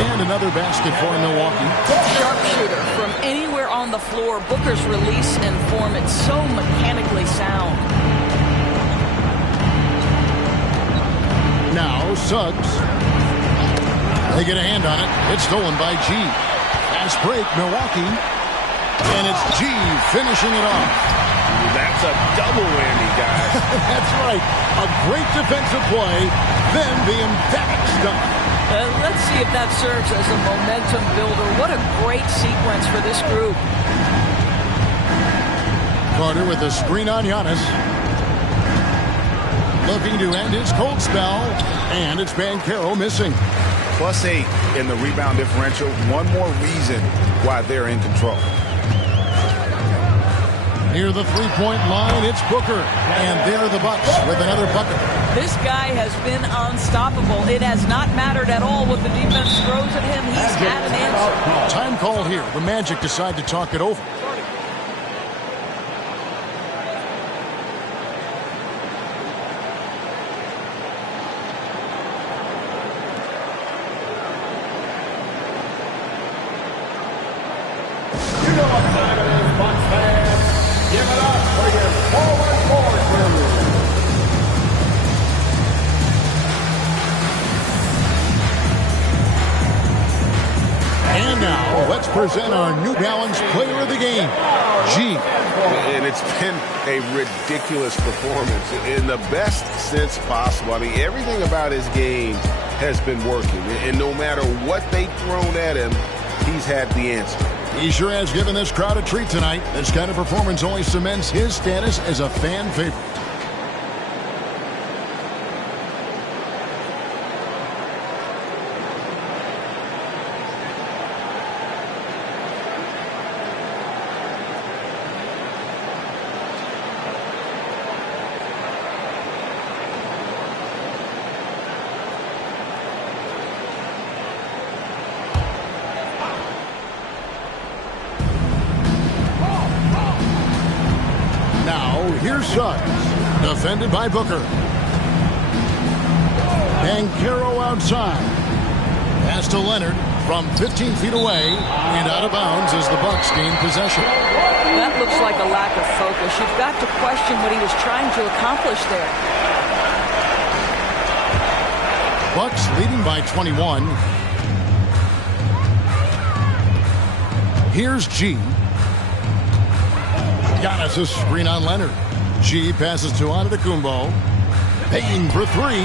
And another basket for Milwaukee. Sharpshooter from anywhere on the floor. Booker's release and form, it's so mechanically sound. Now Suggs. They get a hand on it. It's stolen by G. Fast break, Milwaukee. And it's G finishing it off. That's a double whammy, guys. That's right. A great defensive play, then the emphatic dunk. Let's see if that serves as a momentum builder. What a great sequence for this group. Carter with a screen on Giannis. Looking to end his cold spell. And it's Banchero missing. +8 in the rebound differential. One more reason why they're in control. Near the three-point line, it's Booker. And there are the Bucks with another bucket. This guy has been unstoppable. It has not mattered at all what the defense throws at him. He's had an answer. Time call here. The Magic decide to talk it over. You know what time it is, Bucks fans. Give it up for your forward crew. And now, let's present our New Balance Player of the Game, G. And it's been a ridiculous performance in the best sense possible. I mean, everything about his game has been working. And no matter what they've thrown at him, he's had the answer. He sure has given this crowd a treat tonight. This kind of performance only cements his status as a fan favorite. Here's Suggs, defended by Booker. Banchero outside. Pass to Leonard from 15 feet away and out of bounds as the Bucks gain possession. That looks like a lack of focus. You've got to question what he was trying to accomplish there. Bucks leading by 21. Here's G. Giannis' screen on Leonard. G passes to Antetokounmpo. Paying for three.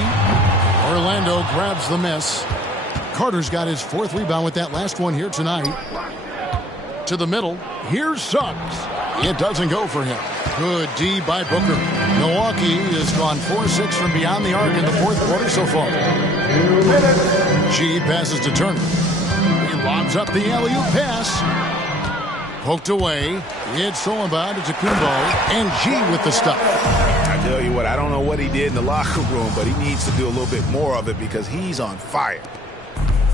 Orlando grabs the miss. Carter's got his fourth rebound with that last one here tonight. To the middle. Here's Suggs. It doesn't go for him. Good D by Booker. Milwaukee has gone 4-6 from beyond the arc in the fourth quarter so far. G passes to Turner. He lobs up the alley-oop pass. Poked away. It's stolen by Antetokounmpo. And G with the stuff. I tell you what, I don't know what he did in the locker room, but he needs to do a little bit more of it because he's on fire.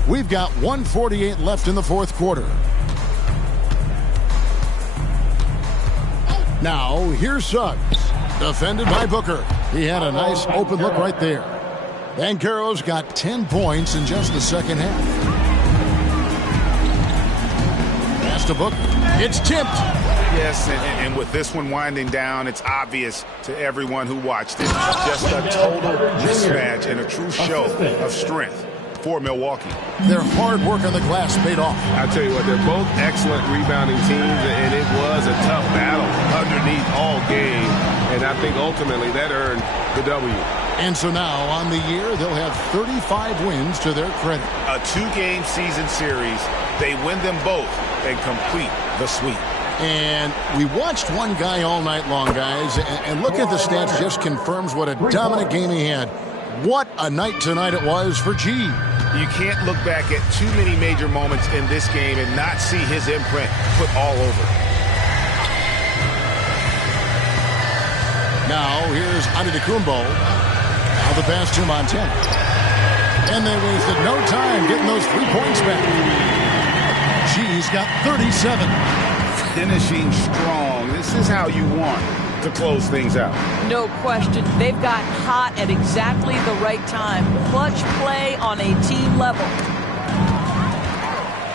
We've got 1:48 left in the fourth quarter. Now, here's Suggs. Defended by Booker. He had a nice open look right there. Banchero's got 10 points in just the second half. Pass to Booker. It's tipped. Yes, and with this one winding down, it's obvious to everyone who watched it. Just a total mismatch and a true show of strength for Milwaukee. Their hard work on the glass paid off. I tell you what, they're both excellent rebounding teams, and it was a tough battle underneath all game. And I think ultimately that earned the W. And so now, on the year, they'll have 35 wins to their credit. A two-game season series. They win them both and complete the sweep. And we watched one guy all night long, guys, and look at the stats just confirms what a dominant game he had. What a night tonight it was for G. You can't look back at too many major moments in this game and not see his imprint put all over. Now, here's Antetokounmpo. Now the pass to Montana. And they wasted no time getting those 3 points back. G's got 37. Finishing strong. This is how you want to close things out. No question. They've got hot at exactly the right time. Clutch play on a team level.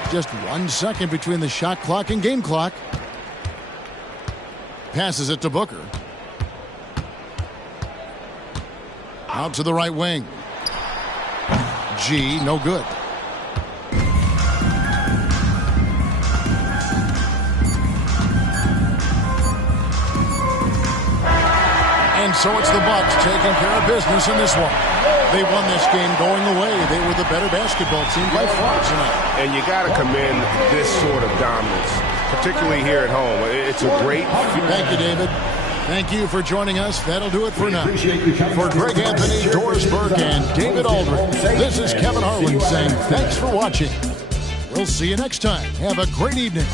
Just 1 second between the shot clock and game clock. Passes it to Booker. Out to the right wing. G, no good. And so it's the Bucks taking care of business in this one. They won this game going away. They were the better basketball team by far tonight. And you got to commend this sort of dominance, particularly here at home. It's a great... Thank you, David. Thank you for joining us. That'll do it for now. For Greg Anthony, Doris Burke, and David Aldrin, this is Kevin Harlan saying thanks for watching. We'll see you next time. Have a great evening.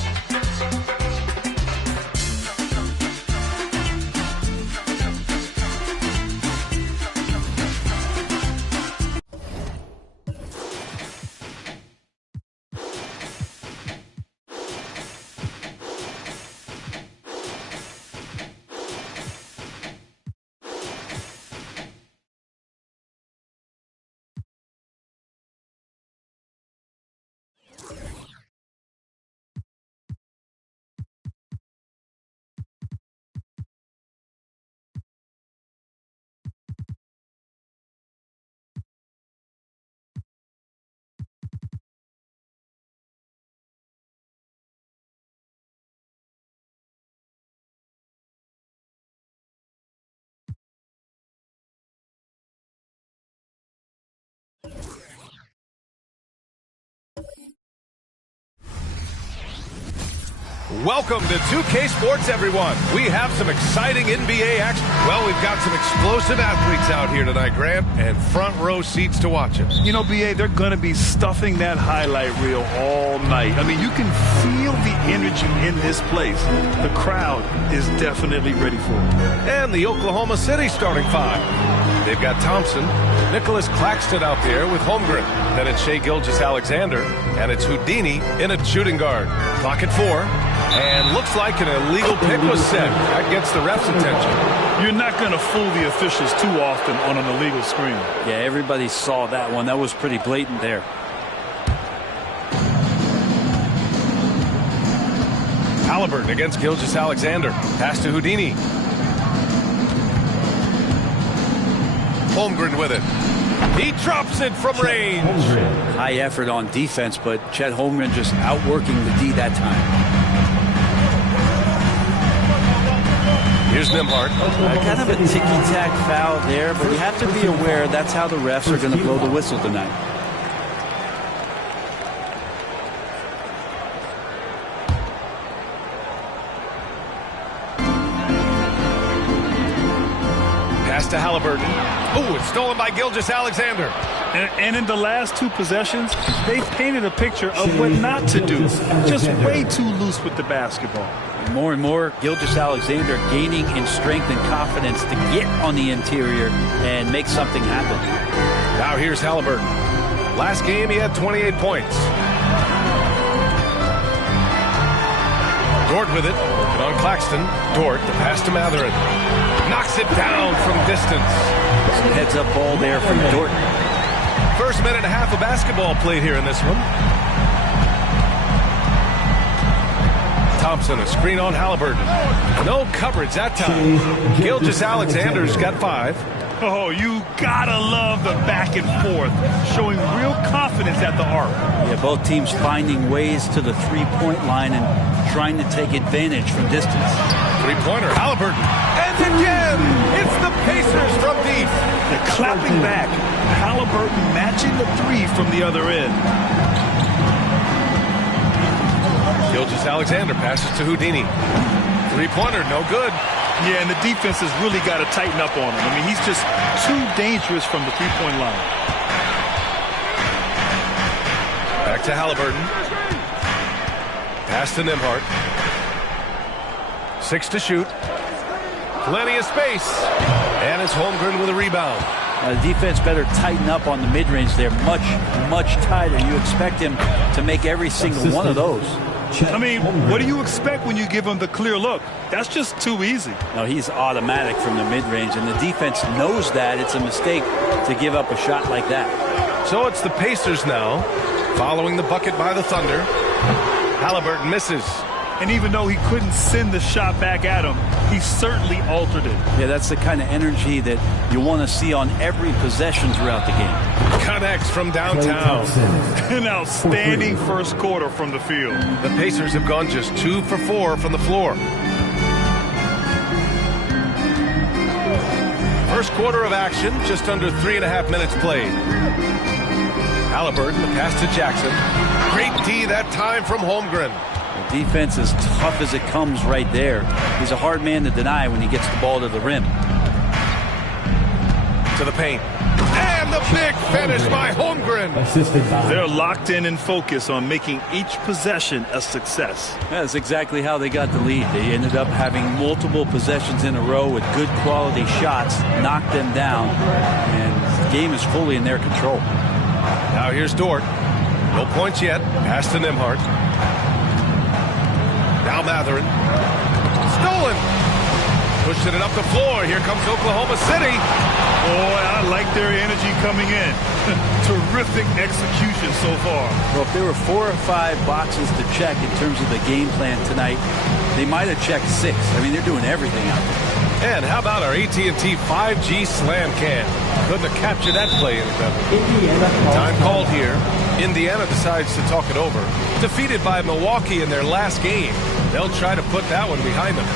Welcome to 2K Sports, everyone. We have some exciting NBA action. Well, we've got some explosive athletes out here tonight, Grant, and front row seats to watch it. You know, BA, they're going to be stuffing that highlight reel all night. I mean, you can feel the energy in this place. The crowd is definitely ready for it. And the Oklahoma City starting five. They've got Thompson, Nicholas Claxton out there with Holmgren. Then it's Shai Gilgeous-Alexander, and it's Houdini in at shooting guard. Clock at 4. And looks like an illegal pick was set. That gets the ref's attention. You're not going to fool the officials too often on an illegal screen. Yeah, everybody saw that one. That was pretty blatant there. Halliburton against Gilgeous-Alexander. Pass to Houdini. Holmgren with it. He drops it from range. High effort on defense, but Chet Holmgren just outworking the D that time. Here's Nembhard. Kind of a ticky-tack foul there, but you have to be aware that's how the refs are going to blow the whistle tonight. Pass to Halliburton. Oh, it's stolen by Gilgeous-Alexander. And in the last two possessions, they've painted a picture of what not to do. Just way too loose with the basketball. More and more, Gilgeous-Alexander gaining in strength and confidence to get on the interior and make something happen. Now here's Halliburton. Last game, he had 28 points. Dort with it. And on Claxton. Dort, the pass to Matherin. Knocks it down from distance. Some heads-up ball there from Dort. First minute and a half of basketball played here in this one. Thompson, a screen on Halliburton. No coverage that time. Gilgeous-Alexander's got 5. Oh, you gotta love the back and forth, showing real confidence at the arc. Yeah, both teams finding ways to the three-point line and trying to take advantage from distance. Three-pointer, Halliburton. And again, it's the Pacers from deep. They're clapping back. Halliburton matching the three from the other end. Gilgeous-Alexander passes to Houdini. Three-pointer, no good. Yeah, and the defense has really got to tighten up on him. I mean, he's just too dangerous from the three-point line. Back to Halliburton. Pass to Nembhard. 6 to shoot. Plenty of space. And it's Holmgren with a rebound. The defense better tighten up on the mid-range there. Much, much tighter. You expect him to make every single one of those. I mean, what do you expect when you give him the clear look? That's just too easy. No, he's automatic from the mid-range, and the defense knows that. It's a mistake to give up a shot like that. So it's the Pacers now, following the bucket by the Thunder. Halliburton misses. And even though he couldn't send the shot back at him, he certainly altered it. Yeah, that's the kind of energy that you want to see on every possession throughout the game. Connects from downtown. An outstanding first quarter from the field. The Pacers have gone just 2 for 4 from the floor. First quarter of action, just under 3.5 minutes played. Halliburton, the pass to Jackson. Great D that time from Holmgren. The defense is tough as it comes right there. He's a hard man to deny when he gets the ball to the rim. To the paint. And the big finish by Holmgren. They're locked in and focused on making each possession a success. That's exactly how they got the lead. They ended up having multiple possessions in a row with good quality shots, knocked them down, and the game is fully in their control. Now here's Dort. No points yet. Pass to Nembhard. Now Matherin. Stolen. Pushing it up the floor. Here comes Oklahoma City. Boy, I like their energy coming in. Terrific execution so far. Well, if there were 4 or 5 boxes to check in terms of the game plan tonight, they might have checked 6. I mean, they're doing everything out there. And how about our AT&T 5G slam can? Couldn't have captured that play any better. Time called here. Indiana decides to talk it over. Defeated by Milwaukee in their last game. They'll try to put that one behind them.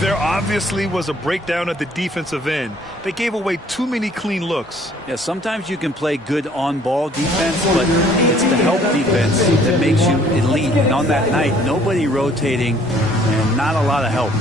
There obviously was a breakdown at the defensive end. They gave away too many clean looks. Yeah, sometimes you can play good on-ball defense, but it's the help defense that makes you elite. And on that night, nobody rotating and not a lot of help.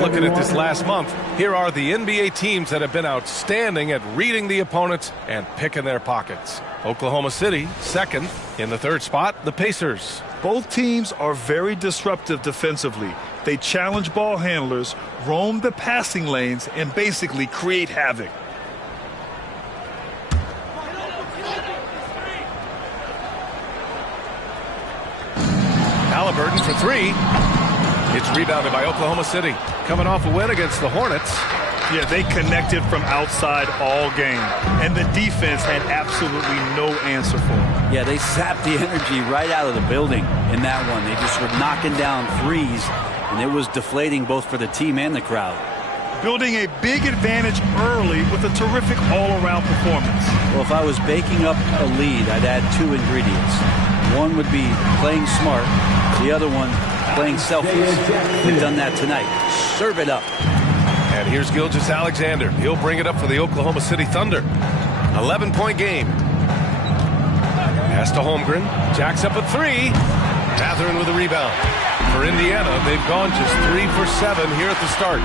Looking at this last month, here are the NBA teams that have been outstanding at reading the opponents and picking their pockets. Oklahoma City, second. In the third spot, the Pacers. Both teams are very disruptive defensively. They challenge ball handlers, roam the passing lanes, and basically create havoc. Halliburton for 3. It's rebounded by Oklahoma City. Coming off a win against the Hornets. Yeah, they connected from outside all game. And the defense had absolutely no answer for them. Yeah, they sapped the energy right out of the building in that one. They just were knocking down threes, and it was deflating both for the team and the crowd. Building a big advantage early with a terrific all-around performance. Well, if I was baking up a lead, I'd add 2 ingredients. One would be playing smart. The other one, playing selfless. They've done that tonight. Serve it up. And here's Gilgeous-Alexander. He'll bring it up for the Oklahoma City Thunder. 11-point game. Pass to Holmgren. Jacks up a 3. Matherin with a rebound. For Indiana, they've gone just 3 for 7 here at the start.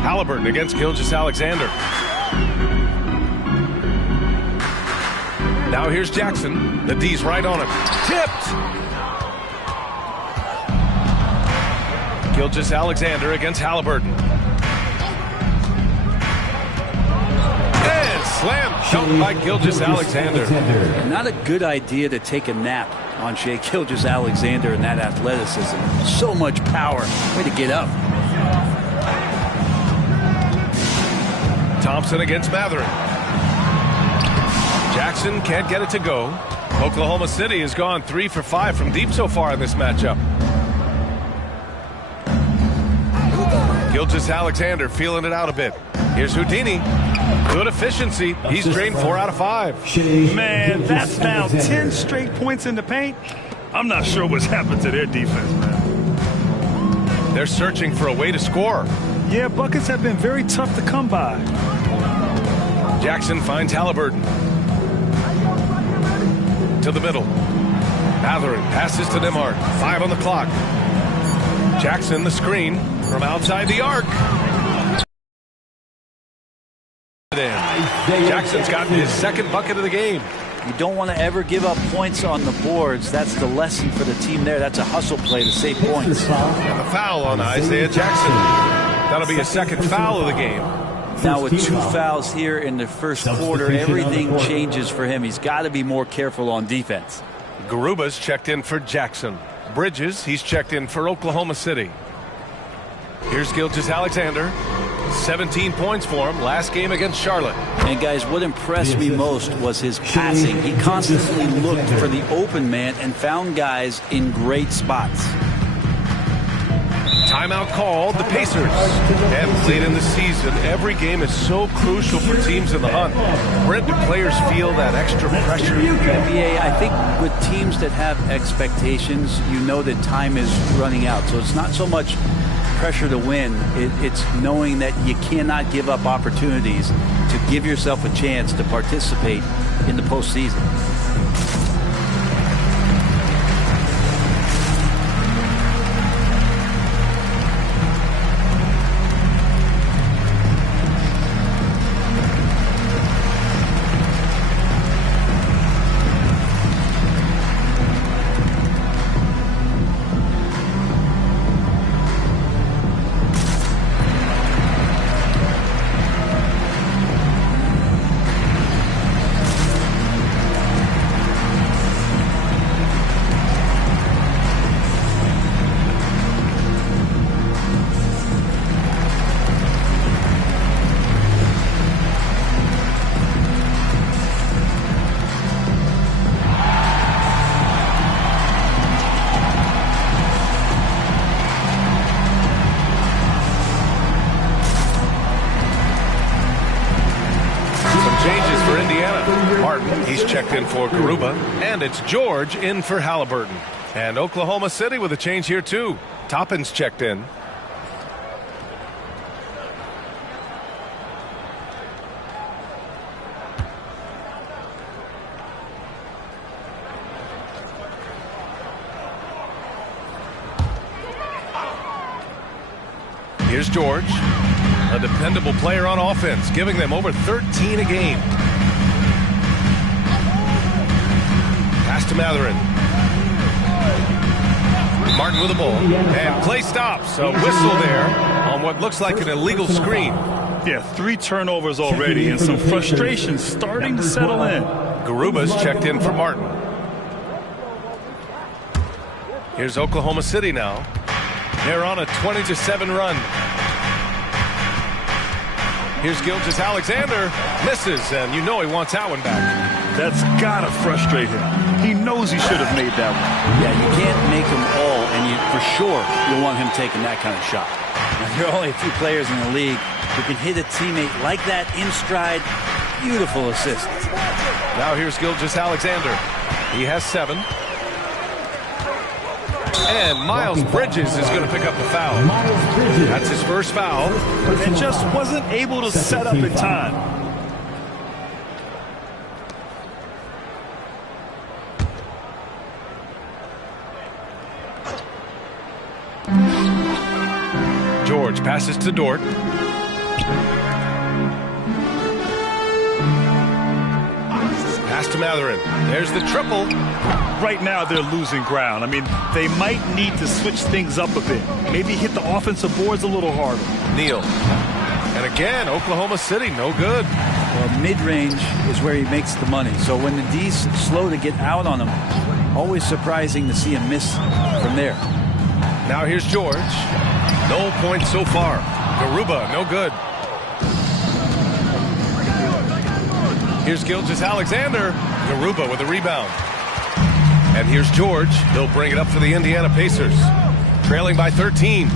Halliburton against Gilgeous-Alexander. Now here's Jackson. The D's right on him. Tipped! Gilgeous-Alexander against Halliburton. And slam dunk by Gilgeous-Alexander. Not a good idea to take a nap on Shai Gilgeous-Alexander and that athleticism. So much power. Way to get up. Thompson against Matherin. Jackson can't get it to go. Oklahoma City has gone 3 for 5 from deep so far in this matchup. Gilgeous-Alexander feeling it out a bit. Here's Houdini. Good efficiency. He's drained 4 out of 5. Man, that's now 10 straight points in the paint. I'm not sure what's happened to their defense, man. They're searching for a way to score. Yeah, buckets have been very tough to come by. Jackson finds Halliburton. To the middle. Matherin passes to Nembhard. 5 on the clock. Jackson the screen from outside the arc. Jackson's gotten his second bucket of the game. You don't want to ever give up points on the boards. That's the lesson for the team there. That's a hustle play to save points. And the foul on Isaiah Jackson. That'll be his second foul of the game. Now with 2 fouls here in the first quarter, everything changes for him. He's got to be more careful on defense. Garuba's checked in for Jackson. Bridges, he's checked in for Oklahoma City. Here's Gilgeous-Alexander. 17 points for him last game against Charlotte. And guys, what impressed me most was his passing. He constantly looked for the open man and found guys in great spots. Timeout called, the Pacers. And late in the season, every game is so crucial for teams in the hunt. Brent, do players feel that extra pressure? NBA, I think with teams that have expectations, you know that time is running out. So it's not so much pressure to win. It's knowing that you cannot give up opportunities to give yourself a chance to participate in the postseason. Checked in for Garuba, and it's George in for Halliburton. And Oklahoma City with a change here too. Toppin's checked in. Here's George, a dependable player on offense, giving them over 13 a game. Pass to Matherin. Martin with the ball. And play stops. A whistle there on what looks like an illegal screen. Yeah, 3 turnovers already and some frustration starting to settle in. Garuba's checked in for Martin. Here's Oklahoma City now. They're on a 20-7 run. Here's Gilgeous-Alexander. Misses, and you know he wants that one back. That's got to frustrate him. He knows he should have made that one. Yeah, you can't make them all, and for sure you'll want him taking that kind of shot. Now, there are only a few players in the league who can hit a teammate like that in stride. Beautiful assist. Now here's Gilgeous-Alexander. He has 7. And Miles Bridges is going to pick up the foul. That's his first foul. And just wasn't able to set up in time. George passes to Dort. Pass to Matherin. There's the triple. Right now they're losing ground. I mean, they might need to switch things up a bit. Maybe hit the offensive boards a little harder. Neal. And again, Oklahoma City, no good. Well, mid-range is where he makes the money. So when the D's slow to get out on him, always surprising to see him miss from there. Now here's George. No points so far. Garuba, no good. Here's Gilgeous-Alexander. Garuba with a rebound. And here's George. He'll bring it up for the Indiana Pacers. Trailing by 13.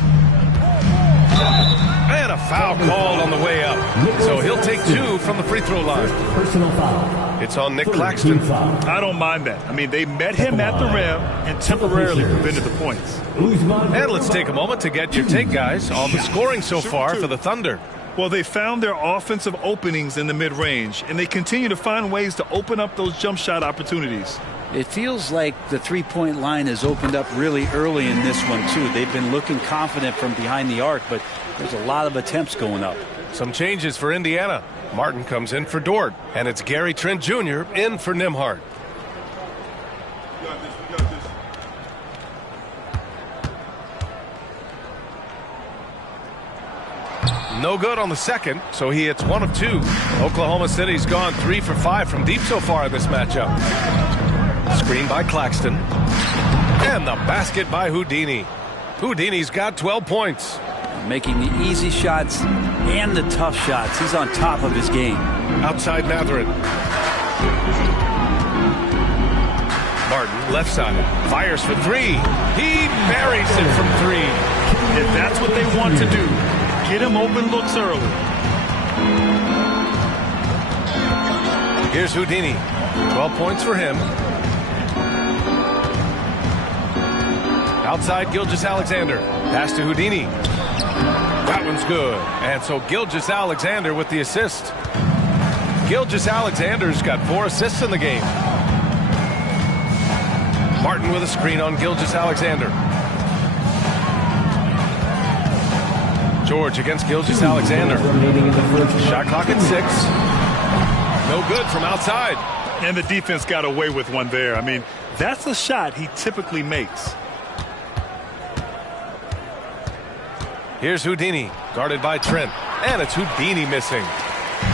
And a foul called on the way up. So he'll take 2 from the free throw line. Personal foul. It's on Nick Claxton. I don't mind that. I mean, they met him at the rim and temporarily prevented the points. And let's take a moment to get your take, guys, on the scoring so far for the Thunder. Well, they found their offensive openings in the mid-range, and they continue to find ways to open up those jump shot opportunities. It feels like the three-point line has opened up really early in this one, too. They've been looking confident from behind the arc, but there's a lot of attempts going up. Some changes for Indiana. Martin comes in for Dort, and it's Gary Trent Jr. in for Nimhart. No good on the second, so he hits 1 of 2. Oklahoma City's gone 3 for 5 from deep so far in this matchup. Screen by Claxton. And the basket by Houdini. Houdini's got 12 points. Making the easy shots and the tough shots. He's on top of his game. Outside Matherin. Martin, left side, fires for 3. He buries it from 3. If that's what they want to do, get him open looks early. Here's Houdini. 12 points for him. Outside Gilgeous-Alexander. Pass to Houdini. That one's good. And so Gilgeous-Alexander with the assist. Gilgeous-Alexander's got 4 assists in the game. Martin with a screen on Gilgeous-Alexander. George against Gilgeous-Alexander. Shot clock at 6. No good from outside. And the defense got away with one there. I mean, that's a shot he typically makes. Here's Houdini, guarded by Trent. And it's Houdini missing.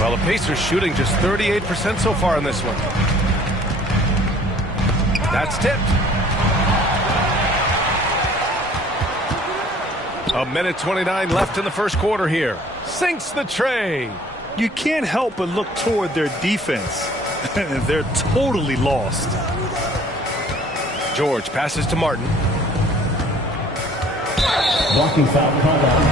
Well, the Pacers shooting just 38% so far in this one. That's tipped. 1:29 left in the first quarter here. Sinks the tray. You can't help but look toward their defense. They're totally lost. George passes to Martin. Blocking foul called on.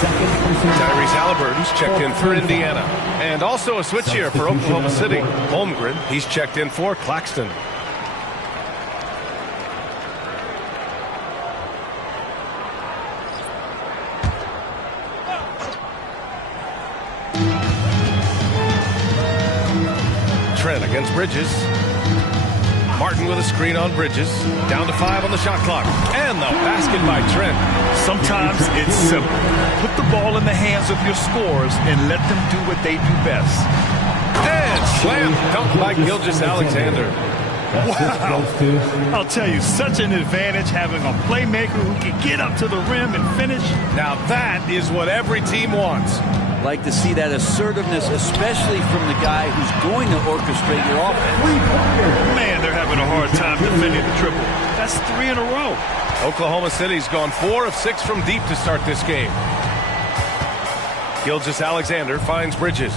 Second personal. Tyrese Halliburton's checked in for Indiana. And also a switch here for Oklahoma City. Holmgren, he's checked in for Claxton. Trent against Bridges. Martin with a screen on Bridges. Down to 5 on the shot clock. And the basket by Trent. Sometimes it's simple. Put the ball in the hands of your scorers and let them do what they do best. And slam dunk by Gilgeous-Alexander. Wow. I'll tell you, such an advantage having a playmaker who can get up to the rim and finish. Now that is what every team wants. Like to see that assertiveness, especially from the guy who's going to orchestrate your offense. Man, they're having a hard time defending the triple. That's 3 in a row. Oklahoma City's gone 4 of 6 from deep to start this game. Gilgeous-Alexander finds Bridges.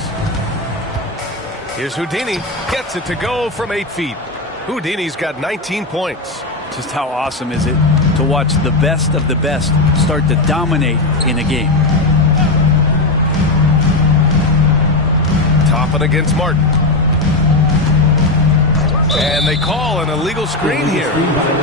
Here's Houdini. Gets it to go from 8 feet. Houdini's got 19 points. Just how awesome is it to watch the best of the best start to dominate in a game. Toppin against Martin. And they call an illegal screen here.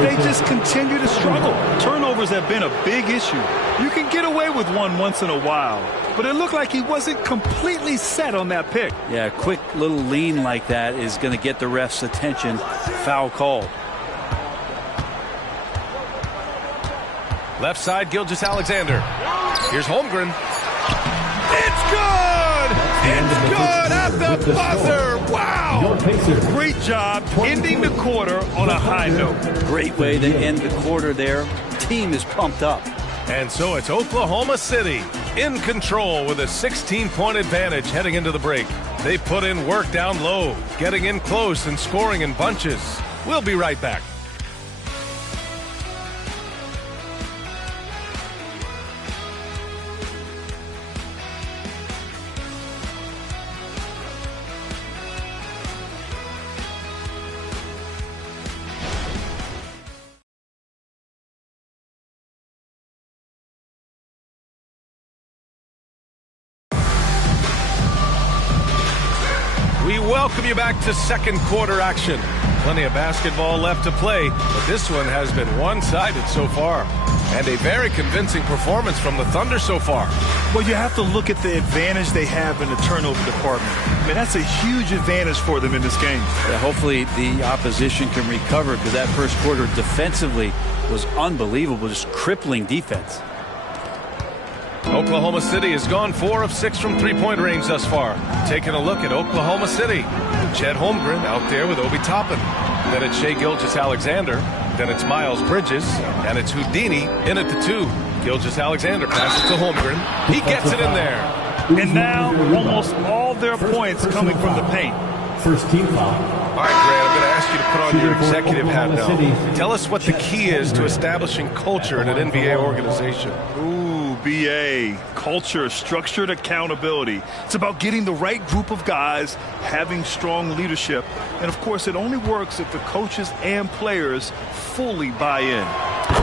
They just continue to struggle. Turnovers have been a big issue. You can get away with one once in a while, but it looked like he wasn't completely set on that pick. Yeah, a quick little lean like that is going to get the ref's attention. Foul call. Left side, Gilgeous-Alexander. Here's Holmgren. It's good! It's good at the buzzer! Wow! Great job ending the quarter on a high note. Great way to end the quarter there. Team is pumped up. And so it's Oklahoma City in control with a 16-point advantage heading into the break. They put in work down low, getting in close and scoring in bunches. We'll be right back. welcome you back to second quarter action. Plenty of basketball left to play, but this one has been one-sided so far. And a very convincing performance from the Thunder so far. Well, you have to look at the advantage they have in the turnover department. I mean, that's a huge advantage for them in this game. Yeah, hopefully the opposition can recover, because that first quarter defensively was unbelievable, just crippling defense. Oklahoma City has gone 4 of 6 from three-point range thus far. Taking a look at Oklahoma City. Chet Holmgren out there with Obi Toppin. Then it's Shai Gilgeous-Alexander. Then it's Miles Bridges. And it's Houdini in at the 2. Gilgeous-Alexander passes to Holmgren. He gets it in there. And now almost all their points coming from the paint. First team foul. All right, Grant, I'm going to ask you to put on your executive hat now. Tell us what the key is to establishing culture in an NBA organization. Ooh, BA. Culture, structured accountability. It's about getting the right group of guys, having strong leadership. And, of course, it only works if the coaches and players fully buy in.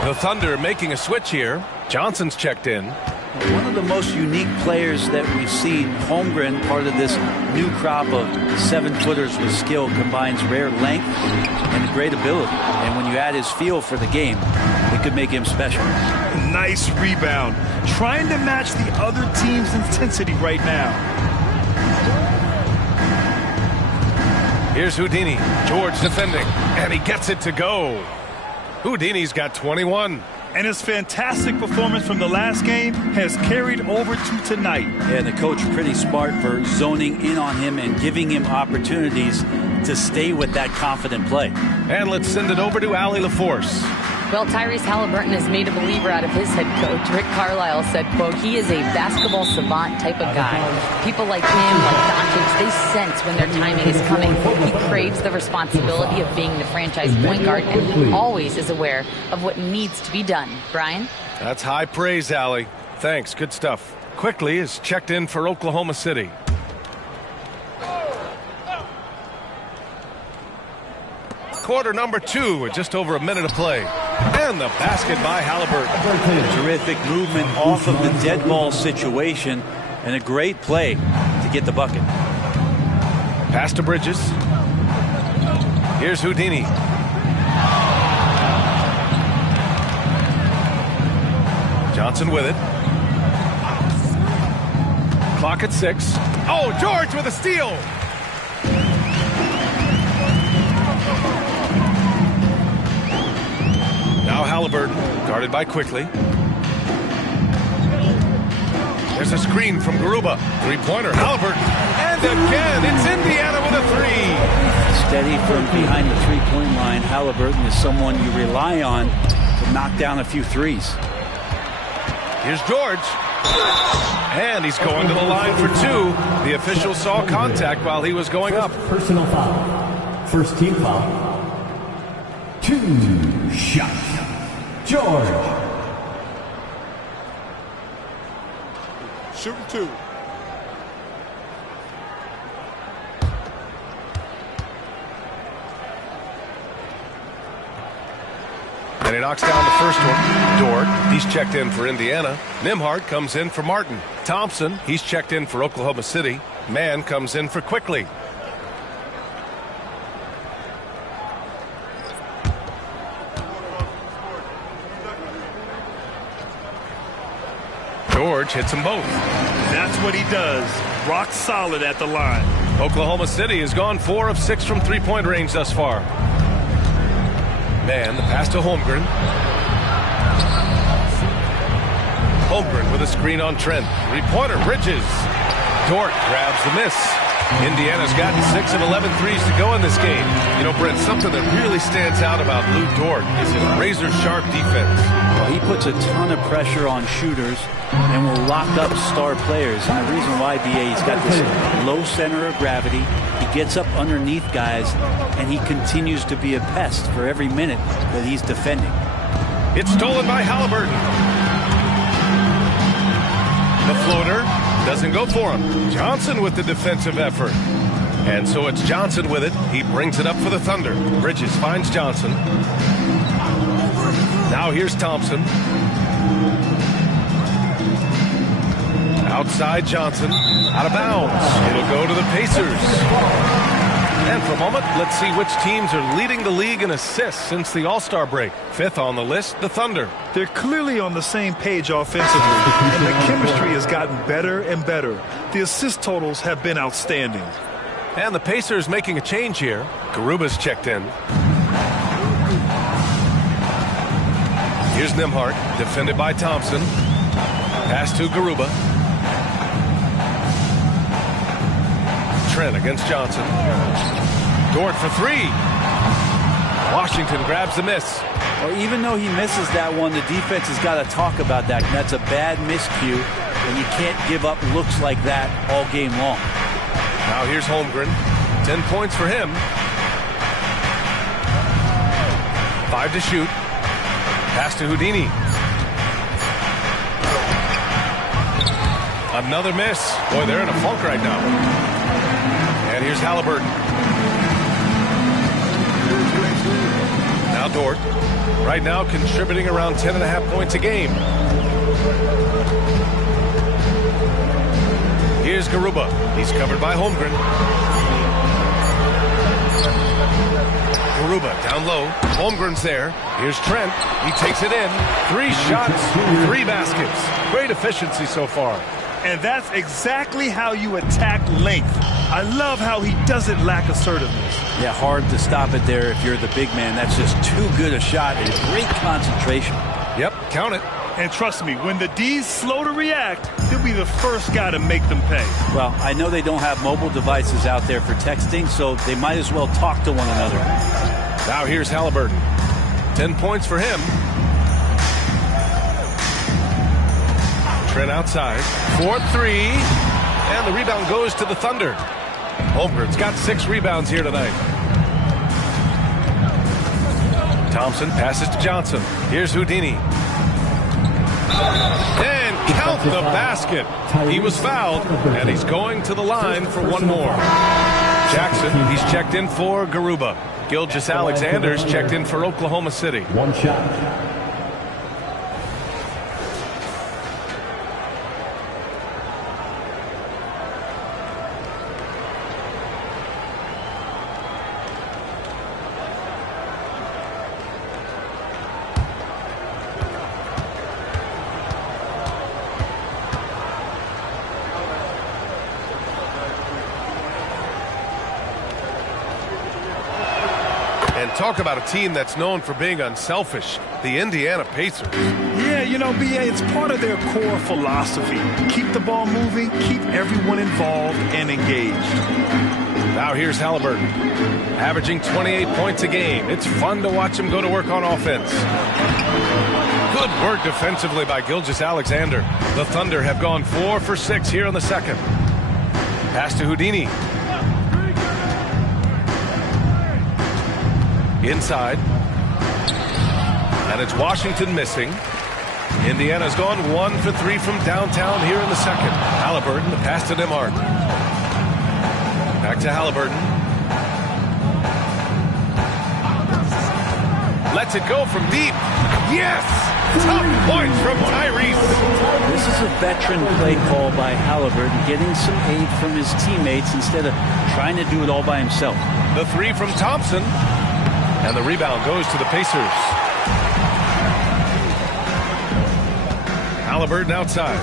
The Thunder making a switch here. Johnson's checked in. One of the most unique players that we've seen, Holmgren, part of this new crop of 7-footers with skill, combines rare length and great ability. And when you add his feel for the game, it could make him special. Nice rebound. Trying to match the other team's intensity right now. Here's Houdini. George defending. And he gets it to go. Houdini's got 21. And his fantastic performance from the last game has carried over to tonight. And the coach pretty smart for zoning in on him and giving him opportunities to stay with that confident play. And let's send it over to Allie LaForce. Well, Tyrese Halliburton has made a believer out of his head coach. Rick Carlisle said, quote, he is a basketball savant type of guy. People like him, like Doncic, they sense when their timing is coming. He craves the responsibility of being the franchise point guard, and he always is aware of what needs to be done. Brian? That's high praise, Allie. Thanks. Good stuff. Quickly is checked in for Oklahoma City. Quarter number 2 with just over a minute of play. And the basket by Halliburton. Terrific movement off of the dead ball situation, and a great play to get the bucket. Pass to Bridges. Here's Houdini. Johnson with it. Clock at 6. Oh, George with a steal. Now Halliburton, guarded by Quickly. There's a screen from Garuba. Three-pointer, Halliburton. And again, it's Indiana with a 3. Steady from behind the three-point line. Halliburton is someone you rely on to knock down a few threes. Here's George. And he's going to the line for 2. The official saw contact while he was going up. Personal foul. First team foul. 2 shots. George. Shooting 2. And he knocks down the first one. Dort, he's checked in for Indiana. Nimhart comes in for Martin. Thompson, he's checked in for Oklahoma City. Mann comes in for Quickly. George hits them both. That's what he does. Rock solid at the line. Oklahoma City has gone 4 of 6 from three-point range thus far. Man, the pass to Holmgren. Holmgren with a screen on Trent. Three-pointer, Bridges. Dort grabs the miss. Indiana's gotten 6 of 11 threes to go in this game. You know, Brent, something that really stands out about Lou Dort is his razor-sharp defense. Well, he puts a ton of pressure on shooters and will lock up star players. And the reason why, BA, he's got this low center of gravity. He gets up underneath guys, and he continues to be a pest for every minute that he's defending. It's stolen by Halliburton. The floater doesn't go for him. Johnson with the defensive effort. And so it's Johnson with it. He brings it up for the Thunder. Bridges finds Johnson. Now here's Thompson. Outside Johnson. Out of bounds. It'll go to the Pacers. And for a moment, let's see which teams are leading the league in assists since the All-Star break. Fifth on the list, the Thunder. They're clearly on the same page offensively, and the chemistry has gotten better and better. The assist totals have been outstanding. And the Pacers making a change here. Garuba's checked in. Here's Nembhard, defended by Thompson. Pass to Garuba. Trent against Johnson. Dort for three. Washington grabs the miss. Well, even though he misses that one, the defense has got to talk about that. That's a bad miscue, and you can't give up looks like that all game long. Now here's Holmgren. 10 points for him. 5 to shoot. Pass to Houdini. Another miss. Boy, they're in a funk right now. And here's Halliburton. Now Dort. Right now contributing around 10.5 points a game. Here's Garuba. He's covered by Holmgren. Garuba down low. Holmgren's there. Here's Trent. He takes it in. 3 shots, 3 baskets. Great efficiency so far. And that's exactly how you attack length. I love how he doesn't lack assertiveness. Yeah, hard to stop it there if you're the big man. That's just too good a shot and great concentration. Yep, count it. And trust me, when the D's slow to react, he'll be the first guy to make them pay. Well, I know they don't have mobile devices out there for texting, so they might as well talk to one another. Now here's Halliburton. 10 points for him. Trent outside. 4-3. And the rebound goes to the Thunder. Holmgren's got 6 rebounds here tonight. Thompson passes to Johnson. Here's Houdini. And count the basket. He was fouled, and he's going to the line for one more. Jackson, he's checked in for Garuba. Gilgeous-Alexander's checked in for Oklahoma City. 1 shot. Talk about a team that's known for being unselfish. The Indiana Pacers. Yeah, you know, B.A., it's part of their core philosophy. Keep the ball moving, keep everyone involved and engaged. Now here's Halliburton, averaging 28 points a game. It's fun to watch him go to work on offense. Good work defensively by Gilgeous-Alexander. The Thunder have gone 4 for 6 here in the second. Pass to Houdini. Inside. And it's Washington missing. Indiana's gone 1 for 3 from downtown here in the second. Halliburton, the pass to Nembhard. Back to Halliburton. Lets it go from deep. Yes! Top points from Tyrese. This is a veteran play call by Halliburton, getting some aid from his teammates instead of trying to do it all by himself. The 3 from Thompson. And the rebound goes to the Pacers. Halliburton outside.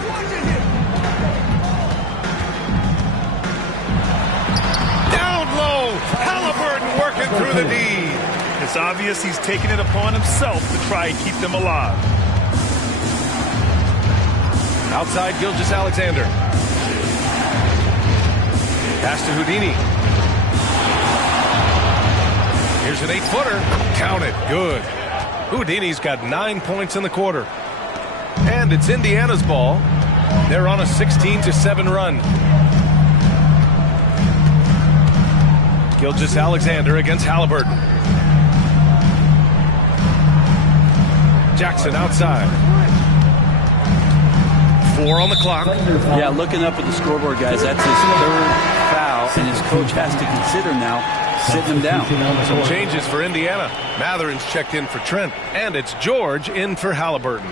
Down low. Halliburton working through the D. It's obvious he's taking it upon himself to try and keep them alive. Outside Gilgeous-Alexander. Pass to Houdini. Here's an 8-footer. Count it. Good. Houdini's got 9 points in the quarter. And it's Indiana's ball. They're on a 16-7 run. Gilgeous-Alexander against Halliburton. Jackson outside. 4 on the clock. Yeah, looking up at the scoreboard, guys, that's his 3rd foul, and his coach has to consider now sitting him down. Some changes for Indiana. Matherin's checked in for Trent, and it's George in for Halliburton.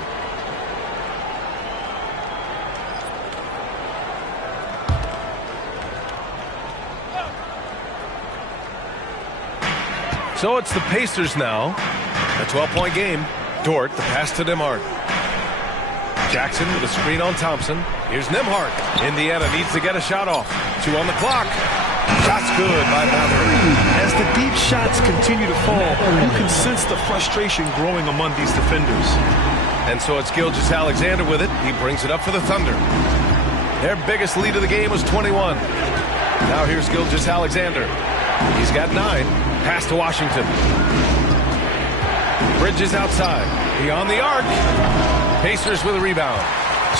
So it's the Pacers now. A 12-point game. Dort, the pass to Nembhard. Jackson with a screen on Thompson. Here's Nembhard. Indiana needs to get a shot off. 2 on the clock. Shot's good by Mather. As the deep shots continue to fall, you can sense the frustration growing among these defenders. And so it's Gilgeous-Alexander with it. He brings it up for the Thunder. Their biggest lead of the game was 21. Now here's Gilgeous-Alexander. He's got 9. Pass to Washington. Bridges outside. Beyond the arc. Pacers with a rebound.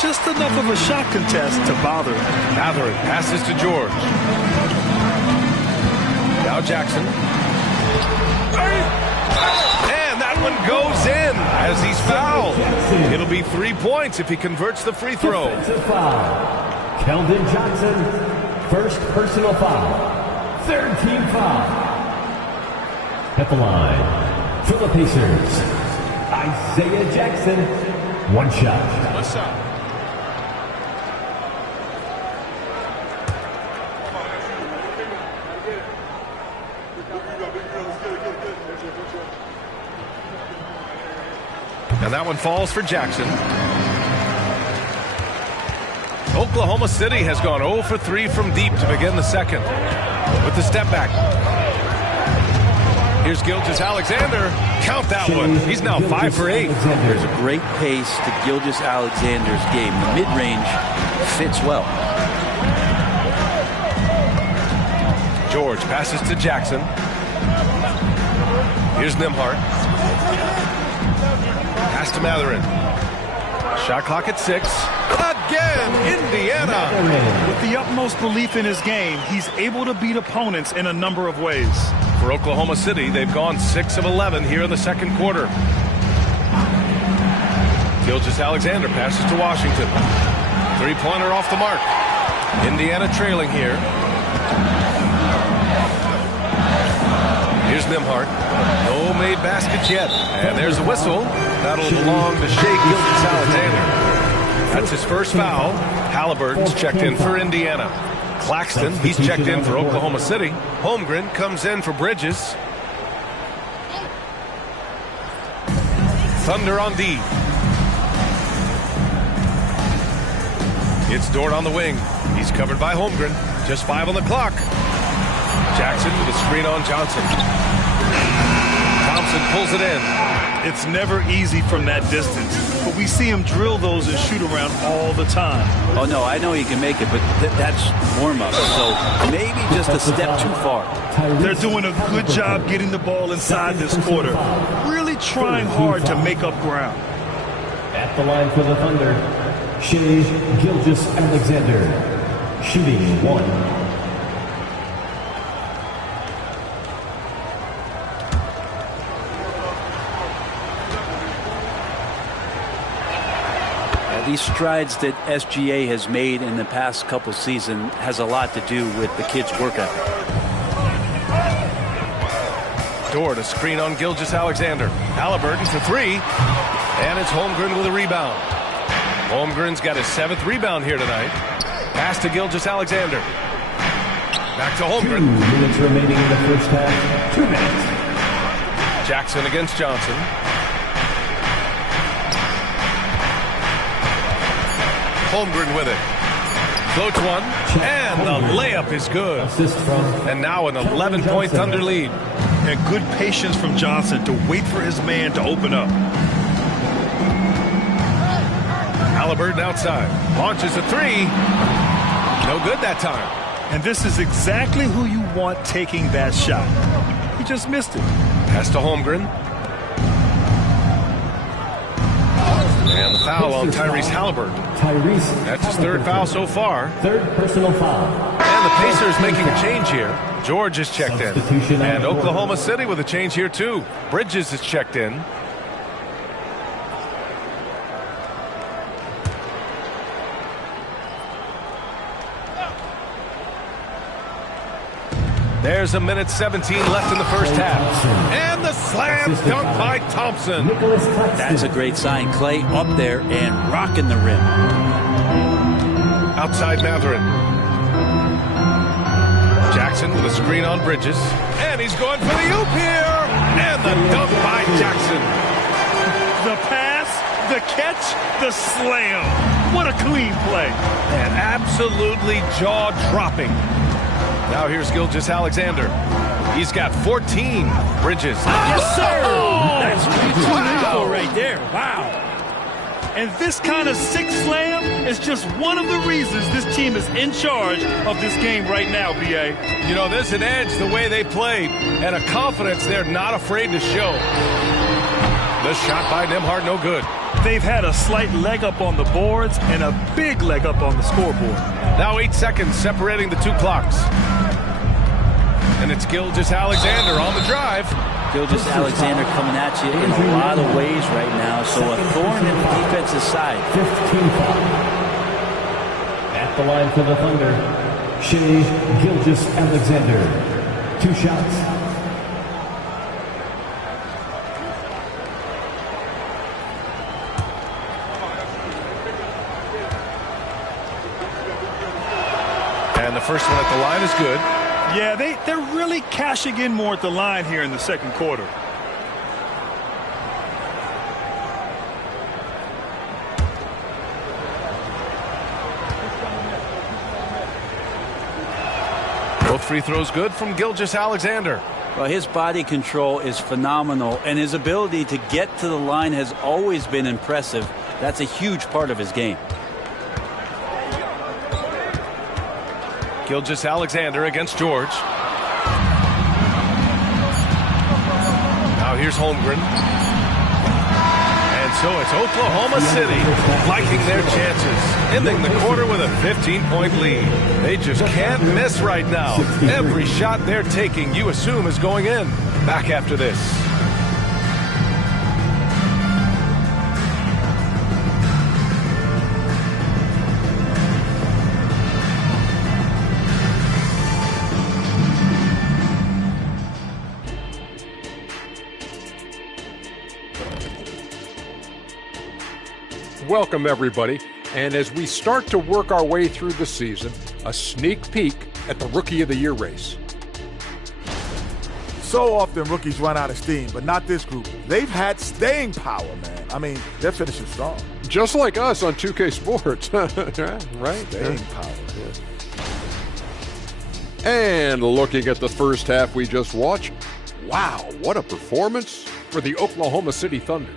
Just enough of a shot contest to bother him. Mather passes to George. Now Jackson. And that one goes in as he's fouled. It'll be 3 points if he converts the free throw. Keldon Johnson, first personal foul. Third team foul. At the line, for the Pacers, Isaiah Jackson, 1 shot. What's up? And that one falls for Jackson. Oklahoma City has gone 0 for 3 from deep to begin the second. With the step back. Here's Gilgeous-Alexander. Count that one. He's now 5 for 8. There's a great pace to Gilgeous-Alexander's game. The mid-range fits well. George passes to Jackson. Here's Nembhard. Pass to Matherin. Shot clock at 6. Again, Indiana. With the utmost belief in his game, he's able to beat opponents in a number of ways. For Oklahoma City, they've gone 6 of 11 here in the second quarter. Gilgeous-Alexander passes to Washington. 3-pointer off the mark. Indiana trailing here. Here's Nembhard. No made baskets yet. And there's a whistle. That'll belong to Shai Gilgeous-Alexander. That's his first foul. Halliburton's checked in for Indiana. Claxton, he's checked in for Oklahoma City. Holmgren comes in for Bridges. Thunder on D. It's Dort on the wing. He's covered by Holmgren. Just 5 on the clock. Jackson with a screen on Johnson. Thompson pulls it in. It's never easy from that distance, but we see him drill those and shoot around all the time. Oh, no, I know he can make it, but that's warm-up, so maybe just a step too far. They're doing a good job getting the ball inside this quarter, really trying hard to make up ground. At the line for the Thunder, Shai Gilgeous-Alexander, shooting 1. These strides that SGA has made in the past couple seasons has a lot to do with the kid's work ethic. Dort, a screen on Gilgeous-Alexander. Halliburton for 3. And it's Holmgren with a rebound. Holmgren's got his 7th rebound here tonight. Pass to Gilgeous-Alexander. Back to Holmgren. 2 minutes remaining in the first half. 2 minutes. Jackson against Johnson. Holmgren with it. Floats one. And the layup is good. And now an 11-point Thunder lead. And good patience from Johnson to wait for his man to open up. Halliburton outside. Launches a 3. No good that time. And this is exactly who you want taking that shot. He just missed it. Pass to Holmgren. And the foul on Tyrese Halliburton. That's his 3rd foul so far. 3rd personal foul. And the Pacers making a change here. George is checked in. And Oklahoma City with a change here too. Bridges is checked in. There's a minute 17 left in the first half. And the slam dunk by Thompson. That's a great sign. Clay up there and rocking the rim. Outside Matherin. Jackson with a screen on Bridges. And he's going for the oop here. And the dunk by Jackson. The pass, the catch, the slam. What a clean play. And absolutely jaw-dropping. Now here's Gilgeous-Alexander. He's got 14. Bridges. Yes, sir. That's beautiful right there. Wow. And this kind of sick slam is just one of the reasons this team is in charge of this game right now, B.A. You know, there's an edge the way they played and a confidence they're not afraid to show. The shot by Nembhard, no good. They've had a slight leg up on the boards and a big leg up on the scoreboard. Now 8 seconds separating the two clocks. And it's Gilgeous-Alexander on the drive. Gilgeous-Alexander coming at you in a lot of ways right now, so a thorn in the defensive side. 15 foul. At the line for the Thunder, Shai Gilgeous-Alexander. 2 shots. And the first one at the line is good. Yeah, they're really cashing in more at the line here in the second quarter. Both free throws good from Gilgeous-Alexander. Well, his body control is phenomenal, and his ability to get to the line has always been impressive. That's a huge part of his game. Gilgeous-Alexander against George. Now here's Holmgren. And so it's Oklahoma City liking their chances, ending the quarter with a 15-point lead. They just can't miss right now. Every shot they're taking, you assume, is going in. Back after this. Welcome, everybody. And as we start to work our way through the season, a sneak peek at the Rookie of the Year race. So often rookies run out of steam, but not this group. They've had staying power, man. I mean, they're finishing strong. Just like us on 2K Sports. Right? Staying power. Yeah. And looking at the first half we just watched, wow, what a performance for the Oklahoma City Thunder.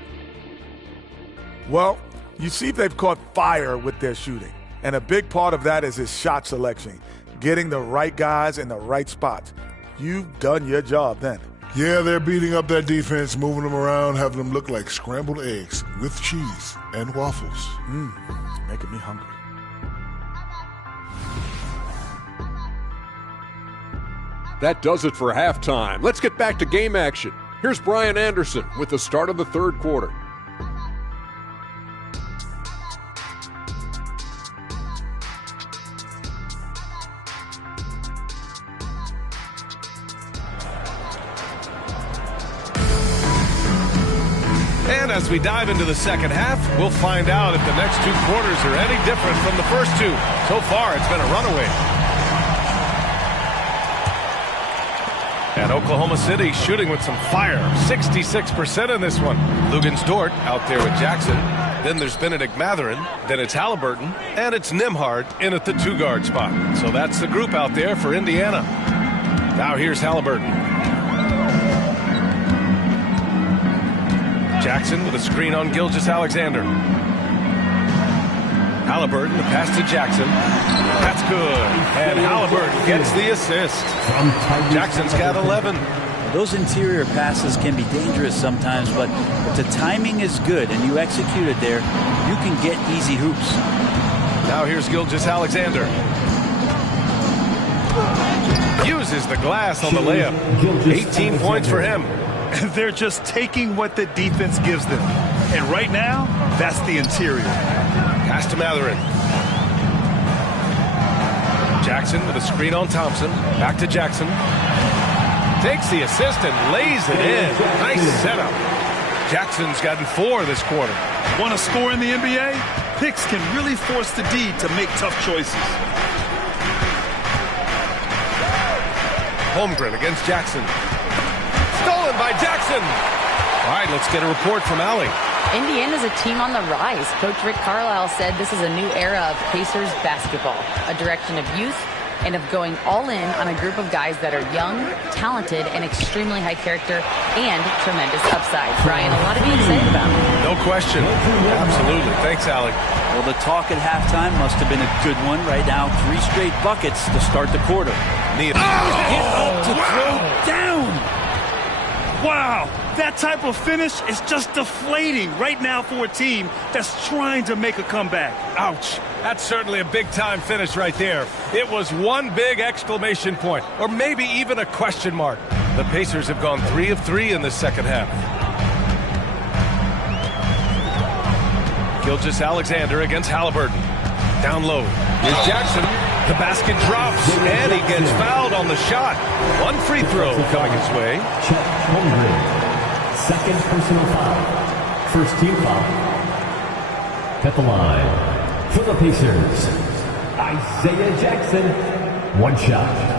Well, you see they've caught fire with their shooting. And a big part of that is his shot selection, getting the right guys in the right spots. You've done your job then. Yeah, they're beating up that defense, moving them around, having them look like scrambled eggs with cheese and waffles. It's making me hungry. That does it for halftime. Let's get back to game action. Here's Brian Anderson with the start of the third quarter. And as we dive into the second half, we'll find out if the next two quarters are any different from the first two. So far, it's been a runaway. And Oklahoma City shooting with some fire. 66% in this one. Lugans-Dort out there with Jackson. Then there's Benedict Mathurin. Then it's Halliburton. And it's Nembhard in at the two-guard spot. So that's the group out there for Indiana. Now here's Halliburton. Jackson with a screen on Gilgeous-Alexander. Halliburton, the pass to Jackson. That's good. And Halliburton gets the assist. Jackson's got 11. Those interior passes can be dangerous sometimes, but if the timing is good and you execute it there, you can get easy hoops. Now here's Gilgeous-Alexander. Uses the glass on the layup. 18 points for him. They're just taking what the defense gives them. And right now, that's the interior. Pass to Mathurin. Jackson with a screen on Thompson. Back to Jackson. Takes the assist and lays it in. Nice setup. Jackson's gotten 4 this quarter. Want to score in the NBA? Picks can really force the D to make tough choices. Holmgren against Jackson. Stolen by Jackson. All right, let's get a report from Allie. Indiana's a team on the rise. Coach Rick Carlisle said this is a new era of Pacers basketball, a direction of youth and of going all in on a group of guys that are young, talented, and extremely high character and tremendous upside. Brian, a lot to be excited about. No question. Absolutely. Thanks, Allie. Well, the talk at halftime must have been a good one. Right now, 3 straight buckets to start the quarter. Hit up to throw down. Wow, that type of finish is just deflating right now for a team that's trying to make a comeback. Ouch. That's certainly a big-time finish right there. It was one big exclamation point, or maybe even a question mark. The Pacers have gone 3 of 3 in the second half. Gilgeous-Alexander against Halliburton. Down low. Here's Jackson. The basket drops, and he gets fouled on the shot. One free throw coming his way. Chet Holmgren. Second personal foul. First team foul. At the line for the Pacers, Isaiah Jackson. 1 shot.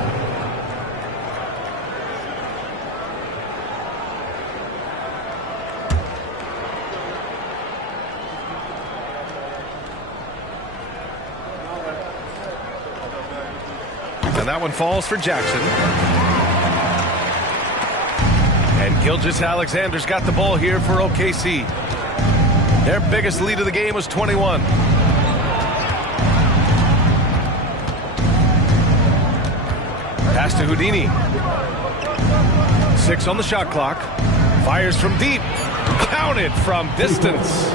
And that one falls for Jackson. And Gilgeous-Alexander's got the ball here for OKC. Their biggest lead of the game was 21. Pass to Houdini. 6 on the shot clock. Fires from deep. Counted from distance.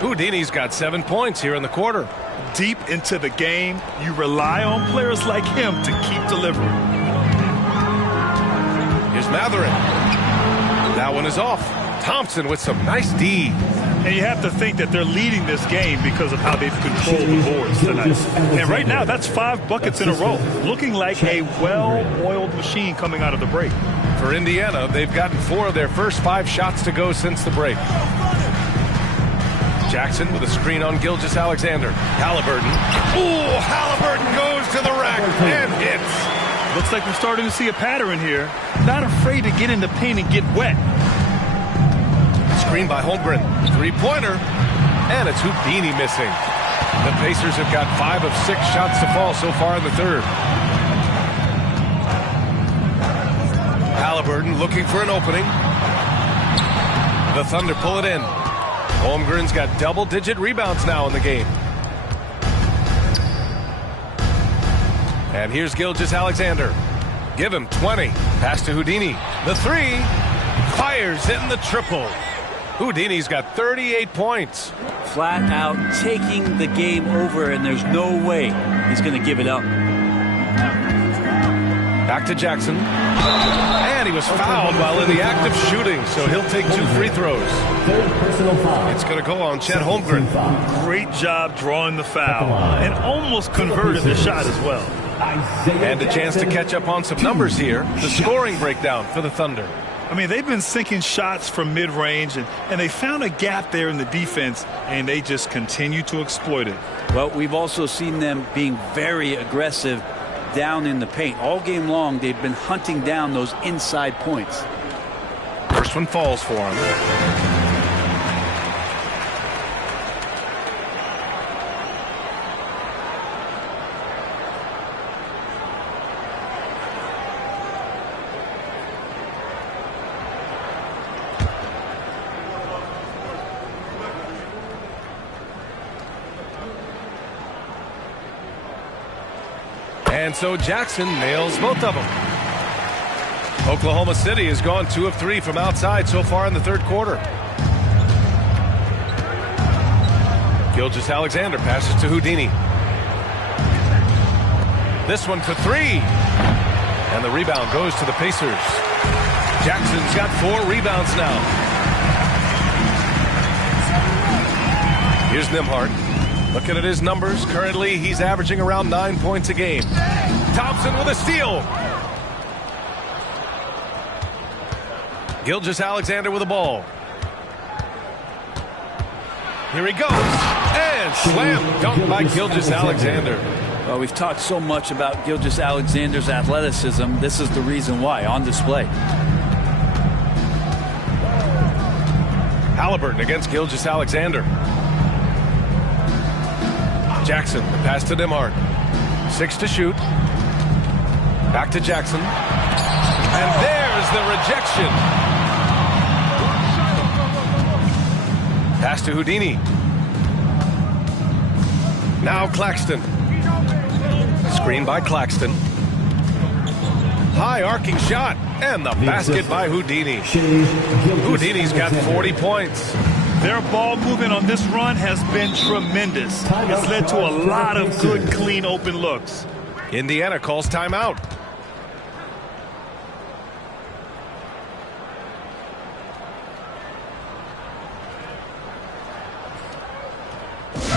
Houdini's got 7 points here in the quarter. Deep into the game, you rely on players like him to keep delivering. Here's Matherin. That one is off. Thompson with some nice D. And you have to think that they're leading this game because of how they've controlled the boards tonight. And right now, that's 5 buckets in a row. Looking like a well-oiled machine coming out of the break. For Indiana, they've gotten 4 of their first 5 shots to go since the break. Jackson with a screen on Gilgeous-Alexander. Halliburton. Ooh, Halliburton goes to the rack and hits. Looks like we're starting to see a pattern here. Not afraid to get in the paint and get wet. Screen by Holmgren. 3-pointer. And it's Houdini missing. The Pacers have got 5 of 6 shots to fall so far in the third. Halliburton looking for an opening. The Thunder pull it in. Holmgren's got double-digit rebounds now in the game. And here's Gilgeous-Alexander. Give him 20. Pass to Houdini. The 3. Fires in the triple. Houdini's got 38 points. Flat out taking the game over, and there's no way he's going to give it up. Back to Jackson. And he was fouled while in the act of shooting, so he'll take 2 free throws. It's going to go on Chet Holmgren. Great job drawing the foul and almost converted the shot as well. And a chance to catch up on some numbers here. The scoring breakdown for the Thunder. I mean, they've been sinking shots from mid-range, and they found a gap there in the defense, and they just continue to exploit it. Well, we've also seen them being very aggressive down in the paint. All game long, they've been hunting down those inside points. First one falls for him. And so Jackson nails both of them. Oklahoma City has gone 2 of 3 from outside so far in the third quarter. Gilgeous-Alexander passes to Houdini. This one for 3. And the rebound goes to the Pacers. Jackson's got 4 rebounds now. Here's Nembhard. Looking at his numbers, currently he's averaging around 9 points a game. Thompson with a steal. Gilgeous-Alexander with the ball. Here he goes. And slam dunk by Gilgeous-Alexander. Well, we've talked so much about Gilgeous-Alexander's athleticism. This is the reason why, on display. Halliburton against Gilgeous-Alexander. Jackson, the pass to Nembhard. 6 to shoot. Back to Jackson. And there's the rejection. Pass to Houdini. Now Claxton. Screen by Claxton. High arcing shot. And the basket by Houdini. Houdini's got 40 points. Their ball movement on this run has been tremendous. It's led to a lot of good, clean, open looks. Indiana calls timeout.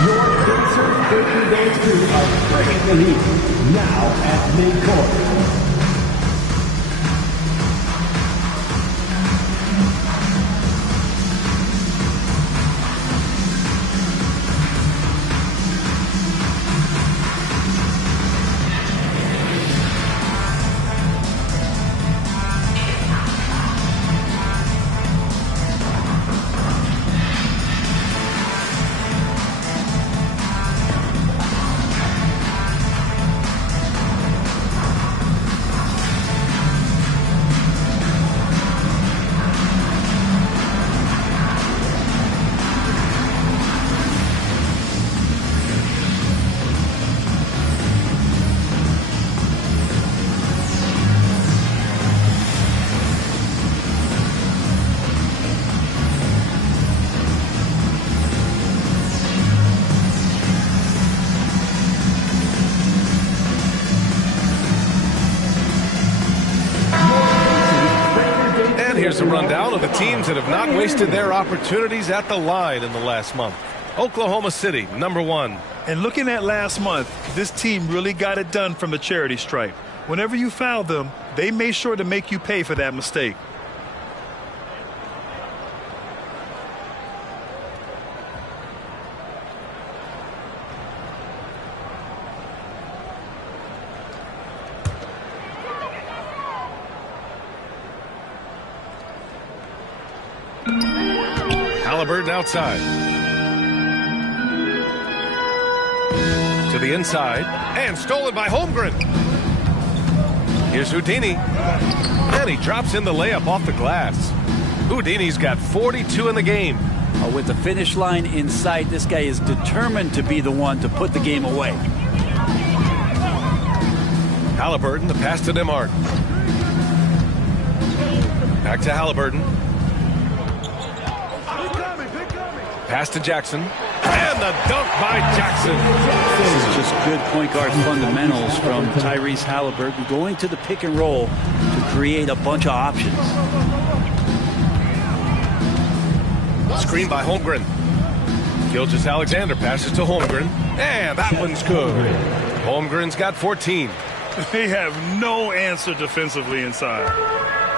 Your Pacers Breaking Dance crew are bringing the heat. Now at midcourt. Here's a rundown of the teams that have not wasted their opportunities at the line in the last month. Oklahoma City, number 1. And looking at last month, this team really got it done from the charity stripe. Whenever you foul them, they made sure to make you pay for that mistake. Halliburton outside. To the inside. And stolen by Holmgren. Here's Houdini. And he drops in the layup off the glass. Houdini's got 42 in the game. With the finish line in sight, this guy is determined to be the one to put the game away. Halliburton, the pass to Nembhard. Back to Halliburton. Pass to Jackson. And the dunk by Jackson. This is just good point guard fundamentals from Tyrese Halliburton, going to the pick and roll to create a bunch of options. Screen by Holmgren. Gilgeous-Alexander passes to Holmgren. And that one's good. Holmgren's got 14. They have no answer defensively inside.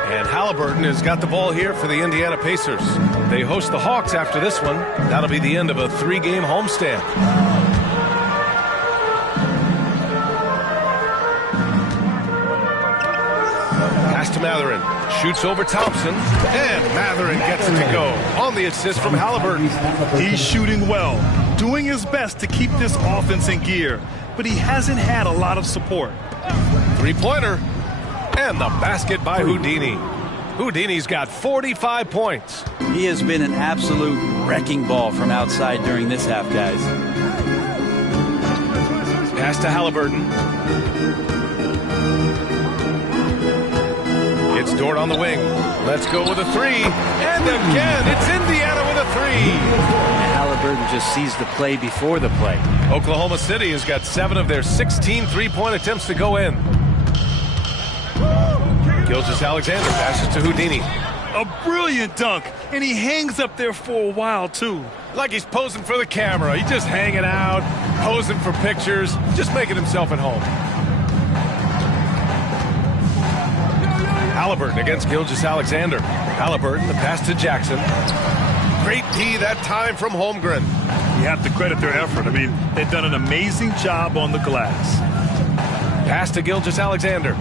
And Halliburton has got the ball here for the Indiana Pacers. They host the Hawks after this one. That'll be the end of a 3-game homestand. Pass to Mathurin. Shoots over Thompson. And Mathurin gets it to go on the assist from Halliburton. He's shooting well, doing his best to keep this offense in gear, but he hasn't had a lot of support. Three-pointer. And the basket by Houdini. Houdini's got 45 points. He has been an absolute wrecking ball from outside during this half, guys. Pass to Halliburton. It's Dort on the wing. Let's go with a 3. And again, it's Indiana with a 3. And Halliburton just sees the play before the play. Oklahoma City has got 7 of their 16 three-point attempts to go in. Gilgeous-Alexander passes to Houdini. A brilliant dunk, and he hangs up there for a while, too. Like he's posing for the camera. He's just hanging out, posing for pictures, just making himself at home. Halliburton against Gilgeous-Alexander. Halliburton, the pass to Jackson. Great D that time from Holmgren. You have to credit their effort. I mean, they've done an amazing job on the glass. Pass to Gilgeous-Alexander.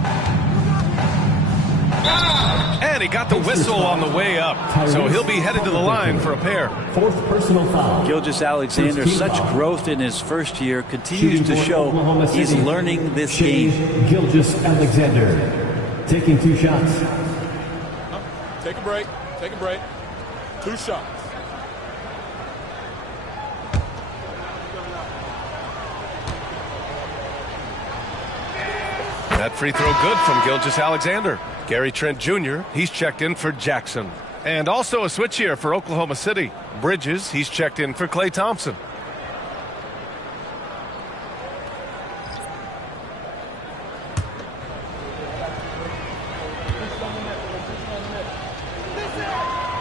And he got the whistle on the way up. So he'll be headed to the line for a pair. Fourth personal foul. Gilgeous-Alexander, such growth in his first year, continues to show he's learning this game. Gilgeous-Alexander taking 2 shots. Take a break. Take a break. 2 shots. That free throw good from Gilgeous-Alexander. Gary Trent Jr., he's checked in for Jackson. And also a switch here for Oklahoma City. Bridges, he's checked in for Klay Thompson.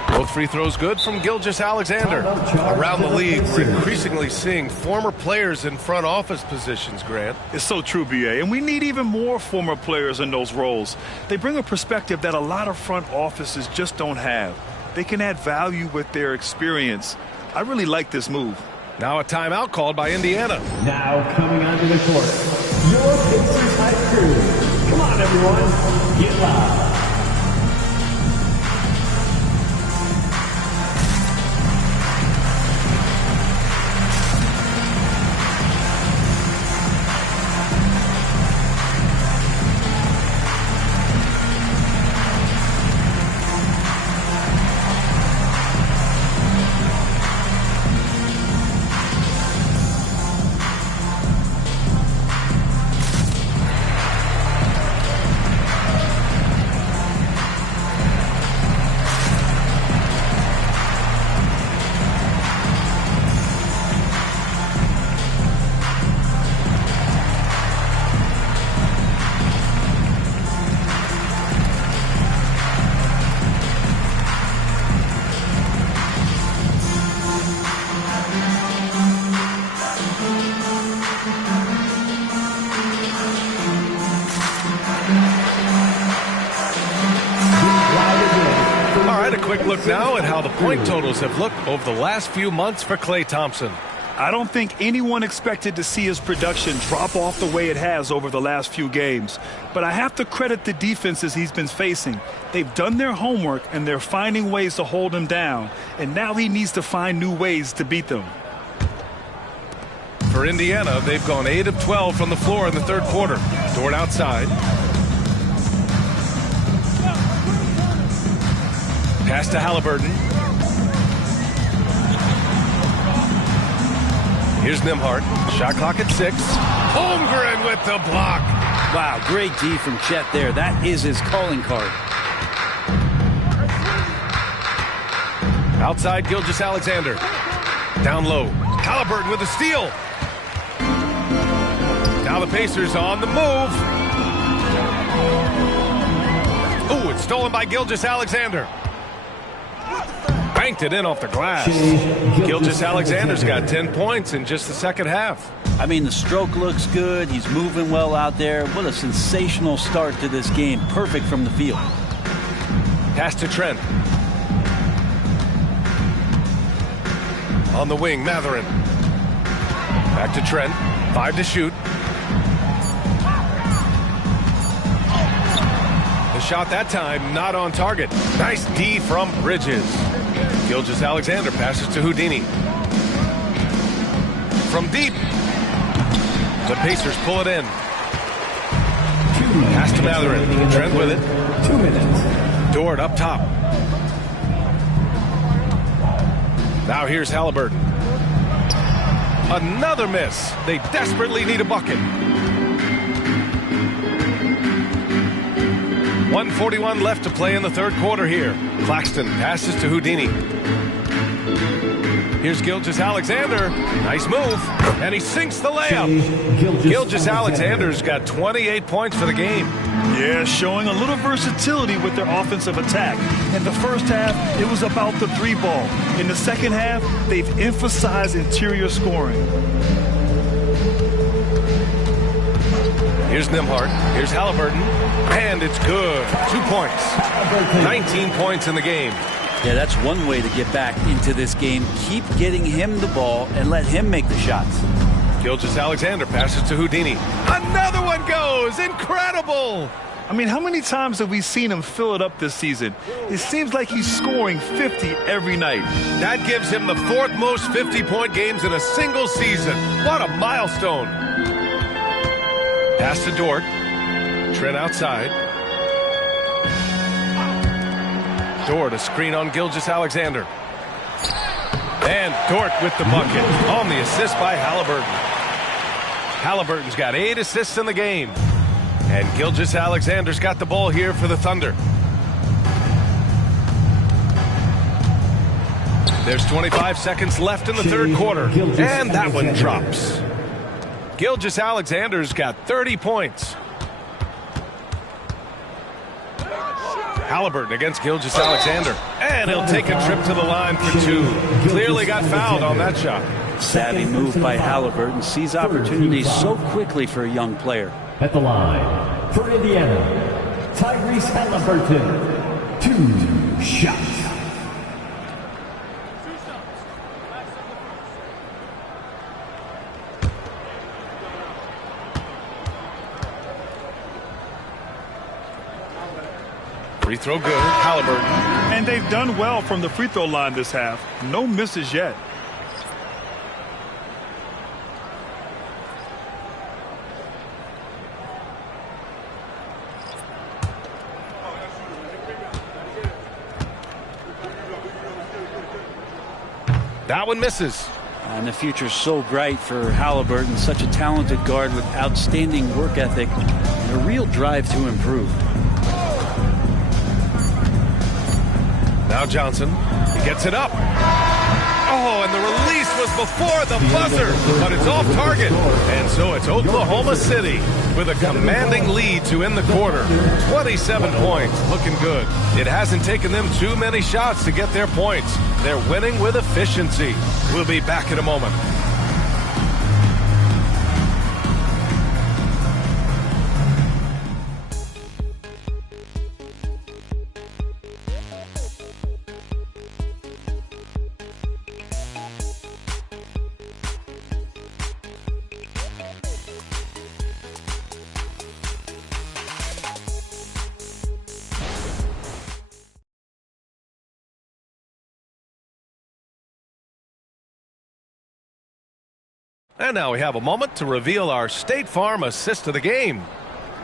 Both free throws good from Gilgeous-Alexander. Around the league, we're increasingly seeing former players in front office positions, Grant. It's so true, B.A., and we need even more former players in those roles. They bring a perspective that a lot of front offices just don't have. They can add value with their experience. I really like this move. Now a timeout called by Indiana. Now coming onto the court, your Pacers High Crew. Come on, everyone, get loud. Look now at how the point totals have looked over the last few months for Klay Thompson. I don't think anyone expected to see his production drop off the way it has over the last few games. But I have to credit the defenses he's been facing. They've done their homework, and they're finding ways to hold him down. And now he needs to find new ways to beat them. For Indiana, they've gone 8 of 12 from the floor in the third quarter. Dort outside. Pass to Halliburton. Here's Nembhard. Shot clock at 6. Holmgren with the block. Wow, great D from Chet there. That is his calling card. Outside Gilgeous-Alexander. Down low. Halliburton with a steal. Now the Pacers on the move. Ooh, it's stolen by Gilgeous-Alexander. Banked it in off the glass. Gilgeous-Alexander's got 10 points in just the second half. I mean, the stroke looks good. He's moving well out there. What a sensational start to this game. Perfect from the field. Pass to Trent. On the wing, Matherin. Back to Trent. 5 to shoot. The shot that time not on target. Nice D from Bridges. Gilgeous-Alexander passes to Houdini. From deep. The Pacers pull it in. Pass to Matherin. Trent with it. 2 minutes. Dort up top. Now here's Halliburton. Another miss. They desperately need a bucket. 1:41 left to play in the third quarter here. Claxton passes to Houdini. Here's Gilgeous-Alexander. Nice move. And he sinks the layup. Gilgeous-Alexander's got 28 points for the game. Yeah, showing a little versatility with their offensive attack. In the first half, it was about the 3 ball. In the second half, they've emphasized interior scoring. Here's Nembhard. Here's Halliburton. And it's good. 2 points. 19 points in the game. Yeah, that's one way to get back into this game. Keep getting him the ball and let him make the shots. Gilgeous-Alexander passes to Houdini. Another one goes! Incredible! I mean, how many times have we seen him fill it up this season? It seems like he's scoring 50 every night. That gives him the 4th most 50-point games in a single season. What a milestone. Pass to Dort. Trent outside. Dort, a screen on Gilgeous-Alexander. And Dort with the bucket on the assist by Halliburton. Halliburton's got 8 assists in the game. And Gilgeous-Alexander's got the ball here for the Thunder. There's 25 seconds left in the 3rd quarter. And that one drops. Gilgeous-Alexander's got 30 points. Halliburton against Gilgeous-Alexander. And he'll take a trip to the line for 2. Clearly got fouled on that shot. Savvy move by Halliburton. Sees opportunities so quickly for a young player. At the line, for Indiana, Tyrese Halliburton. 2 shots. Free throw good, Halliburton. And they've done well from the free throw line this half. No misses yet. That one misses. And the future's so bright for Halliburton, such a talented guard with outstanding work ethic and a real drive to improve. Now Johnson, he gets it up. Oh, and the release was before the buzzer, but it's off target. And so it's Oklahoma City with a commanding lead to end the quarter. 27 points, looking good. It hasn't taken them too many shots to get their points. They're winning with efficiency. We'll be back in a moment. And now we have a moment to reveal our State Farm assist of the game.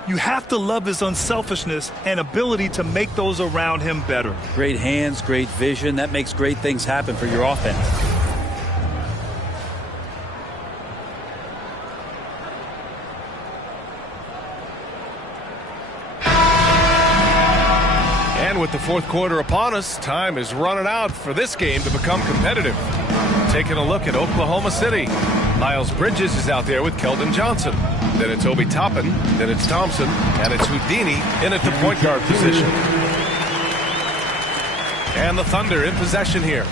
You have to love his unselfishness and ability to make those around him better. Great hands, great vision. That makes great things happen for your offense. And with the 4th quarter upon us, time is running out for this game to become competitive. Taking a look at Oklahoma City. Miles Bridges is out there with Keldon Johnson. Then it's Obi Toppin, then it's Thompson, and it's Houdini in at the point guard position. And the Thunder in possession here.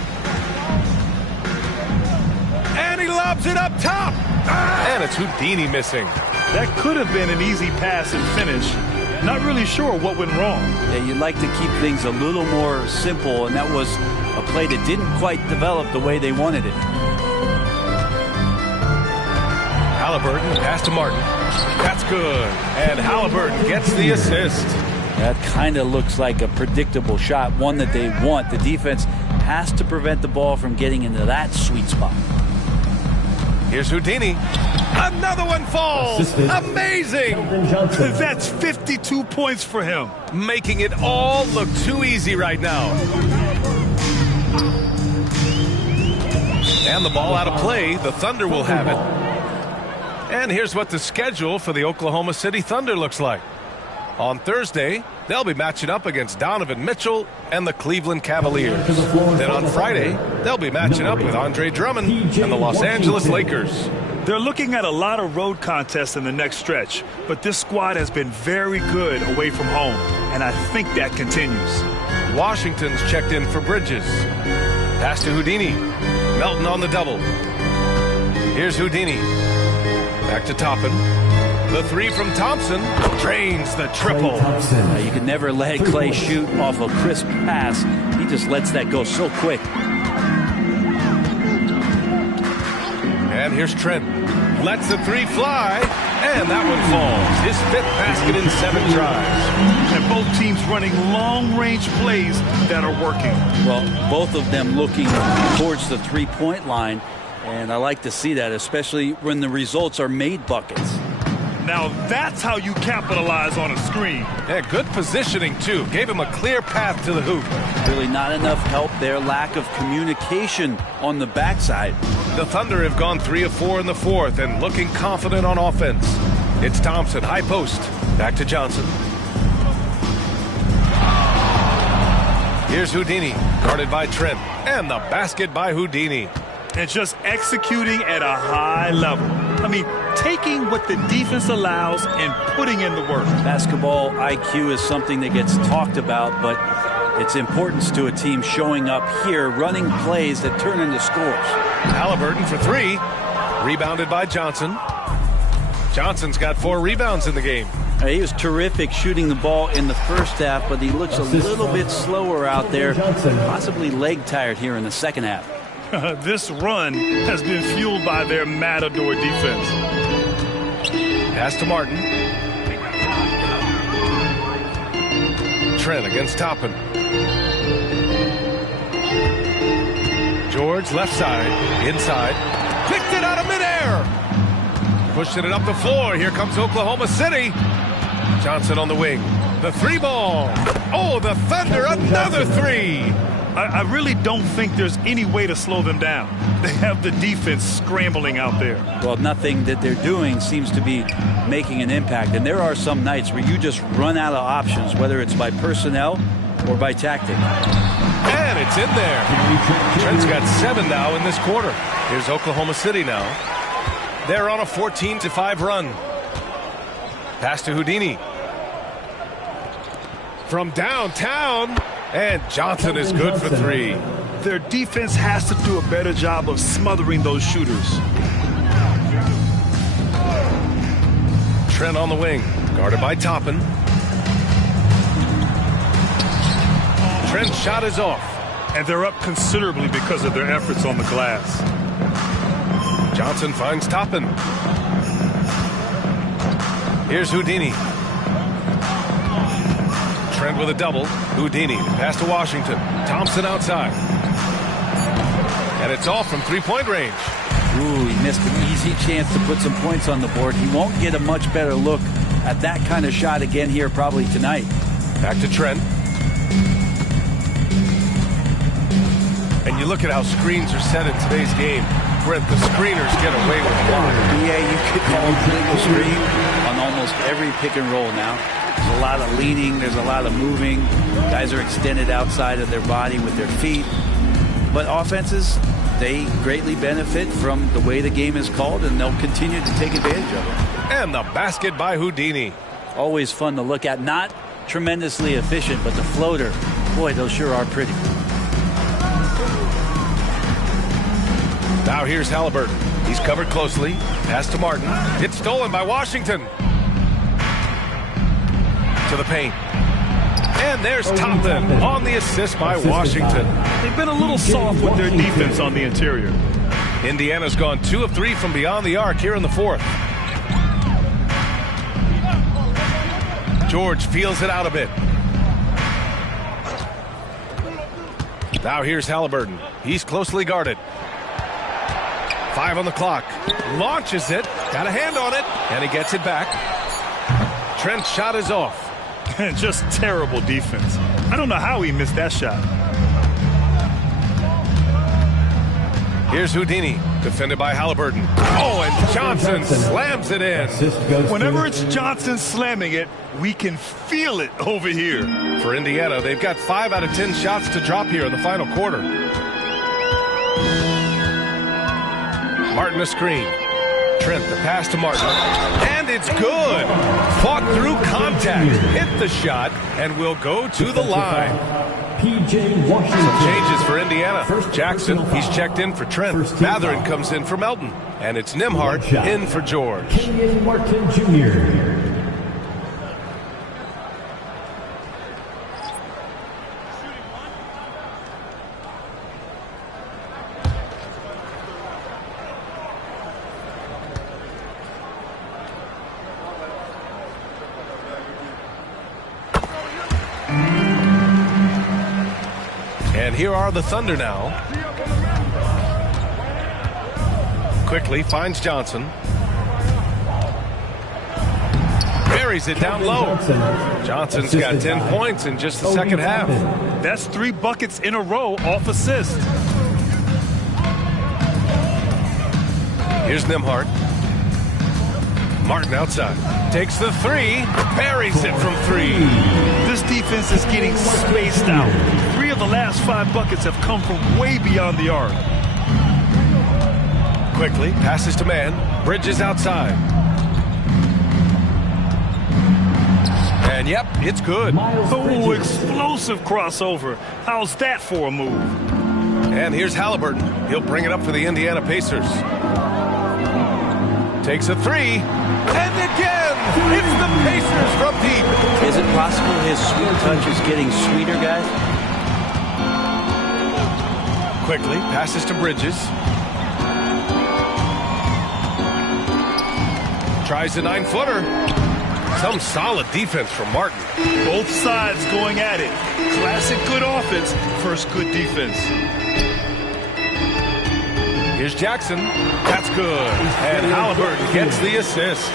And he lobs it up top. And it's Houdini missing. That could have been an easy pass and finish. Not really sure what went wrong. Yeah, you'd like to keep things a little more simple, and that was a play that didn't quite develop the way they wanted it. Halliburton, pass to Martin. That's good. And Halliburton gets the assist. That kind of looks like a predictable shot, one that they want. The defense has to prevent the ball from getting into that sweet spot. Here's Houdini. Another one falls. Assisted. Amazing. That's 52 points for him. Making it all look too easy right now. And the ball out of play. The Thunder will have it. And here's what the schedule for the Oklahoma City Thunder looks like. On Thursday, they'll be matching up against Donovan Mitchell and the Cleveland Cavaliers. Then on Friday, they'll be matching up with Andre Drummond and the Los Angeles Lakers. They're looking at a lot of road contests in the next stretch, but this squad has been very good away from home, and I think that continues. Washington's checked in for Bridges. Pass to Houdini. Melton on the double. Here's Houdini. Back to Toppin. The three from Thompson drains the triple. You can never let Clay shoot off a crisp pass. He just lets that go so quick. And here's Trent. Lets the three fly, and that one falls. His 5th basket in 7 tries. And both teams running long-range plays that are working. Well, both of them looking towards the three-point line, and I like to see that, especially when the results are made buckets. Now that's how you capitalize on a screen. Yeah, good positioning, too. Gave him a clear path to the hoop. Really not enough help there. Lack of communication on the backside. The Thunder have gone 3 of 4 in the 4th and looking confident on offense. It's Thompson, high post. Back to Johnson. Here's Houdini, guarded by Trent. And the basket by Houdini. And just executing at a high level. I mean, taking what the defense allows and putting in the work. Basketball IQ is something that gets talked about, but its importance to a team showing up here, running plays that turn into scores. Halliburton for 3. Rebounded by Johnson. Johnson's got 4 rebounds in the game. He was terrific shooting the ball in the first half, but he looks a little bit slower out there, possibly leg tired here in the second half. This run has been fueled by their Matador defense. Pass to Martin. Trent against Toppin. George left side, inside. Picked it out of midair. Pushing it up the floor. Here comes Oklahoma City. Johnson on the wing. The 3-ball. Oh, the Thunder, another 3. I really don't think there's any way to slow them down. They have the defense scrambling out there. Well, nothing that they're doing seems to be making an impact. And there are some nights where you just run out of options, whether it's by personnel or by tactic. And it's in there. Trent's got 7 now in this quarter. Here's Oklahoma City now. They're on a 14-5 run. Pass to Houdini. From downtown. And Johnson is good for 3. Their defense has to do a better job of smothering those shooters. Trent on the wing, guarded by Toppin. Trent's shot is off. And they're up considerably because of their efforts on the glass. Johnson finds Toppin. Here's Houdini. Trent with a double. Houdini, pass to Washington. Thompson outside. And it's off from 3-point range. Ooh, he missed an easy chance to put some points on the board. He won't get a much better look at that kind of shot again here probably tonight. Back to Trent. And you look at how screens are set in today's game. Brent, the screeners get away with a lot. Yeah, you could call a legal screen on almost every pick and roll now. There's a lot of leaning. There's a lot of moving. Guys are extended outside of their body with their feet. But offenses, they greatly benefit from the way the game is called, and they'll continue to take advantage of it. And the basket by Houdini. Always fun to look at. Not tremendously efficient, but the floater, boy, those sure are pretty. Now here's Halliburton. He's covered closely. Pass to Martin. It's stolen by Washington. To the paint. And there's Toppin on the assist by Washington. They've been a little soft with their defense on the interior. Indiana's gone 2 of 3 from beyond the arc here in the 4th. George feels it out a bit. Now here's Halliburton. He's closely guarded. 5 on the clock. Launches it. Got a hand on it. And he gets it back. Trent's shot is off. Just terrible defense. I don't know how he missed that shot. Here's Houdini, defended by Halliburton. Oh, and Johnson slams it in. Whenever it's Johnson slamming it, we can feel it over here. For Indiana, they've got 5 out of 10 shots to drop here in the final quarter. Martin a screen. Trent the pass to Martin. And it's good. Fought through contact. Hit the shot and will go to the line. P.J. Washington. Some changes for Indiana. First Jackson, personal he's foul. checked in for Trent. First team Matherin foul. comes in for Melton. And it's Nimhart shot. in for George. Kenyon Martin Jr. And here are the Thunder now. Quickly finds Johnson. Buries it down low. Johnson's got 10 points in just the second half. That's 3 buckets in a row off assist. Here's Nimhart. Martin outside. Takes the 3. Buries it from 3. This defense is getting spaced out. 3 of the last 5 buckets have come from way beyond the arc. Quickly passes to man. Bridges outside. And yep, it's good. Oh, explosive crossover. How's that for a move? And here's Halliburton. He'll bring it up for the Indiana Pacers. Takes a 3. And again, it's the Pacers from deep. Is it possible his sweet touch is getting sweeter, guys? Quickly passes to Bridges. Tries a 9-footer. Some solid defense from Martin. Both sides going at it. Classic good offense, first good defense. Here's Jackson. That's good. And Halliburton gets the assist.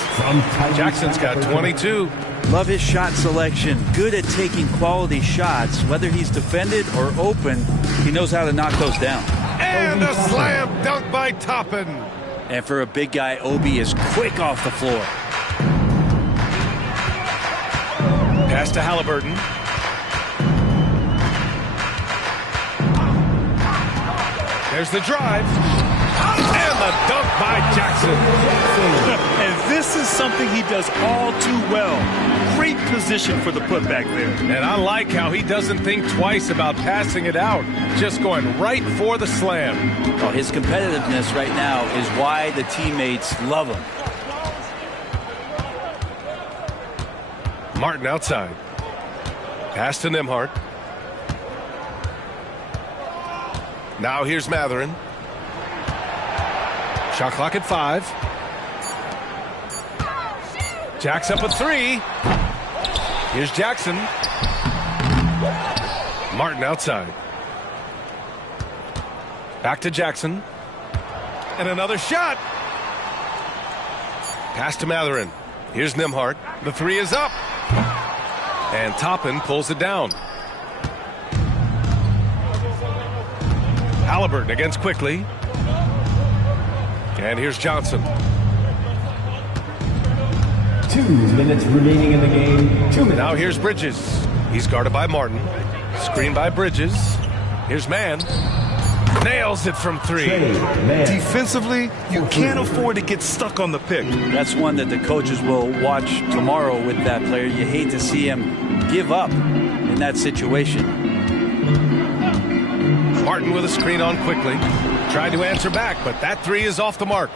Jackson's got 22. Love his shot selection. Good at taking quality shots. Whether he's defended or open, he knows how to knock those down. And a slam dunk by Toppin. And for a big guy, Obi is quick off the floor. Pass to Halliburton. There's the drive. And the dunk by Jackson. And this is something he does all too well. Great position for the putback there. And I like how he doesn't think twice about passing it out. Just going right for the slam. Well, his competitiveness right now is why the teammates love him. Martin outside. Pass to Nimhart. Now here's Matherin. Shot clock at 5. Jack's up a 3. Here's Jackson. Martin outside. Back to Jackson. And another shot. Pass to Matherin. Here's Nimhart. The 3 is up. And Toppin pulls it down. Halliburton against Quickly. And here's Johnson. 2 minutes remaining in the game. 2 minutes. Now here's Bridges. He's guarded by Martin. Screen by Bridges. Here's Mann. Nails it from 3. Defensively, you can't afford to get stuck on the pick. That's one that the coaches will watch tomorrow with that player. You hate to see him give up in that situation. Martin with a screen on Quickly. Tried to answer back, but that 3 is off the mark.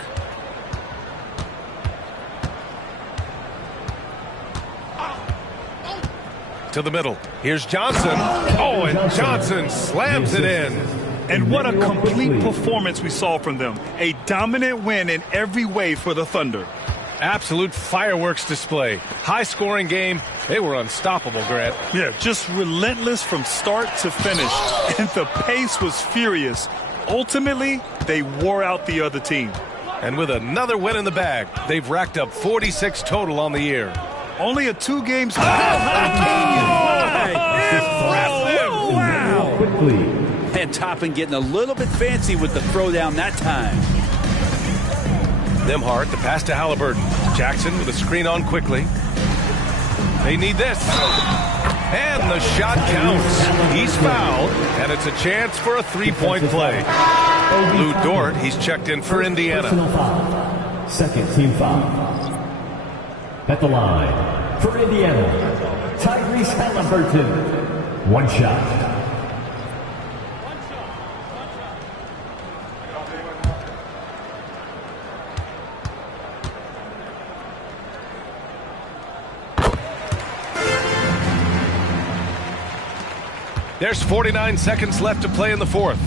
To the middle. Here's Johnson. Oh, and Johnson slams it in. And what a complete performance we saw from them. A dominant win in every way for the Thunder. Absolute fireworks display. High-scoring game. They were unstoppable, Grant. Yeah, just relentless from start to finish. And the pace was furious. Ultimately, they wore out the other team. And with another win in the bag, they've racked up 46 total on the year. Only a 2-game... Impressive! Wow! And Toppin getting a little bit fancy with the throwdown that time. Nimhart, the pass to Halliburton. Jackson with a screen on Quickly. They need this. And the shot counts. He's fouled, and it's a chance for a 3-point play. Lou Dort, he's checked in for Indiana. Second team foul. At the line for Indiana, Tyrese Halliburton. 1 shot. There's 49 seconds left to play in the fourth.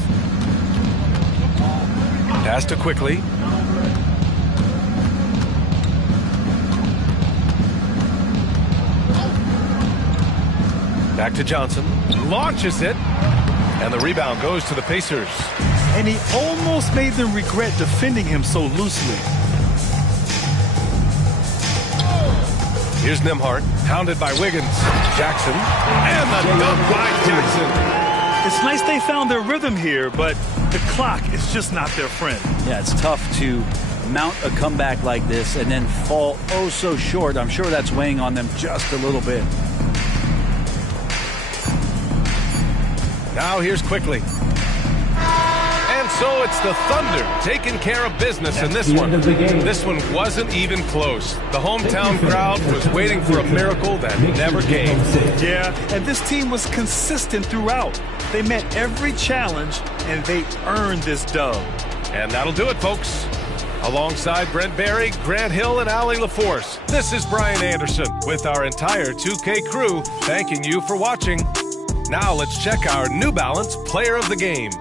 Pass to Quickly. Back to Johnson. Launches it. And the rebound goes to the Pacers. And he almost made them regret defending him so loosely. Here's Nembhard, pounded by Wiggins. Jackson, and the dunk by Jackson. It's nice they found their rhythm here, but the clock is just not their friend. Yeah, it's tough to mount a comeback like this and then fall oh so short. I'm sure that's weighing on them just a little bit. Now here's Quickly. And so it's the Thunder taking care of business in this one. This one wasn't even close. The hometown crowd was waiting for a miracle that never came. Yeah, and this team was consistent throughout. They met every challenge, and they earned this dub. And that'll do it, folks. Alongside Brent Barry, Grant Hill, and Allie LaForce, this is Brian Anderson with our entire 2K crew thanking you for watching. Now let's check our New Balance Player of the Game.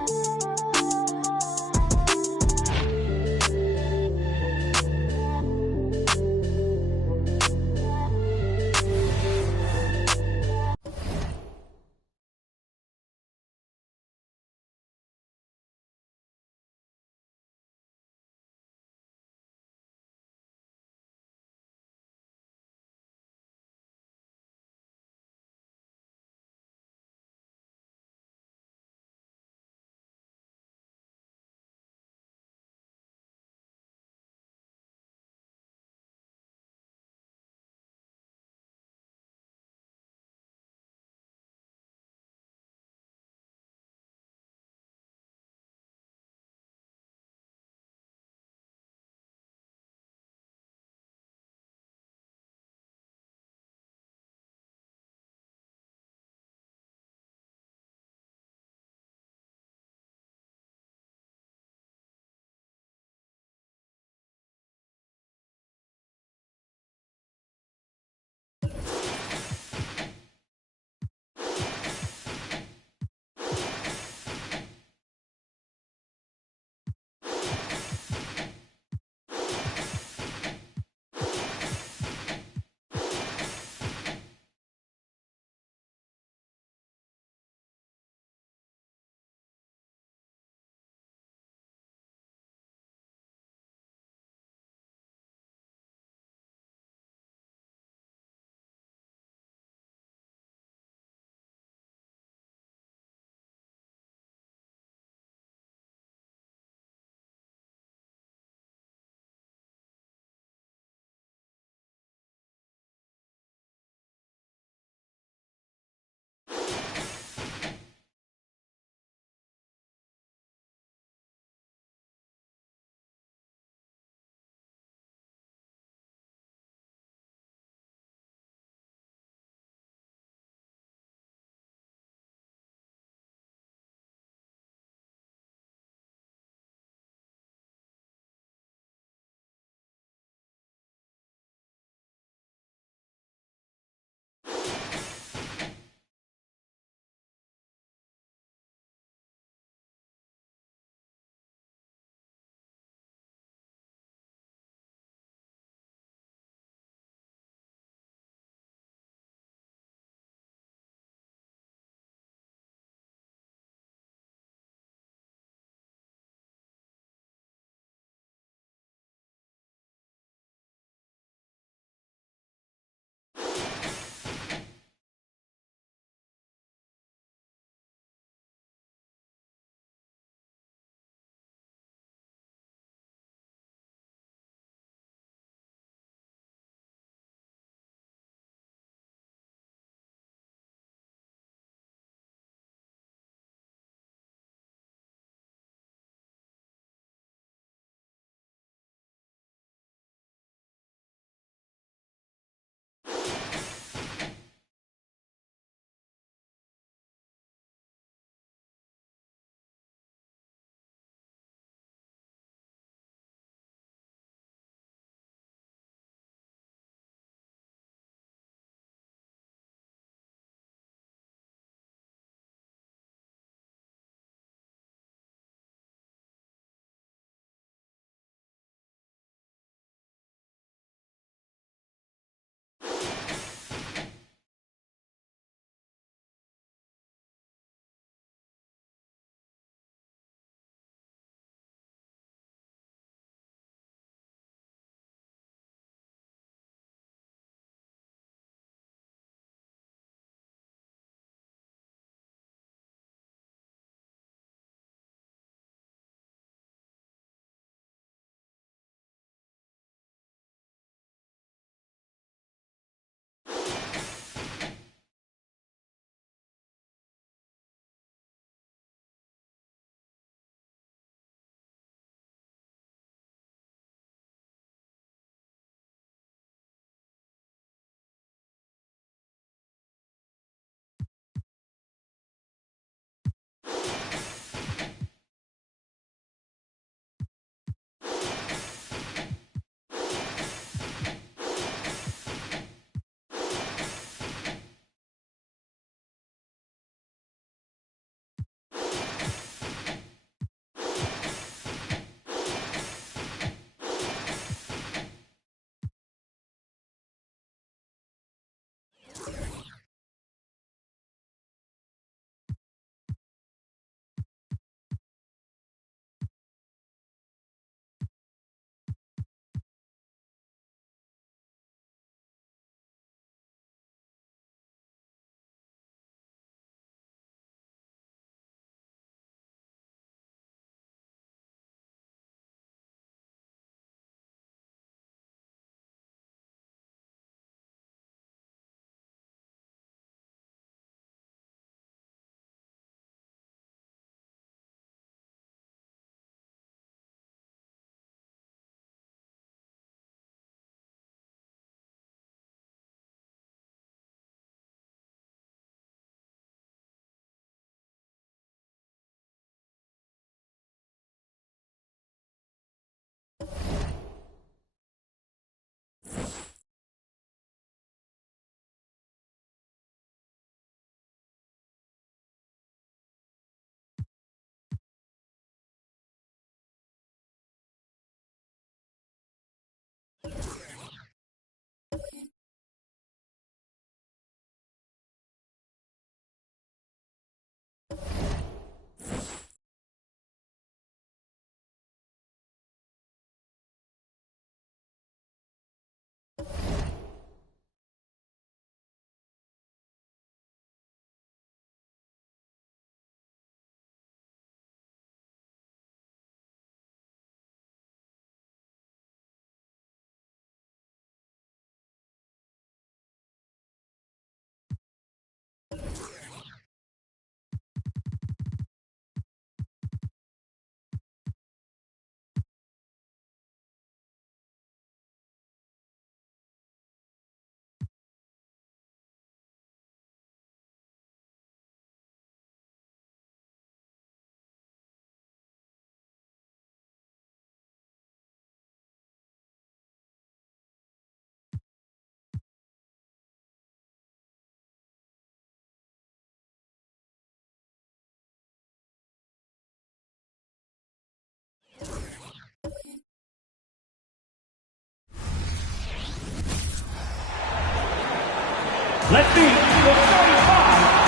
Let's meet the 45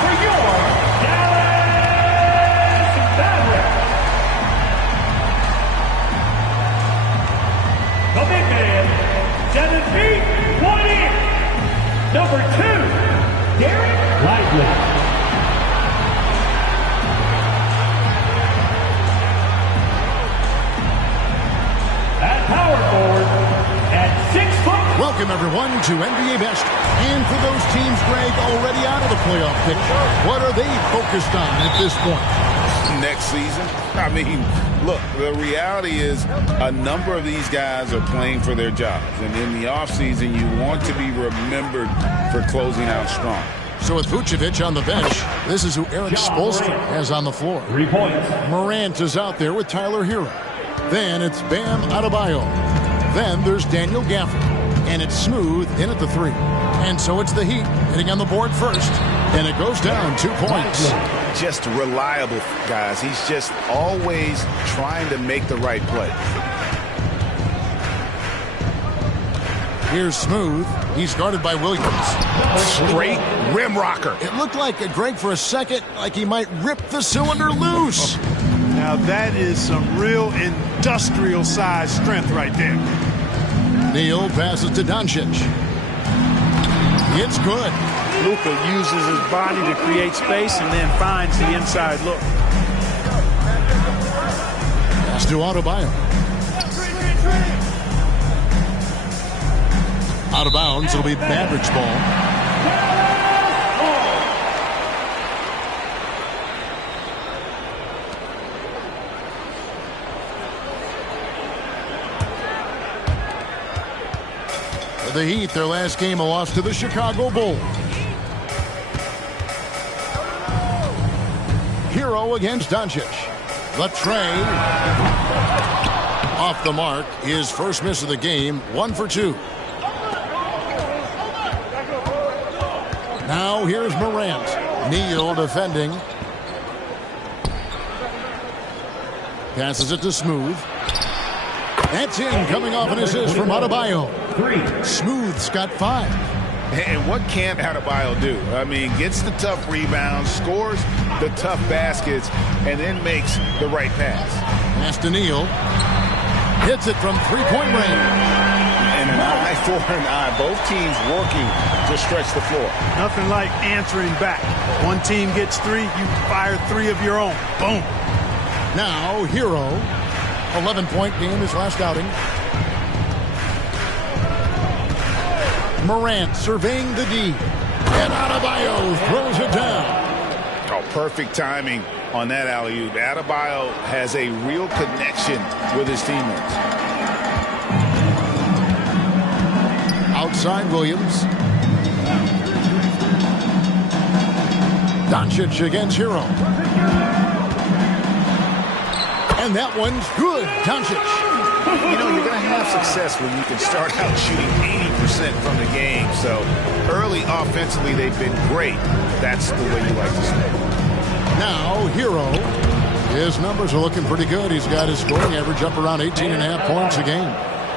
for your Dallas Mavericks. The big man, 7 feet, 1 inch. Number 2, Derek Lively. At power forward, at 6 foot. Welcome, everyone, to NBA Best. And for those teams, Greg, already out of the playoff picture, what are they focused on at this point? Next season? I mean, look, the reality is a number of these guys are playing for their jobs. And in the offseason, you want to be remembered for closing out strong. So with Vucevic on the bench, this is who Eric Spoelstra has on the floor. 3 points. Morant is out there with Tyler Hero. Then it's Bam Adebayo. Then there's Daniel Gafford. And it's Smooth in at the 3. And so it's the Heat hitting on the board first. And it goes down 2 points. Just reliable, guys. He's just always trying to make the right play. Here's Smooth. He's guarded by Williams. Straight rim rocker. It looked like, Greg, for a second, like he might rip the cylinder loose. Now that is some real industrial size strength right there. Neal passes to Doncic. It's good. Luka uses his body to create space and then finds the inside look. Pass to Adebayo. Out of bounds. It'll be Maverick's ball. The Heat, their last game, a loss to the Chicago Bulls. Hero Hero against Doncic. The tray. Off the mark. His first miss of the game. 1 for 2. Now here's Morant. Neal defending. Passes it to Smooth. That's in, coming off an assist from Adebayo. Smooth's got 5. And what can't Adebayo do? I mean, gets the tough rebounds, scores the tough baskets, and then makes the right pass. Pass to Neal. Hits it from three-point range. And an eye for an eye. Both teams working to stretch the floor. Nothing like answering back. One team gets 3, you fire 3 of your own. Boom. Now, Hero. 11-point game his last outing. Morant surveying the D. And Adebayo throws it down. Oh, perfect timing on that alley-oop. Adebayo has a real connection with his teammates. Outside Williams. Doncic against Hero. And that one's good. Doncic. You know, you're going to have success when you can start out shooting 80% from the game. So early offensively, they've been great. That's the way you like to stay. Now, Hero. His numbers are looking pretty good. He's got his scoring average up around 18.5 points a game.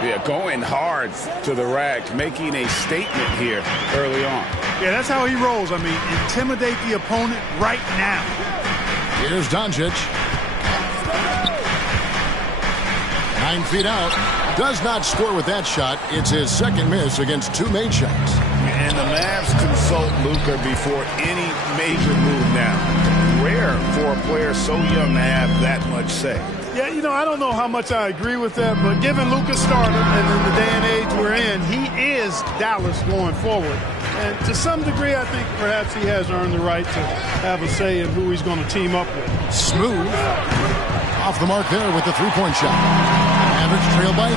Yeah, going hard to the rack, making a statement here early on. Yeah, that's how he rolls. I mean, intimidate the opponent right now. Here's Doncic. 9 feet out. Does not score with that shot. It's his second miss against 2 made shots. And the Mavs consult Luka before any major move now. Rare for a player so young to have that much say. Yeah, you know, I don't know how much I agree with that, but given Luka's starter and in the day and age we're in, he is Dallas going forward. And to some degree, I think perhaps he has earned the right to have a say in who he's going to team up with. Smooth. Off the mark there with the three-point shot. Mavericks trail by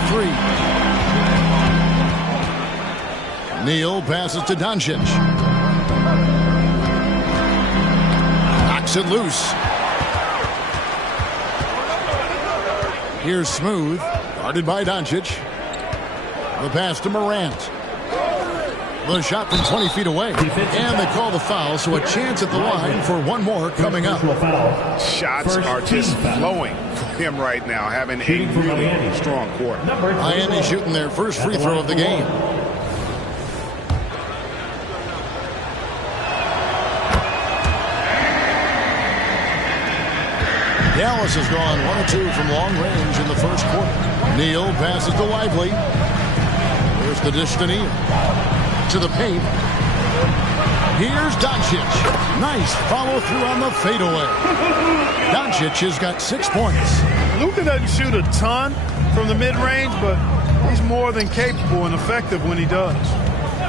3. Neal passes to Doncic. Knocks it loose. Here's Smooth. Guarded by Doncic. The pass to Morant. The shot from 20 feet away. And they call the foul, so a chance at the line for one more coming up. Shots are just flowing for him right now, having a really strong quarter. Miami shooting their first free throw of the game. Dallas has gone 1 of 2 from long range in the first quarter. Neal passes to Lively. Here's the dish to Neal. To the paint. Here's Doncic. Nice follow through on the fadeaway. Doncic has got 6 points. Luka doesn't shoot a ton from the mid-range, but he's more than capable and effective when he does.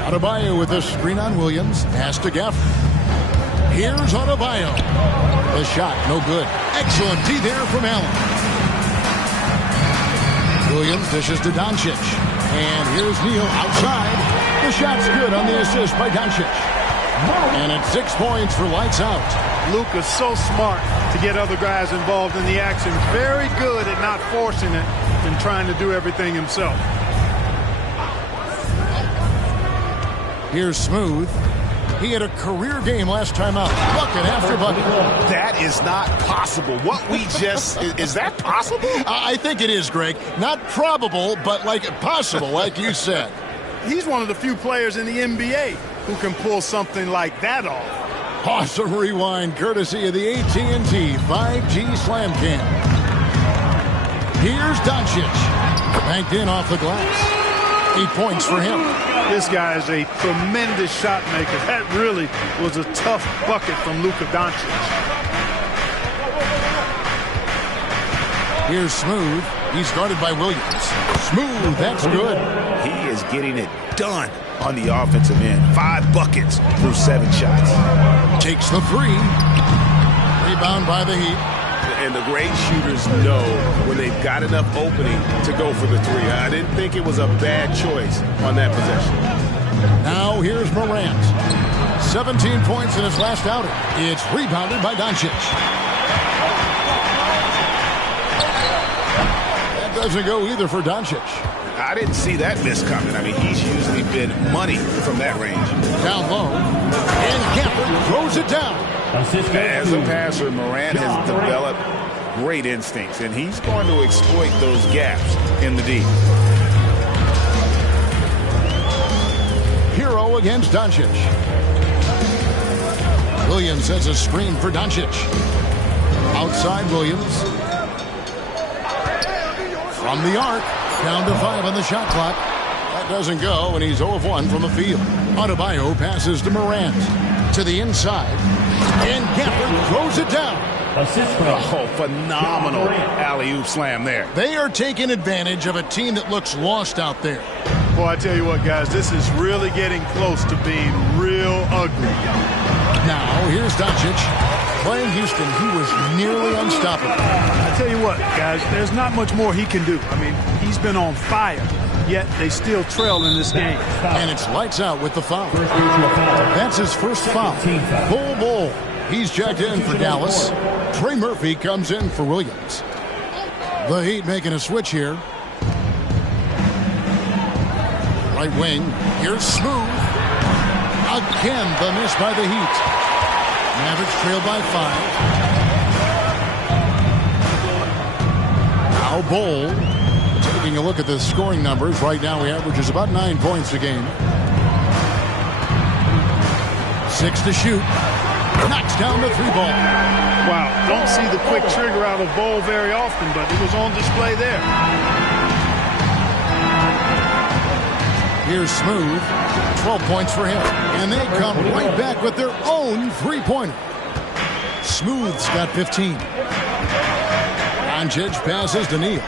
Adebayo with a screen on Williams. Pass to Gafford. Here's Adebayo. The shot, no good. Excellent D there from Allen. Williams dishes to Doncic. And here's Neal outside. The shot's good on the assist by Doncic. And it's 6 points for lights out. Luka's so smart to get other guys involved in the action. Very good at not forcing it and trying to do everything himself. Here's Smooth. He had a career game last time out. Bucket after bucket. That is not possible. What we just... is that possible? I think it is, Greg. Not probable, but like possible, like you said. He's one of the few players in the NBA who can pull something like that off. Awesome rewind, courtesy of the AT&T 5G Slam Cam. Here's Doncic. Banked in off the glass. 8 points for him. This guy is a tremendous shot maker. That really was a tough bucket from Luka Doncic. Here's Smooth. He's guarded by Williams. Smooth, that's good. He is getting it done on the offensive end. 5 buckets through 7 shots. Takes the 3. Rebound by the Heat. And the great shooters know when they've got enough opening to go for the 3. I didn't think it was a bad choice on that possession. Now here's Morant. 17 points in his last outing. It's rebounded by Doncic. doesn't go either for Doncic. I didn't see that miss coming. I mean, he's usually been money from that range. Down low. And Gafford throws it down. As a passer, Morant has developed great instincts, and he's going to exploit those gaps in the D. Hero against Doncic. Williams has a screen for Doncic. Outside Williams. From the arc. Down to 5 on the shot clock. That doesn't go, and he's 0 of 1 from the field. Adebayo passes to Morant. To the inside. And Gafford throws it down. Oh, phenomenal alley-oop slam there. They are taking advantage of a team that looks lost out there. Boy, I tell you what, guys, this is really getting close to being real ugly. Now, here's Doncic. Playing Houston, he was nearly unstoppable. I tell you what, guys, there's not much more he can do. I mean, he's been on fire, yet they still trail in this game. And it's lights out with the foul. That's his first foul. Bull. He's checked in for Dallas. Trey Murphy comes in for Williams. The Heat making a switch here. Right wing. Here's Smooth. Again, the miss by the Heat. Mavericks trail by 5. Now Bull. Taking a look at the scoring numbers. Right now he averages about 9 points a game. 6 to shoot. Knocks down the 3-ball. Wow, don't see the quick trigger out of Bull very often, but it was on display there. Here's Smooth. 12 points for him. And they come right back with their own 3-pointer. Smooth's got 15. Doncic passes to Neal.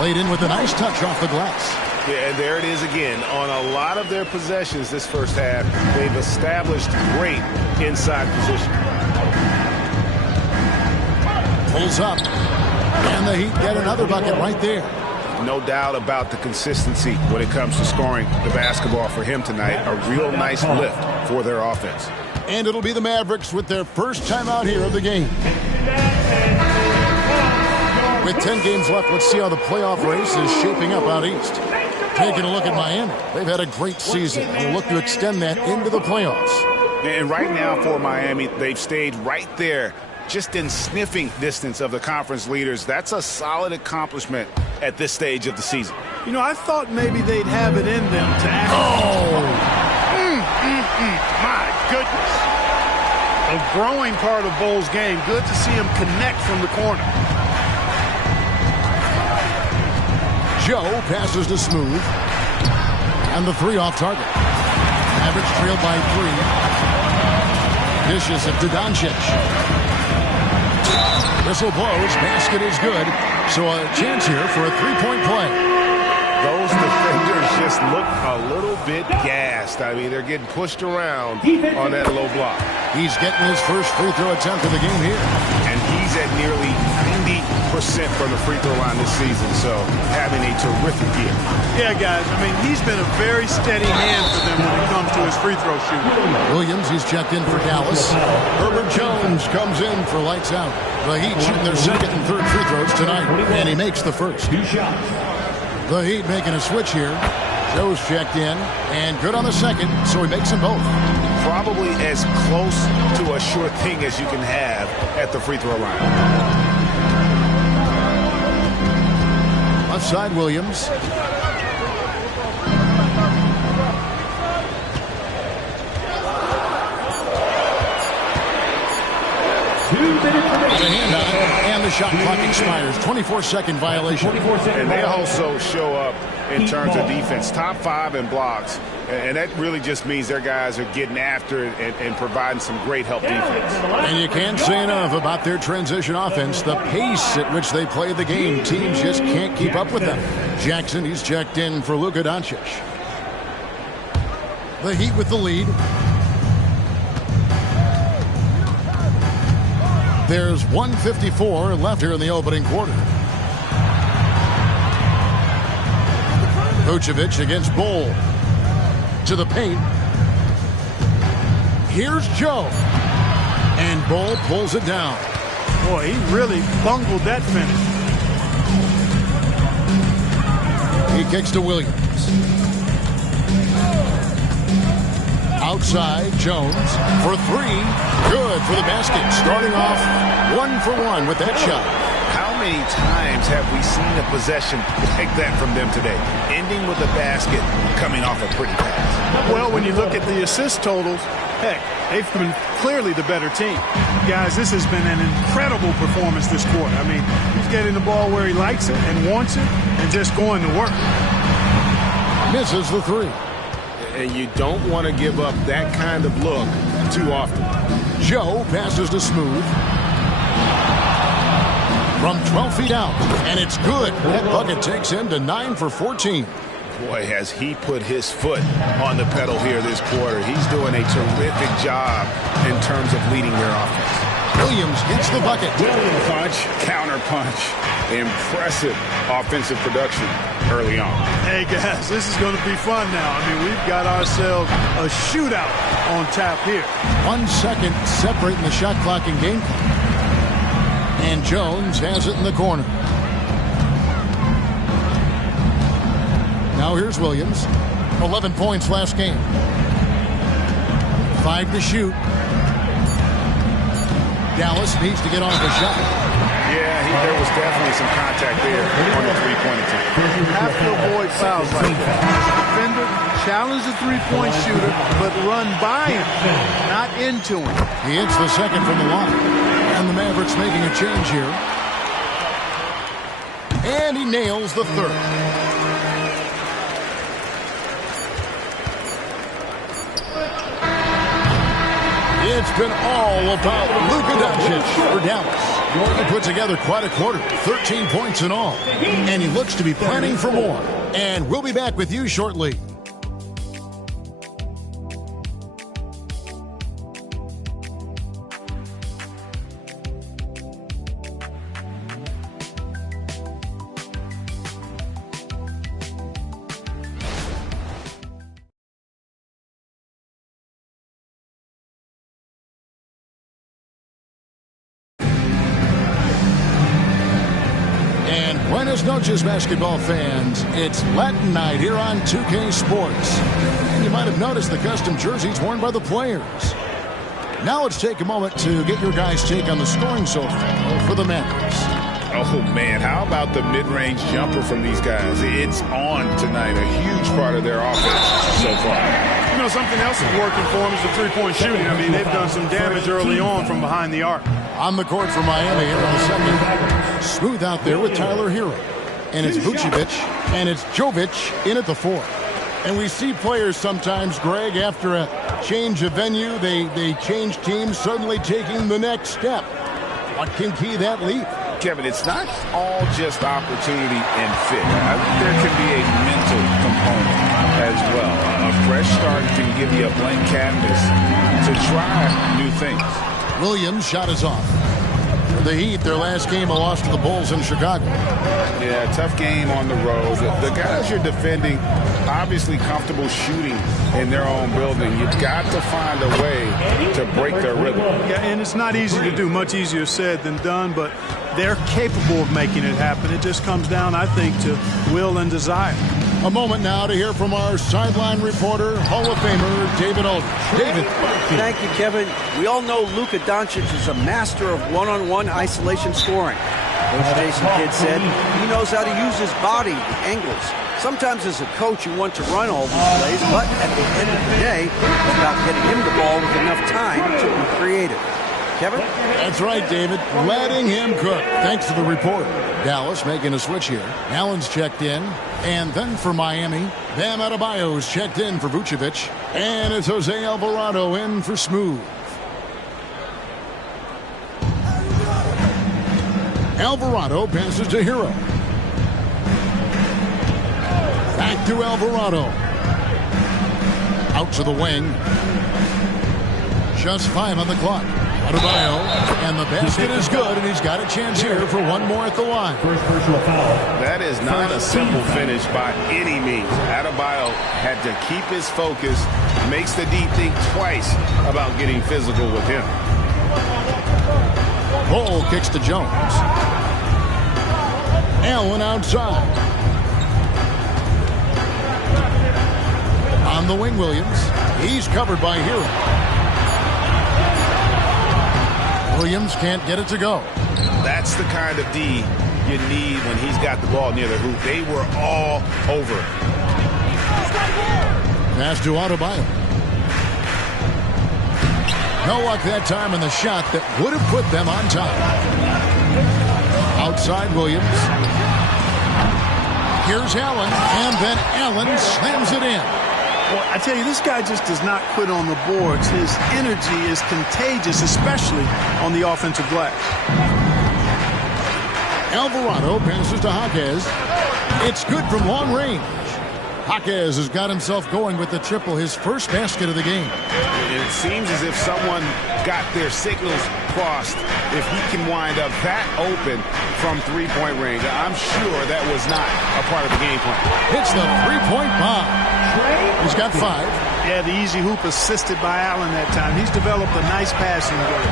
Laid in with a nice touch off the glass. Yeah, and there it is again. On a lot of their possessions this first half, they've established great inside position. Pulls up. And the Heat get another bucket right there. No doubt about the consistency when it comes to scoring the basketball for him tonight. A real nice lift for their offense. And it'll be the Mavericks with their first time out here of the game. With 10 games left, let's see how the playoff race is shaping up out east. Taking a look at Miami. They've had a great season. They'll look to extend that into the playoffs. And right now for Miami, they've stayed right there, just in sniffing distance of the conference leaders. That's a solid accomplishment at this stage of the season. You know, I thought maybe they'd have it in them to act. My goodness. A growing part of Bull's game. Good to see him connect from the corner. Joe passes to Smooth. And the 3 off target. Mavericks trailed by 3. Dishes it to Doncic. Whistle blows. Basket is good. So a chance here for a 3-point play. Those defenders just look a little bit gassed. I mean, they're getting pushed around on that low block. He's getting his first free throw attempt of the game here. And he's at nearly 90% from the free throw line this season, so having a terrific year. Yeah, guys, I mean, he's been a very steady hand for them when it comes to his free throw shooting. Williams, he's checked in for Dallas. Herbert Jones comes in for lights out. The Heat shooting their second and third free throws tonight, and he makes the first. The Heat making a switch here. Joe's checked in, and good on the second, so he makes them both. Probably as close to a sure thing as you can have at the free throw line. Left side, Williams. The handout, and the shot clock expires. 24-second violation. And they also show up in terms of defense. Top 5 in blocks. And that really just means their guys are getting after it and providing some great help defense. And you can't say enough about their transition offense. The pace at which they play the game, teams just can't keep up with them. Jackson, he's checked in for Luka Doncic. The Heat with the lead. There's 1:54 left here in the opening quarter. Vucevic against Bull. To the paint. Here's Joe. And Bull pulls it down. Boy, he really bungled that finish. He kicks to Williams. Outside, Jones for three. Good for the basket. Starting off 1 for 1 with that shot. How many times have we seen a possession like that from them today? Ending with a basket, coming off a pretty pass. Well, when you look at the assist totals, heck, they've been clearly the better team. Guys, this has been an incredible performance this quarter. I mean, he's getting the ball where he likes it and wants it and just going to work. Misses the three. And you don't want to give up that kind of look too often. Joe passes to Smooth. From 12 feet out, and it's good. That bucket takes him to 9 for 14. Boy, has he put his foot on the pedal here this quarter. He's doing a terrific job in terms of leading their offense. Williams gets the bucket. Punch, counter punch. Impressive offensive production early on. Hey, guys, this is going to be fun now. I mean, we've got ourselves a shootout on tap here. 1 second separating the shot clock and game clock. And Jones has it in the corner. Now here's Williams. 11 points last game. 5 to shoot. Dallas needs to get off the shot. Yeah, there was definitely some contact there on the three-point attempt. You have to avoid fouls like that. As a defender, challenge the three-point shooter, but run by him, not into him. He hits the second from the line. And the Mavericks making a change here. And he nails the third. It's been all about Luka Doncic for Dallas. He put together quite a quarter, 13 points in all. And he looks to be planning for more. And we'll be back with you shortly. Buenas noches, basketball fans. It's Latin night here on 2K Sports. And you might have noticed the custom jerseys worn by the players. Now let's take a moment to get your guys' take on the scoring so far for the Mavericks. Oh, man, how about the mid-range jumper from these guys? It's on tonight, a huge part of their offense so far. You know, something else is working for them is the three-point shooting. I mean, they've done some damage early on from behind the arc. On the court for Miami here in the second. Smooth out there with Tyler Hero. And it's Vucevic, and it's Jovic in at the 4. And we see players sometimes, Greg, after a change of venue, they change teams, suddenly taking the next step. What can key that leap? Kevin, it's not all just opportunity and fit. I think there can be a mental component as well. A fresh start can give you a blank canvas to try new things. Williams' shot is off. The Heat, their last game, a loss to the Bulls in Chicago. Yeah, tough game on the road. The guys you're defending, obviously comfortable shooting in their own building. You've got to find a way to break their rhythm. Yeah, and it's not easy to do. Much easier said than done, but they're capable of making it happen. It just comes down, I think, to will and desire. A moment now to hear from our sideline reporter, Hall of Famer David Aldridge. David. Thank you, Kevin. We all know Luka Doncic is a master of one-on-one isolation scoring. Coach Jason Kidd said he knows how to use his body, the angles. Sometimes as a coach, you want to run all these plays, but at the end of the day, it's about getting him the ball with enough time to be creative. Kevin? That's right, David. Letting him cook. Thanks to the report. Dallas making a switch here. Allen's checked in. And then for Miami, Bam Adebayo's checked in for Vucevic. And it's Jose Alvarado in for Smooth. Alvarado passes to Hero. Back to Alvarado. Out to the wing. Just 5 on the clock. Adebayo, and the basket is good, and he's got a chance here for one more at the line. First personal foul. That is not a simple finish by any means. Adebayo had to keep his focus, makes the D think twice about getting physical with him. Cole kicks to Jones. Allen outside. On the wing, Williams. He's covered by Hero. Williams can't get it to go. That's the kind of D you need when he's got the ball near the hoop. They were all over it. Pass to Adebayo. No luck that time in the shot that would have put them on top. Outside Williams. Here's Allen, and then Allen slams it in. Well, I tell you, this guy just does not quit on the boards. His energy is contagious, especially on the offensive glass. Alvarado passes to Jaquez. It's good from long range. Jaquez has got himself going with the triple, his first basket of the game. It seems as if someone got their signals crossed. If he can wind up that open from three-point range, I'm sure that was not a part of the game plan. Hits the three-point bomb. He's got 5. Yeah, the easy hoop assisted by Allen that time. He's developed a nice passing game.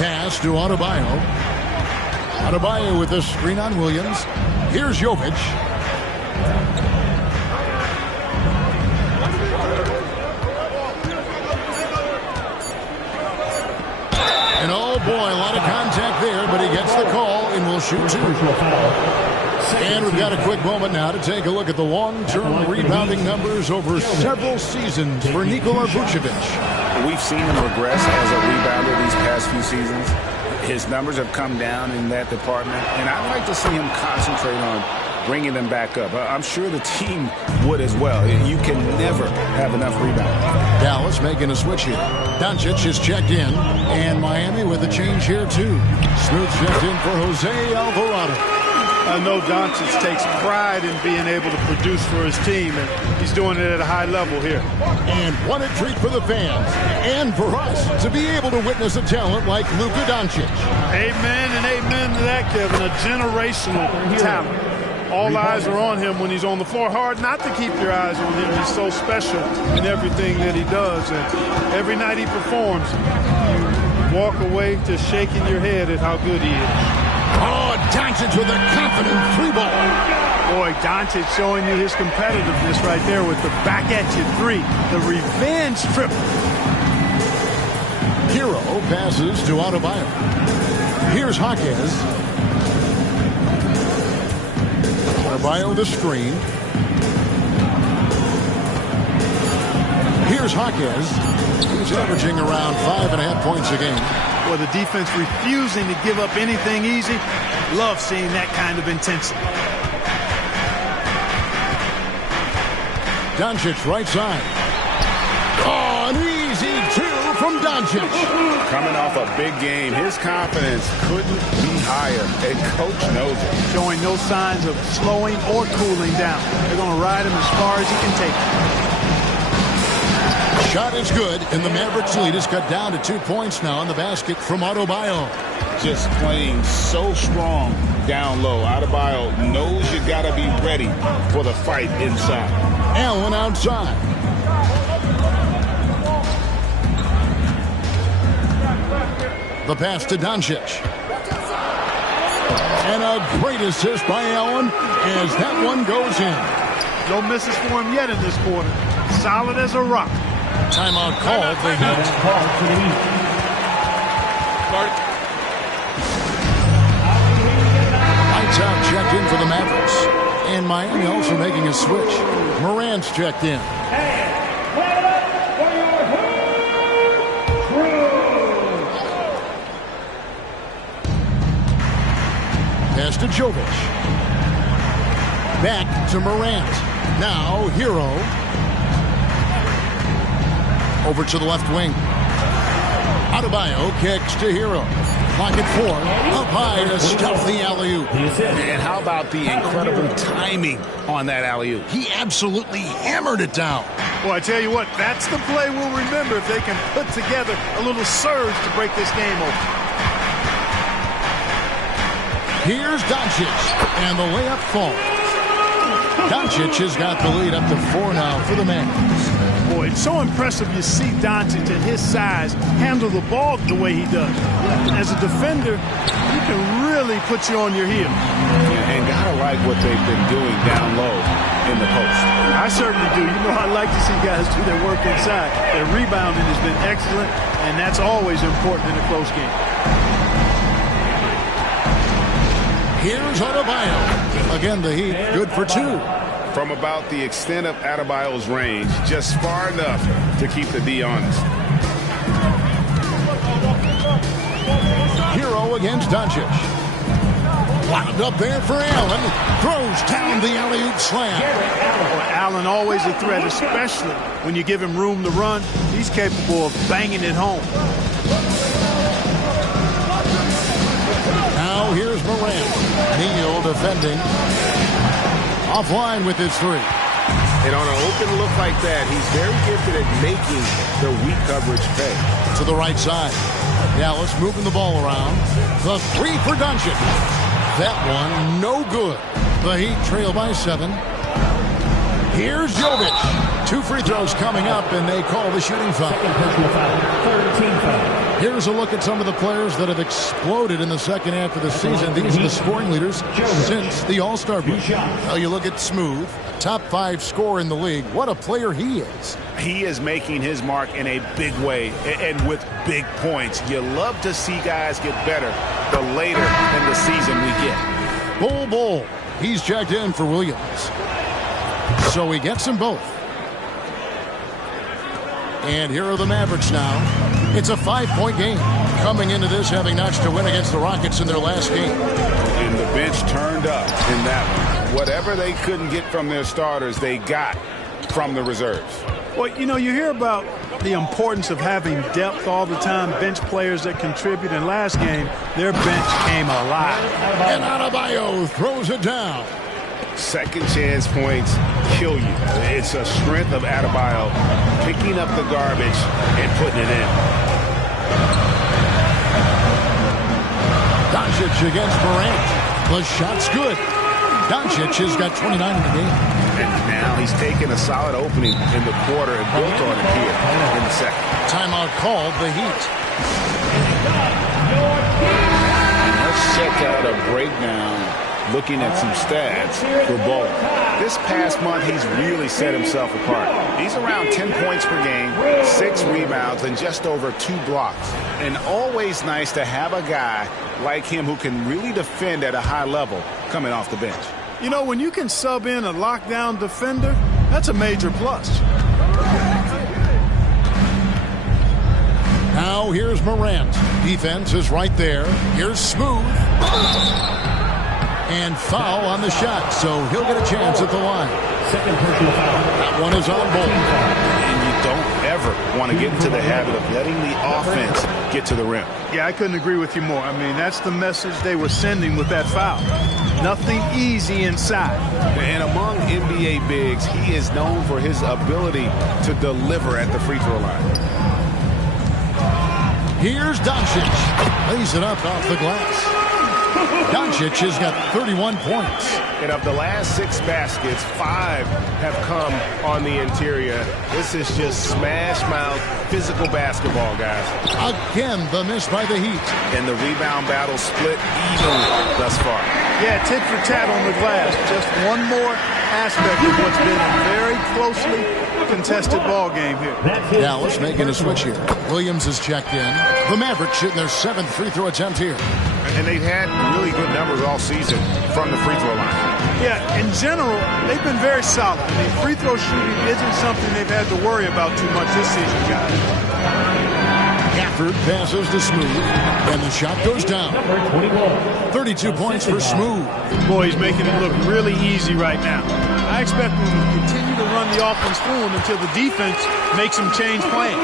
Pass to Adebayo. Adebayo with the screen on Williams. Here's Jovic. And oh boy, a lot of contact there, but he gets the call and will shoot 2. And we've got a quick moment now to take a look at the long-term rebounding numbers over several seasons for Nikola Vucevic. We've seen him regress as a rebounder these past few seasons. His numbers have come down in that department, and I'd like to see him concentrate on bringing them back up. I'm sure the team would as well. You can never have enough rebounds. Dallas making a switch here. Doncic is checked in, and Miami with a change here too. Smooth checked in for Jose Alvarado. I know Doncic takes pride in being able to produce for his team, and he's doing it at a high level here. And what a treat for the fans and for us to be able to witness a talent like Luka Doncic. Amen and amen to that, Kevin. A generational talent. All eyes are on him when he's on the floor. Hard not to keep your eyes on him. He's so special in everything that he does. And every night he performs, you walk away just shaking your head at how good he is. Oh, Doncic with a confident 3-ball. Boy, Doncic showing you his competitiveness right there with the back-at-you 3. The revenge triple. Hero passes to Adebayo. Here's Jaquez. Adebayo the screen. Here's Jaquez. He's averaging around 5.5 points a game. Well, the defense refusing to give up anything easy. Love seeing that kind of intensity. Doncic right side. Oh, an easy 2 from Doncic. Coming off a big game, his confidence couldn't be higher, and coach knows it. Showing no signs of slowing or cooling down. They're going to ride him as far as he can take him. Shot is good, and the Mavericks lead is cut down to 2 points now on the basket from Adebayo. Just playing so strong down low. Adebayo knows you got to be ready for the fight inside. Allen outside. The pass to Doncic. And a great assist by Allen as that one goes in. No misses for him yet in this quarter. Solid as a rock. Timeout called for the Heat. Lights out checked in for the Mavericks. And Miami also making a switch. Morant's checked in. Pass to Jovic. Back to Morant. Now Hero. Over to the left wing. Adebayo kicks to Hero. Clock at 4. Up high to stuff the alley-oop. And how about the incredible timing on that alley-oop? He absolutely hammered it down. Well, I tell you what, that's the play we'll remember if they can put together a little surge to break this game open. Here's Doncic, and the layup falls. Doncic has got the lead up to 4 now for the Mavericks. Boy, it's so impressive you see Doncic at his size handle the ball the way he does. As a defender, he can really put you on your heel. And gotta like what they've been doing down low in the post. I certainly do. You know, I like to see guys do their work inside. Their rebounding has been excellent, and that's always important in a close game. Here's Adebayo. Again, the Heat good for 2. From about the extent of Adebayo's range, just far enough to keep the D honest. Hero against Doncic. Wound up there for Allen. Throws down the alley-oop slam. Well, Allen always a threat, especially when you give him room to run. He's capable of banging it home. Now here's Morant. Neal defending. Offline with his 3. And on an open look like that, he's very gifted at making the weak coverage pay. To the right side. Dallas moving the ball around. The 3 for Doncic. That one no good. The Heat trail by 7. Here's Jovic. 2 free throws coming up, and they call the shooting foul. Here's a look at some of the players that have exploded in the second half of the season. These are the scoring leaders since the All-Star break. Well, you look at Smooth, top 5 scorer in the league. What a player he is. He is making his mark in a big way and with big points. You love to see guys get better the later in the season we get. Bull. He's checked in for Williams. So he gets them both. And here are the Mavericks now. It's a 5-point game. Coming into this having notched a win against the Rockets in their last game. And the bench turned up in that one. Whatever they couldn't get from their starters, they got from the reserves. Well, you know, you hear about the importance of having depth all the time, bench players that contribute. In last game, their bench came alive. And Adebayo throws it down. Second chance points kill you. It's a strength of Adebayo picking up the garbage and putting it in. Doncic against Morant. The shot's good. Doncic has got 29 in the game. And now he's taken a solid opening in the quarter and built on it here in the second. Timeout called, the Heat. Let's check out a breakdown looking at some stats for Ball. This past month, he's really set himself apart. He's around 10 points per game, 6 rebounds, and just over 2 blocks. And always nice to have a guy like him who can really defend at a high level coming off the bench. You know, when you can sub in a lockdown defender, that's a major plus. Now here's Morant. Defense is right there. Here's Smooth. And foul on the shot, so he'll get a chance at the line. That one is on Ball. And you don't ever want to get into the habit of letting the offense get to the rim. Yeah, I couldn't agree with you more. I mean, that's the message they were sending with that foul. Nothing easy inside. And among NBA bigs, he is known for his ability to deliver at the free throw line. Here's Doncic. Lays it up off the glass. Doncic has got 31 points. And of the last 6 baskets, 5 have come on the interior. This is just smash mouth, physical basketball, guys. Again, the miss by the Heat. And the rebound battle split evenly thus far. Yeah, tit for tat on the glass. Just one more aspect of what's been a very closely contested ball game here. Dallas making a switch here. Williams is checked in. The Mavericks shooting their 7th free throw attempt here. And they've had really good numbers all season from the free throw line. Yeah, in general, they've been very solid. I mean, free throw shooting isn't something they've had to worry about too much this season, guys. Gafford passes to Smooth, and the shot goes down. 32 points for Smooth. Boy, he's making it look really easy right now. I expect them to continue to run the offense through him until the defense makes them change plans.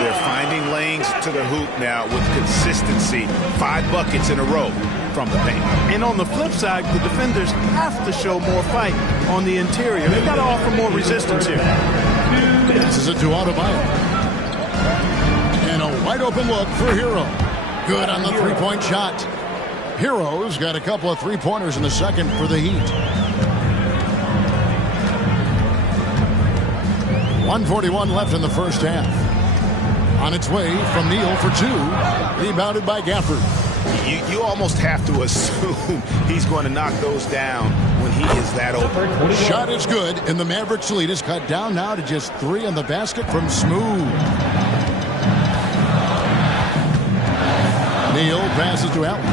They're finding lanes to the hoop now with consistency. 5 buckets in a row from the paint. And on the flip side, the defenders have to show more fight on the interior. They've got to offer more resistance here. This is a Adebayo. And a wide open look for Hero. Good on the three-point shot. Hero's got a couple of three-pointers in the second for the Heat. 1:41 left in the first half. On its way from Neal for two. Rebounded by Gafford. You almost have to assume he's going to knock those down when he is that open. Shot is good, and the Mavericks lead is cut down now to just 3 on the basket from Smooth. Neal passes to Allen.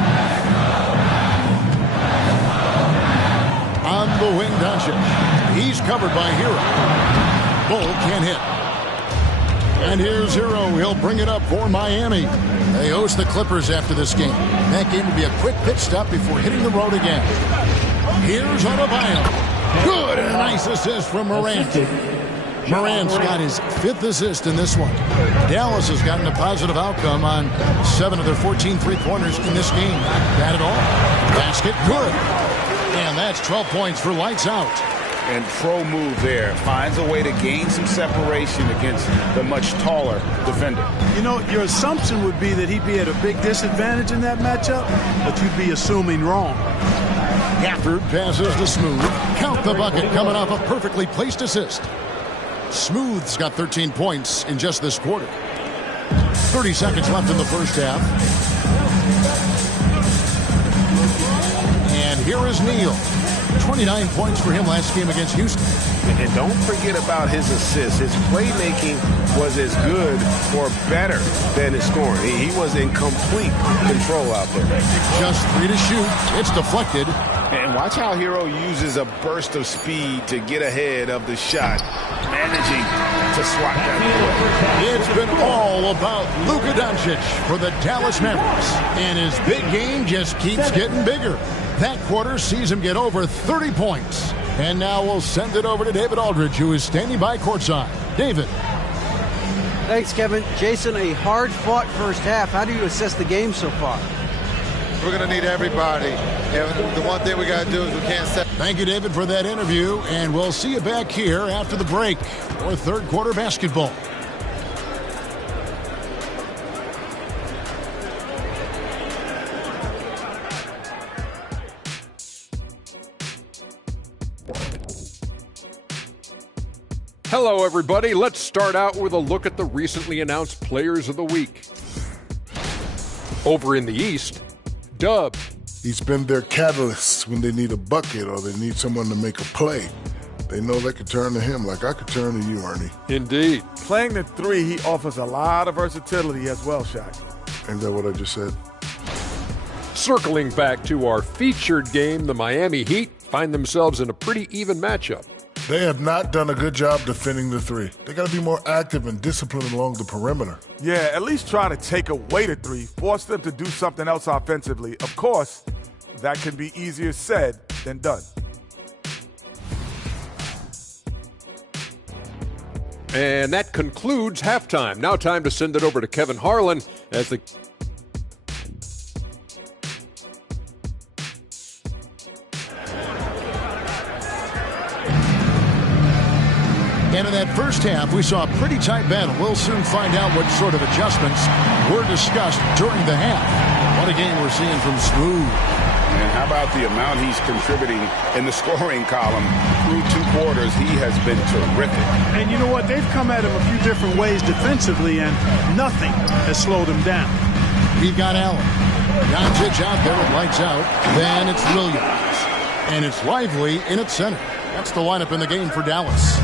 On the wing, Doncic. He's covered by Hero. Bull can't hit. And here's Hero. He'll bring it up for Miami. They host the Clippers after this game. That game will be a quick pit stop before hitting the road again. Here's Adebayo. Good, and a nice assist from Morant. Morant's got his 5th assist in this one. Dallas has gotten a positive outcome on 7 of their 14 three-pointers in this game. That at all. Basket good. And that's 12 points for Lights Out. And pro move there. Finds a way to gain some separation against the much taller defender. You know, your assumption would be that he'd be at a big disadvantage in that matchup, but you'd be assuming wrong. Gafford passes to Smooth. Count the bucket coming off a perfectly placed assist. Smooth's got 13 points in just this quarter. 30 seconds left in the first half. And here is Neal. 29 points for him last game against Houston. And don't forget about his assists. His playmaking was as good or better than his scoring. He was in complete control out there. Just 3 to shoot. It's deflected. And watch how Hero uses a burst of speed to get ahead of the shot, managing to swat that away. It's been all about Luka Doncic for the Dallas Mavericks. And his big game just keeps getting bigger. That quarter sees him get over 30 points. And now we'll send it over to David Aldridge, who is standing by courtside. David. Thanks, Kevin. Jason, a hard-fought first half. How do you assess the game so far? We're going to need everybody. And the one thing we got to do is we can't set. Thank you, David, for that interview. And we'll see you back here after the break for third quarter basketball. Hello, everybody. Let's start out with a look at the recently announced Players of the Week. Over in the East, Dub. He's been their catalyst when they need a bucket or they need someone to make a play. They know they can turn to him like I could turn to you, Ernie. Indeed. Playing the 3, he offers a lot of versatility as well, Shaq. Ain't that what I just said? Circling back to our featured game, the Miami Heat find themselves in a pretty even matchup. They have not done a good job defending the 3. They got to be more active and disciplined along the perimeter. Yeah, at least try to take away the 3, force them to do something else offensively. Of course, that can be easier said than done. And that concludes halftime. Now time to send it over to Kevin Harlan as the... And in that first half, we saw a pretty tight battle. We'll soon find out what sort of adjustments were discussed during the half. What a game we're seeing from Smooth. And how about the amount he's contributing in the scoring column through 2 quarters? He has been terrific. And you know what? They've come at him a few different ways defensively, and nothing has slowed him down. We've got Allen. Doncic out there with Lights Out. Then it's Williams. And it's Lively in its center. That's the lineup in the game for Dallas.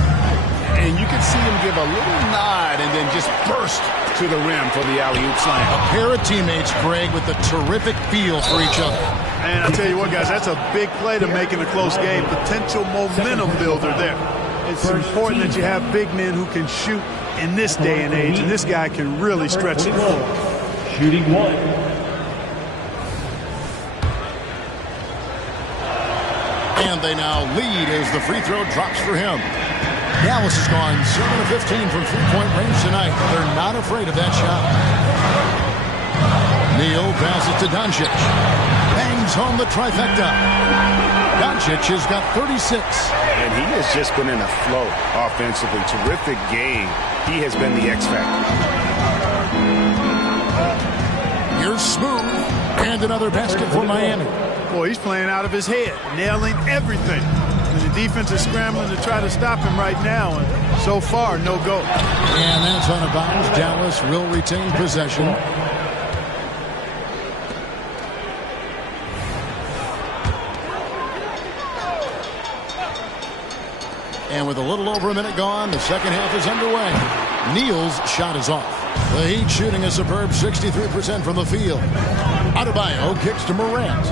And you can see him give a little nod and then just burst to the rim for the alley-oop slam. A pair of teammates, Greg, with a terrific feel for each other. And I'll tell you what, guys, that's a big play to make in a close game. Potential momentum builder there. It's important that you have big men who can shoot in this day and age, and this guy can really stretch the floor. Shooting 1. And they now lead as the free throw drops for him. Dallas has gone 7 of 15 from three-point range tonight. They're not afraid of that shot. Neal passes to Doncic. Bangs home the trifecta. Doncic has got 36. And he has just been in a flow offensively. Terrific game. He has been the X factor. Here's Smooth. And another basket for Miami. Boy, he's playing out of his head, nailing everything. And the defense is scrambling to try to stop him right now, and so far, no go. And that's out of bounds. Dallas will retain possession. And with a little over a minute gone, the second half is underway. Neal's shot is off. The Heat shooting a superb 63% from the field. Adebayo kicks to Morant.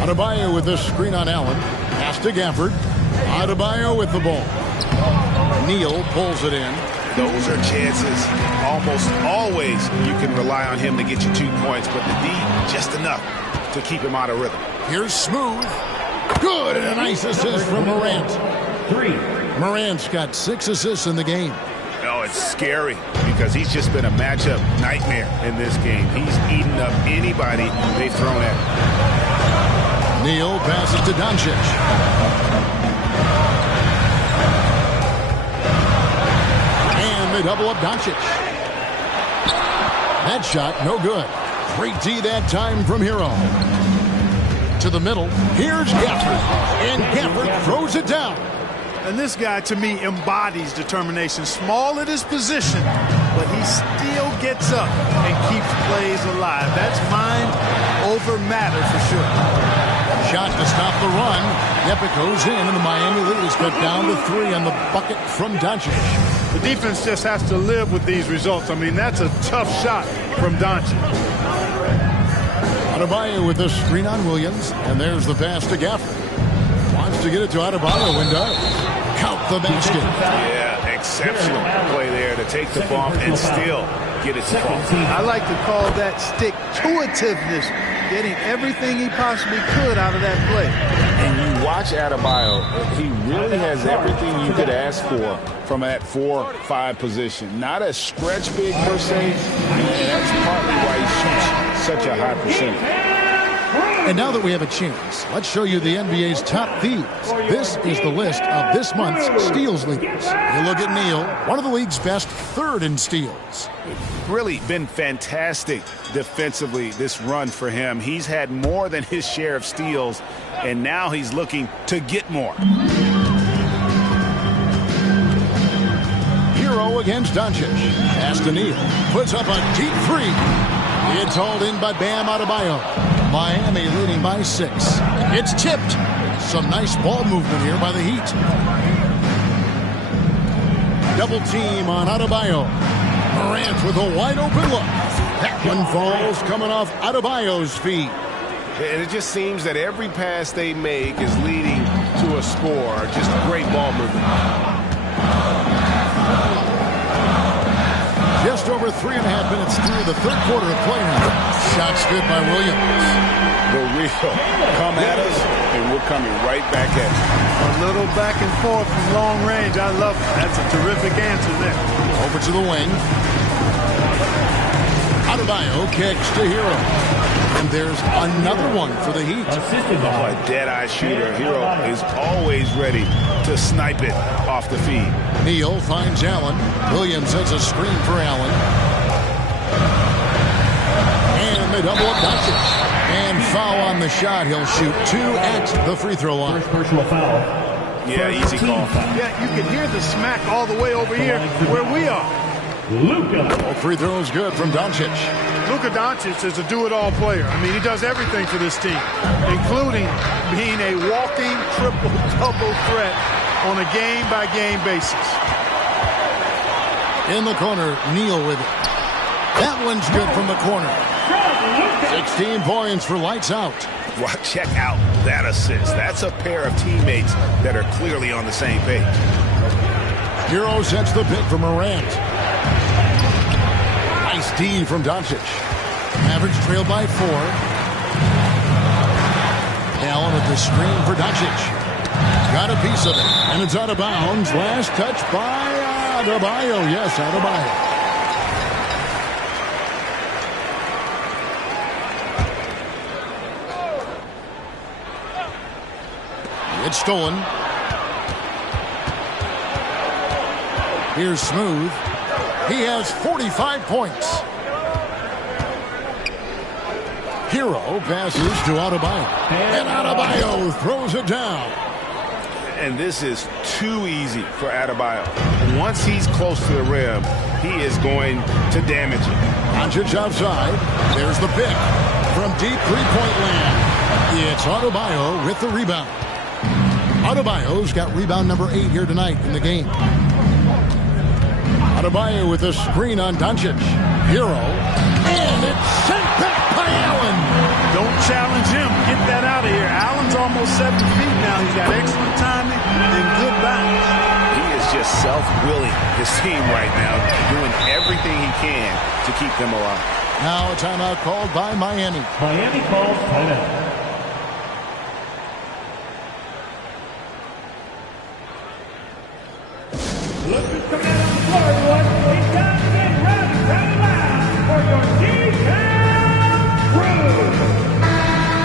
Adebayo with the screen on Allen. Pass to Gafford. Adebayo with the ball. Neal pulls it in. Those are chances. Almost always you can rely on him to get you 2 points, but the D just enough to keep him out of rhythm. Here's Smooth. Good, and a nice assist from Morant. Morant's got 6 assists in the game. Oh, it's scary because he's just been a matchup nightmare in this game. He's eaten up anybody they've thrown at him. Neal passes to Doncic. And they double up Doncic. That shot, no good. Great D that time from Hero. To the middle. Here's Gafford. And Gafford throws it down. And this guy, to me, embodies determination. Small at his position, but he still gets up and keeps plays alive. That's mind over matter for sure. Shot to stop the run. Yep, it goes in, and the Miami lead is cut down to 3 on the bucket from Doncic. The defense just has to live with these results. I mean, that's a tough shot from Doncic. Adebayo with the screen on Williams, and there's the pass to Gafford. Wants to get it to Adebayo and does. Count the basket. Yeah, exceptional play there to take the bump and still get it to fall. I like to call that stick-to-itiveness, getting everything he possibly could out of that play. And you watch Adebayo, he really has everything you could ask for from that 4-5 position. Not a stretch big per se, and that's partly why he shoots such a high percentage. And now that we have a chance, let's show you the NBA's top thieves. This is the list of this month's steals leaders. You look at Neal, one of the league's best, 3rd in steals. Really been fantastic defensively this run for him. He's had more than his share of steals, and now he's looking to get more. Hero against Doncic. Pass to Neal. Puts up a deep 3. It's hauled in by Bam Adebayo. Miami leading by 6. It's tipped. Some nice ball movement here by the Heat. Double team on Adebayo. Morant with a wide open look. That one falls coming off Adebayo's feet. And it just seems that every pass they make is leading to a score. Just great ball movement. Just over 3.5 minutes through the 3rd quarter of play now. Shots good by Williams. The real come at us, and we're coming right back at you. A little back and forth from long range. I love it. That's a terrific answer there. Over to the wing. Adebayo kicks to Hero. And there's another one for the Heat. Oh, a dead-eye shooter. Hero is always ready to snipe it off the feed. Neal finds Allen. Williams has a screen for Allen. And they double up Doncic. And foul on the shot. He'll shoot 2 at the free throw line. First personal foul. Yeah, easy call. Yeah, you can hear the smack all the way over here where we are. Luka. All free throws good from Doncic. Luka Doncic is a do-it-all player. I mean, he does everything for this team, including being a walking triple-double threat on a game-by-game basis. In the corner, Neal with it. That one's good from the corner. 16 points for lights out. Well, check out that assist. That's a pair of teammates that are clearly on the same page. Hero sets the pick for Morant. Nice D from Doncic. Mavericks trailed by 4. Allen with the screen for Doncic. Got a piece of it, and it's out of bounds. Last touch by Adebayo. Yes, Adebayo. It's stolen. Here's Smooth. He has 45 points. Hero passes to Adebayo. And Adebayo throws it down. And this is too easy for Adebayo. Once he's close to the rim, he is going to damage it. Doncic outside. There's the pick from deep three-point land. It's Adebayo with the rebound. Adebayo's got rebound number 8 here tonight in the game. Adebayo with a screen on Doncic. Hero. And it's sent back by Allen. Don't challenge him. Get that out of here. Allen's almost 7 feet now. He's got excellent timing and good balance. He is just self-willing his team right now, doing everything he can to keep them alive. Now a timeout called by Miami. Miami calls timeout. Look who's coming out on the floor, everyone. It's time to get ready to loud for your defense crew.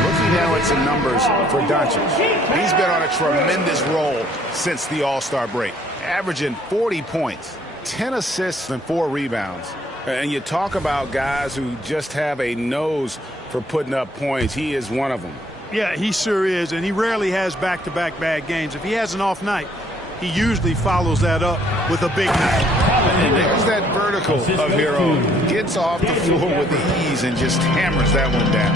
Looking now at some numbers for Doncic. He's been on a tremendous roll since the All-Star break, averaging 40 points, 10 assists, and 4 rebounds. And you talk about guys who just have a nose for putting up points. He is one of them. Yeah, he sure is, and he rarely has back-to-back bad games. If he has an off night, he usually follows that up with a big night. And there's that vertical of Hero. Gets off the floor with ease and just hammers that one down.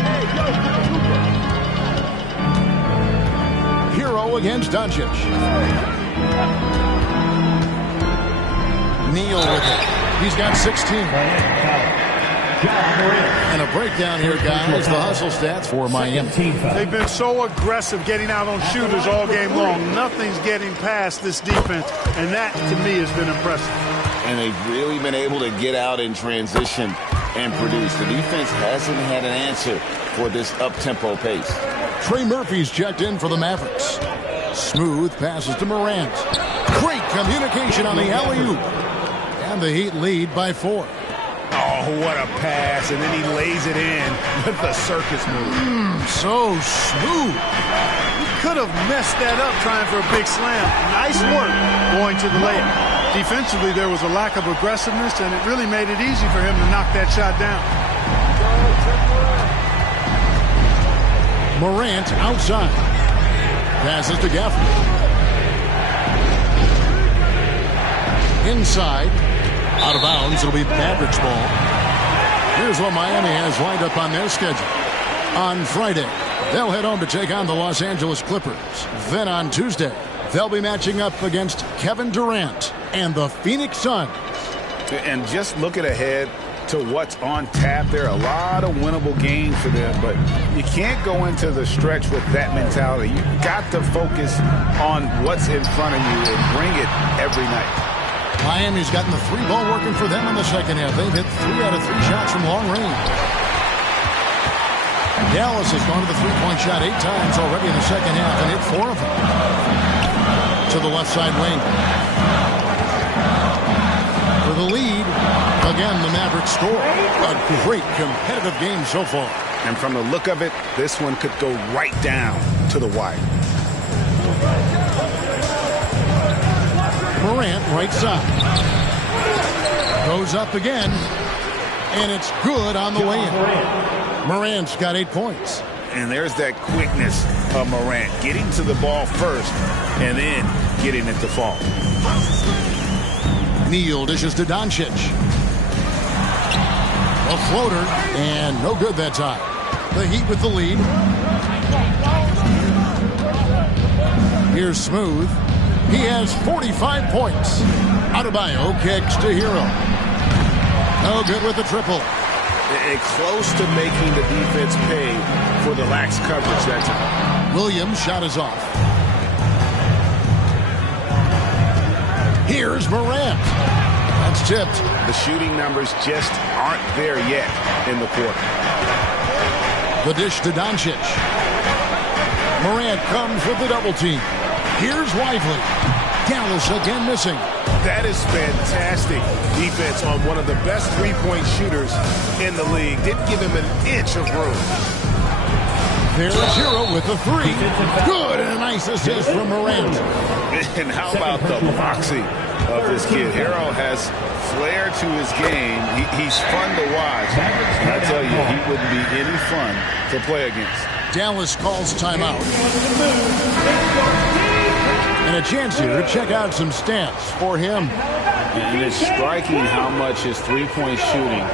Hero against Doncic. Neal with it. He's got 16. And a breakdown here, guys. The hustle stats for Miami. They've been so aggressive getting out on shooters all game long. Nothing's getting past this defense, and that, to me, has been impressive. And they've really been able to get out in transition and produce. The defense hasn't had an answer for this up-tempo pace. Trey Murphy's checked in for the Mavericks. Smooth passes to Morant. Great communication on the alley-oop. And the Heat lead by 4. Oh, what a pass, and then he lays it in with the circus move. So smooth. He could have messed that up trying for a big slam. Nice work going to the layup. Defensively, there was a lack of aggressiveness, and it really made it easy for him to knock that shot down. Morant outside. Passes to Gaffney. Inside. Out of bounds. It'll be Mavericks ball. Here's what Miami has lined up on their schedule. On Friday, they'll head home to take on the Los Angeles Clippers. Then on Tuesday, they'll be matching up against Kevin Durant and the Phoenix Suns. And just looking ahead to what's on tap, there are a lot of winnable games for them, but you can't go into the stretch with that mentality. You've got to focus on what's in front of you and bring it every night. Miami's gotten the 3-ball working for them in the second half. They've hit 3 out of 3 shots from long range. Dallas has gone to the 3-point shot 8 times already in the second half and hit 4 of them. To the left side wing. For the lead, again the Mavericks score. A great competitive game so far. And from the look of it, this one could go right down to the wire. Morant right side. Goes up again. And it's good on the way in. Morant's got 8 points. And there's that quickness of Morant. Getting to the ball first and then getting it to fall. Neal dishes to Doncic. A floater. And no good that time. The Heat with the lead. Here's Smooth. He has 45 points. Adebayo kicks to Hero. No good with the triple. And close to making the defense pay for the lax coverage that time. Williams' shot is off. Here's Morant. That's tipped. The shooting numbers just aren't there yet in the quarter. The dish to Doncic. Morant comes with the double team. Here's Lively. Dallas again missing. That is fantastic defense on one of the best three-point shooters in the league. Didn't give him an inch of room. There's Hero with the 3. Good, and a nice assist from Morant. And how about the moxie of this kid? Hero has flair to his game. He's fun to watch. And I tell you, he would be any fun to play against. Dallas calls timeout. And a chance here to check out some stats for him. And it's striking how much his three-point shooting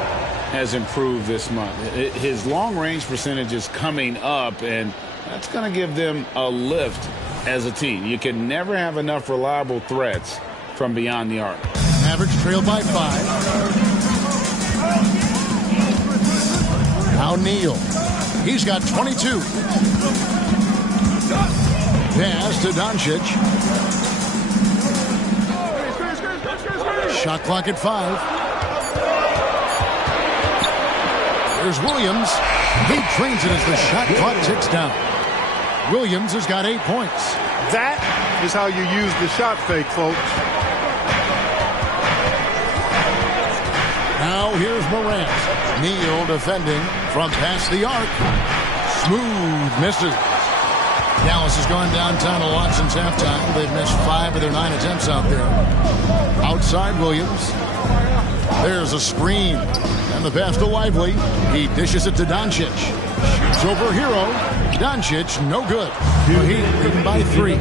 has improved this month. His long-range percentage is coming up, and that's going to give them a lift as a team. You can never have enough reliable threats from beyond the arc. Mavericks trail by 5. Now Neal. He's got 22. Pass to Doncic. Shot clock at 5. There's Williams. He drains it as the shot clock ticks down. Williams has got 8 points. That is how you use the shot fake, folks. Now here's Morant. Neal defending from past the arc. Smooth misses. Dallas has gone downtown to watch since halftime. They've missed 5 of their 9 attempts out there. Outside Williams. There's a screen. And the pass to Lively. He dishes it to Doncic. Shoots over Hero. Doncic, no good. Heat leading by 3. 2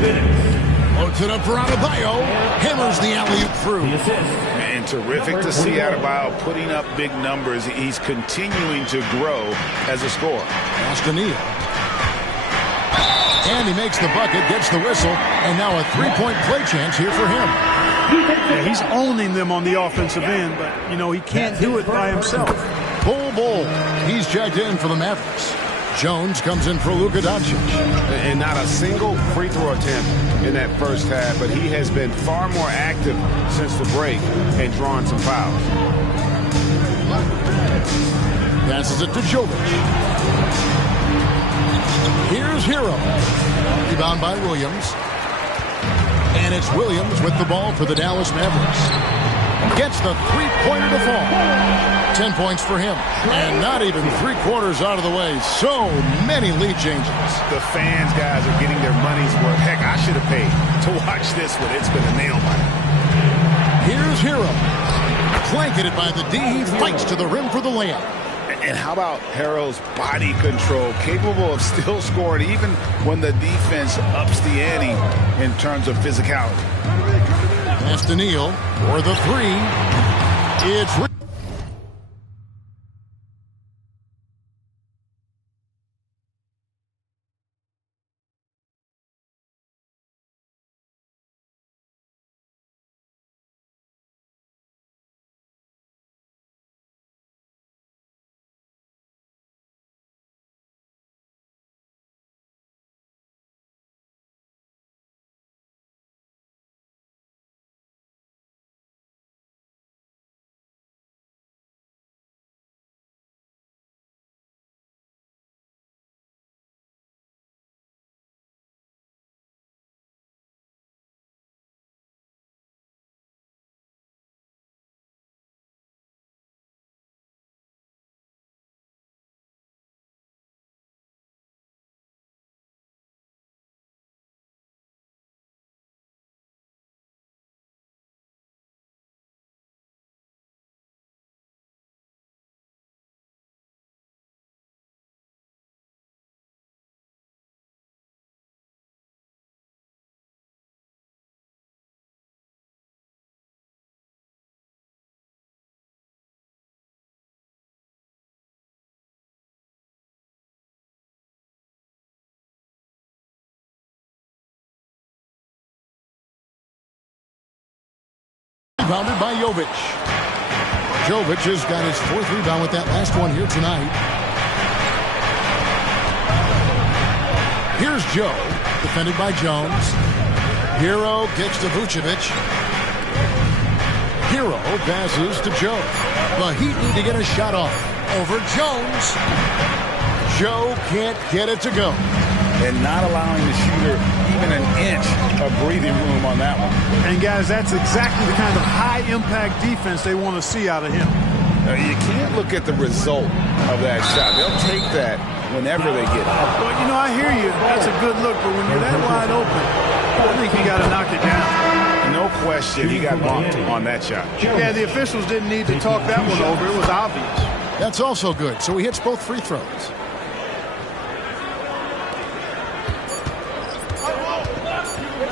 minutes. Floats it up for Adebayo. Hammers the alley-oop through. And terrific to see Adebayo putting up big numbers. He's continuing to grow as a scorer. Pass to Neal. And he makes the bucket, gets the whistle, and now a 3-point play chance here for him. Yeah, he's owning them on the offensive end, but, you know, he can't do it by himself. Bull. He's checked in for the Mavericks. Jones comes in for Luka Doncic. And not a single free throw attempt in that first half, but he has been far more active since the break and drawing some fouls. Passes it to Jovic. Here's Hero. Rebound by Williams. And it's Williams with the ball for the Dallas Mavericks. Gets the three-pointer to fall. 10 points for him. And not even 3/4 out of the way. So many lead changes. The fans, guys, are getting their money's worth. Heck, I should have paid to watch this one. It's been a nail biter. Here's Hero. Blanketed by the D. He fights to the rim for the layup. And how about Harrell's body control, capable of still scoring even when the defense ups the ante in terms of physicality. Pass to Neal for the 3. It's rebounded by Jovic. Jovic has got his 4th rebound with that last one here tonight. Here's Joe, defended by Jones. Hero kicks to Vucevic. Hero passes to Joe. The Heat need to get a shot off. Over Jones. Joe can't get it to go. And not allowing the shooter even an inch of breathing room on that one. And, guys, that's exactly the kind of high-impact defense they want to see out of him. You can't look at the result of that shot. They'll take that whenever they get it. Well, you know, I hear you. That's a good look, but when you're that wide open, I think you got to knock it down. No question, he got bumped on that shot. Yeah, the officials didn't need to talk that one over. It was obvious. That's also good, so he hits both free throws.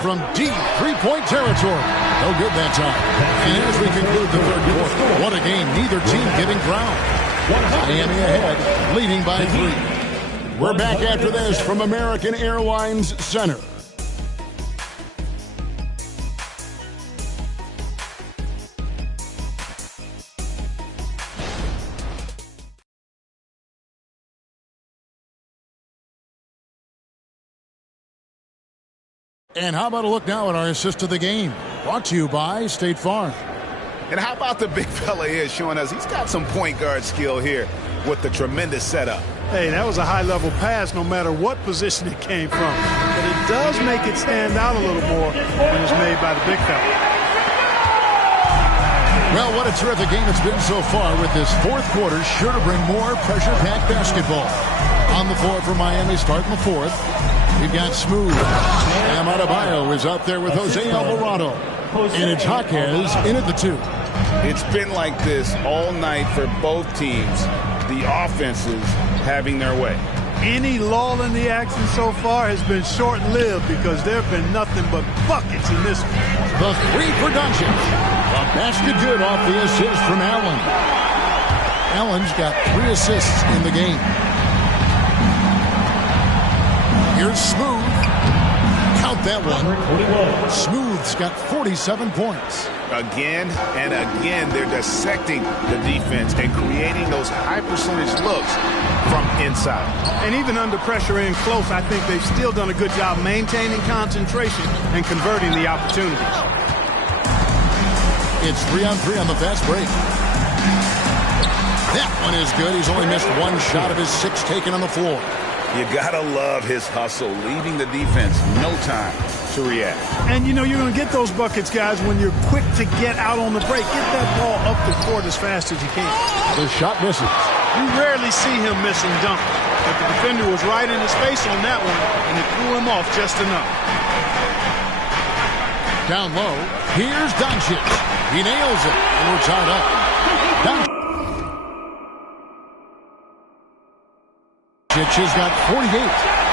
From deep three-point territory. No good that time. And as we conclude the third quarter, what a game. Neither team giving ground. Miami ahead, leading by 3. We're back after this from American Airlines Center. And how about a look now at our assist of the game? Brought to you by State Farm. And how about the big fella here showing us he's got some point guard skill here with the tremendous setup. Hey, that was a high-level pass no matter what position it came from. But it does make it stand out a little more when it's made by the big fella. Well, what a terrific game it's been so far, with this fourth quarter sure to bring more pressure-packed basketball. On the floor for Miami starting the fourth. We've got Smooth. Bam Adebayo is out there with Jose Alvarado. And it's Jaquez in at the 2. It's been like this all night for both teams. The offenses having their way. Any lull in the action so far has been short-lived because there have been nothing but buckets in this one. The 3 for Doncic. A basket good off the assist from Allen. Allen's got 3 assists in the game. Here's Smooth. Count that one. Smooth's got 47 points. Again and again, they're dissecting the defense and creating those high-percentage looks from inside. And even under pressure in close, I think they've still done a good job maintaining concentration and converting the opportunities. It's 3-on-3 on the fast break. That one is good. He's only missed 1 shot of his 6 taken on the floor. You gotta love his hustle, leaving the defense no time to react. And you know you're going to get those buckets, guys, when you're quick to get out on the break. Get that ball up the court as fast as you can. The shot misses. You rarely see him miss and dunk, but the defender was right in his face on that one, and it threw him off just enough. Down low, here's Doncic. He nails it, and we're tied up. Doncic has got 48.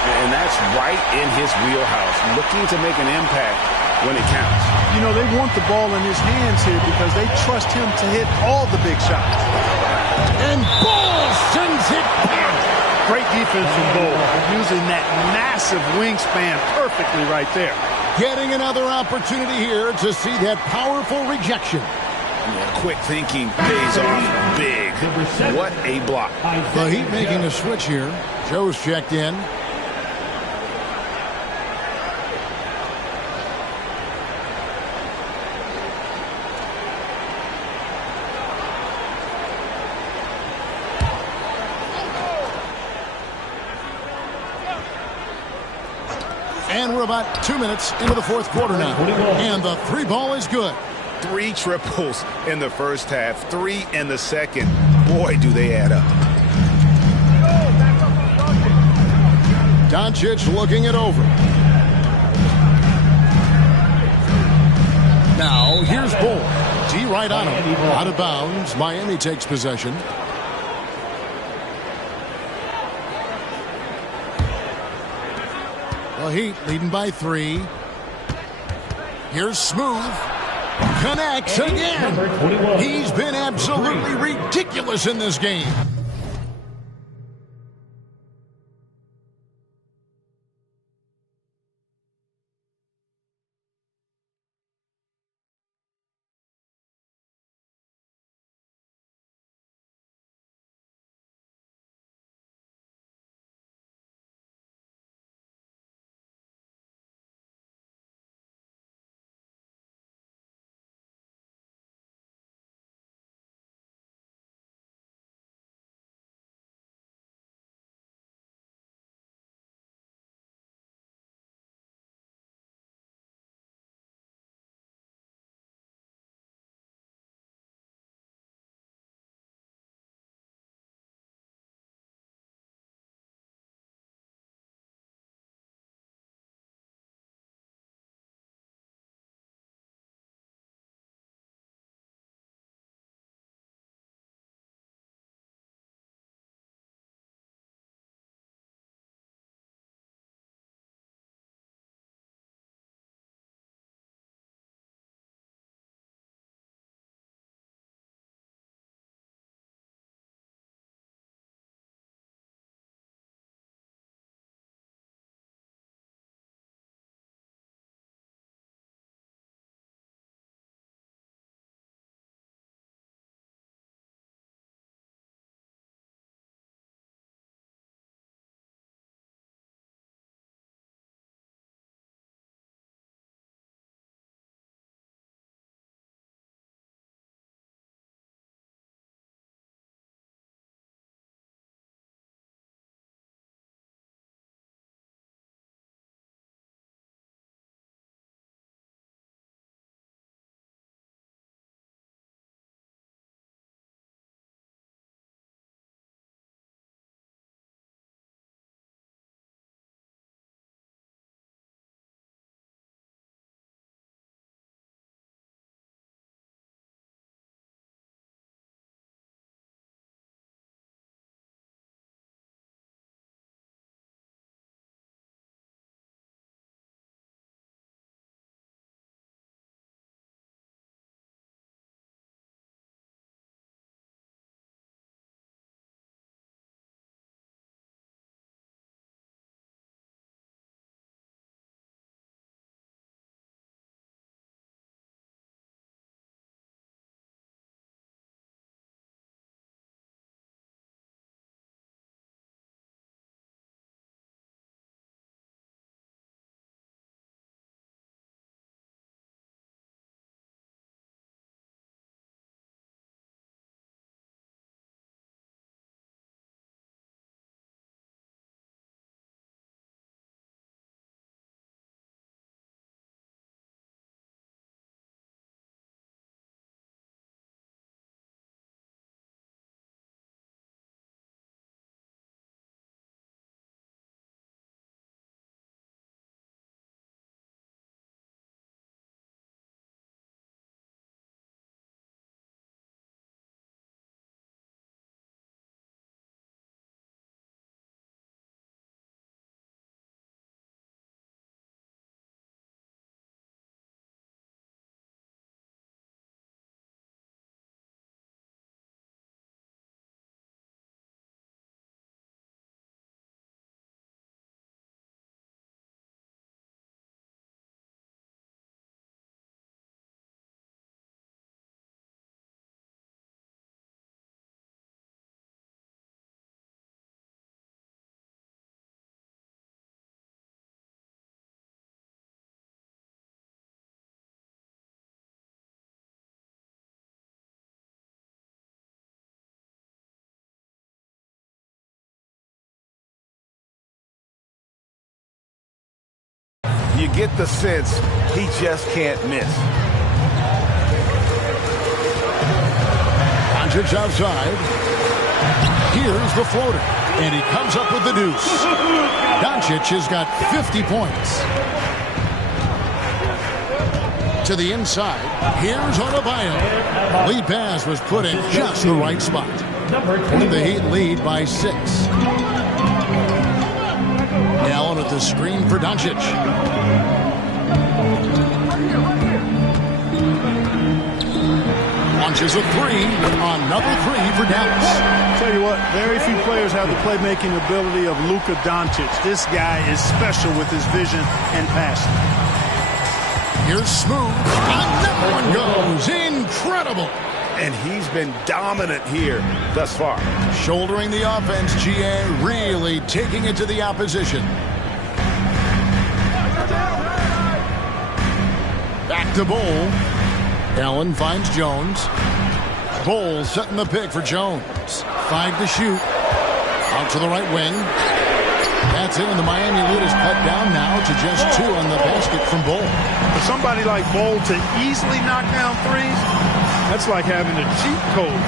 And that's right in his wheelhouse, looking to make an impact when it counts. You know, they want the ball in his hands here because they trust him to hit all the big shots. And Ball sends it back. Great defense from Ball, using that massive wingspan perfectly right there. Getting another opportunity here to see that powerful rejection. Yeah, quick thinking pays off big. What a block. The Heat making a switch here. Joe's checked in. And we're about 2 minutes into the fourth quarter now. And the 3 ball is good. 3 triples in the first half, 3 in the second. Boy, do they add up. Doncic looking it over. Now, here's Bull. D right on him. Out of bounds. Miami takes possession. The Heat leading by 3. Here's Smooth. Connects again. He's been absolutely ridiculous in this game. You get the sense he just can't miss. Doncic outside. Here's the floater. And he comes up with the deuce. Doncic has got 50 points. To the inside. Here's Adebayo. Lead pass was put in just the right spot. And the Heat lead by 6. Allen at the screen for Doncic. Launches a three. Another three for Dallas. Tell you what, very few players have the playmaking ability of Luka Doncic. This guy is special with his vision and passion. Here's Smooth. Another one goes. Incredible. And he's been dominant here thus far. Shouldering the offense, GA really taking it to the opposition. Back to Bol. Allen finds Jones. Bol setting the pick for Jones. 5 to shoot. Out to the right wing. That's it, and the Miami lead is cut down now to just 2 on the basket from Bol. For somebody like Bol to easily knock down threes, that's like having a cheat code.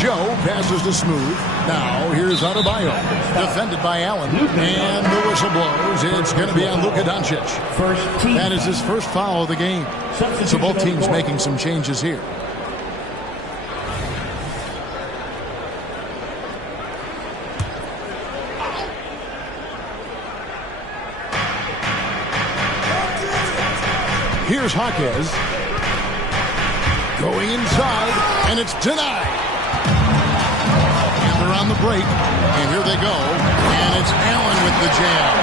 Joe passes to Smooth. Now here's Adebayo. Defended by Allen. And the whistle blows. It's going to be on Luka Doncic. That is his first foul of the game. So both teams making some changes here. Here's Jaquez. Going inside, and it's denied. And they're on the break, and here they go. And it's Allen with the jam.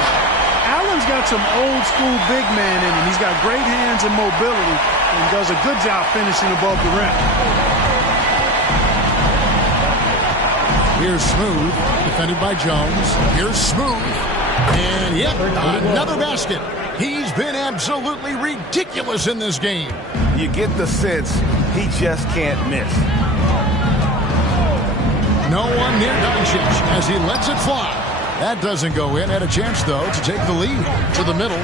Allen's got some old school big man in him. He's got great hands and mobility and does a good job finishing above the rim. Here's Smooth, defended by Jones. Here's Smooth. And yep, another basket. He's been absolutely ridiculous in this game. You get the sense he just can't miss. No one near Doncic as he lets it fly. That doesn't go in. Had a chance, though, to take the lead to the middle.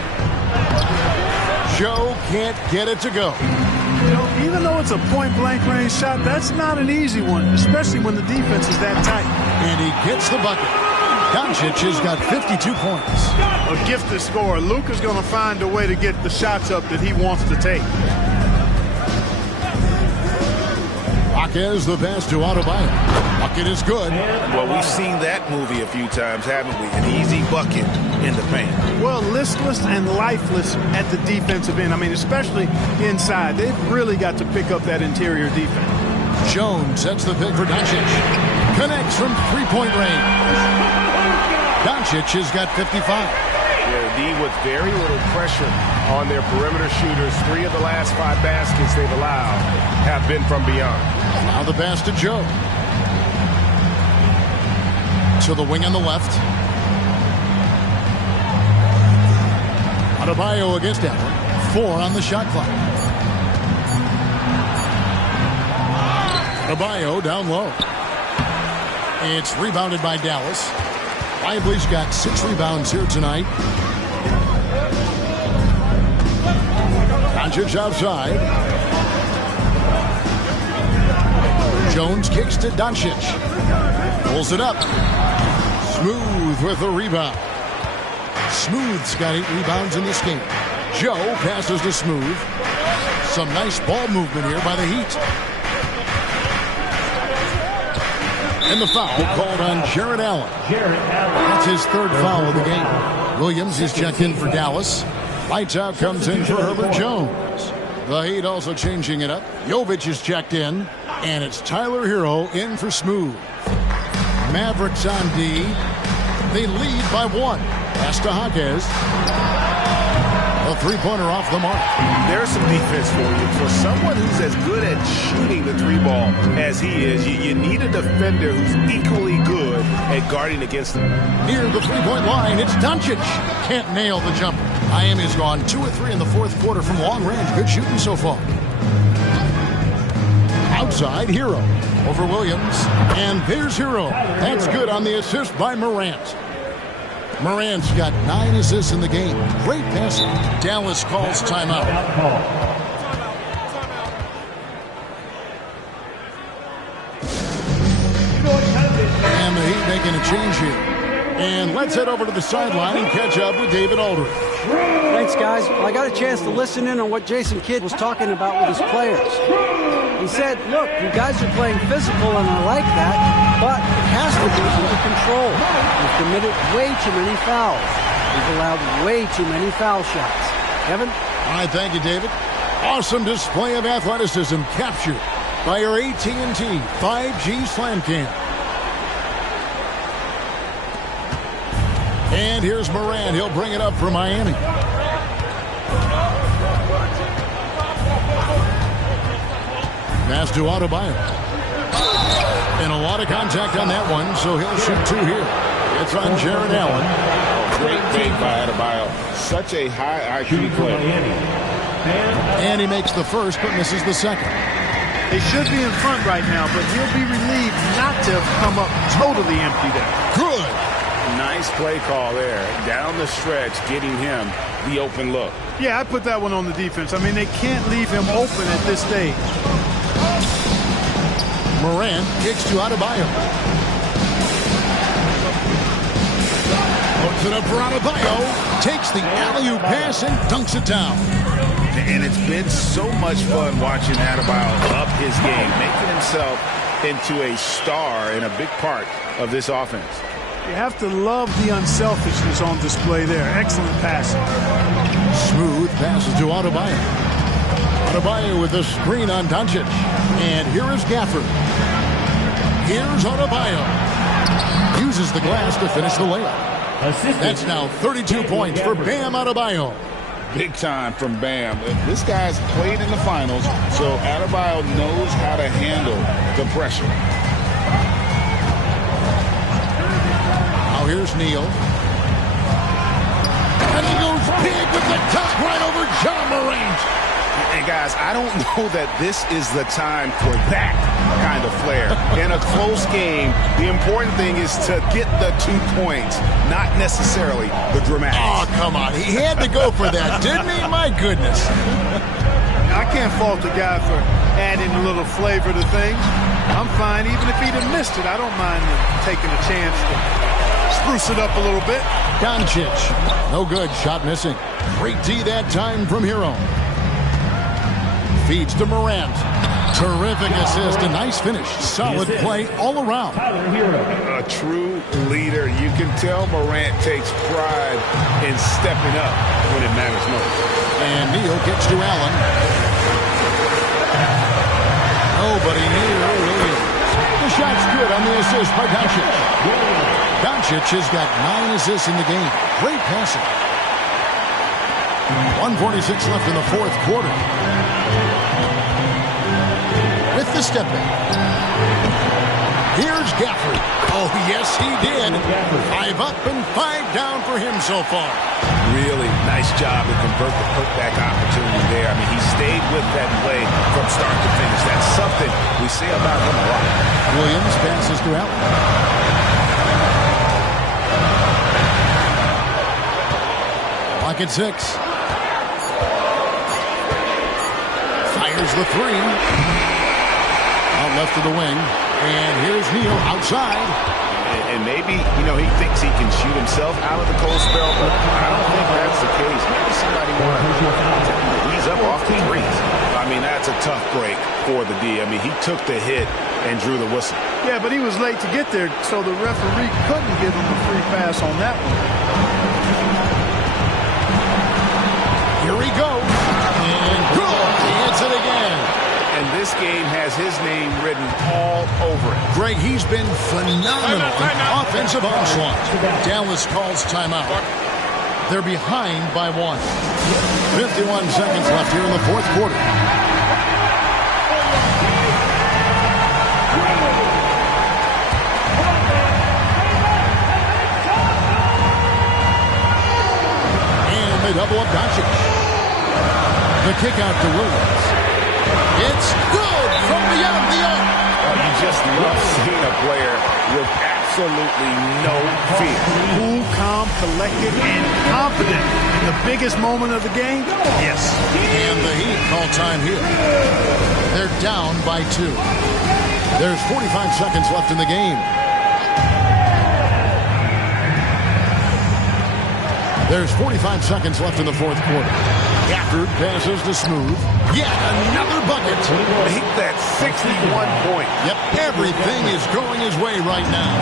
Joe can't get it to go. You know, even though it's a point-blank range shot, that's not an easy one, especially when the defense is that tight. And he gets the bucket. Doncic has got 52 points. A gifted scorer. Luka's going to find a way to get the shots up that he wants to take. Jaquez the pass to Adebayo. Bucket is good. Well, we've seen that movie a few times, haven't we? An easy bucket in the paint. Well, listless and lifeless at the defensive end. I mean, especially inside. They've really got to pick up that interior defense. Jones sets the pick for Doncic. Connects from three-point range. Doncic has got 55. Yeah, D with very little pressure on their perimeter shooters. 3 of the last 5 baskets they've allowed have been from beyond. Now the pass to Joe. To the wing on the left. Adebayo against Allen. 4 on the shot clock. Adebayo down low. It's rebounded by Dallas. Lively's got 6 rebounds here tonight. Doncic outside. Jones kicks to Doncic. Pulls it up. Smooth with the rebound. Smooth's got 8 rebounds in this game. Joe passes to Smooth. Some nice ball movement here by the Heat. And the foul called on Jarrett Allen. That's his 3rd foul of the game. Williams is checked in for Dallas. Lights out comes in for Herbert Jones. The Heat also changing it up. Jovic is checked in. And it's Tyler Hero in for Smooth. Mavericks on D. They lead by 1. Pass to Jaquez. A 3-pointer off the mark. There's some defense for you. For someone who's as good at shooting the 3-ball as he is, you need a defender who's equally good at guarding against him. Near the 3-point line, it's Doncic. Can't nail the jumper. Miami's gone 2 of 3 in the 4th quarter from long range. Good shooting so far. Outside, Hero over Williams. And there's Hero. That's good on the assist by Morant. Morant's got 9 assists in the game. Great passing. Dallas calls timeout. And the Heat making a change here. And let's head over to the sideline and catch up with David Aldridge. Thanks, guys. Well, I got a chance to listen in on what Jason Kidd was talking about with his players. He said, look, you guys are playing physical, and I like that, but it has to be under control. We've committed way too many fouls. We've allowed way too many foul shots. Kevin? All right, thank you, David. Awesome display of athleticism captured by our AT&T 5G Slam Cam. And here's Morant. He'll bring it up for Miami. Pass to Adebayo. And a lot of contact on that one, so he'll shoot 2 here. It's on Jared Allen. Great take by Adebayo. Such a high IQ player. And he makes the first, but misses the second. They should be in front right now, but he'll be relieved not to have come up totally empty there. Good. Nice play call there. Down the stretch, getting him the open look. Yeah, I put that one on the defense. I mean, they can't leave him open at this stage. Morant kicks to Adebayo. Puts it up for Adebayo. Takes the alley-oop pass and dunks it down. And it's been so much fun watching Adebayo up his game, making himself into a star and a big part of this offense. You have to love the unselfishness on display there. Excellent passing. Smooth passes to Adebayo. Adebayo with a screen on Doncic. And here is Gafford. Here's Adebayo. Uses the glass to finish the layup. That's now 32 points for Bam Adebayo. Big time from Bam. This guy's played in the finals, so Adebayo knows how to handle the pressure. Now here's Neal. And he goes big with the top right over John Morant. And guys, I don't know that this is the time for that kind of flair. In a close game, the important thing is to get the 2 points, not necessarily the dramatics. Oh, come on. He had to go for that, didn't he? My goodness. I can't fault the guy for adding a little flavor to things. I'm fine. Even if he'd have missed it, I don't mind taking a chance to spruce it up a little bit. Doncic. No good. Shot missing. Great D that time from Hero. Feeds to Morant. Terrific assist. A nice finish. Solid play all around. A true leader. You can tell Morant takes pride in stepping up when it matters most. And Neal gets to Allen. Nobody near Williams. The shot's good on the assist by Doncic. Doncic has got 9 assists in the game. Great passing. 1:46 left in the 4th quarter. With the step back. Here's Gafford. Oh, yes, he did. 5 up and 5 down for him so far. Really nice job to convert the putback opportunity there. I mean, he stayed with that play from start to finish. That's something we say about him a lot. Williams passes to Allen. Clock at 6. Fires the 3. Out left to the wing. And here's Neal outside. And maybe, he thinks he can shoot himself out of the cold spell, but I don't think that's the case. Maybe somebody wants to ease up off the threes. I mean, that's a tough break for the D. I mean, he took the hit and drew the whistle. Yeah, but he was late to get there, so the referee couldn't give him a free pass on that one. Here he goes. And good. He hits it again. And this game has his name written all over it. Greg, he's been phenomenal in offensive onslaught. Dallas calls timeout. They're behind by 1. 51 seconds left here in the 4th quarter. And they double up Doncic. The kick out to Williams. It's good from beyond the arc. You just love seeing a player with absolutely no fear. Cool, calm, collected, and confident in the biggest moment of the game. Yes. And the Heat call time here. They're down by 2. There's 45 seconds left in the game. There's 45 seconds left in the fourth quarter. Gafford passes to Smooth. Yet another bucket. Make that 61 point. Yep, everything is going his way right now.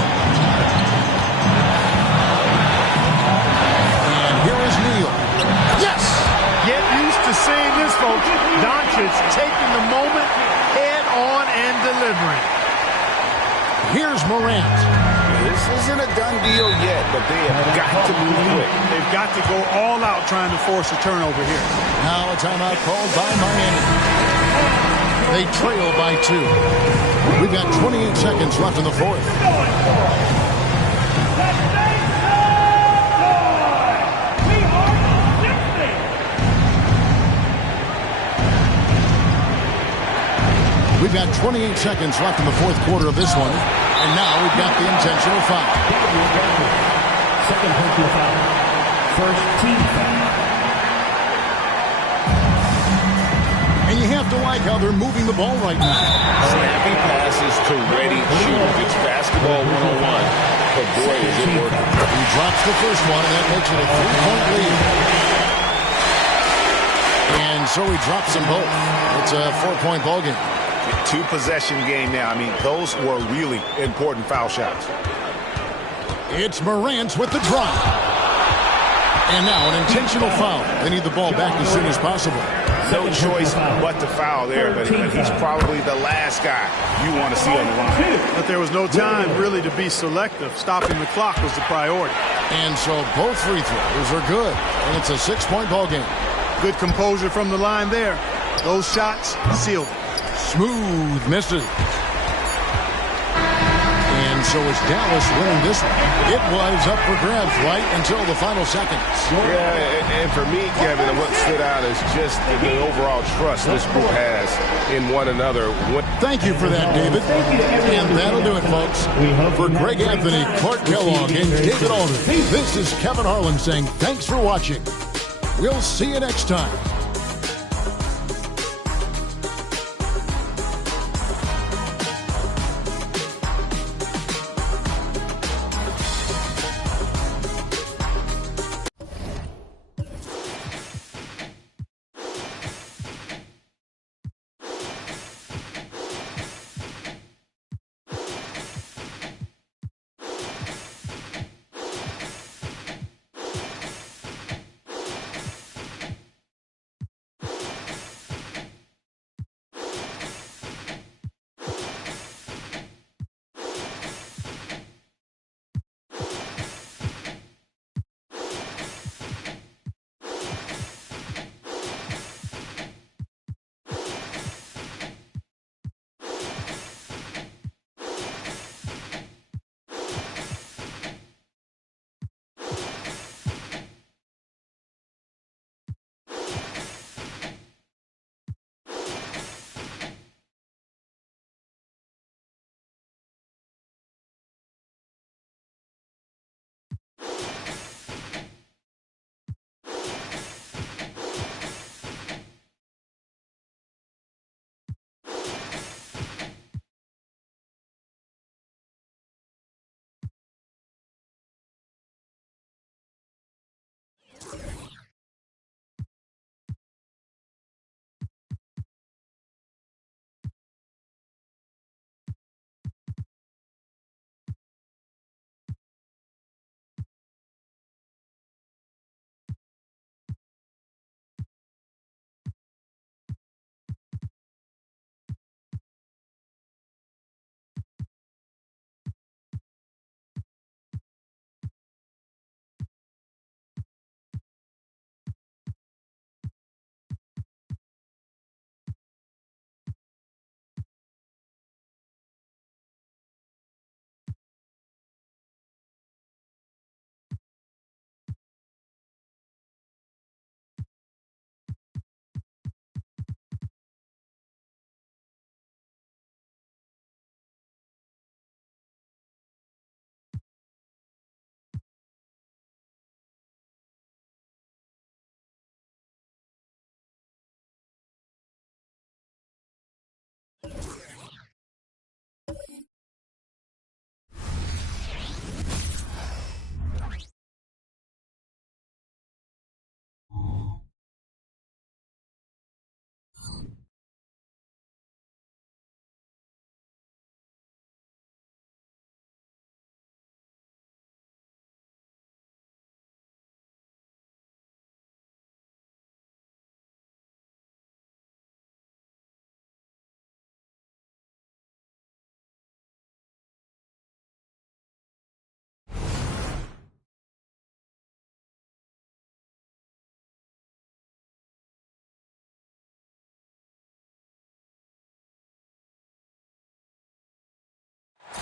And here is Neal. Yes! Get used to seeing this, folks. Doncic taking the moment head on and delivering. Here's Morant. This isn't a done deal yet, but they have got to move quick. They've got to go all out trying to force a turnover here. Now a timeout called by Miami. They trail by 2. We've got 28 seconds left in the fourth. We've got 28 seconds left in the fourth quarter of this one. And now we've got the intentional foul. Second personal foul. First team foul. And you have to like how they're moving the ball right now. Snappy passes to ready shooters. It's basketball 101. But boy, is it working. He drops the first one, and that makes it a 3-point lead. And so he drops them both. It's a 4-point ball game. 2-possession game now. I mean, those were really important foul shots. It's Morant with the drop. And now an intentional foul. They need the ball back as soon as possible. No choice but to foul there, but he's probably the last guy you want to see on the line. But there was no time really to be selective. Stopping the clock was the priority. And so both free throws are good. And it's a 6-point ball game. Good composure from the line there. Those shots sealed. Smooth misses. And so is Dallas winning this one. It was up for grabs right until the final seconds. Yeah, and for me, Kevin, what stood out is just the overall trust this group has in one another. Thank you for that, David. And that'll do it, folks. For Greg Anthony, Clark Kellogg, and David Aldridge, this is Kevin Harlan saying thanks for watching. We'll see you next time.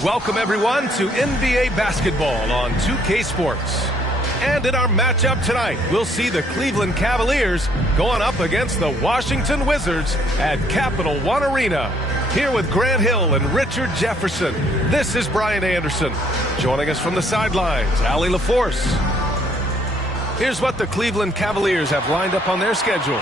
Welcome, everyone, to NBA basketball on 2K Sports. And in our matchup tonight, we'll see the Cleveland Cavaliers going up against the Washington Wizards at Capital One Arena. Here with Grant Hill and Richard Jefferson, this is Brian Anderson. Joining us from the sidelines, Allie LaForce. Here's what the Cleveland Cavaliers have lined up on their schedule.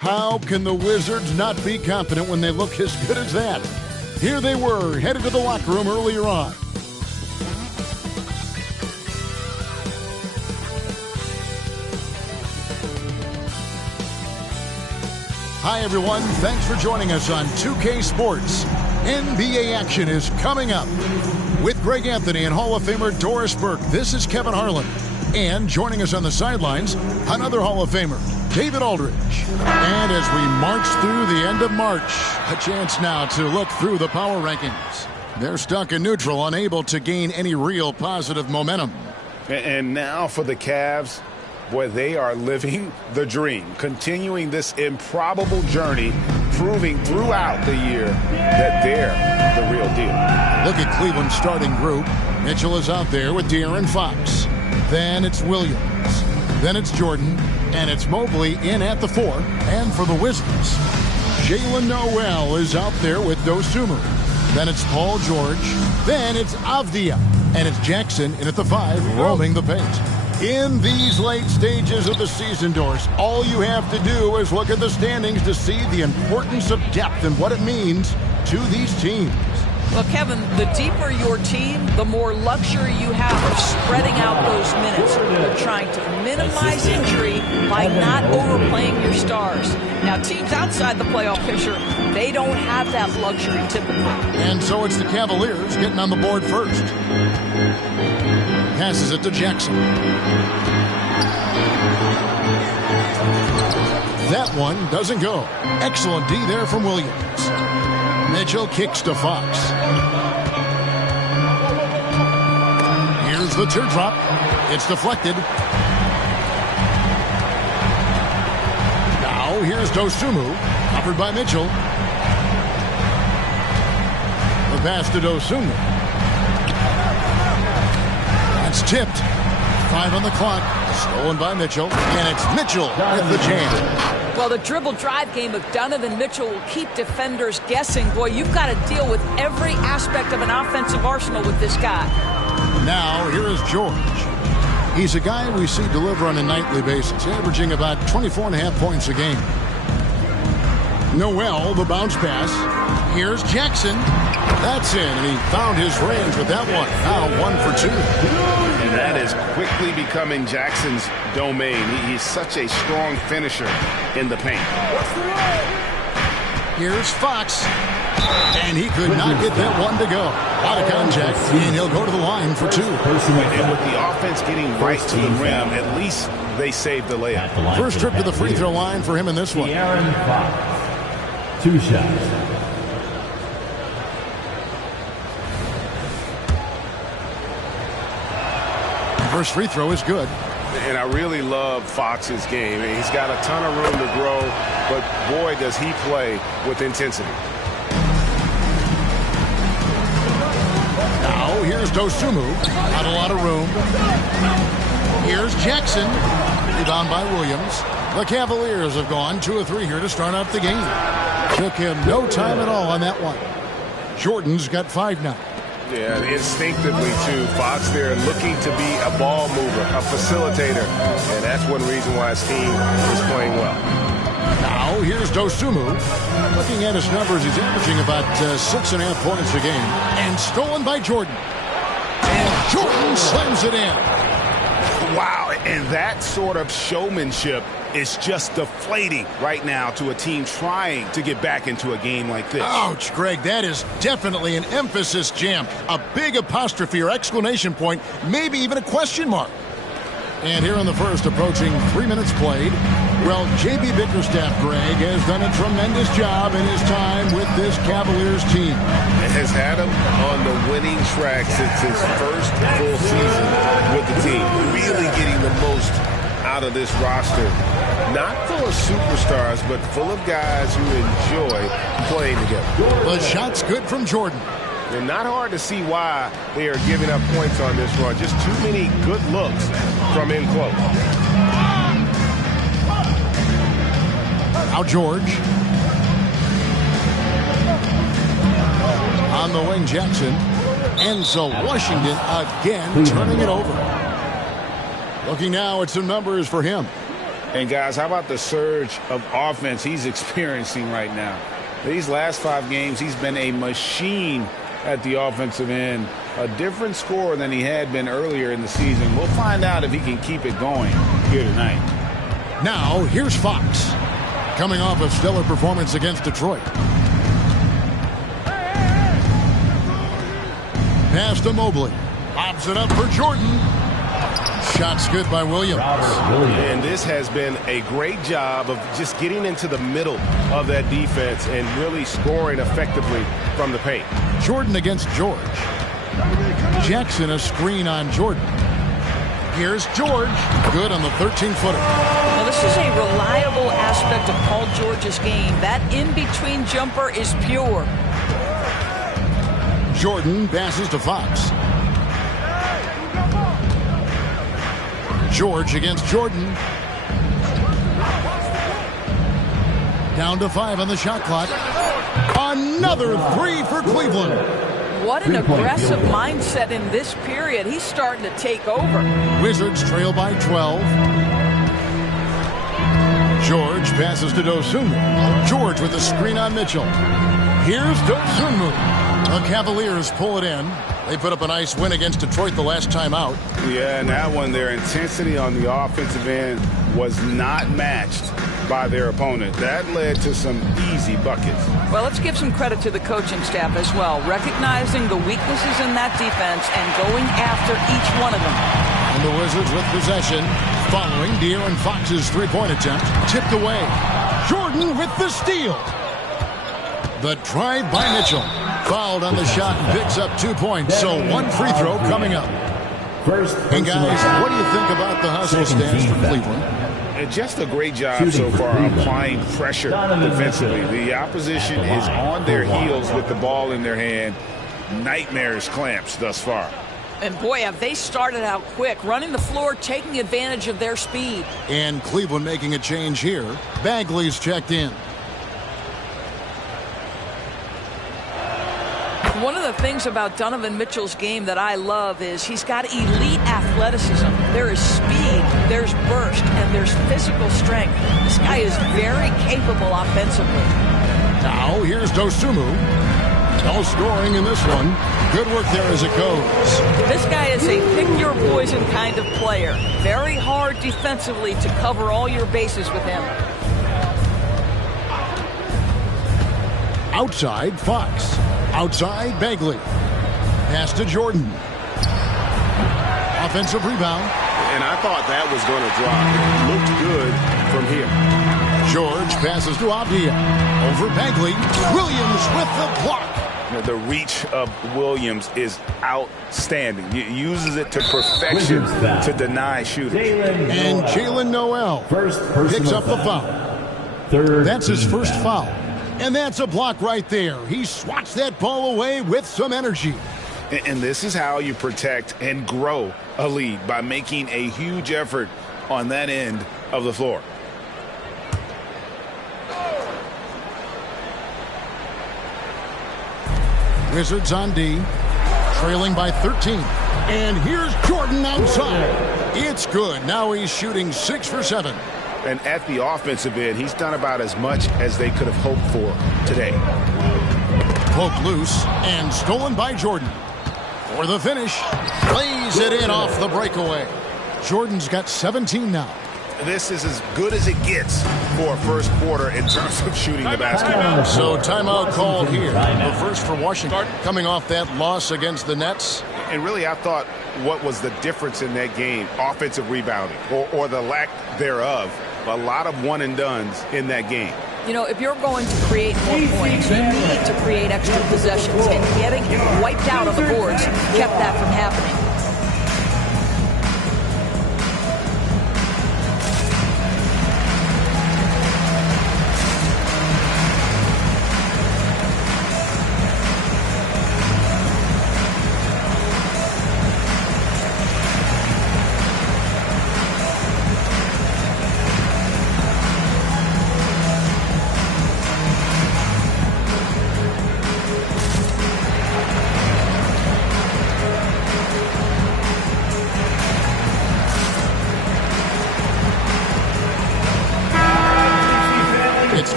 How can the Wizards not be confident when they look as good as that? Here they were, headed to the locker room earlier on. Hi, everyone. Thanks for joining us on 2K Sports. NBA action is coming up. With Greg Anthony and Hall of Famer Doris Burke, this is Kevin Harlan. And joining us on the sidelines, another Hall of Famer, David Aldridge. And as we march through the end of March, a chance now to look through the power rankings. They're stuck in neutral, unable to gain any real positive momentum. And now for the Cavs. Boy, they are living the dream, continuing this improbable journey, proving throughout the year that they're the real deal. Look at Cleveland's starting group. Mitchell is out there with De'Aaron Fox. Then it's Williams. Then it's Jordan. And it's Mobley in at the 4. And for the Wizards, Jalen Noel is out there with Dosunmu. Then it's Paul George. Then it's Avdia. And it's Jackson in at the 5, roaming the paint. In these late stages of the season, Doris, all you have to do is look at the standings to see the importance of depth and what it means to these teams. Well, Kevin, the deeper your team, the more luxury you have of spreading out those minutes. You're trying to minimize injury by not overplaying your stars. Now, teams outside the playoff picture, they don't have that luxury typically. And so it's the Cavaliers getting on the board first. Passes it to Jackson. That one doesn't go. Excellent D there from Williams. Mitchell kicks to Fox. Here's the teardrop. It's deflected. Now here's Dosunmu, covered by Mitchell. The pass to Dosunmu. That's tipped. 5 on the clock. Stolen by Mitchell. And it's Mitchell with the jam. Well, the dribble drive game of Donovan Mitchell will keep defenders guessing. Boy, you've got to deal with every aspect of an offensive arsenal with this guy. Now, here is George. He's a guy we see deliver on a nightly basis, averaging about 24.5 points a game. Noel, the bounce pass. Here's Jackson. That's in, and he found his range with that one. Now 1 for 2. And that is quickly becoming Jackson's domain. He's such a strong finisher in the paint. Here's Fox. And he could not get that one to go. Out of contact, and he'll go to the line for 2. And with the offense getting right to the rim, at least they saved the layup. First trip to the free throw line for him in this one. De'Aaron Fox. 2 shots. First free throw is good. And I really love Fox's game. He's got a ton of room to grow, but boy, does he play with intensity. Now, here's Dosunmu. Not a lot of room. Here's Jackson. Rebound by Williams. The Cavaliers have gone 2 of 3 here to start out the game. Took him no time at all on that one. Jordan's got 5 now. Yeah, instinctively, too. Fox there looking to be a ball mover, a facilitator. And that's one reason why his team is playing well. Now, here's Dosunmu. Looking at his numbers, he's averaging about 6.5 points a game. And stolen by Jordan. And Jordan slams it in. Wow, and that sort of showmanship is just deflating right now to a team trying to get back into a game like this. Ouch, Greg, that is definitely an emphasis jam. A big apostrophe or exclamation point, maybe even a question mark. And here in the first, approaching 3 minutes played, well, J.B. Bickerstaff, Greg, has done a tremendous job in his time with this Cavaliers team. Has had him on the winning track since his first full season with the team. Really getting the most out of this roster. Not full of superstars, but full of guys who enjoy playing together. The shot's good from Jordan. And not hard to see why they are giving up points on this run. Just too many good looks from in close. Now George. On the wing, Jackson. And so Washington again turning it over. Looking now at some numbers for him. And, guys, how about the surge of offense he's experiencing right now? These last 5 games, he's been a machine at the offensive end, a different scorer than he had been earlier in the season. We'll find out if he can keep it going here tonight. Now, here's Fox, coming off a stellar performance against Detroit. Pass to Mobley. Lobs it up for Jordan. Shot's good by Williams. And this has been a great job of just getting into the middle of that defense and really scoring effectively from the paint. Jordan against George. Jackson a screen on Jordan. Here's George. Good on the 13-footer. Now, this is a reliable aspect of Paul George's game. That in-between jumper is pure. Jordan passes to Fox. George against Jordan. Down to 5 on the shot clock. Another 3 for Cleveland. What an aggressive mindset in this period. He's starting to take over. Wizards trail by 12. George passes to Dosunmu. George with a screen on Mitchell. Here's Dosunmu. The Cavaliers pull it in. They put up a nice win against Detroit the last time out. Yeah, and that one, their intensity on the offensive end was not matched by their opponent. That led to some easy buckets. Well, let's give some credit to the coaching staff as well, recognizing the weaknesses in that defense and going after each one of them. And the Wizards with possession, following De'Aaron Fox's three-point attempt, tipped away. Jordan with the steal. The drive by Mitchell. Fouled on the shot and picks up 2 points. So 1 free throw coming up. And guys, what do you think about the hustle stance for Cleveland? Just a great job so far applying pressure defensively. The opposition is on their heels with the ball in their hand. Nightmarish clamps thus far. And boy, have they started out quick, running the floor, taking advantage of their speed. And Cleveland making a change here. Bagley's checked in. One of the things about Donovan Mitchell's game that I love is he's got elite athleticism. There is speed, there's burst, and there's physical strength. This guy is very capable offensively. Now, here's Dosunmu. No scoring in this one. Good work there as it goes. This guy is a pick-your-poison kind of player. Very hard defensively to cover all your bases with him. Outside, Fox. Outside, Bagley. Pass to Jordan. Offensive rebound. And I thought that was going to drop. It looked good from here. George passes to Avdia. Over Bagley. Williams with the block. The reach of Williams is outstanding. He uses it to perfection to deny shooting. And Jalen Noel picks up the foul. That's his first foul. And that's a block right there. He swats that ball away with some energy. And this is how you protect and grow a lead, by making a huge effort on that end of the floor. Wizards on D, trailing by 13. And here's Jordan outside. It's good. Now he's shooting 6 for 7. And at the offensive end, he's done about as much as they could have hoped for today. Poked loose and stolen by Jordan. For the finish, lays it in off the breakaway. Jordan's got 17 now. This is as good as it gets for a first quarter in terms of shooting the basketball. So timeout called here. The first for Washington, coming off that loss against the Nets. And really, I thought what was the difference in that game? Offensive rebounding, or the lack thereof. A lot of one-and-dones in that game. You know, if you're going to create more points, you need to create extra possessions. And getting wiped out on the boards kept that from happening.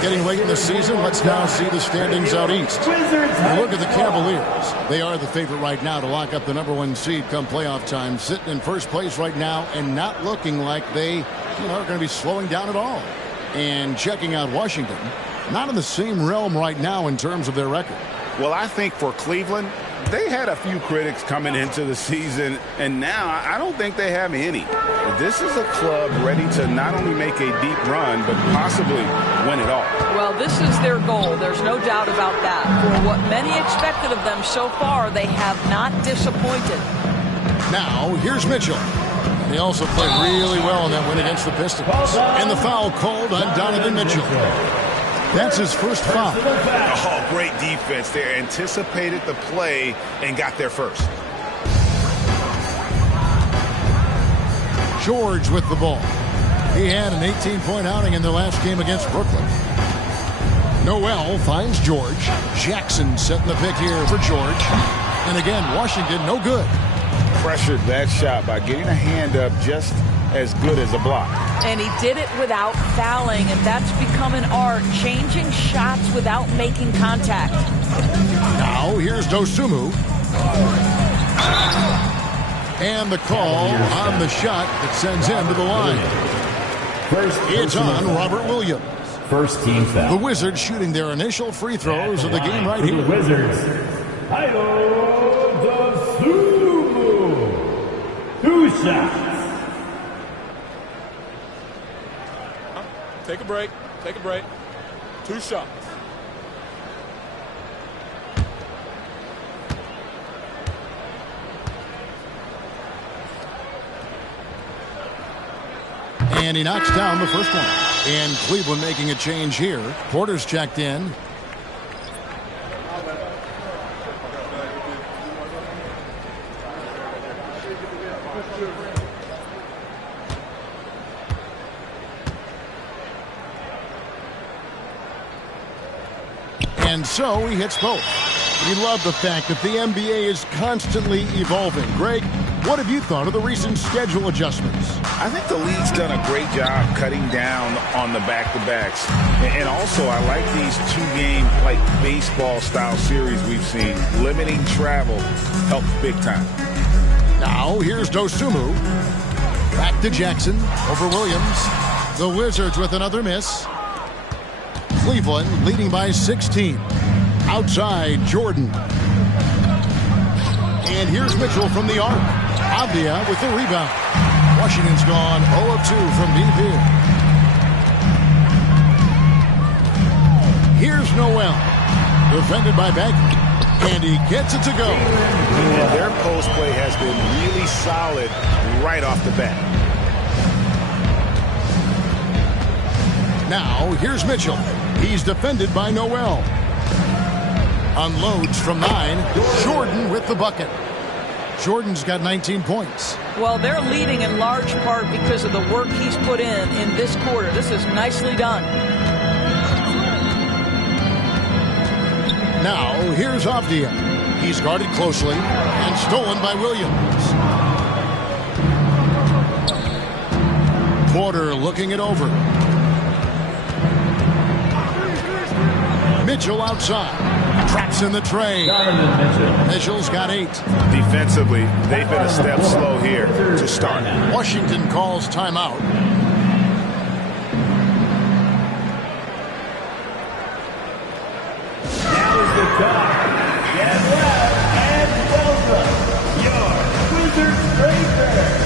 Getting late in the season, let's now see the standings out east. Now look at the Cavaliers. They are the favorite right now to lock up the #1 seed come playoff time, sitting in first place right now and not looking like they are going to be slowing down at all. And checking out Washington, not in the same realm right now in terms of their record. Well, I think for Cleveland, they had a few critics coming into the season, and now I don't think they have any. This is a club ready to not only make a deep run, but possibly win it all. Well, this is their goal. There's no doubt about that. For what many expected of them so far, they have not disappointed. Now, here's Mitchell. He also played really well in that win against the Pistons. And the foul called on Donovan Mitchell. That's his first foul. Oh, great defense there. Anticipated the play and got there first. George with the ball. He had an 18-point outing in their last game against Brooklyn. Noel finds George. Jackson setting the pick here for George. And again, Washington no good. Pressured that shot by getting a hand up just as good as a block. And he did it without fouling, and that's become an art, changing shots without making contact. Now here's Dosunmu. And the call on the shot that sends him to the line. It's on Robert Williams. First team foul. The Wizards shooting their initial free throws of the game right here. The Wizards. Two shots. Take a break. Take a break. 2 shots. And he knocks down the first one. And Cleveland making a change here. Porter's checked in. And so he hits both. We love the fact that the NBA is constantly evolving. Greg, what have you thought of the recent schedule adjustments? I think the league's done a great job cutting down on the back-to-backs. And also, I like these 2-game, like baseball-style series we've seen. Limiting travel helps big time. Now, here's Dosunmu. Back to Jackson over Williams. The Wizards with another miss. Cleveland leading by 16. Outside, Jordan. And here's Mitchell from the arc. Avdia with the rebound. Washington's gone 0 of 2 from deep here. Here's Noel. Defended by Beck. And he gets it to go. And their post play has been really solid right off the bat. Now, here's Mitchell. He's defended by Noel. Unloads from 9. Jordan with the bucket. Jordan's got 19 points. Well, they're leading in large part because of the work he's put in this quarter. This is nicely done. Now, here's Avdia. He's guarded closely and stolen by Williams. Porter looking it over. Mitchell outside. Traps in the tray. Mitchell's got 8. Defensively, they've been a step slow here to start. Washington calls timeout. Now is the time. Get well and welcome your Wizards Racers.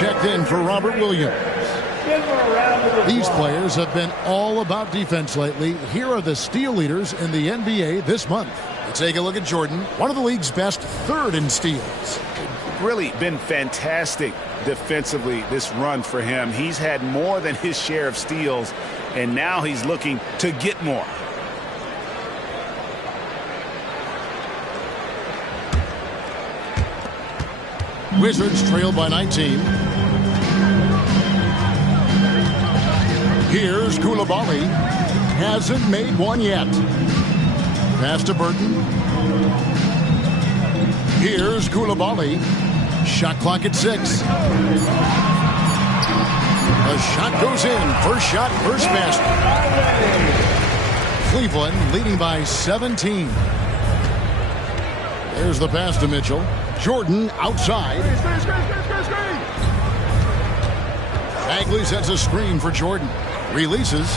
checked in for Robert Williams. These players have been all about defense lately. Here are the steal leaders in the NBA this month. Let's take a look at Jordan, one of the league's best, third in steals. Really been fantastic defensively this run for him. He's had more than his share of steals, and now he's looking to get more. Wizards trail by 19. Here's Koulibaly. Hasn't made one yet. Pass to Burton. Here's Koulibaly. Shot clock at 6. The shot goes in. First shot, first basket. Cleveland leading by 17. There's the pass to Mitchell. Jordan outside. Bagley sets a screen for Jordan. Releases.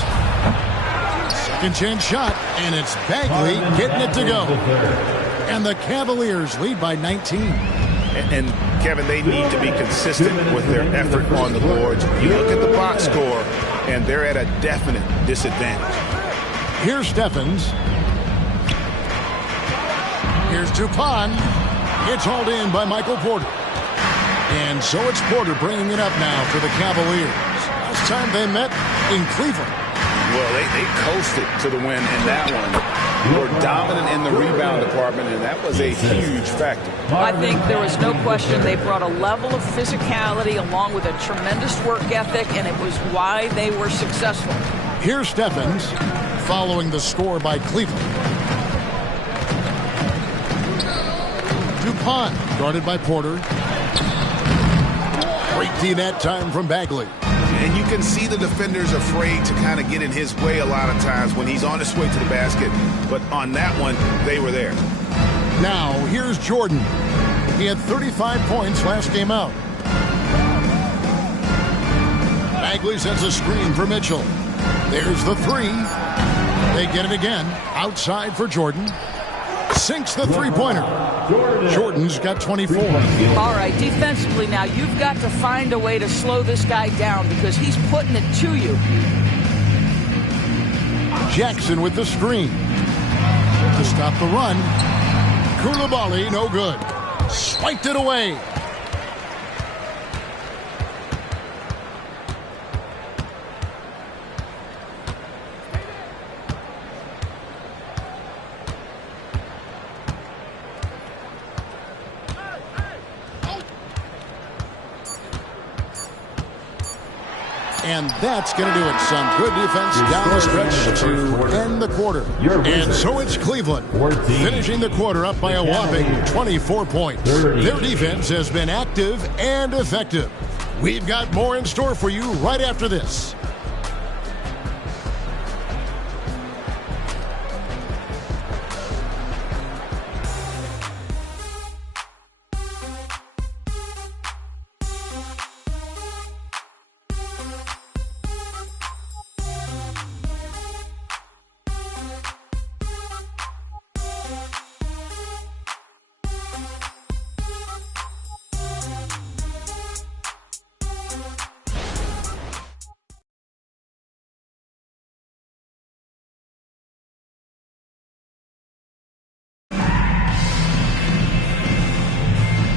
Second chance shot, and it's Bagley getting it to go. And the Cavaliers lead by 19. And Kevin, they need to be consistent with their effort on the boards. You look at the box score, and they're at a definite disadvantage. Here's Steffens. Here's Dupont. It's hauled in by Michael Porter. And so it's Porter bringing it up now for the Cavaliers. Last time they met in Cleveland. Well, they coasted to the win in that one. Were dominant in the rebound department, and that was a huge factor. I think there was no question they brought a level of physicality along with a tremendous work ethic, and it was why they were successful. Here's Steffens following the score by Cleveland. Dupont guarded by Porter. Great D that time from Bagley. And you can see the defenders afraid to kind of get in his way a lot of times when he's on his way to the basket. But on that one, they were there. Now, here's Jordan. He had 35 points last game out. Bagley sets a screen for Mitchell. There's the three. They get it again. Outside for Jordan. Sinks the three-pointer. Jordan's got 24. All right, defensively now, you've got to find a way to slow this guy down because he's putting it to you. Jackson with the screen. To stop the run. Koulibaly, no good. Spiked it away. And that's going to do it. Some good defense down the stretch to end the quarter. And so it's Cleveland finishing the quarter up by a whopping 24 points. Their defense has been active and effective. We've got more in store for you right after this.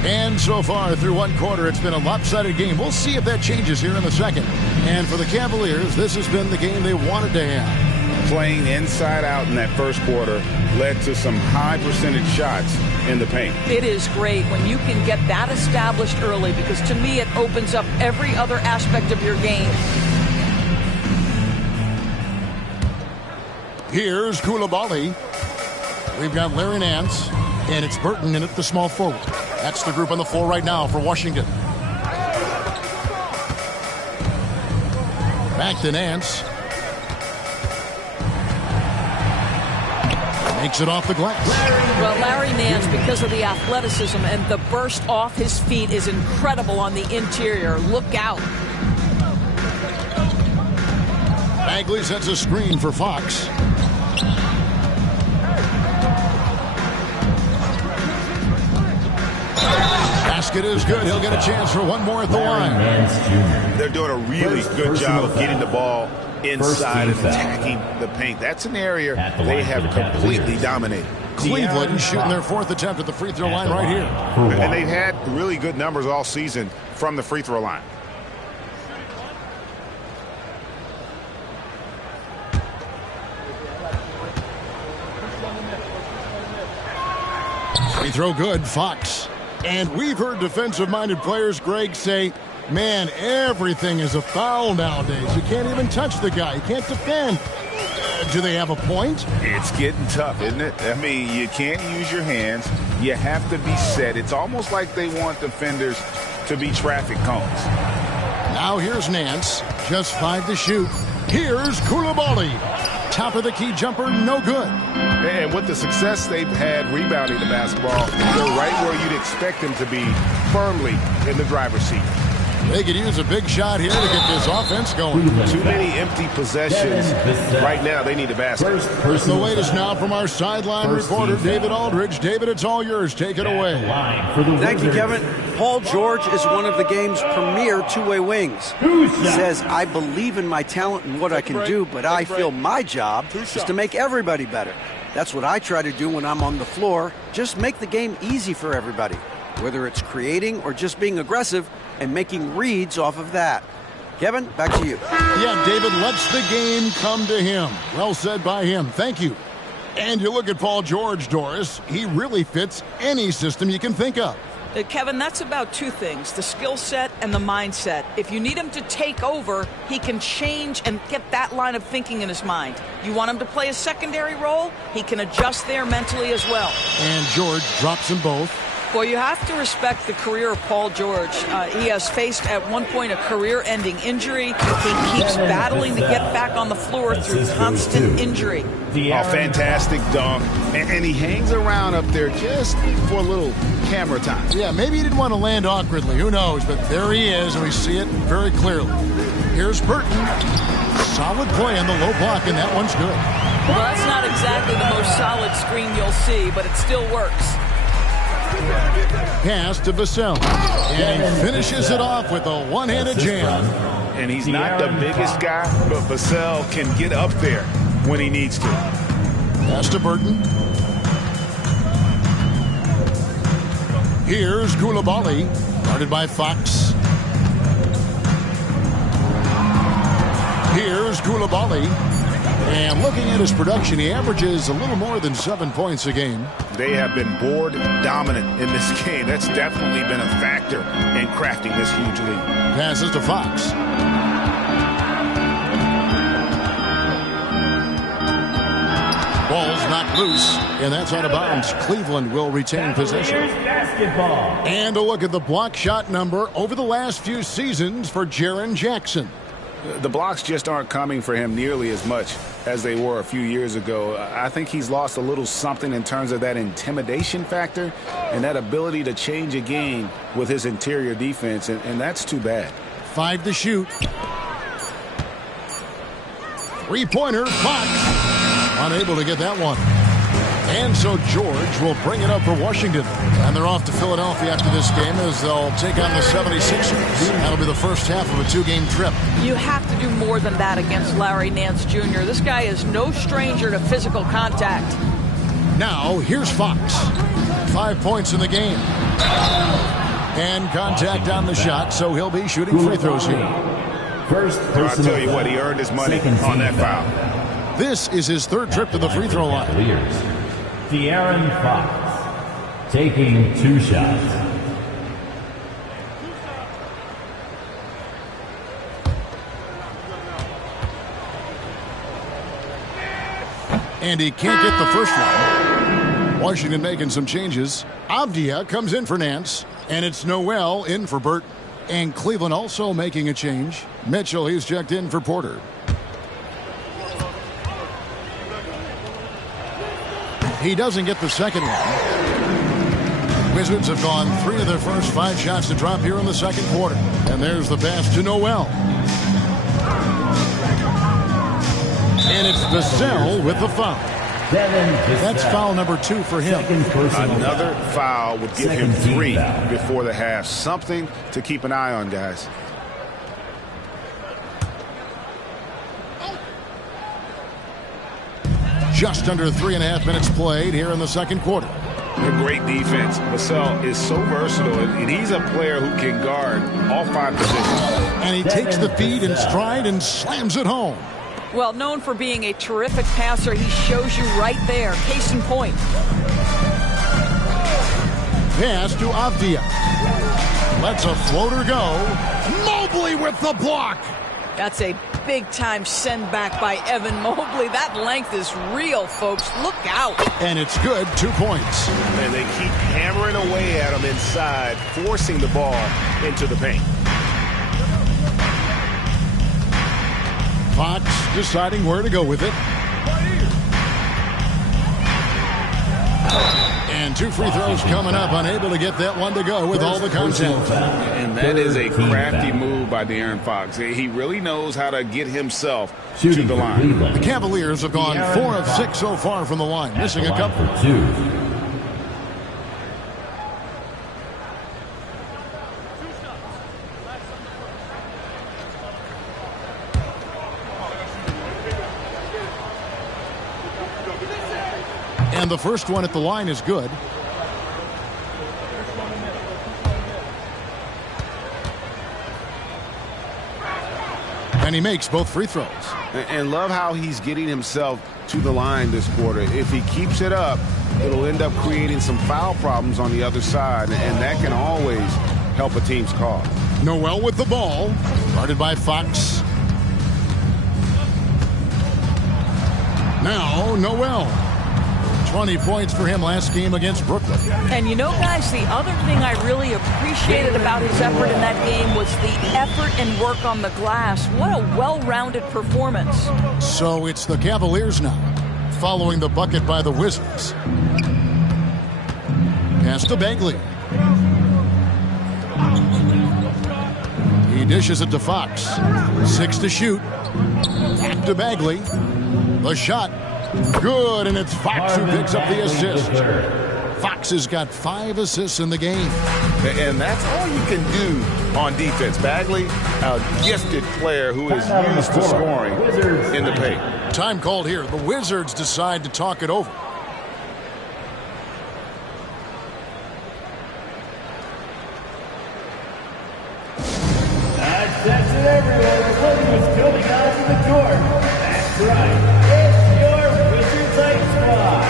And so far through one quarter, it's been a lopsided game. We'll see if that changes here in the second. And for the Cavaliers, this has been the game they wanted to have. Playing inside out in that first quarter led to some high percentage shots in the paint. It is great when you can get that established early because to me it opens up every other aspect of your game. Here's Koulibaly. We've got Larry Nance, and it's Burton in at the small forward. That's the group on the floor right now for Washington. Back to Nance. Makes it off the glass. Well, Larry Nance, because of the athleticism and the burst off his feet, is incredible on the interior. Look out. Bagley sets a screen for Fox. Basket is good. He'll get a chance for one more at the line. They're doing a really good job of getting the ball inside and attacking the paint. That's an area they have completely dominated. Cleveland shooting their 4th attempt at the free throw line right here. And they've had really good numbers all season from the free throw line. Free throw good, Fox. And we've heard defensive-minded players, Greg, say, man, everything is a foul nowadays. You can't even touch the guy. You can't defend. Do they have a point? It's getting tough, isn't it? I mean, you can't use your hands. You have to be set. It's almost like they want defenders to be traffic cones. Now here's Nance. Just 5 to shoot. Here's Koulibaly. Top of the key jumper, no good. And with the success they've had rebounding the basketball, they're right where you'd expect them to be, firmly in the driver's seat. They could use a big shot here to get this offense going. Too many empty possessions. Right now, they need a basket. The latest now from our sideline reporter, David Aldridge. David, it's all yours. Take it away. Thank you, Kevin. Paul George is one of the game's premier two-way wings. He says, I believe in my talent and what I can do, but I feel my job is to make everybody better. That's what I try to do when I'm on the floor. Just make the game easy for everybody, whether it's creating or just being aggressive and making reads off of that. Kevin, back to you. Yeah, David lets the game come to him. Well said by him. Thank you. And you look at Paul George, Doris. He really fits any system you can think of. Kevin, that's about 2 things, the skill set and the mindset. If you need him to take over, he can change and get that line of thinking in his mind. You want him to play a secondary role, he can adjust there mentally as well. And George drops them both. Well, you have to respect the career of Paul George. He has faced at one point a career-ending injury. He keeps battling to get back on the floor through constant injury. Oh, fantastic dunk. And he hangs around up there just for a little camera time. Yeah, maybe he didn't want to land awkwardly. Who knows? But there he is, and we see it very clearly. Here's Burton. Solid play on the low block, and that one's good. Well, that's not exactly the most solid screen you'll see, but it still works. Pass to Vassell. And he finishes it off with a one-handed jam. And he's not the biggest guy, but Vassell can get up there when he needs to. Pass to Burton. Here's Koulibaly, guarded by Fox. Here's Koulibaly. And looking at his production, he averages a little more than 7 points a game. They have been board dominant in this game. That's definitely been a factor in crafting this huge lead. Passes to Fox. Ball's knocked loose, and that's out of bounds. Cleveland will retain possession. And a look at the block shot number over the last few seasons for Jaren Jackson. The blocks just aren't coming for him nearly as much as they were a few years ago. I think he's lost a little something in terms of that intimidation factor and that ability to change a game with his interior defense, and that's too bad. 5 to shoot. Three-pointer, Fox. Unable to get that one. And so George will bring it up for Washington. And they're off to Philadelphia after this game as they'll take on the 76ers. That'll be the first half of a 2-game trip. You have to do more than that against Larry Nance Jr. This guy is no stranger to physical contact. Now, here's Fox. 5 points in the game. And contact on the shot, so he'll be shooting free throws here. I'll tell you what, he earned his money on that foul. This is his 3rd trip to the free throw line. De'Aaron Fox taking 2 shots. And he can't get the first one. Washington making some changes. Avdia comes in for Nance, and it's Noel in for Burton. And Cleveland also making a change. Mitchell, he's checked in for Porter. He doesn't get the second one. Wizards have gone 3 of their first 5 shots to drop here in the second quarter. And there's the pass to Noel. And it's Vassell with the foul. That's foul number 2 for him. Another foul would give him 3 before the half. Something to keep an eye on, guys. Just under 3.5 minutes played here in the second quarter. A great defense. Vassell is so versatile, and he's a player who can guard all 5 positions. And he takes the feed in stride and slams it home. Well, known for being a terrific passer, he shows you right there. Case in point. Pass to Avdia. Lets a floater go. Mobley with the block. That's a big-time send back by Evan Mobley. That length is real, folks. Look out. And it's good. 2 points. And they keep hammering away at him inside, forcing the ball into the paint. Fox deciding where to go with it. And 2 free throws coming up. Unable to get that one to go with all the content. And that is a crafty move by De'Aaron Fox. He really knows how to get himself to the line. The Cavaliers have gone 4 of 6 so far from the line, missing a couple. And the first one at the line is good. And he makes both free throws. And love how he's getting himself to the line this quarter. If he keeps it up, it'll end up creating some foul problems on the other side, and that can always help a team's cause. Noel with the ball, guarded by Fox. Now Noel. 20 points for him last game against Brooklyn. And you know, guys, the other thing I really appreciated about his effort in that game was the effort and work on the glass. What a well-rounded performance. So it's the Cavaliers now, following the bucket by the Wizards. Pass to Bagley. He dishes it to Fox. 6 to shoot. Back to Bagley. The shot. Good, and it's Fox who picks up the assist. Fox has got 5 assists in the game. And that's all you can do on defense. Bagley, a gifted player who is used to scoring in the paint. Time called here. The Wizards decide to talk it over. That's it, everyone. The Wizards coming onto the court. That's right. It's your Wizards Ice Squad.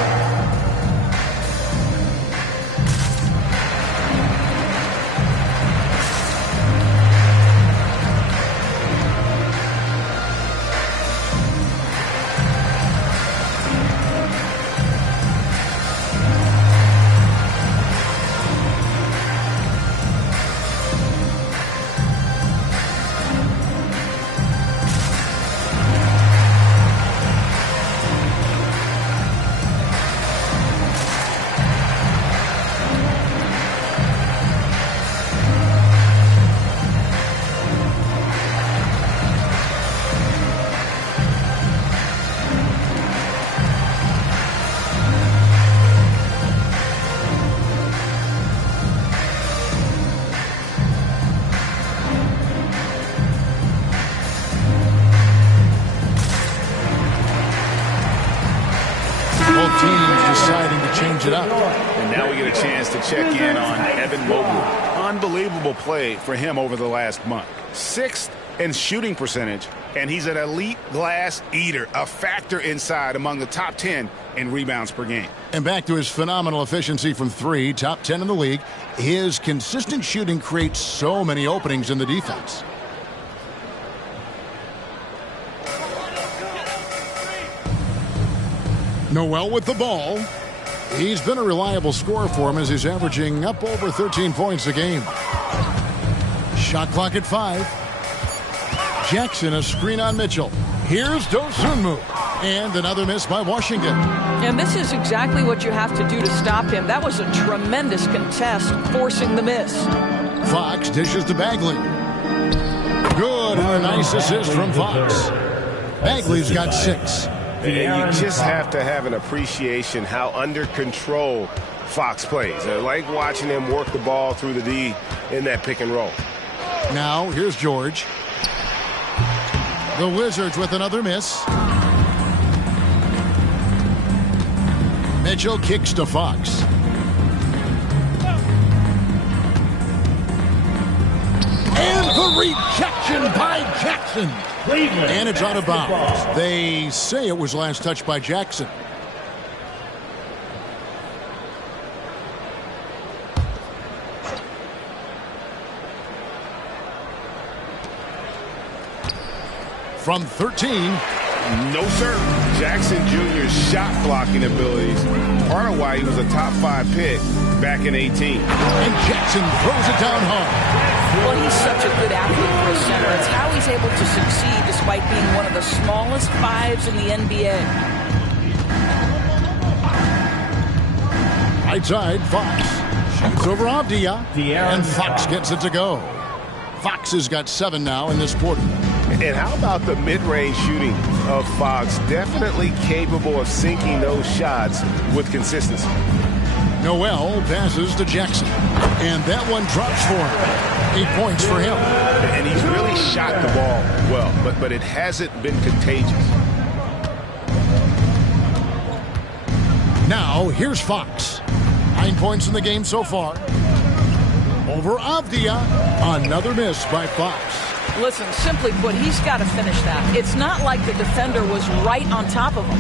Both teams deciding to change it up. And now we get a chance to check in on Evan Mobley. Unbelievable play for him over the last month. 6th in shooting percentage, and he's an elite glass eater, a factor inside among the top 10 in rebounds per game. And back to his phenomenal efficiency from 3, top 10 in the league. His consistent shooting creates so many openings in the defense. Noel with the ball. He's been a reliable scorer for him as he's averaging up over 13 points a game. Shot clock at 5. Jackson, a screen on Mitchell. Here's Dosunmu. And another miss by Washington. And this is exactly what you have to do to stop him. That was a tremendous contest, forcing the miss. Fox dishes to Bagley. Good, and a nice assist from Fox. Bagley's got 6. And you just have to have an appreciation how under control Fox plays. I like watching him work the ball through the D in that pick and roll. Now, here's George. The Wizards with another miss. Mitchell kicks to Fox. And the rejection by Jackson. And it's out of bounds. They say it was last touched by Jackson. From 13. No, sir. Jackson Jr.'s shot blocking abilities, part of why he was a top 5 pick back in 18. And Jackson throws it down hard. Well, he's such a good athlete for a center. It's how he's able to succeed despite being one of the smallest 5s in the NBA. Right side, Fox. Shoots over Avdia. And Fox gets it to go. Fox has got 7 now in this quarter. And how about the mid-range shooting of Fox? Definitely capable of sinking those shots with consistency. Noel passes to Jackson. And that one drops for him. 8 points for him. And he's really shot the ball well, but it hasn't been contagious. Now, here's Fox. 9 points in the game so far. Over Avdia. Another miss by Fox. Listen, simply put, he's got to finish that. It's not like the defender was right on top of him.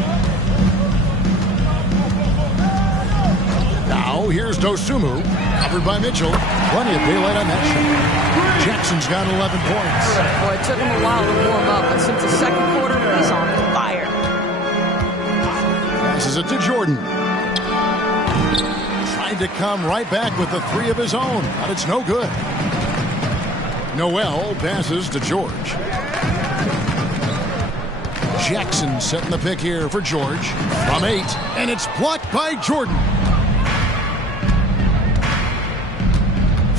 Now, here's Dosunmu, covered by Mitchell. Plenty of daylight on that shot. Jackson's got 11 points. Boy, it took him a while to warm up, but since the second quarter, he's on fire. Passes it to Jordan. Tried to come right back with the 3 of his own, but it's no good. Noel passes to George. Jackson setting the pick here for George. From 8, and it's blocked by Jordan.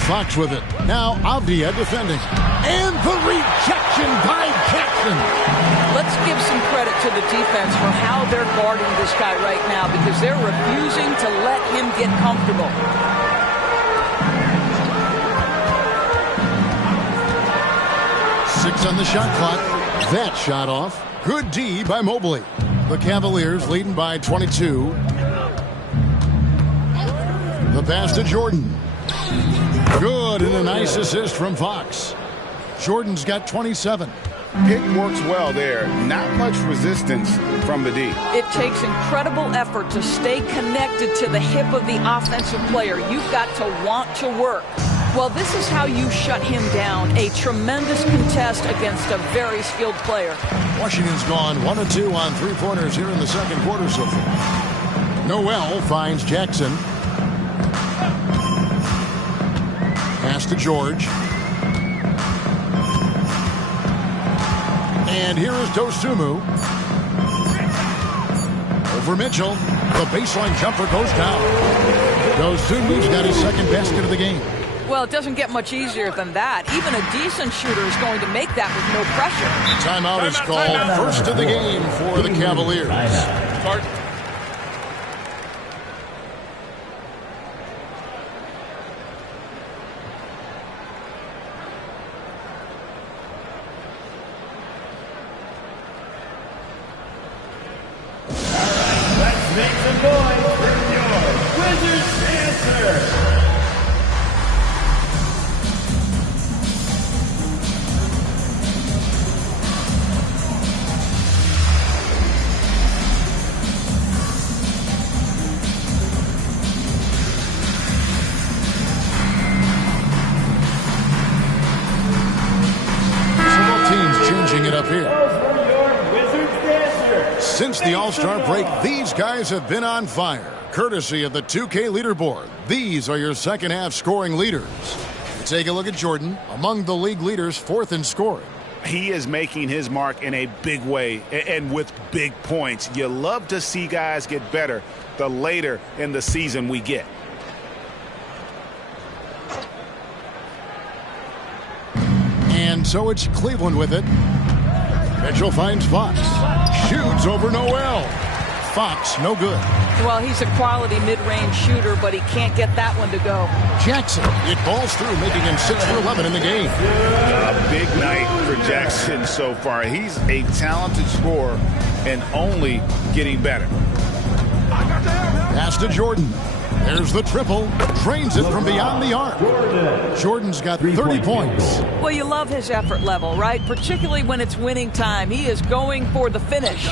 Fox with it. Now Avdia defending. And the rejection by Jackson. Let's give some credit to the defense for how they're guarding this guy right now because they're refusing to let him get comfortable. On the shot clock. That shot off. Good D by Mobley. The Cavaliers leading by 22. The pass to Jordan. Good, and a nice assist from Fox. Jordan's got 27. Pick works well there. Not much resistance from the D. It takes incredible effort to stay connected to the hip of the offensive player. You've got to want to work. Well, this is how you shut him down. A tremendous contest against a very skilled player. Washington's gone 1 of 2 on 3-pointers here in the second quarter so far. Noel finds Jackson. Pass to George. And here is Dosunmu. Over Mitchell. The baseline jumper goes down. Dosunmu's got his second basket of the game. Well, it doesn't get much easier than that. Even a decent shooter is going to make that with no pressure. Timeout is called. First of the game for the Cavaliers. Start. Let's make some noise for your Wizards answer. Since the All-Star break, these guys have been on fire. Courtesy of the 2K leaderboard, these are your second-half scoring leaders. Take a look at Jordan, among the league leaders, 4th in scoring. He is making his mark in a big way and with big points. You love to see guys get better the later in the season we get. And so it's Cleveland with it. Mitchell finds Fox. Shoots over Noel. Fox, no good. Well, he's a quality mid-range shooter, but he can't get that one to go. Jackson, it balls through, making him 6 for 11 in the game. A big night for Jackson so far. He's a talented scorer and only getting better. Pass to Jordan. There's the triple. Drains it from beyond the arc. Jordan's got 30 points. Well, you love his effort level, right? Particularly when it's winning time. He is going for the finish.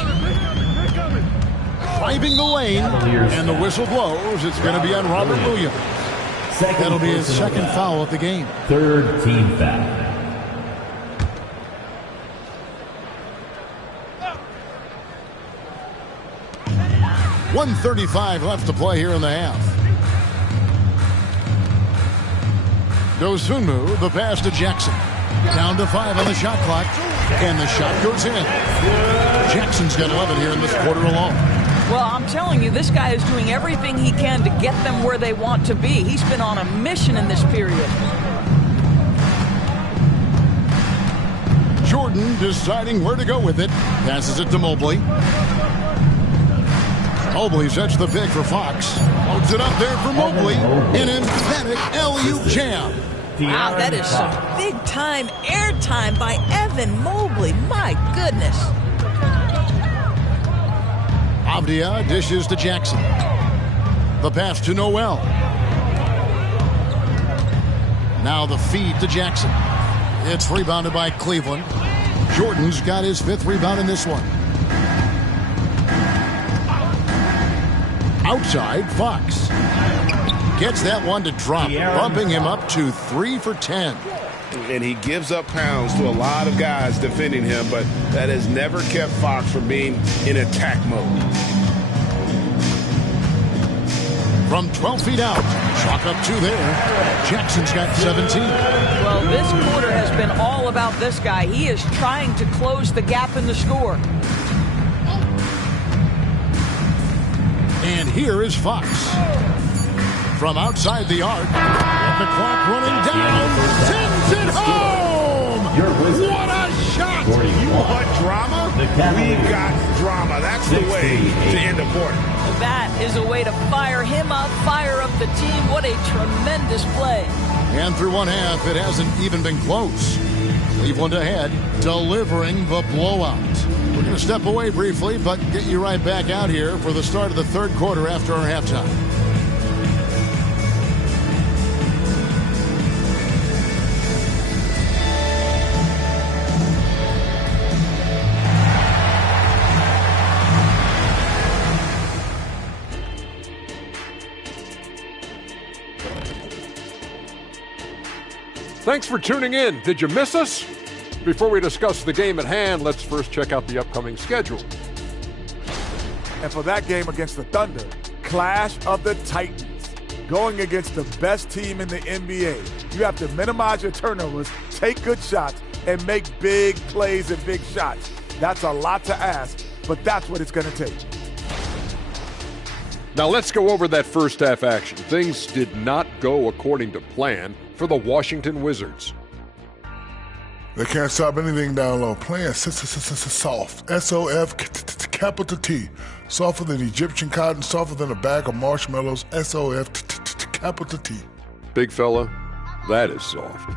Driving the lane, and the whistle blows. It's going to be on Robert Williams. That'll be his second foul of the game. Third team foul. .135 left to play here in the half. Dosunmu, the pass to Jackson. Down to 5 on the shot clock, and the shot goes in. Jackson's got 11 here in this quarter alone. Well, I'm telling you, this guy is doing everything he can to get them where they want to be. He's been on a mission in this period. Jordan deciding where to go with it. Passes it to Mobley. Mobley sets the pick for Fox. Loads it up there for Mobley. An emphatic LU jam. Wow, that is some big-time airtime by Evan Mobley. My goodness. Avdia dishes to Jackson. The pass to Noel. Now the feed to Jackson. It's rebounded by Cleveland. Jordan's got his 5th rebound in this one. Outside, Fox. Gets that one to drop, bumping him up to 3 for 10. And he gives up pounds to a lot of guys defending him, but that has never kept Fox from being in attack mode. From 12 feet out, chalk up 2 there. Jackson's got 17. Well, this quarter has been all about this guy. He is trying to close the gap in the score. And here is Fox. From outside the arc, with the clock running down, sends it home! What a shot! You want drama? We got drama. That's the way to end a quarter. That is a way to fire him up, fire up the team. What a tremendous play. And through one half, it hasn't even been close. Cleveland ahead, delivering the blowout. We're going to step away briefly, but get you right back out here for the start of the third quarter after our halftime. Thanks for tuning in. Did you miss us? Before we discuss the game at hand, let's first check out the upcoming schedule. And for that game against the Thunder, Clash of the Titans. Going against the best team in the NBA. You have to minimize your turnovers, take good shots, and make big plays and big shots. That's a lot to ask, but that's what it's going to take. Now let's go over that first half action. Things did not go according to plan for the Washington Wizards. They can't stop anything down low. Playing soft. S-O-F, capital T. Softer than Egyptian cotton, softer than a bag of marshmallows. S-O-F, capital T. Big fella, that is soft.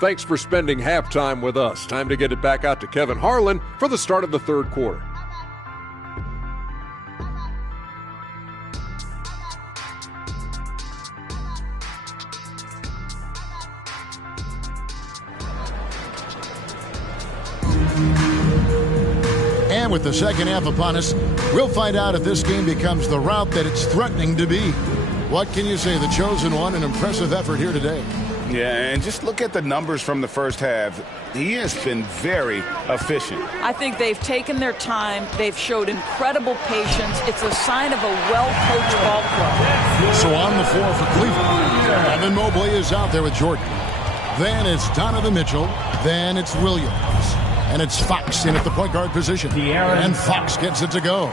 Thanks for spending halftime with us. Time to get it back out to Kevin Harlan for the start of the third quarter. And with the second half upon us, we'll find out if this game becomes the route that it's threatening to be. What can you say? The chosen one, an impressive effort here today. Yeah, and just look at the numbers from the first half. He has been very efficient. I think they've taken their time. They've showed incredible patience. It's a sign of a well-coached ball club. So on the floor for Cleveland, Evan Mobley is out there with Jordan. Then it's Donovan Mitchell. Then it's Williams. And it's Fox in at the point guard position. And Fox gets it to go.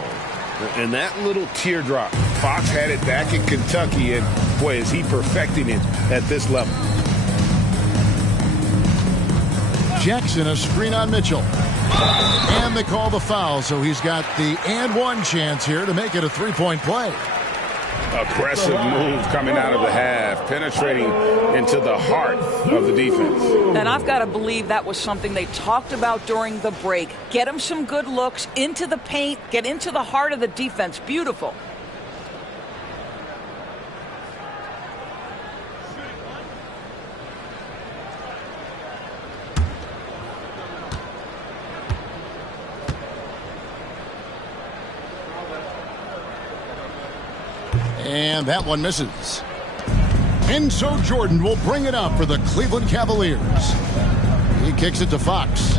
And that little teardrop Fox had it back in Kentucky, and boy, is he perfecting it at this level. Jackson, a screen on Mitchell. And they call the foul, so he's got the and one chance here to make it a three-point play. Aggressive move coming out of the half, penetrating into the heart of the defense. And I've got to believe that was something they talked about during the break. Get him some good looks into the paint, get into the heart of the defense. Beautiful. And that one misses. And so Jordan will bring it up for the Cleveland Cavaliers. He kicks it to Fox.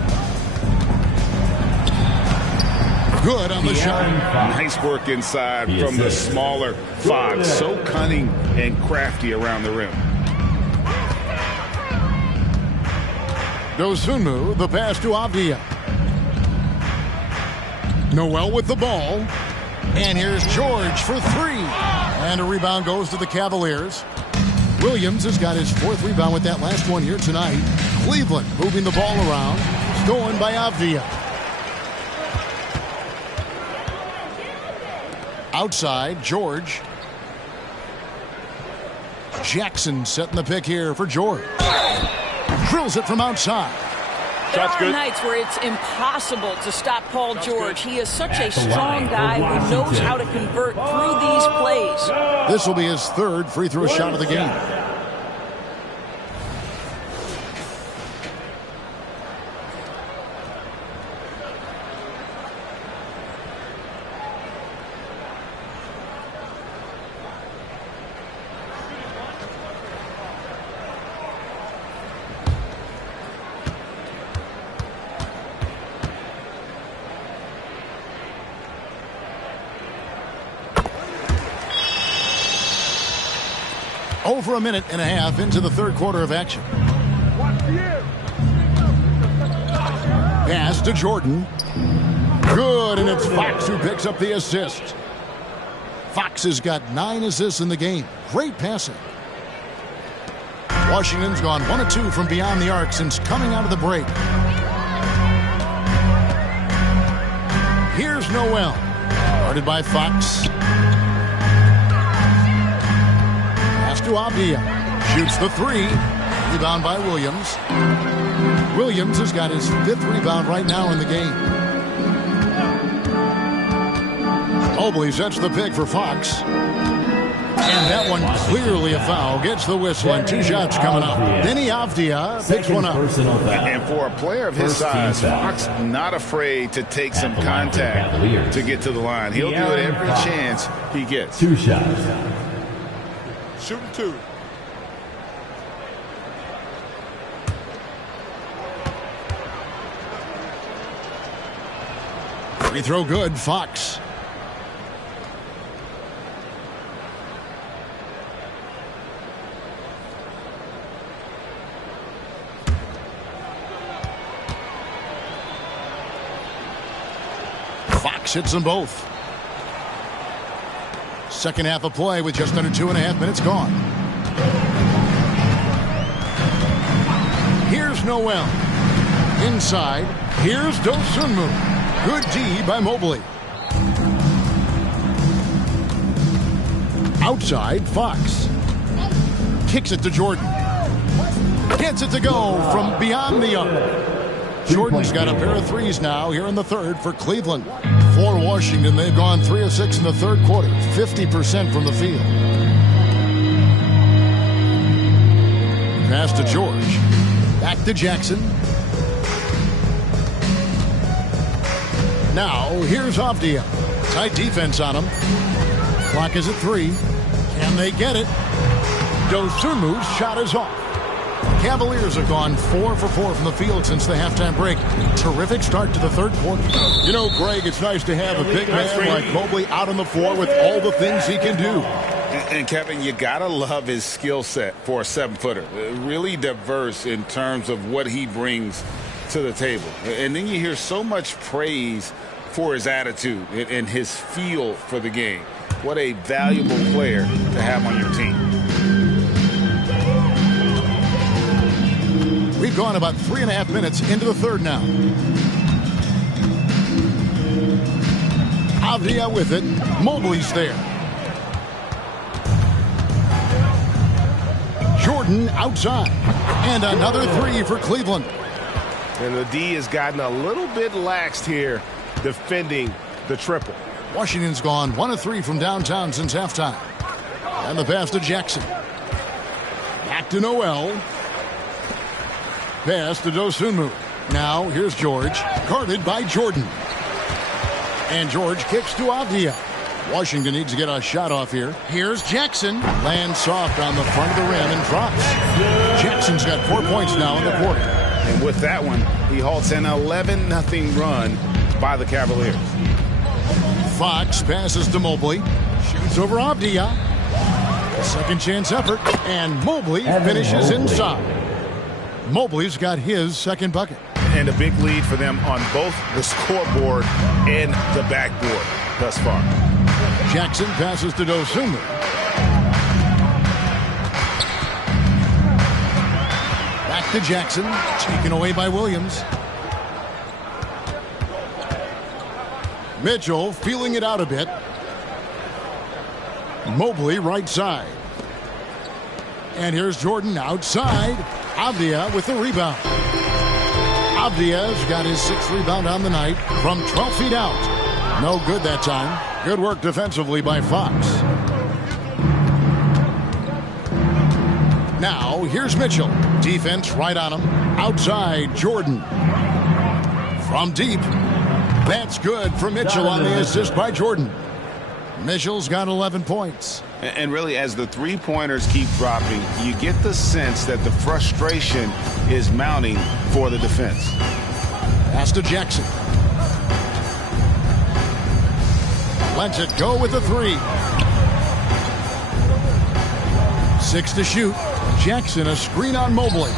Good on the shot. Nice work inside from the smaller Fox. So cunning and crafty around the rim. Dosunmu, the pass to Avdia. Noel with the ball. And here's George for three. And a rebound goes to the Cavaliers. Williams has got his fourth rebound with that last one here tonight. Cleveland moving the ball around. Stolen by Avdia. Outside, George. Jackson setting the pick here for George. Drills it from outside. There are nights where it's impossible to stop Paul George. He is such a strong guy who knows how to convert through these plays. This will be his third free throw shot of the game. Over a minute and a half into the third quarter of action. Pass to Jordan. Good, and it's Fox who picks up the assist. Fox has got 9 assists in the game. Great passing. Washington's gone 1 of 2 from beyond the arc since coming out of the break. Here's Noel. Guarded by Fox. To Avdia. Shoots the three. Rebound by Williams. Williams has got his 5th rebound right now in the game. Mobley sets the pick for Fox. And that one clearly a foul. Gets the whistle and 2 shots coming up. Denny Avdia picks one up. And for a player of his size, Fox not afraid to take some contact to get to the line. He'll do it every chance he gets. 2 shots. Shooting 2. Free throw good, Fox. Fox hits them both. Second half of play with just under 2.5 minutes gone. Here's Noel. Inside. Here's Dosunmu. Good D by Mobley. Outside, Fox. Kicks it to Jordan. Gets it to go from beyond the arc. Jordan's got a pair of threes now here in the third for Cleveland. For Washington, they've gone 3 of 6 in the third quarter, 50% from the field. Pass to George. Back to Jackson. Now, here's Avdia. Tight defense on him. Clock is at 3. Can they get it? Dosunmu's shot is off. Cavaliers have gone 4 for 4 from the field since the halftime break. Terrific start to the third quarter. You know, Greg, it's nice to have a big man like Mobley out on the floor with all the things he can do. And Kevin, you gotta love his skill set for a 7-footer. Really diverse in terms of what he brings to the table. And then you hear so much praise for his attitude and his feel for the game. What a valuable player to have on your team. We've gone about 3.5 minutes into the third now. Avdia with it. Mobley's there. Jordan outside. And another three for Cleveland. And the D has gotten a little bit laxed here defending the triple. Washington's gone 1 of 3 from downtown since halftime. And the pass to Jackson. Back to Noel. Pass to Dosunmu. Now here's George. Guarded by Jordan. And George kicks to Avdia. Washington needs to get a shot off here. Here's Jackson. Lands soft on the front of the rim and drops. Jackson's got 4 points now in the quarter. And with that one, he halts an 11-0 run by the Cavaliers. Fox passes to Mobley. Shoots over Avdia. Second chance effort. And Mobley finishes inside. Mobley's got his second bucket. And a big lead for them on both the scoreboard and the backboard thus far. Jackson passes to Dosunmu. Back to Jackson. Taken away by Williams. Mitchell feeling it out a bit. Mobley right side. And here's Jordan outside. Avdia with the rebound. Avdia's got his 6th rebound on the night from 12 feet out. No good that time. Good work defensively by Fox. Now here's Mitchell. Defense right on him. Outside Jordan. From deep. That's good for Mitchell on the assist by Jordan. Mitchell's got 11 points. And really, as the three-pointers keep dropping, you get the sense that the frustration is mounting for the defense. Pass to Jackson. Lets it go with the three. 6 to shoot. Jackson a screen on Mobley.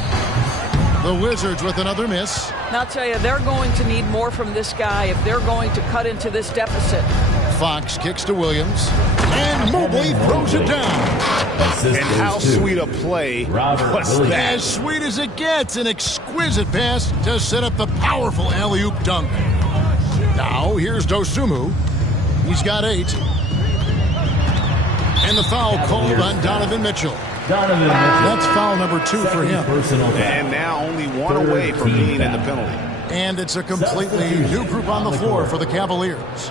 The Wizards with another miss. And I'll tell you, they're going to need more from this guy if they're going to cut into this deficit. Fox kicks to Williams. And Mobley throws it down. And how sweet a play was that? As sweet as it gets. An exquisite pass to set up the powerful alley-oop dunk. Now here's Dosunmu. He's got 8. And the foul called on Donovan Mitchell. That's foul number 2 for him. And now only 1 away from being in the penalty. And it's a completely new group on the floor for the Cavaliers.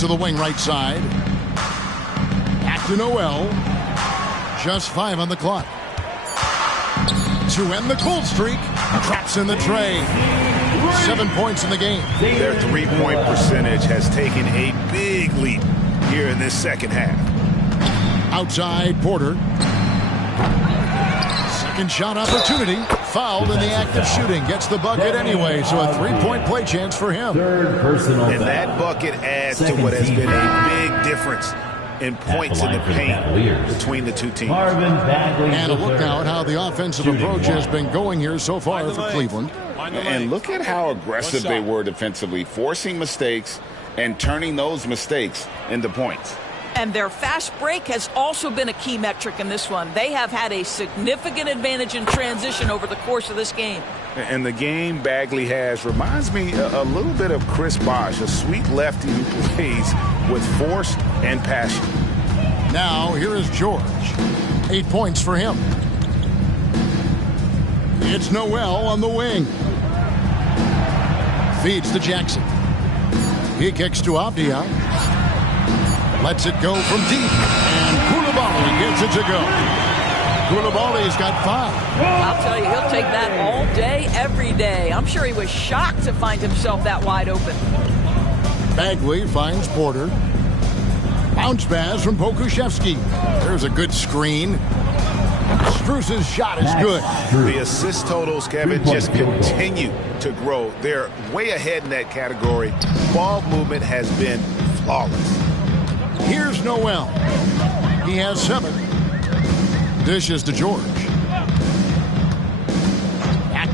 To the wing right side. Back to Noel. Just 5 on the clock. To end the cold streak. Traps in the tray. 7 points in the game. Their three-point percentage has taken a big leap here in this second half. Outside Porter. Second shot opportunity. Fouled in the act of shooting. Gets the bucket anyway, so a 3-point play chance for him. And that bucket adds to what has been a big difference in points in the paint between the two teams. And a look now at how the offensive approach has been going here so far for Cleveland. And look at how aggressive they were defensively, forcing mistakes and turning those mistakes into points. And their fast break has also been a key metric in this one. They have had a significant advantage in transition over the course of this game. And the game Bagley has reminds me a little bit of Chris Bosh, a sweet lefty who plays with force and passion. Now here is George. 8 points for him. It's Noel on the wing. Feeds to Jackson. He kicks to Avdia. Lets it go from deep. And Koulibaly gets it to go. Koulibaly's got 5. I'll tell you, he'll take that all day, every day. I'm sure he was shocked to find himself that wide open. Bagley finds Porter. Bounce pass from Pokuševski. There's a good screen. Strus's shot is good. The assist totals, Kevin, just continue to grow. They're way ahead in that category. Ball movement has been flawless. Here's Noel. He has 7. Dishes to George.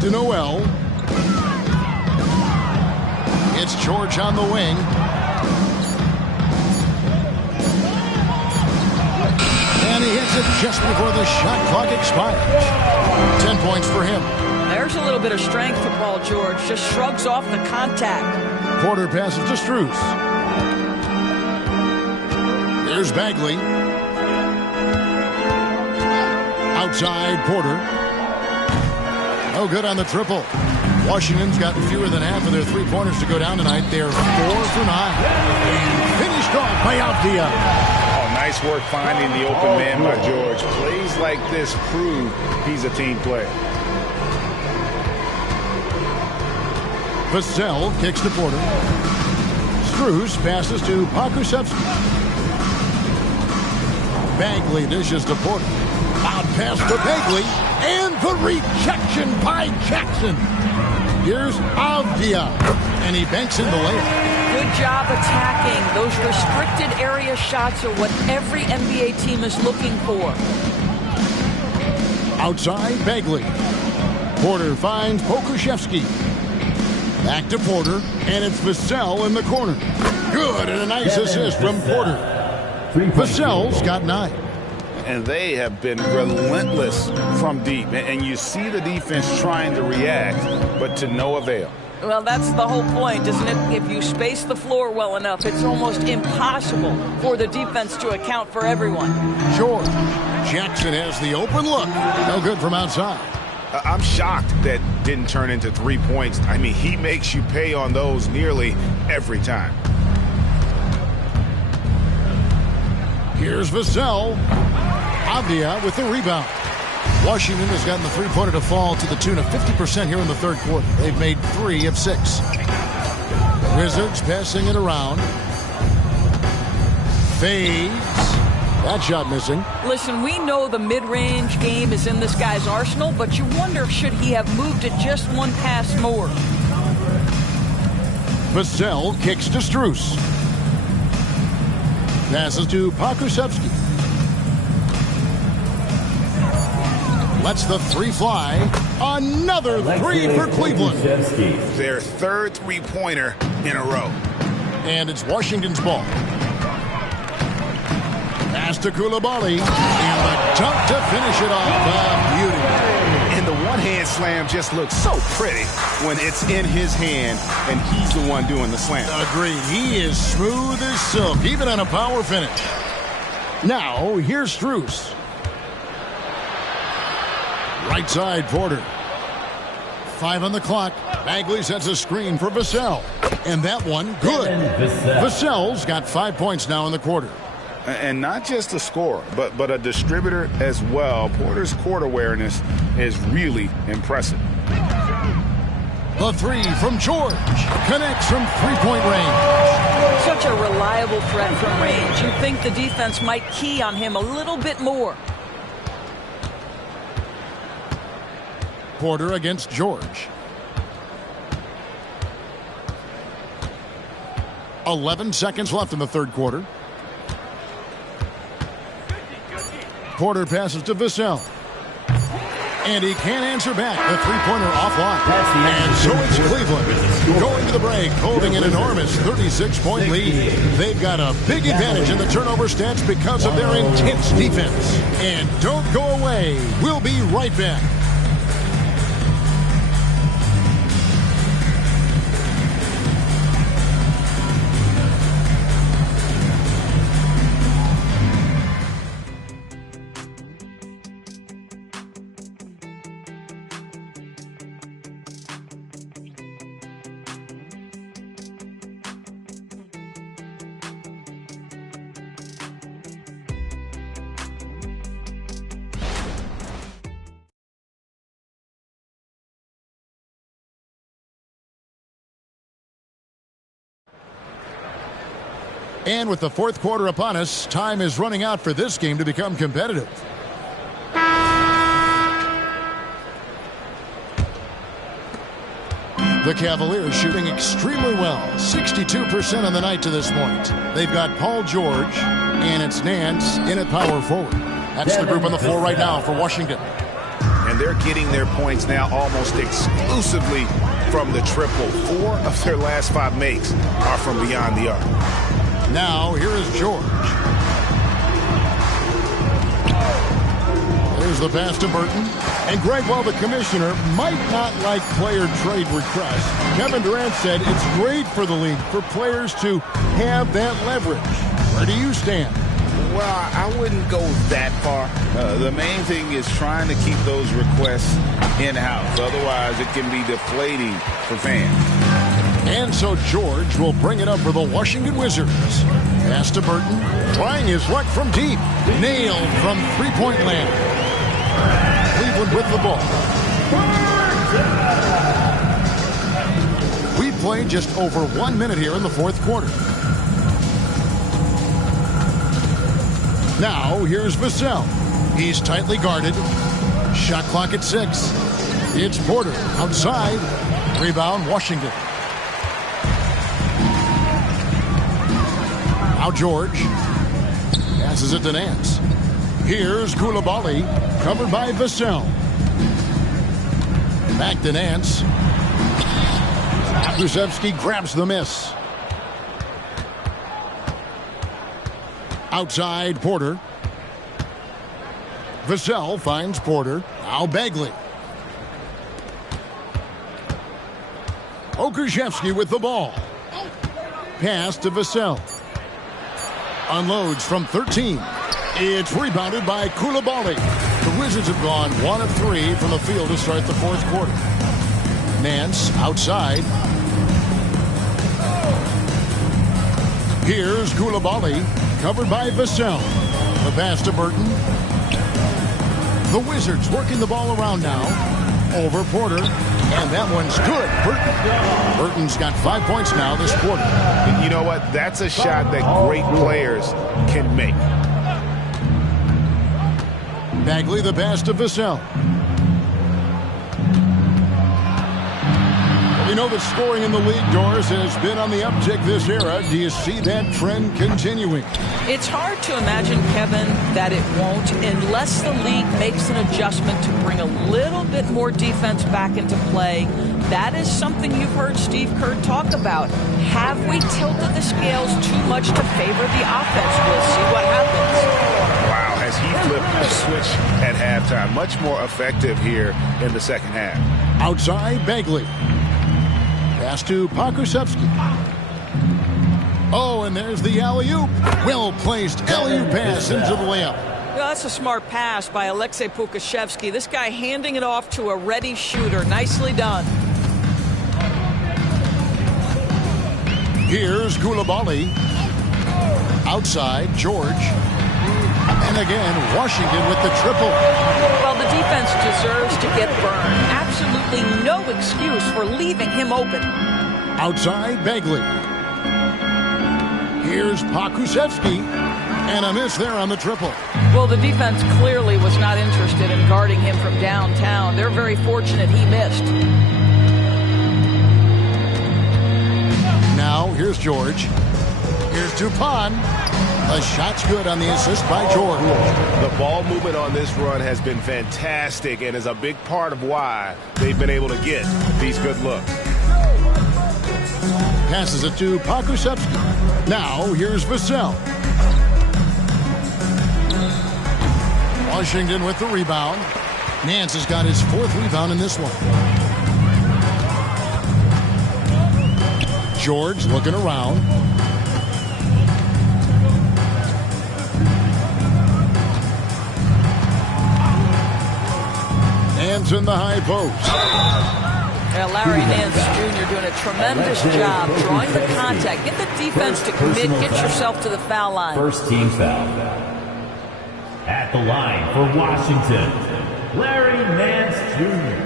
to Noel. It's George on the wing. And he hits it just before the shot clock expires. 10 points for him. There's a little bit of strength for Paul George. Just shrugs off the contact. Porter passes to Strus. There's Bagley. Outside Porter. No good on the triple. Washington's got fewer than half of their three-pointers to go down tonight. They're 4 for 9. And finished off by Avdia. Nice work finding the open man by George. Plays like this prove he's a team player. Vassell kicks to Porter. Strus passes to Pokusevski. Bagley dishes to Porter. Out pass to Bagley. And the rejection by Jackson. Here's Avdia. And he banks in the layup. Good job attacking. Those restricted area shots are what every NBA team is looking for. Outside, Bagley. Porter finds Pokusevski. Back to Porter, and it's Vassell in the corner. Good, and a nice assist from Porter. Vassell's got 9. And they have been relentless from deep. And you see the defense trying to react, but to no avail. Well, that's the whole point, isn't it? If you space the floor well enough, it's almost impossible for the defense to account for everyone. George. Jackson has the open look. No good from outside. I'm shocked that didn't turn into 3 points. I mean, he makes you pay on those nearly every time. Here's Vassell. Avdia with the rebound. Washington has gotten the three-pointer to fall to the tune of 50% here in the third quarter. They've made 3 of 6. Wizards passing it around. Fades. That shot missing. Listen, we know the mid-range game is in this guy's arsenal, but you wonder should he have moved it just one pass more. Vassell kicks to Strus. Passes to Pokusevski. Lets the 3 fly. Another 3 for Cleveland. Their third three-pointer in a row. And it's Washington's ball. Pass to Coulibaly. And the dunk to finish it off. Beauty. And the one-hand slam just looks so pretty when it's in his hand and he's the one doing the slam. Agreed. He is smooth as silk, even on a power finish. Now, here's Strus. Right side, Porter. 5 on the clock. Bagley sets a screen for Vassell. And that one, good. Vassell's got 5 points now in the quarter. And not just a scorer, but a distributor as well. Porter's court awareness is really impressive. The 3 from George. Connects from three-point range. Such a reliable threat from range. You'd think the defense might key on him a little bit more. Porter against George. 11 seconds left in the third quarter. Porter passes to Vassell. And he can't answer back. The three-pointer offline. And so it's Cleveland going to the break, holding an enormous 36-point lead. They've got a big advantage in the turnover stats because of their intense defense. And don't go away. We'll be right back. And with the fourth quarter upon us, time is running out for this game to become competitive. The Cavaliers shooting extremely well. 62% on the night to this point. They've got Paul George, and it's Nance in at power forward. That's the group on the floor right now for Washington. And and they're getting their points now almost exclusively from the triple. 4 of their last 5 makes are from beyond the arc. Now, here is George. There's the pass to Burton. And Greg, while the commissioner might not like player trade requests, Kevin Durant said it's great for the league for players to have that leverage. Where do you stand? Well, I wouldn't go that far. The main thing is trying to keep those requests in-house. Otherwise, it can be deflating for fans. And so George will bring it up for the Washington Wizards. Pass to Burton, trying his luck from deep. Nailed from three-point land. Cleveland with the ball. We played just over 1 minute here in the fourth quarter. Now, here's Vassell. He's tightly guarded. Shot clock at 6. It's Porter outside. Rebound, Washington. Now George passes it to Nance. Here's Koulibaly, covered by Vassell. Back to Nance. Kulusevski grabs the miss. Outside, Porter. Vassell finds Porter. Now Bagley. Kulusevski with the ball. Pass to Vassell. Unloads from 13. It's rebounded by Koulibaly. The Wizards have gone 1 of 3 from the field to start the fourth quarter. Nance outside. Here's Koulibaly, covered by Vassell. The pass to Burton. The Wizards working the ball around now. Over Porter. And that one's good. Burton's got 5 points now this quarter. You know what? That's a shot that great players can make. Bagley, the pass to Vassell. You know that scoring in the league, Doris, has been on the uptick this era. Do you see that trend continuing? It's hard to imagine, Kevin, that it won't unless the league makes an adjustment to bring a little bit more defense back into play. That is something you've heard Steve Kerr talk about. Have we tilted the scales too much to favor the offense? We'll see what happens. Wow, has he flipped the switch at halftime. Much more effective here in the second half. Outside, Bagley. Pass to Kulusevski. Oh, and there's the alley-oop. Well-placed alley-oop pass into the layup. Well, that's a smart pass by Aleksej Pokusevski. This guy handing it off to a ready shooter. Nicely done. Here's Koulibaly. Outside, George. And again, Washington with the triple. Well, the defense deserves to get burned. Absolutely no excuse for leaving him open. Outside, Bagley. Here's Pokusevski. And a miss there on the triple. Well, the defense clearly was not interested in guarding him from downtown. They're very fortunate he missed. Now, here's George. Here's Dupont. The shot's good on the assist by George. The ball movement on this run has been fantastic and is a big part of why they've been able to get these good looks. Passes it to Pokusevski. Now, here's Vassell. Washington with the rebound. Nance has got his 4th rebound in this one. George looking around. Nance in the high post. Yeah, Larry Nance Jr. doing a tremendous job drawing the contact. Get the defense to commit. Get yourself to the foul line. First team foul. At the line for Washington, Larry Nance Jr.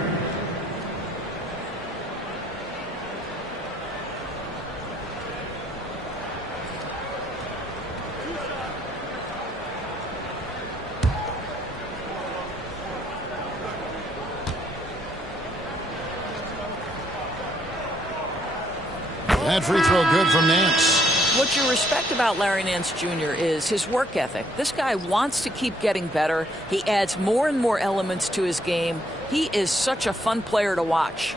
That free throw good from Nance. What you respect about Larry Nance Jr. is his work ethic. This guy wants to keep getting better. He adds more and more elements to his game. He is such a fun player to watch.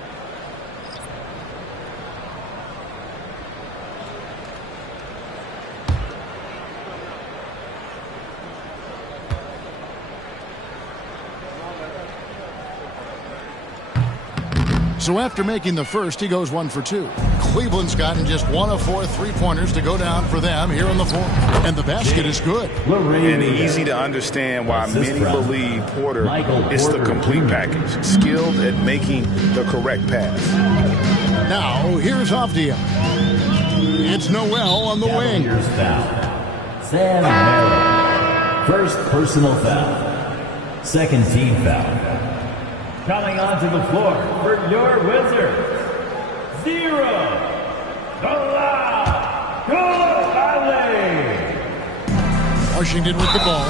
So after making the first, he goes 1 for 2. Cleveland's gotten just 1 of 4 3-pointers to go down for them here in the fourth. And the basket is good. And easy to understand why many believe Porter is the complete package. Skilled at making the correct pass. Now, here's Avdia. It's Noel on the wing. Sam Merrill. First personal foul. Second team foul. Coming onto the floor for your Wizards, 0. Washington with the ball.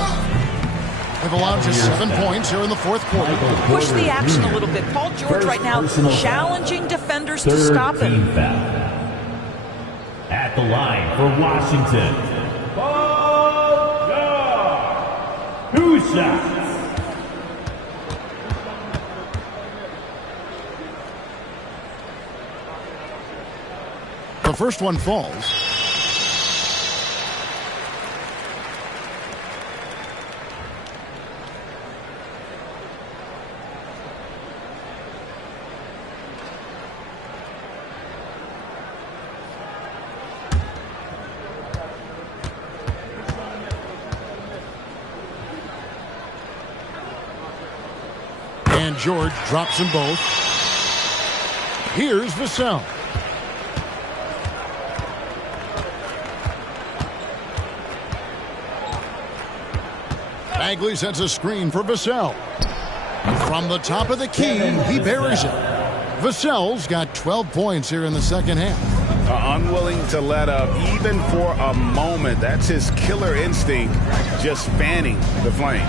They've allowed just 7 points here in the fourth quarter. Push the action a little bit. Paul George right now challenging defenders to stop him. At the line for Washington, Paul George. 2 shots. The first one falls. And George drops them both. Here's Vassell. Bagley sets a screen for Vassell. From the top of the key, he buries it. Vassell's got 12 points here in the second half. Unwilling to let up even for a moment. That's his killer instinct, just fanning the flame.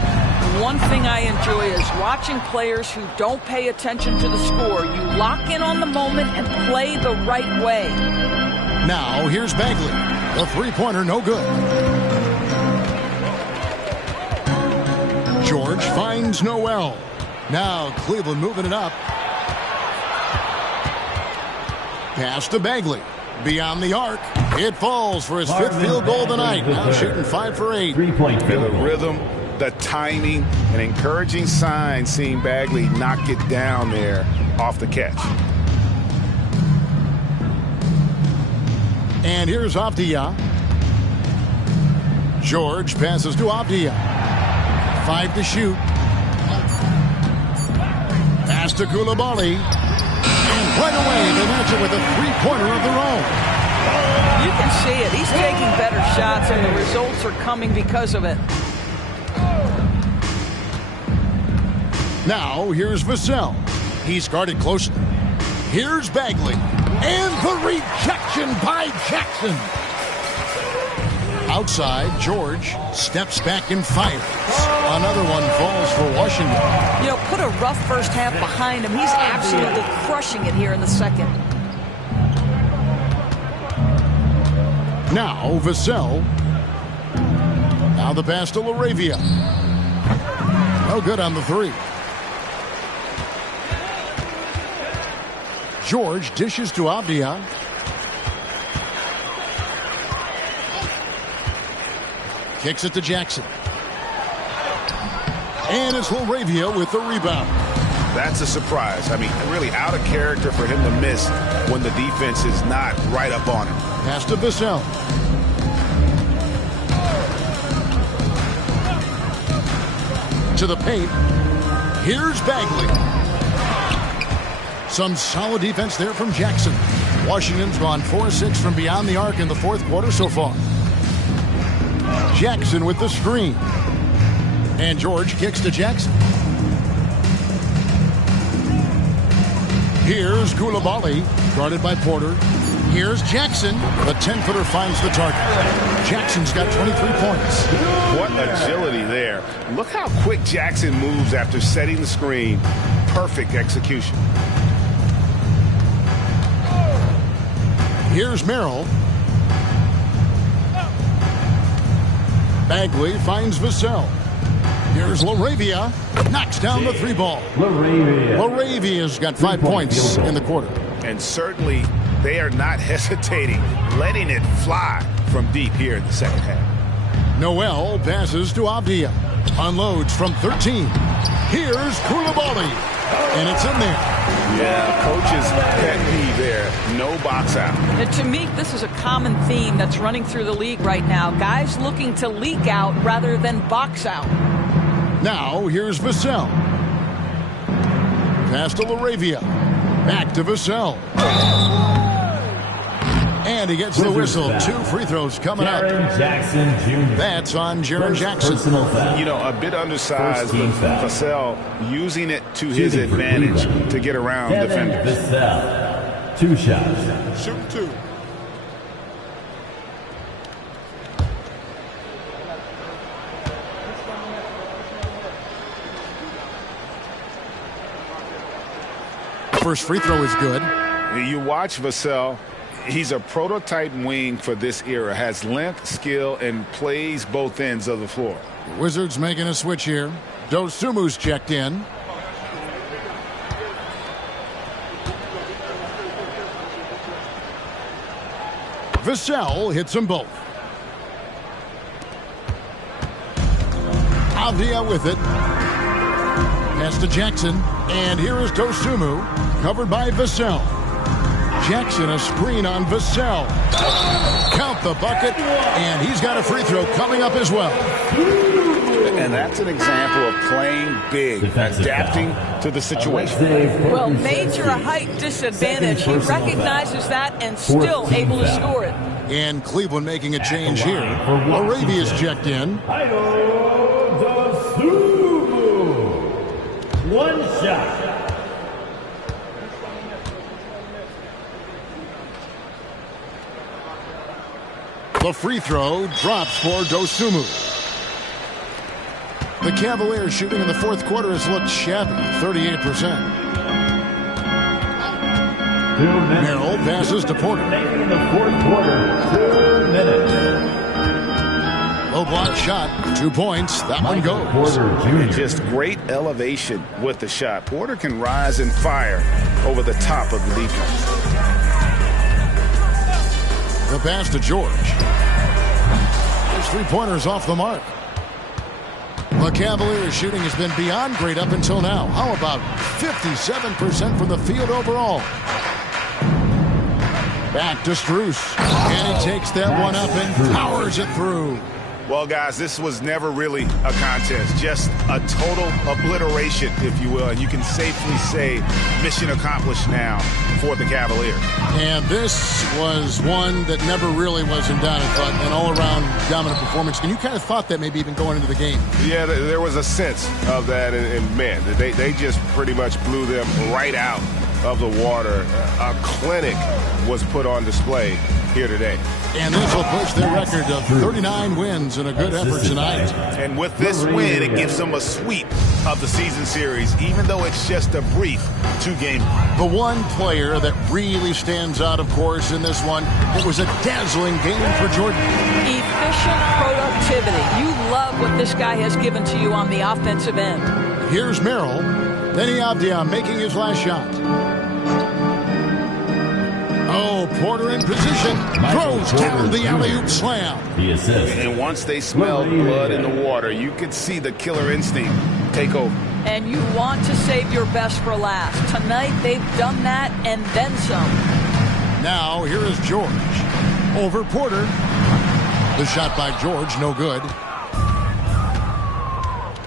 One thing I enjoy is watching players who don't pay attention to the score. You lock in on the moment and play the right way. Now, here's Bagley. The three-pointer, no good. George finds Noel. Now Cleveland moving it up. Pass to Bagley. Beyond the arc. It falls for his fifth field goal of the night. Now shooting 5 for 8. 3-point field The goal. rhythm, the timing, an encouraging sign seeing Bagley knock it down there off the catch. And here's Avdia. George passes to Avdia. 5 to shoot. Pass to Koulibaly. And right away, they match it with a three-pointer of their own. You can see it. He's taking better shots, and the results are coming because of it. Now, here's Vassell. He's guarded closely. Here's Bagley. And the rejection by Jackson. Outside, George steps back and fires. Another one falls for Washington. You know, put a rough first half behind him. He's absolutely crushing it here in the second. Now, Vassell. Now the pass to Laravia. No good on the three. George dishes to Avdia. Kicks it to Jackson. And it's Laravia with the rebound. That's a surprise. I mean, really out of character for him to miss when the defense is not right up on him. Pass to Vassell. To the paint. Here's Bagley. Some solid defense there from Jackson. Washington's gone 4-6 from beyond the arc in the fourth quarter so far. Jackson with the screen. And George kicks to Jackson. Here's Koulibaly, guarded by Porter. Here's Jackson. The 10-footer finds the target. Jackson's got 23 points. What agility there. Look how quick Jackson moves after setting the screen. Perfect execution. Here's Merrill. Bagley finds Vassell. Here's LaRavia. Knocks down the 3-ball. LaRavia's got 5 points in the quarter. And certainly they are not hesitating, letting it fly from deep here in the second half. Noel passes to Avdia. Unloads from 13. Here's Koulibaly. And it's in there. Yeah, coach's pet peeve there. No box out. And to me, this is a common theme that's running through the league right now. Guys looking to leak out rather than box out. Now, here's Vassell. Pass to LaRavia. Back to Vassell. And he gets the whistle. 2 free throws coming up. Jackson Jr. That's on Jaren Jackson. You know, a bit undersized, but Vassell using it to his advantage to get around defenders. Vassell. 2 shots. Shoot 2. First free throw is good. You watch Vassell. He's a prototype wing for this era. Has length, skill, and plays both ends of the floor. Wizards making a switch here. Dosumu's checked in. Vassell hits them both. Avdia with it. Pass to Jackson. And here is Dosumu. Covered by Vassell. Jackson a screen on Vassell. Count the bucket. And he's got a free throw coming up as well. And that's an example of playing big, adapting to the situation. Well, major height disadvantage. He recognizes that and still able to score it. And Cleveland making a change here. LaRavia's checked in. One shot. The free throw drops for Dosumu. The Cavaliers shooting in the fourth quarter has looked shabby, 38%. Merrill passes to Porter. In the fourth quarter, 2 minutes. Low block shot, 2 points. That one goes. And just great elevation with the shot. Porter can rise and fire over the top of the defense. The pass to George. His 3-pointers off the mark. The Cavaliers shooting has been beyond great up until now. How about 57% from the field overall? Back to Strus. And he takes that one up and powers it through. Well, guys, this was never really a contest, just a total obliteration, if you will. And you can safely say mission accomplished now for the Cavaliers. And this was one that never really was in doubt, but an all-around dominant performance. And you kind of thought that maybe even going into the game. Yeah, there was a sense of that. And man, they just pretty much blew them right out of the water. A clinic was put on display here today. And this will push their record of 39 wins in a good effort tonight. And with this win, it gives them a sweep of the season series, even though it's just a brief 2-game. The one player that really stands out, of course, in this one, it was a dazzling game for Jordan. Efficient productivity. You love what this guy has given to you on the offensive end. Here's Merrill. Denny Avdia making his last shot. Oh, Porter in position. Throws down the alley-oop slam. The assist. And once they smelled blood in the water, you could see the killer instinct take over. And you want to save your best for last. Tonight, they've done that and then some. Now, here is George. Over Porter. The shot by George, no good.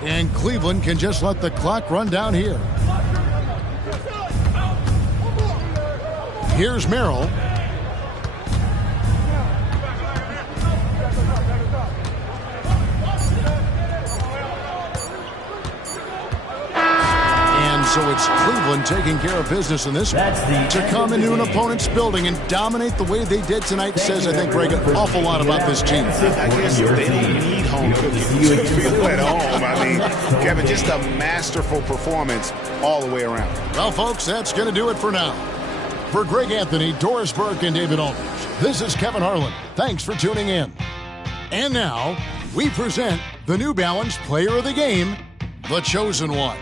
And Cleveland can just let the clock run down here. Here's Merrill. And so it's Cleveland taking care of business in this one. To come into an opponent's building and dominate the way they did tonight says, I think, Greg, an awful lot about this team. I guess they don't need home cooking to feel at home. I mean, Kevin, just a masterful performance all the way around. Well, folks, that's going to do it for now. For Greg Anthony, Doris Burke, and David Aldridge, this is Kevin Harlan. Thanks for tuning in. And now, we present the New Balance Player of the Game, the chosen one.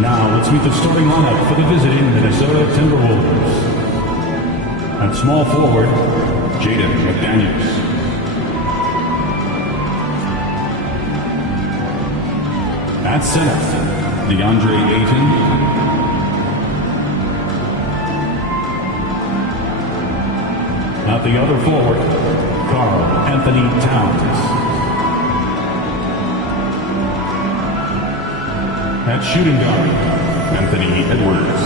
Now let's meet the starting lineup for the visiting Minnesota Timberwolves. At small forward, Jaden McDaniels. At center, DeAndre Ayton. At the other forward, Karl Anthony Towns. At shooting guard, Anthony Edwards.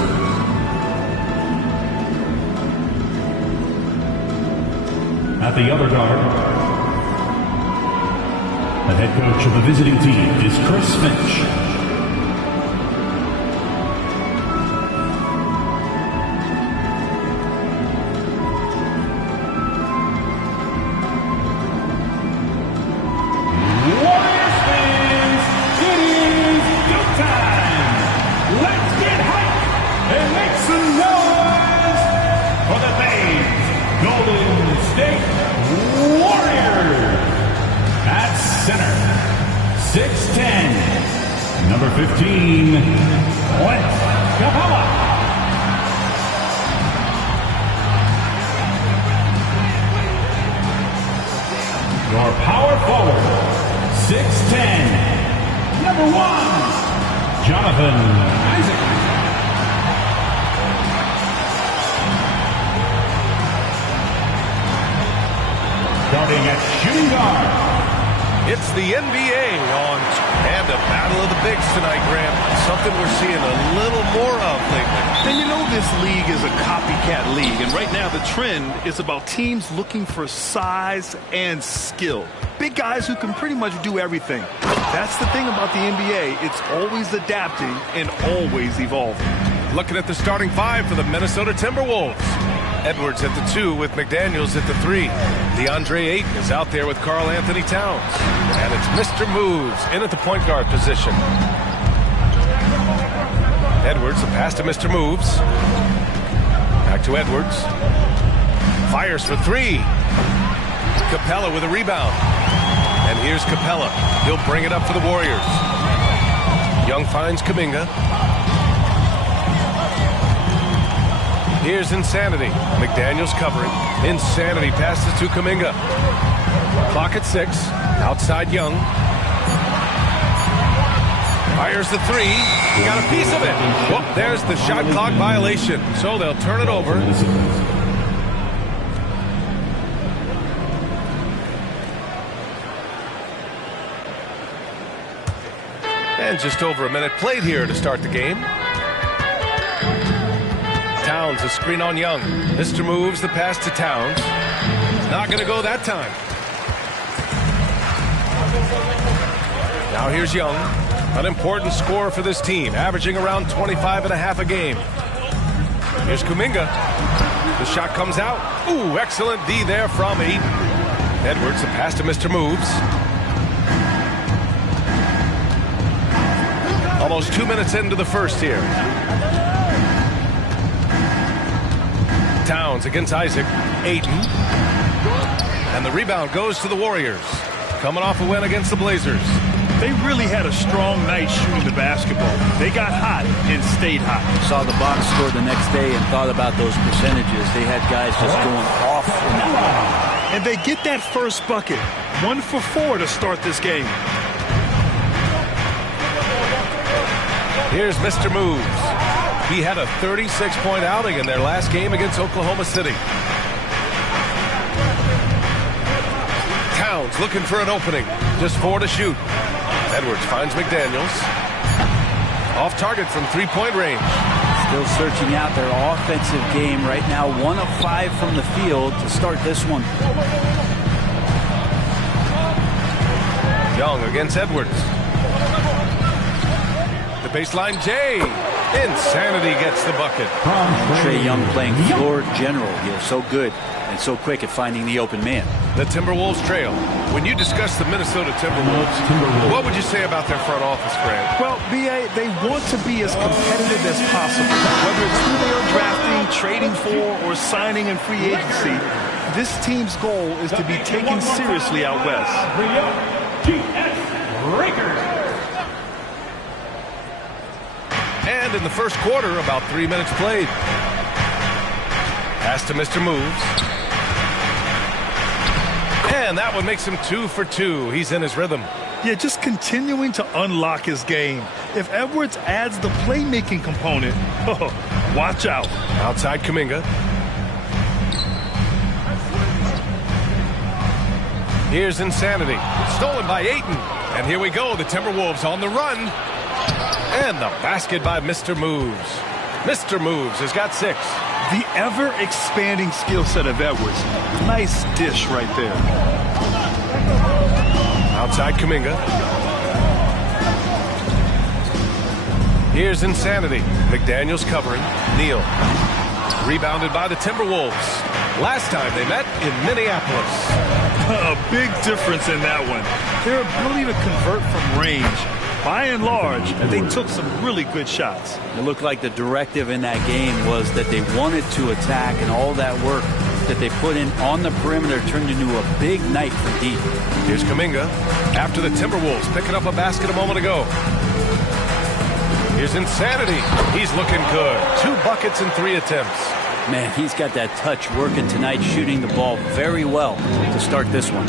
At the other guard, the head coach of the visiting team is Chris Finch. Number 15, Clint Capella. Your power forward, 6'10", number 1, Jonathan Isaac. Starting at shooting guard. It's the NBA on and a battle of the bigs tonight, Graham. Something we're seeing a little more of lately. And you know this league is a copycat league, and right now the trend is about teams looking for size and skill. Big guys who can pretty much do everything. That's the thing about the NBA. It's always adapting and always evolving. Looking at the starting five for the Minnesota Timberwolves. Edwards at the 2 with McDaniels at the 3. DeAndre Ayton is out there with Karl Anthony Towns. And it's Mr. Moves in at the point guard position. Edwards, the pass to Mr. Moves. Back to Edwards. Fires for 3. Capella with a rebound. And here's Capella. He'll bring it up for the Warriors. Young finds Kuminga. Here's Insanity. McDaniels covering. Insanity passes to Kuminga. Clock at 6. Outside Young. Fires the 3. He got a piece of it. Well, there's the shot clock violation. So they'll turn it over. And just over a minute played here to start the game. Towns, a screen on Young. Mr. Moves the pass to Towns. Not going to go that time. Now here's Young, an important scorer for this team, averaging around 25 and a half a game. Here's Kuminga. The shot comes out. Ooh, excellent D there from Ayton. Edwards, the pass to Mr. Moves. Almost 2 minutes into the first here. Towns against Isaac. Ayton. And the rebound goes to the Warriors. Coming off a win against the Blazers. They really had a strong night shooting the basketball. They got hot and stayed hot. Saw the box score the next day and thought about those percentages. They had guys just going off in that one. And they get that first bucket. 1 for 4 to start this game. Here's Mr. Moves. He had a 36-point outing in their last game against Oklahoma City. Towns looking for an opening. Just 4 to shoot. Edwards finds McDaniels. Off target from 3-point range. Still searching out their offensive game right now. 1 of 5 from the field to start this one. Young against Edwards. The baseline J. Insanity gets the bucket. And Trae Young playing floor general here. So good and so quick at finding the open man. The Timberwolves trail. When you discuss the Minnesota Timberwolves, what would you say about their front office, Grant? Well, B.A., they want to be as competitive as possible. Whether it's who they are drafting, trading for, or signing in free agency, this team's goal is to be taken seriously out west. And in the first quarter, about 3 minutes played. Pass to Mr. Moves. And that one makes him 2 for 2. He's in his rhythm. Yeah, just continuing to unlock his game. If Edwards adds the playmaking component, watch out. Outside Kuminga. Here's Insanity. Stolen by Ayton. And here we go. The Timberwolves on the run. And the basket by Mr. Moves. Mr. Moves has got 6. The ever-expanding skill set of Edwards. Nice dish right there. Outside Kuminga. Here's Insanity. McDaniels covering. Neal. Rebounded by the Timberwolves. Last time they met in Minneapolis. A big difference in that one. Their ability to convert from range. By and large, they took some really good shots. It looked like the directive in that game was that they wanted to attack, and all that work that they put in on the perimeter turned into a big night from deep. Here's Kuminga after the Timberwolves picking up a basket a moment ago. Here's Insanity. He's looking good. 2 buckets in 3 attempts. Man, he's got that touch working tonight, shooting the ball very well to start this one.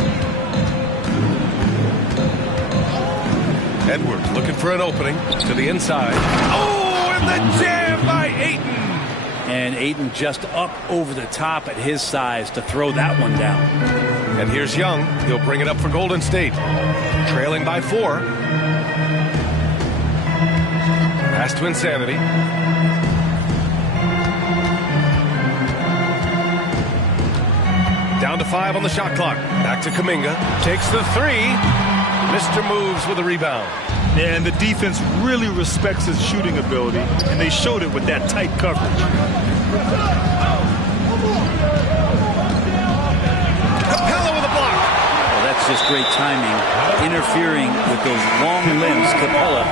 Edwards looking for an opening to the inside. Oh, and the jam by Ayton. And Ayton just up over the top at his size to throw that one down. And here's Young. He'll bring it up for Golden State. Trailing by 4. Pass to Insanity. Down to 5 on the shot clock. Back to Kuminga. Takes the 3. Mr. Moves with a rebound. Yeah, and the defense really respects his shooting ability, and they showed it with that tight coverage. Capella with a block. Well, that's just great timing. Interfering with those long limbs. Capella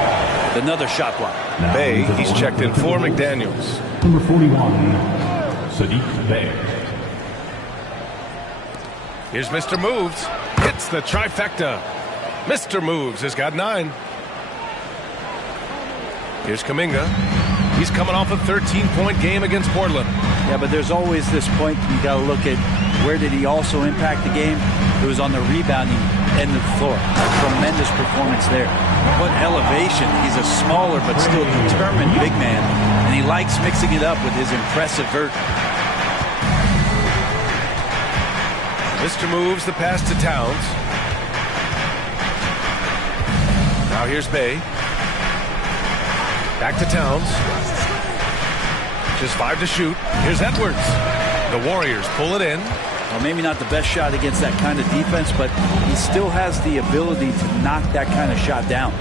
with another shot block. Bay, he's checked in for McDaniels. Number 41, Sadiq Bey. Here's Mr. Moves. Hits the trifecta. Mr. Moves has got 9. Here's Kuminga. He's coming off a 13-point game against Portland. Yeah, but there's always this point you got to look at where did he also impact the game. It was on the rebounding end of the floor. A tremendous performance there. What elevation. He's a smaller but still determined big man, and he likes mixing it up with his impressive vert. Mr. Moves the pass to Towns. Now here's Bay. Back to Towns. Just 5 to shoot. Here's Edwards. The Warriors pull it in. Well, maybe not the best shot against that kind of defense, but he still has the ability to knock that kind of shot down.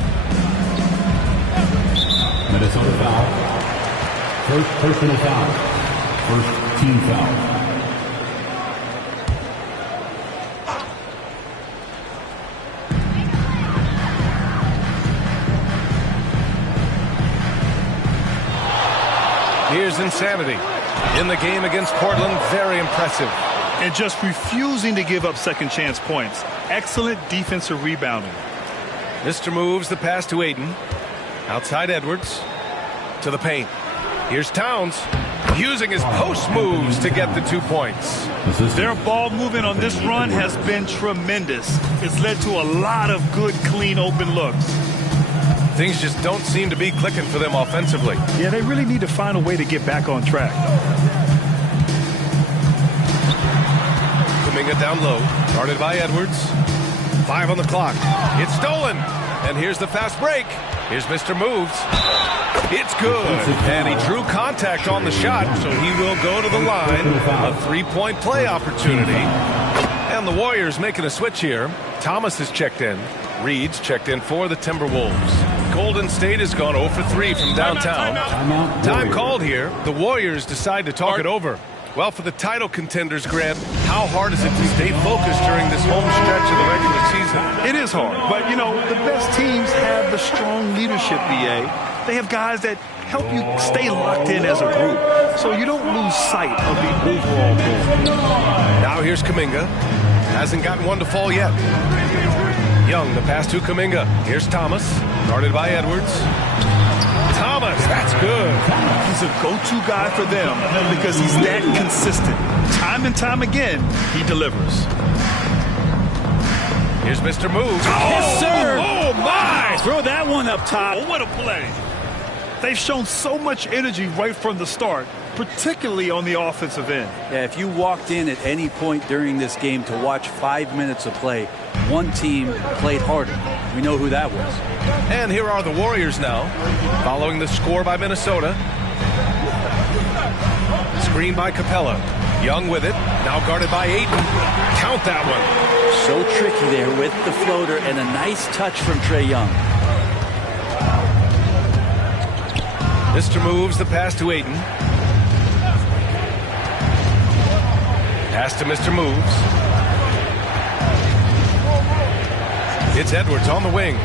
Minnesota foul. First personal foul. First team foul. Here's Insanity. In the game against Portland, very impressive. And just refusing to give up second chance points. Excellent defensive rebounding. Mr. Moves the pass to Ayton. Outside Edwards. To the paint. Here's Towns. Using his post moves to get the 2 points. Their ball movement on this run has been tremendous. It's led to a lot of good, clean, open looks. Things just don't seem to be clicking for them offensively. Yeah, they really need to find a way to get back on track. Kuminga down low. Guarded by Edwards. 5 on the clock. It's stolen. And here's the fast break. Here's Mr. Moves. It's good. And he drew contact on the shot, so he will go to the line. A 3-point play opportunity. And the Warriors making a switch here. Thomas is checked in. Reed's checked in for the Timberwolves. Golden State has gone 0 for 3 from downtown. Time called here. The Warriors decide to talk it over. Well, for the title contenders, Grant, how hard is it to stay focused during this home stretch of the regular season? It is hard, but, you know, the best teams have the strong leadership, BA. They have guys that help you stay locked in as a group, so you don't lose sight of the overall goal. Now here's Kuminga. Hasn't gotten one to fall yet. Young, the pass to Kuminga. Here's Thomas, guarded by Edwards. Thomas, that's good. He's a go-to guy for them because he's that consistent. Time and time again, he delivers. Here's Mr. Moves. Yes, sir. Oh, my. Throw that one up top. Oh, what a play. They've shown so much energy right from the start, particularly on the offensive end. Yeah, if you walked in at any point during this game to watch 5 minutes of play, one team played harder. We know who that was. And here are the Warriors now, following the score by Minnesota. Screen by Capella. Young with it, now guarded by Ayton. Count that one. So tricky there with the floater and a nice touch from Trae Young. Mr. Moves the pass to Ayton. Pass to Mr. Moves. It's Edwards on the wing.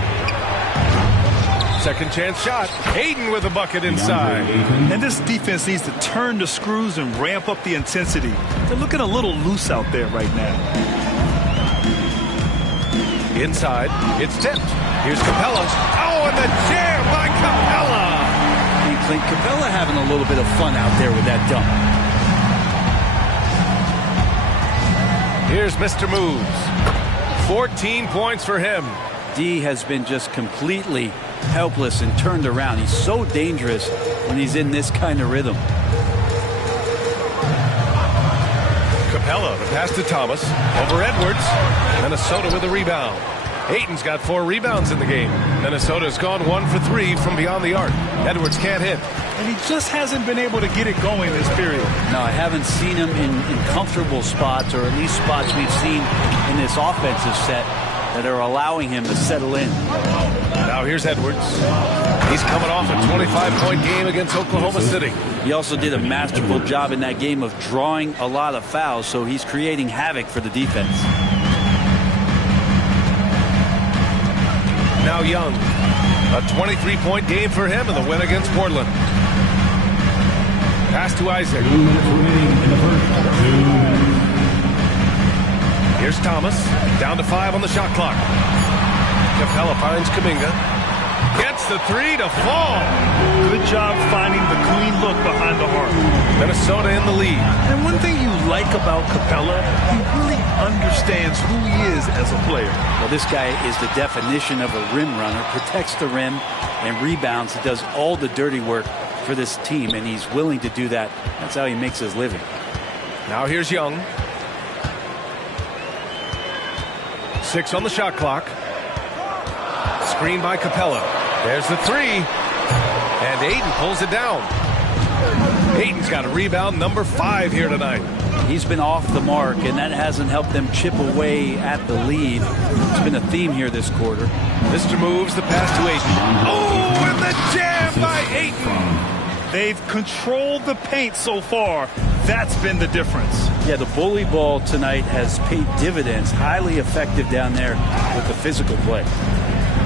Second chance shot. Ayton with a bucket inside. And this defense needs to turn the screws and ramp up the intensity. They're looking a little loose out there right now. Inside, it's tipped. Here's Capella. Oh, and the jam by Capella. Clint Capella having a little bit of fun out there with that dunk. Here's Mr. Moves. 14 points for him. D has been just completely helpless and turned around. He's so dangerous when he's in this kind of rhythm. Capella, the pass to Thomas. Over Edwards. Minnesota with a rebound. Ayton's got 4 rebounds in the game. Minnesota's gone 1 for 3 from beyond the arc. Edwards can't hit. And he just hasn't been able to get it going this period. No, I haven't seen him in comfortable spots, or at least spots we've seen in this offensive set that are allowing him to settle in. Now here's Edwards. He's coming off a 25-point game against Oklahoma City. He also did a masterful job in that game of drawing a lot of fouls, so he's creating havoc for the defense. Now Young. A 23-point game for him in the win against Portland. Pass to Isaac. 2 minutes remaining in the first. 2 minutes. Here's Thomas. Down to 5 on the shot clock. Capella finds Kuminga. Gets the 3 to fall. Good job finding the clean look behind the arc. Minnesota in the lead. And one thing you like about Capella, he really understands who he is as a player. Well, this guy is the definition of a rim runner. Protects the rim and rebounds. He does all the dirty work for this team, and he's willing to do that. That's how he makes his living. Now here's Young. 6 on the shot clock. Screen by Capella. There's the 3. And Ayton pulls it down. Ayton's got a rebound, number 5 here tonight. He's been off the mark, and that hasn't helped them chip away at the lead. It's been a theme here this quarter. Mr. Moves the pass to Ayton. Oh, and the jam by Ayton. They've controlled the paint so far. That's been the difference. Yeah, the bully ball tonight has paid dividends. Highly effective down there with the physical play.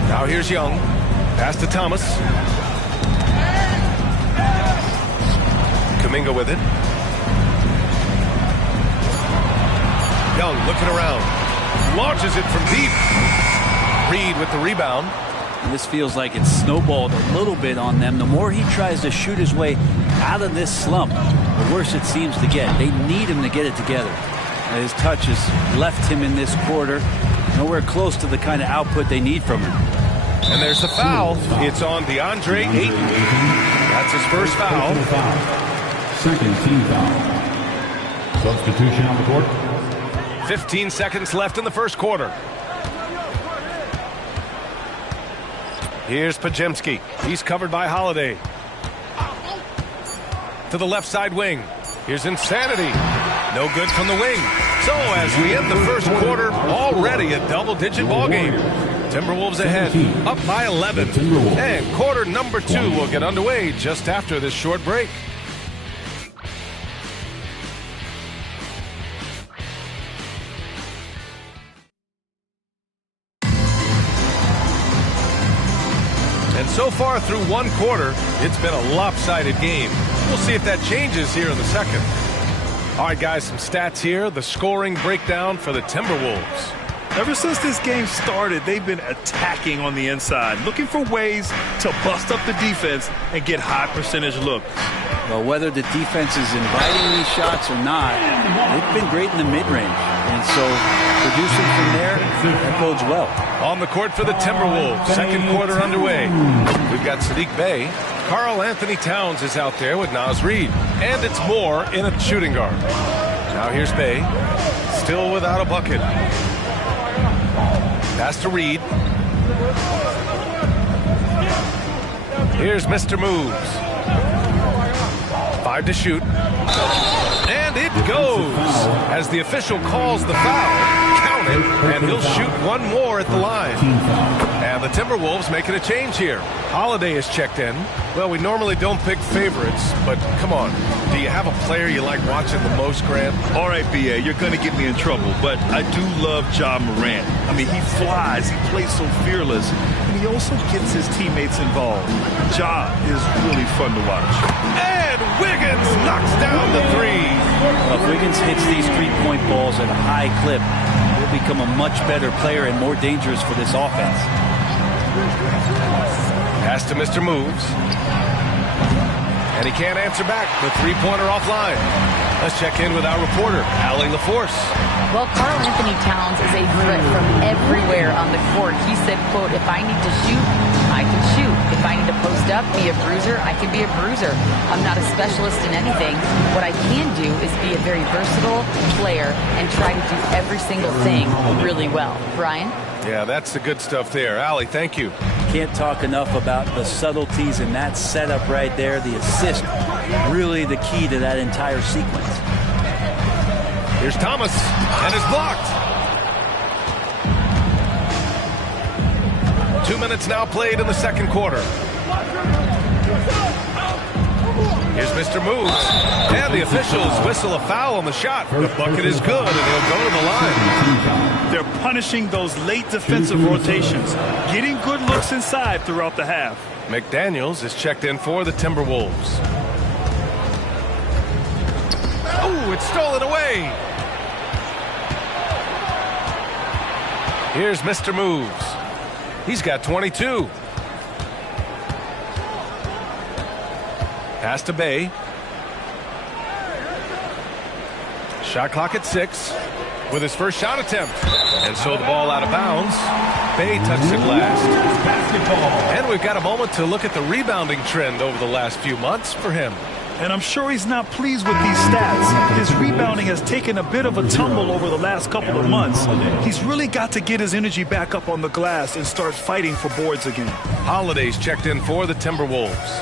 Now here's Young. Pass to Thomas. Kuminga with it. Young looking around. Launches it from deep. Reed with the rebound. And this feels like it's snowballed a little bit on them. The more he tries to shoot his way out of this slump, the worse it seems to get. They need him to get it together. And his touch has left him in this quarter nowhere close to the kind of output they need from him. And there's the foul. It's on DeAndre Ayton. That's his first foul. Second team foul. Substitution on the court. 15 seconds left in the first quarter. Here's Pajemski. He's covered by Holiday. To the left side wing. Here's Insanity. No good from the wing. So as we end the first quarter, already a double-digit ball game. Timberwolves ahead, up by 11. And quarter number 2 will get underway just after this short break. And so far through one quarter, it's been a lopsided game. We'll see if that changes here in the second. All right, guys, some stats here. The scoring breakdown for the Timberwolves. Ever since this game started, they've been attacking on the inside, looking for ways to bust up the defense and get high percentage looks. Well, whether the defense is inviting these shots or not, they've been great in the mid-range. And so producing from there, that bodes well. On the court for the Timberwolves, second quarter underway. We've got Sadiq Bey. Karl Anthony Towns is out there with Naz Reid. And it's Moore in a shooting guard. Now here's Bey, still without a bucket. Pass to Reid. Here's Mr. Moves. 5 to shoot. And it goes as the official calls the foul. Count it, and he'll shoot one more at the line. And the Timberwolves making a change here. Holiday is checked in. Well, we normally don't pick favorites, but come on. Do you have a player you like watching the most, Grant? All right, B.A., you're going to get me in trouble, but I do love Ja Morant. I mean, he flies, he plays so fearless, and he also gets his teammates involved. Ja is really fun to watch. And Wiggins knocks down the three. Well, if Wiggins hits these three-point balls at a high clip, he'll become a much better player and more dangerous for this offense. Pass to Mr. Moves. And he can't answer back. The three-pointer offline. Let's check in with our reporter, Allie LaForce. Well, Karl Anthony Towns is a threat from everywhere on the court. He said, quote, if I need to shoot, I can shoot. If I need to post up, be a bruiser, I can be a bruiser. I'm not a specialist in anything. What I can do is be a very versatile player and try to do every single thing really well. Brian? Yeah, that's the good stuff there. Allie, thank you. Can't talk enough about the subtleties in that setup right there. The assist, really the key to that entire sequence. Here's Thomas, and it's blocked. 2 minutes now played in the second quarter. Here's Mr. Moves, and the officials whistle a foul on the shot. The bucket is good, and he'll go to the line. They're punishing those late defensive rotations, getting good looks inside throughout the half. McDaniels is checked in for the Timberwolves. Oh, it's stolen away. Here's Mr. Moves. He's got 22. Pass to Bey. Shot clock at 6 with his first shot attempt. And so the ball out of bounds. Bey touched it last. And we've got a moment to look at the rebounding trend over the last few months for him. And I'm sure he's not pleased with these stats. His rebounding has taken a bit of a tumble over the last couple of months. He's really got to get his energy back up on the glass and start fighting for boards again. Holiday's checked in for the Timberwolves.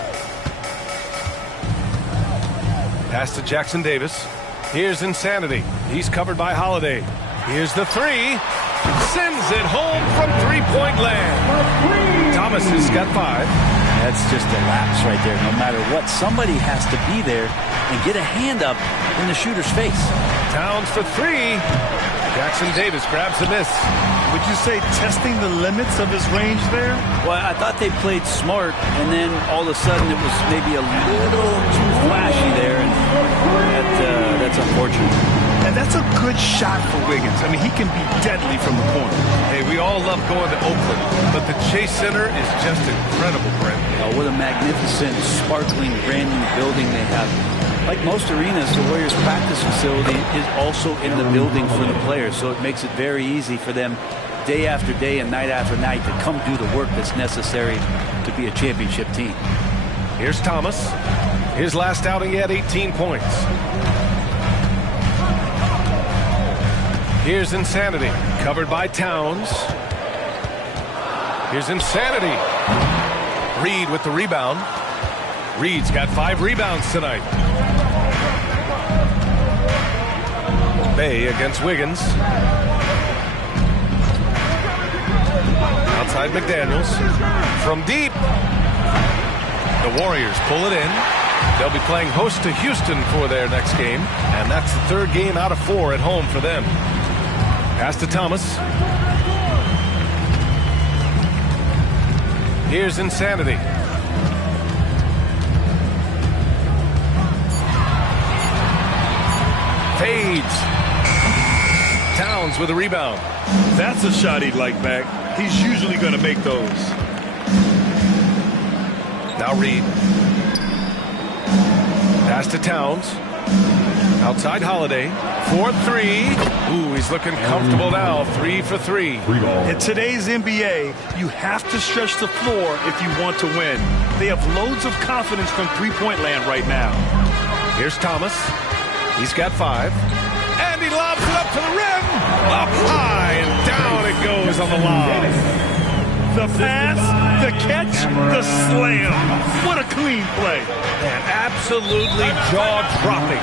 Pass to Jackson Davis. Here's Insanity. He's covered by Holiday. Here's the three. Sends it home from three-point land. Thomas has got 5. That's just a lapse right there. No matter what, somebody has to be there and get a hand up in the shooter's face. Towns for 3. Jackson Davis grabs the miss. Would you say testing the limits of his range there? Well, I thought they played smart, and then all of a sudden it was maybe a little too flashy there, and that's unfortunate. And that's a good shot for Wiggins. I mean, he can be deadly from the corner. Hey, we all love going to Oakland, but the Chase Center is just incredible, Brent. Oh, what a magnificent, sparkling, brand new building they have. Like most arenas, the Warriors practice facility is also in the building for the players, so it makes it very easy for them day after day and night after night to come do the work that's necessary to be a championship team. Here's Thomas. His last outing, he had 18 points. Here's Insanity, covered by Towns. Here's Insanity. Reid with the rebound. Reid's got 5 rebounds tonight. Bey against Wiggins. Outside McDaniels. From deep. The Warriors pull it in. They'll be playing host to Houston for their next game, and that's the 3rd game out of 4 at home for them. Pass to Thomas. Here's Insanity. Fades. Towns Towns with a rebound. That's a shot he'd like back. He's usually going to make those. Now Reed. Pass to Towns. Outside Holiday. 4-3. Ooh, he's looking comfortable now. 3 for 3. In today's NBA, you have to stretch the floor if you want to win. They have loads of confidence from three-point land right now. Here's Thomas. He's got 5. And he lobs it up to the rim. Up high and down it goes on the lob. The pass, the catch, the slam. What a clean play. And absolutely jaw-dropping.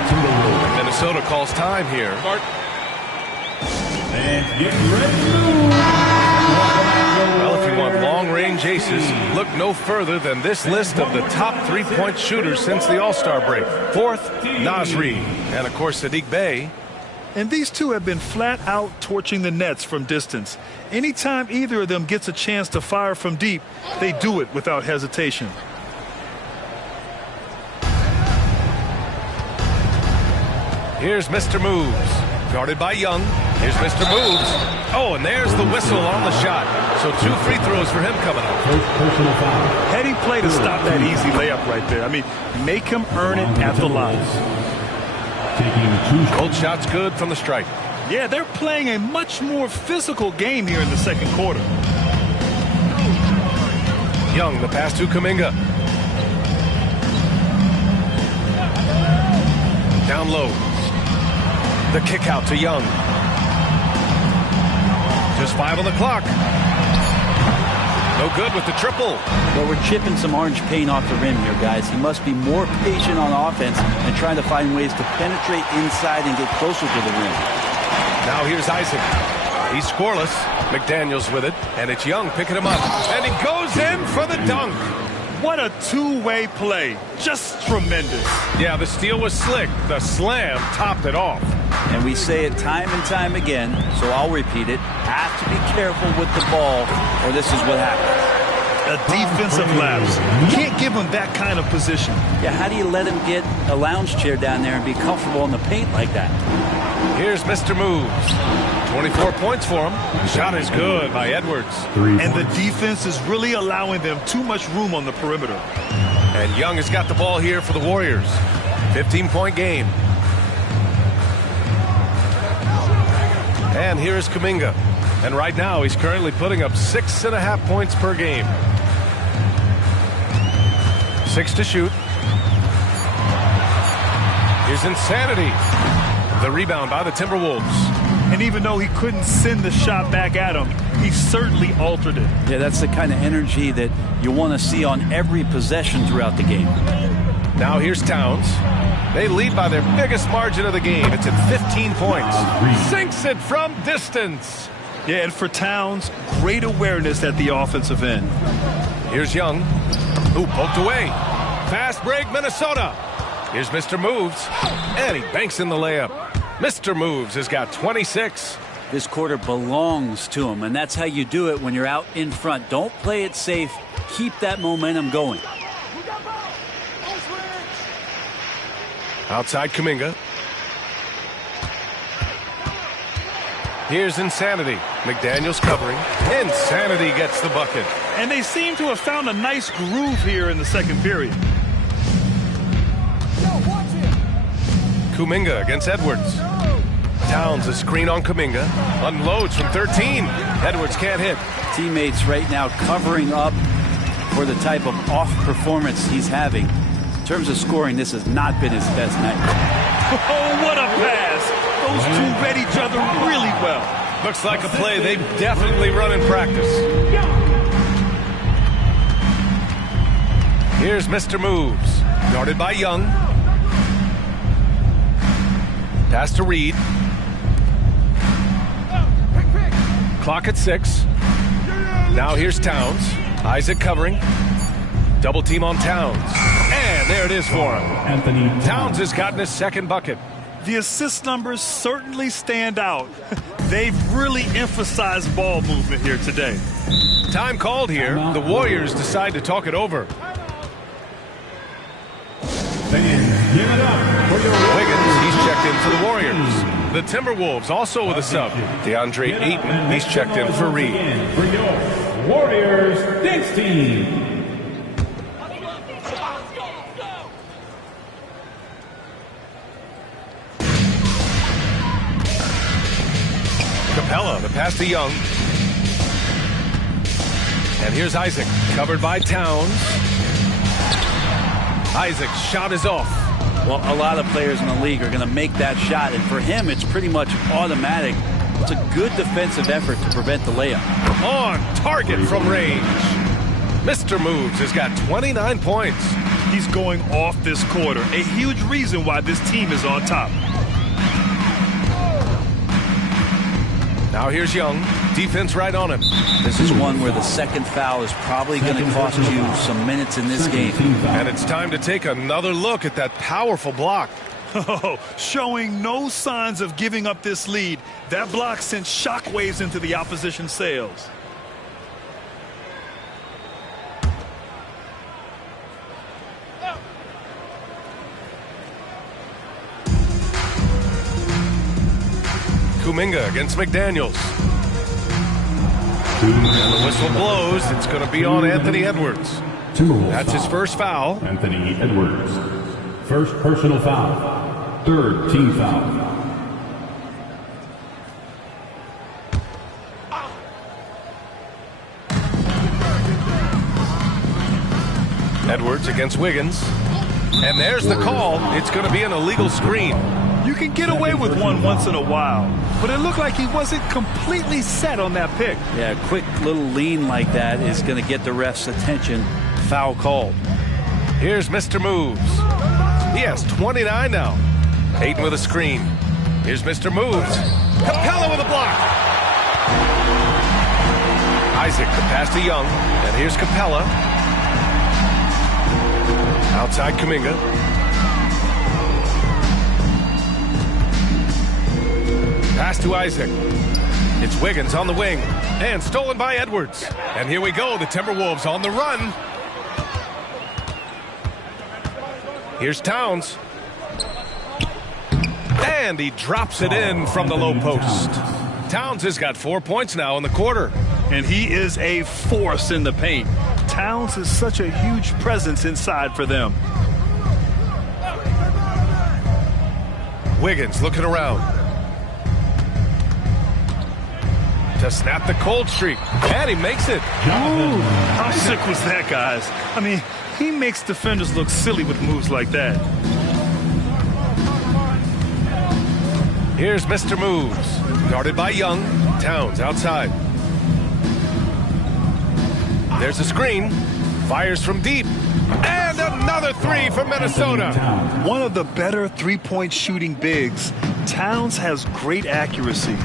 Minnesota calls time here. And get ready to move. Well, if you want long-range aces, look no further than this list of the top three-point shooters since the All-Star break. 4th, Naz Reid. And, of course, Sadiq Bey. And these two have been flat out torching the nets from distance. Anytime either of them gets a chance to fire from deep, they do it without hesitation. Here's Mr. Moves. Guarded by Young. Here's Mr. Moves. Oh, and there's the whistle on the shot. So 2 free throws for him coming up. Heady play to stop that easy layup right there. I mean, make him earn it at the line. Cold shot's good from the stripe. Yeah, they're playing a much more physical game here in the second quarter. Young, the pass to Kuminga. Down low. The kick out to Young. Just 5 on the clock. No good with the triple. Well, we're chipping some orange paint off the rim here, guys. He must be more patient on offense and trying to find ways to penetrate inside and get closer to the rim. Now here's Isaac. He's scoreless. McDaniels with it. And it's Young picking him up. And he goes in for the dunk. What a two-way play. Just tremendous. Yeah, the steal was slick. The slam topped it off. And we say it time and time again, so I'll repeat it. Have to be careful with the ball, or this is what happens. A defensive lapse. You can't give him that kind of position. Yeah, how do you let him get a lounge chair down there and be comfortable in the paint like that? Here's Mr. Moves. 24 points for him. Shot is good by Edwards. And the defense is really allowing them too much room on the perimeter. And Young has got the ball here for the Warriors. 15-point game. And here's Kuminga. And right now he's currently putting up 6.5 points per game. 6 to shoot. Here's Insanity. The rebound by the Timberwolves. And even though he couldn't send the shot back at him, he certainly altered it. Yeah, that's the kind of energy that you want to see on every possession throughout the game. Now here's Towns. They lead by their biggest margin of the game. It's at 15 points. Sinks it from distance. Yeah, and for Towns, great awareness at the offensive end. Here's Young, who poked away. Fast break, Minnesota. Here's Mr. Moves, and he banks in the layup. Mr. Moves has got 26. This quarter belongs to him, and that's how you do it when you're out in front. Don't play it safe. Keep that momentum going. Outside Kuminga. Here's Insanity. McDaniels covering. Insanity gets the bucket. And they seem to have found a nice groove here in the second period. Kuminga against Edwards. Towns a screen on Kuminga. Unloads from 13. Edwards can't hit. Teammates right now covering up for the type of off performance he's having. In terms of scoring, this has not been his best night. Oh, what a pass. Those two read each other really well. Looks like a play they've definitely run in practice. Here's Mr. Moves. Guarded by Young. Pass to Reed. Clock at 6. Now here's Towns. Isaac covering. Double team on Towns. And there it is for him. Towns has gotten his second bucket. The assist numbers certainly stand out. They've really emphasized ball movement here today. Time called here. The Warriors decide to talk it over. Fans, give it up for your Wiggins, he's checked checked in for the Warriors. The Timberwolves also with a sub. DeAndre Ayton, he's checked in for Reed. For your Warriors Dance Team. Capella, the pass to Young. And here's Isaac, covered by Towns. Isaac's shot is off. Well, a lot of players in the league are going to make that shot, and for him, it's pretty much automatic. It's a good defensive effort to prevent the layup. On target from range. Mr. Moves has got 29 points. He's going off this quarter. A huge reason why this team is on top. Now here's Young. Defense right on him. This is one where the second foul is probably going to cost you some minutes in this game. And it's time to take another look at that powerful block. Oh, showing no signs of giving up this lead. That block sent shockwaves into the opposition sails. Kuminga against McDaniels. And the whistle blows. It's going to be on Anthony Edwards. That's his first foul. Anthony Edwards. First personal foul. Third team foul. Edwards against Wiggins. And there's the call. It's going to be an illegal screen. You can get away with one once in a while, but it looked like he wasn't completely set on that pick. Yeah, a quick little lean like that is going to get the ref's attention. Foul called. Here's Mr. Moves. He has 29 now. Ayton with a screen. Here's Mr. Moves. Capella with a block. Isaac, the pass to Young. And here's Capella. Outside Kuminga. Pass to Isaac. It's Wiggins on the wing. And stolen by Edwards. And here we go. The Timberwolves on the run. Here's Towns. And he drops it in from the low post. Towns has got 4 points now in the quarter. And he is a force in the paint. Towns is such a huge presence inside for them. Wiggins looking around. To snap the cold streak. And he makes it. Ooh, how sick was that, guys? I mean, he makes defenders look silly with moves like that. Here's Mr. Moves. Guarded by Young. Towns outside. There's a screen. Fires from deep. And another three from Minnesota. One of the better three-point shooting bigs. Towns has great accuracy.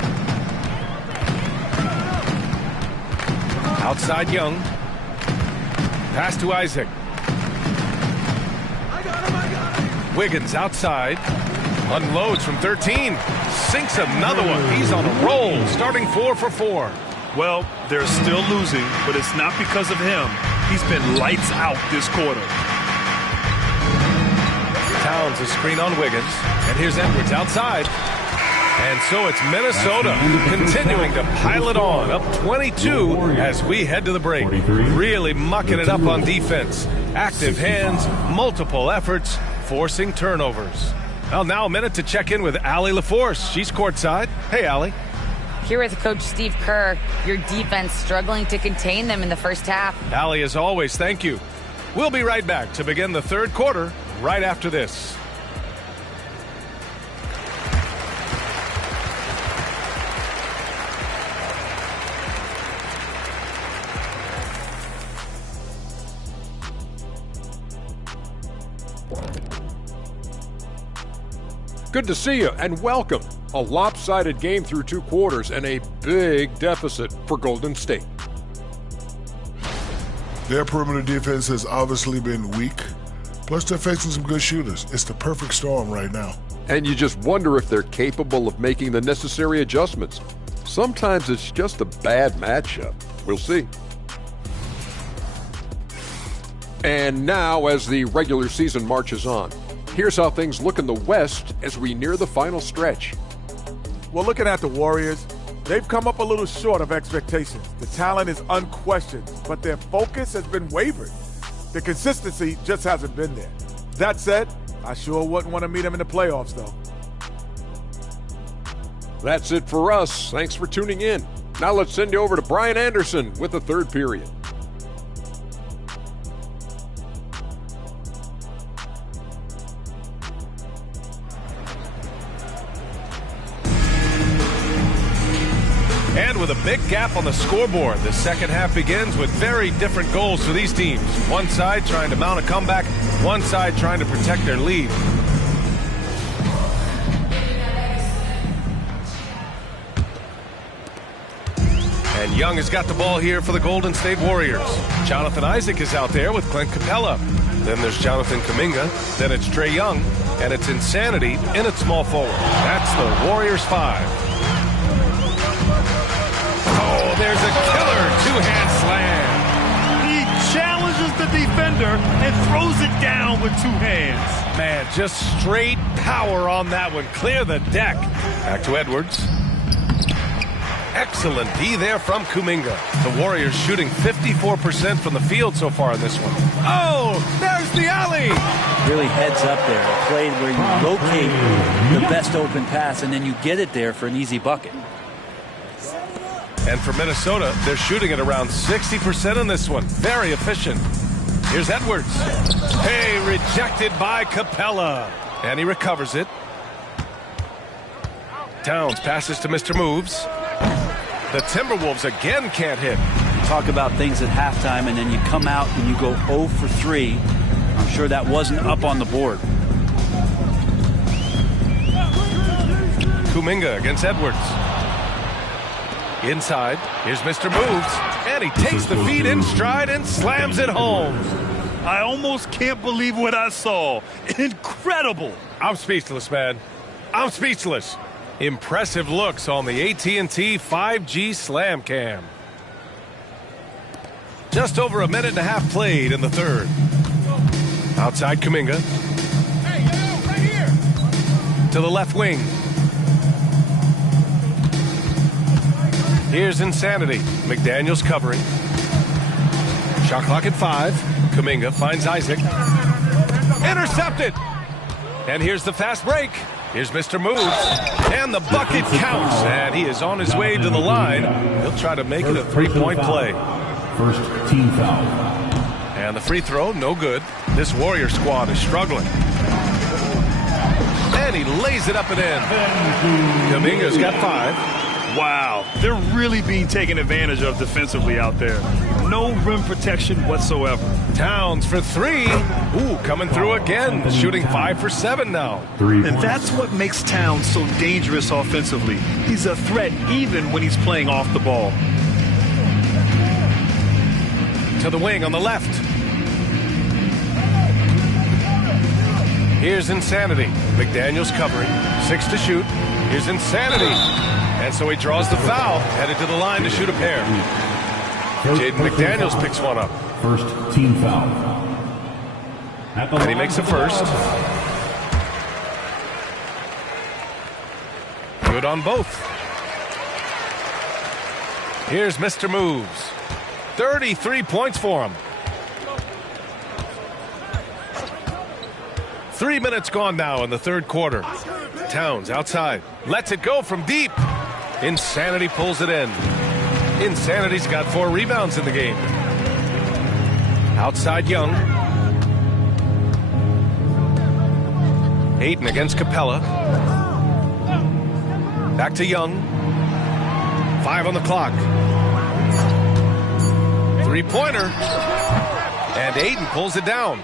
Outside Young. Pass to Isaac. Wiggins outside. Unloads from 13. Sinks another one. He's on a roll. Starting 4 for 4. Well, they're still losing, but it's not because of him. He's been lights out this quarter. Towns a screen on Wiggins. And here's Edwards outside. And so it's Minnesota continuing to pile it on, up 22 as we head to the break. Really mucking it up on defense. Active hands, multiple efforts, forcing turnovers. Well, now a minute to check in with Allie LaForce. She's courtside. Hey, Allie. Here with Coach Steve Kerr, your defense struggling to contain them in the first half. Allie, as always, thank you. We'll be right back to begin the third quarter right after this. Good to see you and welcome. A lopsided game through 2 quarters and a big deficit for Golden State. Their perimeter defense has obviously been weak. Plus, they're facing some good shooters. It's the perfect storm right now. And you just wonder if they're capable of making the necessary adjustments. Sometimes it's just a bad matchup. We'll see. And now, as the regular season marches on, Here's how things look in the West as we near the final stretch. Well, looking at the Warriors, they've come up a little short of expectations. The talent is unquestioned, but their focus has been wavered. The consistency just hasn't been there. That said, I sure wouldn't want to meet them in the playoffs, though. That's it for us. Thanks for tuning in. Now let's send you over to Brian Anderson with the third period. And with a big gap on the scoreboard, the second half begins with very different goals for these teams. One side trying to mount a comeback, one side trying to protect their lead. And Young has got the ball here for the Golden State Warriors. Jonathan Isaac is out there with Clint Capella. Then there's Jonathan Kuminga. Then it's Trae Young. And it's Insanity in at small forward. That's the Warriors 5. Oh, there's a killer two-hand slam. He challenges the defender and throws it down with two hands. Man, just straight power on that one. Clear the deck. Back to Edwards. Excellent D there from Kuminga. The Warriors shooting 54% from the field so far in this one. Oh, there's the alley. Really heads up there. A play where you locate the best open pass and then you get it there for an easy bucket. And for Minnesota, they're shooting at around 60% on this one. Very efficient. Here's Edwards. Hey, rejected by Capella. And he recovers it. Towns passes to Mr. Moves. The Timberwolves again can't hit. Talk about things at halftime and then you come out and you go 0 for 3. I'm sure that wasn't up on the board. Kuminga against Edwards. Inside, here's Mr. Moves, and he takes the feed in stride and slams it home. I almost can't believe what I saw. Incredible. I'm speechless, man. I'm speechless. Impressive looks on the AT&T 5G Slam Cam. Just over a minute and a half played in the third. Outside Kuminga. Hey, right here. To the left wing. Here's Insanity. McDaniels covering. Shot clock at 5. Kuminga finds Isaac. Intercepted. And here's the fast break. Here's Mr. Moves. And the bucket counts. And he is on his way to the line. He'll try to make it a three-point play. First team foul. And the free throw, no good. This Warrior squad is struggling. And he lays it up and in. Kuminga's got 5. Wow, they're really being taken advantage of defensively out there. No rim protection whatsoever. Towns for 3. Ooh, coming through again. Shooting 5 for 7 now. And that's what makes Towns so dangerous offensively. He's a threat even when he's playing off the ball. To the wing on the left. Here's Insanity. McDaniels covering. 6 to shoot. Here's Insanity. And so he draws the foul, headed to the line to shoot a pair. Jaden McDaniels picks one up. First team foul. And he makes the first. Good on both. Here's Mr. Moves. 33 points for him. 3 minutes gone now in the third quarter. Towns outside. Lets it go from deep. Insanity pulls it in. Insanity's got 4 rebounds in the game. Outside Young. Ayton against Capella. Back to Young. 5 on the clock. 3-pointer. And Ayton pulls it down.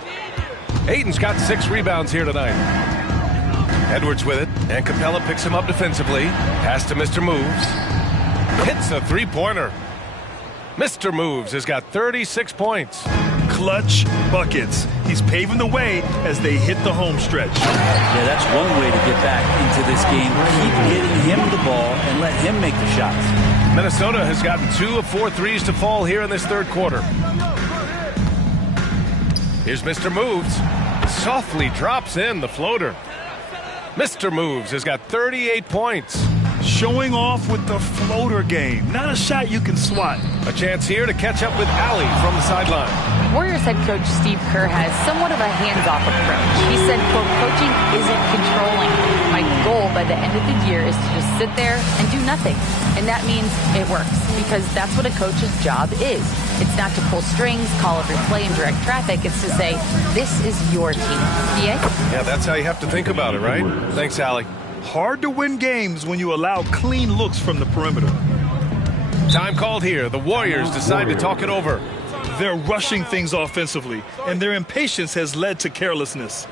Ayton's got 6 rebounds here tonight. Edwards with it, and Capella picks him up defensively. Pass to Mr. Moves. Hits a 3-pointer. Mr. Moves has got 36 points. Clutch buckets. He's paving the way as they hit the home stretch. Yeah, that's one way to get back into this game. Keep getting him the ball and let him make the shots. Minnesota has gotten 2 of 4 threes to fall here in this third quarter. Here's Mr. Moves. softly drops in the floater. Mr. Moves has got 38 points. Showing off with the floater game. Not a shot you can swat. A chance here to catch up with Allie from the sideline. Warriors head coach Steve Kerr has somewhat of a hands-off approach. He said, quote, coaching isn't controlling. My goal by the end of the year is to just sit there and do nothing. And that means it works because that's what a coach's job is. It's not to pull strings, call every play, and direct traffic. It's to say, this is your team. Yeah? Yeah, that's how you have to think about it, right? Thanks, Allie. Hard to win games when you allow clean looks from the perimeter. Time called here. The Warriors decide to talk it over. They're rushing things offensively, and their impatience has led to carelessness.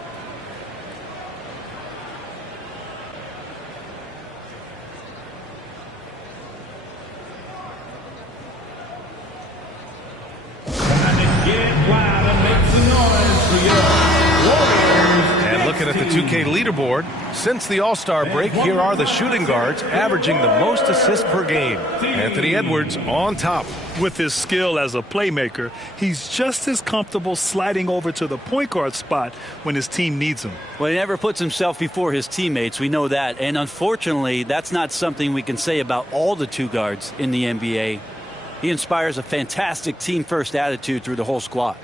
And looking at the 2K leaderboard, since the All-Star break, here are the shooting guards averaging the most assists per game. Anthony Edwards on top. With his skill as a playmaker, he's just as comfortable sliding over to the point guard spot when his team needs him. Well, he never puts himself before his teammates. We know that. And unfortunately, that's not something we can say about all the two guards in the NBA. He inspires a fantastic team-first attitude through the whole squad.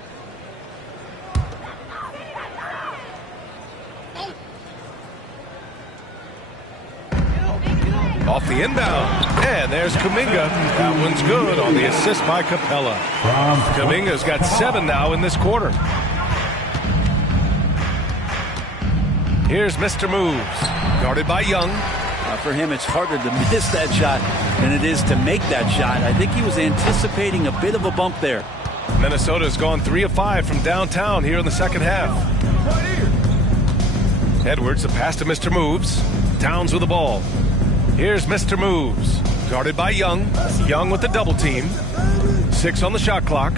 Off the inbound, and there's Kuminga. That one's good on the assist by Capella. Kuminga's got 7 now in this quarter. Here's Mr. Moves, guarded by Young. For him, it's harder to miss that shot than it is to make that shot. I think he was anticipating a bit of a bump there. Minnesota's gone 3 of 5 from downtown here in the second half. Edwards, a pass to Mr. Moves. Towns with the ball. Here's Mr. Moves, guarded by Young. Young with the double team. 6 on the shot clock.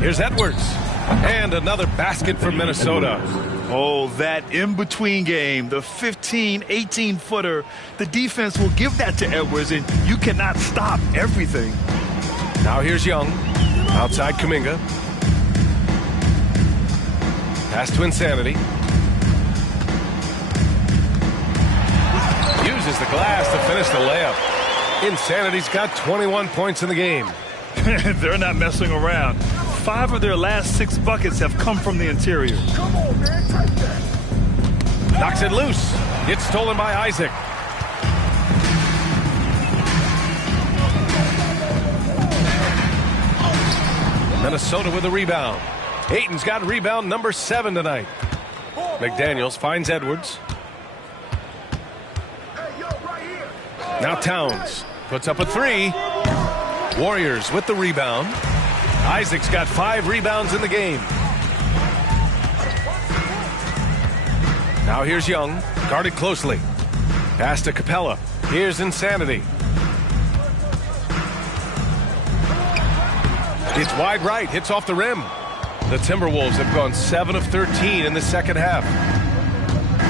Here's Edwards. And another basket for Minnesota. Oh, that in-between game, the 15, 18-footer. The defense will give that to Edwards, and you cannot stop everything. Now here's Young. Outside Kuminga. Pass to Insanity. Uses the glass to finish the layup. Insanity's got 21 points in the game. They're not messing around. 5 of their last 6 buckets have come from the interior. Come on, man. Take that. Knocks it loose. It's stolen by Isaac. Minnesota with a rebound. Ayton's got rebound number 7 tonight. McDaniels finds Edwards. Now Towns puts up a 3. Warriors with the rebound. Isaac's got 5 rebounds in the game. Now here's Young, guarded closely. Pass to Capella. Here's Insanity. It's wide right, hits off the rim. The Timberwolves have gone 7 of 13 in the second half.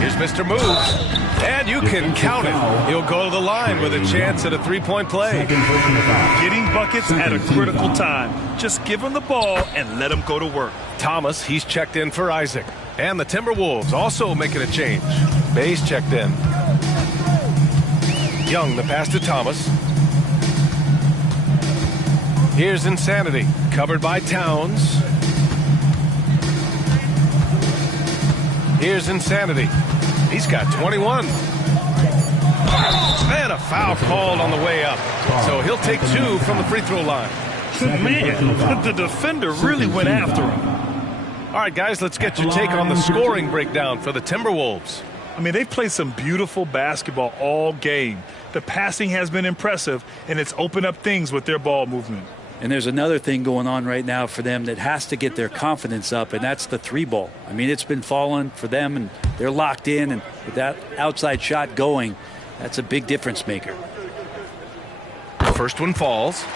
Here's Mr. Moves. And you can count it. He'll go to the line with a chance at a 3-point play. Getting buckets at a critical time. Just give him the ball and let him go to work. Thomas, he's checked in for Isaac. And the Timberwolves also making a change. Bay's checked in. Young, the pass to Thomas. Here's Insanity, covered by Towns. Here's Insanity. He's got 21. And a foul called on the way up. So he'll take 2 from the free throw line. Man, the defender really went after him. All right, guys, let's get your take on the scoring breakdown for the Timberwolves. I mean, they've played some beautiful basketball all game. The passing has been impressive, and it's opened up things with their ball movement. And there's another thing going on right now for them that has to get their confidence up, and that's the 3-ball. I mean, it's been falling for them, and they're locked in, and with that outside shot going, that's a big difference maker. First one falls.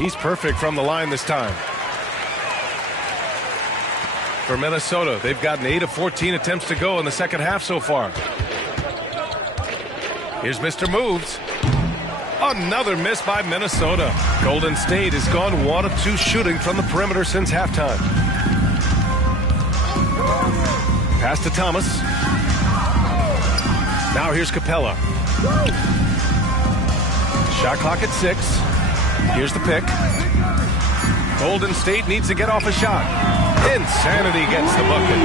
He's perfect from the line this time. For Minnesota, they've gotten 8 of 14 attempts to go in the second half so far. Here's Mr. Moves. Another miss by Minnesota. Golden State has gone 1 of 2 shooting from the perimeter since halftime. Pass to Thomas. Now here's Capella. Shot clock at 6. Here's the pick. Golden State needs to get off a shot. Insanity gets the bucket.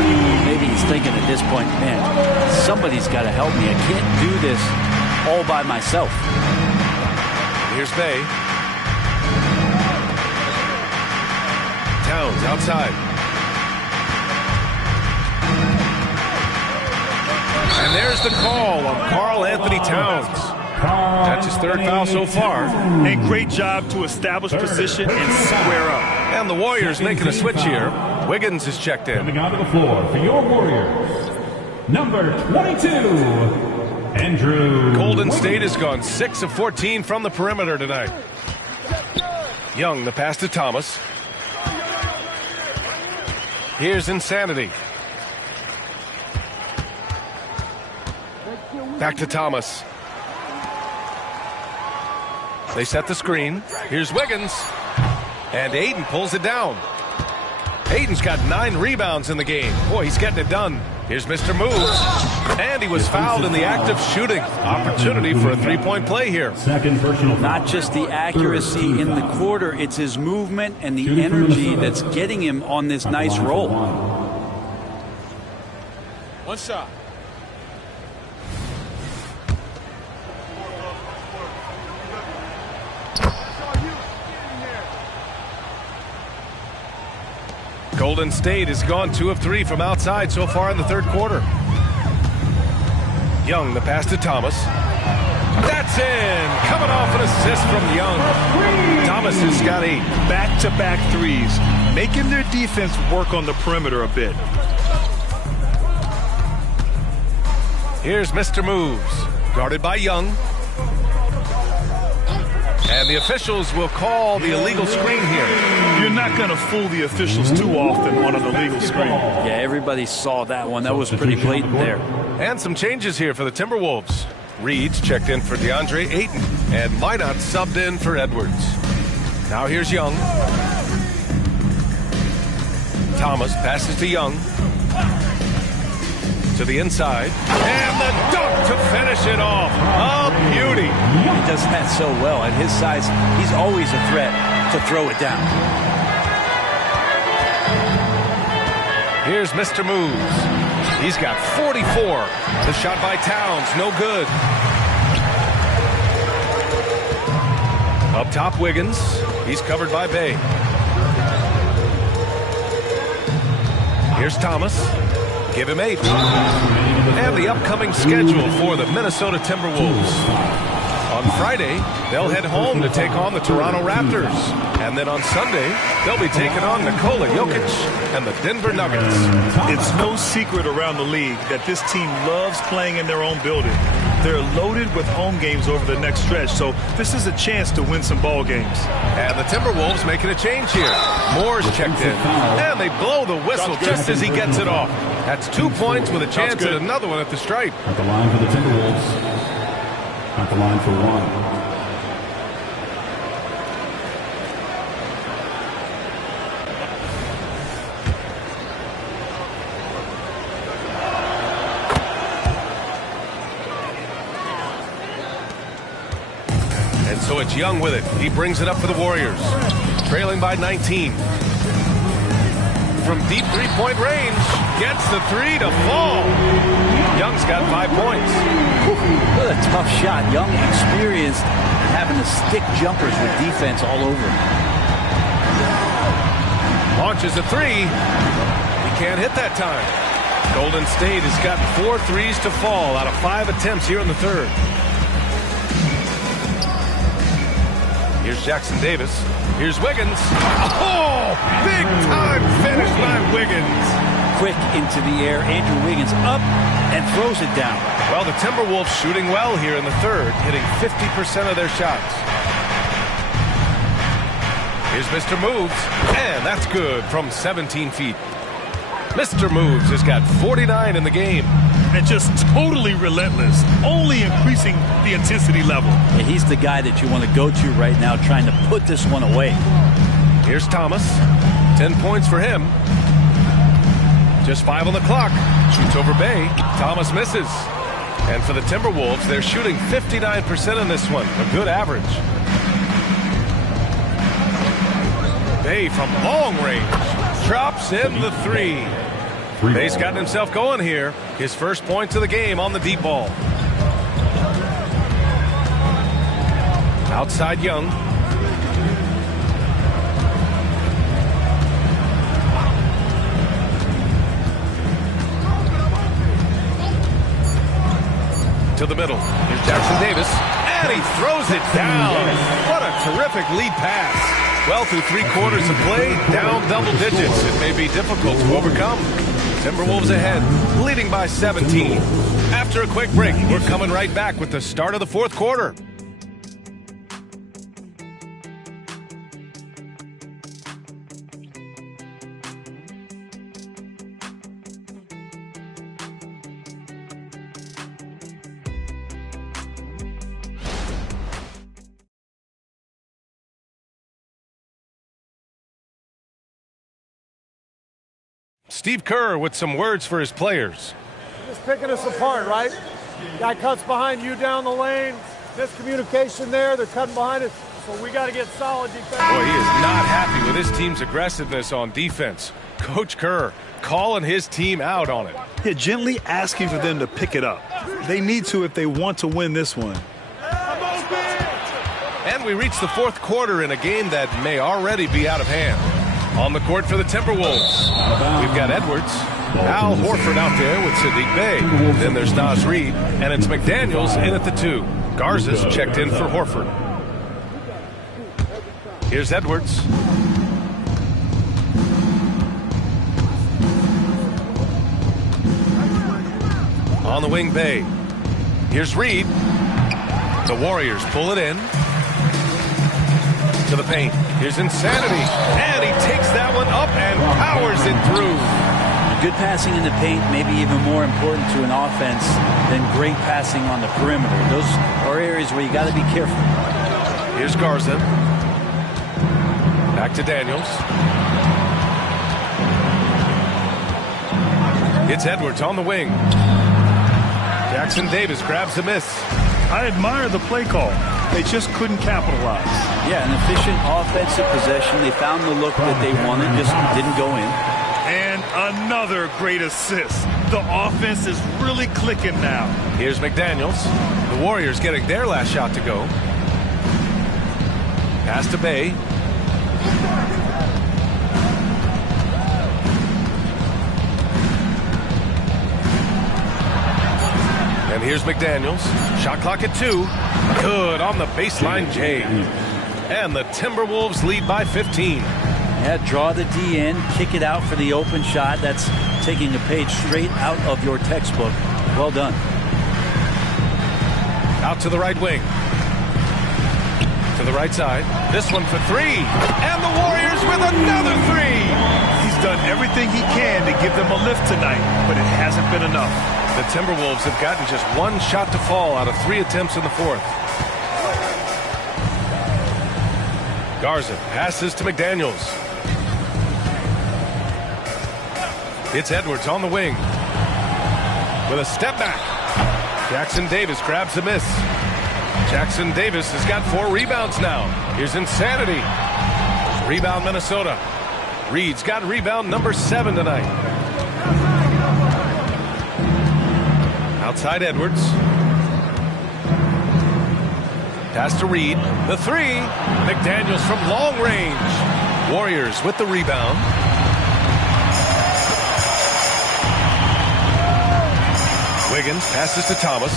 Maybe he's thinking at this point, man, somebody's got to help me. I can't do this all by myself. Here's Bay. Towns outside. And there's the call on Karl Anthony Towns. That's his 3rd foul so far. And great job to establish position and square up. And the Warriors making a switch here. Wiggins is checked in. Coming onto the floor for your Warriors, number 22, Andrew Golden Wiggins. State has gone 6 of 14 from the perimeter tonight. Young, the pass to Thomas. Here's Insanity. Back to Thomas. They set the screen. Here's Wiggins. And Ayton pulls it down. Ayton's got 9 rebounds in the game. Boy, he's getting it done. Here's Mr. Moves. And he was fouled in the act of shooting. Opportunity for a 3-point play here. Second personal. Not just the accuracy in the quarter, it's his movement and the energy that's getting him on this nice roll. One shot. Golden State has gone 2 of 3 from outside so far in the 3rd quarter. Young, the pass to Thomas. That's in! Coming off an assist from Young. Thomas has got 8. Back-to-back threes, making their defense work on the perimeter a bit. Here's Mr. Moves, guarded by Young. And the officials will call the illegal screen here. You're not going to fool the officials too often on an illegal screen. Yeah, everybody saw that one. That was pretty blatant there. And some changes here for the Timberwolves. Reed's checked in for DeAndre Ayton, and Minot subbed in for Edwards. Now here's Young. Thomas passes to Young. To the inside. And the dunk to finish it off. A beauty. He does that so well. At his size, he's always a threat to throw it down. Here's Mr. Moves. He's got 44. The shot by Towns, no good. Up top, Wiggins. He's covered by Bay. Here's Thomas. Give him 8. And the upcoming schedule for the Minnesota Timberwolves. On Friday, they'll head home to take on the Toronto Raptors. And then on Sunday, they'll be taking on Nikola Jokic and the Denver Nuggets. It's no secret around the league that this team loves playing in their own building. They're loaded with home games over the next stretch, so this is a chance to win some ball games. And the Timberwolves making a change here. Moore's checked in, and they blow the whistle just as he gets it off. That's 2 points with a chance at another one at the stripe. At the line for the Timberwolves. At the line for 1. So it's Young with it. He brings it up for the Warriors. Trailing by 19. From deep three-point range. Gets the 3 to fall. Young's got 5 points. What a tough shot. Young experienced having to stick jumpers with defense all over him. Launches a 3. He can't hit that time. Golden State has gotten 4 threes to fall out of 5 attempts here in the 3rd. Here's Jackson Davis. Here's Wiggins. Oh, big time finish by Wiggins. Quick into the air. Andrew Wiggins up and throws it down. Well, the Timberwolves shooting well here in the 3rd, hitting 50% of their shots. Here's Mr. Moves, and that's good from 17 feet. Mr. Moves has got 49 in the game. And just totally relentless, only increasing the intensity level. Yeah, he's the guy that you want to go to right now, trying to put this one away. Here's Thomas. 10 points for him. Just 5 on the clock. Shoots over Bay. Thomas misses. And for the Timberwolves, they're shooting 59% in this one. A good average. Bay from long range. Drops in the 3. Bay's gotten himself going here. His first points of the game on the deep ball. Outside Young. To the middle. Here's Jackson Davis. And he throws it down. What a terrific lead pass. Well, through 3 quarters of play, down double digits. It may be difficult to overcome. Timberwolves ahead, leading by 17. After a quick break, we're coming right back with the start of the 4th quarter. Steve Kerr with some words for his players. Just picking us apart, right? Guy cuts behind you down the lane. Miscommunication there. They're cutting behind us. So we got to get solid defense. Boy, he is not happy with his team's aggressiveness on defense. Coach Kerr calling his team out on it. Yeah, gently asking for them to pick it up. They need to if they want to win this one. And we reach the 4th quarter in a game that may already be out of hand. On the court for the Timberwolves, we've got Edwards, Al Horford out there with Sadiq Bey. Then there's Naz Reid, and it's McDaniels in at the 2. Garza's checked in for Horford. Here's Edwards. On the wing, Bey. Here's Reid. The Warriors pull it in. To the paint. Here's Insanity. And he takes that one up and powers it through. Good passing in the paint may be even more important to an offense than great passing on the perimeter. Those are areas where you got to be careful. Here's Garza. Back to Daniels. It's Edwards on the wing. Jackson Davis grabs the miss. I admire the play call. They just couldn't capitalize. Yeah, an efficient offensive possession. They found the look that they wanted, just didn't go in. And another great assist. The offense is really clicking now. Here's McDaniels. The Warriors getting their last shot to go. Pass to Bey. And here's McDaniels. Shot clock at 2. Good on the baseline J. And the Timberwolves lead by 15. Yeah, draw the D in, kick it out for the open shot. That's taking a page straight out of your textbook. Well done. Out to the right wing. To the right side. This one for 3. And the Warriors with another 3. He's done everything he can to give them a lift tonight, but it hasn't been enough. The Timberwolves have gotten just 1 shot to fall out of 3 attempts in the 4th. Garza passes to McDaniels. It's Edwards on the wing. With a step back. Jackson Davis grabs the miss. Jackson Davis has got 4 rebounds now. Here's Insanity. Rebound Minnesota. Reed's got rebound number 7 tonight. Outside Edwards. Pass to Reid. The 3. McDaniels from long range. Warriors with the rebound. Wiggins passes to Thomas.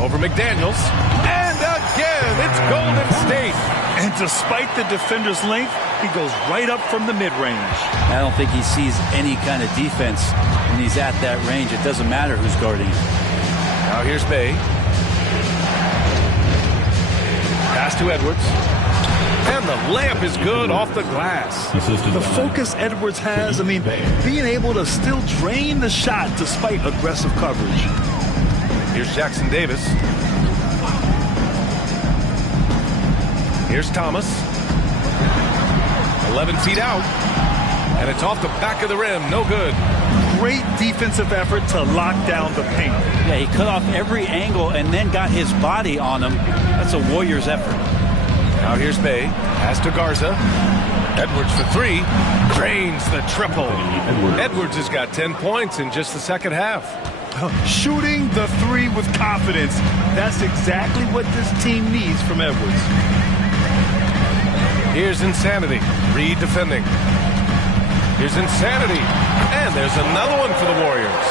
Over McDaniels. And again, it's Golden State. And despite the defender's length, he goes right up from the mid-range. I don't think he sees any kind of defense when he's at that range. It doesn't matter who's guarding him. Now here's Bey. Pass to Edwards. And the layup is good off the glass. The focus Edwards has, being able to still drain the shot despite aggressive coverage. Here's Jackson Davis. Here's Thomas. 11 feet out. And it's off the back of the rim. No good. Great defensive effort to lock down the paint. Yeah, he cut off every angle and then got his body on him. That's a Warriors effort. Now here's Bay. Pass to Garza. Edwards for three. Drains the triple. Edwards has got 10 points in just the second half. Shooting the three with confidence. That's exactly what this team needs from Edwards. Here's Insanity. Reed defending. Here's Insanity. And there's another one for the Warriors.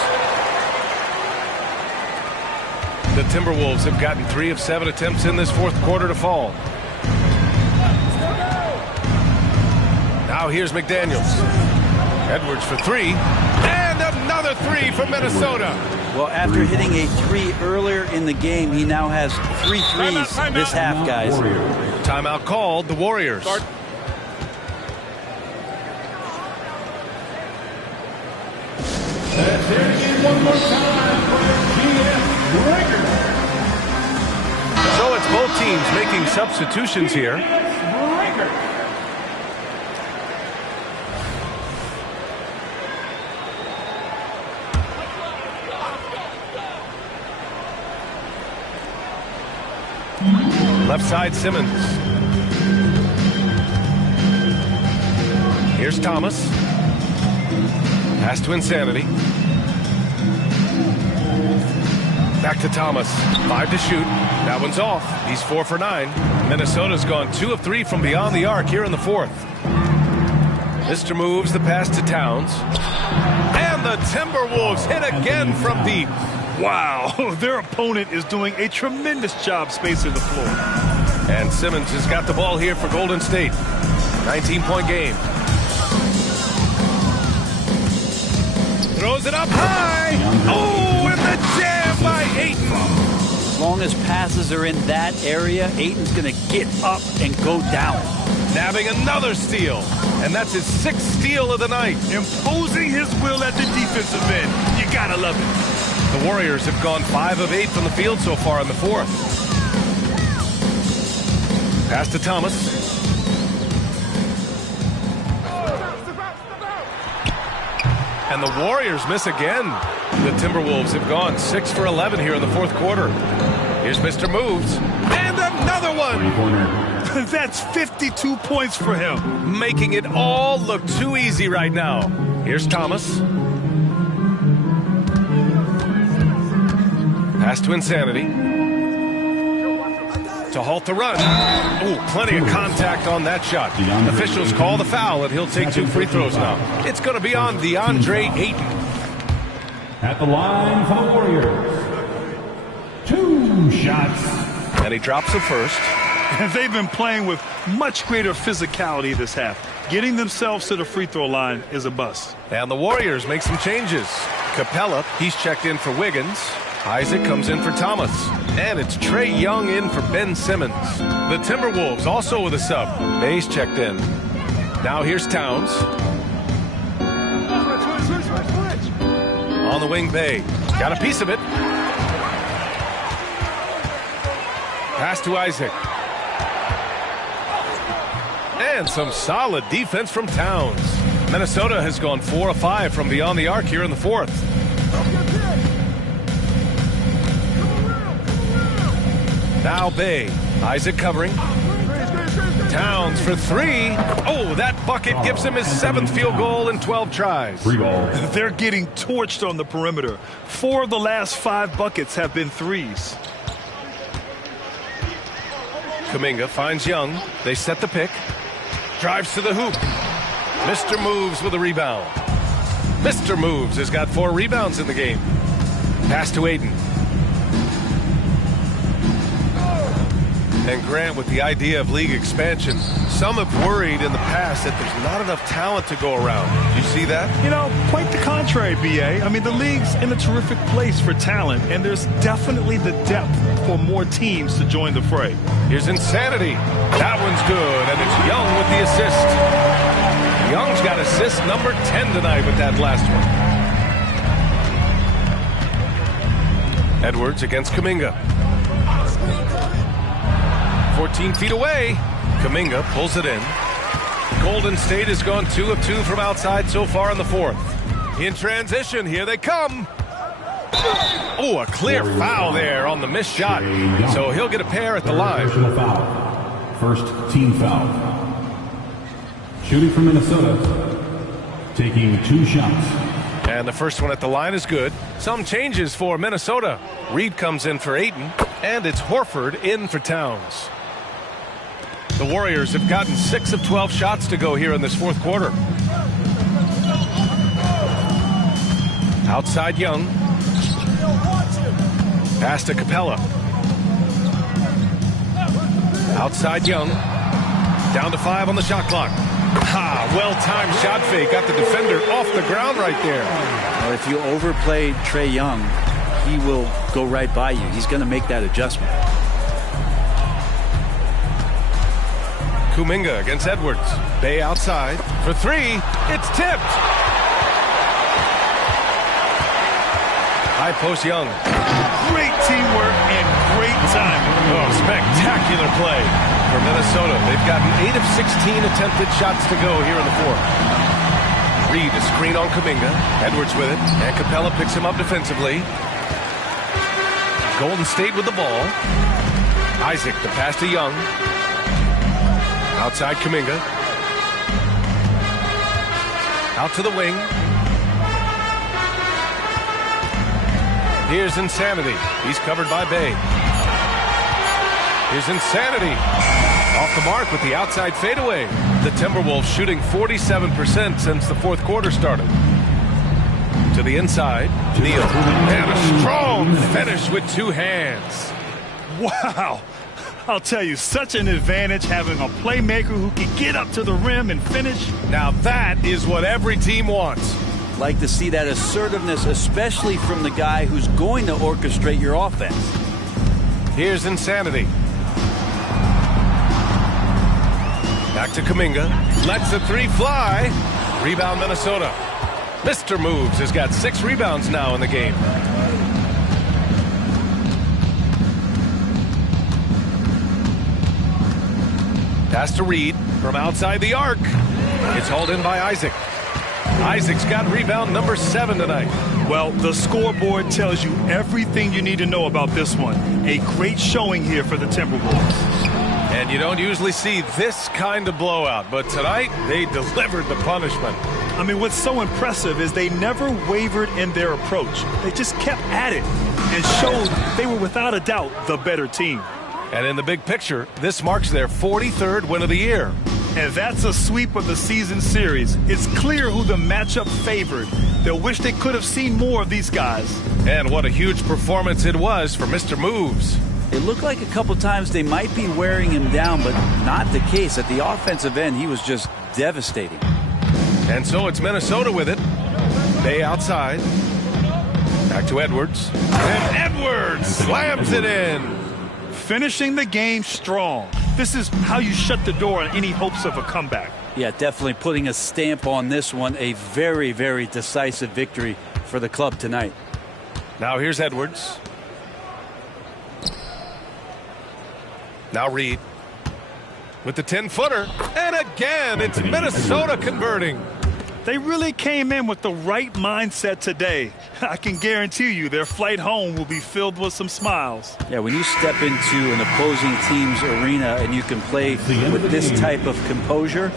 The Timberwolves have gotten 3 of 7 attempts in this fourth quarter to fall. Now here's McDaniels. Edwards for three. And another three from Minnesota. Well, after hitting a three earlier in the game, he now has 3 threes this half, guys. Timeout called. The Warriors. So it's both teams making substitutions here. Left side, Simmons. Here's Thomas. Pass to Insanity. Back to Thomas. 5 to shoot. That one's off. He's 4 for 9. Minnesota's gone 2 of 3 from beyond the arc here in the fourth. Mr. moves the pass to Towns. And the Timberwolves hit again from deep. Wow, their opponent is doing a tremendous job spacing the floor. And Simmons has got the ball here for Golden State. 19-point game. Throws it up high. Oh, and the jam by Ayton. As long as passes are in that area, Ayton's going to get up and go down. Nabbing another steal. And that's his 6th steal of the night. Imposing his will at the defensive end. You got to love it. The Warriors have gone 5 of 8 from the field so far in the fourth. Pass to Thomas. And the Warriors miss again. The Timberwolves have gone 6 for 11 here in the fourth quarter. Here's Mr. Moves. And another one. That's 52 points for him. Making it all look too easy right now. Here's Thomas. Pass to Insanity. To halt the run. Ooh, plenty of contact on that shot. Officials call the foul, and he'll take 2 free throws now. It's going to be on DeAndre Ayton. At the line for the Warriors. 2 shots. And he drops the first. And they've been playing with much greater physicality this half. Getting themselves to the free throw line is a bust. And the Warriors make some changes. Capella, he's checked in for Wiggins. Isaac comes in for Thomas. And it's Trae Young in for Ben Simmons. The Timberwolves also with a sub. Bay's checked in. Now here's Towns. On the wing, Bay. Got a piece of it. Pass to Isaac. And some solid defense from Towns. Minnesota has gone 4 of 5 from beyond the arc here in the fourth. Now Bay. Isaac covering. Towns for 3. Oh, that bucket gives him his 7th field goal in 12 tries. They're getting torched on the perimeter. 4 of the last 5 buckets have been threes. Kuminga finds Young. They set the pick. Drives to the hoop. Mr. Moves with a rebound. Mr. Moves has got 4 rebounds in the game. Pass to Ayton. And Grant with the idea of league expansion. some have worried in the past that there's not enough talent to go around. Do you see that? You know, quite the contrary, B.A. I mean, the league's in a terrific place for talent, and there's definitely the depth for more teams to join the fray. Here's Insanity. That one's good, and it's Young with the assist. Young's got assist number 10 tonight with that last one. Edwards against Kuminga. 14 feet away. Kuminga pulls it in. Golden State has gone 2 of 2 from outside so far in the fourth. In transition, here they come. Oh, a clear foul there on the missed shot. So he'll get a pair at the line. First team foul. Shooting from Minnesota, taking 2 shots. And the first one at the line is good. Some changes for Minnesota. Reed comes in for Ayton, and it's Horford in for Towns. The Warriors have gotten 6 of 12 shots to go here in this fourth quarter. Outside Young. Pass to Capella. Outside Young. Down to 5 on the shot clock. Well-timed shot fake. Got the defender off the ground right there. Well, if you overplay Trae Young, he will go right by you. He's going to make that adjustment. Kuminga against Edwards. Bay outside for 3. It's tipped. High post Young. Great teamwork and great timing. Oh, spectacular play for Minnesota. They've gotten 8 of 16 attempted shots to go here in the fourth. Reed a screen on Kuminga. Edwards with it. And Capella picks him up defensively. Golden State with the ball. Isaac the pass to Young. Outside Kuminga. Out to the wing. Here's Insanity. He's covered by Bay. Here's Insanity. Off the mark with the outside fadeaway. The Timberwolves shooting 47% since the fourth quarter started. To the inside. Neal. And a strong finish with 2 hands. Wow. I'll tell you, such an advantage having a playmaker who can get up to the rim and finish. Now that is what every team wants. Like to see that assertiveness, especially from the guy who's going to orchestrate your offense. Here's Insanity. Back to Kuminga. Lets the 3 fly. Rebound Minnesota. Mr. Moves has got 6 rebounds now in the game. Pass to Reed from outside the arc. It's hauled in by Isaac. Isaac's got rebound number 7 tonight. Well, the scoreboard tells you everything you need to know about this one. A great showing here for the Timberwolves. And you don't usually see this kind of blowout, but tonight they delivered the punishment. I mean, what's so impressive is they never wavered in their approach. They just kept at it and showed they were without a doubt the better team. And in the big picture, this marks their 43rd win of the year. And that's a sweep of the season series. It's clear who the matchup favored. They'll wish they could have seen more of these guys. And what a huge performance it was for Mr. Moves. It looked like a couple times they might be wearing him down, but not the case. At the offensive end, he was just devastating. And so it's Minnesota with it. Bay outside. Back to Edwards. And Edwards slams it in. Finishing the game strong. This is how you shut the door on any hopes of a comeback. Yeah, definitely putting a stamp on this one. A very, very decisive victory for the club tonight. Now here's Edwards. Now Reed with the 10-footer. And again, it's Minnesota converting. They really came in with the right mindset today. I can guarantee you their flight home will be filled with some smiles. Yeah, when you step into an opposing team's arena and you can play with this type of composure,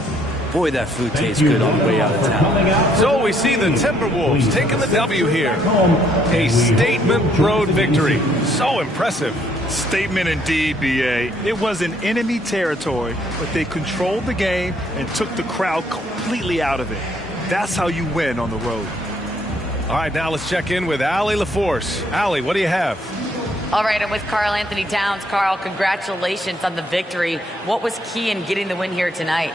boy, that food tastes good on the way out of town. So we see the Timberwolves taking the W here. A statement road victory. So impressive. Statement indeed, B.A. It was in enemy territory, but they controlled the game and took the crowd completely out of it. That's how you win on the road. All right, now let's check in with Allie LaForce. Allie, what do you have? All right, I'm with Karl Anthony Towns. Karl, congratulations on the victory. What was key in getting the win here tonight?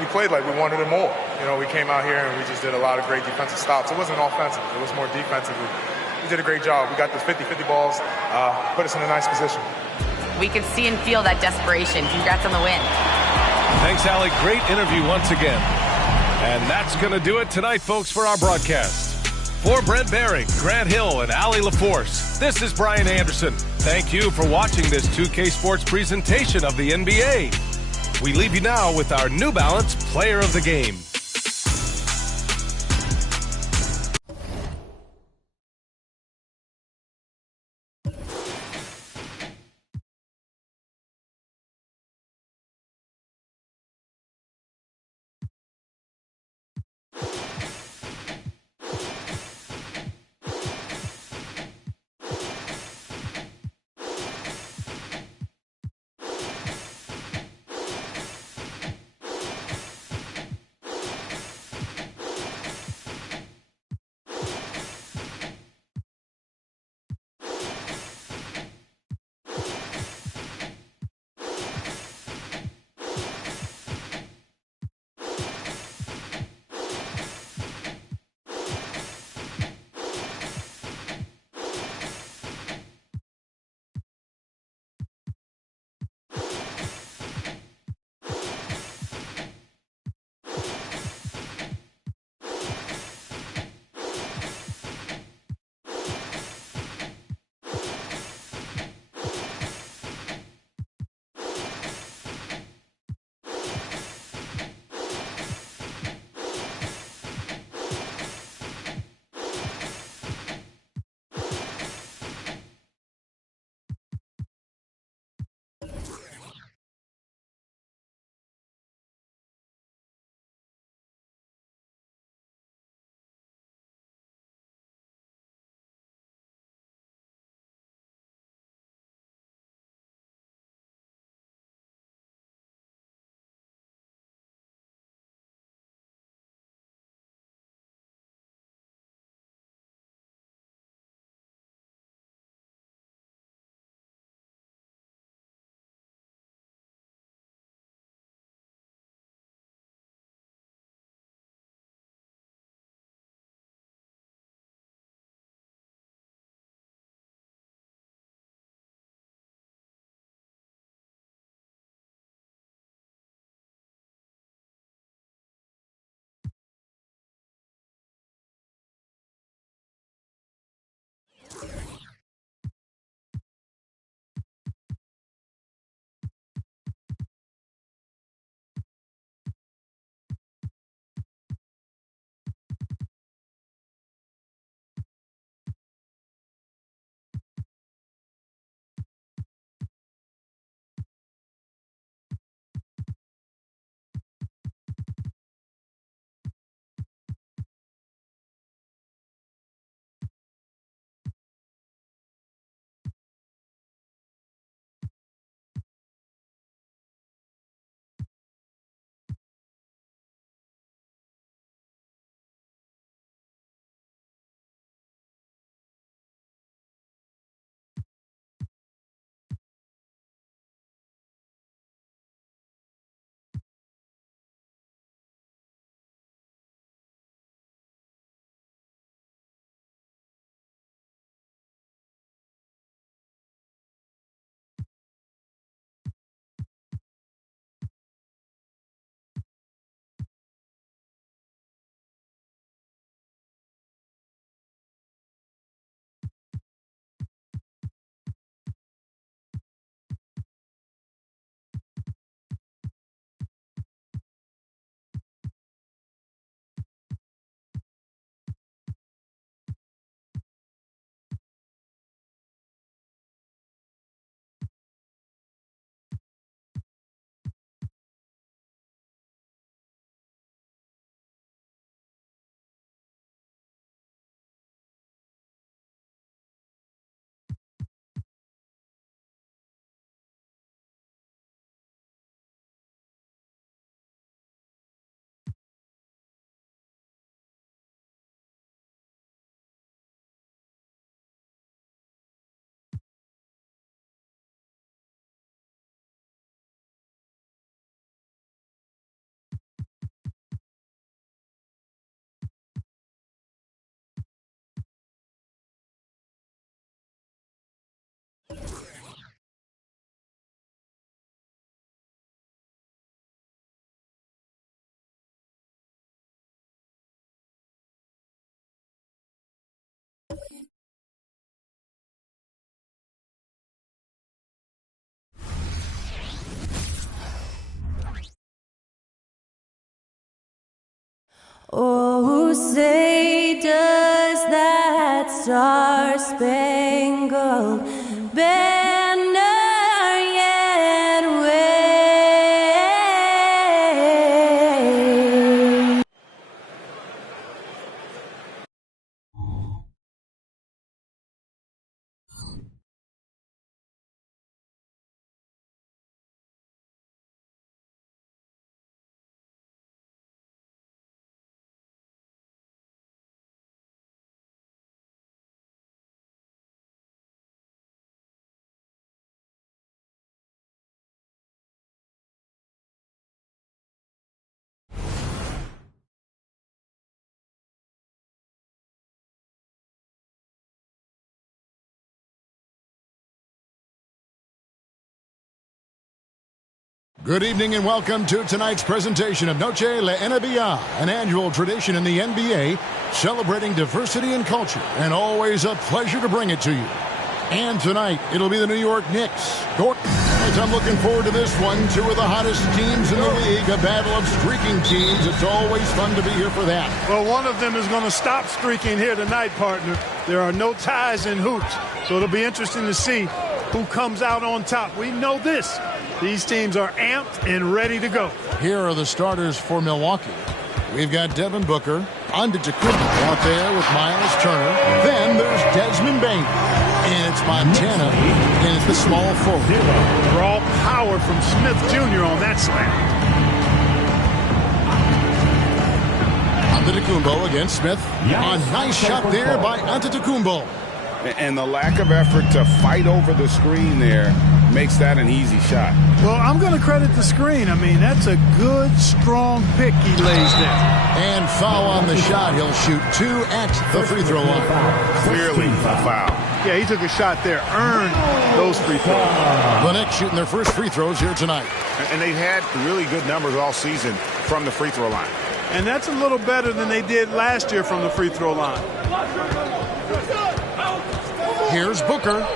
We played like we wanted it more. We came out here and we just did a lot of great defensive stops. It wasn't offensive. It was more defensive. We did a great job. We got the 50-50 balls, put us in a nice position. We could see and feel that desperation. Congrats on the win. Thanks, Allie. Great interview once again. And that's going to do it tonight, folks, for our broadcast. For Brent Barry, Grant Hill, and Allie LaForce, this is Brian Anderson. Thank you for watching this 2K Sports presentation of the NBA. We leave you now with our New Balance Player of the Game. Oh, say does that star-spangled banner yet wave? Good evening and welcome to tonight's presentation of Noche La NBA, an annual tradition in the NBA celebrating diversity and culture, and always a pleasure to bring it to you. And tonight, it'll be the New York Knicks. I'm looking forward to this one. Two of the hottest teams in the league, a battle of streaking teams. It's always fun to be here for that. Well, one of them is going to stop streaking here tonight, partner. There are no ties in hoops, so it'll be interesting to see who comes out on top. We know this. These teams are amped and ready to go. Here are the starters for Milwaukee. We've got Devin Booker, Antetokounmpo out there with Miles Turner. Then there's Desmond Bain. And it's Montana in the small forward. Raw power from Smith Jr. on that slam. Antetokounmpo against Smith. A nice shot there by Antetokounmpo. And the lack of effort to fight over the screen there makes that an easy shot. Well, I'm going to credit the screen. I mean, that's a good, strong pick he lays there. And foul on the shot. He'll shoot 2 at the free throw line. Clearly a foul. Yeah, he took a shot there, earned those free throws. The Knicks shooting their first free throws here tonight. And they've had really good numbers all season from the free throw line. And that's a little better than they did last year from the free throw line. Here's Booker.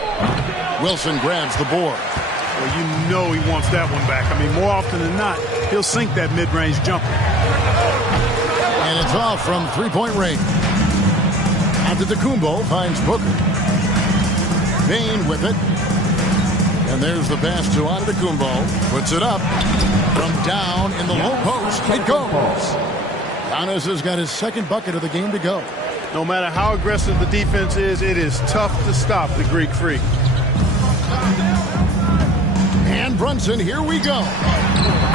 Wilson grabs the board. Well, you know he wants that one back. I mean, more often than not, he'll sink that mid-range jumper. And it's off from three-point range. Antetokounmpo finds Booker. Bain with it. And there's the pass to Antetokounmpo. Puts it up. From down in the low post, it goes. Giannis has got his second bucket of the game to go. No matter how aggressive the defense is, it is tough to stop the Greek Freak. And Brunson, here we go.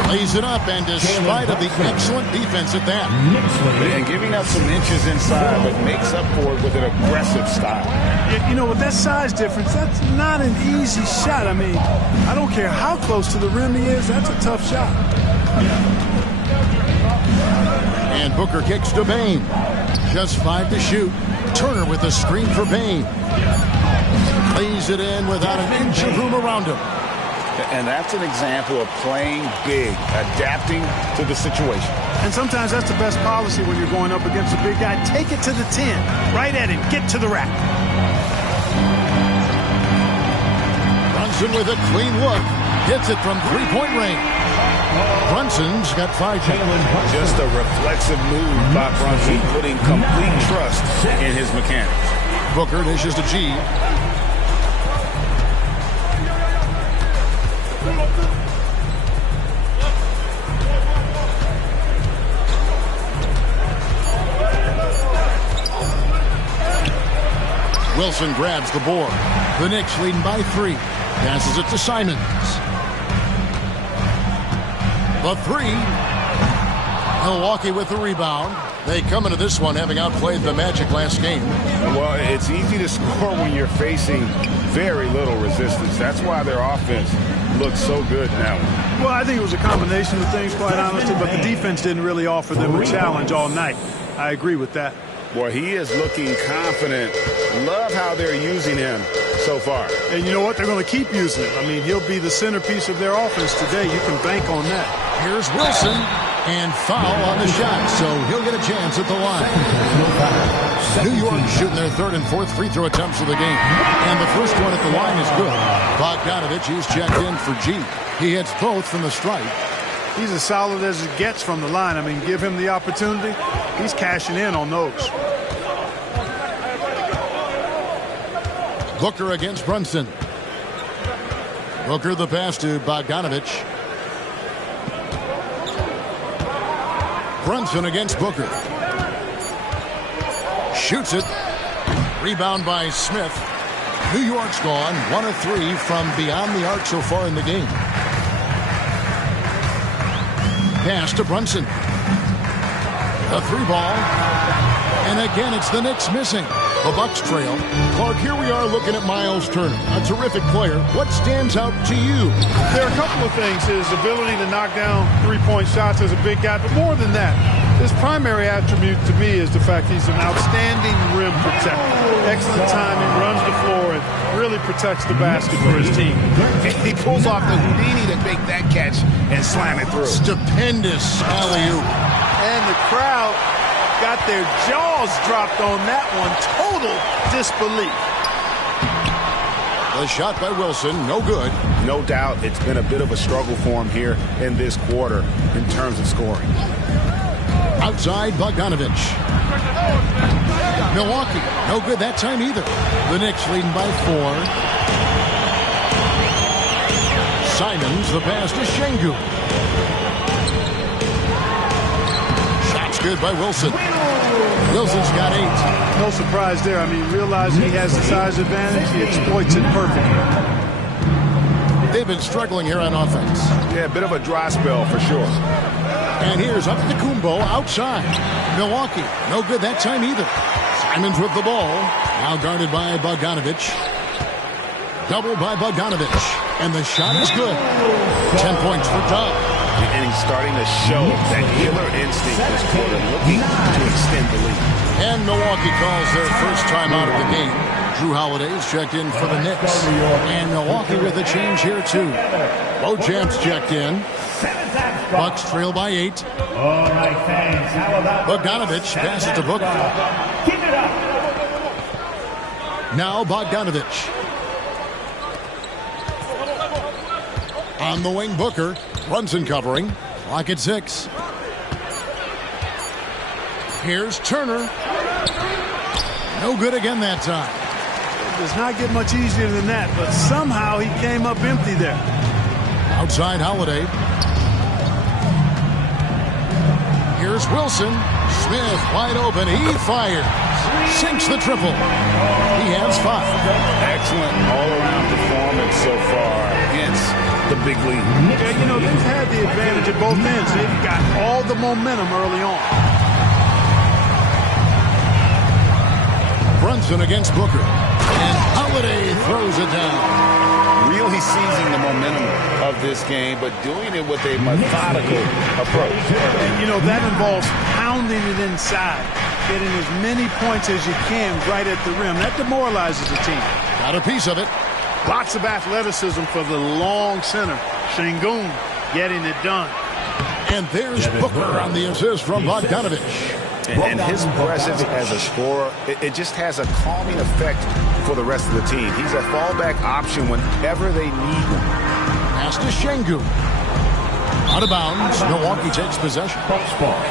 Lays it up, and despite of the excellent defense at that. And giving up some inches inside, but makes up for it with an aggressive style. You know, with that size difference, that's not an easy shot. I mean, I don't care how close to the rim he is, that's a tough shot. And Booker kicks to Bain. Just 5 to shoot. Turner with a screen for Bain. Lays it in without an inch of room around him. And that's an example of playing big, adapting to the situation. And sometimes that's the best policy when you're going up against a big guy. Take it to the 10. Right at him. Get to the rack. Brunson with a clean look. Hits it from three-point range. Brunson's got 5 points. Just a reflexive move by Brunson, putting complete trust in his mechanics. Booker dishes to G. Wilson grabs the board. The Knicks leading by 3. Passes it to Simons. The 3. Milwaukee with the rebound. They come into this one having outplayed the Magic last game. Well, it's easy to score when you're facing very little resistance. That's why their offense looks so good now. Well, I think it was a combination of things, quite honestly, but the defense didn't really offer them a challenge all night. I agree with that. Boy, he is looking confident. Love how they're using him so far. And you know what? They're going to keep using him. I mean, he'll be the centerpiece of their offense today. You can bank on that. Here's Wilson. And foul on the shot, so he'll get a chance at the line. New York shooting their 3rd and 4th free throw attempts of the game. And the first one at the line is good. Bogdanovich is checked in for G. He hits both from the stripe. He's as solid as it gets from the line. I mean, give him the opportunity. He's cashing in on those. Booker against Brunson. Booker the pass to Bogdanovich. Brunson against Booker. Shoots it. Rebound by Smith. New York's gone 1 of 3 from beyond the arc so far in the game. Pass to Brunson. A 3-ball. And again, it's the Knicks missing. The Bucks trail. Clark, here we are looking at Miles Turner, a terrific player. What stands out to you? There are a couple of things. His ability to knock down three-point shots as a big guy, but more than that, his primary attribute to me is the fact he's an outstanding rim protector. Excellent timing, runs the floor, and really protects the basket for his team. He pulls off the Houdini to make that catch and slam it through. Stupendous alley-oop. And the crowd got their jaws dropped on that one. Total disbelief. The shot by Wilson, no good. No doubt it's been a bit of a struggle for him here in this quarter in terms of scoring. Outside Bogdanovich. Milwaukee, no good that time either. The Knicks leading by 4. Simons, the pass to Şengün. Shots good by Wilson. Wilson's got 8. No surprise there. I mean, realizing he has the size advantage, he exploits it perfectly. They've been struggling here on offense. Yeah, a bit of a dry spell for sure. And here's up to Kumbo outside. Milwaukee, no good that time either. Simons with the ball. Now guarded by Bogdanovich. Double by Bogdanovich. And the shot is good. 10 points for Tom. And he's starting to show that killer instinct this quarter, looking to extend the lead. And Milwaukee calls their first time out of the game. Drew Holiday's checked in for the Knicks. And Milwaukee with a change here, too. Beauchamp's checked in. Bucks trail by 8. All right, thanks. How about Bogdanovich passes to Booker. Keep it up. Now Bogdanovich. On the wing, Booker. Brunson covering. Clock at 6. Here's Turner. No good again that time. It does not get much easier than that, but somehow he came up empty there. Outside Holiday. Here's Wilson. Smith wide open. He fires. Sinks the triple. He has 5. Excellent all-around performance so far against the big lead. Yeah, you know, they've had the advantage at both ends. They've got all the momentum early on. Brunson against Booker. And Holiday throws it down. Really seizing the momentum of this game, but doing it with a methodical approach. And, you know, that involves pounding it inside, getting as many points as you can right at the rim. That demoralizes the team. Got a piece of it. Lots of athleticism for the long center. Şengün getting it done. And there's Booker on the assist from Bogdanovich. And his presence as a scorer, it just has a calming effect for the rest of the team. He's a fallback option whenever they need him. Pass to Şengün. Out of bounds. Milwaukee takes possession.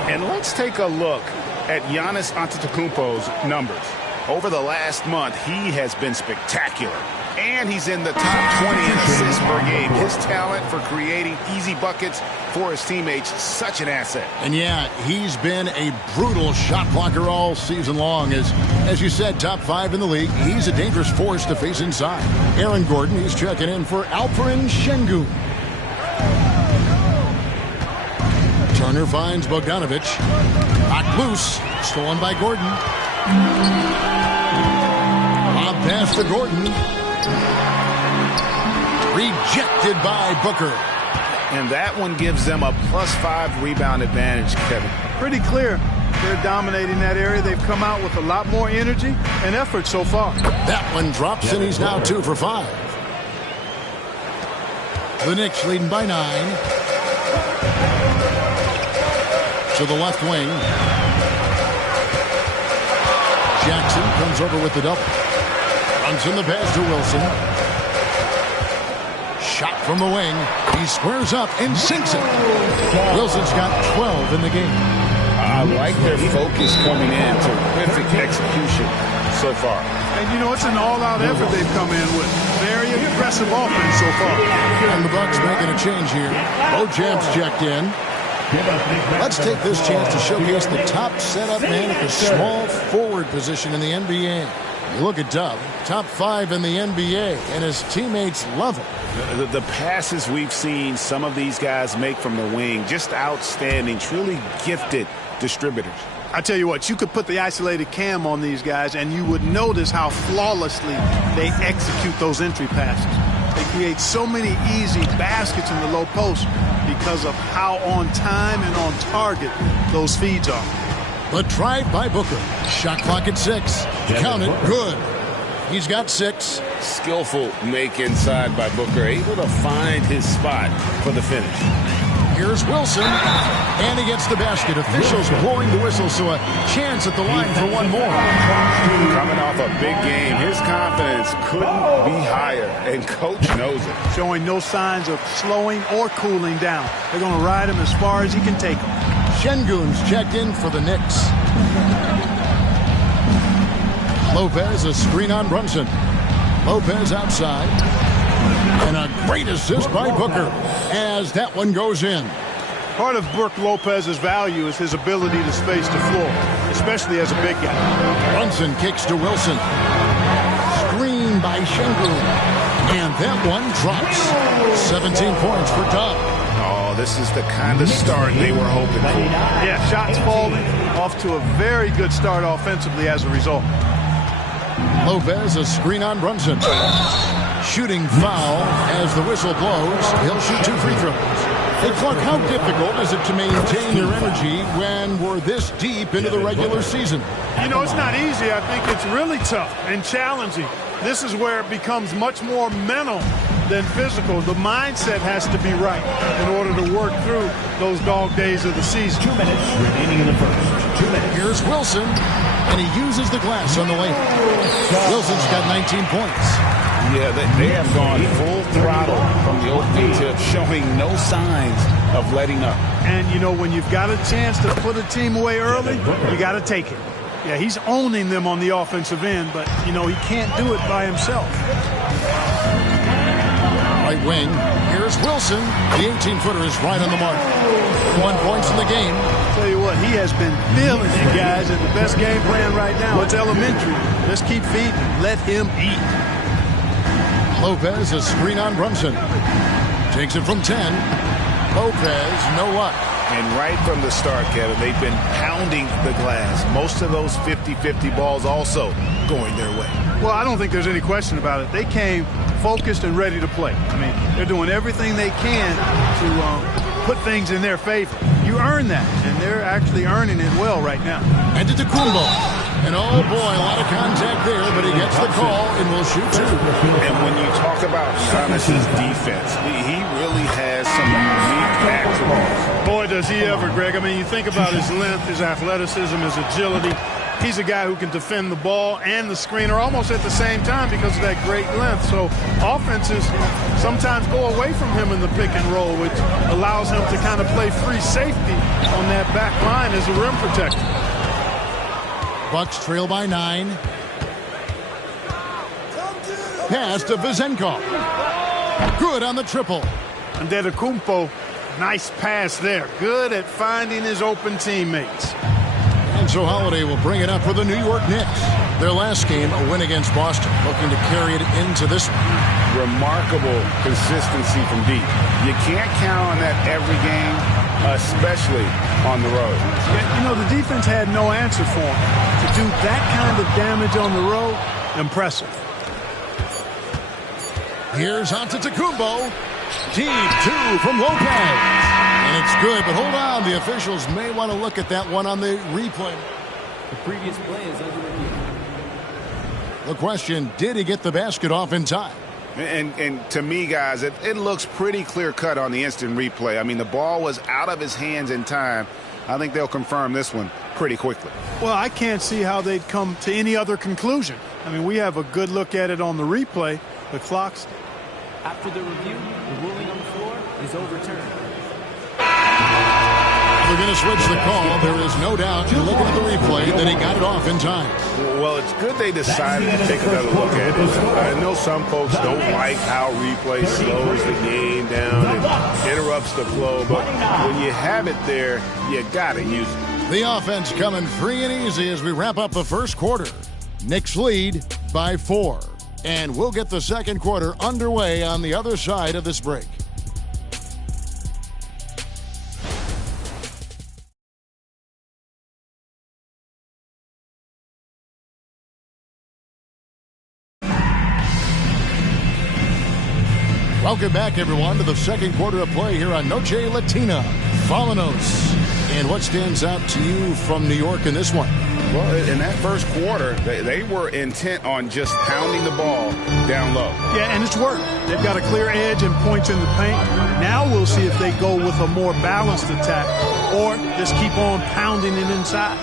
And let's take a look at Giannis Antetokounmpo's numbers. Over the last month, he has been spectacular. And he's in the top 20 in assists per game. His talent for creating easy buckets for his teammates, such an asset. And yeah, he's been a brutal shot blocker all season long. As you said, top 5 in the league. He's a dangerous force to face inside. Aaron Gordon, he's checking in for Alperen Şengün. Turner finds Bogdanovich. Knocked loose. Stolen by Gordon. Lob pass to Gordon. Rejected by Booker. And that one gives them a +5 rebound advantage, Kevin. Pretty clear. They're dominating that area. They've come out with a lot more energy and effort so far. That one drops, and he's now 2 for 5. The Knicks leading by 9. To the left wing. Jackson comes over with the double. Runs in the pass to Wilson. Shot from the wing. He squares up and sinks it. Wilson's got 12 in the game. I like their focus coming in. Terrific execution so far. And, you know, it's an all-out effort they've come in with. Very aggressive offense so far. And the Bucs making a change here. Bojamp's checked in. Let's take this chance to showcase the top setup man at the small forward position in the NBA. You look at Dub, top 5 in the NBA, and his teammates love him. The passes we've seen some of these guys make from the wing, just outstanding, truly gifted distributors. I tell you what, you could put the isolated cam on these guys, and you would notice how flawlessly they execute those entry passes. They create so many easy baskets in the low post because of how on time and on target those feeds are. The drive by Booker. Shot clock at 6. Count it. Good. He's got 6. Skillful make inside by Booker, able to find his spot for the finish. Here's Wilson, and he gets the basket. Officials blowing the whistle, so a chance at the line for one more. Coming off a big game, his confidence couldn't be higher, and coach knows it. Showing no signs of slowing or cooling down. They're going to ride him as far as he can take him. Şengün's checked in for the Knicks. Lopez, a screen on Brunson. Lopez outside. And a great assist by Booker as that one goes in. Part of Brook Lopez's value is his ability to space the floor, especially as a big guy. Brunson kicks to Wilson. Screen by Şengün. And that one drops. 17 points for Dub. Oh, this is the kind of start they were hoping for. Yeah, shots falling, off to a very good start offensively as a result. Lopez, a screen on Brunson. Shooting foul as the whistle blows. He'll shoot 2 free throws. Hey, Clark, how difficult is it to maintain your energy when we're this deep into the regular season? You know, it's not easy. I think it's really tough and challenging. This is where it becomes much more mental than physical. The mindset has to be right in order to work through those dog days of the season. 2 minutes remaining in the first. 2 minutes. Here's Wilson, and he uses the glass on the way. Wilson's got 19 points. Yeah, they have gone full throttle from the opening tip, showing no signs of letting up. And, you know, when you've got a chance to put a team away early, you got to take it. Yeah, he's owning them on the offensive end, but, you know, he can't do it by himself. Right wing, here's Wilson. The 18-footer is right on the mark. 1 point in the game. Tell you what, he has been feeling it, guys, and the best game plan right now, it's elementary. Just keep feeding him. Let him eat. Lopez, a screen on Brunson. Takes it from 10. Lopez, no luck. And right from the start, Kevin, they've been pounding the glass. Most of those 50-50 balls also going their way. Well, I don't think there's any question about it. They came focused and ready to play. I mean, they're doing everything they can to put things in their favor. You earn that, and they're actually earning it well right now. And to Kumbo. And oh boy, a lot of contact there, but he gets the call and will shoot 2. And when you talk about Giannis's defense, he really has some unique attributes. Boy, does he ever, Greg. I mean, you think about his length, his athleticism, his agility. He's a guy who can defend the ball and the screener almost at the same time because of that great length. So offenses sometimes go away from him in the pick and roll, which allows him to kind of play free safety on that back line as a rim protector. Bucks trail by 9. Pass to Vezenkov. Good on the triple. And Antetokounmpo, nice pass there. Good at finding his open teammates. And so Holiday will bring it up for the New York Knicks. Their last game, a win against Boston, looking to carry it into this one. Remarkable consistency from deep. You can't count on that every game, especially on the road. You know, the defense had no answer for him. To do that kind of damage on the road, impressive. Here's Antetokounmpo. Deep 2 from Lopez. And it's good, but hold on. The officials may want to look at that one on the replay. The previous play is under review. The question, did he get the basket off in time? And to me, guys, it looks pretty clear-cut on the instant replay. I mean, the ball was out of his hands in time. I think they'll confirm this one pretty quickly. Well, I can't see how they'd come to any other conclusion. I mean, we have a good look at it on the replay. The clock's After the review, the ruling on the floor is overturned. We're going to switch the call. There is no doubt, you're looking at the replay, that he got it off in time. Well, it's good they decided to take another look at it. I know some folks don't like how replay slows the game down and interrupts the flow, but when you have it there, you got to use it. The offense coming free and easy as we wrap up the first quarter. Knicks lead by 4. And we'll get the second quarter underway on the other side of this break. Welcome back, everyone, to the second quarter of play here on Noche Latina. Vámonos. And what stands out to you from New York in this one? Well, in that first quarter, they were intent on just pounding the ball down low. Yeah, and it's worked. They've got a clear edge and points in the paint. Now we'll see if they go with a more balanced attack or just keep on pounding it inside.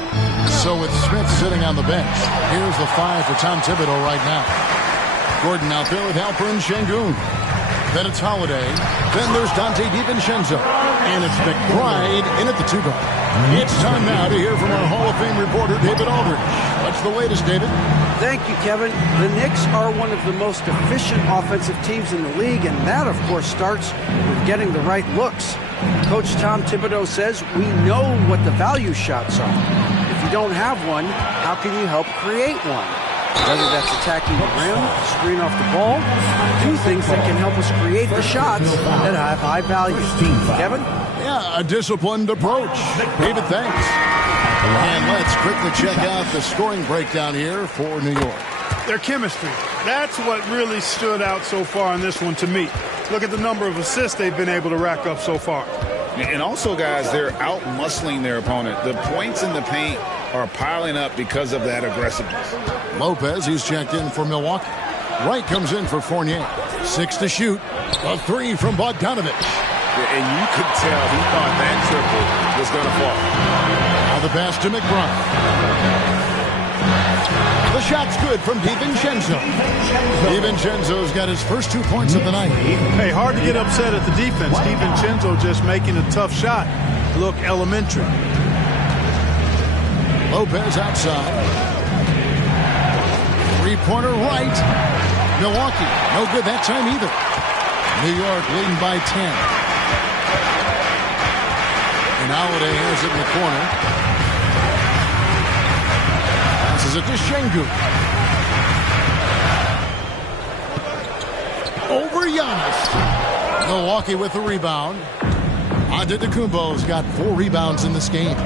So with Smith sitting on the bench, here's the 5 for Tom Thibodeau right now. Gordon out there with Alperen Şengün. Then it's Holiday. Then there's Dante DiVincenzo. And it's McBride in at the 2 guard. It's time now to hear from our Hall of Fame reporter, David Aldridge. What's the latest, David? Thank you, Kevin. The Knicks are one of the most efficient offensive teams in the league, and that, of course, starts with getting the right looks. Coach Tom Thibodeau says we know what the value shots are. If you don't have one, how can you help create one? Whether that's attacking the rim, screen off the ball, do things that can help us create the shots that have high value. Kevin? Yeah, a disciplined approach. David, thanks. And let's quickly check out the scoring breakdown here for New York. Their chemistry. That's what really stood out so far in this one to me. Look at the number of assists they've been able to rack up so far. And also, guys, they're out-muscling their opponent. The points in the paint are piling up because of that aggressiveness. Lopez, he's checked in for Milwaukee. Wright comes in for Fournier. 6 to shoot. A 3 from Bogdanović. And you could tell he thought that triple was going to fall. Now the pass to McBride. The shot's good from DiVincenzo. DiVincenzo's got his first 2 points of the night. Hey, hard to get upset at the defense. DiVincenzo just making a tough shot look elementary. Lopez outside. 3-pointer right. Milwaukee, no good that time either. New York leading by 10. And Holiday has it in the corner. Passes it to Şengün. Over Giannis. Milwaukee with the rebound. Antetokounmpo's got 4 rebounds in this game.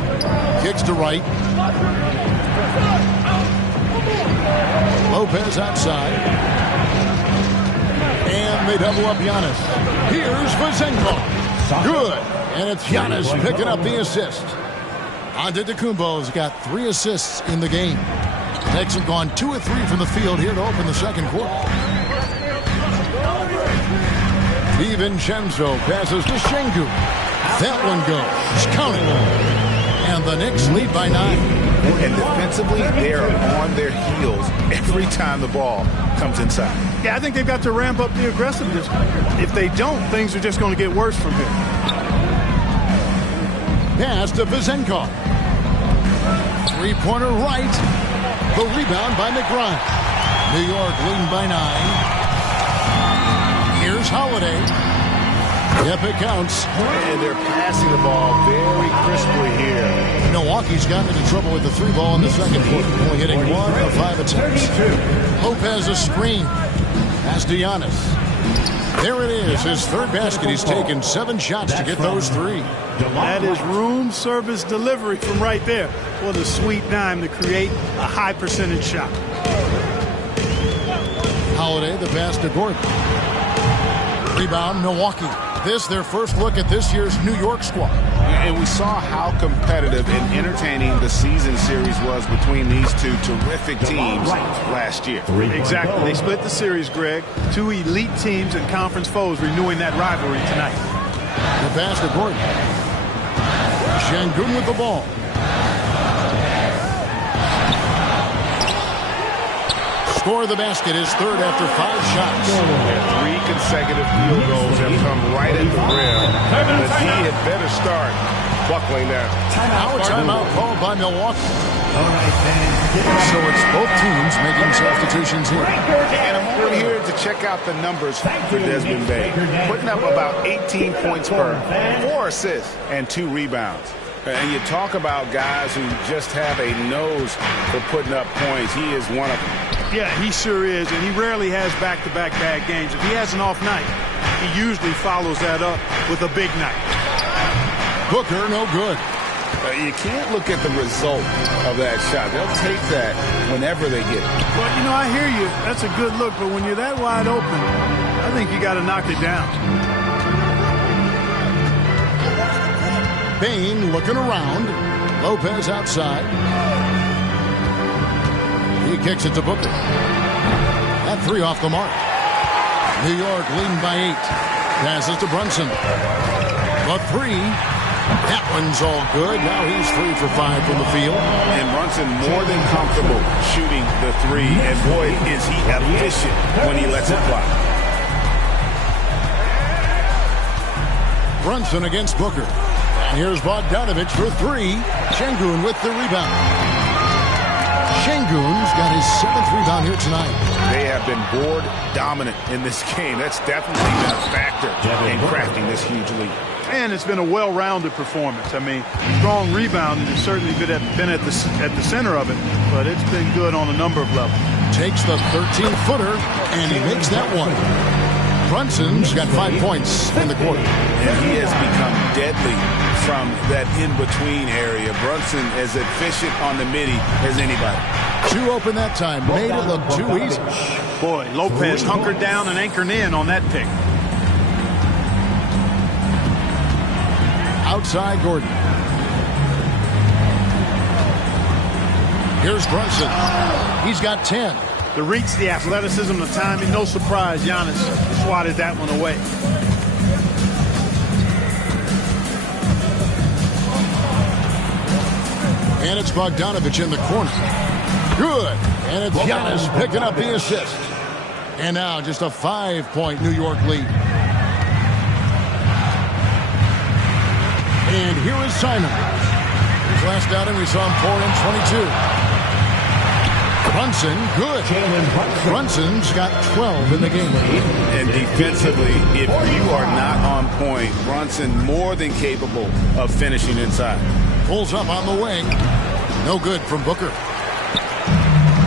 Kicks to Wright. Lopez outside. And they double up Giannis. Here's Vezenkov. Good. And it's Giannis picking up the assist. Antetokounmpo's got 3 assists in the game. Knicks have gone 2 of 3 from the field here to open the second quarter. DiVincenzo passes to Şengün. That one goes. Count it. And the Knicks lead by 9. And defensively, they are on their heels every time the ball comes inside. Yeah, I think they've got to ramp up the aggressiveness. If they don't, things are just going to get worse from here. Pass to Vezenkov. 3-pointer right. The rebound by McBride. New York leading by 9. Here's Holiday. Yep, it counts. And they're passing the ball very crisply here. Milwaukee's gotten into trouble with the 3 ball in the second quarter, only hitting 1 of 5 attempts. Lopez a screen. Pass to Giannis. There it is, his 3rd basket. He's taken 7 shots to get those 3. That is room service delivery from right there. What a sweet dime to create a high percentage shot. Holiday, the pass to Gordon. Rebound, Milwaukee. This, their first look at this year's New York squad. And we saw how competitive and entertaining the season series was between these 2 terrific teams last year. Exactly. They split the series, Greg. 2 elite teams and conference foes renewing that rivalry tonight. The pass to Gordon. Şengün with the ball. score the basket, his third after 5 shots. And 3 consecutive field goals have come right at the rim. The D had better start buckling down. Now a timeout called by Milwaukee. So it's both teams making substitutions here. And I'm over here to check out the numbers for Desmond Bay. Putting up about 18 points per, 4 assists, and 2 rebounds. And you talk about guys who just have a nose for putting up points. He is one of them. Yeah, he sure is, and he rarely has back-to-back bad games. If he has an off night, he usually follows that up with a big night. Booker, no good. You can't look at the result of that shot. They'll take that whenever they get it. Well, you know, I hear you. That's a good look, but when you're that wide open, I think you got to knock it down. Bain looking around. Lopez outside. He kicks it to Booker. That 3 off the mark. New York leading by 8. Passes to Brunson. The 3. That one's all good. Now he's 3 for 5 from the field. And Brunson more than comfortable shooting the 3. And boy, is he efficient when he lets it fly. Brunson against Booker. And here's Bogdanovich for 3. Şengün with the rebound. Şengün's got his 7th rebound here tonight. They have been board dominant in this game. That's definitely been a factor in crafting this huge lead. And it's been a well-rounded performance. I mean, strong rebounding has certainly been at the center of it, but it's been good on a number of levels. Takes the 13-footer, and he makes that one. Brunson's got 5 points in the quarter. And he has become deadly from that in-between area. Brunson as efficient on the midi as anybody. 2 open that time. Made it look too easy. Boy, Lopez hunkered down and anchored in on that pick. Outside Gordon. Here's Brunson. He's got 10. The reach, the athleticism, the timing, no surprise Giannis swatted that one away. And it's Bogdanovich in the corner. Good. And it's Giannis picking up the assist. And now just a 5-point New York lead. And here is Simon. His last outing, we saw him pour in 22. Brunson, good. Brunson's got 12 in the game. And defensively, if you are not on point, Brunson more than capable of finishing inside. Pulls up on the wing. No good from Booker.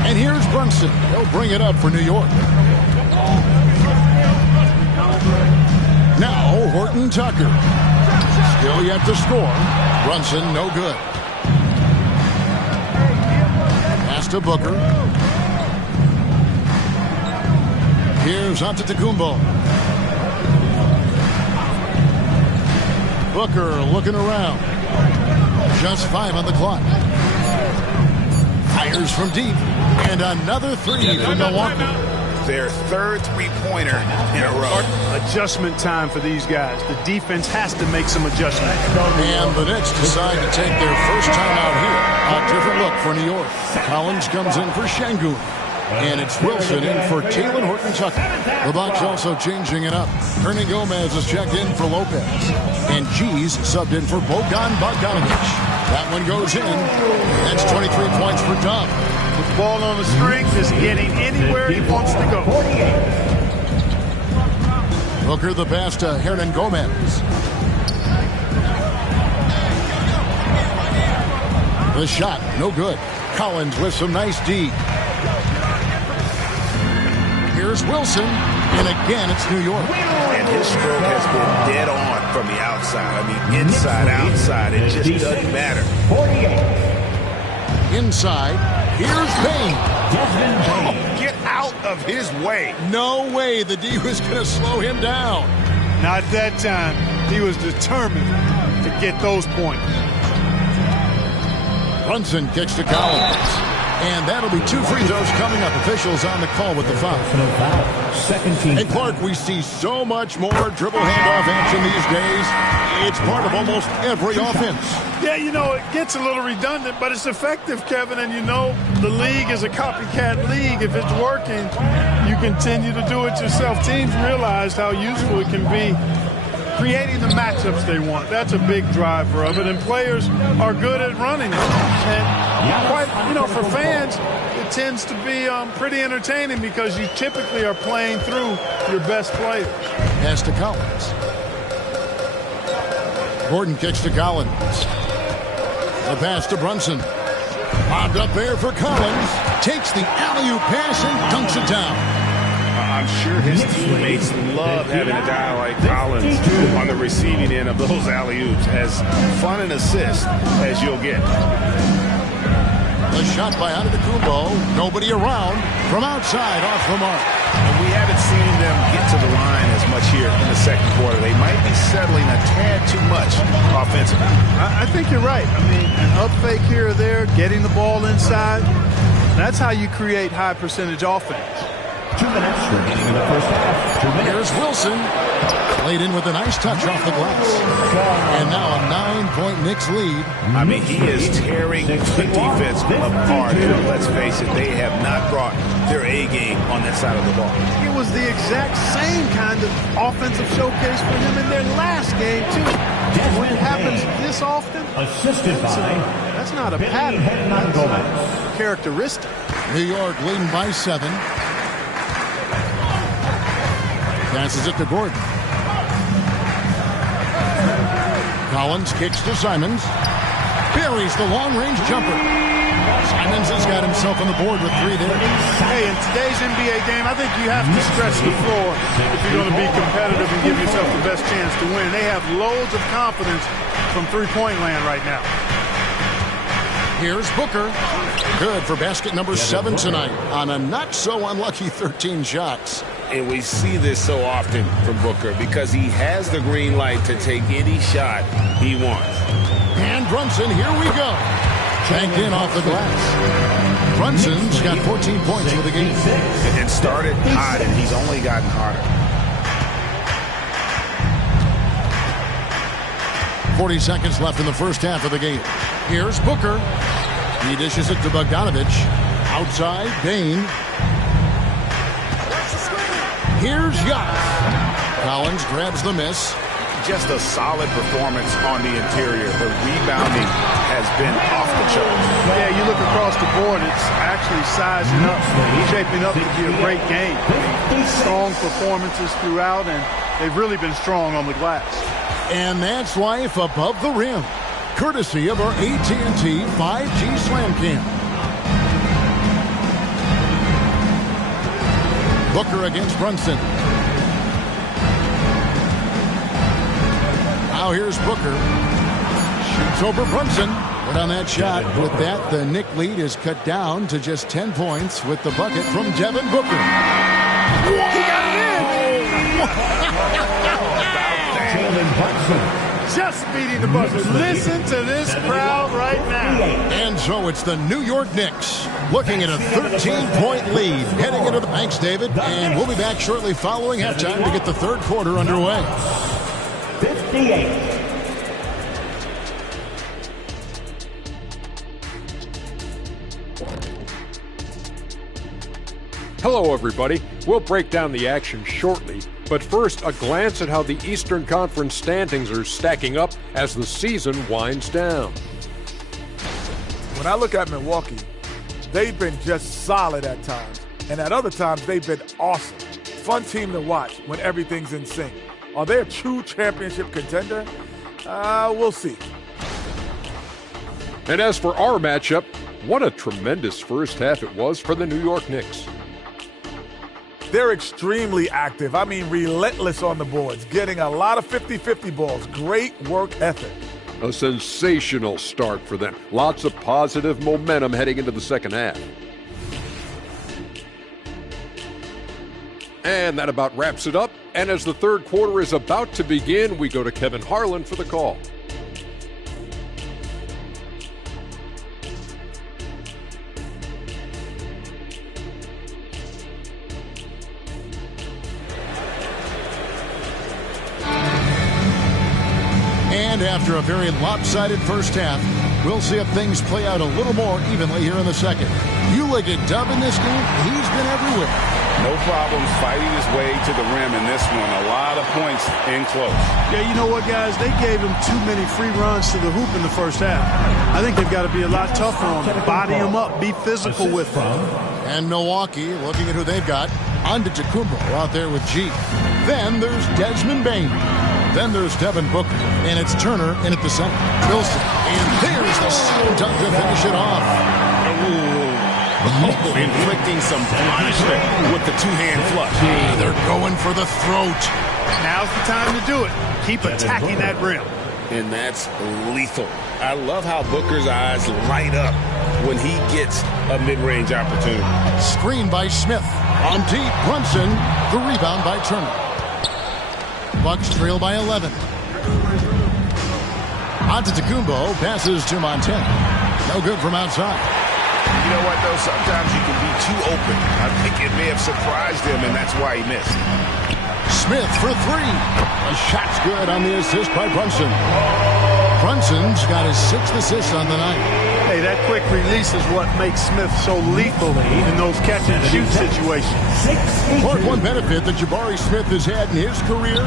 And here's Brunson. He'll bring it up for New York. Now Horton Tucker. Still yet to score. Brunson, no good. Pass to Booker. Here's Antetokounmpo. Booker looking around. Just 5 on the clock. Fires from deep. And another 3 from Milwaukee. Their third three-pointer in a row. Adjustment time for these guys. The defense has to make some adjustments. And the Knicks decide to take their first time out here. A different look for New York. Collins comes in for Şengün. And it's Wilson in for Talen Horton-Tucker. The Bucks also changing it up. Hernan Gomez is checked in for Lopez. And G's subbed in for Bogdanovich. That one goes in. That's 23 points for Dub. With the ball on the string, just getting anywhere he wants to go. Booker the pass to Hernan Gomez. The shot, no good. Collins with some nice D. Here's Wilson, and again it's New York. And his stroke has been dead on from the outside. I mean, inside, outside, it just doesn't matter. Inside, here's Bain. Oh, get out of his way. No way the D was going to slow him down. Not that time. He was determined to get those points. Brunson kicks to Collins. And that'll be 2 free throws coming up. Officials on the call with the foul. Second team. And Clark, we see so much more dribble handoff action these days. It's part of almost every offense. Yeah, you know, it gets a little redundant, but it's effective, Kevin. And you know, the league is a copycat league. If it's working, you continue to do it yourself. Teams realize how useful it can be creating the matchups they want. That's a big driver of it, and players are good at running it. And quite, you know, for fans, it tends to be pretty entertaining because you typically are playing through your best players. Pass to Collins. Gordon kicks to Collins. The pass to Brunson. Bobbed up there for Collins. Takes the alley-oop pass and dunks it down. I'm sure his teammates love having a guy like Collins on the receiving end of those alley-oops. As fun an assist as you'll get. The shot by Antetokounmpo. Nobody around. From outside, off the mark. And we haven't seen them get to the line as much here in the second quarter. They might be settling a tad too much offensively. I think you're right. I mean, an up fake here or there, getting the ball inside, that's how you create high percentage offense. 2 minutes remaining in the first half. 2 minutes. Here's Wilson. Played in with a nice touch off the glass. And now a 9-point Knicks lead. I mean, he is tearing the defense apart. And let's face it, they have not brought their A game on that side of the ball. It was the exact same kind of offensive showcase for him in their last game, too. When it happens this often, that's not a pattern. That's a characteristic. New York leading by 7. Passes it to Gordon. Collins kicks to Simons. Buries the long-range jumper. Simons has got himself on the board with 3 there. Hey, in today's NBA game, I think you have to stretch the floor if you're going to be competitive and give yourself the best chance to win. They have loads of confidence from three-point land right now. Here's Booker. Good for basket number 7 tonight on a not-so-unlucky 13 shots. And we see this so often from Booker because he has the green light to take any shot he wants. And Brunson, here we go. Banked in off the glass. Brunson's got 14 points for the game. And started hot, and he's only gotten hotter. 40 seconds left in the first half of the game. Here's Booker. He dishes it to Bogdanovich. Outside, Bain. Here's Yacht. Collins grabs the miss. Just a solid performance on the interior. The rebounding has been off the charts. Yeah, you look across the board, it's actually sizing up. He's shaping up to be a great game. Strong performances throughout, and they've really been strong on the glass. And that's life above the rim, courtesy of our AT&T 5G Slam Cam. Booker against Brunson. Now here's Booker. Shoots over Brunson. Good on that shot. With that, the Knick lead is cut down to just 10 points with the bucket from Devin Booker. He got it in! Just beating the buzzer. Listen to this crowd right now. And so it's the New York Knicks looking at a 13-point lead heading into the Thanks, David. And we'll be back shortly following halftime to get the third quarter underway. 58. Hello, everybody. We'll break down the action shortly. But first, a glance at how the Eastern Conference standings are stacking up as the season winds down. When I look at Milwaukee, they've been just solid at times. And at other times, they've been awesome. Fun team to watch when everything's in sync. Are they a true championship contender? We'll see. And as for our matchup, what a tremendous first half it was for the New York Knicks. They're extremely active. I mean, relentless on the boards, getting a lot of 50-50 balls. Great work ethic. A sensational start for them. Lots of positive momentum heading into the second half. And that about wraps it up. And as the third quarter is about to begin, we go to Kevin Harlan for the call. And after a very lopsided first half, we'll see if things play out a little more evenly here in the second. You look at Dub in this game, he's been everywhere. No problems fighting his way to the rim in this one. A lot of points in close. Yeah, you know what, guys? They gave him too many free runs to the hoop in the first half. I think they've got to be a lot tougher on him. Body him up. Be physical with him. And Milwaukee, looking at who they've got, Antetokounmpo out there with G. Then there's Desmond Bane. Then there's Devin Booker. And it's Turner in at the center. Wilson. And there's the slam dunk to finish it off. Oh, inflicting some punishment with the two-hand flush. They're going for the throat. Now's the time to do it. Keep attacking that rim. And that's lethal. I love how Booker's eyes light up when he gets a mid-range opportunity. Screen by Smith. On deep, Brunson. The rebound by Turner. Bucks trail by 11. Antetokounmpo passes to Montana. No good from outside. You know what, though? Sometimes you can be too open. I think it may have surprised him, and that's why he missed. Smith for three. A shot's good on the assist by Brunson. Brunson's got his 6th assist on the night. Hey, that quick release is what makes Smith so lethal in those catch-and-shoot situations. Part one benefit that Jabari Smith has had in his career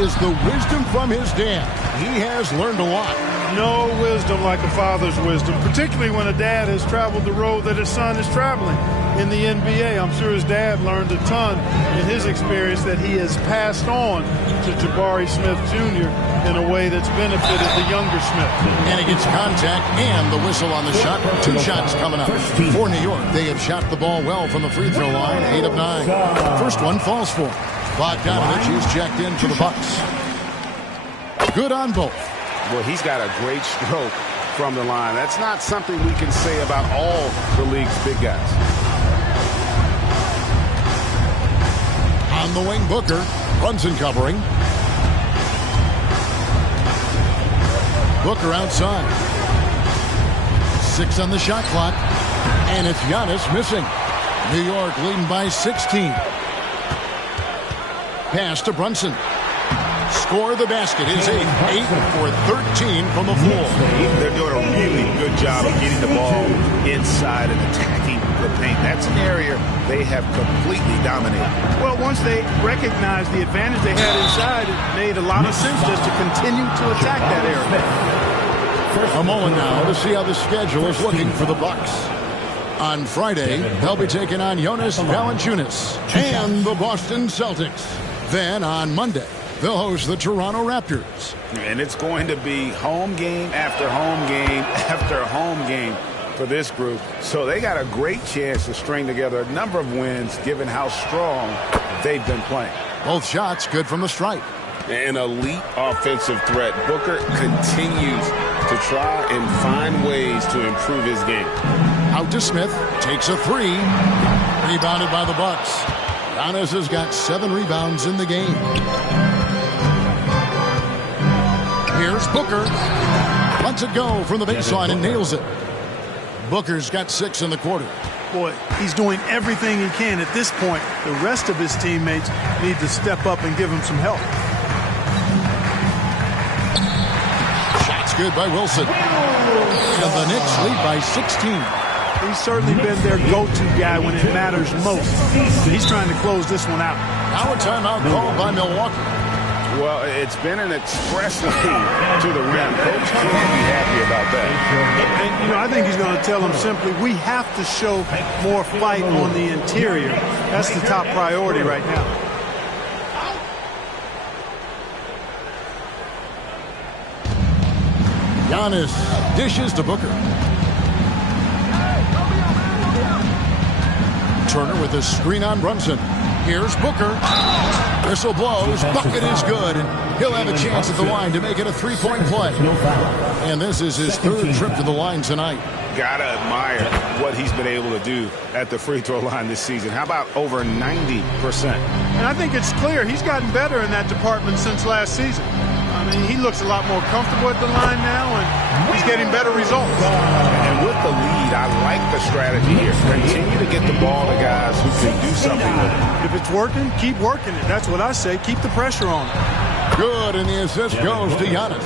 is the wisdom from his dad. He has learned a lot. No wisdom like a father's wisdom, particularly when a dad has traveled the road that his son is traveling. In the NBA, I'm sure his dad learned a ton in his experience that he has passed on to Jabari Smith Jr. in a way that's benefited the younger Smith. And he gets contact and the whistle on the shot. 2 shots coming up. For New York, they have shot the ball well from the free throw line, 8 of 9. First one falls for him. Bogdanovich is checked in for the Bucks. Good on both. Well, he's got a great stroke from the line. That's not something we can say about all the league's big guys. On the wing, Booker. Brunson covering. Booker outside. 6 on the shot clock. And it's Giannis missing. New York leading by 16. Pass to Brunson. Score the basket is 8 for 13 from the floor. They're doing a really good job of getting the ball inside and attacking the paint. That's an area they have completely dominated. Well, once they recognized the advantage they had inside, it made a lot of sense just to continue to attack that area. A moment now to see how the schedule is looking for the Bucks. On Friday, they'll be taking on Jonas Valanciunas and the Boston Celtics. Then on Monday, they'll host the Toronto Raptors. And it's going to be home game after home game after home game for this group. So they got a great chance to string together a number of wins given how strong they've been playing. Both shots good from the stripe. An elite offensive threat. Booker continues to try and find ways to improve his game. Out to Smith. Takes a 3. Rebounded by the Bucks. Giannis has got 7 rebounds in the game. Here's Booker. Lets it go from the baseline and nails it. Booker's got 6 in the quarter. Boy, he's doing everything he can at this point. The rest of his teammates need to step up and give him some help. Shots good by Wilson. And the Knicks lead by 16. He's certainly been their go-to guy when it matters most. He's trying to close this one out. Now a timeout called by Milwaukee. Well, it's been an express lane to the rim. Coach can't be happy about that. And, you know, I think he's going to tell them simply, we have to show more fight on the interior. That's the top priority right now. Giannis dishes to Booker. Turner with a screen on Brunson. Here's Booker. Whistle blows. Bucket is good. And he'll have a chance at the line to make it a 3-point play. And this is his 3rd trip to the line tonight. Gotta admire what he's been able to do at the free throw line this season. How about over 90%? And I think it's clear he's gotten better in that department since last season. I mean, he looks a lot more comfortable at the line now, and he's getting better results. And with the lead, I like the strategy here. Continue to get the ball to guys who can do something with it. If it's working, keep working it. That's what I say. Keep the pressure on. Good, and the assist goes to Giannis.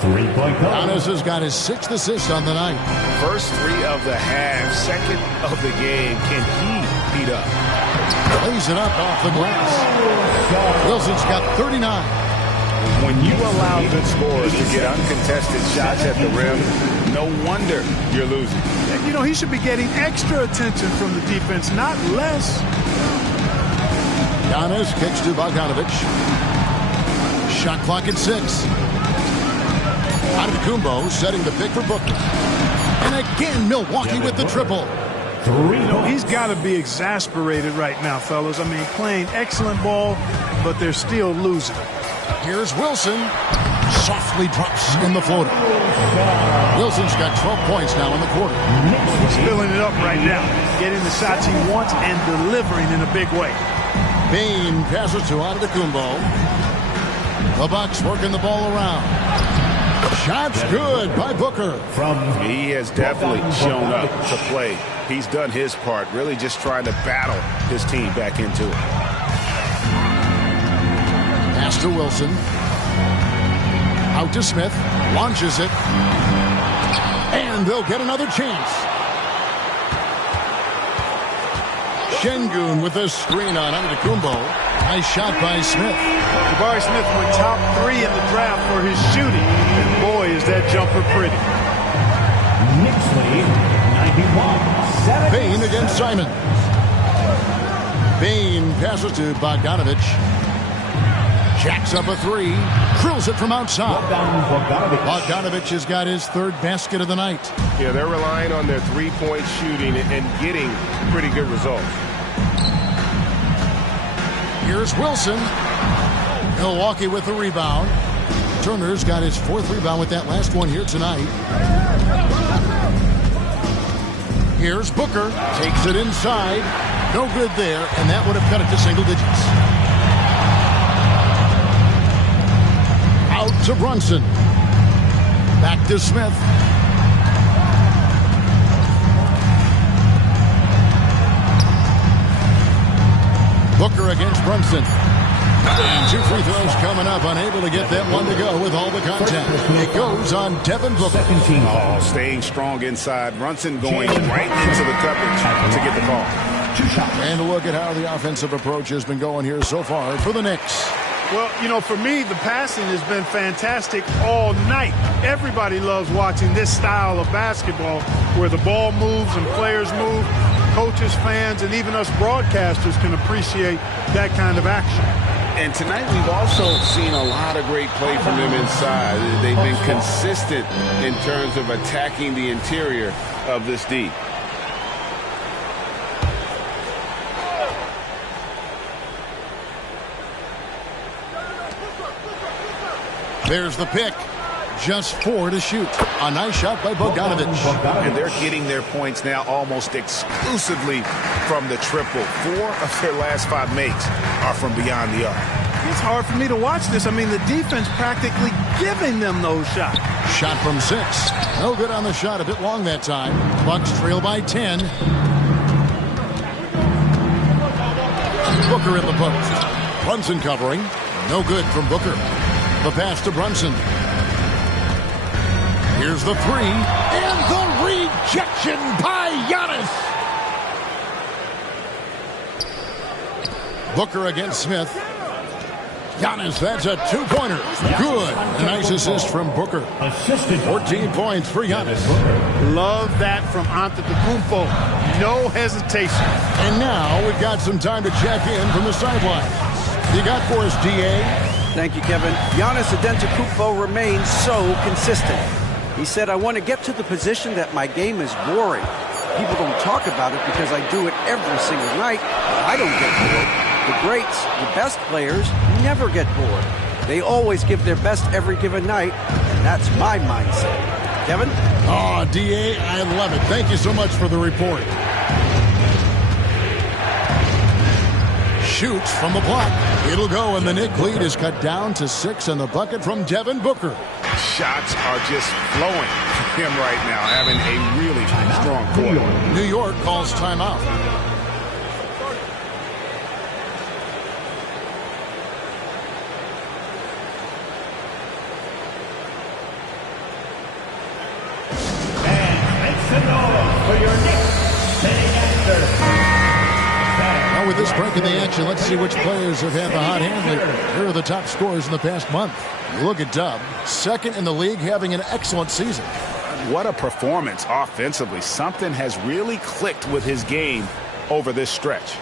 3-point goal. Giannis has got his 6th assist on the night. First 3 of the half, second of the game. Can he beat up? Lays it up off the glass. Wilson's got 39. When you allow good scorers to get uncontested shots at the rim, no wonder you're losing. You know, he should be getting extra attention from the defense, not less. Giannis kicks to Bogdanovic. Shot clock at 6. Antetokounmpo setting the pick for Booker. And again, Milwaukee with the triple. You know, he's got to be exasperated right now, fellas. I mean, playing excellent ball, but they're still losing. Here's Wilson. Softly drops in the floater. Wilson's got 12 points now in the quarter. He's filling it up right now, getting the shots he wants and delivering in a big way. Bane passes to Antetokounmpo. The Bucks working the ball around. Shot's good by Booker. He has definitely shown up to play. He's done his part, really just trying to battle his team back into it. Pass to Wilson. Out to Smith. Launches it. And they'll get another chance. Şengün with a screen on Antetokounmpo. Nice shot by Smith. Jabari Smith went top 3 in the draft for his shooting. And boy, is that jumper pretty. Knicks lead 91-70. Bane against Simon. Bane passes to Bogdanovic. Jacks up a 3. Drills it from outside. Bogdanovic has got his 3rd basket of the night. Yeah, they're relying on their three-point shooting and getting pretty good results. Here's Wilson. Milwaukee with the rebound. Turner's got his 4th rebound with that last one here tonight. Here's Booker. Takes it inside. No good there, and that would have cut it to single digits. Out to Brunson. Back to Smith. Booker against Brunson. And 2 free throws coming up. Unable to get that one to go with all the contact. It goes on Devin Booker. Oh, staying strong inside. Brunson going right into the coverage to get the ball. And a look at how the offensive approach has been going here so far for the Knicks. Well, you know, for me, the passing has been fantastic all night. Everybody loves watching this style of basketball where the ball moves and players move. Coaches, fans, and even us broadcasters can appreciate that kind of action. And tonight we've also seen a lot of great play from them inside. They've been consistent in terms of attacking the interior of this D. There's the pick. Just 4 to shoot. A nice shot by Bogdanovic. And they're getting their points now almost exclusively from the triple. 4 of their last 5 makes are from beyond the arc. It's hard for me to watch this. I mean, the defense practically giving them those shots. Shot from 6. No good on the shot. A bit long that time. Bucks trail by 10. Booker in the post. Brunson covering. No good from Booker. The pass to Brunson. Here's the 3. And the rejection by Giannis. Booker against Smith. Giannis, that's a 2-pointer. Good. A nice assist from Booker. 14 points for Giannis. Love that from Antetokounmpo. No hesitation. And now we've got some time to check in from the sidelines. You got for us, DA? Thank you, Kevin. Giannis Antetokounmpo remains so consistent. He said, I want to get to the position that my game is boring. People don't talk about it because I do it every single night, but I don't get bored. The greats, the best players, never get bored. They always give their best every given night, and that's my mindset. Kevin? Oh, DA, I love it. Thank you so much for the report. Shoots from the block. It'll go, and the Knick lead is cut down to 6, and the bucket from Devin Booker. Shots are just flowing for him right now, having a really strong quarter. New York calls timeout. Now with this break in the action, let's see which players have had the hot hand lately. Here are the top scorers in the past month. Look at Dub, second in the league, having an excellent season. What a performance offensively. Something has really clicked with his game over this stretch.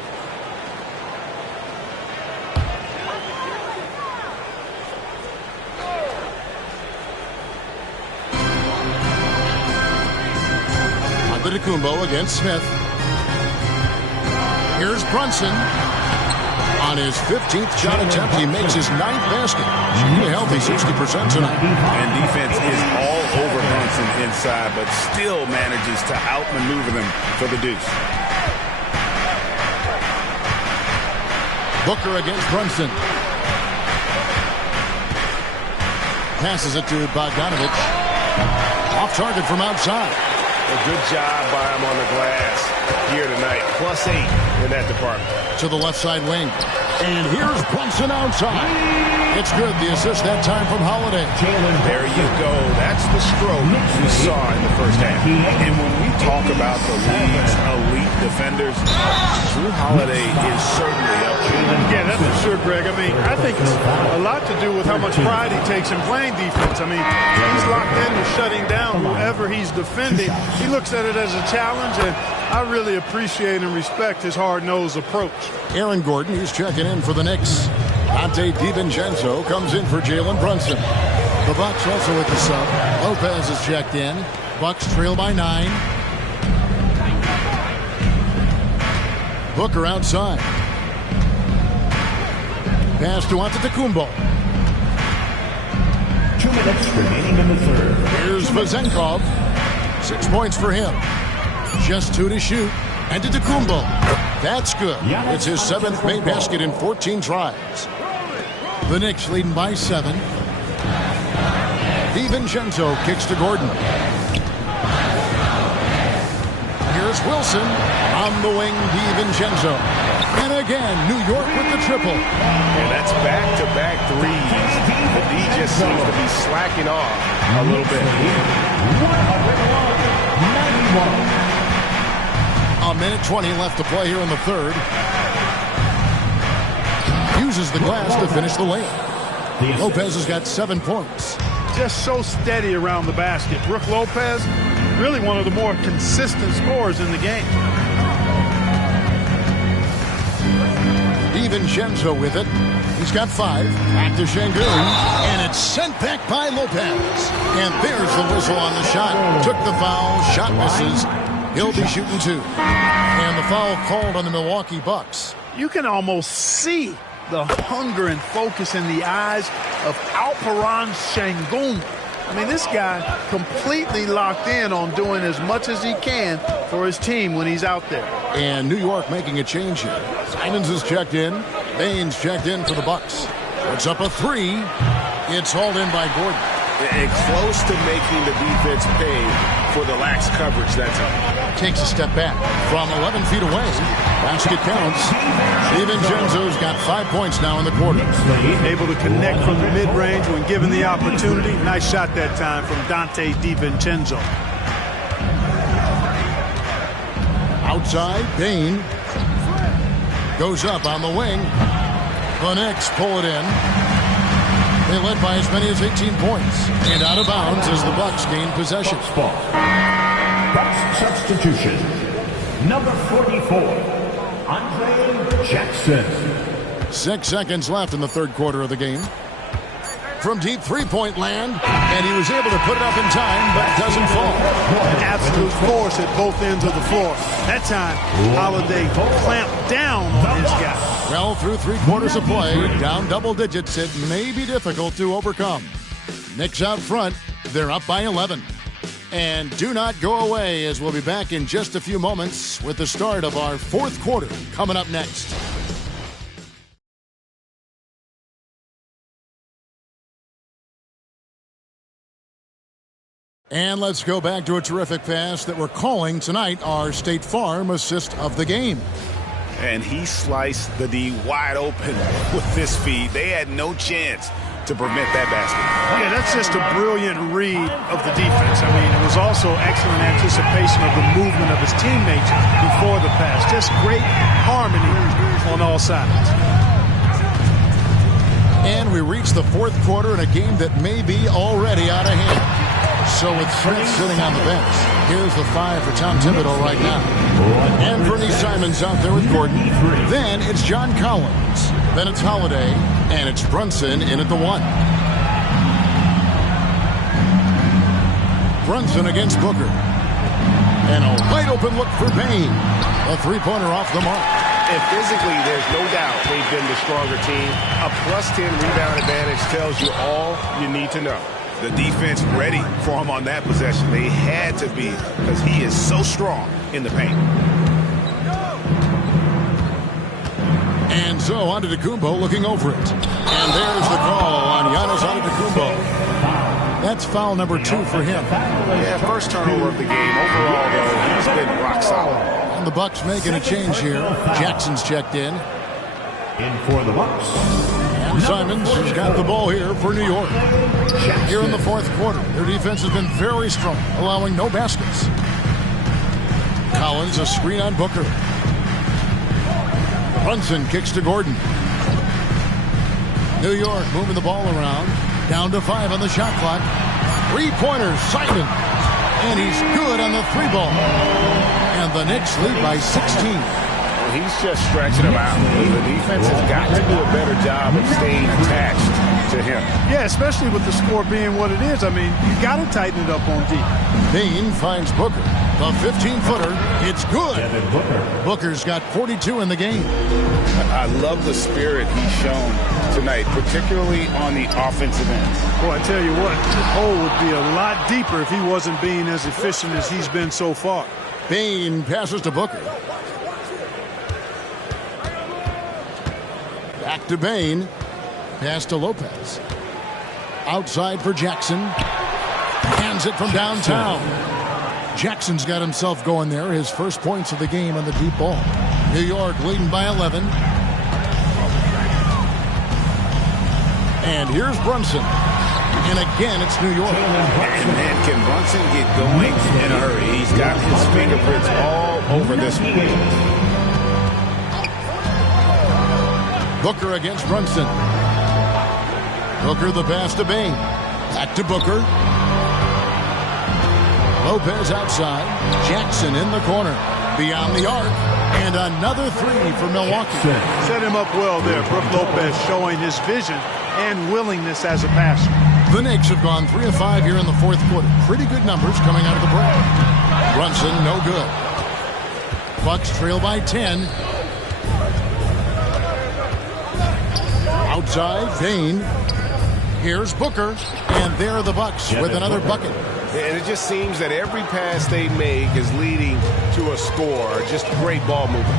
Antetokounmpo against Smith. Here's Brunson. On his 15th shot attempt, he makes his 9th basket. Shooting a healthy 60% tonight. And defense is all over Brunson inside, but still manages to outmaneuver them for the deuce. Booker against Brunson. Passes it to Bogdanovich. Off target from outside. A good job by him on the glass here tonight. +8 in that department. To the left side wing. And here's Brunson outside. It's good. The assist that time from Holiday. There you go. That's the stroke you saw in the first half. And when we talk about the league's elite defenders, Drew Holiday is certainly up there. Yeah, that's for sure, Greg. I mean, I think it's a lot to do with how much pride he takes in playing defense. I mean, he's locked into shutting down whoever he's defending. He looks at it as a challenge, and I really appreciate and respect his hard-nosed approach. Aaron Gordon, he's checking in for the Knicks. Dante DiVincenzo comes in for Jalen Brunson. The Bucks also with the sub. Lopez is checked in. Bucks trail by 9. Booker outside. Pass to Antetokounmpo. 2 minutes remaining in the third. Here's Vezenkov. 6 points for him. Just 2 to shoot. Antetokounmpo. That's good. It's his 7th made basket in 14 tries. The Knicks leading by 7. DiVincenzo kicks to Gordon. Here's Wilson. On the wing, DiVincenzo. And again, New York with the triple. And that's back-to-back threes. The D just seems to be slacking off a little bit. 1:20 left to play here in the third. Uses the glass to finish the layup. Lopez has got 7 points. Just so steady around the basket. Brook Lopez, really one of the more consistent scorers in the game. DiVincenzo with it. He's got 5. Back to Şengün. And it's sent back by Lopez. And there's the whistle on the shot. Took the foul. Shot misses. He'll be shooting 2. And the foul called on the Milwaukee Bucks. You can almost see the hunger and focus in the eyes of Alperen Şengün. I mean, this guy completely locked in on doing as much as he can for his team when he's out there. And New York making a change here. Simons is checked in. Baines checked in for the Bucks. Puts up a 3. It's hauled in by Gordon. And close to making the defense pay for the lax coverage that time. Takes a step back from 11 feet away. Basket counts. DiVincenzo's got 5 points now in the quarter. Able to connect from the mid-range when given the opportunity. Nice shot that time from Dante DiVincenzo. Outside, Bain goes up on the wing. The Knicks pull it in. They led by as many as 18 points. And out of bounds as the Bucks gain possession. Bucks substitution. Number 44, Andre Jackson. 6 seconds left in the third quarter of the game. From deep three-point land, and he was able to put it up in time, but doesn't fall. An absolute force at both ends of the floor. That time, Holiday clamped down on his guy. Well, through 3 quarters of play, down double digits, it may be difficult to overcome. Knicks out front, they're up by 11. And do not go away, as we'll be back in just a few moments with the start of our fourth quarter coming up next. And let's go back to a terrific pass that we're calling tonight our State Farm assist of the game. And he sliced the D wide open with this feed. They had no chance to prevent that basket. Yeah, that's just a brilliant read of the defense. I mean, it was also excellent anticipation of the movement of his teammates before the pass. Just great harmony all sides. And we reach the fourth quarter in a game that may be already out of hand. So with Smith sitting on the bench, here's the 5 for Tom Thibodeau right now. And Bernie Simons out there with Gordon. Then it's John Collins. Then it's Holiday. And it's Brunson in at the 1. Brunson against Booker. And a wide open look for Bain. A three-pointer off the mark. And physically, there's no doubt they've been the stronger team. A +10 rebound advantage tells you all you need to know. The defense ready for him on that possession. They had to be, because he is so strong in the paint. And so Antetokounmpo looking over it. And there's the call on Giannis Antetokounmpo. That's foul number 2 for him. Yeah, first turnover of the game. Overall, though, he's been rock solid. And the Bucks making a change here. Jackson's checked in. In for the Bucks. And Simons has got the ball here for New York. Here in the fourth quarter, their defense has been very strong, allowing no baskets. Collins, a screen on Booker. Brunson kicks to Gordon. New York moving the ball around. Down to 5 on the shot clock. Three-pointer, Simon. And he's good on the 3-ball. And the Knicks lead by 16. Well, he's just stretching him out. The defense has got to do a better job of staying attached to him. Yeah, especially with the score being what it is. I mean, you got to tighten it up on D. Bain finds Booker. The 15-footer. It's good. Booker's got 42 in the game. I love the spirit he's shown tonight, particularly on the offensive end. Boy, I tell you what, the hole would be a lot deeper if he wasn't being as efficient as he's been so far. Bain passes to Booker. Back to Bain. Pass to Lopez. Outside for Jackson. Hands it from downtown. Jackson's got himself going there. His first points of the game on the deep ball. New York leading by 11. And here's Brunson. And again, it's New York. And man, can Brunson get going in a hurry? He's got his fingerprints all over this one. Booker against Brunson. Booker the pass to Bain. Back to Booker. Lopez outside. Jackson in the corner. Beyond the arc. And another 3 for Milwaukee. Set him up well there. Brook Lopez showing his vision and willingness as a passer. The Knicks have gone 3 of 5 here in the fourth quarter. Pretty good numbers coming out of the break. Brunson, no good. Bucks trail by 10. Outside, Bain. Here's Booker. And there are the Bucks with another bucket. And it just seems that every pass they make is leading to a score. Just great ball movement.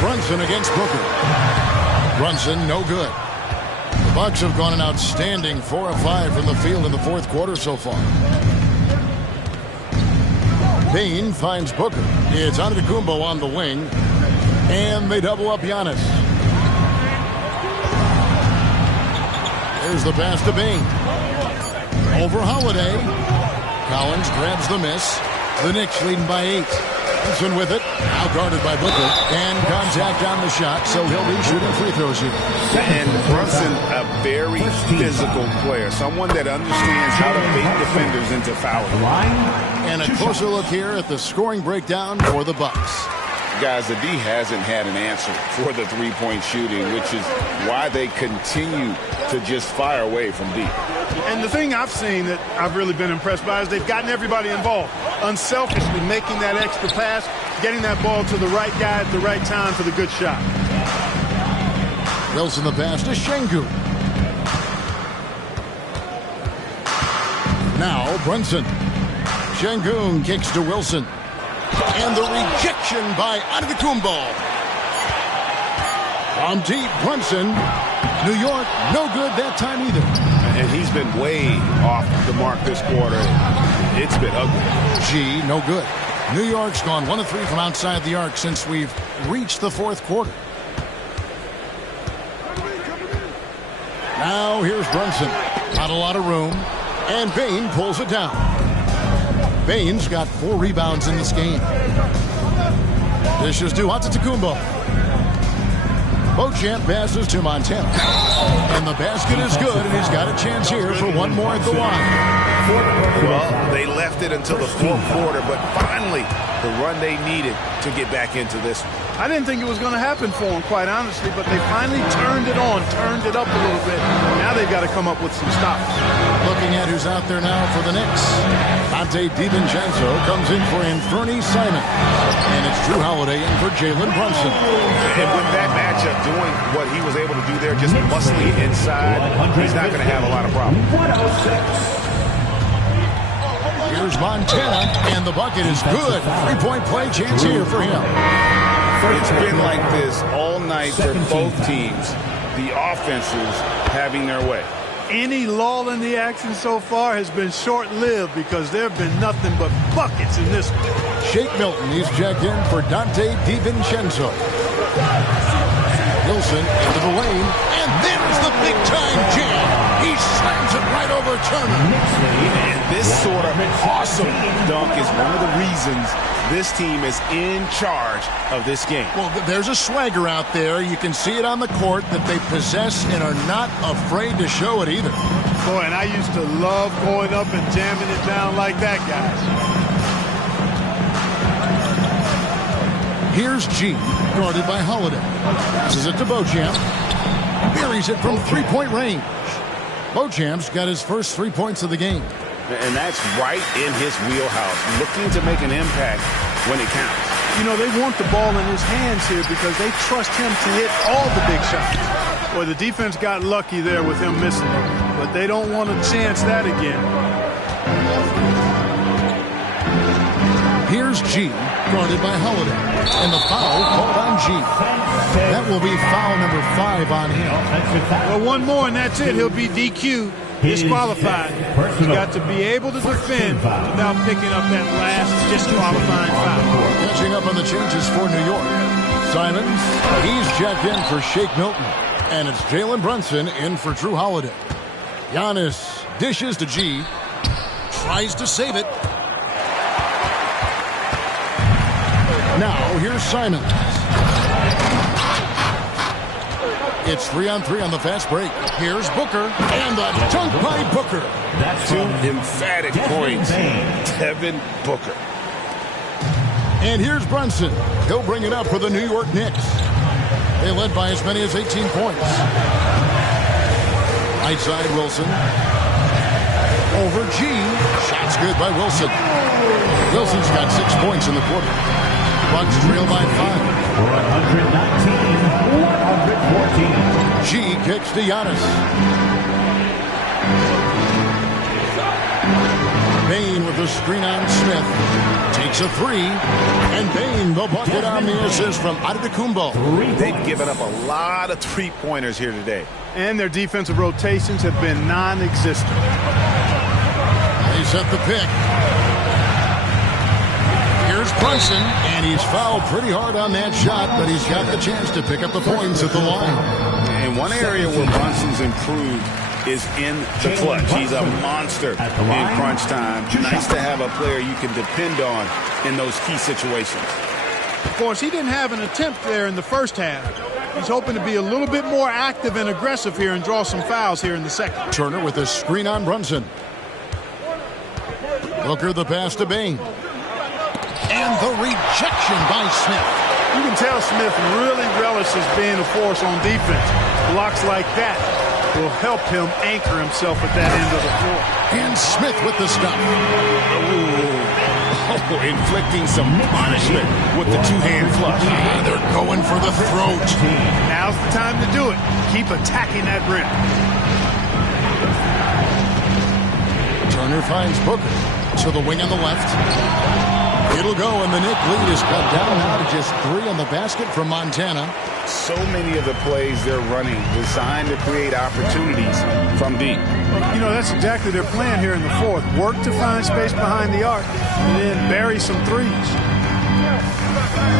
Brunson against Booker. Brunson, no good. The Bucks have gone an outstanding 4 of 5 from the field in the fourth quarter so far. Bain finds Booker. It's Antetokounmpo on the wing. And they double up Giannis. There's the pass to Bain. Over Holiday. Collins grabs the miss. The Knicks leading by 8. Brunson with it. Now guarded by Booker. And contact on the shot, so he'll be shooting free throws here. And Brunson, a very physical player. Someone that understands how to bait defenders into fouling. And a closer look here at the scoring breakdown for the Bucks. Guys, the D hasn't had an answer for the three-point shooting, which is why they continue to just fire away from deep. And the thing I've seen that I've really been impressed by is they've gotten everybody involved. Unselfishly making that extra pass, getting that ball to the right guy at the right time for the good shot. Wilson the pass to Şengün. Now Brunson. Şengün kicks to Wilson. And the rejection by Antetokounmpo. From deep, Brunson. New York, no good that time either. And he's been way off the mark this quarter. It's been ugly. G, no good. New York's gone 1 of 3 from outside the arc since we've reached the fourth quarter. Now here's Brunson. Not a lot of room. And Bain pulls it down. Bain's got 4 rebounds in this game. Dishes to Antetokounmpo. Beauchamp passes to Montana. And the basket is good, and he's got a chance here for one more at the line. Well, they left it until the fourth quarter, but finally the run they needed to get back into this one. I didn't think it was going to happen for them, quite honestly, but they finally turned it on, turned it up a little bit. Now they've got to come up with some stops. Looking at who's out there now for the Knicks. Dante DiVincenzo comes in for Anthony Simon. And it's Drew Holiday in for Jalen Brunson. And with that matchup, doing what he was able to do there, just muscling inside, he's not going to have a lot of problems. Here's Montana, and the bucket is good. Three-point play chance here for him. It's been like this all night for both teams. The offenses having their way. Any lull in the action so far has been short-lived because there have been nothing but buckets in this one. Shake Milton, he's checked in for Dante DiVincenzo. Wilson into the lane, and there's the big-time jam. He slams it right over Turner. And this sort of awesome dunk is one of the reasons this team is in charge of this game. Well, there's a swagger out there. You can see it on the court that they possess and are not afraid to show it either. Boy, and I used to love going up and jamming it down like that, guys. Here's G, guarded by Holiday. Passes it to Beauchamp. Buries it from three-point range. Beauchamp's got his first 3 points of the game. And that's right in his wheelhouse, looking to make an impact when it counts. You know, they want the ball in his hands here because they trust him to hit all the big shots. Well, the defense got lucky there with him missing it, but they don't want to chance that again. Here's G, guarded by Holiday. And the foul called on G. That will be foul number 5 on him. Well, one more and that's it. He'll be DQ, disqualified. He's got to be able to defend without picking up that last disqualifying foul. Catching up on the changes for New York. Simons, he's checked in for Shake Milton. And it's Jalen Brunson in for Drew Holiday. Giannis dishes to G. Tries to save it. Now, here's Simons. It's 3-on-3 on the fast break. Here's Booker, and a dunk by Booker. That's 2 emphatic points. Devin Booker. And here's Brunson. He'll bring it up for the New York Knicks. They led by as many as 18 points. Right side, Wilson. Over G. Shots good by Wilson. Wilson's got 6 points in the quarter. Bucks trail by 5. 119-114. G kicks to Giannis. Bain with the screen on Smith. Takes a 3. And Bain, the bucket on the assist from Antetokounmpo. They've given up a lot of three-pointers here today. And their defensive rotations have been non-existent. They set the pick. Here's Brunson, and he's fouled pretty hard on that shot, but he's got the chance to pick up the points at the line. And one area where Brunson's improved is in the clutch. He's a monster in crunch time. Nice to have a player you can depend on in those key situations. Of course, he didn't have an attempt there in the first half. He's hoping to be a little bit more active and aggressive here and draw some fouls here in the second. Turner with a screen on Brunson. Booker the pass to Bain. And the rejection by Smith. You can tell Smith really relishes being a force on defense. Blocks like that will help him anchor himself at that end of the floor. And Smith with the stop. Inflicting some punishment with the two-hand flush. They're going for the throat. Now's the time to do it. Keep attacking that rim. Turner finds Booker to the wing on the left. It'll go, and the Knick lead is cut down now to just 3 on the basket from Montana. So many of the plays they're running designed to create opportunities from deep. You know, that's exactly their plan here in the fourth. Work to find space behind the arc and then bury some threes.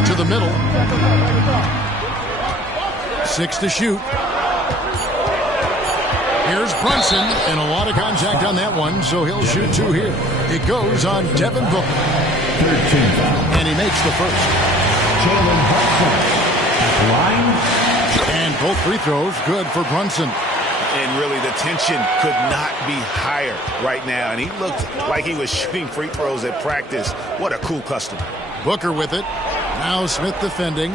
To the middle. 6 to shoot. Here's Brunson, and a lot of contact on that one, so he'll shoot 2 here. It goes on Devin Booker. And he makes the first. And both free throws good for Brunson. And really, the tension could not be higher right now. And he looked like he was shooting free throws at practice. What a cool customer. Booker with it. Now Smith defending.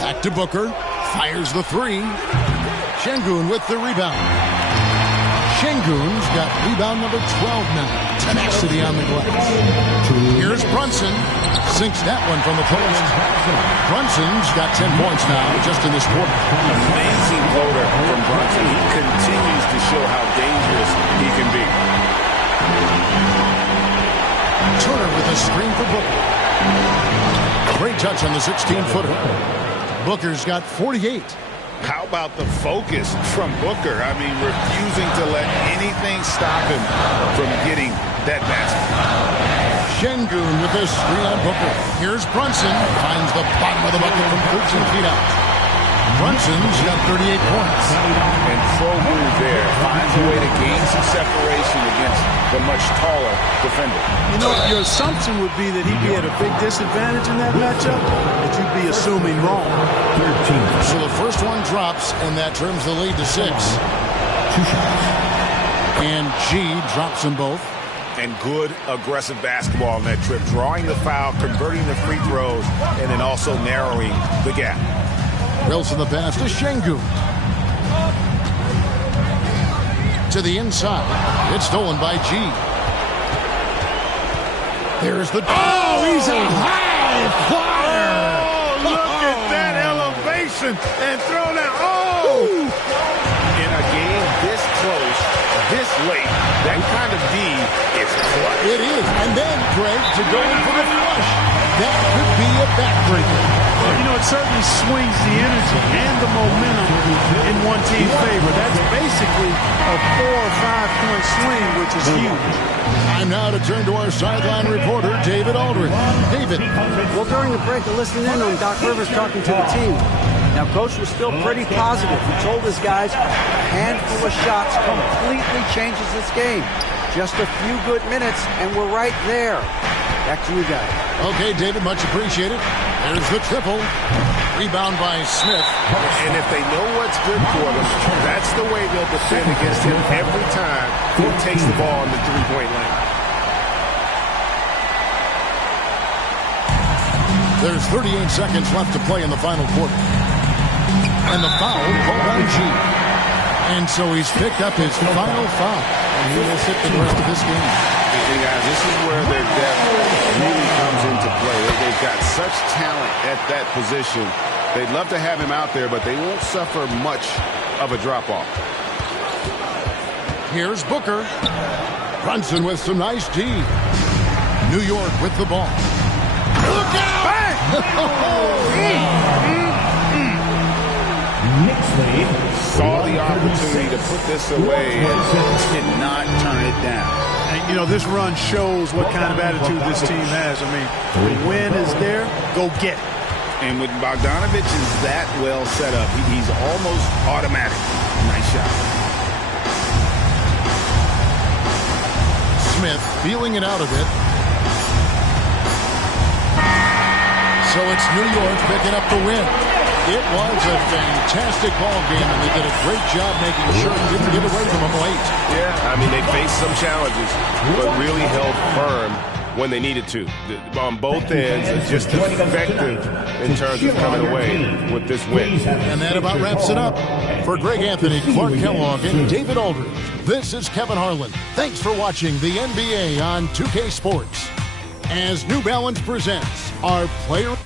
Back to Booker. Fires the three. Şengün with the rebound. Şengün's got rebound number 12 now. Tenacity on the glass. Here's Brunson. Sinks that one from the post. Brunson's got 10 points now just in this quarter. Amazing floater from Brunson. He continues to show how dangerous he can be. Turner with a screen for Booker. Great touch on the 16-footer. Booker's got 48. How about the focus from Booker? I mean, refusing to let anything stop him from getting that basket. Şengün with a screen on Booker. Here's Brunson. Finds the bottom of the bucket from 13 feet out. Brunson's got 38 points. And pro move there. Finds a way to gain some separation against the much taller defender. You know, your assumption would be that he'd be at a big disadvantage in that matchup, but you'd be assuming wrong. 13. So the first one drops, and that turns the lead to 6. 2 shots. And G drops them both. And good aggressive basketball on that trip. Drawing the foul, converting the free throws, and then also narrowing the gap. Wilson the pass to Şengün. To the inside. It's stolen by G. There's the... Oh, he's a high flyer! Oh, look at that elevation and throw down. Oh! In a game this close, this late, that kind of D is clutch. It is. And then, Greg, to go in for the flush. That could be a backbreaker. Well, you know, it certainly swings the energy and the momentum in one team's favor. That's basically a 4 or 5 point swing, which is huge. Time now to turn to our sideline reporter, David Aldridge. David. Well, during the break, I listened in on Doc Rivers talking to the team. Now, Coach was still pretty positive. He told his guys a handful of shots completely changes this game. Just a few good minutes, and we're right there. Back to you guys. Okay, David, much appreciated. There's the triple. Rebound by Smith. And if they know what's good for them, that's the way they'll defend against him every time he takes the ball in the three-point lane. There's 38 seconds left to play in the final quarter. And the foul called on G. And so he's picked up his final foul. And he will sit the rest of this game. And guys, this is where their depth really comes into play. They've got such talent at that position. They'd love to have him out there, but they won't suffer much of a drop-off. Here's Booker. Brunson with some nice D. New York with the ball. Look out! Saw the opportunity to put this away and did not turn it down. And, you know, this run shows what kind of attitude this team has. I mean, the win is there, go get it. And with Bogdanovich is that well set up, he's almost automatic. Nice shot. Smith feeling it out a bit. So it's New York picking up the win. It was a fantastic ball game, and they did a great job making sure it didn't get away from them late. Yeah, I mean, they faced some challenges, but really held firm when they needed to. On both ends, just effective in terms of coming away with this win. And that about wraps it up. For Greg Anthony, Clark Kellogg, and David Aldridge, this is Kevin Harlan. Thanks for watching the NBA on 2K Sports. As New Balance presents our player...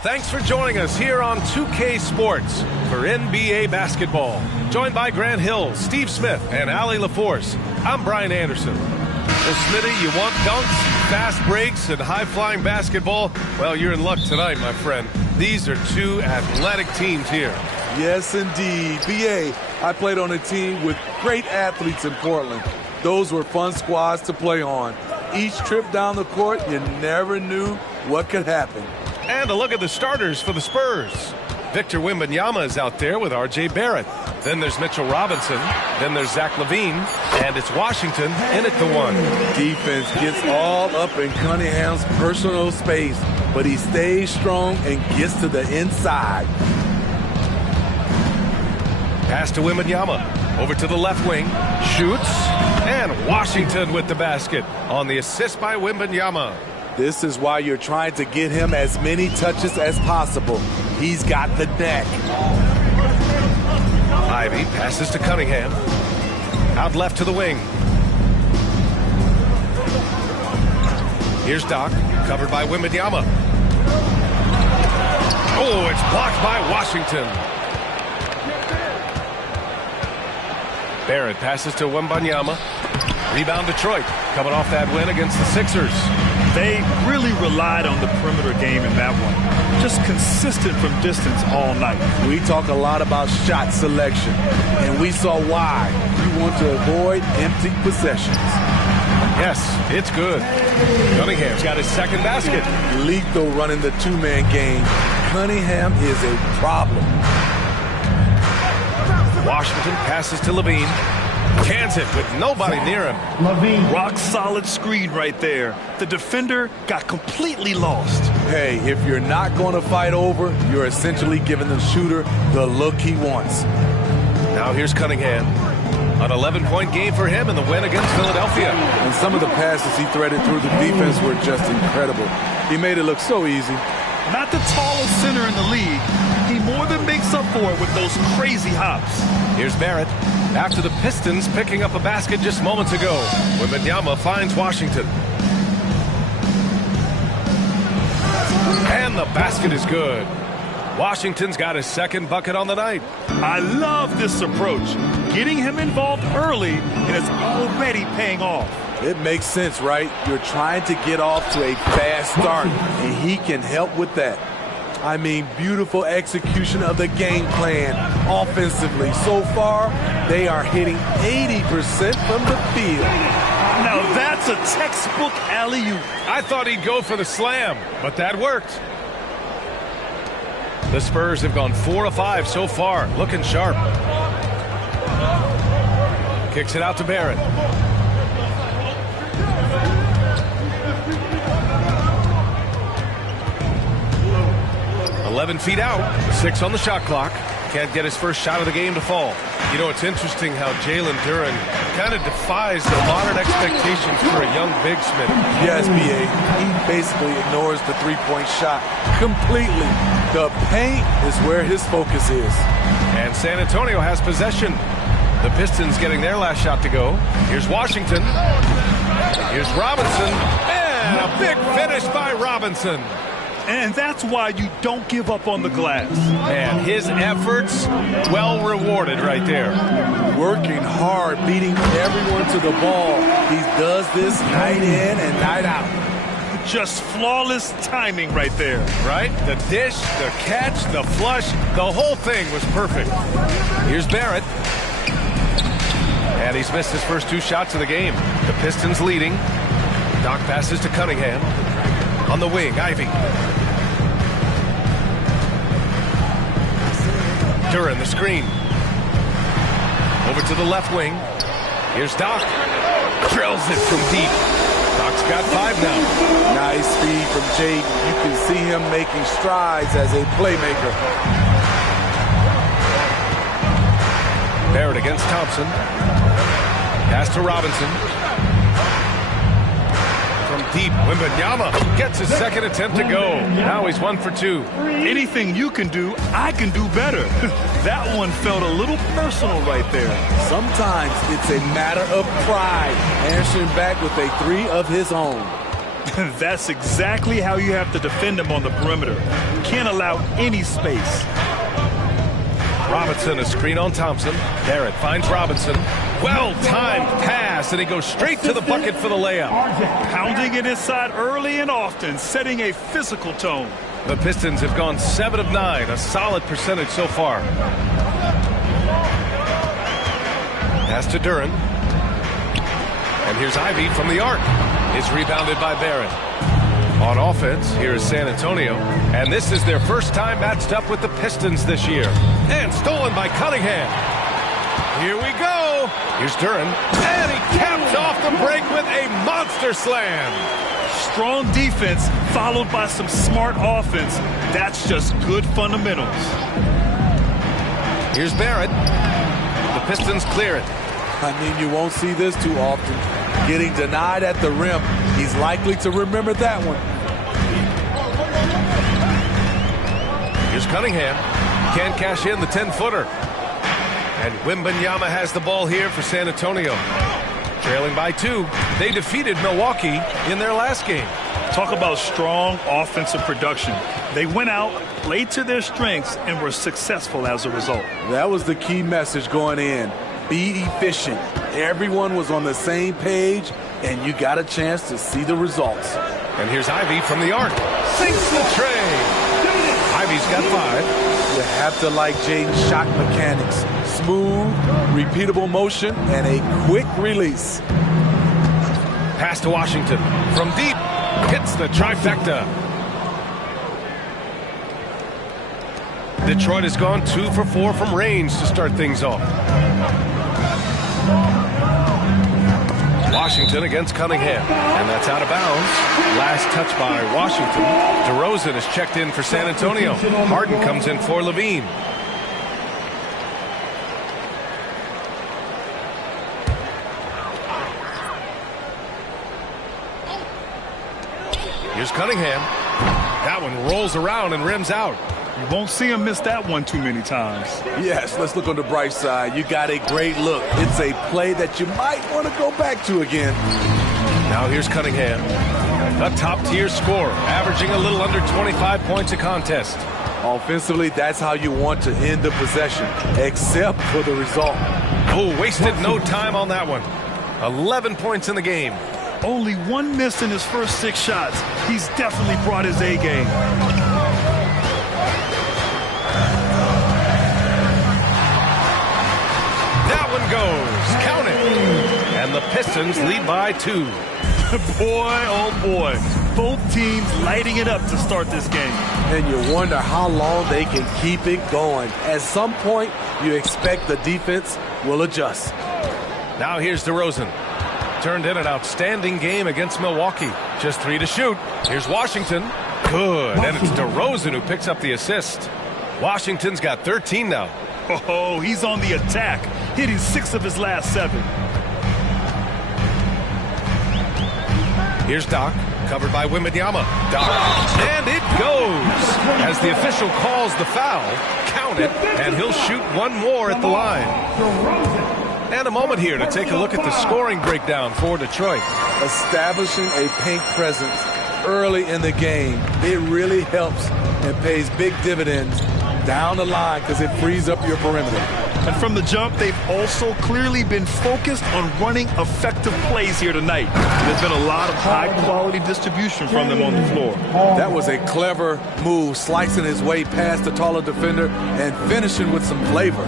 Thanks for joining us here on 2K Sports for NBA basketball. Joined by Grant Hill, Steve Smith, and Allie LaForce. I'm Brian Anderson. Well, Smitty, you want dunks, fast breaks, and high-flying basketball? Well, you're in luck tonight, my friend. These are two athletic teams here. Yes, indeed. BA, I played on a team with great athletes in Portland. Those were fun squads to play on. Each trip down the court, you never knew what could happen. And a look at the starters for the Spurs. Victor Wembanyama is out there with R.J. Barrett. Then there's Mitchell Robinson. Then there's Zach LaVine. And it's Washington in at the 1. Defense gets all up in Cunningham's personal space, but he stays strong and gets to the inside. Pass to Wembanyama. Over to the left wing. Shoots. And Washington with the basket on the assist by Wembanyama. This is why you're trying to get him as many touches as possible. He's got the neck. Ivy passes to Cunningham. Out left to the wing. Here's Doc, covered by Wembanyama. Oh, it's blocked by Washington. Barrett passes to Wembanyama. Rebound Detroit, coming off that win against the Sixers. They really relied on the perimeter game in that one. Just consistent from distance all night. We talk a lot about shot selection, and we saw why. You want to avoid empty possessions. Yes, it's good. Cunningham's got his second basket. Lethal running the two-man game. Cunningham is a problem. Washington passes to LaVine. Cans it with nobody near him. LaVine. Rock solid screen right there. The defender got completely lost. Hey, if you're not going to fight over, you're essentially giving the shooter the look he wants. Now here's Cunningham. An 11-point game for him in the win against Philadelphia. And some of the passes he threaded through the defense were just incredible. He made it look so easy. Not the tallest center in the league. He more than makes up for it with those crazy hops. Here's Barrett. After the Pistons picking up a basket just moments ago, Wembanyama finds Washington. And the basket is good. Washington's got his second bucket on the night. I love this approach. Getting him involved early, and it's already paying off. It makes sense, right? You're trying to get off to a fast start, and he can help with that. I mean, beautiful execution of the game plan offensively. So far, they are hitting 80% from the field. Now that's a textbook alley-oop. I thought he'd go for the slam, but that worked. The Spurs have gone 4 of 5 so far, looking sharp. Kicks it out to Barrett. 11 feet out, 6 on the shot clock. Can't get his first shot of the game to fall. You know, it's interesting how Jalen Duren kind of defies the modern expectations for a young big Smith. Yes, B.A. He basically ignores the three-point shot completely. The paint is where his focus is. And San Antonio has possession. The Pistons getting their last shot to go. Here's Washington. Here's Robinson. And a big finish by Robinson. And that's why you don't give up on the glass. And his efforts, well rewarded right there. Working hard, beating everyone to the ball. He does this night in and night out. Just flawless timing right there. Right? The dish, the catch, the flush, the whole thing was perfect. Here's Barrett. And he's missed his first 2 shots of the game. The Pistons leading. Doc passes to Cunningham. On the wing, Ivy. Duren, the screen. Over to the left wing. Here's Doc. Drills it from deep. Doc's got 5 now. Nice feed from Jaden. You can see him making strides as a playmaker. Barrett against Thompson. Pass to Robinson. From deep, Wembanyama gets his second attempt to go. Now he's 1 for 2. Anything you can do, I can do better. That one felt a little personal right there. Sometimes it's a matter of pride, answering back with a 3 of his own. That's exactly how you have to defend him on the perimeter. You can't allow any space. Robinson, a screen on Thompson. Barrett finds Robinson. Well-timed pass, and he goes straight to the bucket for the layup. Pounding it inside early and often, setting a physical tone. The Pistons have gone 7 of 9, a solid percentage so far. Pass to Duren. And here's Ivey from the arc. It's rebounded by Barrett. On offense, here is San Antonio. And this is their first time matched up with the Pistons this year. And stolen by Cunningham. Here we go. Here's Duren. And he caps off the break with a monster slam. Strong defense followed by some smart offense. That's just good fundamentals. Here's Barrett. The Pistons clear it. I mean, you won't see this too often. Getting denied at the rim. He's likely to remember that one. Here's Cunningham. Can't cash in the 10-footer. And Wembanyama has the ball here for San Antonio. Trailing by 2. They defeated Milwaukee in their last game. Talk about strong offensive production. They went out, played to their strengths, and were successful as a result. That was the key message going in. Be efficient. Everyone was on the same page, and you got a chance to see the results. And here's Ivey from the arc. Sinks the tray. Ivey's got 5. You have to like Jaden's shot mechanics. Smooth, repeatable motion, and a quick release. Pass to Washington. From deep. Hits the trifecta. Detroit has gone 2 for 4 from range to start things off. Washington against Cunningham. And that's out of bounds. Last touch by Washington. DeRozan is checked in for San Antonio. Harden comes in for Levine. Here's Cunningham. That one rolls around and rims out. You won't see him miss that one too many times. Yes, let's look on the bright side. You got a great look. It's a play that you might want to go back to again. Now here's Cunningham. A top-tier scorer, averaging a little under 25 points a contest. Offensively, that's how you want to end the possession, except for the result. Oh, wasted no time on that one. 11 points in the game. Only 1 miss in his first 6 shots. He's definitely brought his A game. That one goes. Count it. And the Pistons lead by 2. Boy, oh boy. Both teams lighting it up to start this game. And you wonder how long they can keep it going. At some point, you expect the defense will adjust. Now here's DeRozan. Turned in an outstanding game against Milwaukee. Just 3 to shoot. Here's Washington. Good. And it's DeRozan who picks up the assist. Washington's got 13 now. Oh, he's on the attack. Hitting 6 of his last 7. Here's Doc. Covered by Wembanyama. Doc. And it goes. As the official calls the foul. Count it. And he'll shoot 1 more at the line. And a moment here to take a look at the scoring breakdown for Detroit. Establishing a paint presence early in the game, it really helps and pays big dividends down the line because it frees up your perimeter. And from the jump, they've also clearly been focused on running effective plays here tonight. There's been a lot of high-quality distribution from them on the floor. That was a clever move, slicing his way past the taller defender and finishing with some flavor.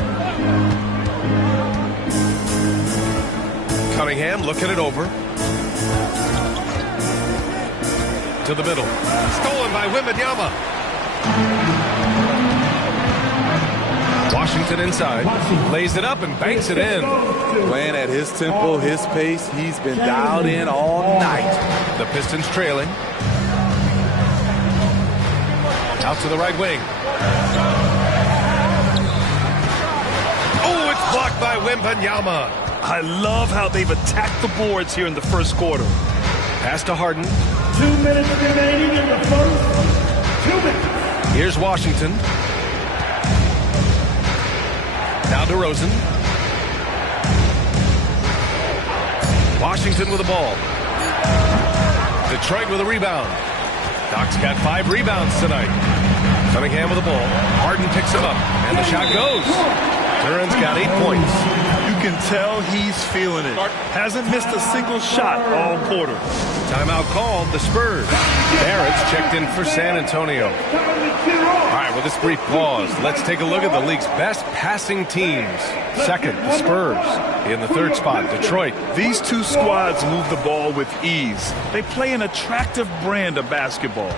Cunningham looking it over. To the middle. Stolen by Wembanyama. Washington inside. Lays it up and banks it in. Playing at his tempo, his pace. He's been dialed in all night. The Pistons trailing. Out to the right wing. Oh, it's blocked by Wembanyama. I love how they've attacked the boards here in the first quarter. Pass to Harden. 2 minutes remaining in the first. 2 minutes. Here's Washington. Now DeRozan. Washington with the ball. Detroit with a rebound. Doc's got 5 rebounds tonight. Cunningham with the ball. Harden picks him up, and the shot goes. Duran's got 8 points. You can tell he's feeling it. Hasn't missed a single shot all quarter. Timeout called, the Spurs. Barrett's checked in for San Antonio. All right, with this brief pause, let's take a look at the league's best passing teams. Second, the Spurs. In the third spot, Detroit. These two squads move the ball with ease. They play an attractive brand of basketball.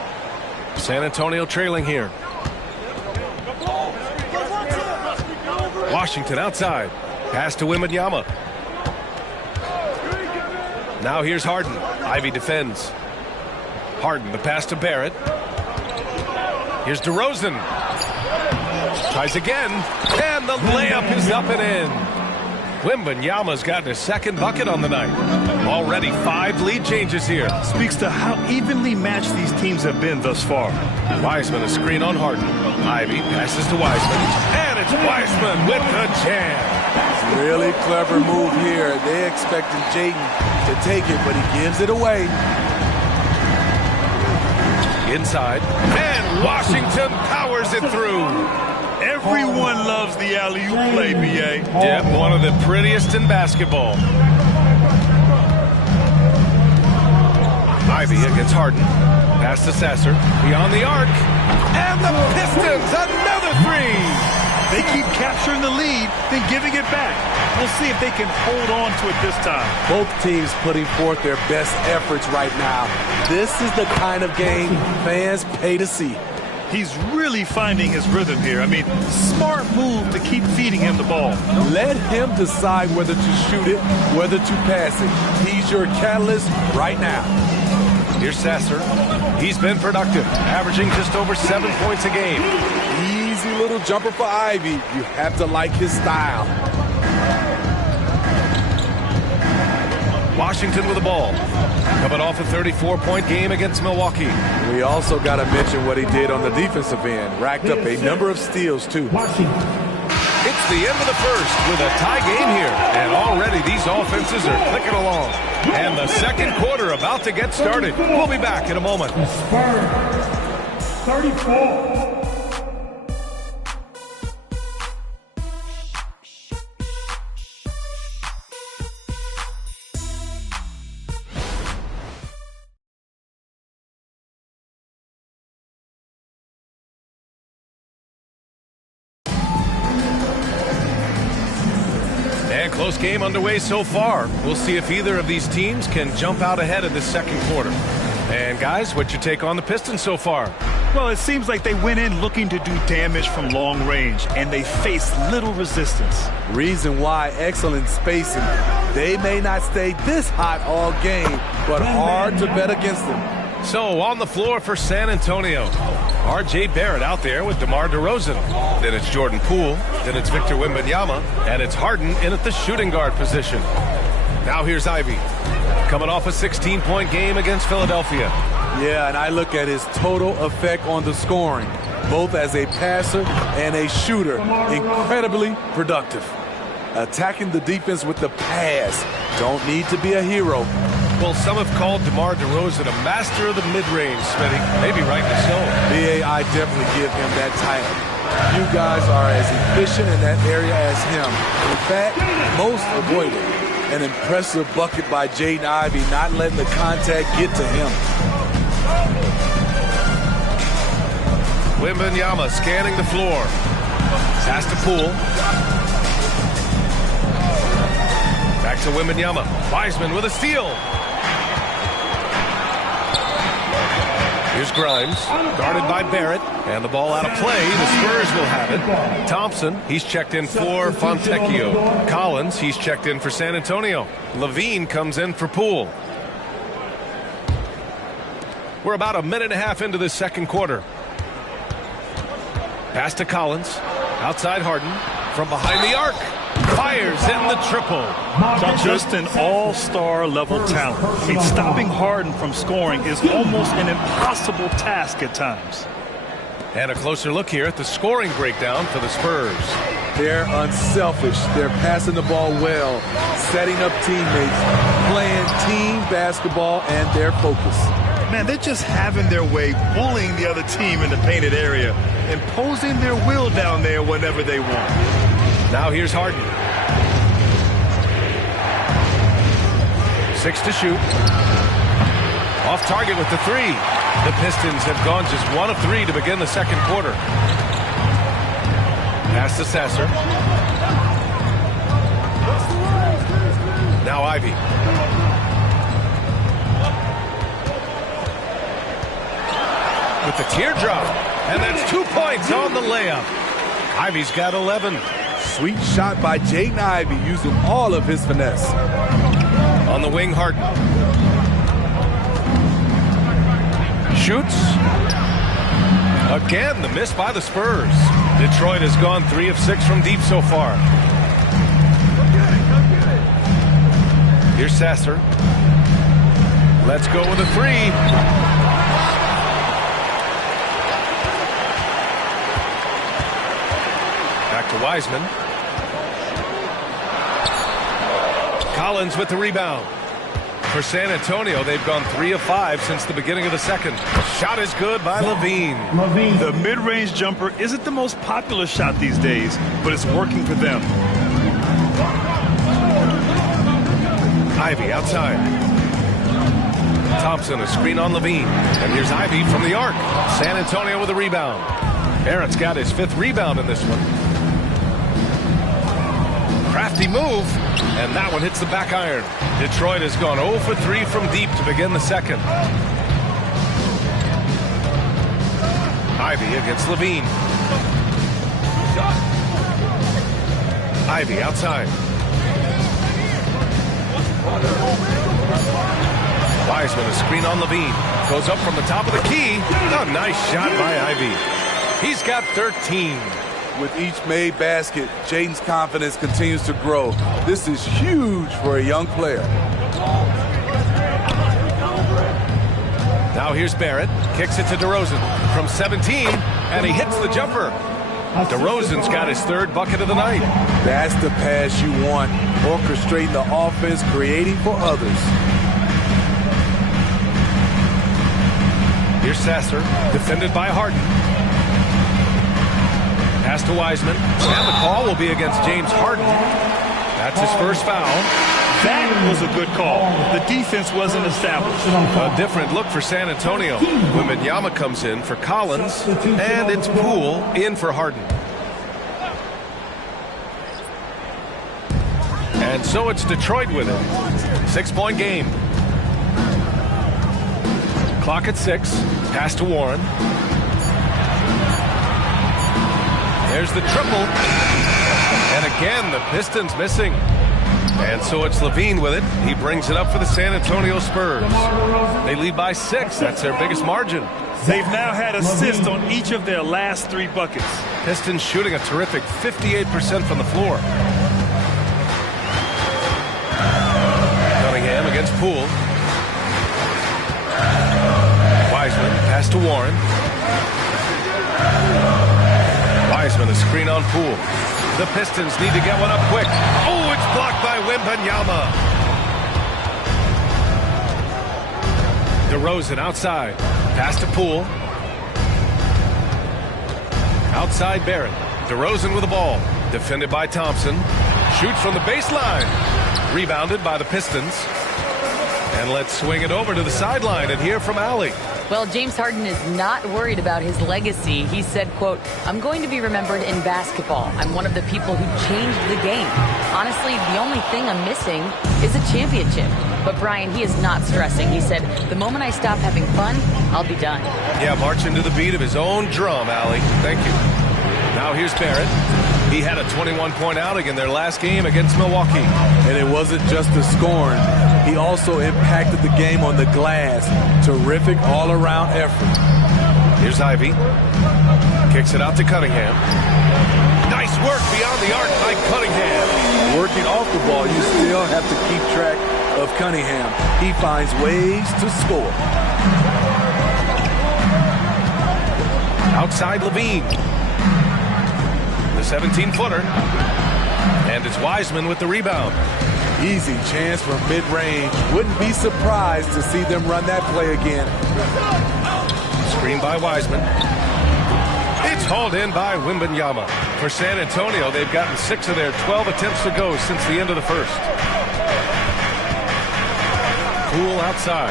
San Antonio trailing here. Washington outside. Pass to Wembanyama. Now here's Harden. Ivy defends. Harden, the pass to Barrett. Here's DeRozan. Tries again. And the layup is up and in. Wembanyama's gotten his second bucket on the night. Already 5 lead changes here. Speaks to how evenly matched these teams have been thus far. Wiseman a screen on Harden. Ivy passes to Wiseman. And it's Wiseman with the jam. Really clever move here. They expecting Jaden to take it, but he gives it away. Inside. And Washington powers it through. Everyone loves the alley-oop play, B.A. Yep, one of the prettiest in basketball. Ivy against Harden. Pass to Sasser. Beyond the arc. And the Pistons, another 3. They keep capturing the lead, then giving it back. We'll see if they can hold on to it this time. Both teams putting forth their best efforts right now. This is the kind of game fans pay to see. He's really finding his rhythm here. I mean, smart move to keep feeding him the ball. Let him decide whether to shoot it, whether to pass it. He's your catalyst right now. Here's Sasser. He's been productive, averaging just over 7 points a game. Easy little jumper for Ivy. You have to like his style. Washington with the ball. Coming off a 34-point game against Milwaukee. We also got to mention what he did on the defensive end. Racked up a number of steals, too. It's the end of the first with a tie game here. And already these offenses are clicking along. And the second quarter about to get started. We'll be back in a moment. The Spurs, 34. Close game underway so far. We'll see if either of these teams can jump out ahead in the second quarter. And guys, what's your take on the Pistons so far? Well, it seems like they went in looking to do damage from long range, and they faced little resistance. Reason why, excellent spacing. They may not stay this hot all game, but hard to bet against them. So, on the floor for San Antonio, R.J. Barrett out there with DeMar DeRozan. Then it's Jordan Poole. Then it's Victor Wembanyama. And it's Harden in at the shooting guard position. Now here's Ivy, coming off a 16-point game against Philadelphia. Yeah, and I look at his total effect on the scoring, both as a passer and a shooter. Incredibly productive. Attacking the defense with the pass. Don't need to be a hero. Well, some have called DeMar DeRozan a master of the mid-range, Smitty. Maybe rightly so. B.A., I definitely give him that title. You guys are as efficient in that area as him. In fact, most avoid it. An impressive bucket by Jaden Ivey, not letting the contact get to him. Wembanyama scanning the floor. Pass to Poole. Back to Wembanyama. Wiseman with a steal. Here's Grimes, guarded by Barrett, and the ball out of play. The Spurs will have it. Thompson, he's checked in for Fontecchio. Collins, he's checked in for San Antonio. Levine comes in for Poole. We're about a minute and a half into the second quarter. Pass to Collins, outside Harden, from behind the arc. Fires in the triple. Just an all-star level talent. I mean, stopping Harden from scoring is almost an impossible task at times. And a closer look here at the scoring breakdown for the Spurs. They're unselfish. They're passing the ball well, setting up teammates, playing team basketball, and they're focused. Man, they're just having their way, bullying the other team in the painted area, imposing their will down there whenever they want. Now here's Harden. 6 to shoot. Off target with the 3. The Pistons have gone just 1 of 3 to begin the second quarter. Pass to Sasser. Now Ivy. With the teardrop. And that's 2 points on the layup. Ivy's got 11. Sweet shot by Jaden Ivey, using all of his finesse. On the wing, Harden. Shoots. Again, the miss by the Spurs. Detroit has gone 3 of 6 from deep so far. Here's Sasser. Let's go with a 3. Back to Wiseman. Collins with the rebound. For San Antonio, they've gone 3 of 5 since the beginning of the second. Shot is good by Levine. The mid-range jumper isn't the most popular shot these days, but it's working for them. Ivy outside. Thompson, a screen on Levine. And here's Ivy from the arc. San Antonio with a rebound. Barrett's got his 5th rebound in this one. Crafty move, and that one hits the back iron. Detroit has gone 0 for 3 from deep to begin the second. Ivy against Levine. Ivy outside. Wiseman, a screen on Levine. Goes up from the top of the key. A nice shot by Ivy. He's got 13. With each made basket, Jaden's confidence continues to grow. This is huge for a young player. Now here's Barrett. Kicks it to DeRozan from 17, and he hits the jumper. DeRozan's got his 3rd bucket of the night. That's the pass you want. Orchestrating the offense, creating for others. Here's Sasser, defended by Harden. Pass to Wiseman. And the call will be against James Harden. That's his first foul. That was a good call. The defense wasn't established. A different look for San Antonio. Wembanyama comes in for Collins, and it's Poole in for Harden. And so it's Detroit with it. 6-point game. Clock at 6. Pass to Warren. There's the triple. And again, the Pistons missing. And so it's Levine with it. He brings it up for the San Antonio Spurs. They lead by 6. That's their biggest margin. They've now had assists on each of their last 3 buckets. Pistons shooting a terrific 58% from the floor. Cunningham against Poole. Wiseman, pass to Warren. Wiseman, a screen on Poole. The Pistons need to get one up quick. Oh, it's blocked by Wembanyama. DeRozan outside. Pass to Poole. Outside Barrett. DeRozan with the ball. Defended by Thompson. Shoots from the baseline. Rebounded by the Pistons. And let's swing it over to the sideline and hear from Allie. Well, James Harden is not worried about his legacy. He said, quote, "I'm going to be remembered in basketball. I'm one of the people who changed the game. Honestly, the only thing I'm missing is a championship." But Brian, he is not stressing. He said, "The moment I stop having fun, I'll be done." Yeah, marching to the beat of his own drum, Allie. Thank you. Now here's Barrett. He had a 21-point outing in their last game against Milwaukee. And it wasn't just the scoring. He also impacted the game on the glass. Terrific all-around effort. Here's Ivy. Kicks it out to Cunningham. Nice work beyond the arc by Cunningham. Working off the ball, you still have to keep track of Cunningham. He finds ways to score. Outside Levine. The 17-footer. And it's Wiseman with the rebound. Easy chance from mid-range. Wouldn't be surprised to see them run that play again. Screen by Wiseman. It's hauled in by Wembanyama. For San Antonio, they've gotten 6 of their 12 attempts to go since the end of the first. Poole outside.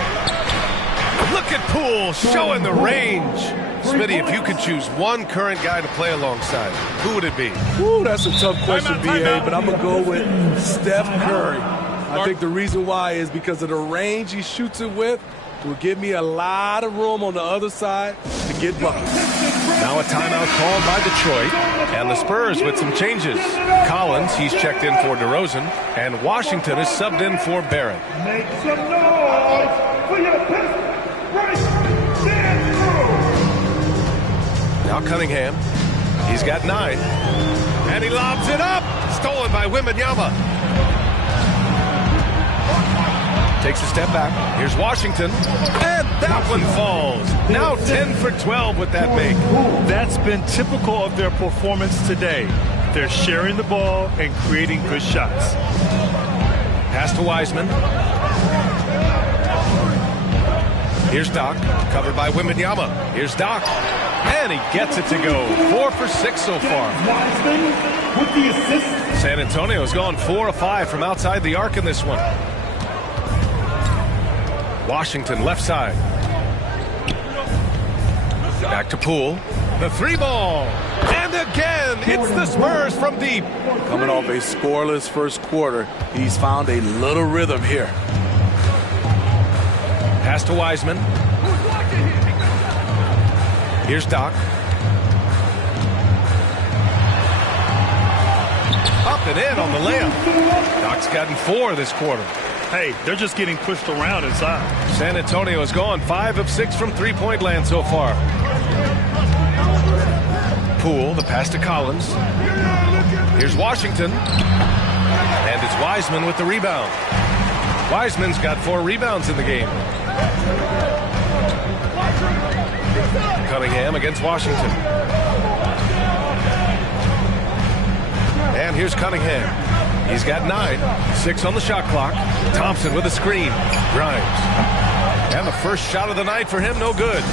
Look at Poole showing the range. Smitty, if you could choose one current guy to play alongside, who would it be? Ooh, that's a tough question, BA, but I'm going to go with Steph Curry. I think the reason why is because of the range he shoots it with. It will give me a lot of room on the other side to get buckets. Now a timeout called by Detroit, and the Spurs with some changes. Collins, he's checked in for DeRozan, and Washington is subbed in for Barrett. Make some noise for your Pistons, Bryce Sanders. Now Cunningham, he's got 9, and he lobs it up, stolen by Wembanyama. Takes a step back. Here's Washington. And that one falls. Now 10 for 12 with that make. That's been typical of their performance today. They're sharing the ball and creating good shots. Pass to Wiseman. Here's Doc, covered by Wembanyama. Here's Doc. And he gets it to go. 4 for 6 so far. Wiseman with the assist. San Antonio's gone 4 of 5 from outside the arc in this one. Washington left side. Back to Poole. The 3-ball. And again, it's the Spurs from deep. Coming off a scoreless first quarter, he's found a little rhythm here. Pass to Wiseman. Here's Doc. Up and in on the layup. Doc's gotten 4 this quarter. Hey, they're just getting pushed around inside. San Antonio has gone 5 of 6 from three-point land so far. Poole, the pass to Collins. Here's Washington. And it's Wiseman with the rebound. Wiseman's got 4 rebounds in the game. Cunningham against Washington. And here's Cunningham. He's got 9, 6 on the shot clock. Thompson with a screen. Grimes. And the first shot of the night for him, no good.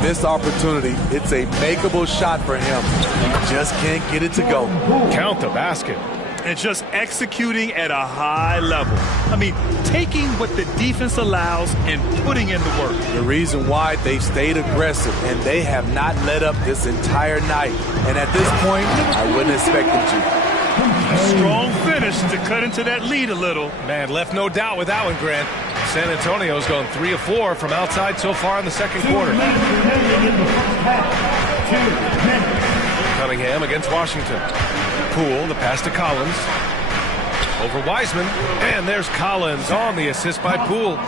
Missed opportunity. It's a makeable shot for him. He just can't get it to go. Count the basket. And just executing at a high level. I mean, taking what the defense allows and putting in the work. The reason why they've stayed aggressive and they have not let up this entire night. And at this point, I wouldn't expect them to. A strong finish to cut into that lead a little. Man, left no doubt with that one, Grant. San Antonio's gone 3 of 4 from outside so far in the second quarter. Cunningham against Washington. Poole, the pass to Collins. Over Wiseman. And there's Collins on the assist by Poole.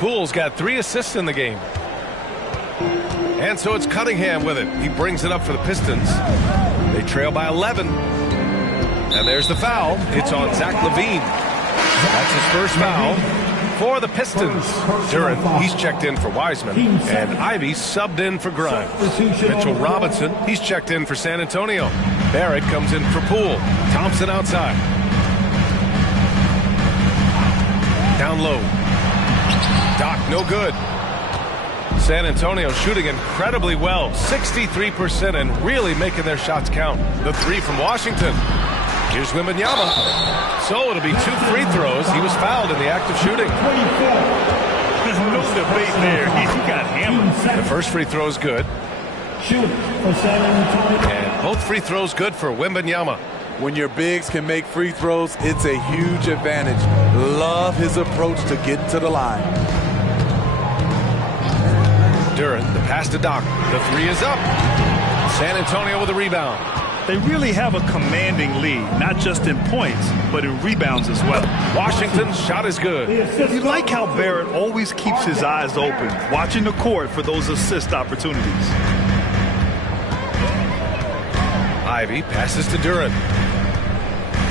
Poole's got 3 assists in the game. And so it's Cunningham with it. He brings it up for the Pistons. They trail by 11. And there's the foul. It's on Zach LaVine. That's his first foul for the Pistons. Durant, he's checked in for Wiseman. And Ivy subbed in for Grimes. Mitchell Robinson, he's checked in for San Antonio. Barrett comes in for Poole. Thompson outside. Down low. Doc, no good. San Antonio shooting incredibly well. 63% and really making their shots count. The 3 from Washington. Here's Wembanyama. So it'll be 2 free throws. He was fouled in the act of shooting. There's no debate there. He got hammered. The first free throw is good. And both free throws good for Wembanyama. When your bigs can make free throws, it's a huge advantage. Love his approach to get to the line. Durant, the pass to Doc. The 3 is up. San Antonio with a rebound. They really have a commanding lead, not just in points, but in rebounds as well. Washington's shot is good. You like how Barrett always keeps his eyes open, watching the court for those assist opportunities. Ivy passes to Durant.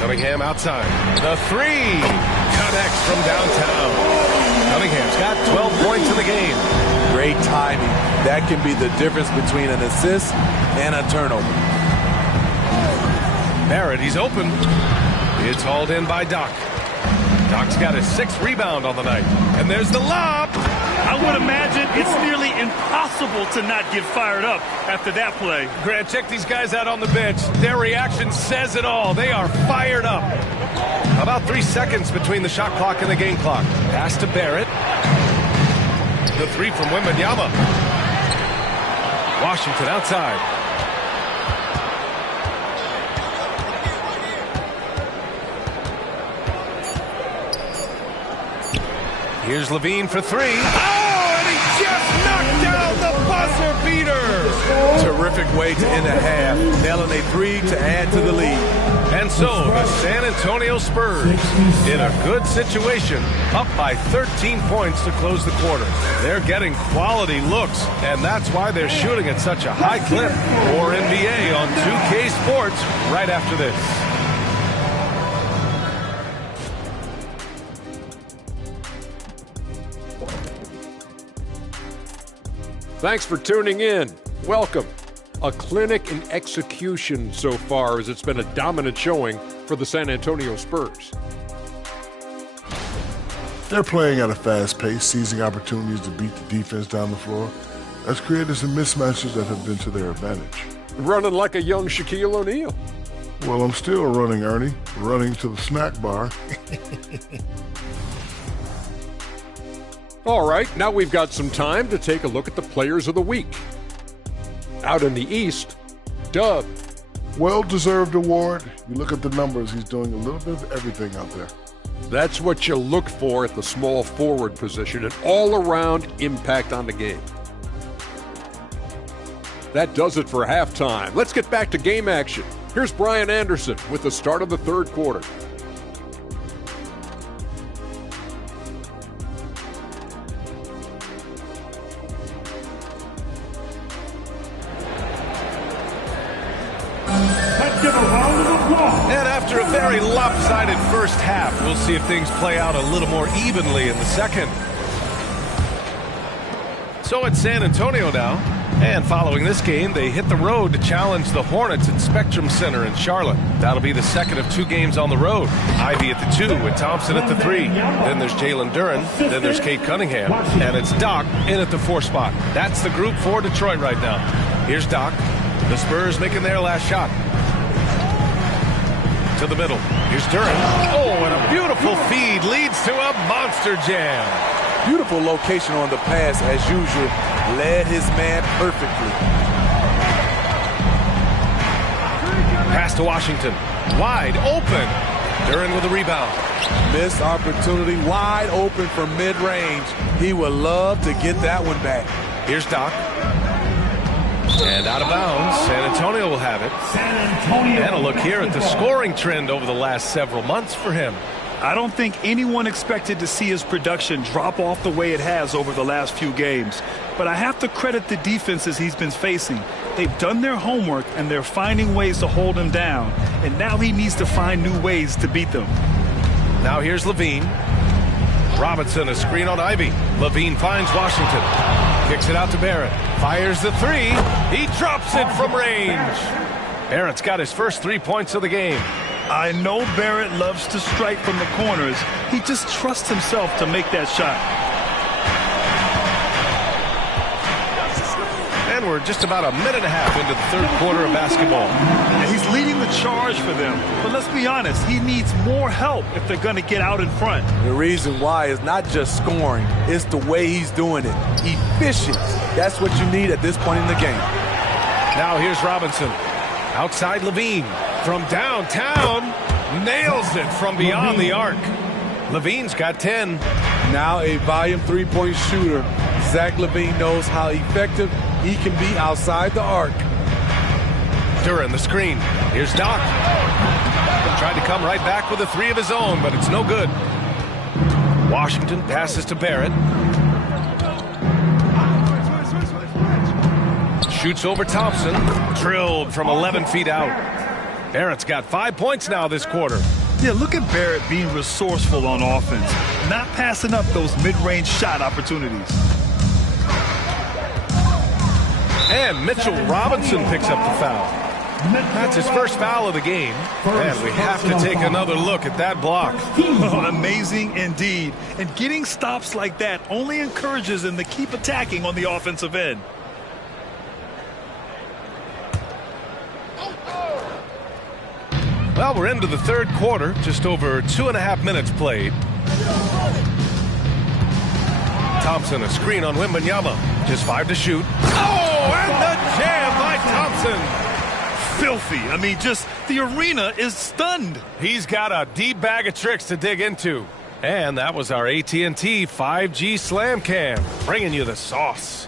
Cunningham outside. The 3 connects from downtown. Cunningham's got 12 points in the game. Great timing. That can be the difference between an assist and a turnover. Barrett, he's open. It's hauled in by Doc. Doc's got his 6th rebound on the night. And there's the lob. I would imagine it's nearly impossible to not get fired up after that play. Grant, check these guys out on the bench. Their reaction says it all. They are fired up. About 3 seconds between the shot clock and the game clock. Pass to Barrett. The 3 from Wembanyama. Washington outside. Here's Levine for 3. Oh, and he just knocked down the buzzer beater. Terrific way to end the half. Nailing a 3 to add to the lead. And so the San Antonio Spurs, in a good situation, up by 13 points to close the quarter. They're getting quality looks, and that's why they're shooting at such a high clip. More NBA on 2K Sports right after this. Thanks for tuning in. Welcome. A clinic in execution so far, as it's been a dominant showing for the San Antonio Spurs. They're playing at a fast pace, seizing opportunities to beat the defense down the floor. That's created some mismatches that have been to their advantage. Running like a young Shaquille O'Neal. Well, I'm still running, Ernie. Running to the snack bar. All right, now we've got some time to take a look at the players of the week. Out in the East, Doug. Well-deserved award. You look at the numbers, he's doing a little bit of everything out there. That's what you look for at the small forward position, an all-around impact on the game. That does it for halftime. Let's get back to game action. Here's Brian Anderson with the start of the third quarter. And after a very lopsided first half, we'll see if things play out a little more evenly in the second. So it's San Antonio now. And following this game, they hit the road to challenge the Hornets at Spectrum Center in Charlotte. That'll be the second of 2 games on the road. Ivy at the 2 with Thompson at the 3. Then there's Jalen Duren. Then there's Kate Cunningham. And it's Doc in at the 4 spot. That's the group for Detroit right now. Here's Doc. The Spurs making their last shot. To the middle. Here's Duren. Oh, and a beautiful feed leads to a monster jam. Beautiful location on the pass, as usual. Led his man perfectly. Pass to Washington. Wide open. Duren with a rebound. Missed opportunity. Wide open from mid-range. He would love to get that one back. Here's Doc. And out of bounds. San Antonio will have it. And a look here at the scoring trend over the last several months for him. I don't think anyone expected to see his production drop off the way it has over the last few games. But I have to credit the defenses he's been facing. They've done their homework, and they're finding ways to hold him down. And now he needs to find new ways to beat them. Now here's Levine. Robinson, a screen on Ivy. Levine finds Washington. Kicks it out to Barrett. Fires the 3. He drops it from range. Barrett's got his first 3 points of the game. I know Barrett loves to strike from the corners. He just trusts himself to make that shot. And we're just about a minute and a half into the third quarter of basketball. And he's leading the charge for them. But let's be honest, he needs more help if they're going to get out in front. The reason why is not just scoring, it's the way he's doing it. Efficient. That's what you need at this point in the game. Now here's Robinson. Outside Levine. From downtown. Nails it from beyond the arc. Levine's got 10. Now a volume 3-point shooter. Zach LaVine knows how effective he can be outside the arc. Duren the screen. Here's Doc. Tried to come right back with a 3 of his own, but it's no good. Washington passes to Barrett. Shoots over Thompson. Drilled from 11 feet out. Barrett's got 5 points now this quarter. Yeah, look at Barrett being resourceful on offense. Not passing up those mid-range shot opportunities. And Mitchell Robinson picks up the foul. That's his first foul of the game. And we have to take another look at that block. Oh, amazing indeed. And getting stops like that only encourages him to keep attacking on the offensive end. Well, we're into the third quarter, just over 2.5 minutes played. Thompson, a screen on Wembanyama. Just 5 to shoot. Oh, and the jam by Thompson. Filthy. I mean, just the arena is stunned. He's got a deep bag of tricks to dig into. And that was our AT&T 5G Slam Cam, bringing you the sauce.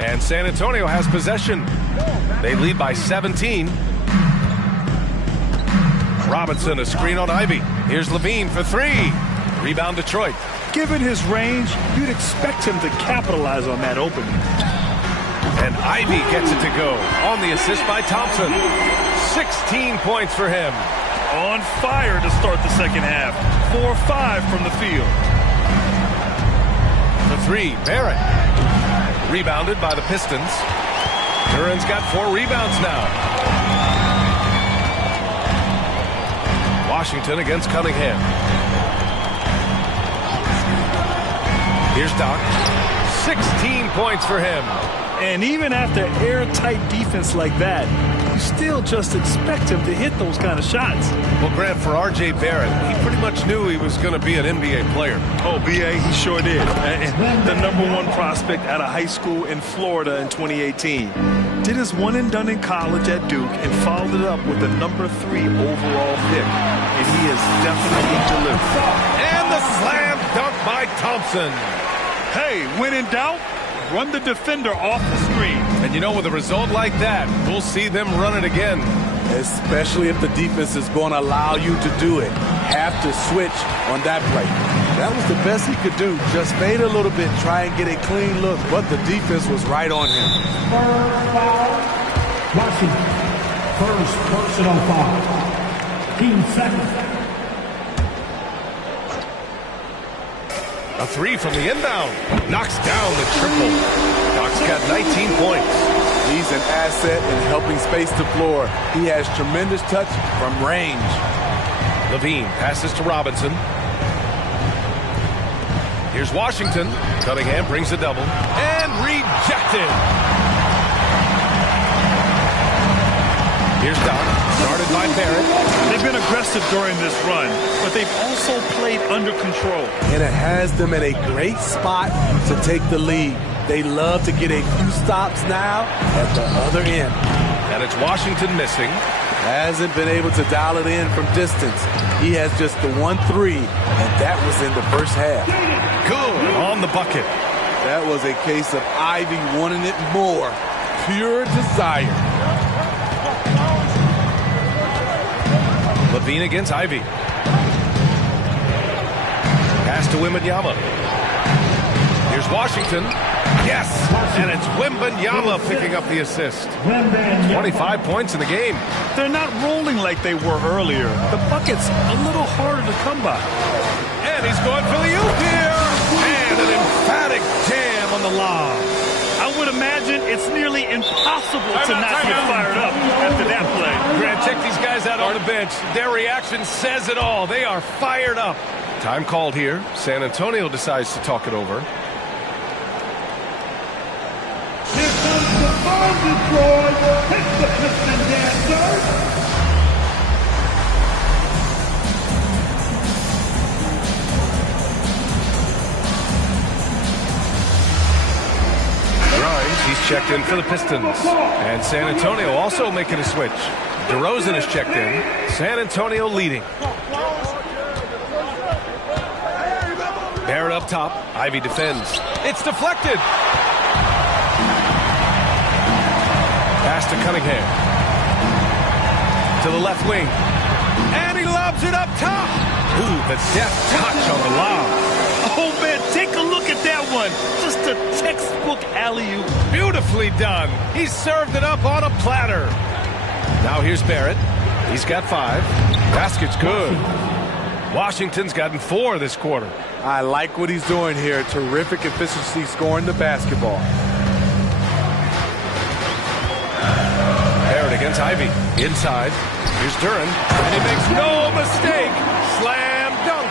And San Antonio has possession. They lead by 17. Robinson, a screen on Ivy. Here's Levine for 3. Rebound Detroit. Given his range, you'd expect him to capitalize on that opening. And Ivy gets it to go on the assist by Thompson. 16 points for him. On fire to start the second half. 4-5 from the field. For 3, Barrett. Rebounded by the Pistons. Duran's got 4 rebounds now. Washington against Cunningham. Here's Doc. 16 points for him. And even after airtight defense like that, you still just expect him to hit those kind of shots. Well, Grant, for R.J. Barrett, he pretty much knew he was going to be an NBA player. Oh, B.A., he sure did. The #1 prospect out of high school in Florida in 2018. Did his one and done in college at Duke and followed it up with the #3 overall pick. And he has definitely delivered. And the slam dunk by Thompson. Hey, when in doubt, run the defender off the screen. And you know, with a result like that, we'll see them run it again. Especially if the defense is going to allow you to do it. Have to switch on that play. That was the best he could do. Just fade a little bit, try and get a clean look, but the defense was right on him. Washington, first personal foul. Team second. A 3 from the inbound. Knocks down the triple. Doc's got 19 points. He's an asset in helping space the floor. He has tremendous touch from range. Levine passes to Robinson. Here's Washington. Cunningham brings a double. And rejected. Here's Doc. Started by Barrett. They've been aggressive during this run, but they've also played under control. And it has them in a great spot to take the lead. They love to get a few stops now at the other end. And it's Washington missing. Hasn't been able to dial it in from distance. He has just the 1-3, and that was in the first half. Good on the bucket. That was a case of Ivy wanting it more. Pure desire. Levine against Ivy. Pass to Wembanyama. Here's Washington. Yes! And it's Wembanyama picking up the assist. 25 points in the game. They're not rolling like they were earlier. The bucket's a little harder to come by. And he's going for the oop here. And an emphatic jam on the lob. I would imagine it's nearly impossible to not get fired up after that play. Grant, check these guys out on the bench. Their reaction says it all. They are fired up. Time called here. San Antonio decides to talk it over. Here comes the ball, Detroit. Hit the piston dancer. He's checked in for the Pistons. And San Antonio also making a switch. DeRozan is checked in. San Antonio leading. Barrett up top. Ivy defends. It's deflected. Pass to Cunningham. To the left wing. And he lobs it up top. Ooh, the deft touch on the lob. Oh, man, take a look at that one. Just a textbook alley-oop. Beautifully done. He served it up on a platter. Now here's Barrett. He's got 5. Basket's good. Washington's gotten 4 this quarter. I like what he's doing here. Terrific efficiency scoring the basketball. Barrett against Ivy. Inside. Here's Duran. And he makes no mistake. Slam dunk.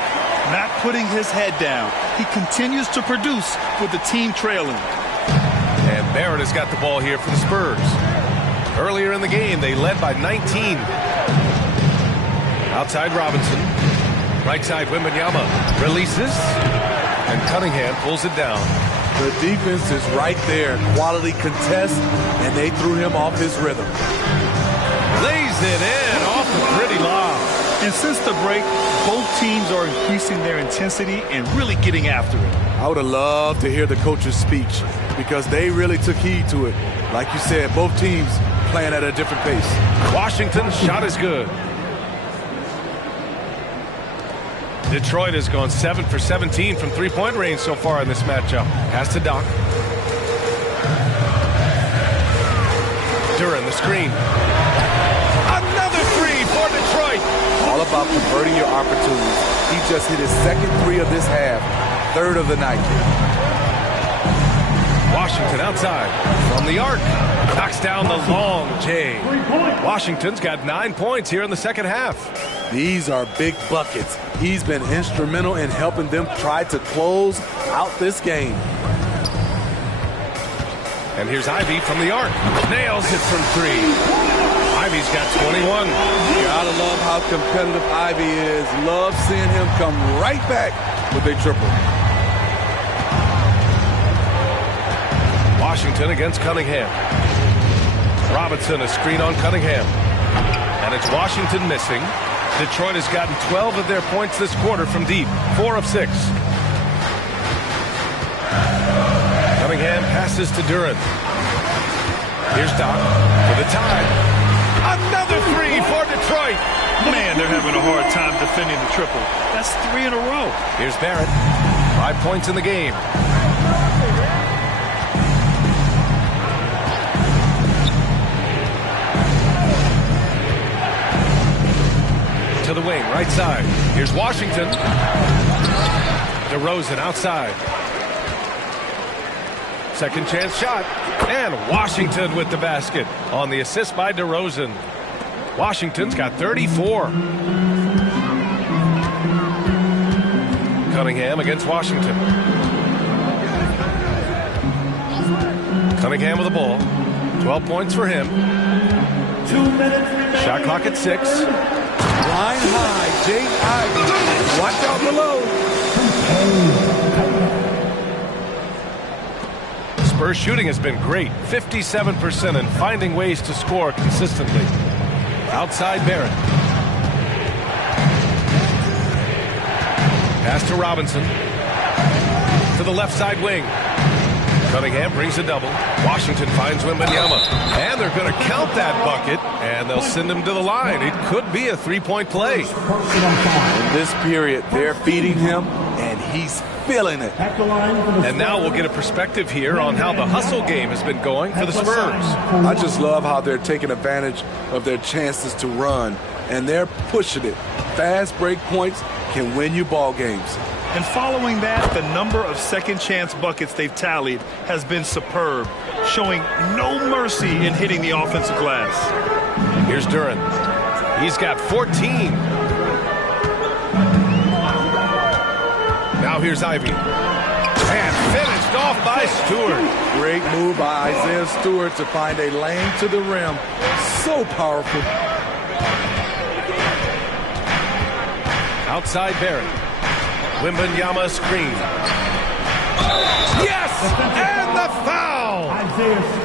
Not putting his head down. He continues to produce with the team trailing. And Barrett has got the ball here for the Spurs. Earlier in the game, they led by 19. Outside Robinson. Right side Wembanyama releases. And Cunningham pulls it down. The defense is right there. Quality contest, and they threw him off his rhythm. Lays it in off the pretty lob. And since the break, both teams are increasing their intensity and really getting after it. I would have loved to hear the coach's speech because they really took heed to it. Like you said, both teams playing at a different pace. Washington's shot is good. Detroit has gone 7 for 17 from three-point range so far in this matchup. Pass to Doc. Duran, the screen. Another three for Detroit. All about converting your opportunities. He just hit his second three of this half, third of the night. Washington outside from the arc. Knocks down the long J. Washington's got 9 points here in the second half. These are big buckets. He's been instrumental in helping them try to close out this game. And here's Ivy from the arc. Nails it from three. Ivy's got 21. You gotta love how competitive Ivy is. Love seeing him come right back with a triple. Washington against Cunningham. Robinson, a screen on Cunningham. And it's Washington missing. Detroit has gotten 12 of their points this quarter from deep. 4 of 6. Cunningham passes to Duran. Here's Doc for the tie. Another three for Detroit. Man, they're having a hard time defending the triple. That's 3 in a row. Here's Barrett. 5 points in the game. To the wing, right side. Here's Washington. DeRozan outside. Second chance shot. And Washington with the basket on the assist by DeRozan. Washington's got 34. Cunningham against Washington. Cunningham with the ball. 12 points for him. 2 minutes. Shot clock at 6. Line high, Jay Ivy. Watch out below. Spurs shooting has been great. 57% and finding ways to score consistently. Outside Barrett. Pass to Robinson. To the left side wing. Cunningham brings a double. Washington finds Wembanyama. And they're going to count that bucket. And they'll send him to the line. It could be a three-point play. In this period, they're feeding him, and he's feeling it. And now we'll get a perspective here on how the hustle game has been going for the Spurs. I just love how they're taking advantage of their chances to run, and they're pushing it. Fast break points can win you ball games. And following that, the number of second chance buckets they've tallied has been superb, showing no mercy in hitting the offensive glass. Here's Duran. He's got 14. Now here's Ivy. And finished off by Stewart. Great move by Isaiah Stewart to find a lane to the rim. So powerful. Outside Barrett. Wembanyama screen. Yes! And the foul!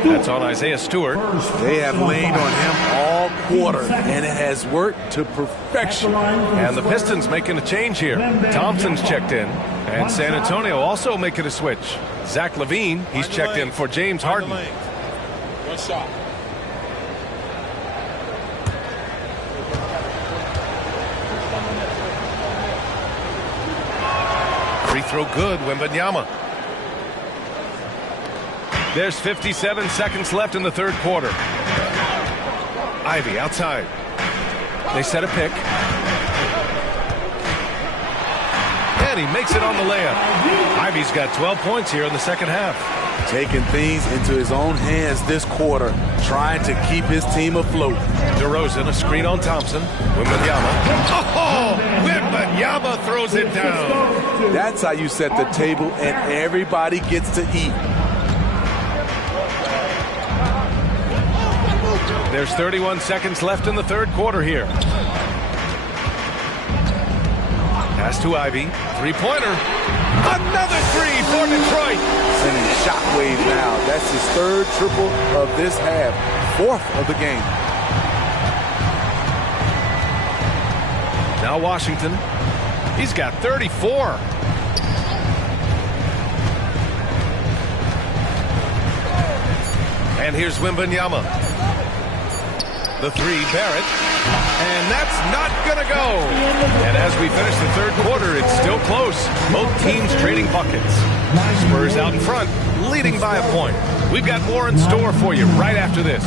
That's on Isaiah Stewart. They have leaned on him all quarter, and it has worked to perfection. And the Pistons making a change here. Thompson's checked in. And San Antonio also making a switch. Zach LaVine, he's checked in for James Harden. One shot. Free throw good, Wembanyama. There's 57 seconds left in the third quarter. Ivy outside. They set a pick. And And he makes it on the layup. Ivey's got 12 points here in the second half. Taking things into his own hands this quarter, trying to keep his team afloat. DeRozan, a screen on Thompson. Wembanyama. Oh! Wembanyama throws it down. That's how you set the table, and everybody gets to eat. There's 31 seconds left in the third quarter here. Pass to Ivey. Three-pointer. Another three for Detroit. Sending shockwave now. That's his third triple of this half. Fourth of the game. Now Washington. He's got 34. And here's Wembanyama. The three, Barrett. And that's not going to go. And as we finish the third quarter, it's still close. Both teams trading buckets. Spurs out in front, leading by a point. We've got more in store for you right after this.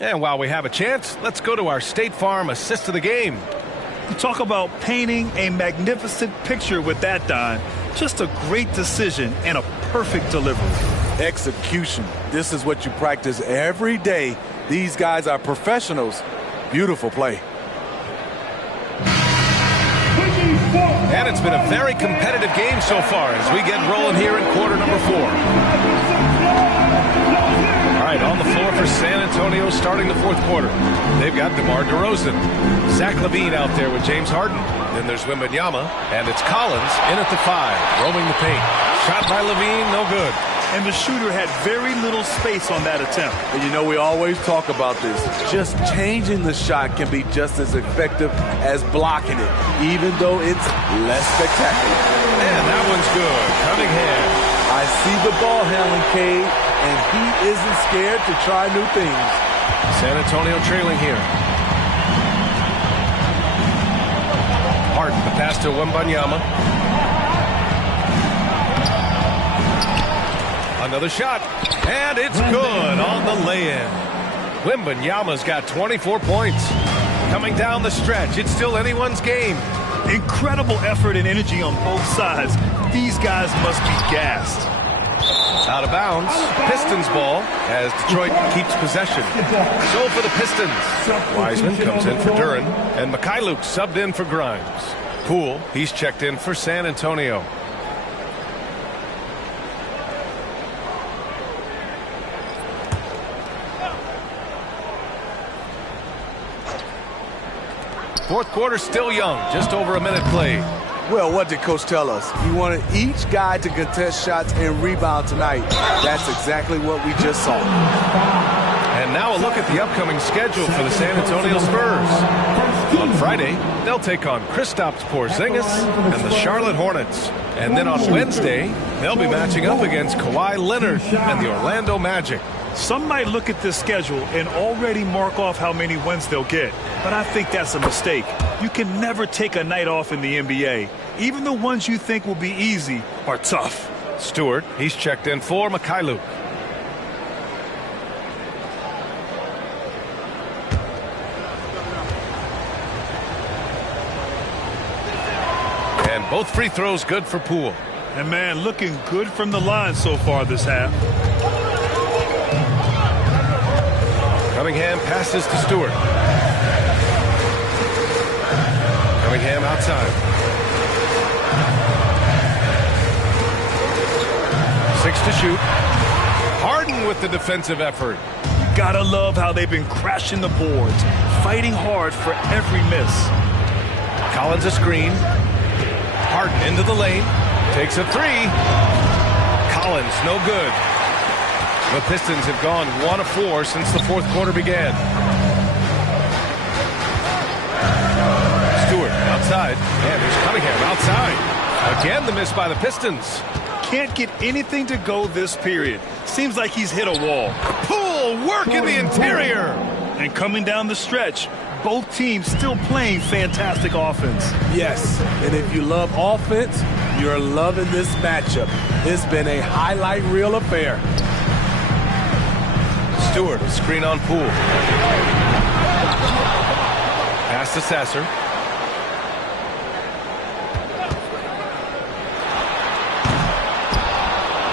And while we have a chance, let's go to our State Farm assist of the game. Talk about painting a magnificent picture with that, Don. Just a great decision and a perfect delivery. Execution. This is what you practice every day. These guys are professionals. Beautiful play. And it's been a very competitive game so far as we get rolling here in quarter number 4. All right, on the floor for San Antonio starting the fourth quarter. They've got DeMar DeRozan. Zach LaVine out there with James Harden. Then there's Wembanyama, and it's Collins in at the 5, roaming the paint. Shot by LaVine, no good. And the shooter had very little space on that attempt. And you know, we always talk about this. Just changing the shot can be just as effective as blocking it, even though it's less spectacular. And that one's good. Cunningham. I see the ball handling, Cade, and he isn't scared to try new things. San Antonio trailing here. Harden, the pass to Wembanyama. Another shot, and it's good on the lay-in. Wembanyama's got 24 points. Coming down the stretch, it's still anyone's game. Incredible effort and energy on both sides. These guys must be gassed. Out of bounds, Pistons ball as Detroit keeps possession. So for the Pistons, Wiseman comes in for Duren, and Mikhailuk subbed in for Grimes. Poole, he's checked in for San Antonio. Fourth quarter still young, just over a minute played. Well, what did Coach tell us? He wanted each guy to contest shots and rebound tonight. That's exactly what we just saw. And now a look at the upcoming schedule for the San Antonio Spurs. On Friday, they'll take on Kristaps Porzingis and the Charlotte Hornets. And then on Wednesday, they'll be matching up against Kawhi Leonard and the Orlando Magic. Some might look at this schedule and already mark off how many wins they'll get. But I think that's a mistake. You can never take a night off in the NBA. Even the ones you think will be easy are tough. Stewart, he's checked in for Mikhailuk. And both free throws good for Poole. And man, looking good from the line so far this half. Cunningham passes to Stewart. Cunningham outside. 6 to shoot. Harden with the defensive effort. You gotta love how they've been crashing the boards, fighting hard for every miss. Collins a screen. Harden into the lane. Takes a three. Collins no good. The Pistons have gone 1 of 4 since the fourth quarter began. outside. And there's Cunningham outside. Again, the miss by the Pistons. Can't get anything to go this period. Seems like he's hit a wall. Poole work in the interior. And coming down the stretch, both teams still playing fantastic offense. Yes, and if you love offense, you're loving this matchup. It's been a highlight reel affair. Stewart, a screen on Poole. Pass to Sasser.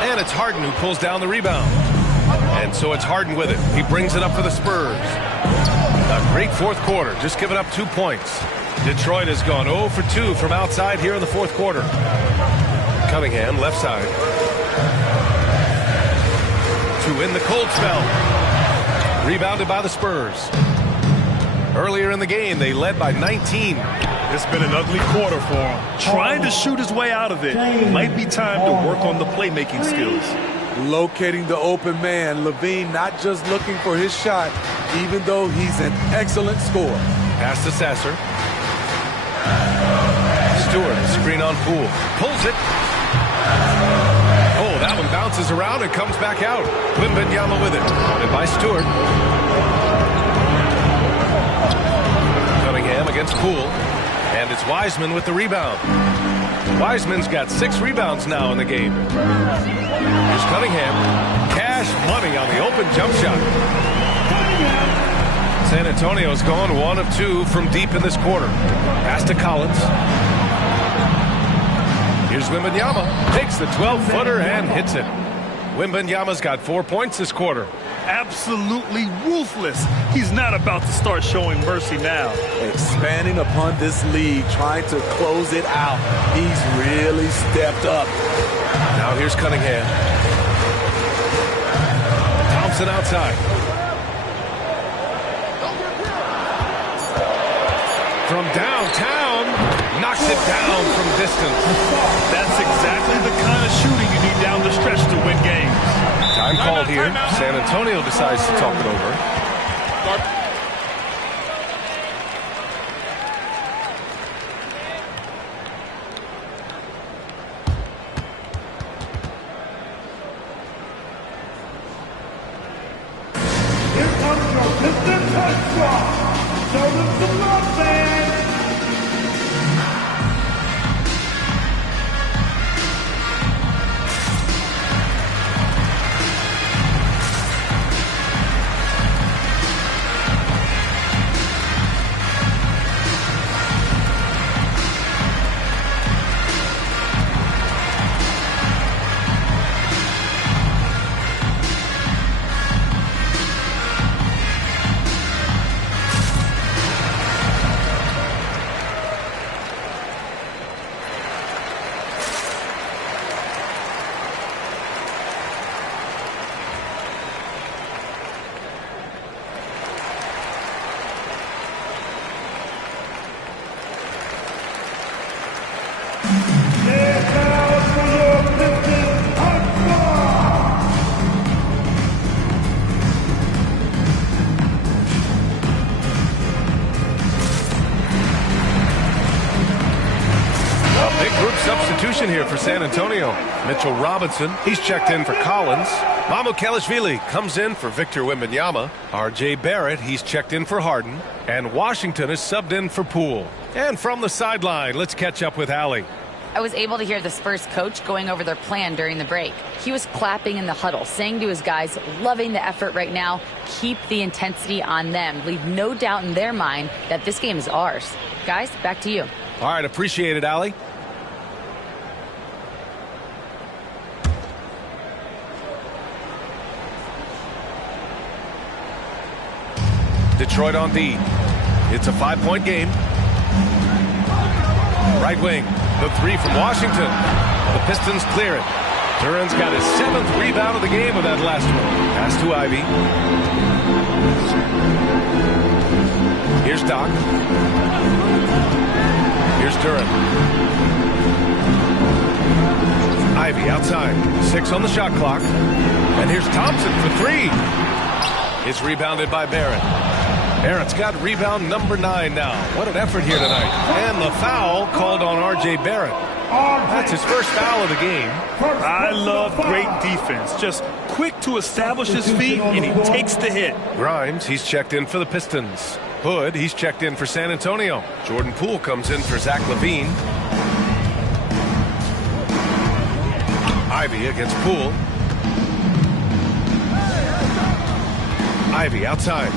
And it's Harden who pulls down the rebound. And so it's Harden with it. He brings it up for the Spurs. A great fourth quarter, just giving up 2 points. Detroit has gone 0 for 2 from outside here in the fourth quarter. Cunningham, left side. To win the cold spell. Rebounded by the Spurs. Earlier in the game, they led by 19. It's been an ugly quarter for him. Trying to shoot his way out of it. Might be time to work on the playmaking skills. Locating the open man. Levine not just looking for his shot, even though he's an excellent scorer. Pass to Sasser. Stewart, screen on Poole. Pulls it. Oh, that one bounces around and comes back out. Wembanyama with it. And by Stewart. Cunningham against Poole. And it's Wiseman with the rebound. Wiseman's got 6 rebounds now in the game. Here's Cunningham. Cash money on the open jump shot. San Antonio's gone 1 of 2 from deep in this quarter. Pass to Collins. Here's Wembanyama. Takes the 12-footer and hits it. Wembanyama's got 4 points this quarter. Absolutely ruthless. He's not about to start showing mercy now. Expanding upon this lead, trying to close it out. He's really stepped up. Now here's Cunningham. Thompson outside. From downtown, knocks it down from distance. That's exactly the kind of shooting you need down the stretch to win games. Time called here. San Antonio decides to talk it over. Here comes your Pistons touch squad. Show them some love, fans. Substitution here for San Antonio. Mitchell Robinson, he's checked in for Collins. Mamukelashvili comes in for Victor Wembanyama. R.J. Barrett, he's checked in for Harden. And Washington is subbed in for Poole. And from the sideline, let's catch up with Allie. I was able to hear the Spurs coach going over their plan during the break. He was clapping in the huddle, saying to his guys, loving the effort right now, keep the intensity on them. Leave no doubt in their mind that this game is ours. Guys, back to you. All right, appreciate it, Allie. Detroit on D. It's a 5-point game. Right wing. The 3 from Washington. The Pistons clear it. Duran's got his 7th rebound of the game with that last one. Pass to Ivy. Here's Doc. Here's Duran. Ivy outside. 6 on the shot clock. And here's Thompson for 3. It's rebounded by Barrett. Barrett's got rebound number 9 now. What an effort here tonight. And the foul called on R.J. Barrett. That's his first foul of the game. I love great defense. Just quick to establish his feet, and he takes the hit. Grimes, he's checked in for the Pistons. Hood, he's checked in for San Antonio. Jordan Poole comes in for Zach LaVine. Ivy against Poole. Ivy outside.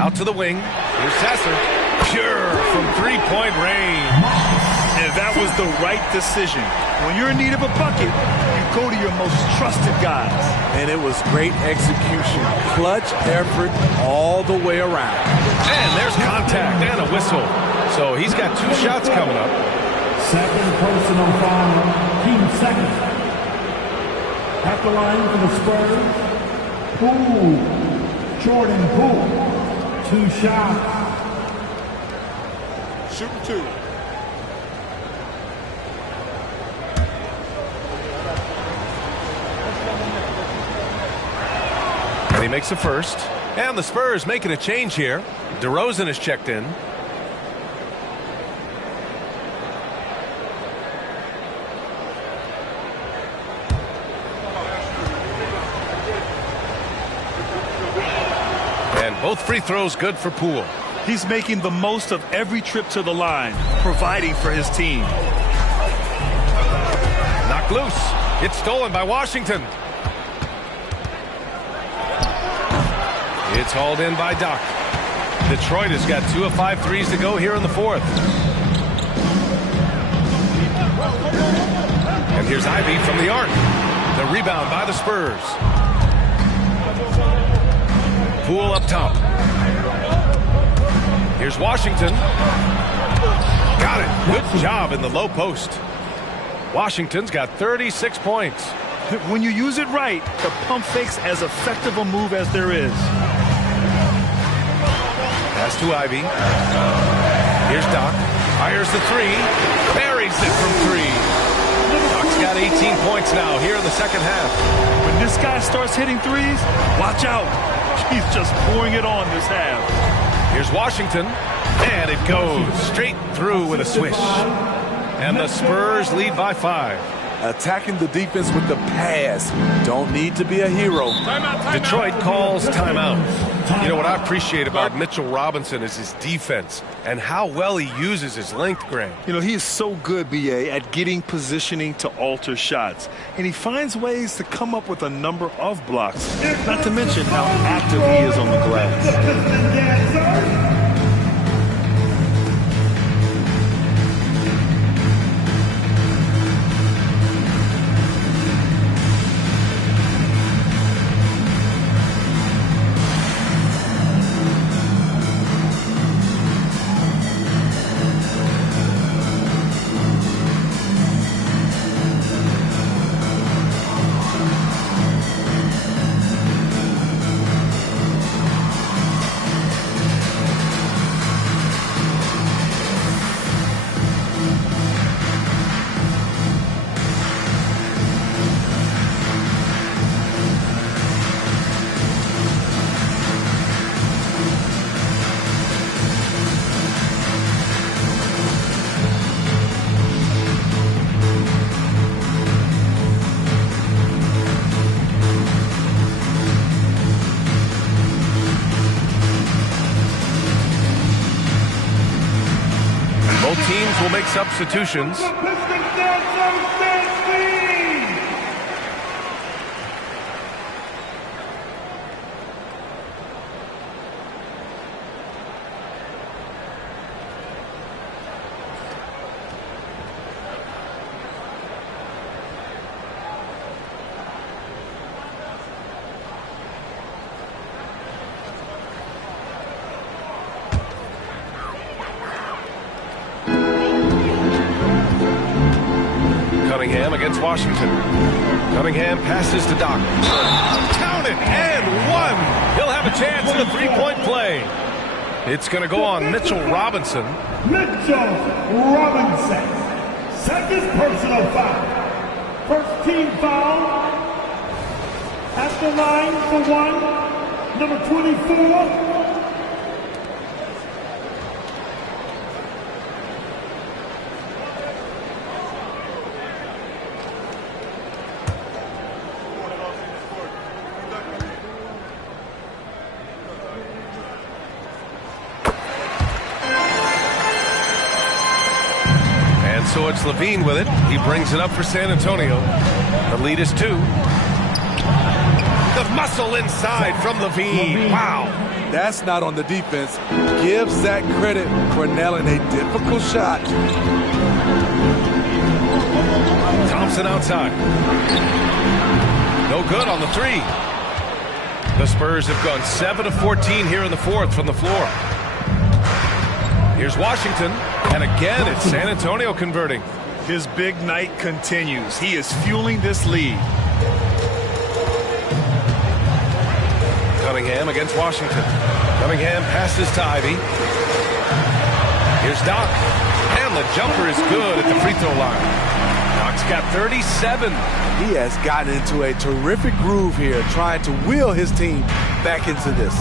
Out to the wing. Here's Sasser. Pure from three-point range. And that was the right decision. When you're in need of a bucket, you go to your most trusted guys. And it was great execution. Clutch effort all the way around. And there's contact and a whistle. So he's got 2 shots coming up. Second personal foul, team second. At the line for the Spurs, Poole, Jordan Poole. 2 shots. Shoot 2. And he makes the first. And the Spurs making a change here. DeRozan is checked in. And both free throws good for Poole. He's making the most of every trip to the line, providing for his team. Knocked loose. It's stolen by Washington. It's hauled in by Doc. Detroit has got 2 of 5 threes to go here in the 4th. And here's Ivy from the arc. The rebound by the Spurs. Poole up top. Here's Washington. Got it. Good job in the low post. Washington's got 36 points. When you use it right, the pump fake's as effective a move as there is. Pass to Ivy. Here's Doc. Fires the 3. Buries it from 3. Doc's got 18 points now here in the second half. When this guy starts hitting threes, watch out. He's just pouring it on this half. Here's Washington. And it goes straight through with a swish. And the Spurs lead by 5. Attacking the defense with the pass. Don't need to be a hero. Detroit calls timeout. You know what I appreciate about Mitchell Robinson is his defense and how well he uses his length, Graham. You know, he is so good, B.A., at getting positioning to alter shots. And he finds ways to come up with a number of blocks, not to mention how active he is on the glass. Teams will make substitutions. Against Washington. Cunningham passes to Doc. Count it and 1. He'll have a chance in the three-point play. It's going to go on Mitchell Robinson. Mitchell Robinson. Second personal foul. First team foul. At the line for one, number 24. So it's Levine with it. He brings it up for San Antonio. The lead is 2. The muscle inside from Levine. Wow. That's not on the defense. Give Zach credit for nailing a difficult shot. Thompson outside. No good on the 3. The Spurs have gone 7 of 14 here in the 4th from the floor. Here's Washington. And again, it's San Antonio converting. His big night continues. He is fueling this lead. Cunningham against Washington. Cunningham passes to Ivy. Here's Doc. And the jumper is good at the free throw line. Doc's got 37. He has gotten into a terrific groove here, trying to wheel his team back into this.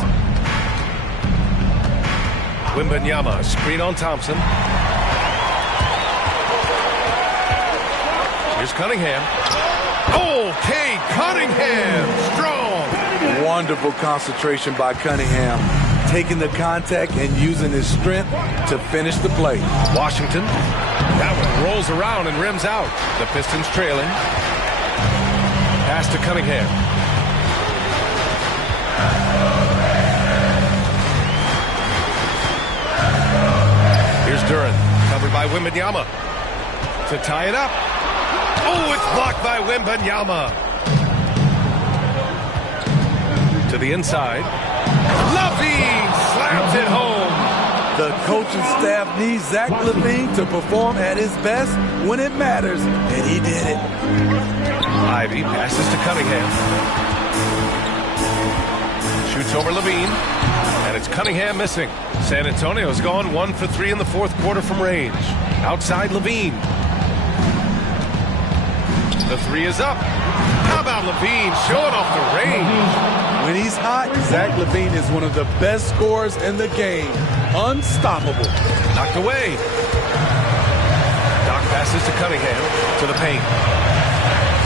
Wembanyama, screen on Thompson. Here's Cunningham. Okay, Cunningham, strong. Wonderful concentration by Cunningham, taking the contact and using his strength to finish the play. Washington, that one rolls around and rims out. The Pistons trailing. Pass to Cunningham. Here's Duran, covered by Wembanyama. To tie it up. Oh, it's blocked by Wembanyama. To the inside. Levine slams it home. The coaching staff needs Zach Levine to perform at his best when it matters, and he did it. Ivy passes to Cunningham. Shoots over Levine. And it's Cunningham missing. San Antonio's gone 1 for 3 in the 4th quarter from range. Outside Levine. The 3 is up. How about Levine showing off the range? When he's hot, Zach Levine is one of the best scorers in the game. Unstoppable. Knocked away. Doc passes to Cunningham to the paint.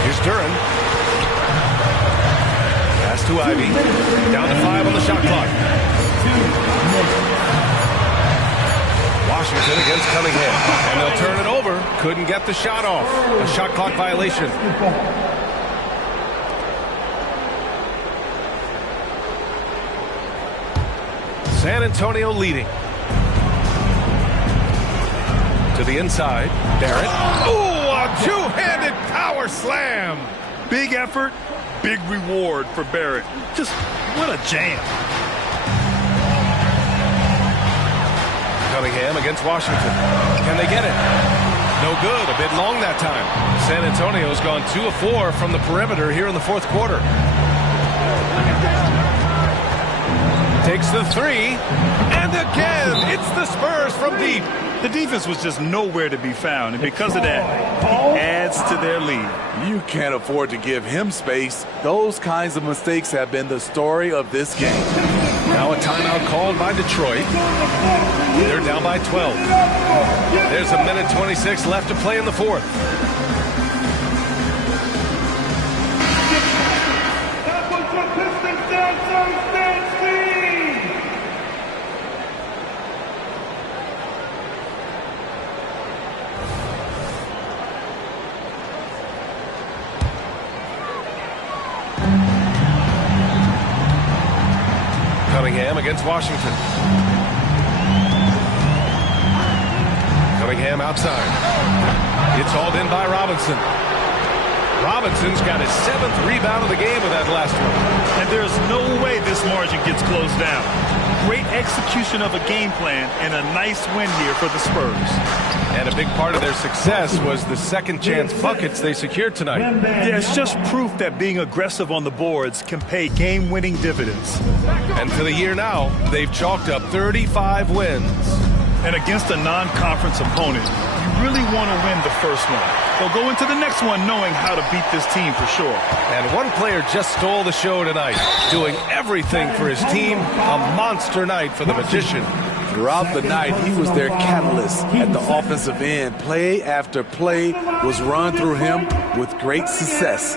Here's Duran. Pass to Ivy. Down to 5 on the shot clock. Washington against Cunningham. And they'll turn it over. Couldn't get the shot off. A shot clock violation. San Antonio leading. To the inside. Barrett. Ooh, a two-handed power slam. Big effort, big reward for Barrett. Just what a jam. Cunningham against Washington. Can they get it? No good. A bit long that time. San Antonio's gone 2 of 4 from the perimeter here in the 4th quarter. Takes the 3. And again, it's the Spurs from deep. The defense was just nowhere to be found, and because of that, it adds to their lead. You can't afford to give him space. Those kinds of mistakes have been the story of this game. Now a timeout called by Detroit. They're down by 12. There's a minute 26 left to play in the 4th. Cunningham against Washington. Cunningham outside. It's hauled in by Robinson. Robinson's got his 7th rebound of the game with that last one. And there's no way this margin gets closed down. Great execution of a game plan and a nice win here for the Spurs. And a big part of their success was the second chance buckets they secured tonight. Yeah, it's just proof that being aggressive on the boards can pay game-winning dividends. And for the year now, they've chalked up 35 wins. And against a non-conference opponent, you really want to win the first one. They'll go into the next one knowing how to beat this team for sure. And one player just stole the show tonight, doing everything for his team. A monster night for the Magician. Throughout the night, he was their catalyst at the offensive end. Play after play was run through him with great success.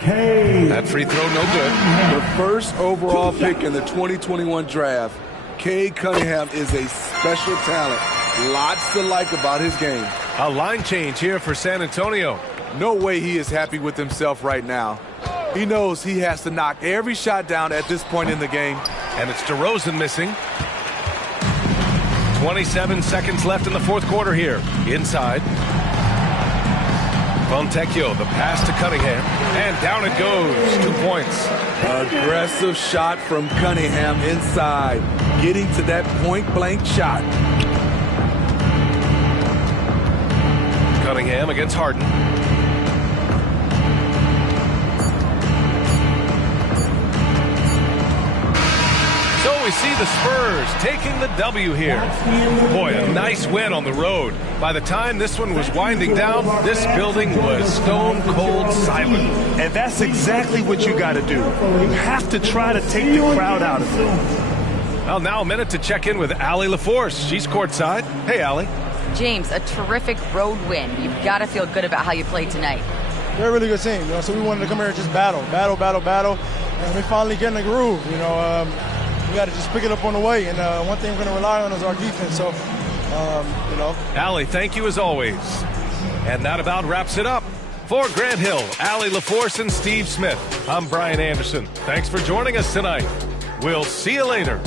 That free throw no good. The first overall pick in the 2021 draft, Cade Cunningham is a special talent. Lots to like about his game. A line change here for San Antonio. No way he is happy with himself right now. He knows he has to knock every shot down at this point in the game. And it's DeRozan missing. 27 seconds left in the fourth quarter here. Inside. Fontecchio, the pass to Cunningham. And down it goes. 2 points. Aggressive shot from Cunningham inside. Getting to that point-blank shot. Cunningham against Harden. So we see the Spurs taking the W here. Boy, a nice win on the road. By the time this one was winding down, this building was stone cold silent. And that's exactly what you got to do. You have to try to take the crowd out of it. Well, now a minute to check in with Allie LaForce. She's courtside. Hey, Allie. James, a terrific road win. You've got to feel good about how you played tonight. They're a really good team, so we wanted to come here and just battle, and we finally get in the groove. We got to just pick it up on the way, and one thing we're going to rely on is our defense. So, Allie, thank you as always. And that about wraps it up. For Grant Hill, Allie LaForce, and Steve Smith, I'm Brian Anderson. Thanks for joining us tonight. We'll see you later.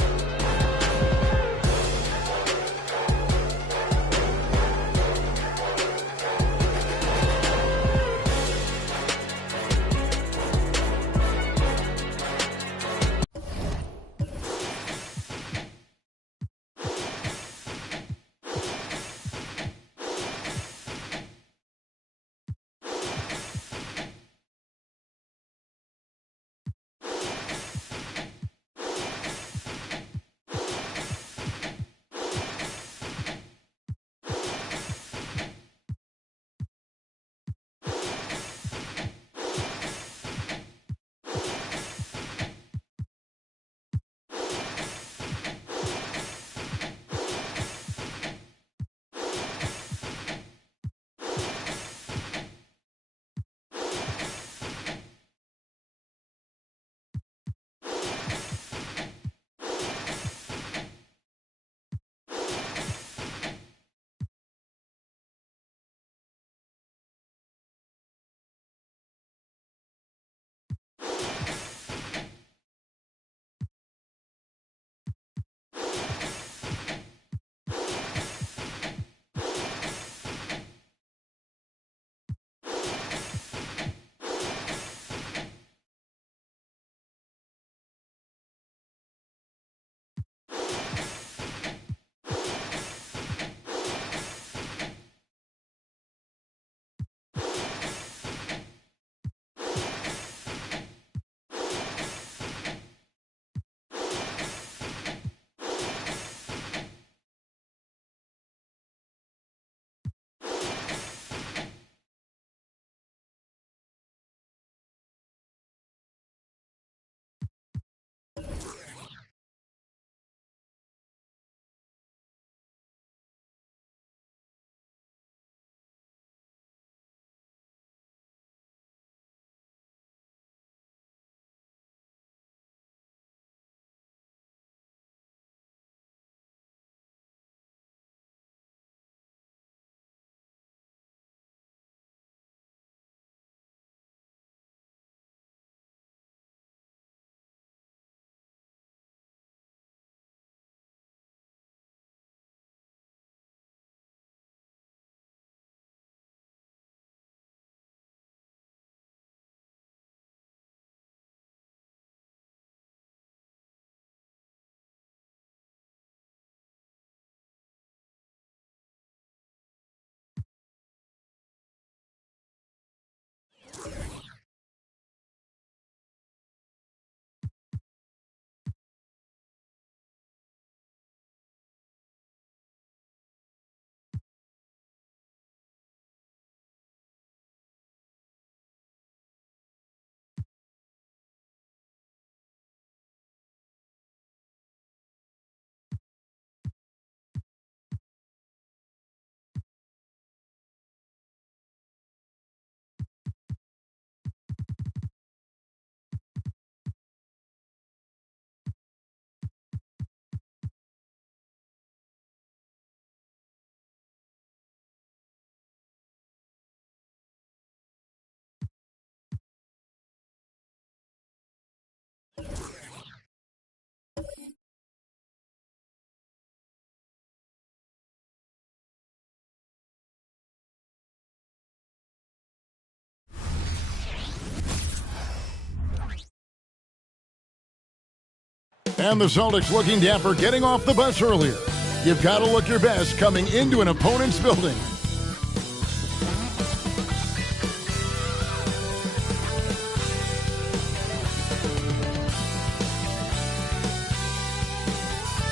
And the Celtics looking dapper getting off the bus earlier. You've got to look your best coming into an opponent's building.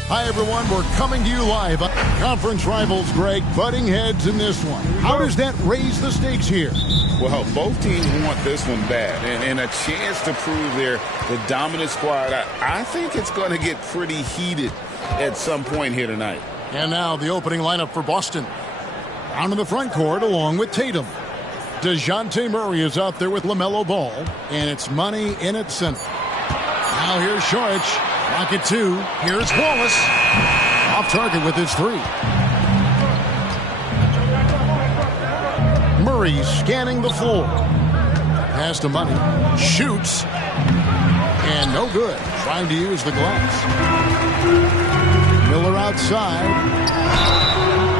Hi, everyone. We're coming to you live. Conference rivals, Greg, butting heads in this one. How does that raise the stakes here? Well, both teams want this one bad, and a chance to prove they're the dominant squad. I think it's going to get pretty heated at some point here tonight. And now the opening lineup for Boston. Down in the front court along with Tatum. DeJounte Murray is out there with LaMelo Ball, and it's money in at center. Now here's Saric. Lock it 2. Here's Wallace. Off target with his 3. Murray scanning the floor. Pass to Money. Shoots. And no good. Trying to use the glass. Miller outside.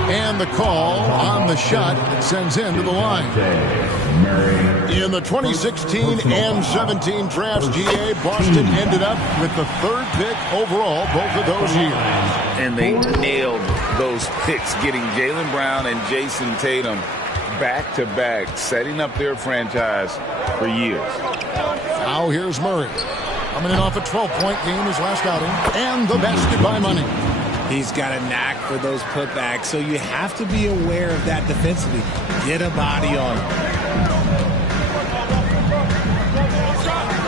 And the call on the shot that sends him to the line. In the 2016 and 17 drafts, GA, Boston ended up with the 3rd pick overall both of those years. And they nailed those picks, getting Jaylen Brown and Jason Tatum back-to-back, setting up their franchise for years. Now here's Murray. Coming in off a 12-point game his last outing. And the basket by Money. He's got a knack for those putbacks, so you have to be aware of that defensively. Get a body on him.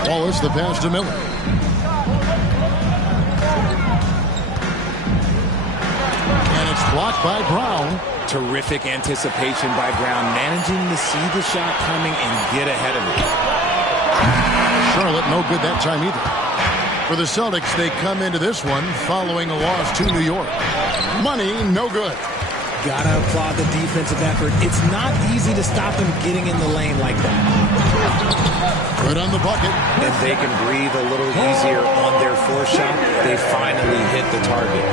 Wallace, the pass to Miller. And it's blocked by Brown. Terrific anticipation by Brown, managing to see the shot coming and get ahead of it. Charlotte, no good that time either. For the Celtics, they come into this one following a loss to New York. Money, no good. Gotta applaud the defensive effort. It's not easy to stop them getting in the lane like that. Good on the bucket. And they can breathe a little easier on their fourth shot. They finally hit the target.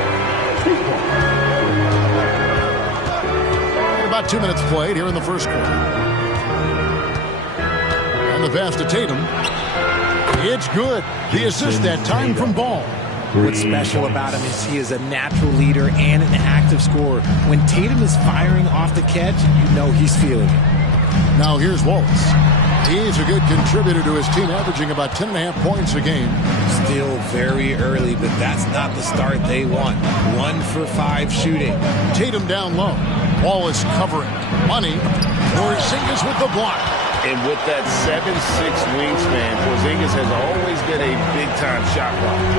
About 2 minutes played here in the first quarter. And the pass to Tatum. It's good. The assist that time from Ball. What's special about him is he is a natural leader and an active scorer. When Tatum is firing off the catch, you know he's feeling it. Now here's Wallace. He's a good contributor to his team, averaging about 10.5 points a game. Still very early, but that's not the start they want. 1 for 5 shooting. Tatum down low. Wallace covering. Money. Porzingis with the block. And with that 7'6" wingspan, Porzingis has always been a big-time shot blocker.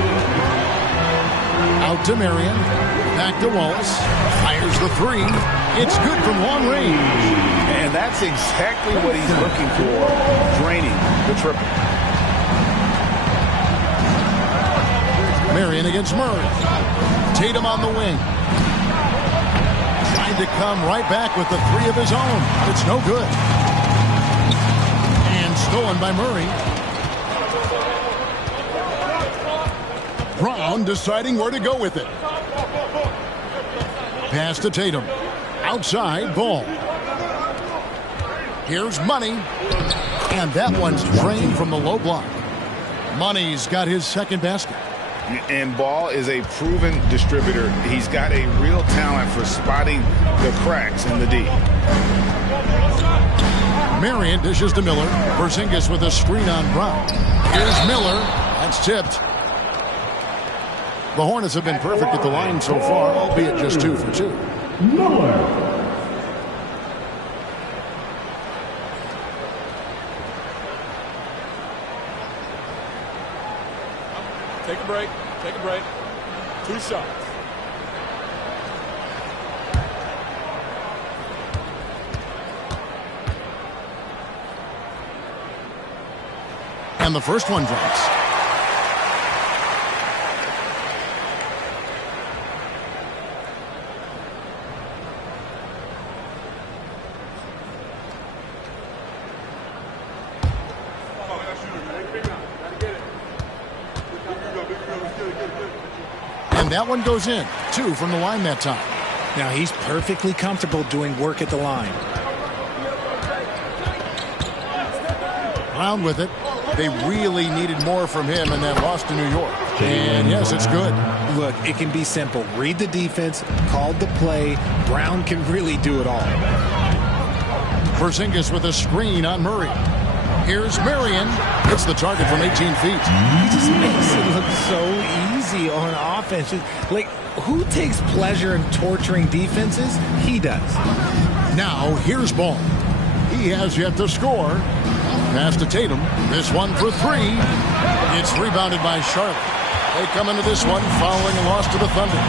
Out to Marion. Back to Wallace. Fires the 3. It's good from long range. And that's exactly what he's looking for, draining the triple. Marion against Murray. Tatum on the wing. Trying to come right back with the 3 of his own. It's no good. Stolen by Murray. Brown deciding where to go with it. Pass to Tatum. Outside, Ball. Here's Money. And that one's drained from the low block. Money's got his second basket. And Ball is a proven distributor. He's got a real talent for spotting the cracks in the D. Marion dishes to Miller. Porzingis with a screen on Brown. Here's Miller. That's tipped. The Hornets have been perfect at the line so far, albeit just 2 for 2. Miller. Take a break. Take a break. 2 shots. And the first one drops. And that one goes in. 2 from the line that time. Now he's perfectly comfortable doing work at the line. Brown with it. They really needed more from him in that loss to New York. And yes, it's good. Look, it can be simple. Read the defense, call the play. Brown can really do it all. Porzingis with a screen on Murray. Here's Marion. It's the target from 18 feet. He just makes it look so easy on offense. Like, who takes pleasure in torturing defenses? He does. Now, here's Ball. He has yet to score. Pass to Tatum. This one for three. It's rebounded by Charlotte. They come into this one following a loss to the Thunder.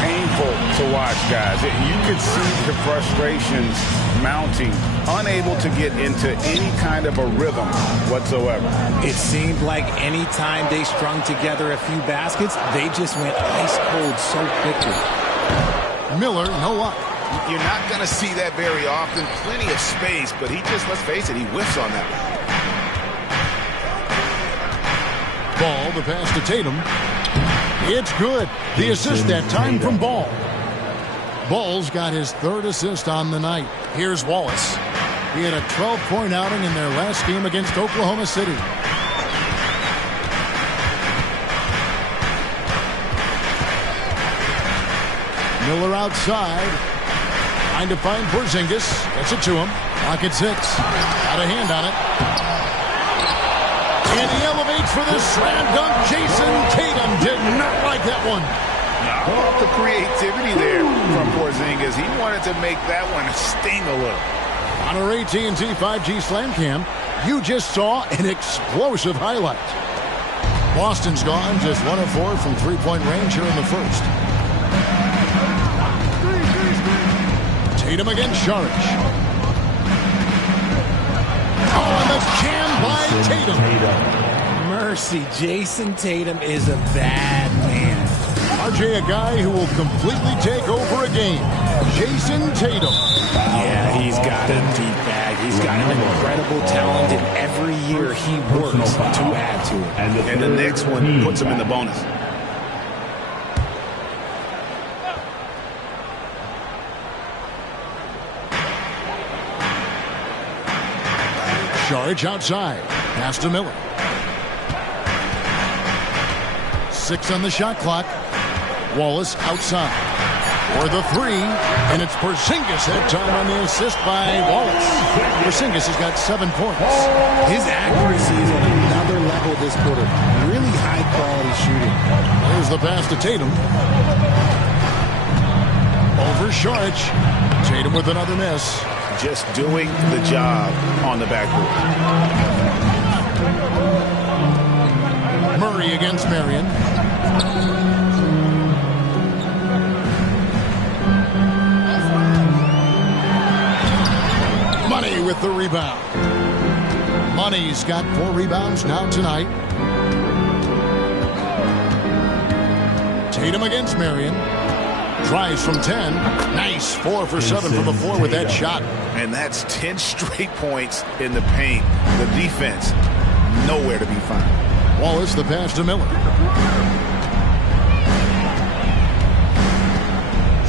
Painful to watch, guys. You could see the frustrations mounting, unable to get into any kind of a rhythm whatsoever. It seemed like any time they strung together a few baskets, they just went ice cold so quickly. Miller, no luck. You're not going to see that very often. Plenty of space, but he just, let's face it, he whiffs on that one. Ball, the pass to Tatum. It's good. The assist that time from Ball. Ball's got his third assist on the night. Here's Wallace. He had a 12-point outing in their last game against Oklahoma City. Miller outside. Trying to find Porzingis. Gets it to him. Clock at 6. Got a hand on it. And he elevates for the slam dunk. Jason Tatum did not like that one. How about the creativity there from Porzingis? He wanted to make that one sting a little. On our AT&T 5G Slam Cam, you just saw an explosive highlight. Boston's gone just 1 of 4 from three-point range here in the first. Tatum against Saric. Oh, and the jam by Tatum. Mercy, Jason Tatum is a bad man. RJ, a guy who will completely take over a game. Jason Tatum. Yeah, he's got a deep bag. He's got an incredible talent, and every year he works to add to it. And the next one puts him in the bonus. Saric outside. Pass to Miller. 6 on the shot clock. Wallace outside. For the three. And it's Porzingis that time on the assist by Wallace. Porzingis has got 7 points. His accuracy is on another level this quarter. Really high quality shooting. There's the pass to Tatum. Over Saric. Tatum with another miss. Just doing the job on the backboard. Murray against Marion. Money with the rebound. Money's got 4 rebounds now tonight. Tatum against Marion. Tries from 10. Nice 4 for 7 from the floor with that shot. And that's 10 straight points in the paint. The defense, nowhere to be found. Wallace, the pass to Miller.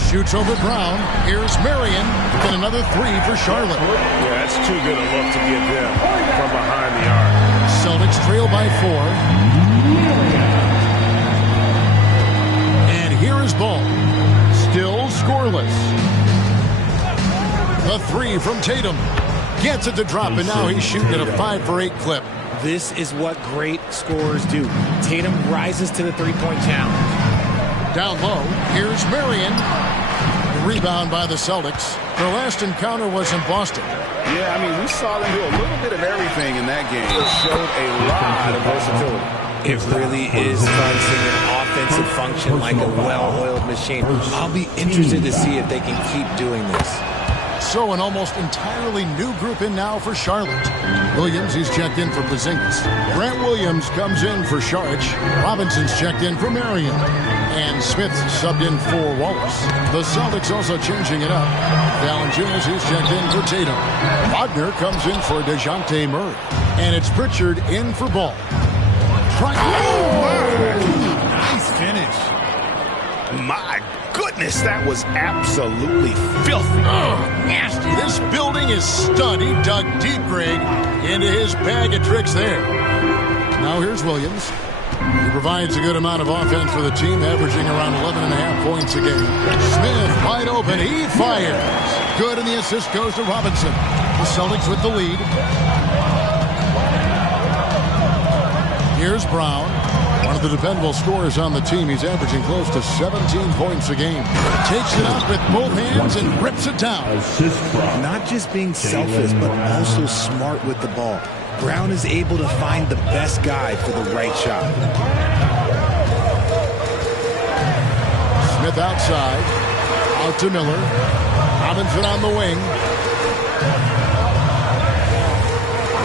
Shoots over Brown. Here's Marion. And another 3 for Charlotte. Yeah, that's too good a look to give them from behind the arc. Celtics trail by 4. And here is Ball. Still scoreless. The 3 from Tatum. Gets it to drop, and now he's shooting at a 5 for 8 clip. This is what great scorers do. Tatum rises to the three-point challenge. Down low, here's Marion. Rebound by the Celtics. Their last encounter was in Boston. Yeah, I mean, we saw them do a little bit of everything in that game. It showed a lot of versatility. It really is fun seeing an offensive function like a well-oiled machine. I'll be interested to see if they can keep doing this. So an almost entirely new group in now for Charlotte. Williams, he's checked in for Porzingis. Grant Williams comes in for Saric. Robinson's checked in for Marion. And Smith subbed in for Wallace. The Celtics also changing it up. Valanciunas, he's checked in for Tatum. Wagner comes in for DeJounte Murray. And it's Pritchard in for Ball. Nice finish. My goodness, that was absolutely filthy. Nasty. This building is stud. He dug deep, Greg, into his bag of tricks there. Now here's Williams. He provides a good amount of offense for the team, averaging around 11.5 points a game. Smith wide open. He fires. Good, and the assist goes to Robinson. The Celtics with the lead. Here's Brown. One of the dependable scorers on the team. He's averaging close to 17 points a game. Takes it up with both hands and rips it down. Not just being selfless, but also smart with the ball. Brown is able to find the best guy for the right shot. Smith outside. Out to Miller. Robinson on the wing.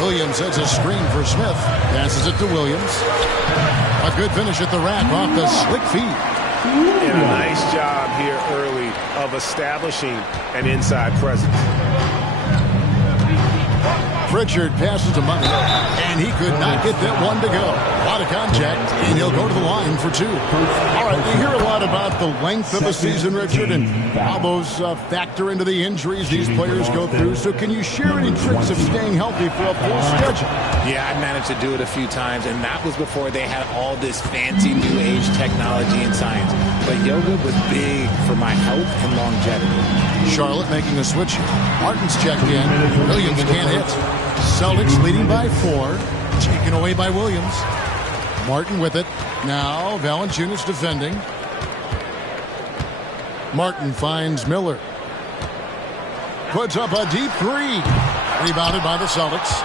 Williams sets a screen for Smith. Passes it to Williams. A good finish at the rack off the slick feed. And a nice job here early of establishing an inside presence. Pritchard passes to Money, and he could not get that one to go. A lot of contact, and he'll go to the line for two. All right, we hear a lot about the length of the season, Richard, and how those factor into the injuries these players go through. So can you share any tricks of staying healthy for a full schedule? Yeah, I managed to do it a few times, and that was before they had all this fancy new age technology and science. But yoga was big for my health and longevity. Charlotte making a switch. Martin's checked in. Williams can't hit. Celtics leading by 4. Taken away by Williams. Martin with it. Now Valanciunas defending. Martin finds Miller. Puts up a deep 3. Rebounded by the Celtics.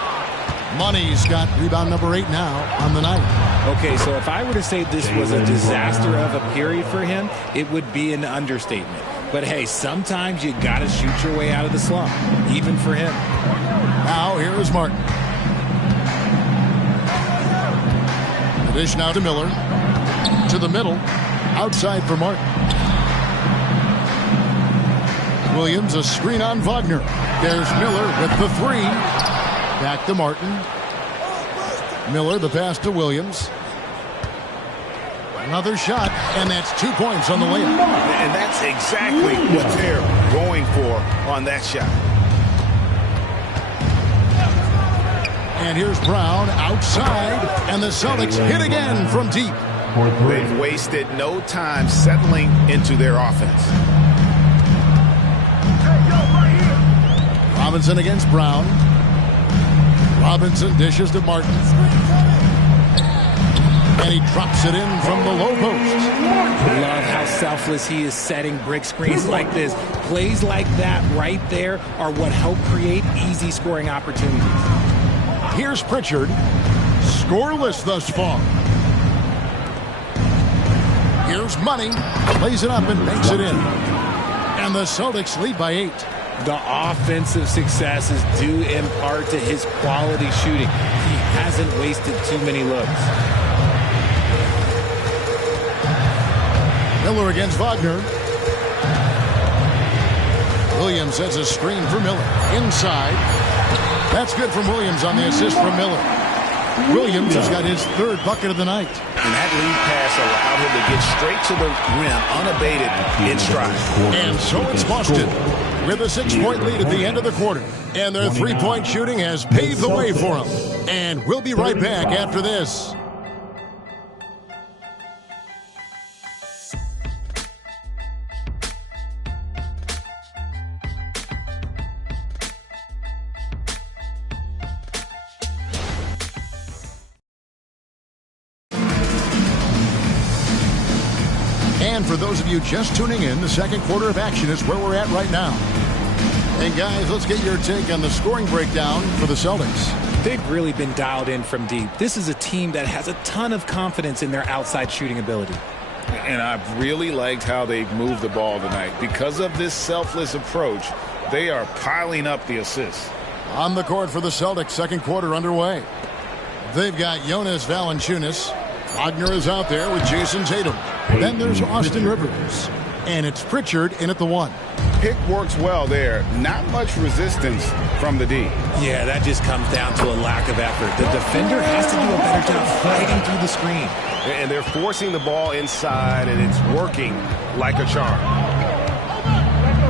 Money's got rebound number 8 now on the night. Okay, so if I were to say this was a disaster of a period for him, it would be an understatement. But hey, sometimes you got to shoot your way out of the slump, even for him. Now here is Martin. The dish now to Miller. To the middle. Outside for Martin. Williams, a screen on Wagner. There's Miller with the 3. Back to Martin. Miller, the pass to Williams. Another shot, and that's 2 points on the layup. And that's exactly what they're going for on that shot. And here's Brown outside, and the Celtics hit again from deep. They've wasted no time settling into their offense. Robinson against Brown. Robinson dishes to Martin. And he drops it in from the low post. Love how selfless he is setting brick screens like this. Plays like that right there are what help create easy scoring opportunities. Here's Pritchard. Scoreless thus far. Here's Money. Lays it up and makes it in. And the Celtics lead by 8. The offensive success is due in part to his quality shooting. He hasn't wasted too many looks. Miller against Wagner. Williams sets a screen for Miller. Inside. That's good from Williams on the assist from Miller. Williams has got his 3rd bucket of the night. And that lead pass allowed him to get straight to the rim unabated in stride. And so it's Boston with a 6-point lead at the end of the quarter. And their 3-point shooting has paved the way for them. And we'll be right back after this. And for those of you just tuning in, the second quarter of action is where we're at right now. And guys, let's get your take on the scoring breakdown for the Celtics. They've really been dialed in from deep. This is a team that has a ton of confidence in their outside shooting ability. And I've really liked how they've moved the ball tonight. Because of this selfless approach, they are piling up the assists. On the court for the Celtics, second quarter underway. They've got Jonas Valanciunas. Wagner is out there with Jason Tatum. Then there's Austin Rivers. And it's Pritchard in at the 1. Pick works well there. Not much resistance from the D. Yeah, that just comes down to a lack of effort. The defender has to do a better job fighting through the screen. And they're forcing the ball inside, and it's working like a charm.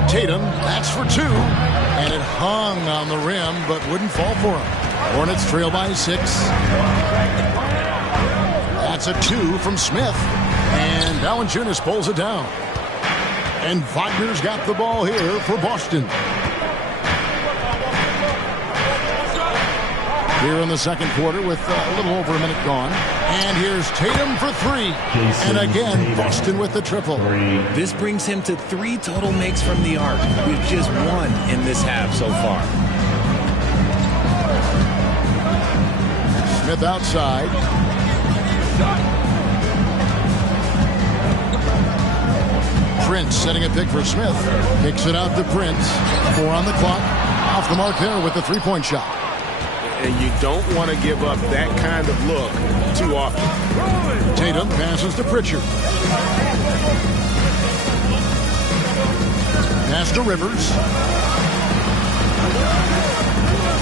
Tatum, that's for 2. And it hung on the rim, but wouldn't fall for him. Hornets trail by 6. That's a 2 from Smith. And Valanciunas pulls it down. And Wagner's got the ball here for Boston. Here in the second quarter with a little over a minute gone. And here's Tatum for 3. And again, Boston with the triple. This brings him to 3 total makes from the arc, with just 1 in this half so far. Smith outside. Prince setting a pick for Smith. Kicks it out to Prince. 4 on the clock. Off the mark there with the three-point shot. And you don't want to give up that kind of look too often. Tatum passes to Pritchard. Pass to Rivers.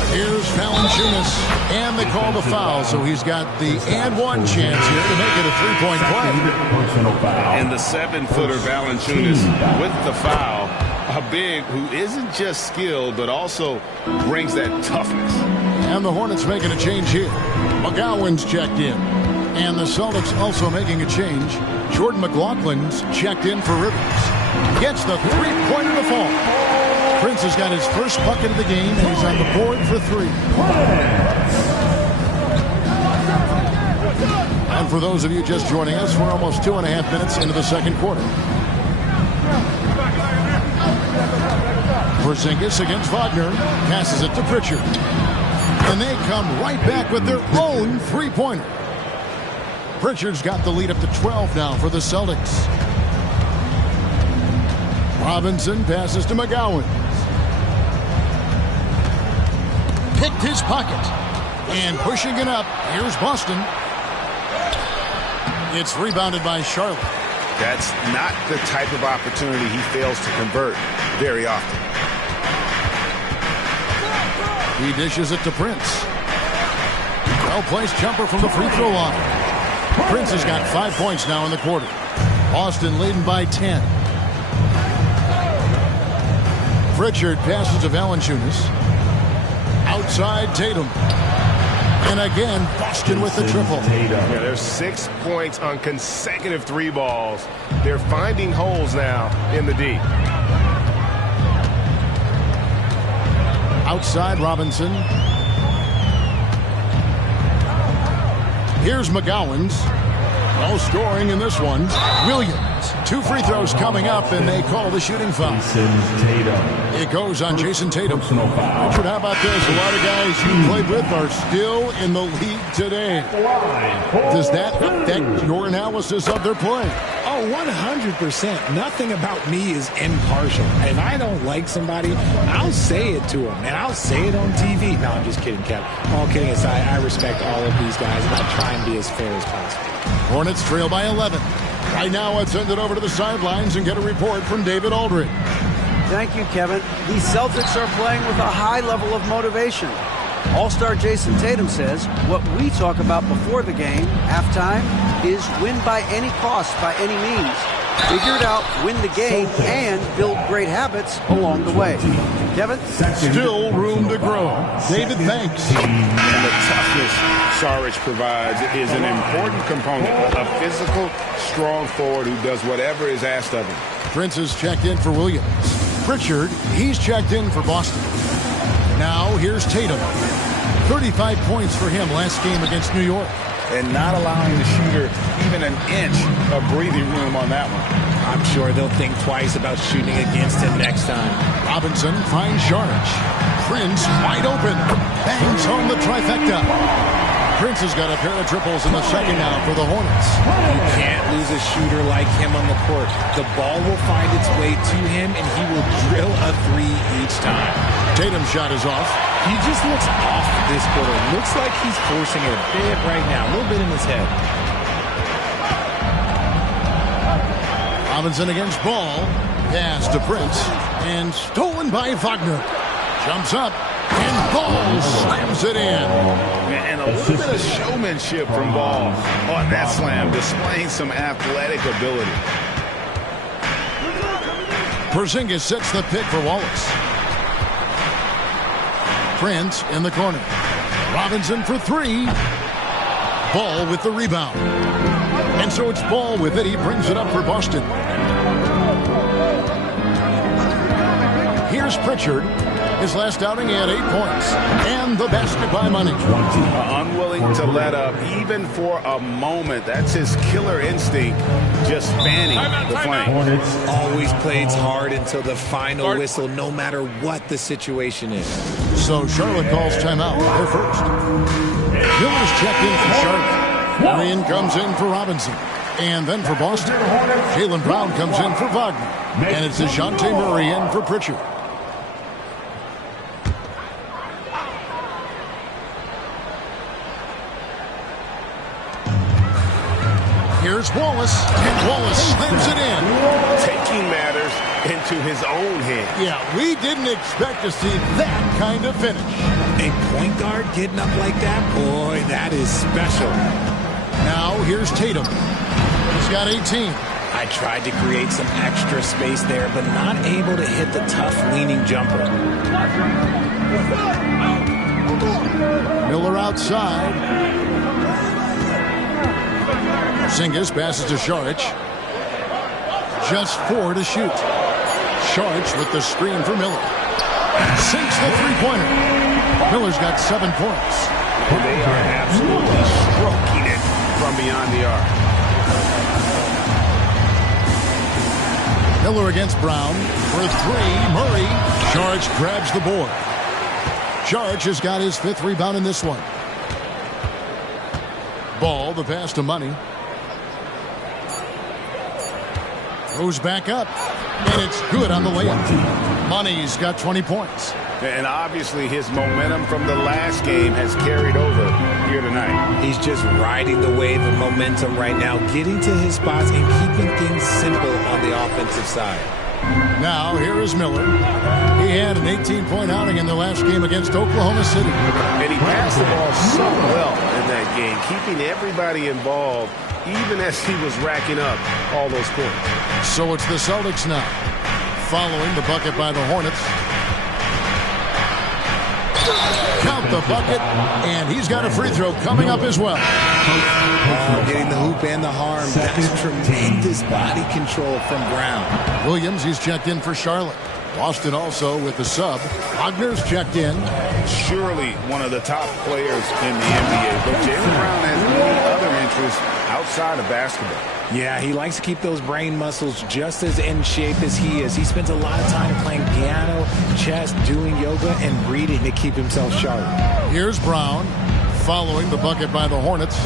Here's Valanciunas, and they call the foul, so he's got the and one chance here to make it a three-point play. And the 7-footer Valanciunas with the foul, a big who isn't just skilled, but also brings that toughness. And the Hornets making a change here. McGowan's checked in. And the Celtics also making a change. Jordan McLaughlin's checked in for Rivers. Gets the three-pointer to fall. Prince has got his first bucket of the game, and he's on the board for 3. And for those of you just joining us, we're almost 2.5 minutes into the second quarter. Porzingis against Wagner. Passes it to Pritchard. And they come right back with their own three-pointer. Pritchard's got the lead up to 12 now for the Celtics. Robinson passes to McGowan. Picked his pocket. And pushing it up, here's Boston. It's rebounded by Charlotte. That's not the type of opportunity he fails to convert very often. He dishes it to Prince. Well-placed jumper from the free throw line. Prince has got 5 points now in the quarter. Boston leading by 10. Pritchard passes to Valanciunas. Outside Tatum. And again, Boston with the triple. Yeah, there's 6 points on consecutive 3 balls. They're finding holes now in the D. Outside Robinson. Here's McGowan's. No scoring in this one. Williams. 2 free throws coming up, and they call the shooting foul. It goes on Jason Tatum. Richard, how about this? A lot of guys you played with are still in the league today. Does that affect your analysis of their play? Oh, 100%. Nothing about me is impartial. If I don't like somebody, I'll say it to them, and I'll say it on TV. No, I'm just kidding, Kev. All kidding aside, I respect all of these guys, and I try and be as fair as possible. Hornets trail by 11. Right now, let's send it over to the sidelines and get a report from David Aldridge. Thank you, Kevin. The Celtics are playing with a high level of motivation. All-star Jason Tatum says what we talk about before the game, halftime, is win by any cost, by any means. Figure it out, win the game, and build great habits along the way. Kevin? Still room to grow. David, thanks. And the toughness Saric provides is an important component. A physical, strong forward who does whatever is asked of him. Prince is checked in for Williams. Pritchard, he's checked in for Boston. Now here's Tatum. 35 points for him last game against New York. And not allowing the shooter even an inch of breathing room on that one. I'm sure they'll think twice about shooting against him next time. Robinson finds Saric. Prince wide open. Bangs home the trifecta. Prince has got a pair of triples in the second now for the Hornets. You can't lose a shooter like him on the court. The ball will find its way to him, and he will drill a 3 each time. Tatum's shot is off. He just looks off this quarter. Looks like he's forcing it a bit right now, a little bit in his head. Robinson against Ball. Pass to Prince. And stolen by Wagner. Jumps up. And Ball slams it in. And a little bit of showmanship from Ball on that slam, displaying some athletic ability. Porzingis sets the pick for Wallace. Prince in the corner. Robinson for 3. Ball with the rebound. And so it's Ball with it. He brings it up for Boston. Here's Pritchard. His last outing, he had 8 points. And the basket by Money. Unwilling to let up, even for a moment. That's his killer instinct, just fanning the flame. Always plays hard until the final whistle, no matter what the situation is. So Charlotte calls timeout. They're first. Miller's checked in for Charlotte. Green comes in for Robinson. And then for Boston, Jaylen Brown comes in for Wagner. And it's DeJounte Murray in for Pritchard. Here's Wallace, and Wallace slams it in. Taking matters into his own hands. Yeah, we didn't expect to see that kind of finish. A point guard getting up like that? Boy, that is special. Now here's Tatum. He's got 18. I tried to create some extra space there, but not able to hit the tough leaning jumper. Miller outside. Porzingis passes to Šarić. Just 4 to shoot. Šarić with the screen for Miller. Sinks the three-pointer. Miller's got 7 points. They are absolutely stroking it from beyond the arc. Miller against Brown for 3. Murray. Šarić grabs the board. Šarić has got his 5th rebound in this one. Ball, the pass to Money. Goes back up, and it's good on the layup. Money's got 20 points. And obviously his momentum from the last game has carried over here tonight. He's just riding the wave of momentum right now, getting to his spots and keeping things simple on the offensive side. Now, here is Miller. He had an 18-point outing in the last game against Oklahoma City. And he passed the ball so well in that game, keeping everybody involved, even as he was racking up all those points. So it's the Celtics now, following the bucket by the Hornets. Count the bucket, and he's got a free throw coming up as well. Getting the hoop and the harm. That's tremendous body control from Brown. Williams, he's checked in for Charlotte. Boston also with the sub. Wagner's checked in. Surely one of the top players in the NBA, but Jaylen Brown has many other interests outside of basketball. Yeah, he likes to keep those brain muscles just as in shape as he is. He spends a lot of time playing piano, chess, doing yoga, and reading to keep himself sharp. Here's Brown, following the bucket by the Hornets.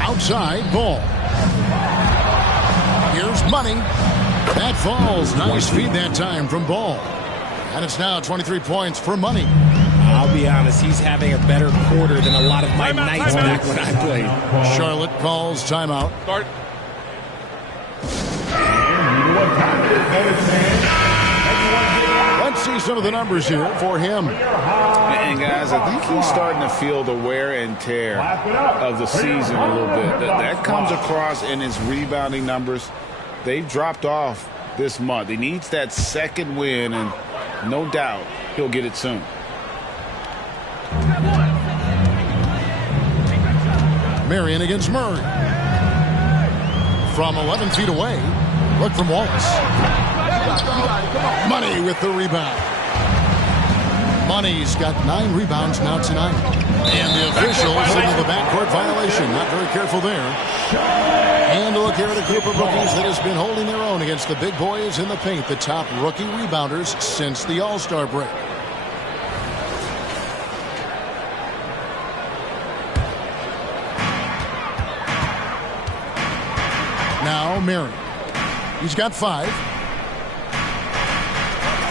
Outside, Ball. Here's Money. That falls. Nice feed that time from Ball. And it's now 23 points for Money. I'll be honest, he's having a better quarter than a lot of my nights back when I played. Charlotte calls timeout. Start. Let's see some of the numbers here for him. And guys, I think he's starting to feel the wear and tear of the season a little bit. That comes across in his rebounding numbers. They've dropped off this month. He needs that second win, and no doubt he'll get it soon. Marion against Murray. From 11 feet away. Look from Wallace. Money with the rebound. Money's got 9 rebounds now tonight. And the officials into the backcourt violation. Not very careful there. And a look here at a group of rookies that has been holding their own against the big boys in the paint. The top rookie rebounders since the All-Star break. Now Marion. He's got 5.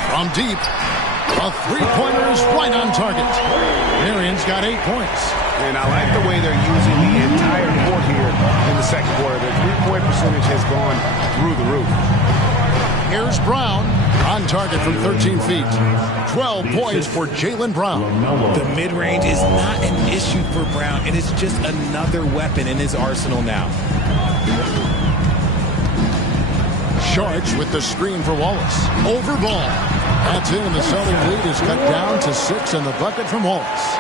From deep. A three-pointer is right on target. Marion's got 8 points. And I like the way they're using the entire court here in the second quarter. The three-point percentage has gone through the roof. Here's Brown on target from 13 feet. 12 points for Jaylen Brown. The mid-range is not an issue for Brown. It is just another weapon in his arsenal now. Šarić with the screen for Wallace. Over Ball. That's in, and the Celtic lead is cut down to 6, and the bucket from Wallace.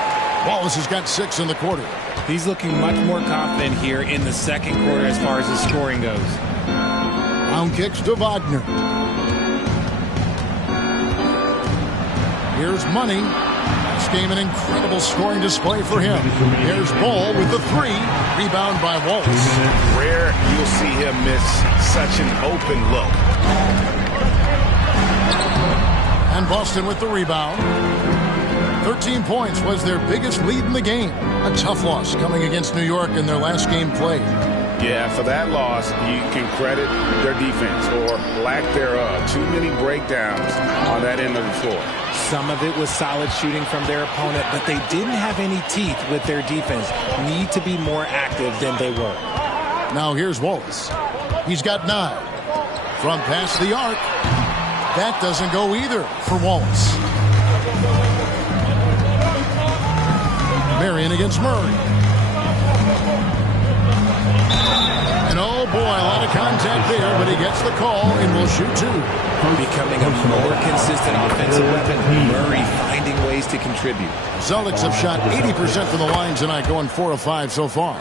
Wallace has got 6 in the quarter. He's looking much more confident here in the second quarter as far as his scoring goes. Round kicks to Wagner. Here's Money. This game an incredible scoring display for him. Here's Ball with the 3. Rebound by Wallace. Rare you'll see him miss such an open look. And Boston with the rebound. 13 points was their biggest lead in the game. A tough loss coming against New York in their last game played. Yeah, for that loss, you can credit their defense or lack thereof. Too many breakdowns on that end of the floor. Some of it was solid shooting from their opponent, but they didn't have any teeth with their defense. Need to be more active than they were. Now here's Wallace. He's got 9. From past the arc. That doesn't go either for Wallace. Marion against Murray. And oh boy, a lot of contact there, but he gets the call and will shoot 2. Becoming a more consistent offensive weapon. Murray finding ways to contribute. Celtics have shot 80% from the line tonight, going 4 of 5 so far.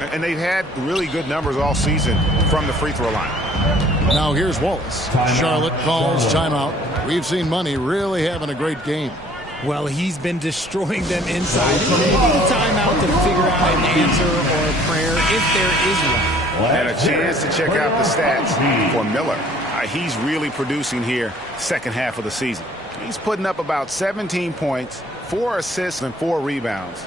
And they've had really good numbers all season from the free throw line. Now here's Wallace. Charlotte calls timeout. We've seen Money really having a great game. Well, he's been destroying them inside. He may need a timeout to figure out an answer or a prayer if there is one. And a chance to check out the stats for Miller. He's really producing here second half of the season. He's putting up about 17 points, 4 assists, and 4 rebounds.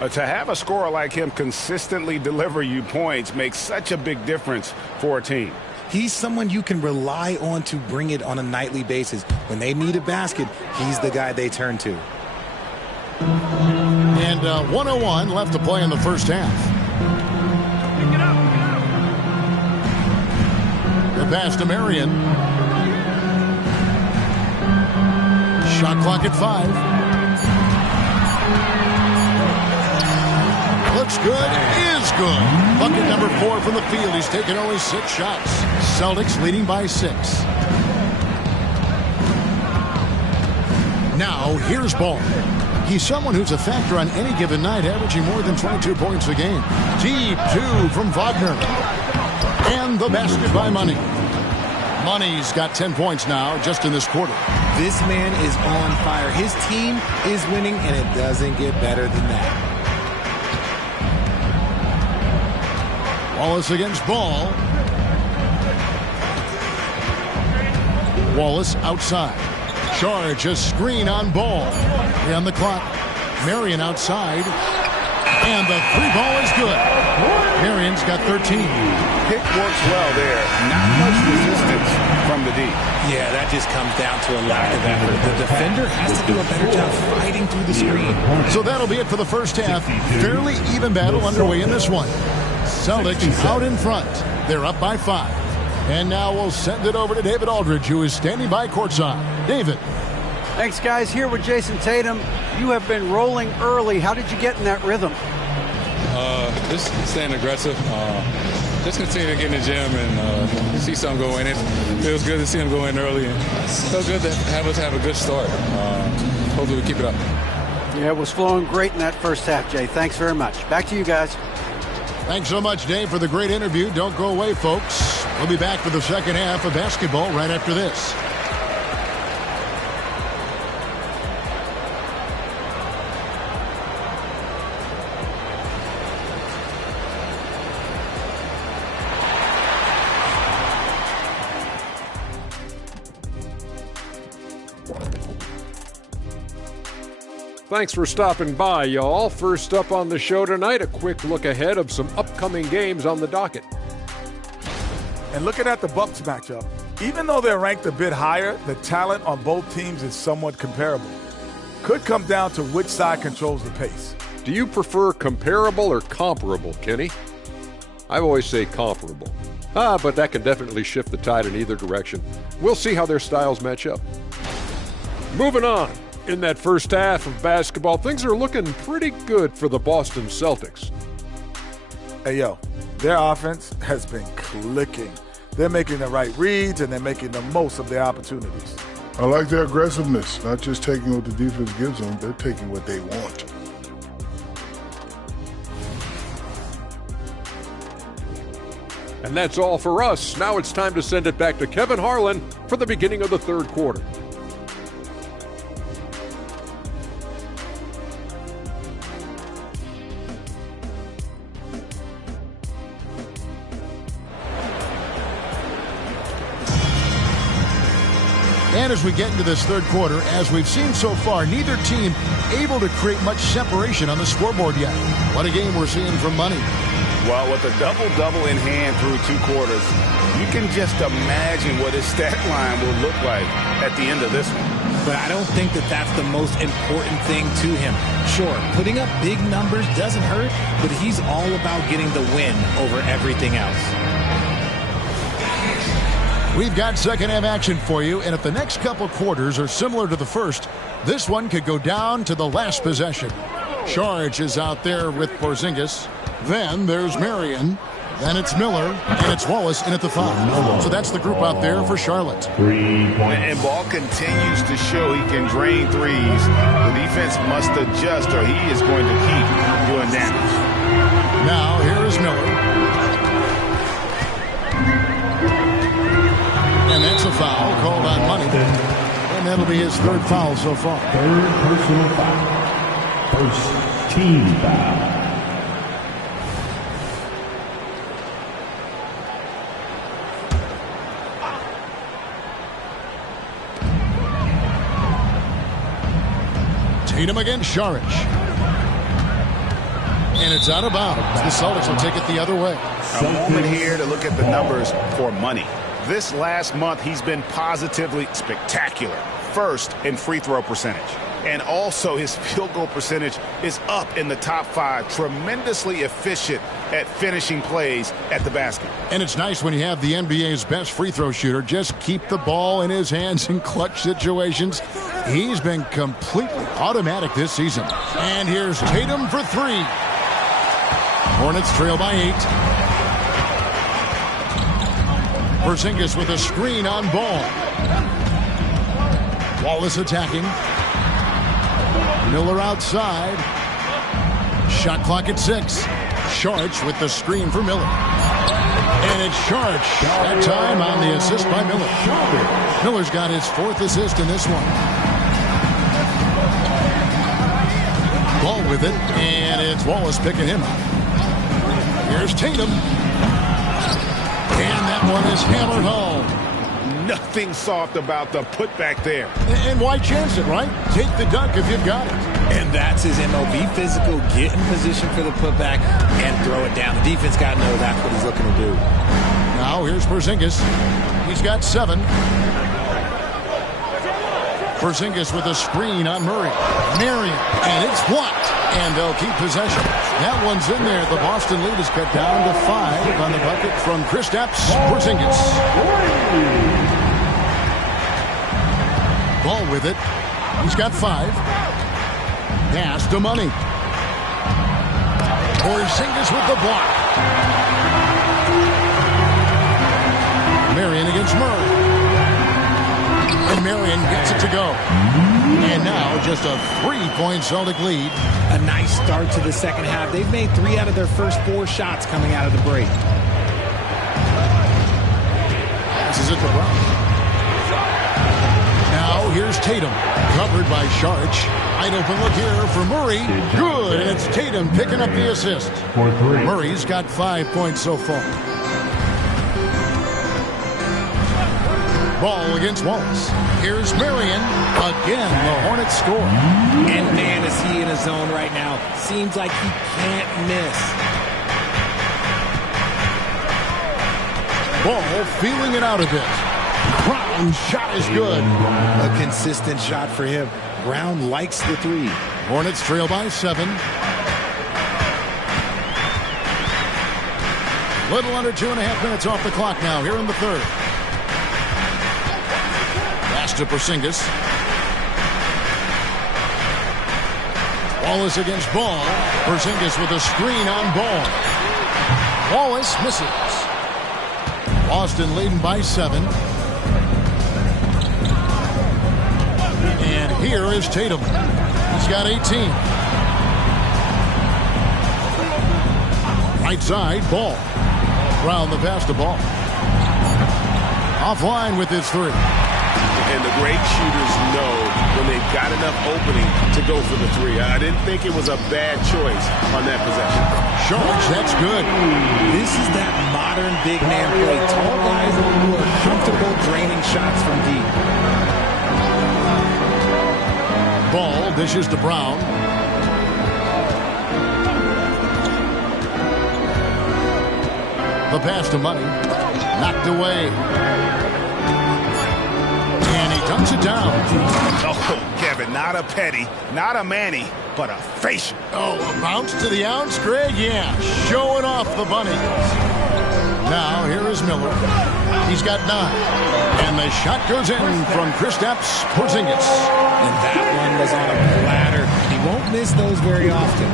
To have a scorer like him consistently deliver you points makes such a big difference for a team. He's someone you can rely on to bring it on a nightly basis. When they need a basket, he's the guy they turn to. And 101 left to play in the first half. The pass to Marion. Shot clock at 5. Looks good, is good. Bucket number 4 from the field. He's taken only 6 shots. Celtics leading by 6. Now, here's Ball. He's someone who's a factor on any given night, averaging more than 22 points a game. Deep 2 from Wagner. And the basket by Money. Money's got 10 points now just in this quarter. This man is on fire. His team is winning, and it doesn't get better than that. Wallace against Ball. Wallace outside. Charge a screen on Ball. 3 on the clock. Marion outside. And the 3-ball is good. Marion's got 13. Pick works well there. Not much resistance from the D. Yeah, that just comes down to a lack of effort. The defender has to do a better job fighting through the screen. So that'll be it for the first half. Fairly even battle underway in this one. Celtics out in front. They're up by 5. And now we'll send it over to David Aldridge, who is standing by courtside. David. Thanks, guys. Here with Jason Tatum. You have been rolling early. How did you get in that rhythm? Just staying aggressive. Just continue to get in the gym and see something go in. It feels good to see him go in early. And it feels good to have us have a good start. Hopefully we keep it up. Yeah, it was flowing great in that first half, Jay. Thanks very much. Back to you guys. Thanks so much, Dave, for the great interview. Don't go away, folks. We'll be back for the second half of basketball right after this. Thanks for stopping by, y'all. First up on the show tonight, a quick look ahead of some upcoming games on the docket. And looking at the Bucks matchup, even though they're ranked a bit higher, the talent on both teams is somewhat comparable. Could come down to which side controls the pace. Do you prefer comparable or comparable, Kenny? I always say comparable. But that can definitely shift the tide in either direction. We'll see how their styles match up. Moving on. In that first half of basketball, things are looking pretty good for the Boston Celtics. Hey, yo, their offense has been clicking. They're making the right reads, and they're making the most of their opportunities. I like their aggressiveness, not just taking what the defense gives them, they're taking what they want. And that's all for us. Now it's time to send it back to Kevin Harlan for the beginning of the third quarter. And as we get into this third quarter, as we've seen so far, neither team able to create much separation on the scoreboard yet. What a game we're seeing from Money. Well, with a double-double in hand through 2 quarters, you can just imagine what his stat line will look like at the end of this one. But I don't think that that's the most important thing to him. Sure, putting up big numbers doesn't hurt, but he's all about getting the win over everything else. We've got second half action for you, and if the next couple quarters are similar to the first, this one could go down to the last possession. Charge is out there with Porzingis. Then there's Marion. Then it's Miller, and it's Wallace in at the 5. So that's the group out there for Charlotte. And Ball continues to show he can drain threes. The defense must adjust, or he is going to keep doing damage. Now here is Miller. And that's a foul called on Money. And that'll be his third foul so far. Third personal foul. First team foul. Tatum against Saric. And it's out of bounds. The Celtics will take it the other way. A moment here to look at the numbers for Money. This last month, he's been positively spectacular. First in free throw percentage. And also his field goal percentage is up in the top 5. Tremendously efficient at finishing plays at the basket. And it's nice when you have the NBA's best free throw shooter just keep the ball in his hands in clutch situations. He's been completely automatic this season. And here's Tatum for 3. Hornets trail by 8. Porzingis with a screen on Ball. Wallace attacking. Miller outside. Shot clock at 6. Saric with the screen for Miller. And it's Saric. That time on the assist by Miller. Miller's got his 4th assist in this one. Ball with it, and it's Wallace picking him up. Here's Tatum. And that one is hammered home. Nothing soft about the putback there. And why chance it, right? Take the dunk if you've got it. And that's his MO. Be physical, get in position for the putback, and throw it down. The defense got to know that's what he's looking to do. Now here's Porzingis. He's got 7. Porzingis with a screen on Murray. Marion, and it's blocked. And they'll keep possession. That one's in there. The Boston lead is cut down to 5 on the bucket from Kristaps Porzingis. Ball with it. He's got 5. Pass to Money. Porzingis with the block. Marion against Murray. And Marion gets it to go. And now just a 3-point Celtic lead. A nice start to the second half. They've made 3 out of their first 4 shots coming out of the break. Passes it to Brown. Now here's Tatum. Covered by Saric. Wide open look here for Murray. Good. And it's Tatum picking up the assist. Murray's got 5 points so far. Ball against Wallace. Here's Marion. Again, the Hornets score. And man, is he in a zone right now. Seems like he can't miss. Ball feeling it out a bit. Brown's shot is good. A consistent shot for him. Brown likes the 3. Hornets trail by 7. Little under 2.5 minutes off the clock now here in the third. To Porzingis. Wallace against Ball. Porzingis with a screen on Ball. Wallace misses. Boston leading by 7. And here is Tatum. He's got 18. Right side, Ball. Brown the pass to Ball. Offline with his three. And the great shooters know when they've got enough opening to go for the three. I didn't think it was a bad choice on that possession. Sharks, that's good. This is that modern big man play. Tall guys who are comfortable draining shots from deep. Ball dishes to Brown. The pass to Money. Knocked away. And he dunks it down. Oh, Kevin, not a Petty, not a Manny, but a facial. Oh, a bounce to the ounce, Greg? Yeah, showing off the bunny. Now, here is Miller. He's got 9. And the shot goes in from Kristaps Porzingis. And that one was on a platter. He won't miss those very often.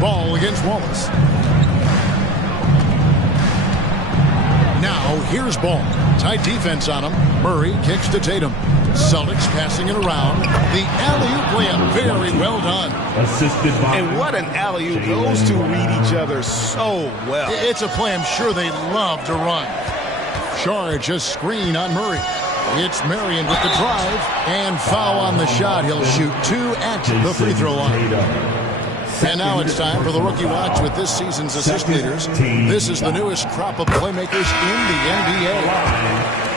Ball against Wallace. Now, here's Ball. Tight defense on him. Murray kicks to Tatum. Celtics passing it around. The alley-oop layup. Very well done. Assisted by. And what an alley-oop. Those two read each other so well. It's a play I'm sure they love to run. Charge a screen on Murray. It's Marion with the drive. And foul on the shot. He'll shoot 2 at the free throw line. And now it's time for the Rookie Watch with this season's assist leaders. This is the newest crop of playmakers in the NBA.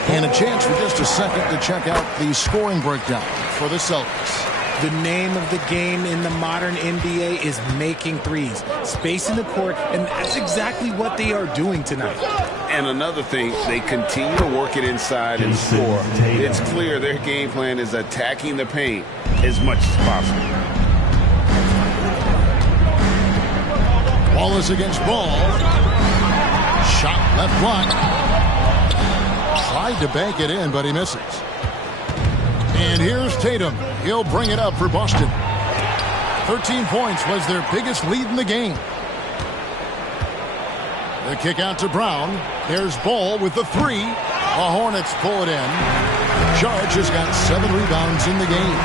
And a chance for just a second to check out the scoring breakdown for the Celtics. The name of the game in the modern NBA is making threes, spacing the court, and that's exactly what they are doing tonight. And another thing, they continue to work it inside and score. It's clear their game plan is attacking the paint as much as possible. Wallace against Ball. Shot left block. Tried to bank it in, but he misses. And here's Tatum. He'll bring it up for Boston. 13 points was their biggest lead in the game. The kick out to Brown. There's Ball with the 3. The Hornets pull it in. Charge has got 7 rebounds in the game.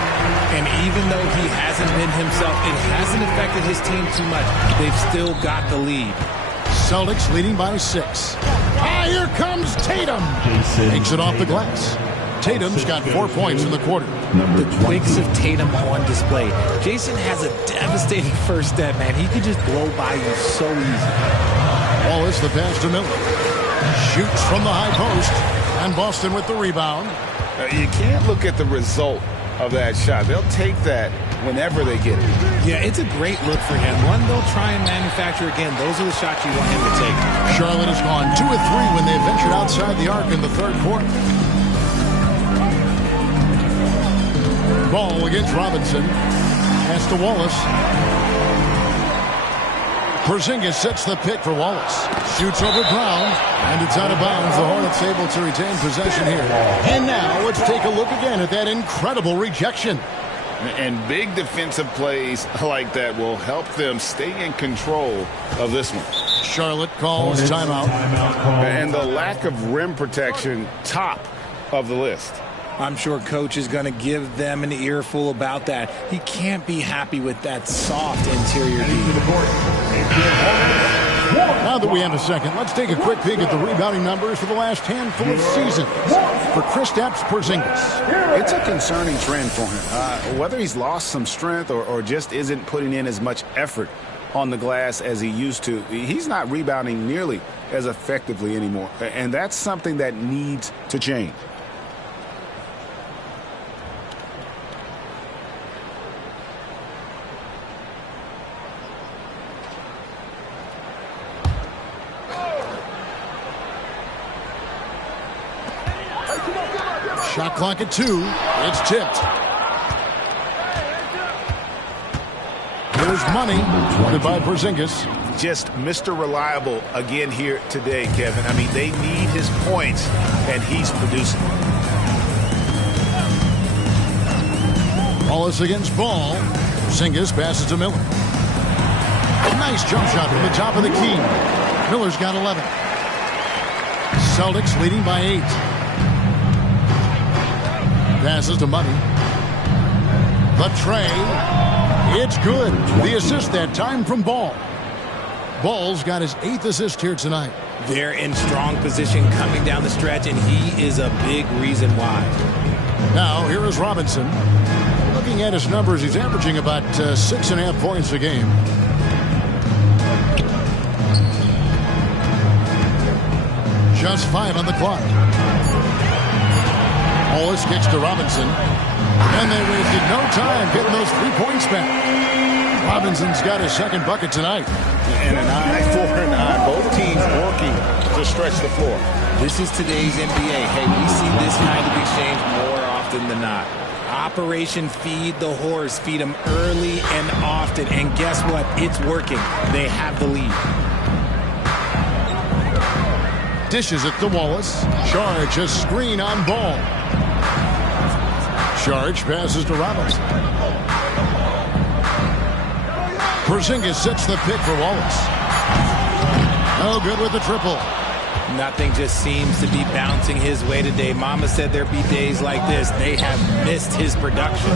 And even though he hasn't been himself, it hasn't affected his team too much. They've still got the lead. Celtics leading by 6. Here comes Tatum. Takes it off the glass. Tatum's got 4 points in the quarter. The twigs of Tatum on display. Jason has a devastating first step, man. He could just blow by you so easy. Wallace the pass to Miller. Shoots from the high post. And Boston with the rebound. You can't look at the result of that shot. They'll take that whenever they get it. Yeah, it's a great look for him. One they'll try and manufacture again. Those are the shots you want him to take. Charlotte has gone 2 of 3 when they ventured outside the arc in the third quarter. Ball against Robinson. Pass to Wallace. Porzingis sets the pick for Wallace. Shoots over Brown. And it's out of bounds. The Hornets able to retain possession here. And now let's take a look again at that incredible rejection. And big defensive plays like that will help them stay in control of this one. Charlotte calls timeout. And the lack of rim protection, top of the list. I'm sure coach is going to give them an earful about that. He can't be happy with that soft interior D. Now that we have a second, let's take a quick peek at the rebounding numbers for the last handful of seasons for Kristaps Porzingis. It's a concerning trend for him. Whether he's lost some strength or just isn't putting in as much effort on the glass as he used to, he's not rebounding nearly as effectively anymore. And that's something that needs to change. Shot clock at 2. It's tipped. Here's Money. Wanted by Porzingis. Just Mr. Reliable again here today, Kevin. I mean, they need his points, and he's producing. Wallace against Ball. Porzingis passes to Miller. A nice jump shot from the top of the key. Miller's got 11. Celtics leading by 8. Passes to Money. The tray. It's good. The assist that time from Ball. Ball's got his 8th assist here tonight. They're in strong position coming down the stretch, and he is a big reason why. Now, here is Robinson. Looking at his numbers, he's averaging about 6.5 points a game. Just 5 on the clock. Wallace kicks to Robinson. And they wasted no time getting those 3 points back. Robinson's got his 2nd bucket tonight. And an eye for an eye. Both teams working to stretch the floor. This is today's NBA. Hey, we see this kind of exchange more often than not. Operation Feed the Horse. Feed them early and often. And guess what? It's working. They have the lead. Dishes it to Wallace. Charge, a screen on Ball. Charge passes to Robinson. Porzingis sets the pick for Wallace. No good with the triple. Nothing just seems to be bouncing his way today. Mama said there'd be days like this. They have missed his production.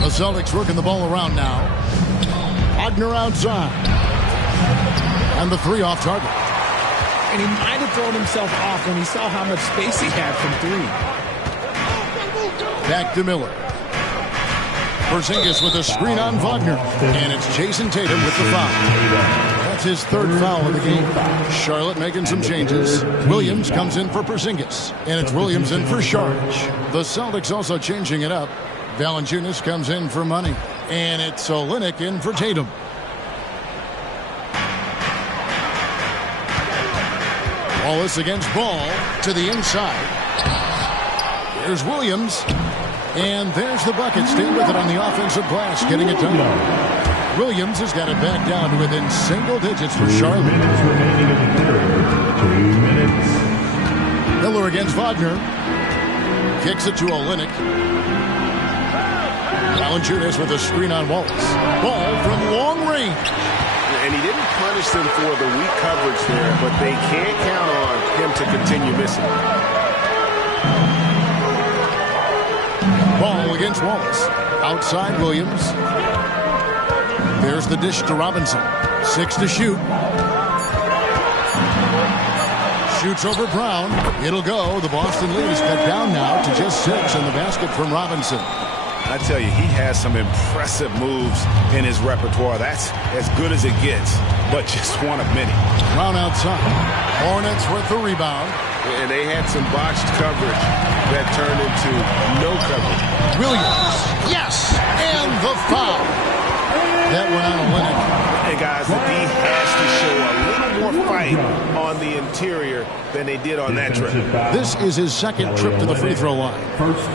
The Celtics working the ball around now. Wagner outside. And the 3 off target. And he might have thrown himself off when he saw how much space he had from 3. Back to Miller. Porzingis with a screen on Wagner. And it's Jason Tatum with the foul. That's his 3rd foul of the game. Charlotte making some changes. Williams comes in for Porzingis. And it's Williams in for Charge. The Celtics also changing it up. Valanciunas comes in for Money. And it's Olynyk in for Tatum. Wallace against Ball to the inside. There's Williams. And there's the bucket. Stay with it on the offensive glass, getting it done. Williams has got it back down to within single digits for Charlotte. 2 minutes remaining in the third. 2 minutes. Miller against Wagner. Kicks it to Olynyk. Valanciunas with a screen on Wallace. Ball from long range. And he didn't punish them for the weak coverage there, but they can't count on him to continue missing. Ball against Wallace. Outside Williams. There's the dish to Robinson. 6 to shoot. Shoots over Brown. It'll go. The Boston lead is cut down now to just 6 in the basket from Robinson. I tell you, he has some impressive moves in his repertoire. That's as good as it gets, but just one of many. Brown outside. Hornets with the rebound. And they had some botched coverage that turned into no coverage. Williams. Yes. And the foul. That went on Olynyk. Hey, guys, the D has to show a little more fight on the interior than they did on that trip. This is his 2nd trip to the free throw line.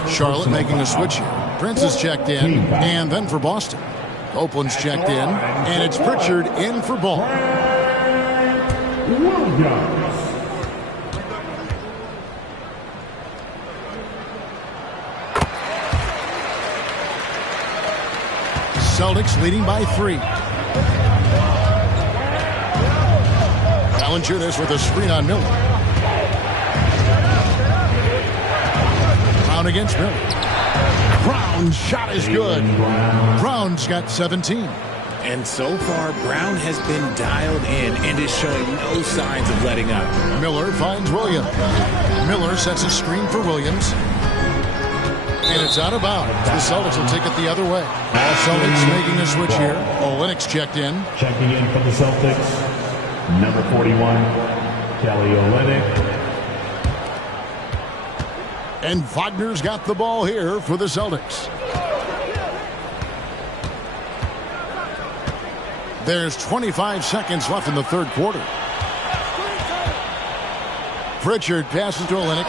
Charlotte making a switch here. Prince is checked in, and then for Boston. Copeland's checked in, and it's Pritchard in for Ball. Celtics leading by 3. Valanciunas with a screen on Miller. Brown against Miller. Brown's shot is good. Brown's got 17. And so far, Brown has been dialed in and is showing no signs of letting up. Miller finds Williams. Miller sets a screen for Williams. And it's out of bounds. The Celtics will take it the other way. Celtics making a switch here. Olynyk's checked in. Checking in for the Celtics, number 41, Kelly Olynyk. And Wagner's got the ball here for the Celtics. There's 25 seconds left in the 3rd quarter. Pritchard passes to Olynyk.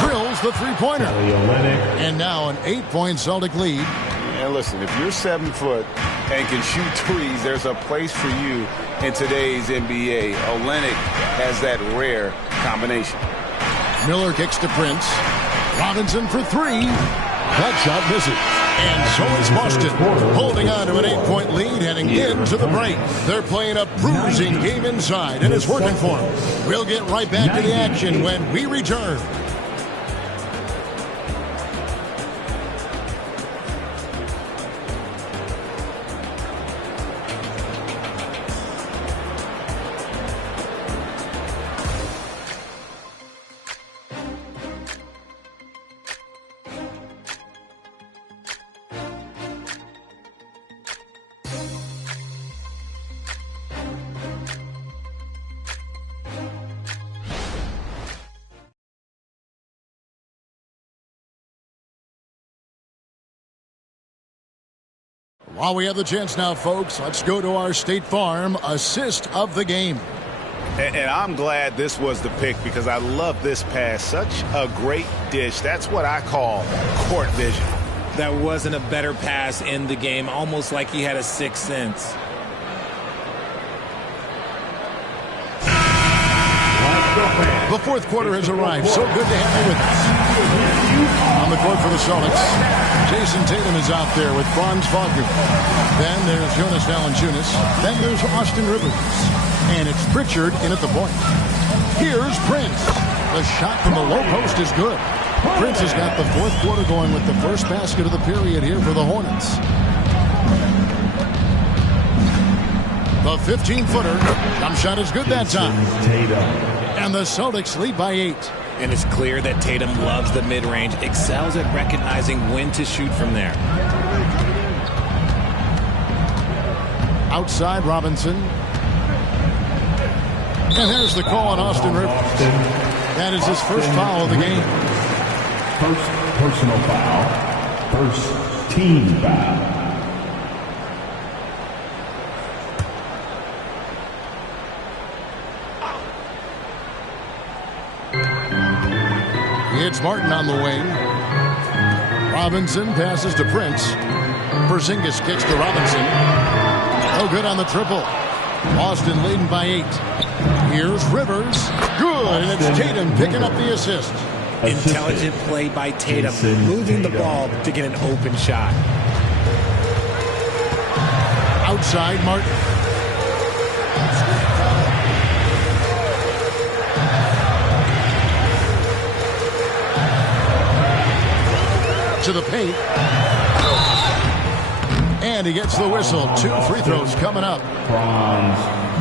Drills the 3-pointer. And now an 8-point Celtic lead. And listen, if you're 7 foot and can shoot threes, there's a place for you in today's NBA. Olynyk has that rare combination. Miller kicks to Prince. Robinson for 3. That shot misses. And so is Boston, holding on to an 8-point lead heading into the break. They're playing a bruising game inside, and it's working for them. We'll get right back to the action when we return. While we have the chance now, folks, let's go to our State Farm assist of the game. And I'm glad this was the pick because I love this pass. Such a great dish. That's what I call court vision. That wasn't a better pass in the game, almost like he had a sixth sense. The fourth quarter has arrived. So good to have you with us. On the court for the Celtics, Jason Tatum is out there with Franz Wagner. Then there's Jonas Valanciunas. Then there's Austin Rivers. And it's Pritchard in at the point. Here's Prince. The shot from the low post is good. Prince has got the fourth quarter going with the first basket of the period here for the Hornets. The 15-footer. Jump shot is good that time. And the Celtics lead by 8. And it's clear that Tatum loves the mid-range, excels at recognizing when to shoot from there. Outside Robinson. And there's the call on Austin Rivers. That is his first foul of the game. First personal foul. First team foul. It's Martin on the wing. Robinson passes to Prince. Porzingis kicks to Robinson. No good on the triple. Boston leading by 8. Here's Rivers. Good, and it's Tatum picking up the assist. Intelligent play by Tatum, moving the ball to get an open shot. Outside Martin. To the paint. And he gets the whistle. 2 free throws coming up.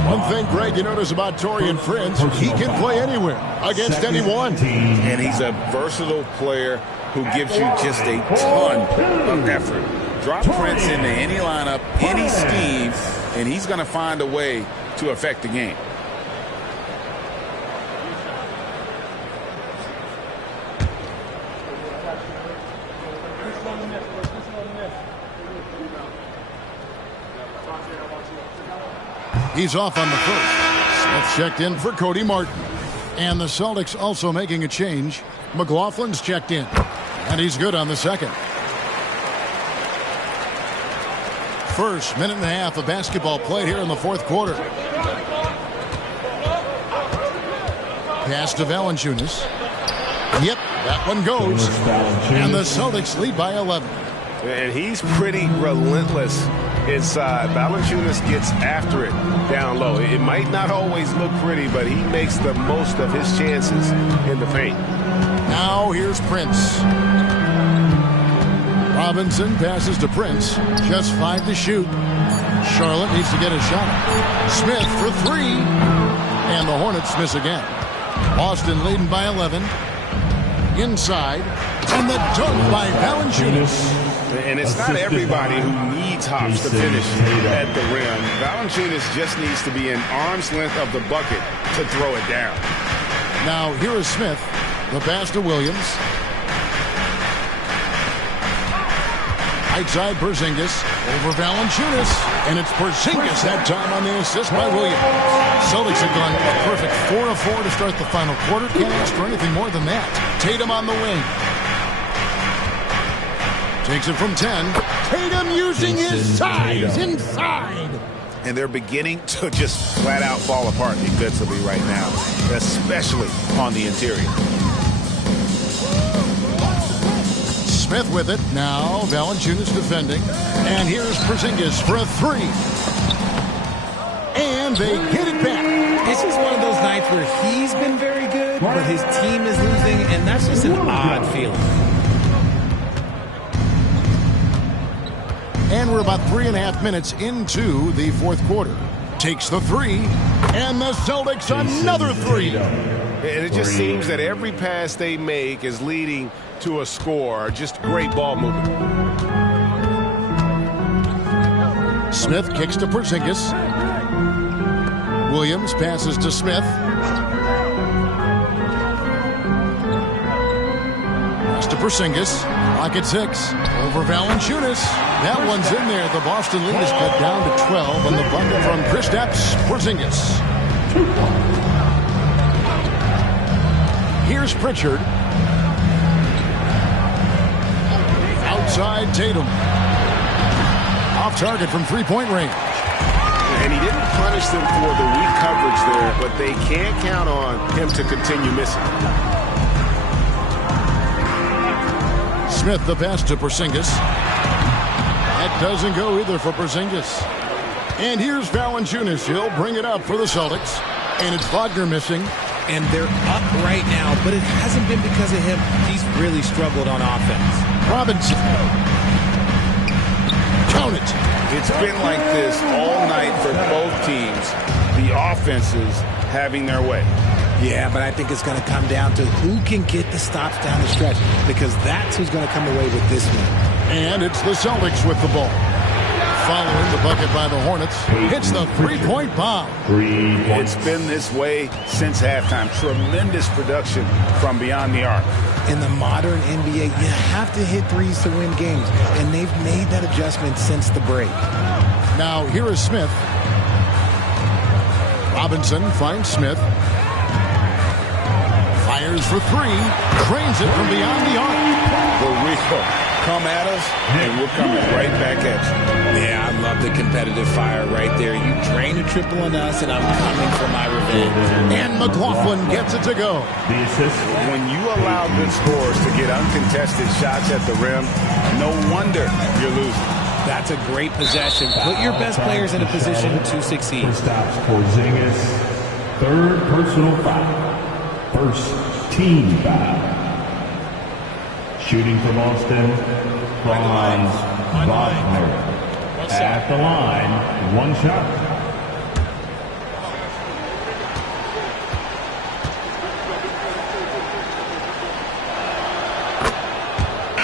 One thing, Greg, you notice about Taurean Prince, he can play anywhere against anyone. And he's a versatile player who gives you just a ton of effort. Drop Prince into any lineup, any scheme, and he's going to find a way to affect the game. He's off on the first. Smith checked in for Cody Martin. And the Celtics also making a change. McLaughlin's checked in. And he's good on the second. First minute and a half of basketball played here in the fourth quarter. Pass to Valanciunas. Yep, that one goes. And the Celtics lead by 11. And he's pretty relentless inside. Valanciunas gets after it down low. It might not always look pretty, but he makes the most of his chances in the paint. Now here's Prince. Robinson passes to Prince. Just 5 to shoot. Charlotte needs to get a shot. Smith for 3. And the Hornets miss again. Boston leading by 11. Inside. And the dunk by Valanciunas. And it's not everybody who needs hops to finish at the rim. Valanciunas just needs to be an arm's length of the bucket to throw it down. Now here is Smith. The pass to Williams. Right side Porzingis over Valanciunas. And it's Porzingis that time on the assist by Williams. Celtics have gone a perfect 4 of 4 to start the final quarter. Can't ask for anything more than that. Tatum on the wing. Takes it from 10. Tatum using his size inside. And they're beginning to just flat out fall apart defensively right now, especially on the interior. Smith with it. Now Valanciunas defending. And here's Porzingis for a 3. And they get it back. This is one of those nights where he's been very good, but his team is losing, and that's just an odd feeling. And we're about 3.5 minutes into the fourth quarter. Takes the 3, and the Celtics another 3. And it just seems that every pass they make is leading to a score. Just great ball movement. Smith kicks to Porzingis. Williams passes to Smith. Pass to Porzingis. Lock at 6. Over Valanciunas. That one's in there. The Boston lead is cut down to 12 on the bundle from Kristaps Porzingis. Here's Pritchard. Outside Tatum. Off target from three-point range. And he didn't punish them for the weak coverage there, but they can't count on him to continue missing. Smith the pass to Porzingis. That doesn't go either for Porzingis. And here's Valanciunas. He'll bring it up for the Celtics. And it's Wagner missing. And they're up right now, but it hasn't been because of him. He's really struggled on offense. Robinson. Count it. It's been like this all night for both teams. The offenses having their way. Yeah, but I think it's going to come down to who can get the stops down the stretch, because that's who's going to come away with this one. And it's the Celtics with the ball. Following the bucket by the Hornets. Hits the three-point bomb. It's been this way since halftime. Tremendous production from beyond the arc. In the modern NBA, you have to hit threes to win games, and they've made that adjustment since the break. Now, here is Smith. Robinson finds Smith. Fires for three. Cranes it from beyond the arc. The Rico. Come at us, and we're coming right back at you. Yeah, I love the competitive fire right there. You drain a triple on us, and I'm coming for my revenge. And McLaughlin gets it to go. When you allow good scorers to get uncontested shots at the rim, no wonder you're losing. That's a great possession. Put your best players in a position to succeed. Stops Porzingis. Third personal foul. First team foul. Shooting for Boston, Franz Wagner. At the line, one shot.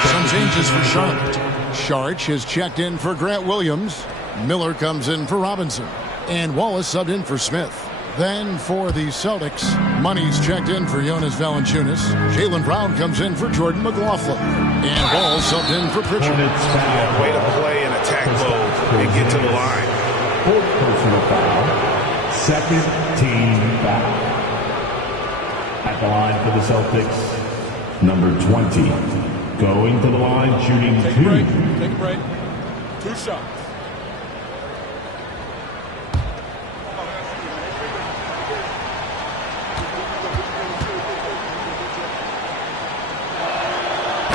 Some changes for Charlotte. Sharch has checked in for Grant Williams. Miller comes in for Robinson. And Wallace subbed in for Smith. Then for the Celtics, Money's checked in for Jonas Valanciunas. Jaylen Brown comes in for Jordan McLaughlin. And Ball subbed in for Pritchard. Yeah, way to play in attack mode and get to the line. Fourth personal foul. Second team foul. At the line for the Celtics, number 20. Going to the line, shooting Take two. Take a break. 2 shots.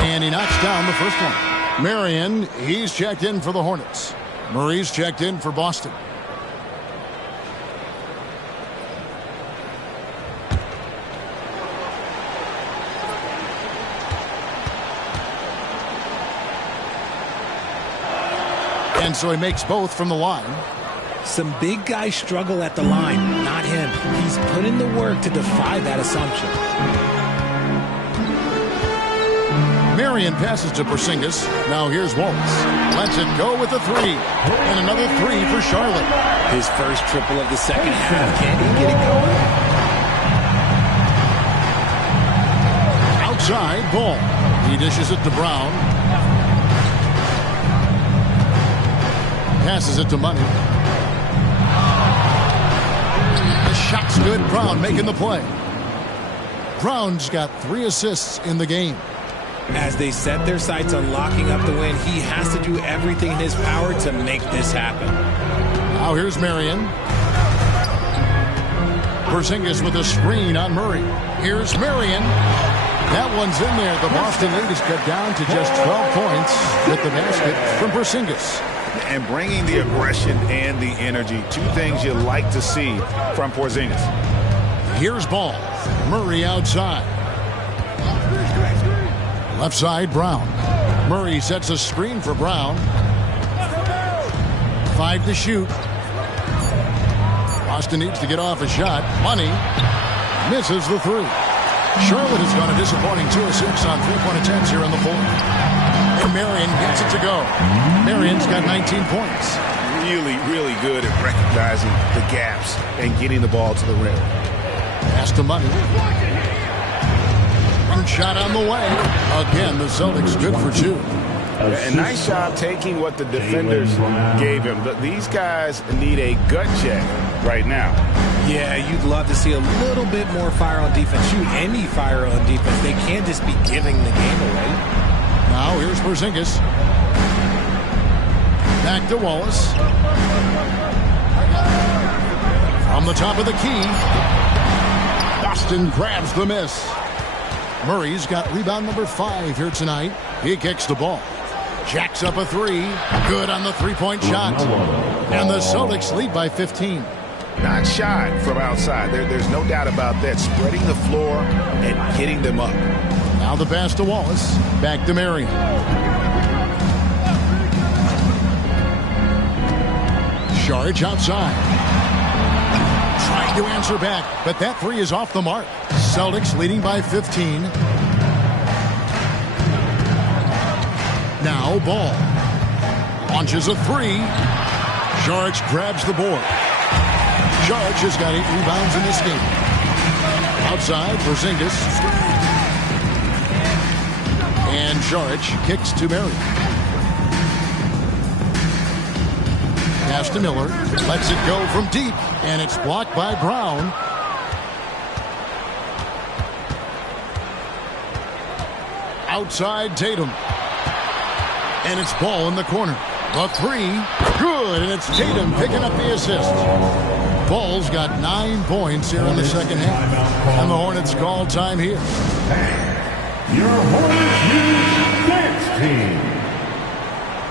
And he knocks down the first one. Marion, he's checked in for the Hornets. Murray's checked in for Boston. And so he makes both from the line. Some big guys struggle at the line, not him. He's put in the work to defy that assumption. Marion passes to Porzingis. Now here's Wallace. Lets it go with a three. And another three for Charlotte. His first triple of the second half. Can he get it going? Outside, Ball. He dishes it to Brown. Passes it to Money. The shot's good. Brown making the play. Brown's got 3 assists in the game. As they set their sights on locking up the win, he has to do everything in his power to make this happen. Now here's Marion. Porzingis with a screen on Murray. Here's Marion. That one's in there. The Boston lead is cut down to just 12 points with the basket from Porzingis. And bringing the aggression and the energy, 2 things you like to see from Porzingis. Here's Ball. Murray outside. Left side, Brown. Murray sets a screen for Brown. 5 to shoot. Boston needs to get off a shot. Money misses the 3. Charlotte has gone a disappointing 2 of 6 on 3-point attempts here in the fourth. And Marion gets it to go. Marion's got 19 points. Really, really good at recognizing the gaps and getting the ball to the rim. Pass to Money. One shot on the way. Again, the Celtics good for two. A nice job taking what the defenders gave him. But these guys need a gut check right now. Yeah, you'd love to see a little bit more fire on defense. Shoot any fire on defense. They can't just be giving the game away. Now here's Porzingis. Back to Wallace. From the top of the key. Boston grabs the miss. Murray's got rebound number 5 here tonight. He kicks the ball. Jacks up a 3. Good on the three-point shot. And the Celtics lead by 15. Not shy from outside. There's no doubt about that. Spreading the floor and getting them up. Now the pass to Wallace. Back to Marion. Sharge outside. Trying to answer back, but that 3 is off the mark. Celtics leading by 15. Now Ball. Launches a 3. Sharge grabs the board. Sharge has got 8 rebounds in this game. Outside, Porzingis. And Sharge kicks to Marion. Pass to Miller. Lets it go from deep. And it's blocked by Brown. Outside Tatum. And it's Ball in the corner. The 3. Good. And it's Tatum picking up the assist. Ball's got 9 points here in the second half. And the Hornets call time here. Your Hornets Youth Dance Team.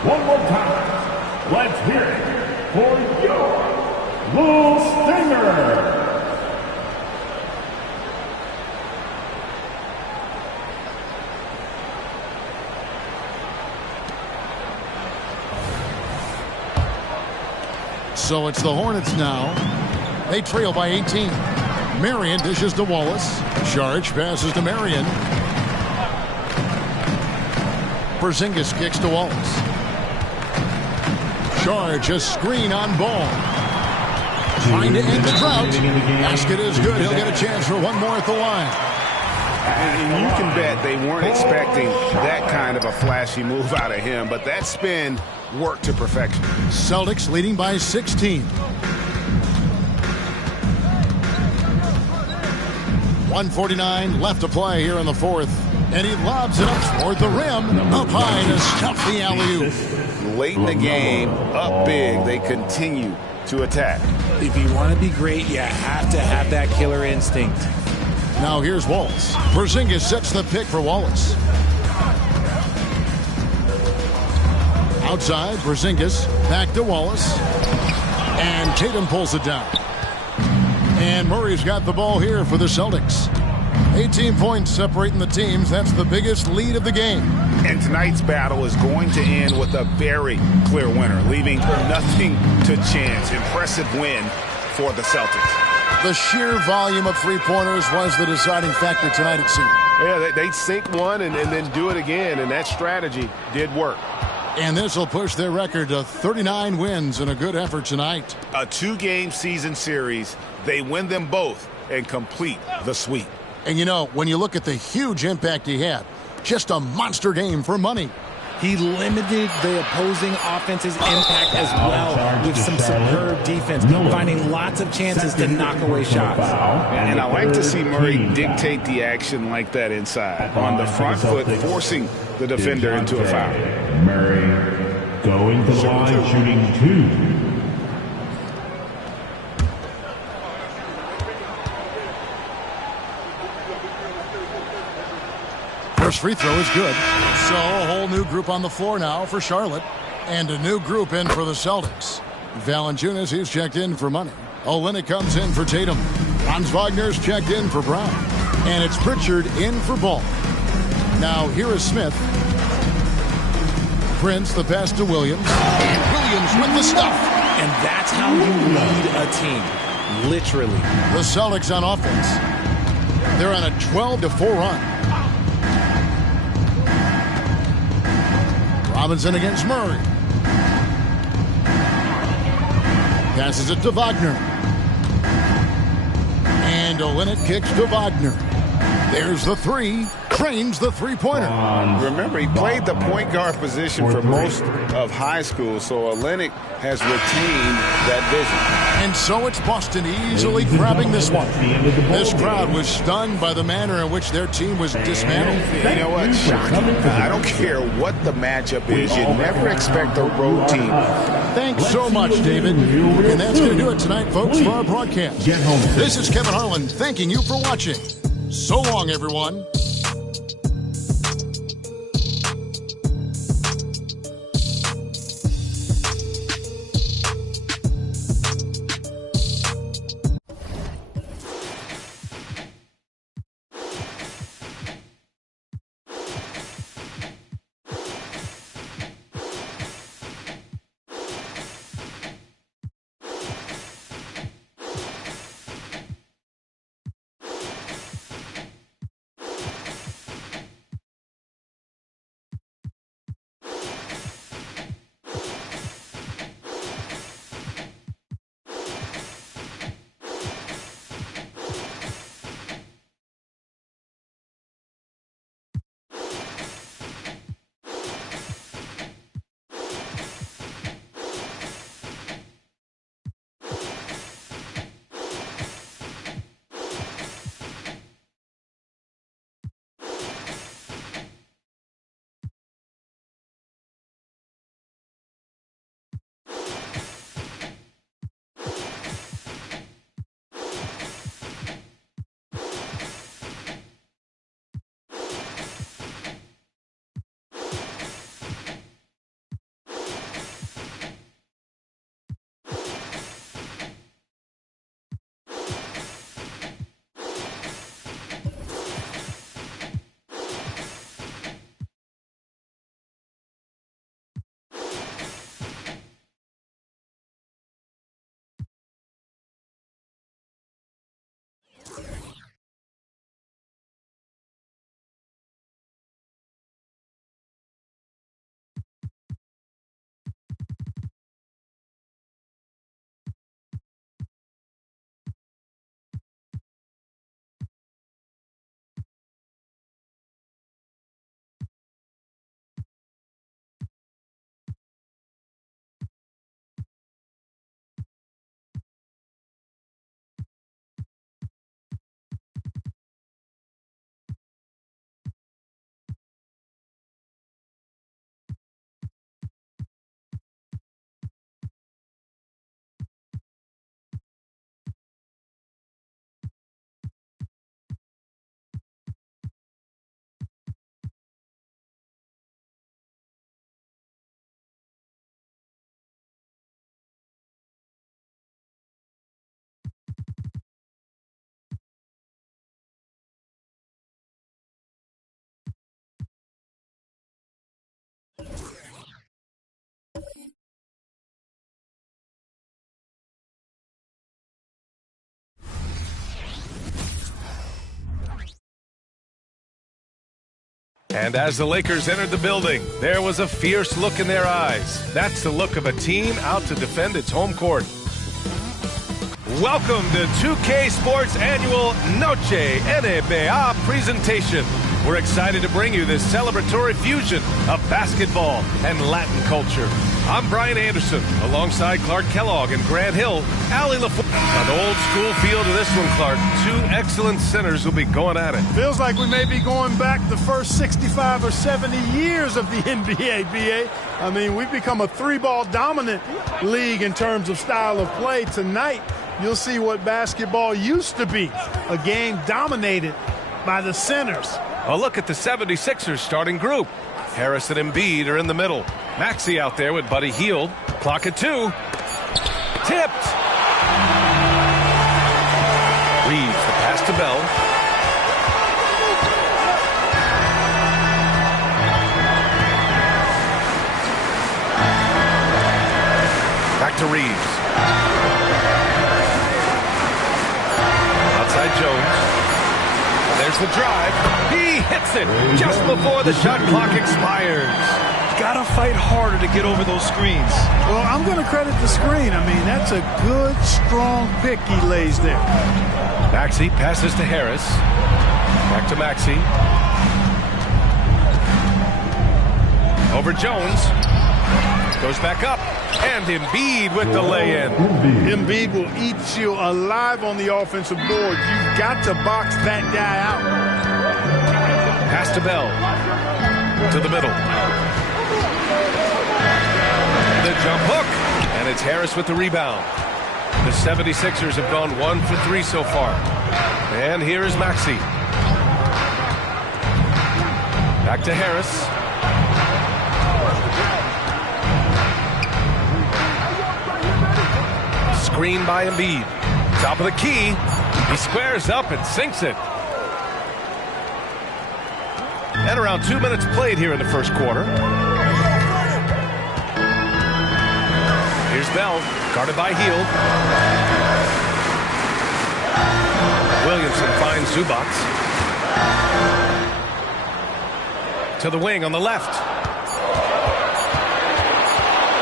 One more time. Let's hear it for your Little Stinger. So it's the Hornets now. They trail by 18. Marion dishes to Wallace. Sharge passes to Marion. Porzingis kicks to Wallace. Sharge a screen on Ball. Trying to end the drought. Basket is good. He'll get a chance for one more at the line. And you can bet they weren't expecting that kind of a flashy move out of him, but that spin worked to perfection. Celtics leading by 16. 1:49 left to play here in the fourth. And he lobs it up toward the rim. Up high to stuff the alley-oop. Late in the game, up big, they continue to attack. If you want to be great, you have to have that killer instinct. Now here's Wallace. Porzingis sets the pick for Wallace. Outside, Porzingis. Back to Wallace. And Tatum pulls it down. And Murray's got the ball here for the Celtics. 18 points separating the teams. That's the biggest lead of the game. And tonight's battle is going to end with a very clear winner, leaving nothing to chance. Impressive win for the Celtics. The sheer volume of three-pointers was the deciding factor tonight, it seemed. Yeah, they sink one and then do it again, and that strategy did work. And this will push their record to 39 wins in a good effort tonight. A 2-game season series. They win them both and complete the sweep. And you know, when you look at the huge impact he had, just a monster game for money. He limited the opposing offense's impact as well with some superb defense, finding lots of chances to knock away shots. And I like to see Murray dictate the action like that inside. On the front foot, forcing the defender into a foul. Murray going to the line, shooting 2. First free throw is good. So a whole new group on the floor now for Charlotte. And a new group in for the Celtics. Valanciunas, he's checked in for money. Olynyk comes in for Tatum. Franz Wagner's checked in for Brown. And it's Pritchard in for Ball. Now here is Smith. Prince, the pass to Williams. And Williams with the stuff. And that's how you lead a team. Literally. The Celtics on offense. They're on a 12-4 run. Robinson against Murray. Passes it to Wagner. And Olynyk kicks to Wagner. There's the 3. drains the three-pointer. Remember, he played the point guard position for most of high school, so Olynyk has retained that vision. And so it's Boston easily grabbing this one. This crowd was stunned by the manner in which their team was dismantled. You know what? Shocking. I don't care what the matchup is. You never expect a road team. Thanks so much, David. And that's going to do it tonight, folks, for our broadcast. This is Kevin Harlan thanking you for watching. So long, everyone. And as the Lakers entered the building, there was a fierce look in their eyes. That's the look of a team out to defend its home court. Welcome to 2K Sports Annual Noche NBA presentation. We're excited to bring you this celebratory fusion of basketball and Latin culture. I'm Brian Anderson, alongside Clark Kellogg and Grant Hill, Allie LaFleur. An old school feel to this one, Clark. Two excellent centers will be going at it. Feels like we may be going back the first 65 or 70 years of the NBA, BA. I mean, we've become a three-ball dominant league in terms of style of play. Tonight, you'll see what basketball used to be, a game dominated by the centers. A look at the 76ers starting group. Harris and Embiid are in the middle. Maxey out there with Buddy Hield. Clock at 2. Tipped. Reeves the pass to Bell. Back to Reeves. Outside Jones. There's the drive. He hits it just before the shot clock expires. Got to fight harder to get over those screens. Well, I'm going to credit the screen. I mean, that's a good, strong pick he lays there. Maxey passes to Harris. Back to Maxey. Over Jones. Goes back up. And Embiid with the lay-in. Embiid will eat you alive on the offensive board. You've got to box that guy out. Pass to Bell. To the middle. The jump hook. And it's Harris with the rebound. The 76ers have gone 1 for 3 so far. And here is Maxey. Back to Harris. Screen by Embiid. Top of the key. He squares up and sinks it. And around 2 minutes played here in the first quarter. Here's Bell, guarded by Hield. Williamson finds Zubac. To the wing on the left.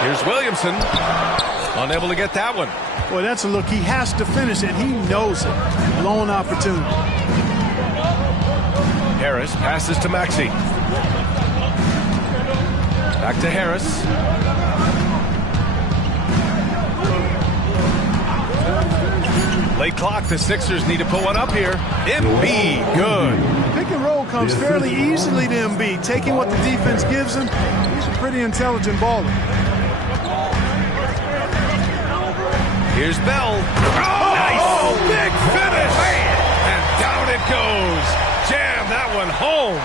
Here's Williamson. Unable to get that one. Boy, that's a look. He has to finish it. He knows it. Lone opportunity. Harris passes to Maxey. Back to Harris. Late clock. The Sixers need to put one up here. Embiid, good. Pick and roll comes fairly easily to Embiid. Taking what the defense gives him, he's a pretty intelligent baller. Here's Bell. Oh, nice. Big finish. And down it goes. Jam that one home.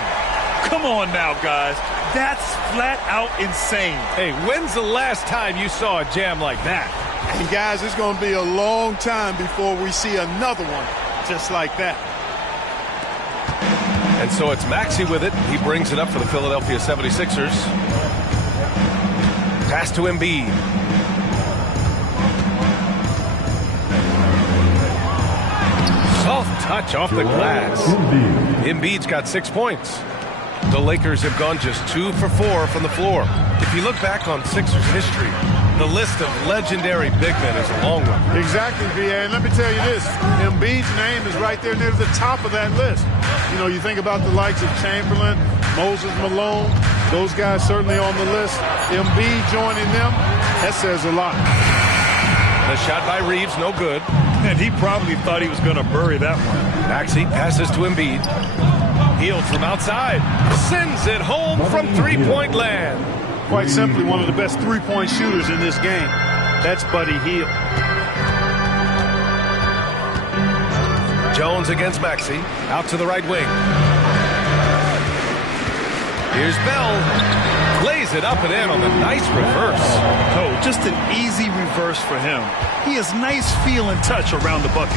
Come on now, guys. That's flat out insane. Hey, when's the last time you saw a jam like that? And guys, it's going to be a long time before we see another one just like that. And so it's Maxey with it. He brings it up for the Philadelphia 76ers. Pass to Embiid. Soft touch off the glass. Embiid's got 6 points. The Lakers have gone just 2 for 4 from the floor. If you look back on Sixers history, the list of legendary big men is a long one. Exactly, B.A. And let me tell you this. Embiid's name is right there near the top of that list. You know, you think about the likes of Chamberlain, Moses Malone, those guys certainly on the list. Embiid joining them, that says a lot. The shot by Reeves, no good. And he probably thought he was going to bury that one. Maxey passes to Embiid. Hield from outside. Sends it home from three-point land. Quite simply, one of the best three-point shooters in this game. That's Buddy Hield. Jones against Maxey. Out to the right wing. Here's Bell. Lays it up and in on the nice reverse. Oh, just an easy reverse for him. He has nice feel and touch around the bucket.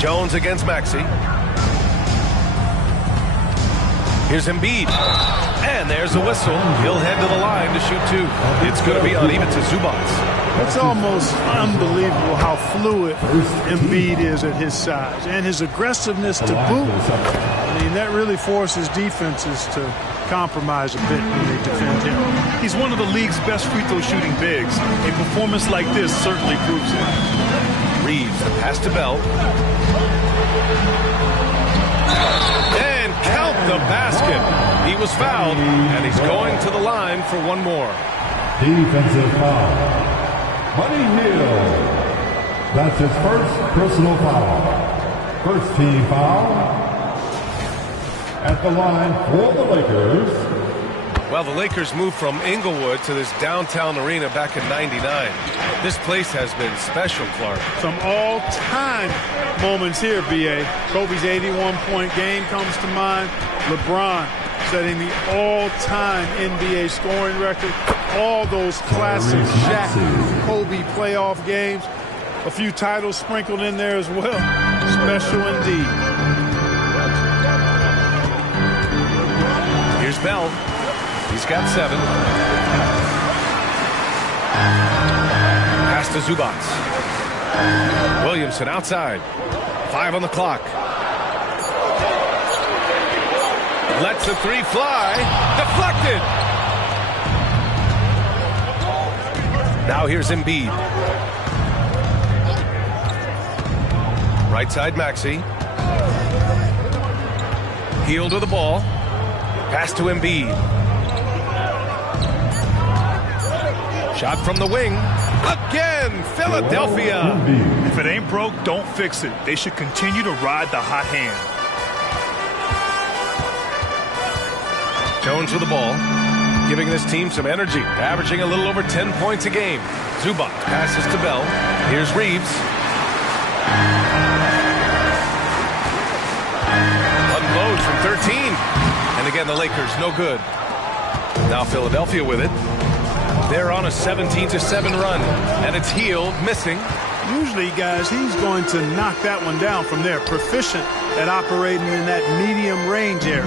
Jones against Maxey. Here's Embiid. And there's the whistle. He'll head to the line to shoot 2. It's going to be uneven to Zubac. It's almost unbelievable how fluid Embiid is at his size. And his aggressiveness to boot. I mean, that really forces defenses to compromise a bit when they defend him. He's one of the league's best free throw shooting bigs. A performance like this certainly proves it. Reeves, the pass to Bell. And count the basket. He was fouled, and he's going to the line for one more. Defensive foul. Buddy Hield. That's his first personal foul. First team foul. At the line for the Lakers. Well, the Lakers moved from Inglewood to this downtown arena back in '99. This place has been special, Clark. Some all-time moments here, B.A. Kobe's 81-point game comes to mind. LeBron setting the all-time NBA scoring record. All those classic Shaq, Kobe playoff games. A few titles sprinkled in there as well. Special indeed. Here's Bell. He's got 7. Pass to Zubac. Williamson outside. 5 on the clock. Lets the 3 fly. Deflected. Now here's Embiid. Right side Maxey. Hield with the ball. Pass to Embiid. Shot from the wing. Again, Philadelphia. If it ain't broke, don't fix it. They should continue to ride the hot hand. Jones with the ball, giving this team some energy, averaging a little over 10 points a game. Zubac passes to Bell. Here's Reeves. Unloads from 13. And again, the Lakers, no good. Now Philadelphia with it. They're on a 17-7 run, and it's Hield missing. Usually, guys, he's going to knock that one down from there. Proficient at operating in that medium range area.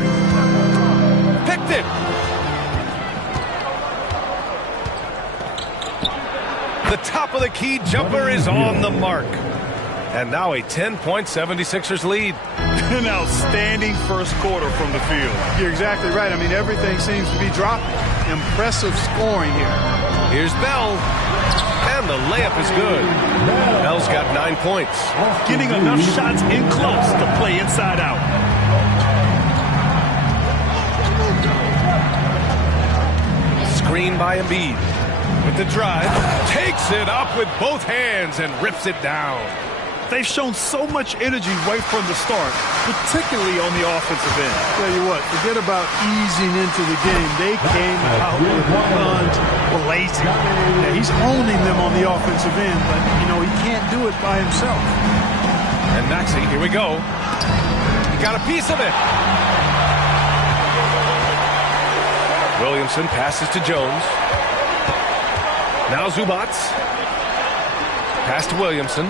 Picked it. The top of the key jumper is on the mark. And now a 10-point 76ers lead. An outstanding first quarter from the field. You're exactly right. I mean, everything seems to be dropping. Impressive scoring here. Here's Bell. And the layup is good. Bell's got 9 points. Getting enough shots in close to play inside out. Screen by Embiid. With the drive. Takes it up with both hands and rips it down. They've shown so much energy right from the start, particularly on the offensive end. Tell you what, forget about easing into the game. They came out with guns blazing. Yeah, he's owning them on the offensive end, but, you know, he can't do it by himself. And Maxey, here we go. He got a piece of it. Williamson passes to Jones. Now Zubac. Pass to Williamson.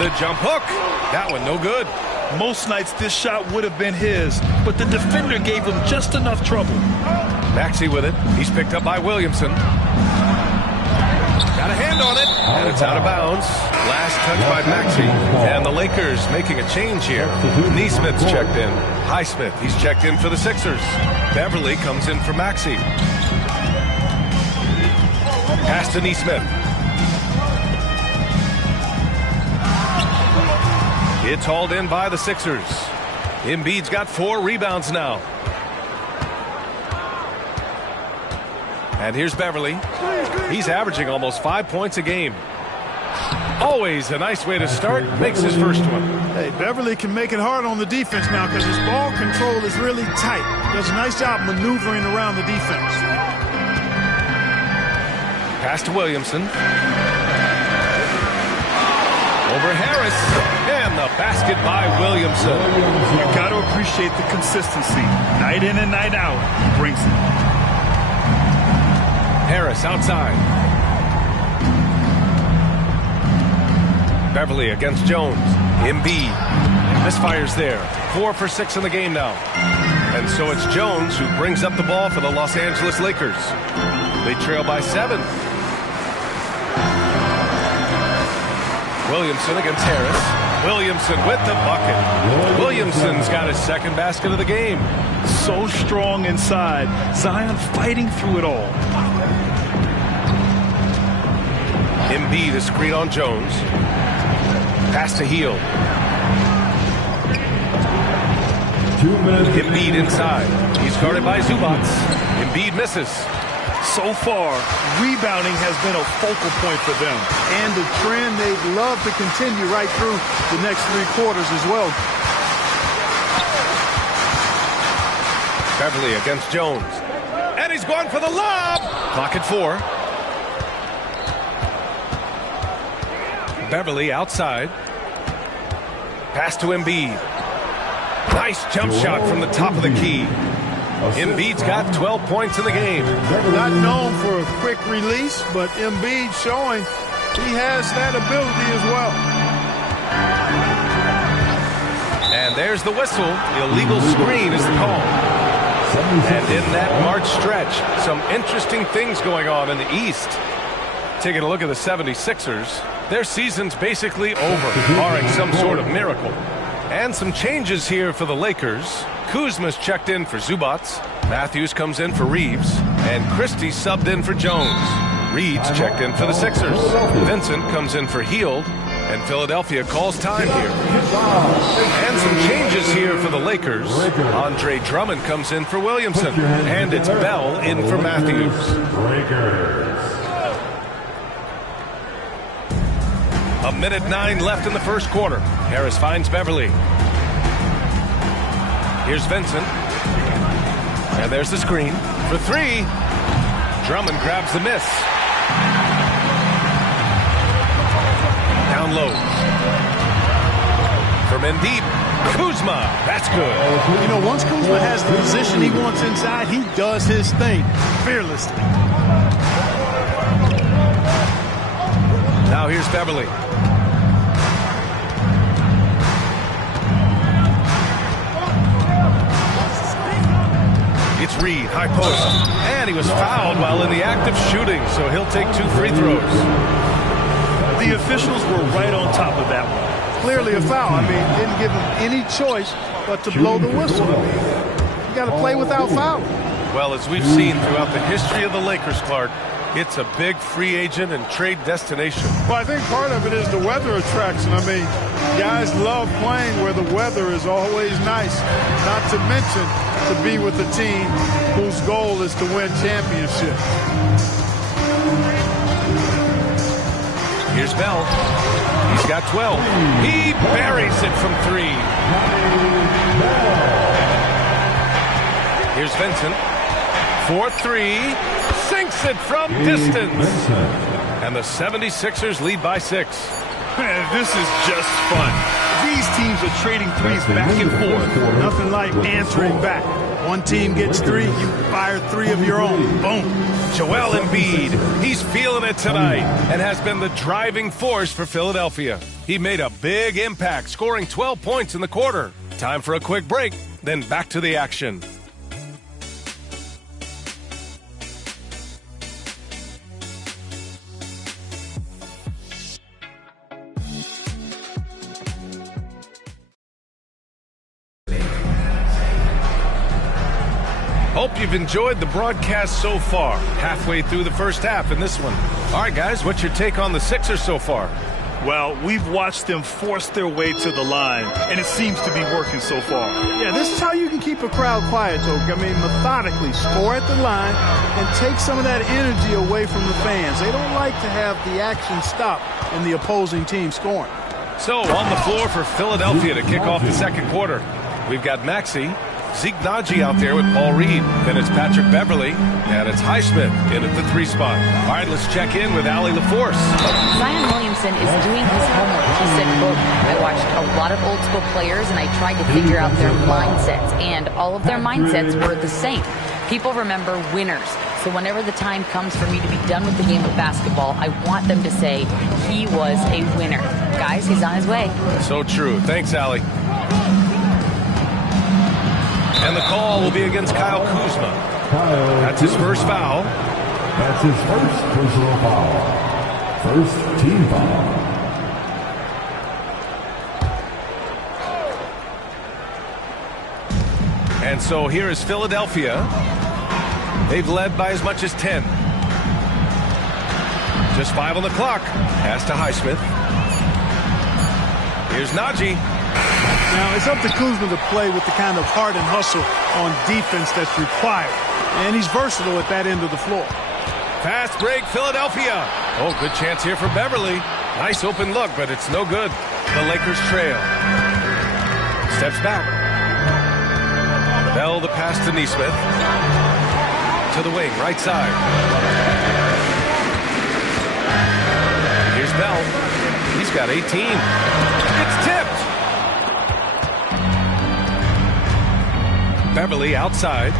The jump hook. That one no good. Most nights this shot would have been his, but the defender gave him just enough trouble. Maxey with it. He's picked up by Williamson. Got a hand on it, and it's out of bounds. Last touch by Maxey. And the Lakers making a change here. Neesmith's checked in. Highsmith, he's checked in for the Sixers. Beverly comes in for Maxey. Pass to Neesmith. It's hauled in by the Sixers. Embiid's got 4 rebounds now. And here's Beverly. He's averaging almost 5 points a game. Always a nice way to start. Makes his first one. Hey, Beverly can make it hard on the defense now because his ball control is really tight. Does a nice job maneuvering around the defense. Pass to Williamson. Over Harris. And the basket by Williamson. You got to appreciate the consistency. Night in and night out, he brings it. Harris outside. Beverly against Jones. Embiid. Misfires there. 4 for 6 in the game now. And so it's Jones who brings up the ball for the Los Angeles Lakers. They trail by 7. Williamson against Harris. Williamson with the bucket. Williamson's got his second basket of the game. So strong inside. Zion fighting through it all. Embiid is screen on Jones. Pass to Hield. Embiid inside. He's guarded by Zubac. Embiid misses. So far, rebounding has been a focal point for them. And the trend they'd love to continue right through the next 3 quarters as well. Beverly against Jones. And he's going for the lob. Clock at 4. Beverly outside. Pass to Embiid. Nice jump shot from the top of the key. Embiid's got 12 points in the game. Not known for a quick release, but Embiid showing he has that ability as well. And there's the whistle. Illegal screen is the call. And in that March stretch, some interesting things going on in the East. Taking a look at the 76ers, their season's basically over, barring some sort of miracle. And some changes here for the Lakers. Kuzma's checked in for Zubac. Matthews comes in for Reeves. And Christie subbed in for Jones. Reed's checked in for the Sixers. Vincent comes in for Hield. And Philadelphia calls time here. And some changes here for the Lakers. Andre Drummond comes in for Williamson. And it's Bell in for Matthews. A minute 9 left in the first quarter. Harris finds Beverly. Here's Vincent. And there's the screen for 3. Drummond grabs the miss. Down low. From in deep. Kuzma. That's good. You know, once Kuzma has the position he wants inside, he does his thing fearlessly. Now here's Beverly. It's Reed, high post. And he was fouled while in the act of shooting, so he'll take 2 free throws. The officials were right on top of that one. Clearly a foul. I mean, didn't give him any choice but to blow the whistle. I mean, you got to play without fouling. Well, as we've seen throughout the history of the Lakers, Clark, it's a big free agent and trade destination. Well, I think part of it is the weather attraction. I mean, guys love playing where the weather is always nice. Not to mention to be with a team whose goal is to win championship. Here's Bell. He's got 12. He buries it from 3. Here's Vincent. 4-3. Sinks it from distance. And the 76ers lead by 6. Man, this is just fun. These teams are trading threes back and forth. Nothing like answering back. One team gets 3, you fire 3 of your own. Boom. Joel Embiid, he's feeling it tonight and has been the driving force for Philadelphia. He made a big impact, scoring 12 points in the quarter. Time for a quick break, then back to the action. Hope you've enjoyed the broadcast so far. Halfway through the first half in this one. All right, guys, what's your take on the Sixers so far? Well, we've watched them force their way to the line, and it seems to be working so far. Yeah, this is how you can keep a crowd quiet, though. I mean, methodically score at the line and take some of that energy away from the fans. They don't like to have the action stop in the opposing team scoring. So, on the floor for Philadelphia to kick off the second quarter, we've got Maxey, Zeke Naji out there with Paul Reed. Then it's Patrick Beverly, and it's Highsmith in at the 3 spot. All right, let's check in with Allie LaForce. Zion Williamson is doing his homework. He said, quote, I watched a lot of old school players, and I tried to figure out their mindsets, and all of their mindsets were the same. People remember winners. So whenever the time comes for me to be done with the game of basketball, I want them to say he was a winner. Guys, he's on his way. So true. Thanks, Allie. And the call will be against Kyle Kuzma. That's his first foul. That's his first personal foul. First team foul. And so here is Philadelphia. They've led by as much as 10. Just 5 on the clock. Pass to Highsmith. Here's Naji. Now, it's up to Kuzma to play with the kind of heart and hustle on defense that's required. And he's versatile at that end of the floor. Fast break, Philadelphia. Oh, good chance here for Beverly. Nice open look, but it's no good. The Lakers trail. Steps back. Bell, the pass to Nesmith. To the wing, right side. Here's Bell. He's got 18. It's tipped. Beverly outside.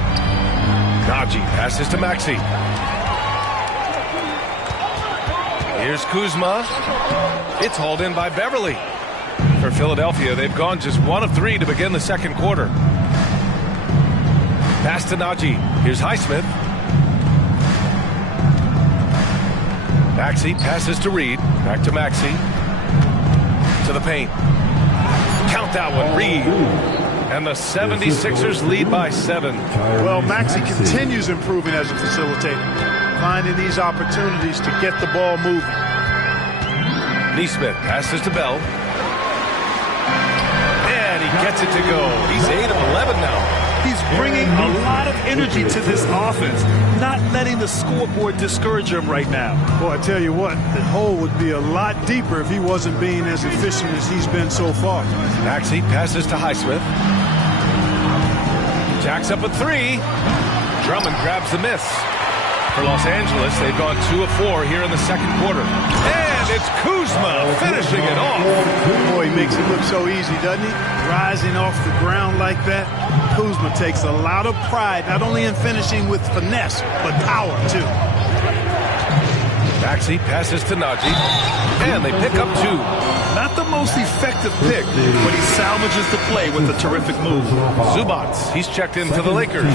Naji passes to Maxey. Here's Kuzma. It's hauled in by Beverly. For Philadelphia, they've gone just 1 of 3 to begin the second quarter. Pass to Naji. Here's Highsmith. Maxey passes to Reed. Back to Maxey. To the paint. Count that one, Reed. And the 76ers lead by 7. Well, Maxey continues improving as a facilitator, finding these opportunities to get the ball moving. Neesmith passes to Bell. And he gets it to go. He's 8 of 11 now. He's bringing a lot of energy to this offense, not letting the scoreboard discourage him right now. Well, I tell you what, the hole would be a lot deeper if he wasn't being as efficient as he's been so far. Maxey passes to Highsmith. Jacks up a 3. Drummond grabs the miss. For Los Angeles, they've gone 2 of 4 here in the second quarter. And it's Kuzma finishing it off. Boy, he makes it look so easy, doesn't he? Rising off the ground like that. Kuzma takes a lot of pride, not only in finishing with finesse, but power, too. Maxey passes to Najee. And they pick up 2. Not the most effective pick, but he salvages the play with a terrific move. Zubac, he's checked in for the Lakers.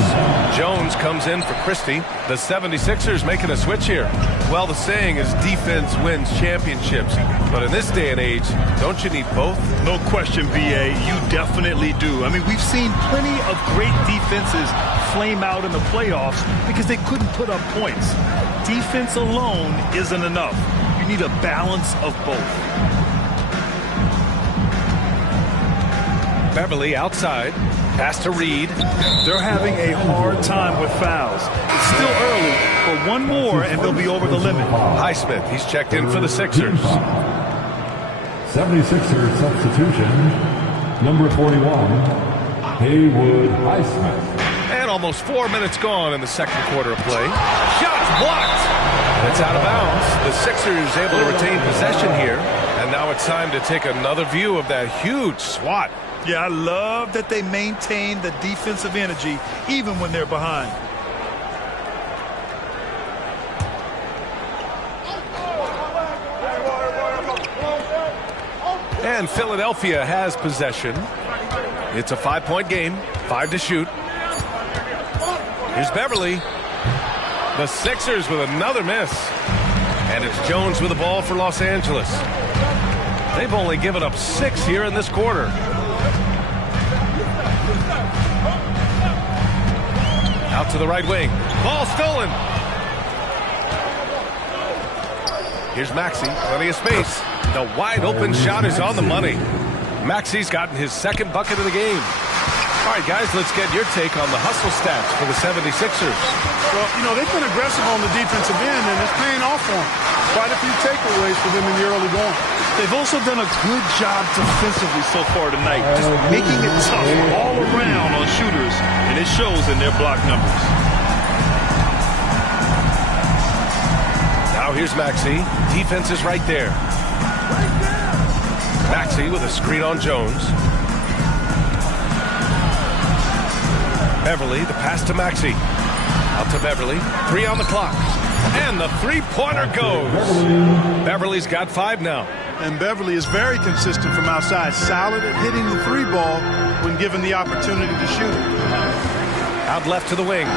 Jones comes in for Christie. The 76ers making a switch here. Well, the saying is defense wins championships. But in this day and age, don't you need both? No question, BA. You definitely do. I mean, we've seen plenty of great defenses flame out in the playoffs because they couldn't put up points. Defense alone isn't enough. You need a balance of both. Beverly outside. Pass to Reed. They're having a hard time with fouls. It's still early, but one more and they'll be over the limit. Highsmith, he's checked in for the Sixers. 76ers substitution, number 41, Haywood Highsmith. And almost 4 minutes gone in the second quarter of play. Shot blocked. And it's out of bounds. The Sixers able to retain possession here. And now it's time to take another view of that huge swat. Yeah, I love that they maintain the defensive energy even when they're behind. And Philadelphia has possession. It's a 5-point game, 5 to shoot. Here's Beverly. The Sixers with another miss. And it's Jones with the ball for Los Angeles. They've only given up 6 here in this quarter. Out to the right wing. Ball stolen. Here's Maxey. Plenty of space. The wide open shot is on the money. Maxey's gotten his second bucket of the game. All right, guys, let's get your take on the hustle stats for the 76ers. Well, you know, they've been aggressive on the defensive end, and it's paying off for them. Quite a few takeaways for them in the early going. They've also done a good job defensively so far tonight, just making it tough all around on shooters, and it shows in their block numbers. Now here's Maxey. Defense is right there. Maxey with a screen on Jones. Beverly, the pass to Maxey. Out to Beverly. 3 on the clock. And the three-pointer goes. Beverly's got 5 now. And Beverly is very consistent from outside. Solid at hitting the 3 ball when given the opportunity to shoot it. Out left to the wing.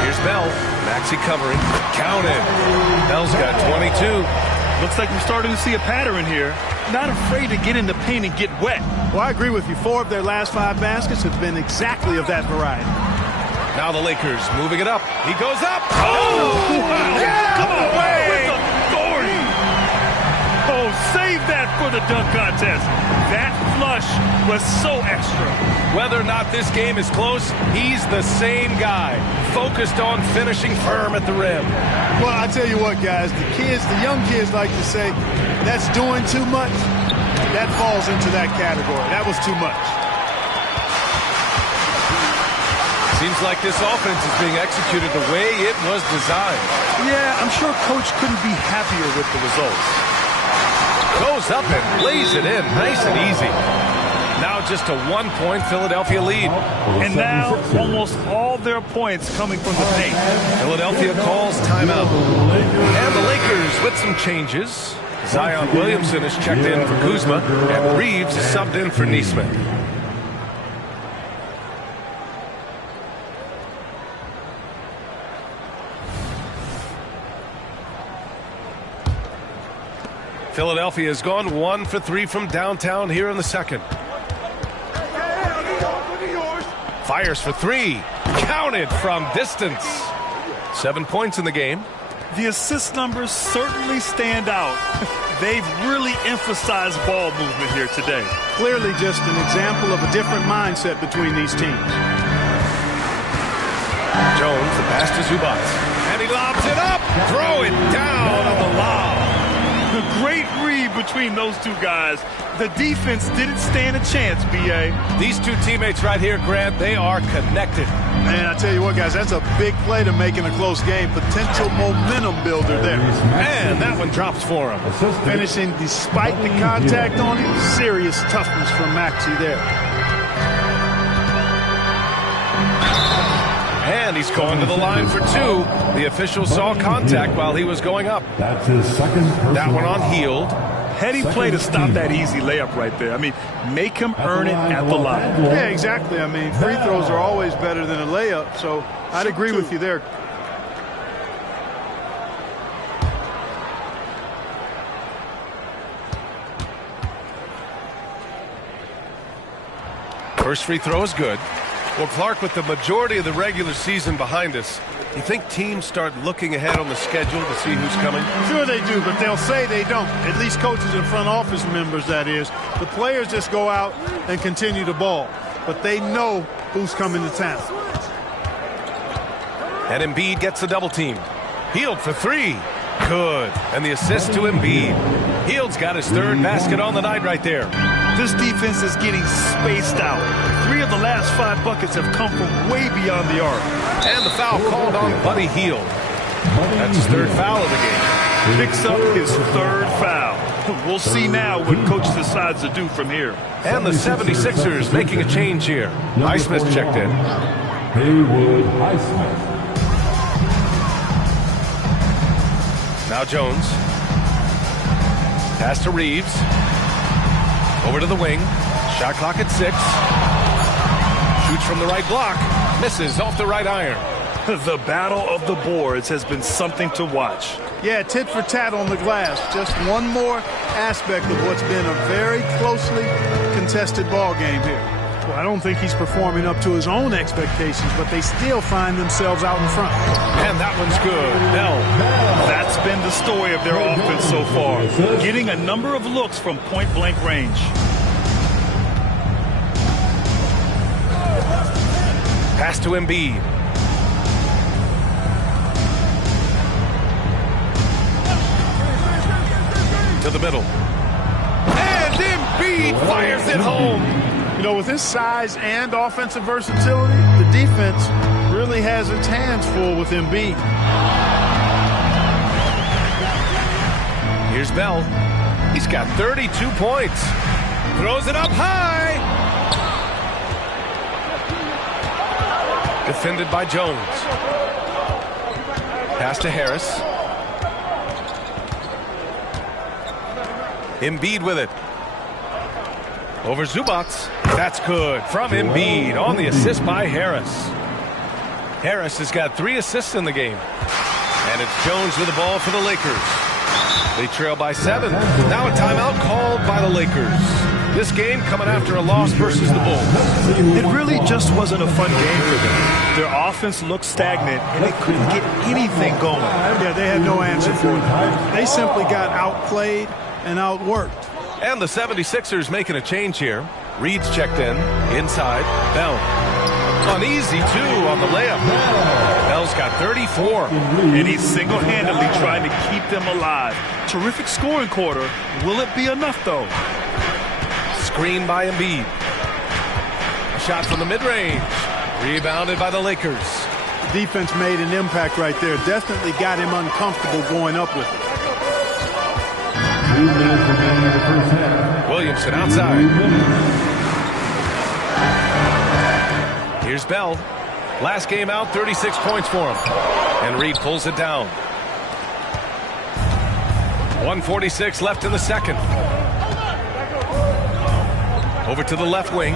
Here's Bell. Maxey covering. Counted. Bell's got 22. Looks like we're starting to see a pattern here. Not afraid to get in the paint and get wet. Well, I agree with you. 4 of their last 5 baskets have been exactly of that variety. Now the Lakers moving it up. He goes up. Oh! Wow. Yeah! Come on, with authority. Oh, save that for the dunk contest. That flush was so extra. Whether or not this game is close, he's the same guy. Focused on finishing firm at the rim. Well, I tell you what, guys, the young kids like to say, that's doing too much. That falls into that category. That was too much. Seems like this offense is being executed the way it was designed. Yeah, I'm sure Coach couldn't be happier with the results. Goes up and lays it in. Nice and easy. Now just a 1-point Philadelphia lead. And now almost all their points coming from the paint. Philadelphia calls timeout. And the Lakers with some changes. Zion Williamson is checked in for Kuzma. And Reeves is subbed in for Neesmith. Philadelphia has gone 1 for 3 from downtown here in the second. Fires for 3. Counted from distance. 7 points in the game. The assist numbers certainly stand out. They've really emphasized ball movement here today. Clearly just an example of a different mindset between these teams. Jones, the pass to Zubats. And he lobs it up. Throw it down on the lob. A great read between those two guys. The defense didn't stand a chance, B.A. These two teammates right here, Grant, they are connected. Man, I tell you what, guys, that's a big play to make in a close game. Potential momentum builder there. And that one drops for him. Finishing despite the contact on him. Serious toughness from Maxey there. And he's going to the line for two. The official saw contact while he was going up. That's his second personal That one on Heald. Heady play to stop that easy layup right there. I mean, make him earn it at the line. Yeah, exactly. I mean, free throws are always better than a layup, so I'd agree with you there. First free throw is good. Well, Clark, with the majority of the regular season behind us, you think teams start looking ahead on the schedule to see who's coming? Sure they do, but they'll say they don't. At least coaches and front office members, that is. The players just go out and continue to ball. But they know who's coming to town. And Embiid gets a double team. Heald for three. Good. And the assist to Embiid. Heald's got his third basket on the night right there. This defense is getting spaced out. 3 of the last 5 buckets have come from way beyond the arc. And the foul called on Buddy Hield. That's his third foul of the game. Picks up his third foul. We'll see now what coach decides to do from here. And the 76ers making a change here. Highsmith checked in. Haywood Highsmith. Now Jones. Pass to Reeves. Over to the wing. Shot clock at 6. Shoots from the right block. Misses off the right iron. The battle of the boards has been something to watch. Yeah, tit for tat on the glass. Just one more aspect of what's been a very closely contested ball game here. Well, I don't think he's performing up to his own expectations, but they still find themselves out in front. And that one's good. Bell. That's been the story of their offense so far. Getting a number of looks from point-blank range. Pass to Embiid. To the middle. And Embiid fires it home. You know, with his size and offensive versatility, the defense really has its hands full with Embiid. Here's Bell. He's got 32 points. Throws it up high. Defended by Jones. Pass to Harris. Embiid with it. Over Zubats. That's good from Embiid on the assist by Harris. Harris has got 3 assists in the game. And it's Jones with the ball for the Lakers. They trail by 7. Now a timeout called by the Lakers. This game coming after a loss versus the Bulls. It really just wasn't a fun game for them. Their offense looked stagnant, and they couldn't get anything going. Yeah, they had no answer for it. They simply got outplayed and outworked. And the 76ers making a change here. Reed's checked in. Inside. Bell. An easy 2 on the layup. Bell's got 34. And he's single-handedly trying to keep them alive. Terrific scoring quarter. Will it be enough, though? Screen by Embiid. A shot from the mid-range. Rebounded by the Lakers. The defense made an impact right there. Definitely got him uncomfortable going up with it. 2 minutes remaining in the first half. Williamson outside. Here's Bell. Last game out, 36 points for him. And Reed pulls it down. 1:46 left in the second. Over to the left wing.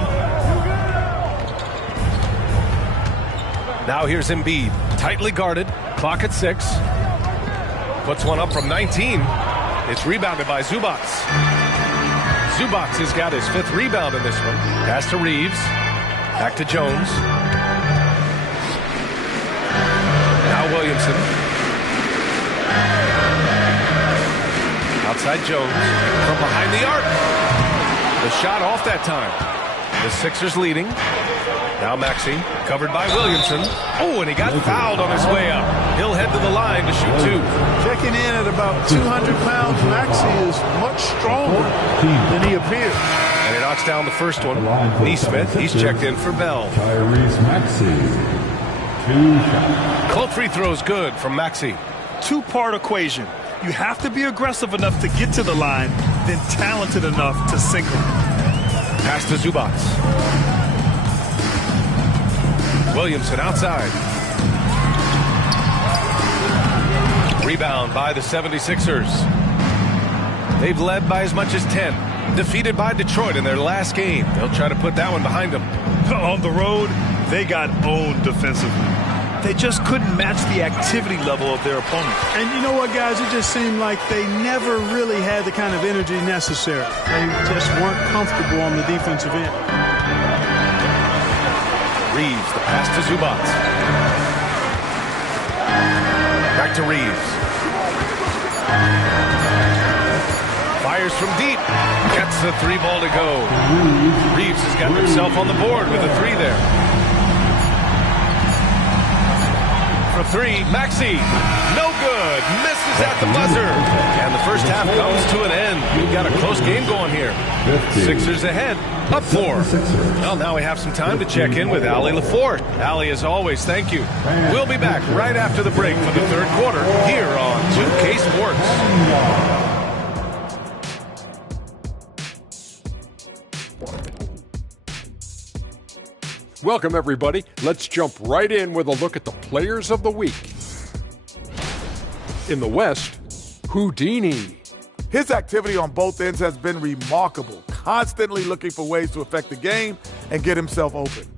Now here's Embiid. Tightly guarded. Clock at 6. Puts one up from 19. It's rebounded by Zubats. Zubats has got his 5th rebound in this one. Pass to Reeves. Back to Jones. Now Williamson. Outside Jones from behind the arc. The shot off that time. The Sixers leading. Now Maxey, covered by Williamson. Oh, and he got fouled on his way up. He'll head to the line to shoot 2. Checking in at about 200 pounds, Maxey is much stronger than he appears. And he knocks down the first one. Neesmith, he's checked in for Bell. Tyrese Maxey. 2 shots. Cold free throws good from Maxey. Two-part equation. You have to be aggressive enough to get to the line, then talented enough to sink them. Pass to Zubac. Williamson outside. Rebound by the 76ers. They've led by as much as 10. Defeated by Detroit in their last game. They'll try to put that one behind them. On the road, they got owned defensively. They just couldn't match the activity level of their opponent. And you know what, guys? It just seemed like they never really had the kind of energy necessary. They just weren't comfortable on the defensive end. Reeves, the pass to Zubac. Back to Reeves. Fires from deep. Gets the 3 ball to go. Reeves has got himself on the board with a 3 there. For 3, Maxey, no good, misses at the buzzer. And the first half comes to an end. We've got a close game going here. Sixers ahead, up 4. Well, now we have some time to check in with Allie LaForte. Allie, as always, thank you. We'll be back right after the break for the third quarter here on 2K Sports. Welcome, everybody. Let's jump right in with a look at the players of the week. In the West, Houdini. His activity on both ends has been remarkable, constantly looking for ways to affect the game and get himself open.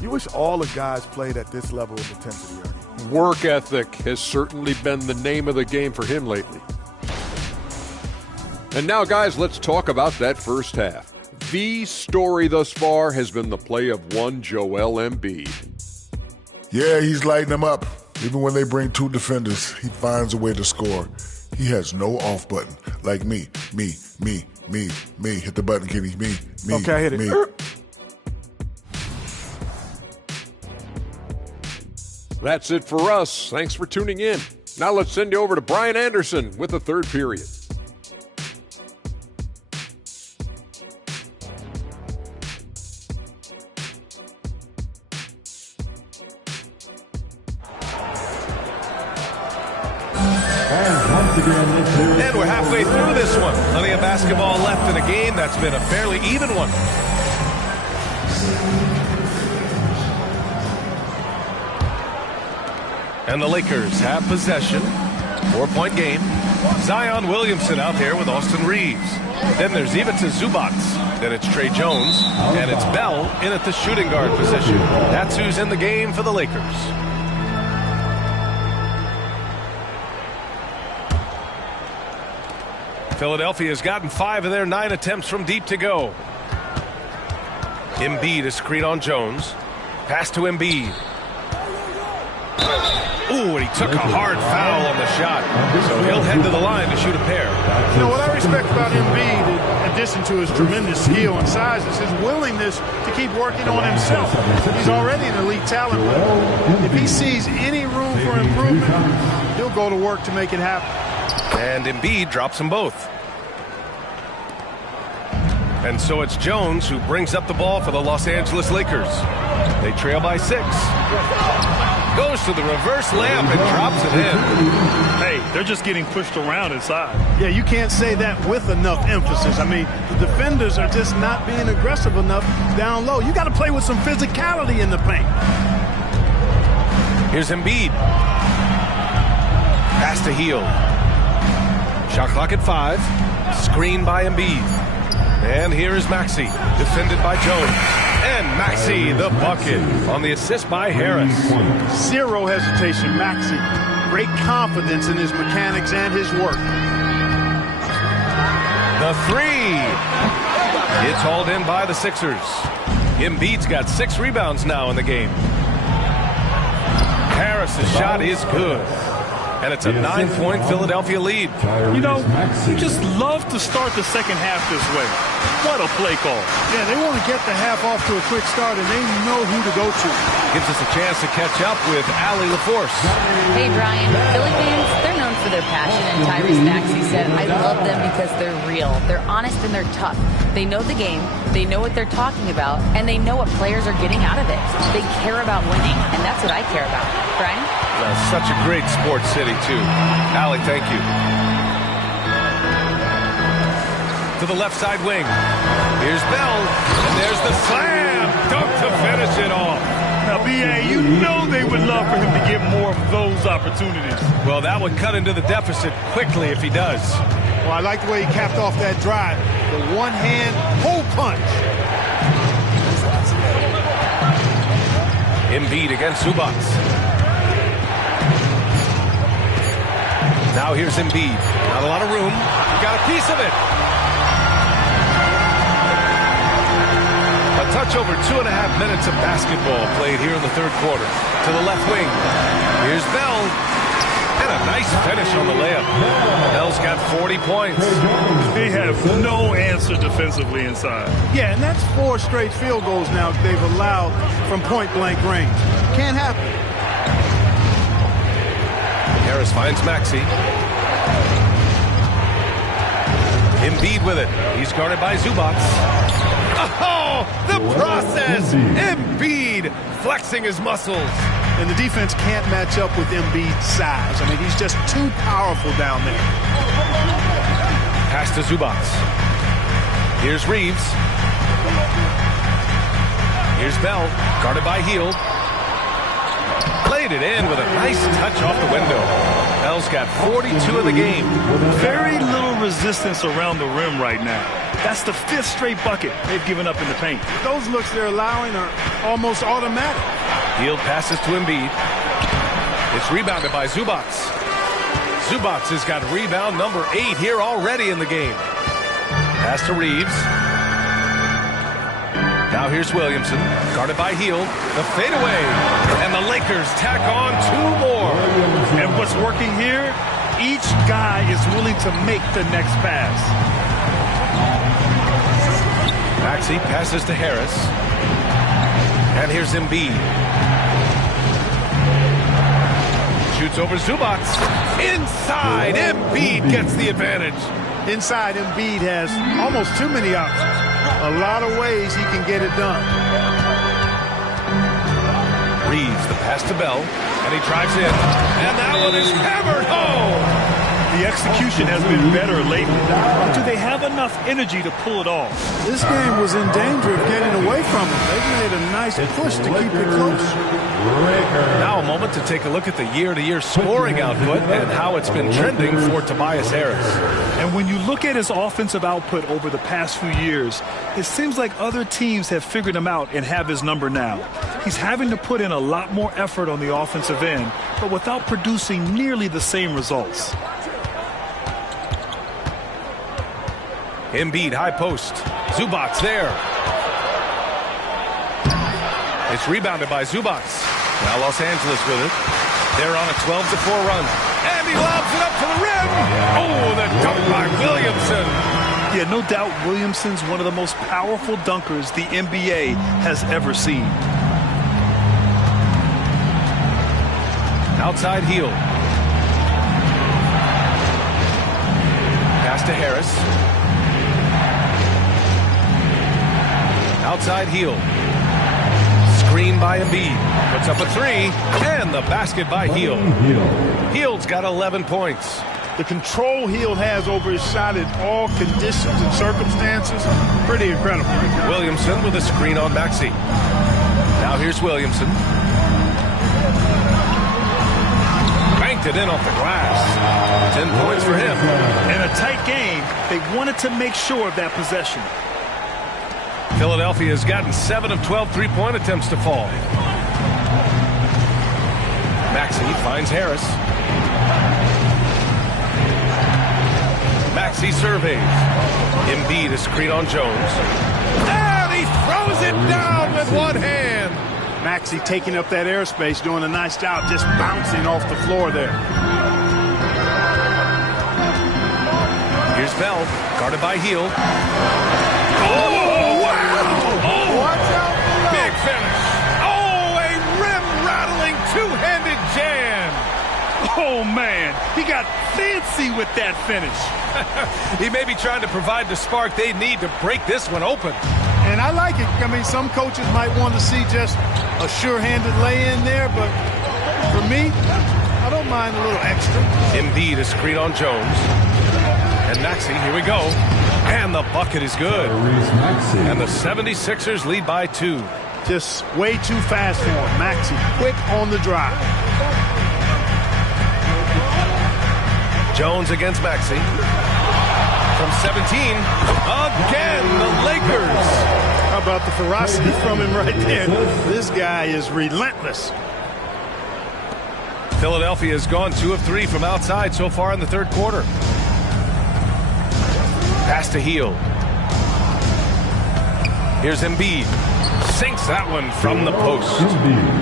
You wish all the guys played at this level of intensity, Ernie. Work ethic has certainly been the name of the game for him lately. And now, guys, let's talk about that first half. The story thus far has been the play of one Joel Embiid. Yeah, he's lighting them up. Even when they bring 2 defenders, he finds a way to score. He has no off button. Like me. Hit the button, Kenny. Me. Okay, hit it. Me. That's it for us. Thanks for tuning in. Now let's send you over to Brian Anderson with the third period. And we're halfway through this one. Plenty of basketball left in a game that's been a fairly even one. And the Lakers have possession. 4-point game. Zion Williamson out there with Austin Reeves. Then there's Ivica Zubac. Then it's Trey Jones. And it's Bell in at the shooting guard position. That's who's in the game for the Lakers. Philadelphia's gotten 5 of their 9 attempts from deep to go. Embiid is screen on Jones. Pass to Embiid. Ooh, and he took a hard foul on the shot. So he'll head to the line to shoot a pair. You know, what I respect about Embiid, in addition to his tremendous skill and size, is his willingness to keep working on himself. He's already an elite talent, but if he sees any room for improvement, he'll go to work to make it happen. And Embiid drops them both. And so it's Jones who brings up the ball for the Los Angeles Lakers. They trail by 6. Goes to the reverse layup and drops it in. Hey, they're just getting pushed around inside. Yeah, you can't say that with enough emphasis. I mean, the defenders are just not being aggressive enough down low. You got to play with some physicality in the paint. Here's Embiid. Pass to Hield. Shot clock at 5. Screen by Embiid. And here is Maxey, defended by Jones. And Maxey, the bucket, on the assist by Harris. Zero hesitation, Maxey. Great confidence in his mechanics and his work. The 3. It's hauled in by the Sixers. Embiid's got 6 rebounds now in the game. Harris's shot is good. And it's a 9-point Philadelphia lead. You know, you just love to start the second half this way. What a play call. Yeah, they want to get the half off to a quick start, and they know who to go to. Gives us a chance to catch up with Allie LaForce. Hey, Brian. Philly fans, they're known for their passion, and Tyrese Maxey said, I love them because they're real. They're honest and they're tough. They know the game, they know what they're talking about, and they know what players are getting out of it. They care about winning, and that's what I care about. Brian? Such a great sports city, too. Allie, thank you. To the left side wing. Here's Bell, and there's the slam dunk to finish it off. Now, B.A., you know they would love for him to get more of those opportunities. Well, that would cut into the deficit quickly if he does. Well, I like the way he capped off that drive. The one-hand hole punch. Embiid against Zubats. Now here's Embiid. Not a lot of room. Got a piece of it. A touch over 2.5 minutes of basketball played here in the third quarter. To the left wing. Here's Bell. And a nice finish on the layup. Bell's got 40 points. They have no answer defensively inside. Yeah, and that's 4 straight field goals now they've allowed from point-blank range. Can't happen. Harris finds Maxey. Embiid with it. He's guarded by Zubats. Oh, the process! Embiid flexing his muscles. And the defense can't match up with Embiid's size. I mean, he's just too powerful down there. Pass to Zubats. Here's Reeves. Here's Bell, guarded by Hield. Played it in with a nice touch off the window. Bell's got 42 in the game. Very little resistance around the rim right now. That's the 5th straight bucket they've given up in the paint. Those looks they're allowing are almost automatic. Hield passes to Embiid. It's rebounded by Zubats. Zubats has got rebound number 8 here already in the game. Pass to Reeves. Now here's Williamson, guarded by Hield. The fadeaway, and the Lakers tack on 2 more. And what's working here, each guy is willing to make the next pass. Maxey passes to Harris. And here's Embiid. Shoots over Zubats. Inside, Embiid gets the advantage. Inside, Embiid has almost too many options. A lot of ways he can get it done. Reeves, the pass to Bell, and he drives in. And that one is hammered home. The execution has been better lately. But do they have enough energy to pull it off? This game was in danger of getting away from them. They made a nice push to keep it close. Now a moment to take a look at the year-to-year scoring output and how it's been trending for Tobias Harris. And when you look at his offensive output over the past few years, it seems like other teams have figured him out and have his number now. He's having to put in a lot more effort on the offensive end, but without producing nearly the same results. Embiid, high post. Zubats there. It's rebounded by Zubats. Now Los Angeles with it. They're on a 12-4 run. And he lobs it up to the rim. Oh, the dunk by Williamson. Yeah, no doubt Williamson's one of the most powerful dunkers the NBA has ever seen. Outside Hield. Pass to Harris. Outside Hield. Screen by Embiid. Puts up a 3. And the basket by Hield. Hield's got 11 points. The control Hield has over his shot in all conditions and circumstances, pretty incredible. Williamson with a screen on Maxey. Now here's Williamson. Banked it in off the glass. 10 points for him. In a tight game, they wanted to make sure of that possession. Philadelphia has gotten 7 of 12 three-point attempts to fall. Maxey finds Harris. Maxey surveys. Embiid a screen on Jones. And he throws it down with one hand. Maxey taking up that airspace, doing a nice job just bouncing off the floor there. Bell, guarded by Heel. Oh, wow! Watch out! Big finish. Oh, a rim-rattling two-handed jam. Oh, man. He got fancy with that finish. He may be trying to provide the spark they need to break this one open. And I like it. I mean, some coaches might want to see just a sure-handed lay-in there, but for me, I don't mind a little extra. Embiid is screen on Jones. And Maxey, here we go. And the bucket is good. And the 76ers lead by 2. Just way too fast for him. Maxey, quick on the drive. Jones against Maxey. From 17. Again, the Lakers. How about the ferocity from him right there? This guy is relentless. Philadelphia has gone 2 of 3 from outside so far in the third quarter. Pass to Heel. Here's Embiid. Sinks that one from the post.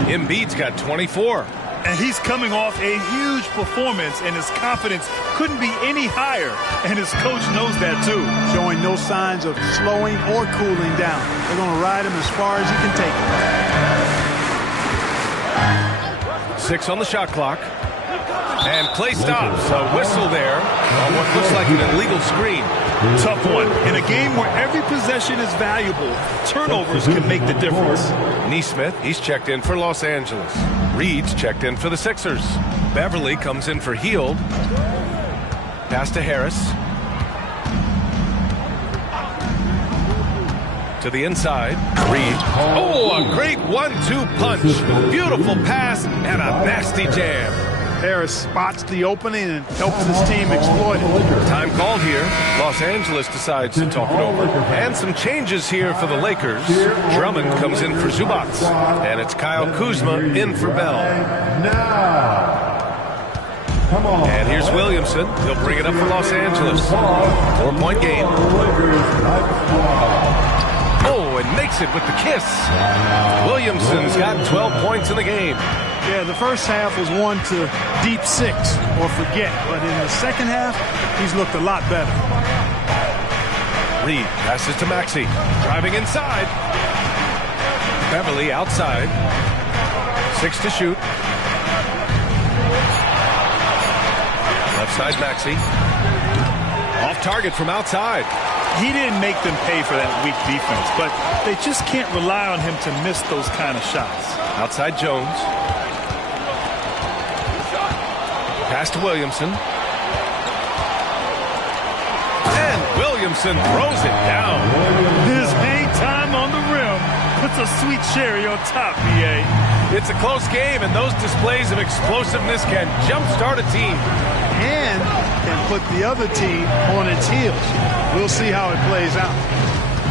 Embiid's got 24. And he's coming off a huge performance, and his confidence couldn't be any higher. And his coach knows that, too. Showing no signs of slowing or cooling down. They're going to ride him as far as he can take him. 6 on the shot clock. And play stops. A whistle there on what looks like an illegal screen. Tough one. In a game where every possession is valuable, turnovers can make the difference. Nesmith, he's checked in for Los Angeles. Reed's checked in for the Sixers. Beverly comes in for Hield. Pass to Harris. To the inside. Reed. Oh, a great 1-2 punch. Beautiful pass and a nasty jam. Harris spots the opening and helps his team exploit it. Time called here. Los Angeles decides to talk it over. And some changes here for the Lakers. Drummond comes in for Zubac. And it's Kyle Kuzma in for Bell. And here's Williamson. He'll bring it up for Los Angeles. 4-point game. Oh, and makes it with the kiss. Williamson's got 12 points in the game. Yeah, the first half was one to deep 6 or forget. But in the second half, he's looked a lot better. Reed passes to Maxey. Driving inside. Beverly outside. 6 to shoot. Left side Maxey. Off target from outside. He didn't make them pay for that weak defense, but they just can't rely on him to miss those kind of shots. Outside Jones. Pass to Williamson. And Williamson throws it down. His hang time on the rim puts a sweet cherry on top, B.A. It's a close game, and those displays of explosiveness can jumpstart a team. And can put the other team on its heels. We'll see how it plays out.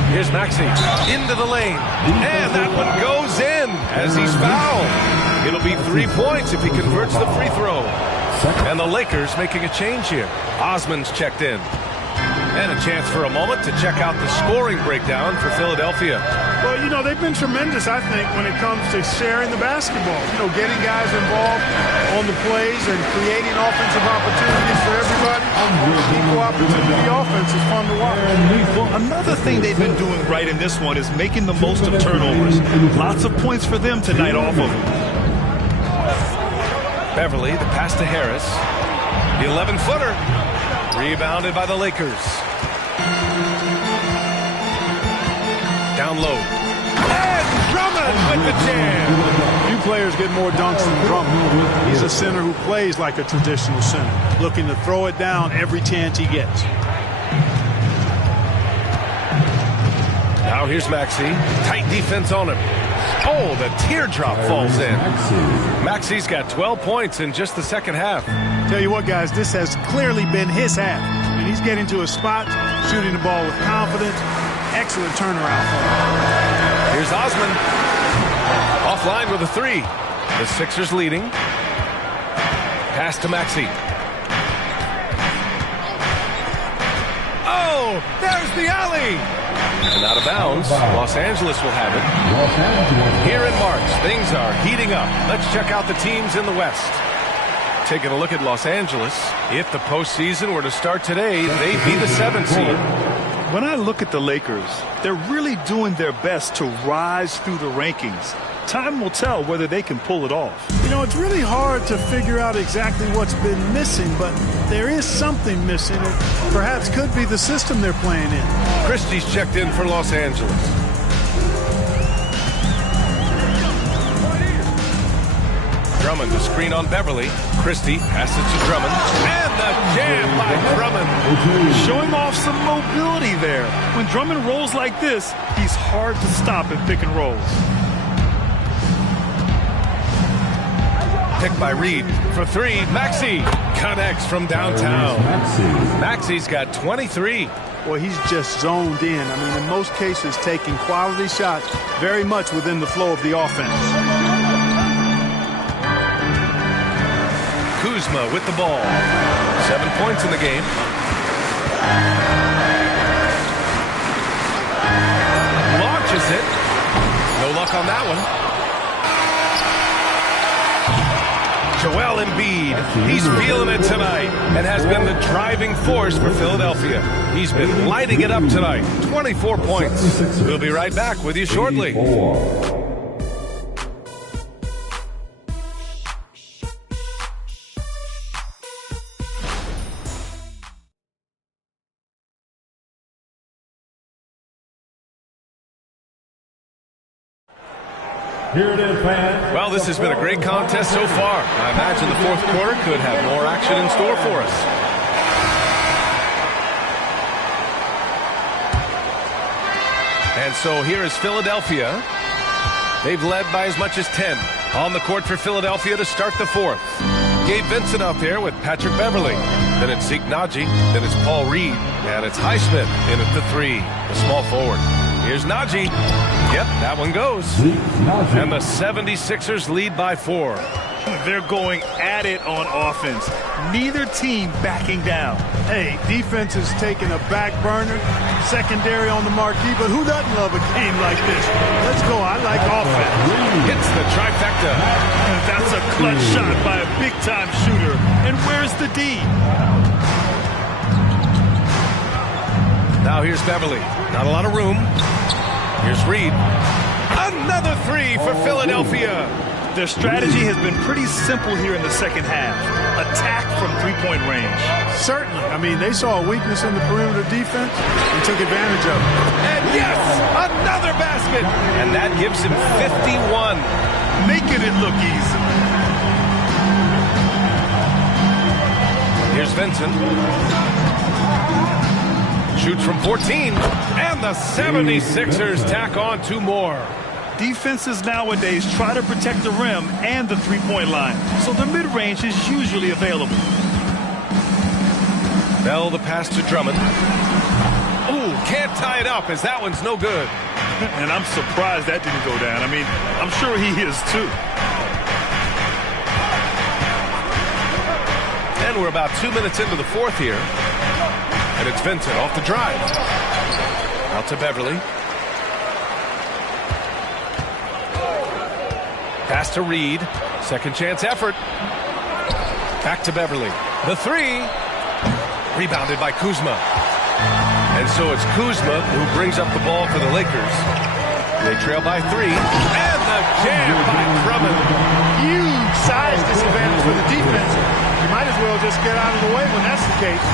Here's Maxey into the lane. And that one goes in as he's fouled. It'll be 3 points if he converts the free throw. And the Lakers making a change here. Osman's checked in. And a chance for a moment to check out the scoring breakdown for Philadelphia. Well, you know, they've been tremendous, I think, when it comes to sharing the basketball. You know, getting guys involved on the plays and creating offensive opportunities for everybody. Equal opportunity offense is fun to watch. Well, another thing they've been doing right in this one is making the most of turnovers. Lots of points for them tonight off of them. Beverly, the pass to Harris. The 11-footer. Rebounded by the Lakers. Down low. And Drummond with the jam. Few players get more dunks than Drummond. He's a center who plays like a traditional center, looking to throw it down every chance he gets. Now here's Maxey. Tight defense on him. Oh, the teardrop falls in. Maxey's got 12 points in just the second half. Tell you what, guys, this has clearly been his half. And he's getting to a spot, shooting the ball with confidence. Excellent turnaround for him. Here's Osman. Offline with a 3. The Sixers leading. Pass to Maxey. Oh, there's the alley. And out of bounds. Los Angeles will have it. Here in March, things are heating up. Let's check out the teams in the West. taking a look at Los Angeles. If the postseason were to start today, they'd be the 7th seed. When I look at the Lakers, they're really doing their best to rise through the rankings. Time will tell whether they can pull it off. You know, it's really hard to figure out exactly what's been missing, but there is something missing. It perhaps could be the system they're playing in. Christie's checked in for Los Angeles. Drummond to screen on Beverly. Christie passes to Drummond. And the jam by Drummond. Showing off some mobility there. When Drummond rolls like this, he's hard to stop in pick and rolls. Picked by Reed for 3. Maxey connects from downtown. Maxey's got 23. Well, he's just zoned in. I mean, in most cases, taking quality shots very much within the flow of the offense. Kuzma with the ball. 7 points in the game. Launches it. No luck on that one. Joel Embiid, he's feeling it tonight and has been the driving force for Philadelphia. He's been lighting it up tonight. 24 points. We'll be right back with you shortly. Well, this has been a great contest so far. I imagine the fourth quarter could have more action in store for us. And so here is Philadelphia. They've led by as much as 10. On the court for Philadelphia to start the fourth. Gabe Vincent out there with Patrick Beverly. Then it's Zeke Naji. Then it's Paul Reed. And it's Highsmith in at the 3, the small forward. Here's Naji. Yep, that one goes. And the 76ers lead by 4. They're going at it on offense. Neither team backing down. Hey, defense is taking a back burner, secondary on the marquee, but who doesn't love a game like this? Let's go. I like offense. Hits the trifecta. That's a clutch shot by a big-time shooter. And where's the D? Now here's Beverly. Not a lot of room. Here's Reed. Another 3 for Philadelphia. Their strategy has been pretty simple here in the second half. Attack from three-point range. Certainly. I mean, they saw a weakness in the perimeter defense and took advantage of it. And yes, another basket. And that gives him 51. Making it look easy. Here's Vincent. Shoots from 14. And the 76ers tack on 2 more. Defenses nowadays try to protect the rim and the three-point line, so the mid-range is usually available. Bell the pass to Drummond. Ooh, can't tie it up as that one's no good. And I'm surprised that didn't go down. I mean, I'm sure he is too. And we're about 2 minutes into the fourth here. And it's Vincent off the drive. Out to Beverly. Pass to Reed. Second chance effort. Back to Beverly. The 3. Rebounded by Kuzma. And so it's Kuzma who brings up the ball for the Lakers. They trail by 3. And the jam by Drummond. Huge size disadvantage for the defense. You might as well just get out of the way when that's the case.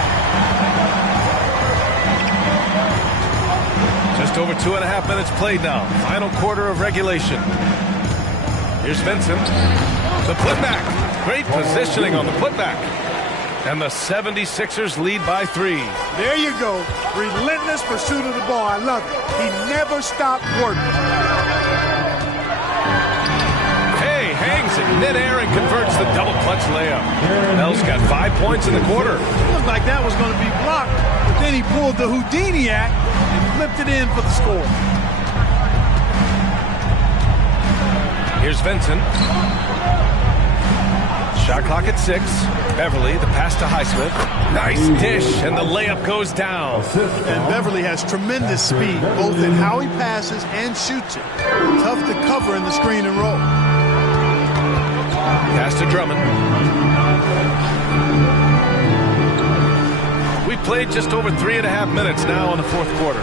Just over 2.5 minutes played now. Final quarter of regulation. Here's Vincent. The putback. Great positioning on the putback. And the 76ers lead by 3. There you go. Relentless pursuit of the ball. I love it. He never stopped working. Hey, hangs in midair and converts the double clutch layup. Bell's got 5 points in the quarter. It looked like that was going to be blocked, but then he pulled the Houdini act and flipped it in for the score. Here's Vincent. Shot clock at 6. Beverly, the pass to Highsmith. Nice dish, and the layup goes down. And Beverly has tremendous speed, both in how he passes and shoots it. Tough to cover in the screen and roll. Pass to Drummond. We played just over 3.5 minutes now in the fourth quarter.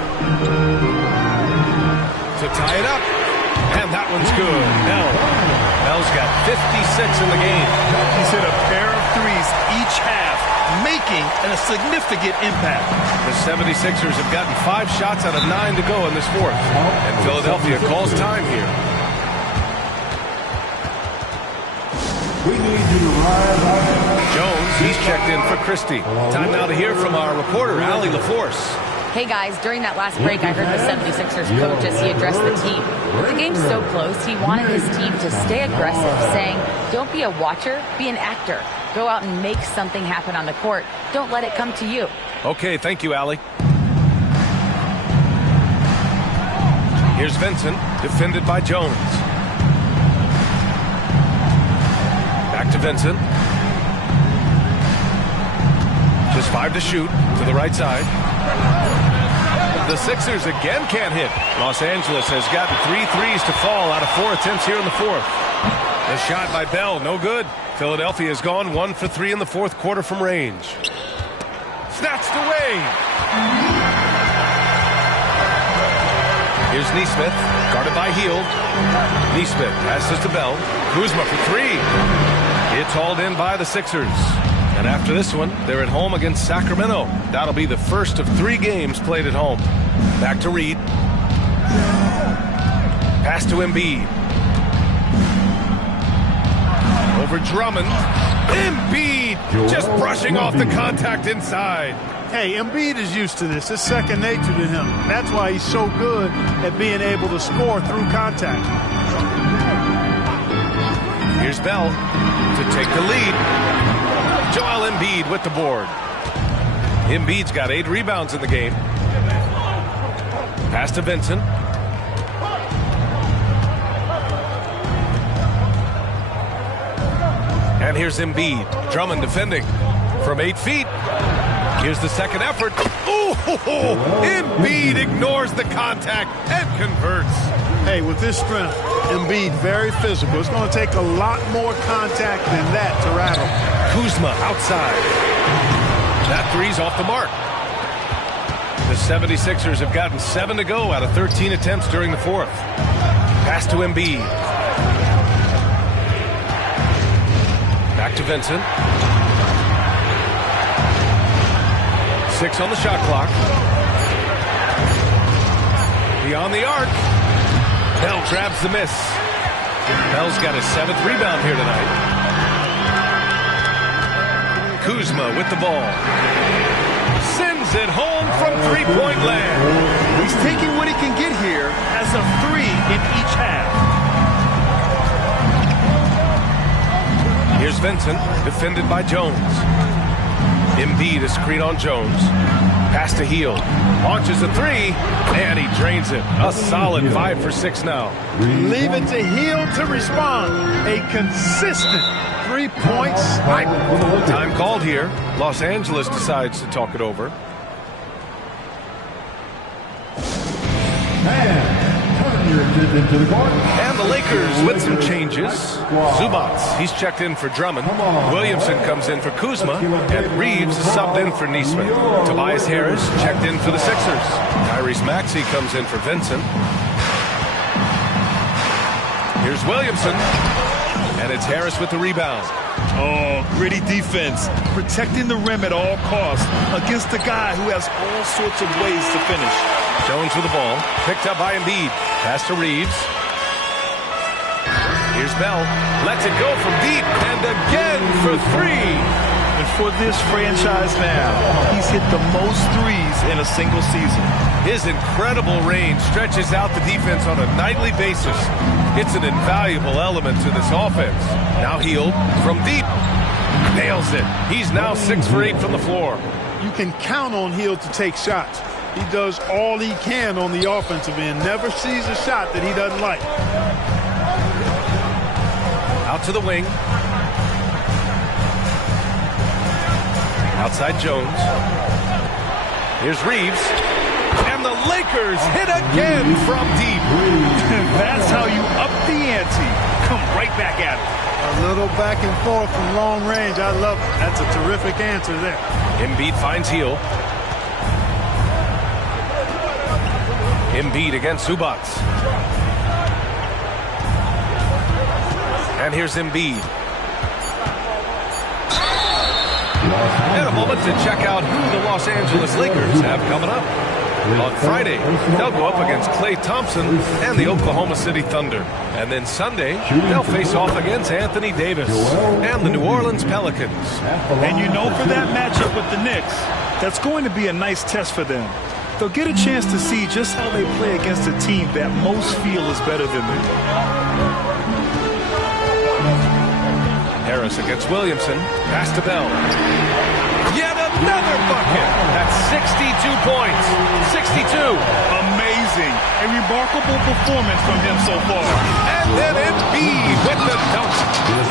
To tie it up. And that one's good. Bell's got 56 in the game. He's hit a pair of threes each half, making a significant impact. The 76ers have gotten 5 shots out of 9 to go in this fourth. And Philadelphia calls time here. Jones, he's checked in for Christie. Time now to hear from our reporter, Allie LaForce. Hey guys, during that last break, I heard the 76ers coach as he addressed the team. With the game so close, he wanted his team to stay aggressive, saying, don't be a watcher, be an actor. Go out and make something happen on the court. Don't let it come to you. Okay, thank you, Allie. Here's Vincent, defended by Jones. Back to Vincent. Just 5 to shoot to the right side. The Sixers again can't hit. Los Angeles has gotten 3 threes to fall out of 4 attempts here in the fourth. The shot by Bell, no good. Philadelphia has gone 1 for 3 in the fourth quarter from range. Snatched away. Here's Neesmith, guarded by Hield. Neesmith passes to Bell. Kuzma for 3. It's hauled in by the Sixers. And after this one, they're at home against Sacramento. That'll be the first of 3 games played at home. Back to Reed. Pass to Embiid. Over Drummond. Embiid just brushing off the contact inside. Hey, Embiid is used to this. It's second nature to him. That's why he's so good at being able to score through contact. Here's Bell to take the lead. Joel Embiid with the board. Embiid's got 8 rebounds in the game. Pass to Vincent. And here's Embiid. Drummond defending from 8 feet. Here's the second effort. Ooh, Embiid ignores the contact and converts. Hey, with this strength, Embiid very physical. It's going to take a lot more contact than that to rattle. Kuzma outside. That three's off the mark. The 76ers have gotten 7 to go out of 13 attempts during the fourth. Pass to Embiid. Back to Vincent. 6 on the shot clock. Beyond the arc. Bell grabs the miss. Bell's got his 7th rebound here tonight. Kuzma with the ball. Sends it home from 3-point land. He's taking what he can get here as a 3 in each half. Here's Vincent, defended by Jones. Embiid is screen on Jones. Pass to Hield. Launches a 3, and he drains it. A solid 5 for 6 now. Leave it to Hield to respond. A consistent 3-point sniper. Time called here. Los Angeles decides to talk it over. And the Lakers with some changes. Zubats, he's checked in for Drummond. Williamson comes in for Kuzma. And Reeves is subbed in for Neesmith. Tobias Harris checked in for the Sixers. Tyrese Maxey comes in for Vincent. Here's Williamson. And it's Harris with the rebound. Oh, gritty defense. Protecting the rim at all costs against a guy who has all sorts of ways to finish. Jones with the ball. Picked up by Embiid. Pass to Reeves. Here's Bell. Lets it go from deep. And again for 3. And for this franchise now, he's hit the most threes in a single season. His incredible range stretches out the defense on a nightly basis. It's an invaluable element to this offense. Now Hield from deep. Nails it. He's now 6 for 8 from the floor. You can count on Hield to take shots. He does all he can on the offensive end. Never sees a shot that he doesn't like. Out to the wing. Outside Jones. Here's Reeves. And the Lakers hit again from deep. That's how you up the ante. Come right back at it. A little back and forth from long range. I love it. That's a terrific answer there. Embiid finds Hield. Embiid against Zubac. And here's Embiid. And a moment to check out who the Los Angeles Lakers have coming up. On Friday, they'll go up against Klay Thompson and the Oklahoma City Thunder. And then Sunday, they'll face off against Anthony Davis and the New Orleans Pelicans. And you know, for that matchup with the Knicks, that's going to be a nice test for them. They'll get a chance to see just how they play against a team that most feel is better than them. Harris against Williamson. Pass to Bell. Yet another bucket. That's 62 points. 62. Amazing. A remarkable performance from him so far. And then Embiid with the dunk.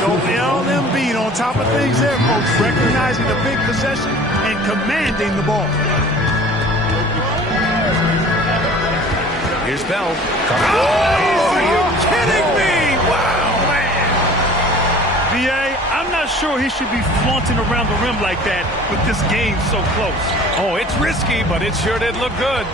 Joel Embiid on top of things there, folks. Recognizing the big possession and commanding the ball. Here's Bell. Oh, are you kidding me? Wow. B.A., I'm not sure he should be flaunting around the rim like that with this game so close. Oh, it's risky, but it sure did look good.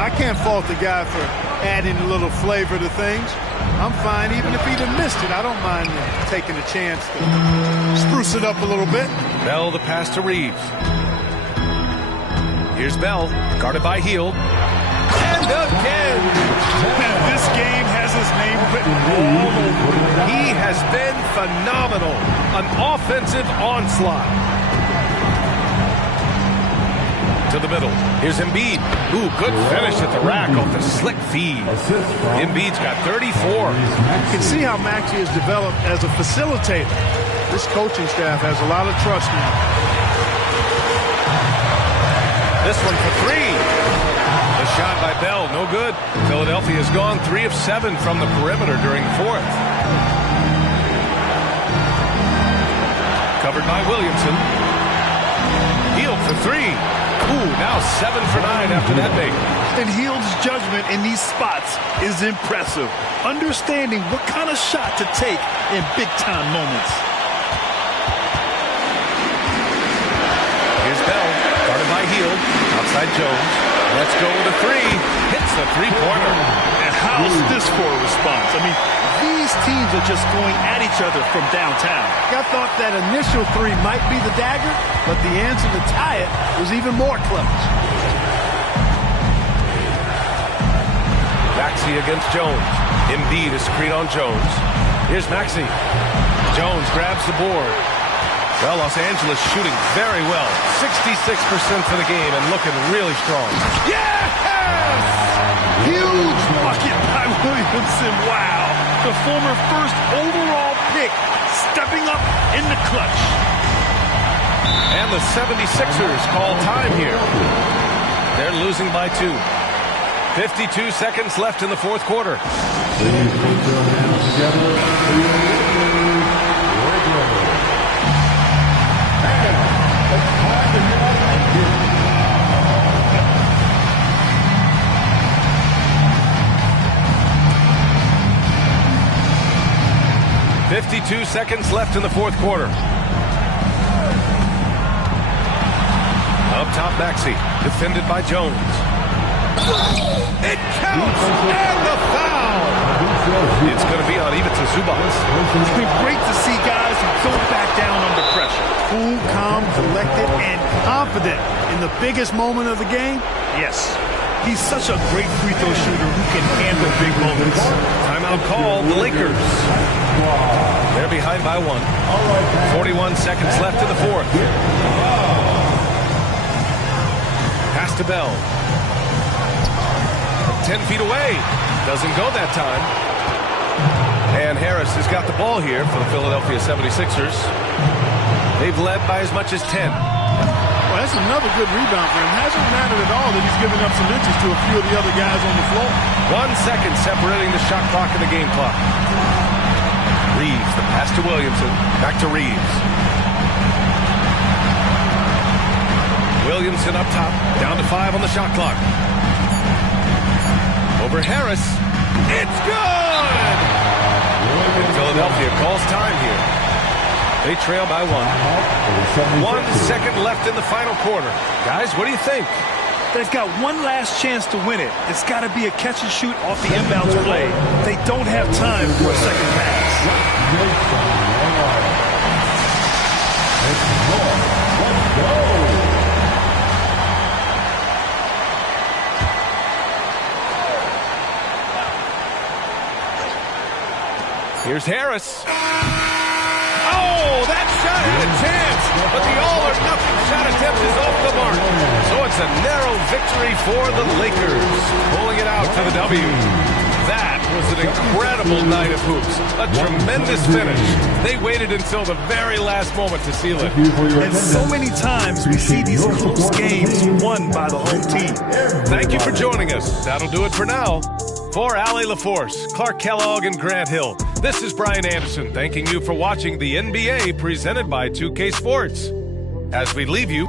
I can't fault the guy for adding a little flavor to things. I'm fine even if he'd have missed it. I don't mind taking a chance to spruce it up a little bit. Bell the pass to Reeves. Here's Bell, guarded by Hield. And again! This game has his name written all over it. He has been phenomenal. An offensive onslaught. To the middle. Here's Embiid. Ooh, good finish at the rack off the slick feed. Embiid's got 34. You can see how Maxey has developed as a facilitator. This coaching staff has a lot of trust in him. This one for three. The shot by Bell, no good. Philadelphia has gone 3 of 7 from the perimeter during the fourth. Covered by Williamson. Hield for three. Ooh, now 7 for 9 after that make. And Hield's judgment in these spots is impressive. Understanding what kind of shot to take in big-time moments. Here's Bell, guarded by Hield. Outside Jones. Let's go with a three. Hits the three-pointer. And how's this for a response? I mean, these teams are just going at each other from downtown. I thought that initial three might be the dagger, but the answer to tie it was even more close. Maxey against Jones. Embiid is screen on Jones. Here's Maxey. Jones grabs the board. Well, Los Angeles shooting very well. 66% for the game and looking really strong. Yes! Huge bucket by Williamson. Wow. The former first overall pick stepping up in the clutch. And the 76ers call time here. They're losing by 2. 52 seconds left in the fourth quarter. 52 seconds left in the fourth quarter. Up top, Maxey, defended by Jones. It counts, and the foul! It's going to be on even to Zubac. It's been great to see guys who don't back down under pressure. Cool, calm, collected, and confident in the biggest moment of the game. Yes. He's such a great free throw shooter who can handle big moments. Timeout call, the Lakers. They're behind by 1. 41 seconds left in the fourth. Pass to Bell. 10 feet away. Doesn't go that time. And Harris has got the ball here for the Philadelphia 76ers. They've led by as much as 10. Well, that's another good rebound for him. Hasn't mattered at all that he's given up some inches to a few of the other guys on the floor. 1 second separating the shot clock and the game clock. Reeves, the pass to Williamson. Back to Reeves. Williamson up top. Down to 5 on the shot clock. Over Harris. It's good! And Philadelphia calls time here. They trail by 1. 1 second left in the final quarter. Guys, what do you think? They've got one last chance to win it. It's got to be a catch and shoot off the inbounds play. They don't have time for a second pass. Here's Harris. Oh, that shot had a chance, but the all-or-nothing shot attempt is off the mark. So it's a narrow victory for the Lakers, pulling it out to the W. That was an incredible night of hoops, a tremendous finish. They waited until the very last moment to seal it. And so many times we see these close games won by the home team. Thank you for joining us. That'll do it for now. For Allie LaForce, Clark Kellogg, and Grant Hill, this is Brian Anderson thanking you for watching the NBA presented by 2K Sports. As we leave you,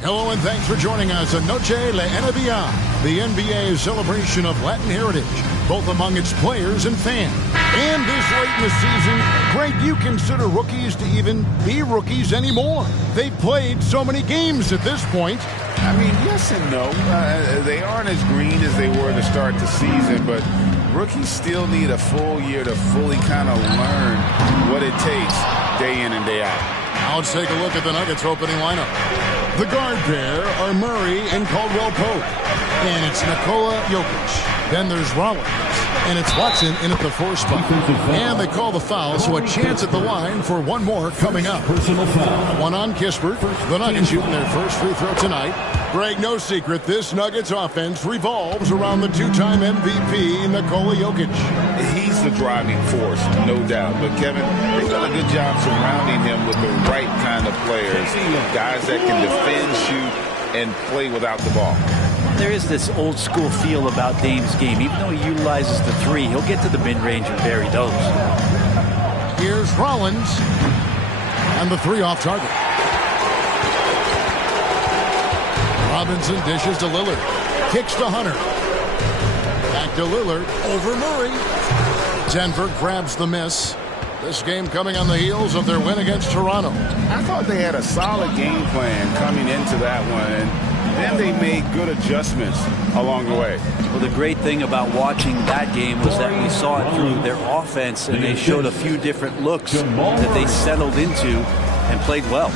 Hello and thanks for joining us on Noche La NBA, the NBA's celebration of Latin heritage, both among its players and fans. And this late in the season, Greg, you consider rookies to even be rookies anymore. They've played so many games at this point. I mean, yes and no. They aren't as green as they were to start the season, but rookies still need a full year to fully kind of learn what it takes day in and day out. Now let's take a look at the Nuggets opening lineup. The guard pair are Murray and Caldwell Pope. And it's Nikola Jokic. Then there's Rollins. And it's Watson in at the 4 spot. And they call the foul, so a chance at the line for one more coming up. One on Kispert. The Nuggets shooting their first free throw tonight. Greg, no secret, this Nuggets offense revolves around the two-time MVP, Nikola Jokic. He's the driving force, no doubt. But, Kevin, they've done a good job surrounding him with the right kind of players. Guys that can defend, shoot, and play without the ball. There is this old school feel about Dame's game. Even though he utilizes the three, he'll get to the mid-range and bury those. Here's Rollins. And the 3 off target. Robinson dishes to Lillard. Kicks to Hunter. Back to Lillard. Over Murray. Denver grabs the miss. This game coming on the heels of their win against Toronto. I thought they had a solid game plan coming into that one, and then they made good adjustments along the way. Well, the great thing about watching that game was that we saw it through their offense, and they showed a few different looks that they settled into and played well.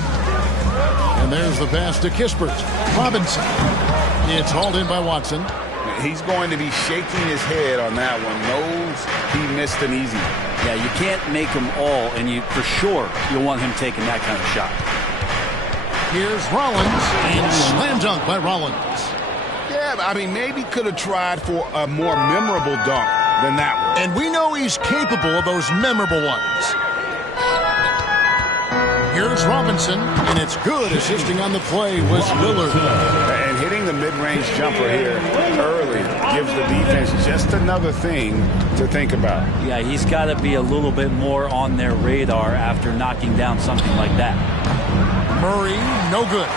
And there's the pass to Kispert. Robinson. It's hauled in by Watson. He's going to be shaking his head on that one. Knows he missed an easy one. Yeah, you can't make them all, and you for sure you'll want him taking that kind of shot. Here's Rollins, and slam dunk by Rollins. Yeah, I mean, maybe could have tried for a more memorable dunk than that one. And we know he's capable of those memorable ones. Here's Robinson, and it's good. Assisting on the play was Lillard. And hitting the mid-range jumper here early gives the defense just another thing to think about. Yeah, he's got to be a little bit more on their radar after knocking down something like that. Murray, no good.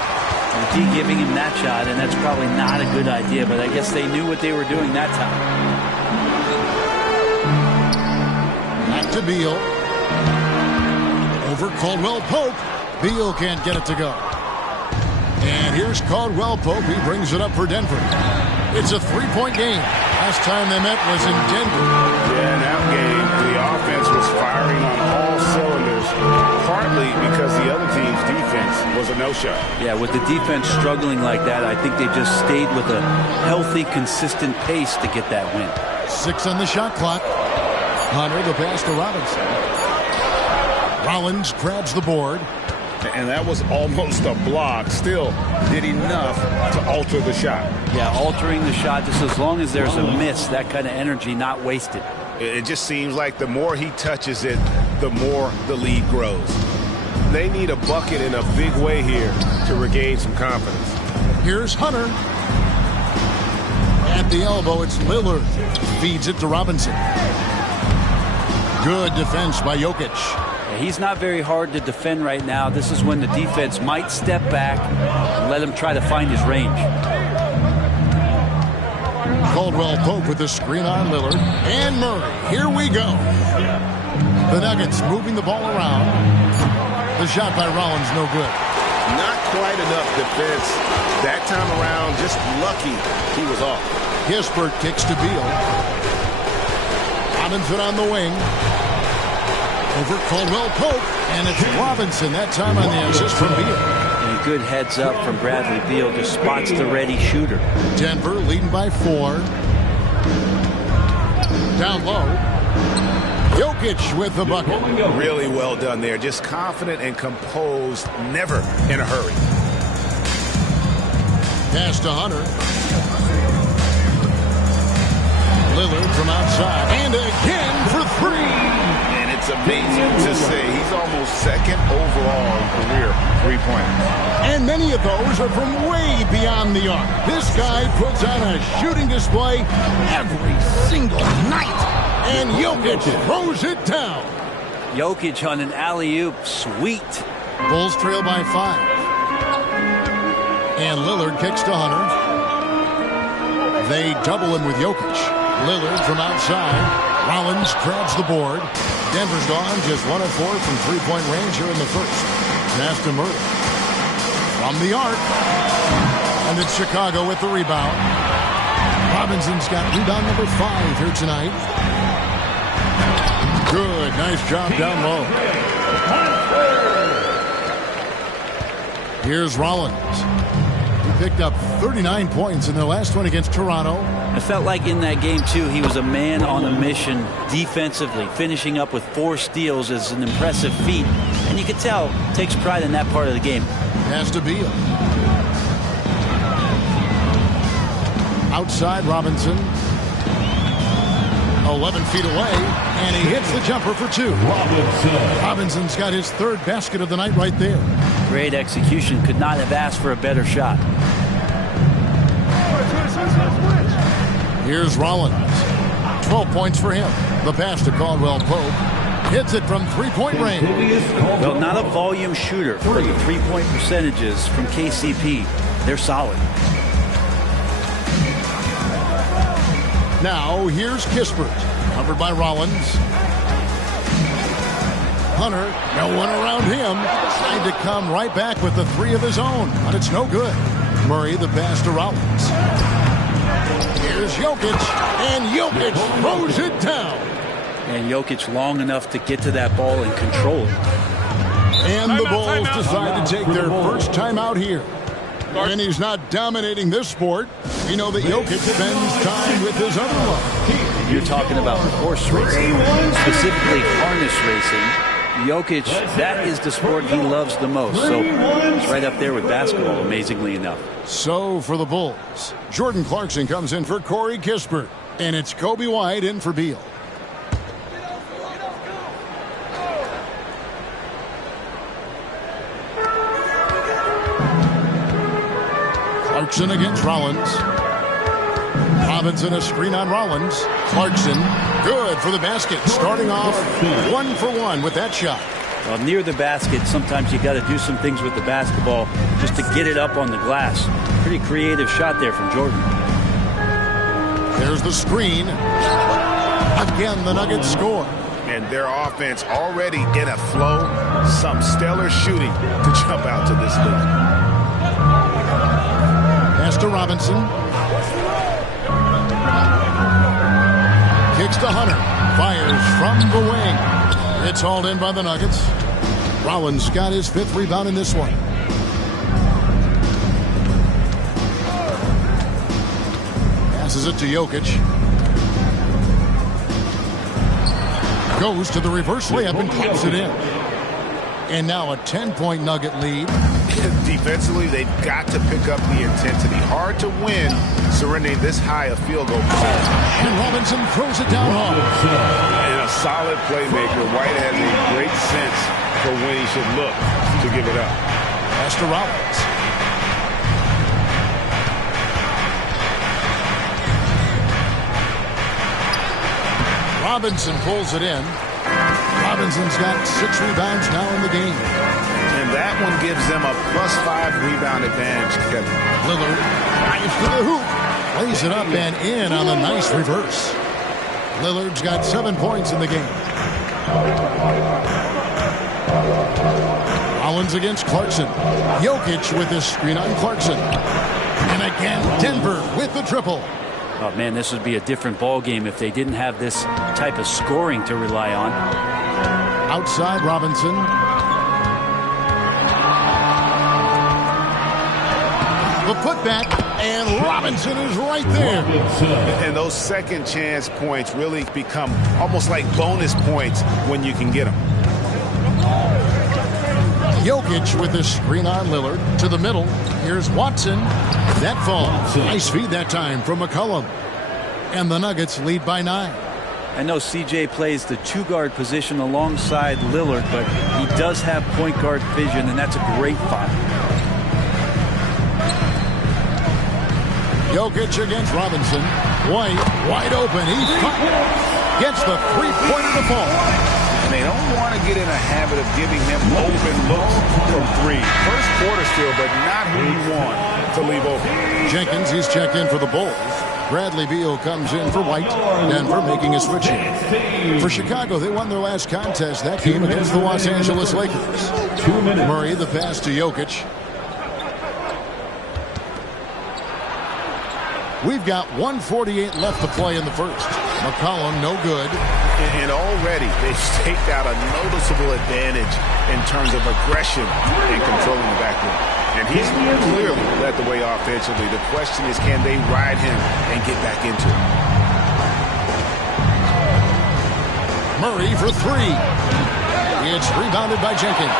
D giving him that shot, and that's probably not a good idea, but I guess they knew what they were doing that time. Back to Beal. Over Caldwell Pope. Beal can't get it to go. And here's Caldwell Pope. He brings it up for Denver. It's a three-point game. Last time they met was in Denver. Yeah, in that game, the offense was firing on all cylinders, partly because the other team's defense was a no-show. Yeah, with the defense struggling like that, I think they just stayed with a healthy, consistent pace to get that win. 6 on the shot clock. Hunter, the pass to Robinson. Rollins grabs the board. And that was almost a block. Still did enough to alter the shot. Yeah, altering the shot, just as long as there's a miss, that kind of energy not wasted. It just seems like the more he touches it, the more the lead grows. They need a bucket in a big way here to regain some confidence. Here's Hunter. At the elbow, it's Lillard. Feeds it to Robinson. Good defense by Jokic. He's not very hard to defend right now. This is when the defense might step back and let him try to find his range. Caldwell Pope with the screen on Lillard. And Murray. Here we go. The Nuggets moving the ball around. The shot by Rollins, no good. Not quite enough defense that time around. Just lucky he was off. Kispert kicks to Beal. Robinson on the wing. Over Caldwell Pope, and it's Robinson that time on the assist from Beal. And a good heads up from Bradley Beal, just spots the ready shooter. Denver leading by 4. Down low. Jokic with the bucket. Really well done there. Just confident and composed, never in a hurry. Pass to Hunter. Lillard from outside, and again for 3. It's amazing to say he's almost second overall in career three-pointers. And many of those are from way beyond the arc. This guy puts on a shooting display every single night. And Jokic throws it down. Jokic on an alley-oop. Sweet. Bulls trail by 5. And Lillard kicks to Hunter. They double him with Jokic. Lillard from outside. Rollins grabs the board. Denver's gone just 1 of 4 from three-point range here in the first. Pass to Murray. From the arc. And it's Chicago with the rebound. Robinson's got rebound number 5 here tonight. Good. Nice job down low. Here's Rollins. He picked up 39 points in their last one against Toronto. I felt like in that game, too, he was a man on a mission defensively. Finishing up with 4 steals is an impressive feat. And you can tell, takes pride in that part of the game. Pass to Beal. Outside Robinson. 11 feet away. And he hits the jumper for 2. Robinson's got his 3rd basket of the night right there. Great execution. Could not have asked for a better shot. Here's Rollins. 12 points for him. The pass to Caldwell Pope. Hits it from three-point range. Well, not a volume shooter, but the three-point percentages from KCP, they're solid. Now, here's Kispert. Covered by Rollins. Hunter, no one around him. Trying to come right back with the 3 of his own, but it's no good. Murray, the pass to Rollins. Here's Jokic, and Jokic throws it down. And Jokic long enough to get to that ball and control it. And the Bulls decide to take their first time out here. And he's not dominating this sport. We know that Jokic spends time with his other love. You're talking about horse racing, specifically harness racing. Jokic, that is the sport he loves the most. So it's right up there with basketball, amazingly enough. So for the Bulls, Jordan Clarkson comes in for Corey Kispert. And it's Kobe White in for Beal. Clarkson against Rollins. Robinson a screen on Rollins. Clarkson good for the basket. Starting off 1 for 1 with that shot. Well, near the basket, sometimes you got to do some things with the basketball just to get it up on the glass. Pretty creative shot there from Jordan. There's the screen. Again, the Nuggets score. And their offense already in a flow. Some stellar shooting to jump out to this lead. Pass to Robinson. Kicks to Hunter. Fires from the wing. It's hauled in by the Nuggets. Rollins got his 5th rebound in this one. Passes it to Jokic. Goes to the reverse layup and claps it in. And now a 10-point Nugget lead. Defensively, they've got to pick up the intensity. Hard to win surrendering this high a field goal percentage. And Robinson throws it down hard. And a solid playmaker. White has a great sense for when he should look to give it up. Pass to Rollins. Robinson pulls it in. Robinson's got 6 rebounds now in the game. And that one gives them a +5 rebound advantage, Kevin. Lillard drives to the hoop. Lays it up and in on a nice reverse. Lillard's got 7 points in the game. Rollins against Clarkson. Jokic with his screen on Clarkson. And again, Denver with the triple. Oh, man, this would be a different ball game if they didn't have this type of scoring to rely on. Outside Robinson. The putback, and Robinson is right there. And those second chance points really become almost like bonus points when you can get them. Jokic with his screen on Lillard to the middle. Here's Watson. That falls. Nice feed that time from McCollum. And the Nuggets lead by 9. I know CJ plays the 2-guard position alongside Lillard, but he does have point guard vision, and that's a great find. Jokic against Robinson. White, wide open. He gets the 3-pointer to fall. And they don't want to get in a habit of giving him open looks from 3. First quarter still, but not who you want to leave open. Jenkins, he's checked in for the Bulls. Bradley Beal comes in for White. Denver making a switch in. For Chicago, they won their last contest, that game against the Los Angeles Lakers. Murray, the pass to Jokic. We've got 1:48 left to play in the first. McCollum, no good. And already they've staked out a noticeable advantage in terms of aggression and controlling the backcourt. And he's clearly led the way offensively. The question is, can they ride him and get back into it? Murray for 3. It's rebounded by Jenkins.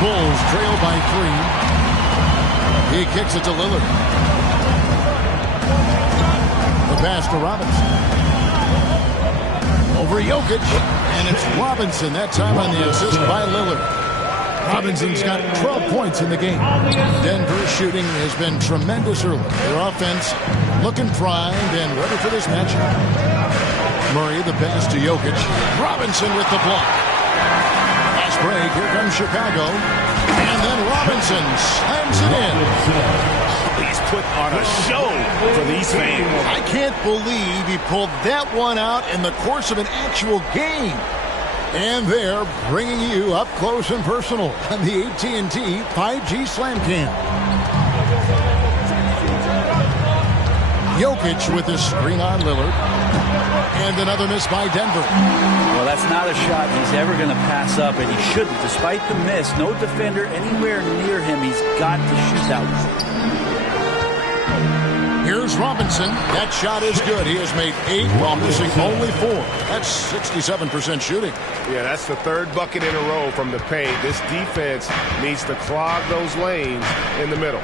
Bulls trail by 3. He kicks it to Lillard. The pass to Robinson. Over Jokic. And it's Robinson that time on the assist by Lillard. Robinson's got 12 points in the game. Denver's shooting has been tremendous early. Their offense looking primed and ready for this matchup. Murray, the pass to Jokic. Robinson with the block. Fast break. Here comes Chicago. And then Robinson slams it in. He's put on a show for these fans. I can't believe he pulled that one out in the course of an actual game. And they're bringing you up close and personal on the AT&T 5G Slam Cam. Jokic with his screen on Lillard. And another miss by Denver. Well, that's not a shot he's ever going to pass up, and he shouldn't. Despite the miss, no defender anywhere near him. He's got to shoot that one. Here's Robinson. That shot is good. He has made 8 while missing only 4. That's 67% shooting. Yeah, that's the 3rd bucket in a row from the paint. This defense needs to clog those lanes in the middle.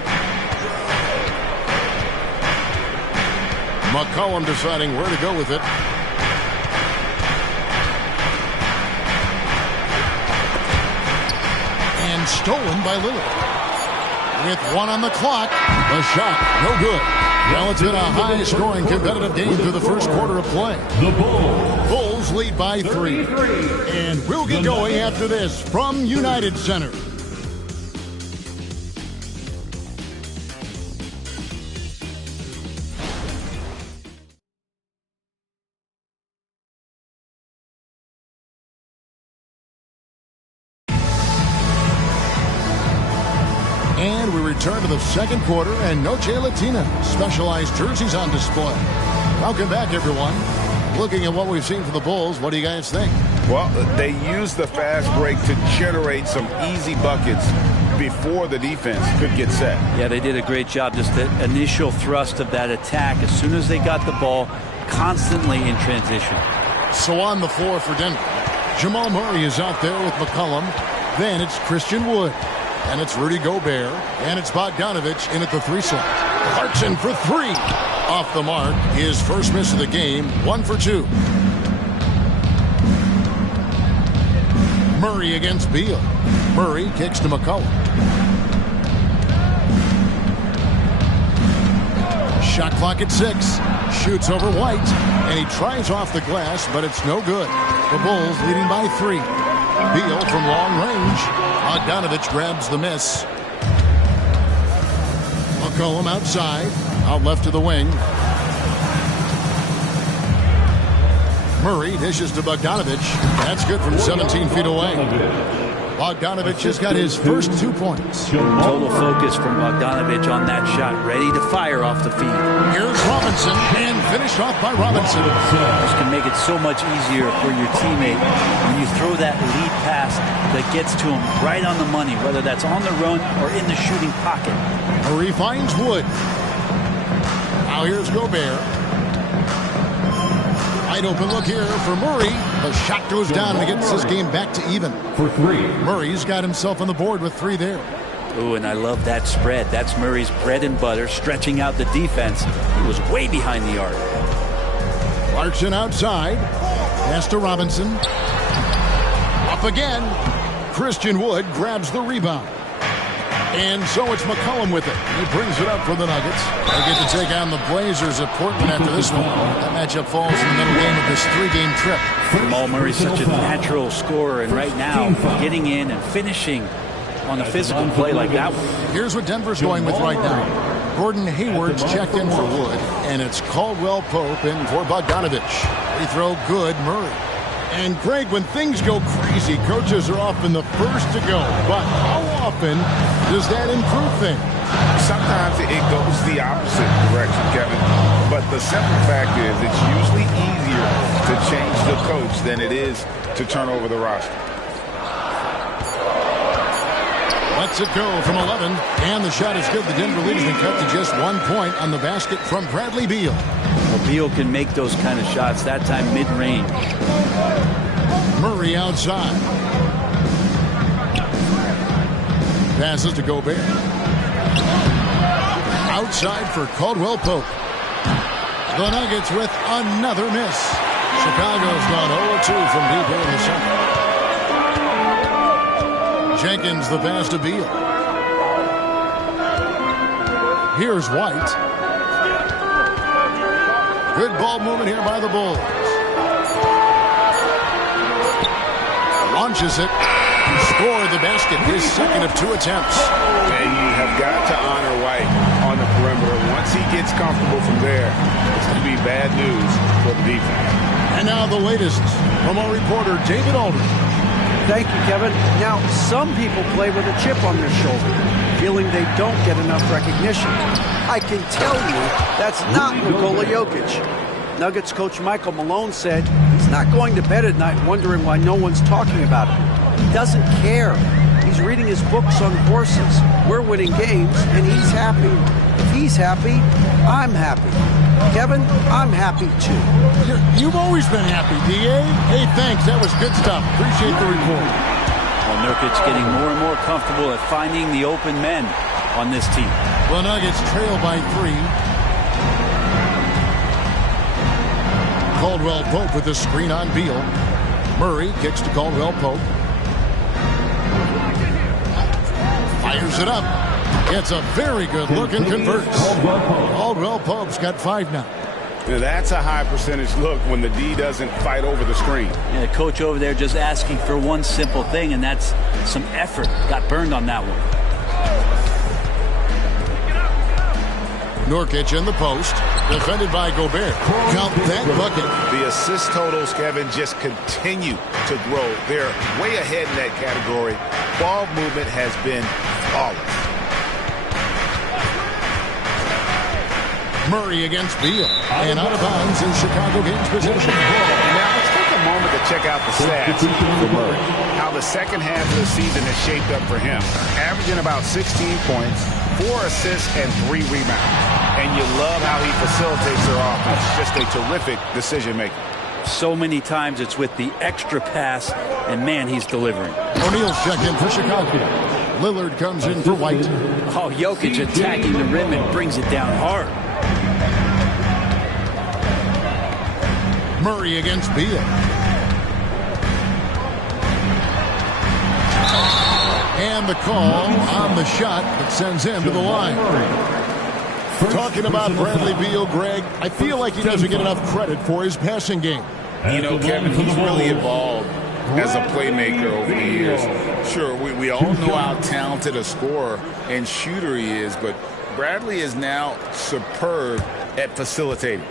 McCollum deciding where to go with it. And stolen by Lillard. With 1 on the clock, the shot, no good. Well, it's been a high-scoring competitive game through the first quarter of play. The Bulls Bulls lead by 3. And we'll get going after this from United Center. And we return to the second quarter, and Noche Latina specialized jerseys on display. Welcome back, everyone. Looking at what we've seen for the Bulls, what do you guys think? Well, they used the fast break to generate some easy buckets before the defense could get set. Yeah, they did a great job. Just the initial thrust of that attack, as soon as they got the ball, constantly in transition. So on the floor for Denver, Jamal Murray is out there with McCollum. Then it's Christian Wood. And it's Rudy Gobert. And it's Bogdanovich in at the 3 slot. Clarkson for 3. Off the mark. His first miss of the game. 1 for 2. Murray against Beal. Murray kicks to McCollum. Shot clock at 6. Shoots over White. And he tries off the glass, but it's no good. The Bulls leading by 3. Beal from long range. Bogdanovich grabs the miss. McCollum outside. Out left to the wing. Murray dishes to Bogdanovich. That's good from 17 feet away. Bogdanovich has got his first 2 points. Total focus from Bogdanovich on that shot. Ready to fire off the feed. Here's Robinson, and finished off by Robinson. This can make it so much easier for your teammate when you throw that lead pass that gets to him right on the money, whether that's on the run or in the shooting pocket. Murray finds Wood. Now here's Gobert. Wide open look here for Murray. The shot goes down and gets this game back to even. For 3. Murray's got himself on the board with 3 there. Ooh, and I love that spread. That's Murray's bread and butter, stretching out the defense. He was way behind the arc. Clarkson outside. Pass to Robinson. Up again. Christian Wood grabs the rebound. And so it's McCollum with it. He brings it up for the Nuggets. They get to take on the Blazers at Portland after this one. That matchup falls in the middle game of this 3-game trip. Jamal Murray's such a natural scorer, and right now, getting in and finishing on a physical play like that one. Here's what Denver's going with right now. Gordon Hayward's checked in for Wood, and it's Caldwell Pope in for Bogdanovich. Free throw good, Murray. And Greg, when things go crazy, coaches are often the first to go. But how often does that improve things? Sometimes it goes the opposite direction, Kevin. But the simple fact is it's usually easier to change the coach than it is to turn over the roster. Lets it go from 11, and the shot is good. The Denver lead has been cut to just 1 point on the basket from Bradley Beal. Well, Beal can make those kind of shots, that time mid-range. Murray outside. Passes to Gobert. Outside for Caldwell Pope. The Nuggets with another miss. Chicago's gone 0-2 from deep here in the center. Jenkins the pass to Beal. Here's White. Good ball movement here by the Bulls. Launches it. Scored the basket. His second of 2 attempts. And you have got to honor White on the perimeter. Once he gets comfortable from there, it's going to be bad news for the defense. And now the latest from our reporter, David Aldridge. Thank you, Kevin. Now, some people play with a chip on their shoulder, feeling they don't get enough recognition. I can tell you that's not Nikola Jokic. Nuggets coach Michael Malone said he's not going to bed at night wondering why no one's talking about him. He doesn't care. He's reading his books on horses. We're winning games, and he's happy. If he's happy, I'm happy. Kevin, I'm happy too. You've always been happy, D.A. Hey, thanks. That was good stuff. Appreciate the report. Well, Nurkic's getting more and more comfortable at finding the open men on this team. The Nuggets trail by 3. Caldwell Pope with the screen on Beal. Murray kicks to Caldwell Pope. Fires it up. Gets a very good look and converts. Caldwell Pope's got 5 now. Now that's a high percentage look when the D doesn't fight over the screen. Yeah, the coach over there just asking for one simple thing, and that's some effort. Got burned on that one. Nurkic in the post, defended by Gobert. Count that bucket. The assist totals, Kevin, just continue to grow. They're way ahead in that category. Ball movement has been flawless. Murray against Beal. And out of bounds in Chicago gains possession. Now let's take a moment to check out the stats for Murray. How the second half of the season has shaped up for him. Averaging about 16 points, 4 assists, and 3 rebounds. And you love how he facilitates their offense. Just a terrific decision maker. So many times it's with the extra pass, and man, he's delivering. O'Neal's checked in for Chicago. Lillard comes in for White. Oh, Jokic attacking the rim and brings it down hard. Murray against Beal. And the call on the shot that sends him to the line. Talking about Bradley Beal, Greg, I feel like he doesn't get enough credit for his passing game. You know, Kevin, he's really evolved as a playmaker over the years. Sure, we all know how talented a scorer and shooter he is, but Bradley is now superb at facilitating.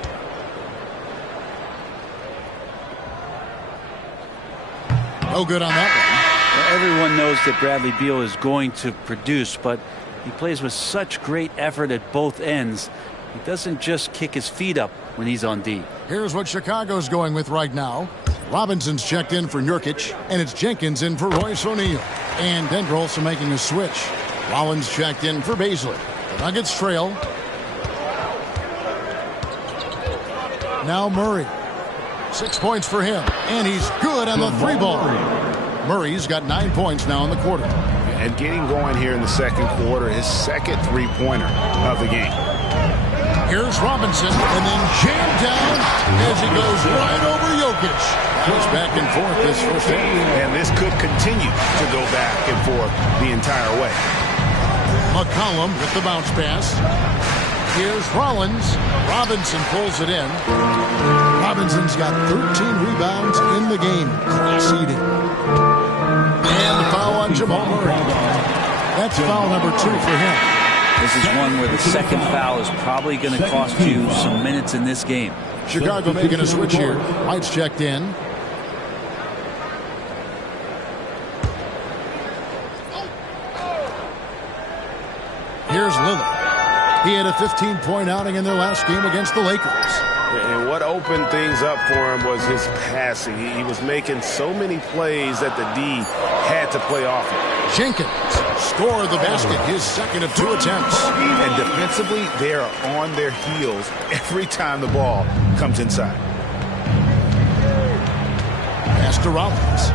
No good on that one. Everyone knows that Bradley Beal is going to produce, but he plays with such great effort at both ends. He doesn't just kick his feet up when he's on D. Here's what Chicago's going with right now. Robinson's checked in for Nurkic, and it's Jenkins in for Royce O'Neal. And Denver also making a switch. Rollins checked in for Baisley. The Nuggets trail. Now Murray. 6 points for him, and he's good on the 3-ball. Murray's got 9 points now in the quarter. And getting going here in the second quarter, his second three-pointer of the game. Here's Robinson, and then jammed down as he goes right over Jokic. Goes back and forth this first half. And this could continue to go back and forth the entire way. McCollum with the bounce pass. Here's Rollins. Robinson pulls it in. Robinson's got 13 rebounds in the game. Class-leading. And the foul on Jamal Murray. That's foul number 2 for him. This is one where the second foul is probably going to cost you some minutes in this game. Chicago making a switch here. White's checked in. Here's Lillard. He had a 15-point outing in their last game against the Lakers. And what opened things up for him was his passing. He was making so many plays that the D had to play off him. Jenkins scored the basket, his second of 2 attempts. And defensively, they are on their heels every time the ball comes inside. Pass to Rollins.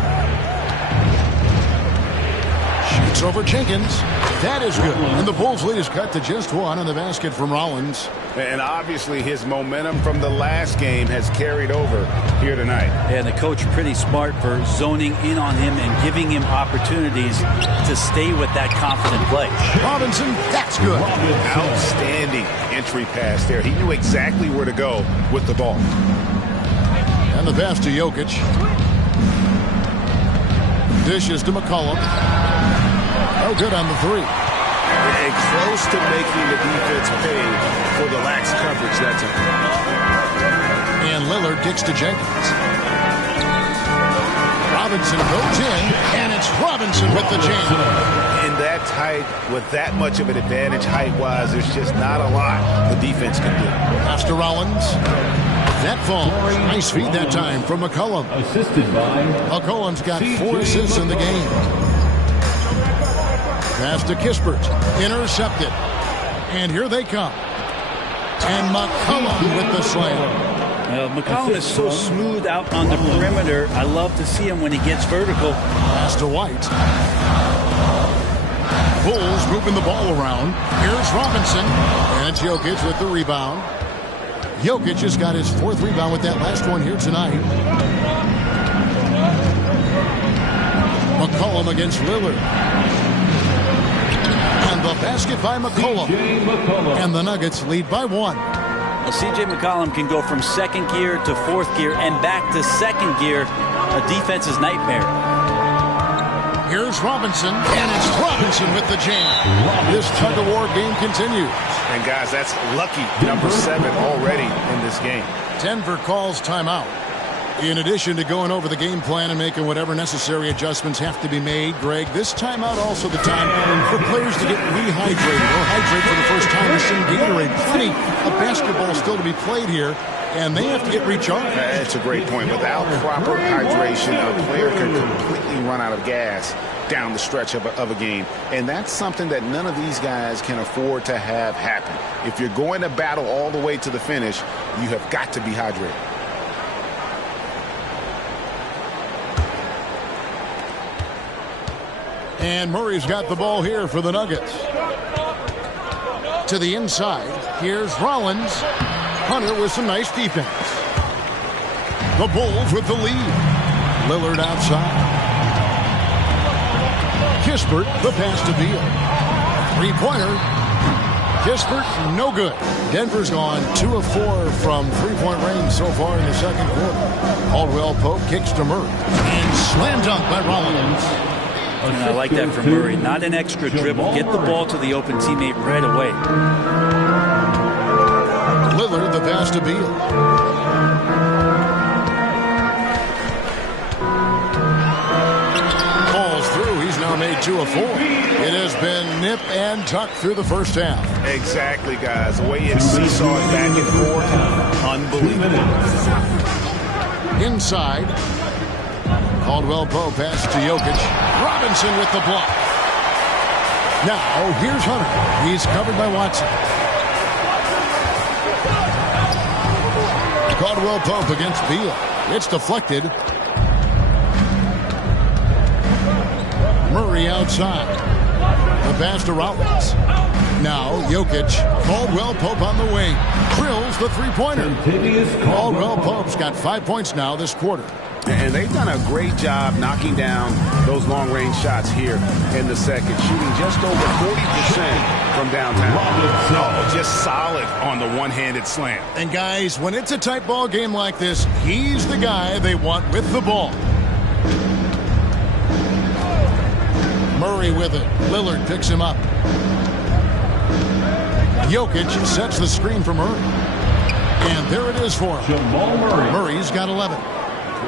Shoots over Jenkins. That is good. And the Bulls' lead is cut to just 1 on the basket from Rollins. And obviously his momentum from the last game has carried over here tonight. And the coach pretty smart for zoning in on him and giving him opportunities to stay with that confident play. Robinson, that's good. Outstanding entry pass there. He knew exactly where to go with the ball. And the pass to Jokic. Dishes to McCollum. No good on the 3. And close to making the defense pay for the lax coverage that time. And Lillard kicks to Jenkins. Robinson goes in, and it's Robinson with the jam. In that tight, with that much of an advantage height-wise, there's just not a lot the defense can do. Pass to Rollins. That falls. Nice feed that time from McCollum. Assisted by McCollum's got 4 assists in the game. Pass to Kispert. Intercepted. And here they come. And McCollum with the slam. McCollum is so smooth out on the perimeter. I love to see him when he gets vertical. Pass to White. Bulls moving the ball around. Here's Robinson. And Jokic with the rebound. Jokic has got his 4th rebound with that last one here tonight. McCollum against Lillard. And the basket by McCollum. And the Nuggets lead by 1. Well, C.J. McCollum can go from second gear to fourth gear and back to second gear, a defense's nightmare. Here's Robinson, and it's Robinson with the jam. This tug-of-war game continues. And, guys, that's lucky number 7 already in this game. Denver calls timeout. In addition to going over the game plan and making whatever necessary adjustments have to be made, Greg, this timeout also the time for players to get rehydrated or hydrate for the first time with some Gatorade. Plenty of basketball still to be played here, and they have to get recharged. That's a great point. Without proper hydration, a player can completely run out of gas down the stretch of a game. And that's something that none of these guys can afford to have happen. If you're going to battle all the way to the finish, you have got to be hydrated. And Murray's got the ball here for the Nuggets. To the inside, here's Rollins. Hunter with some nice defense. The Bulls with the lead. Lillard outside. Kispert, the pass to Beal. Three-pointer. Kispert, no good. Denver's gone 2 of 4 from three-point range so far in the second quarter. Caldwell Pope kicks to Murray. And slam dunk by Rollins. And I like that from Murray. Not an extra dribble. Get the ball to the open teammate right away. Lillard, the pass to Beal. Falls through. He's now made 2 of 4. It has been nip and tuck through the first half. Exactly, guys. The way it's seesawed back and forth, unbelievable. Inside. Caldwell Pope pass to Jokic. Robinson with the block. Now, here's Hunter. He's covered by Watson. Caldwell Pope against Beal. It's deflected. Murray outside. The pass to Rollins. Now, Jokic. Caldwell Pope on the wing. Drills the three-pointer. Caldwell Pope's got 5 points now this quarter. And they've done a great job knocking down those long-range shots here in the second, shooting just over 40% from downtown. Oh, just solid on the one-handed slam. And, guys, when it's a tight ball game like this, he's the guy they want with the ball. Murray with it. Lillard picks him up. Jokic sets the screen for Murray. And there it is for him. Murray's got 11.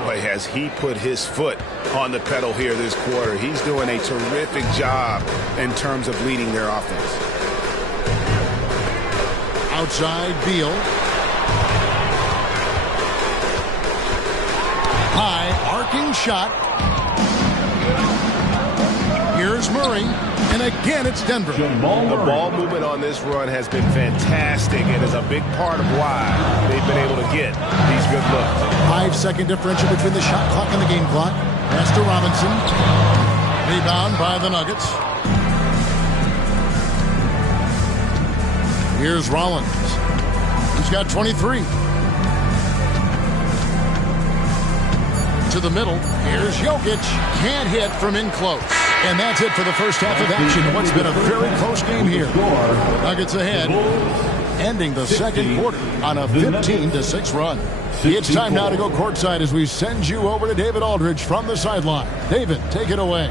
Boy, has he put his foot on the pedal here this quarter. He's doing a terrific job in terms of leading their offense. Outside, Beal. High, arcing shot. Here's Murray. And again, it's Denver. The ball movement on this run has been fantastic and is a big part of why they've been able to get these good looks. 5-second differential between the shot clock and the game clock. Pass to Robinson. Rebound by the Nuggets. Here's Rollins. He's got 23. To the middle. Here's Jokic. Can't hit from in close. And that's it for the first half of action. What's been a very close game here. Nuggets ahead, ending the second quarter on a 15-6 run. It's time now to go courtside as we send you over to David Aldridge from the sideline. David, take it away.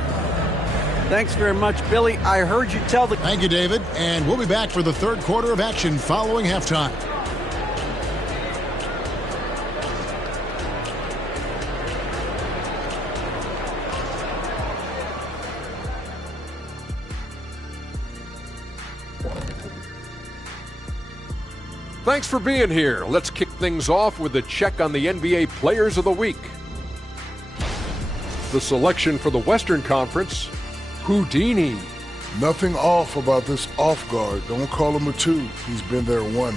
Thanks very much, Billy. I heard you tell the... Thank you, David. And we'll be back for the third quarter of action following halftime. Thanks for being here. Let's kick things off with a check on the NBA Players of the Week. The selection for the Western Conference, Houdini. Nothing off about this off guard. Don't call him a 2. He's been there 1.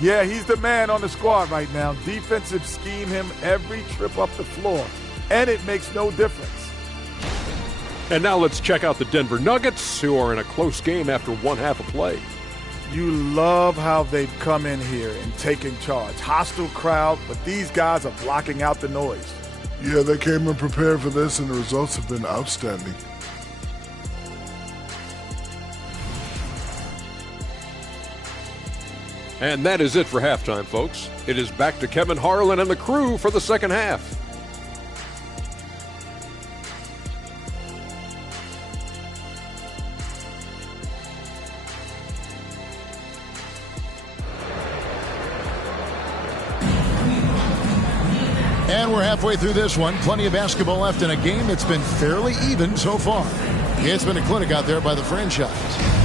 Yeah, he's the man on the squad right now. Defensive scheme him every trip up the floor, and it makes no difference. And now let's check out the Denver Nuggets, who are in a close game after one half of play. You love how they've come in here and taken charge. Hostile crowd, but these guys are blocking out the noise. Yeah, they came in prepared for this, and the results have been outstanding. And that is it for halftime, folks. It is back to Kevin Harlan and the crew for the second half. And we're halfway through this one. Plenty of basketball left in a game that's been fairly even so far. It's been a clinic out there by the franchise.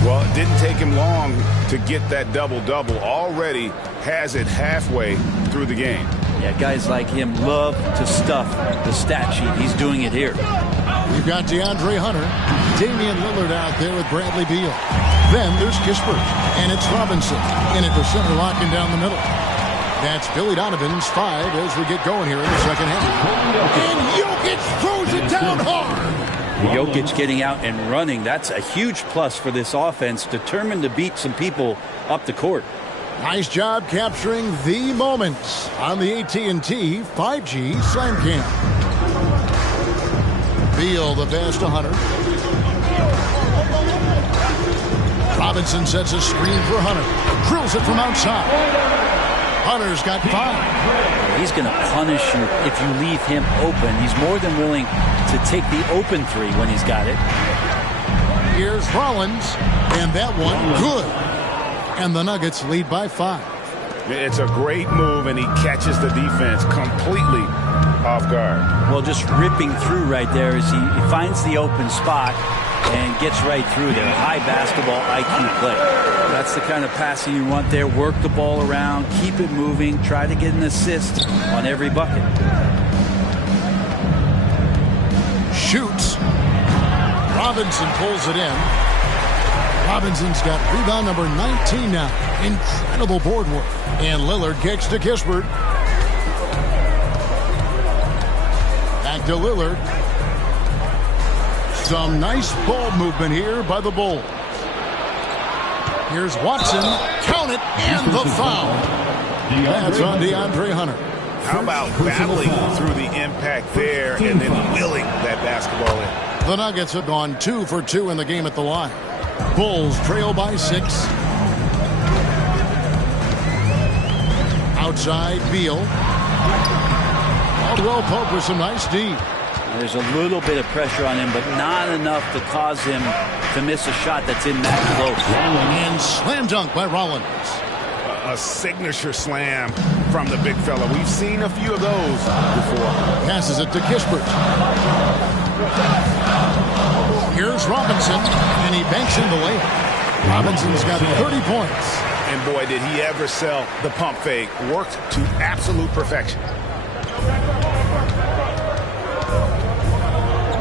Well, it didn't take him long to get that double-double. Already has it halfway through the game. Yeah, guys like him love to stuff the stat sheet. He's doing it here. You've got DeAndre Hunter, Damian Lillard out there with Bradley Beal. Then there's Kispert, and it's Robinson in at the center, locking down the middle. That's Billy Donovan's 5 as we get going here in the second half. And Jokic throws it down hard. Jokic getting out and running, that's a huge plus for this offense, determined to beat some people up the court. Nice job capturing the moments on the AT&T 5G Slam Cam. Beal the pass to Hunter. Robinson sets a screen for Hunter. Drills it from outside. Hunter's got 5. He's going to punish you if you leave him open. He's more than willing to take the open 3 when he's got it. Here's Rollins, and that one good. And the Nuggets lead by 5. It's a great move, and he catches the defense completely off guard. Well, just ripping through right there as he finds the open spot and gets right through there. High basketball IQ play. That's the kind of passing you want there. Work the ball around, keep it moving, try to get an assist on every bucket. Shoots. Robinson pulls it in. Robinson's got rebound number 19 now. Incredible board work. And Lillard kicks to Kispert. Back to Lillard. Some nice ball movement here by the Bulls. Here's Watson. Count it, and the foul. That's on DeAndre Hunter. How about battling through the impact there and then willing that basketball in? The Nuggets have gone 2 for 2 in the game at the line. Bulls trail by 6. Outside, Beal. Caldwell Pope with some nice D. There's a little bit of pressure on him, but not enough to cause him to miss a shot that's in that close. And slam dunk by Rollins. A signature slam from the big fella. We've seen a few of those before. Passes it to Kispert. Here's Robinson, and he banks in the layup. Robinson's got 30 points. And boy, did he ever sell the pump fake. Worked to absolute perfection.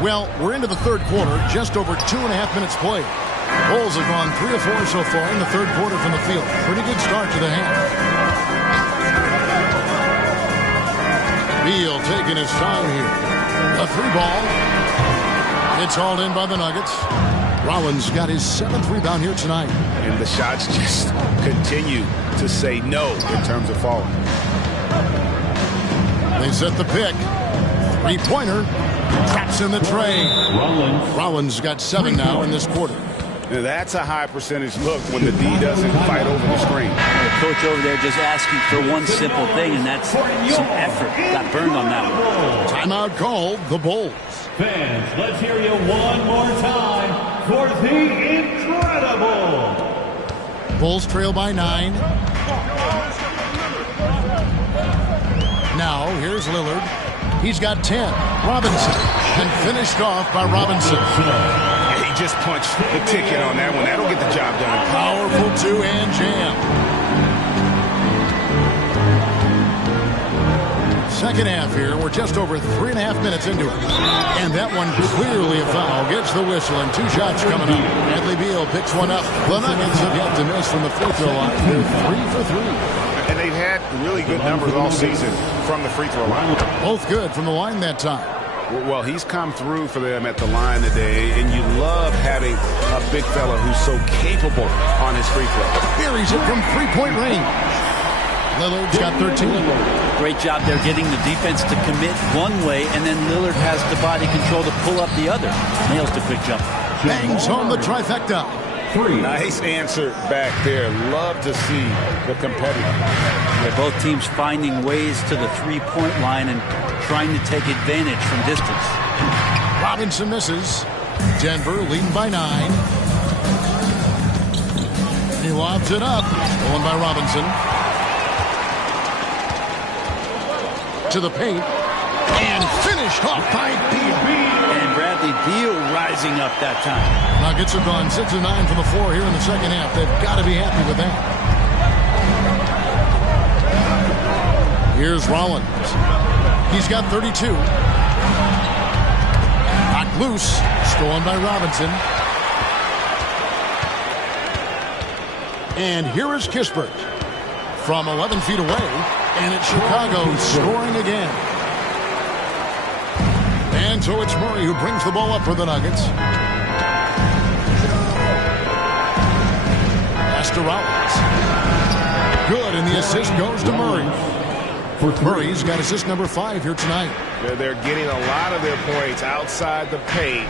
Well, we're into the third quarter, just over 2.5 minutes played. Bulls have gone 3 of 4 so far in the third quarter from the field. Pretty good start to the half. Beal taking his time here. A 3-ball. It's hauled in by the Nuggets. Rollins got his 7th rebound here tonight. And the shots just continue to say no in terms of falling. They set the pick. 3-pointer. Traps in the tray. Rollins got 7 now in this quarter. Now that's a high percentage look when the D doesn't fight over the screen. The coach over there just asking for one simple thing, and that's some effort. Got burned on that one. Timeout called, the Bulls. Fans, let's hear you one more time for the incredible. Bulls trail by 9. Now, here's Lillard. He's got 10. Robinson. And finished off by Robinson. He just punched the ticket on that one. That'll get the job done. Powerful 2-hand jam. Second half here. We're just over 3.5 minutes into it. And that one clearly a foul. Gets the whistle and 2 shots coming up. Bradley Beal picks one up. The Nuggets have yet to miss from the free throw line. They're 3 for 3. And they've had really good numbers all season from the free throw line. Both good from the line that time. Well, he's come through for them at the line today, and you love having a big fella who's so capable on his free throw. Buries it from 3-point range. Lillard's got 13. Great job there getting the defense to commit one way, and then Lillard has the body control to pull up the other. Nails the quick jump. Bangs home the trifecta. Nice answer back there. Love to see the competitor. Yeah, both teams finding ways to the three-point line and trying to take advantage from distance. Robinson misses. Denver leading by 9. He lobs it up. Stolen by Robinson. To the paint. And finished off by Beal. And Bradley Beal rising up that time. Nuggets have gone 6 of 9 from the floor here in the second half. They've got to be happy with that. Here's Rollins. He's got 32. Knocked loose. Stolen by Robinson. And here is Kispert from 11 feet away. And it's Chicago scoring again. And so it's Murray who brings the ball up for the Nuggets. Pass to Rollins. Good, and the assist goes to Murray. Murray's got assist number 5 here tonight. They're getting a lot of their points outside the paint.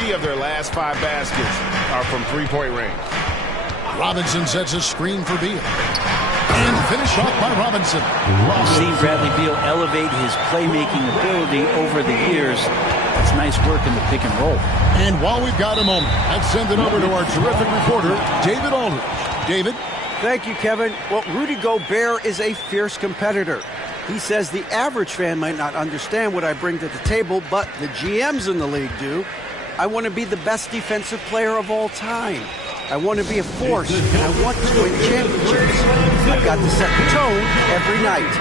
3 of their last 5 baskets are from three-point range. Robinson sets a screen for Beal. And finish off by Robinson. We've seen Bradley Beal elevate his playmaking ability over the years. That's nice work in the pick and roll. And while we've got a moment, let's send it over to our terrific reporter, David Aldridge. David? Thank you, Kevin. Well, Rudy Gobert is a fierce competitor. He says the average fan might not understand what I bring to the table, but the GMs in the league do. I want to be the best defensive player of all time. I want to be a force, and I want to win championships. I've got to set the tone every night.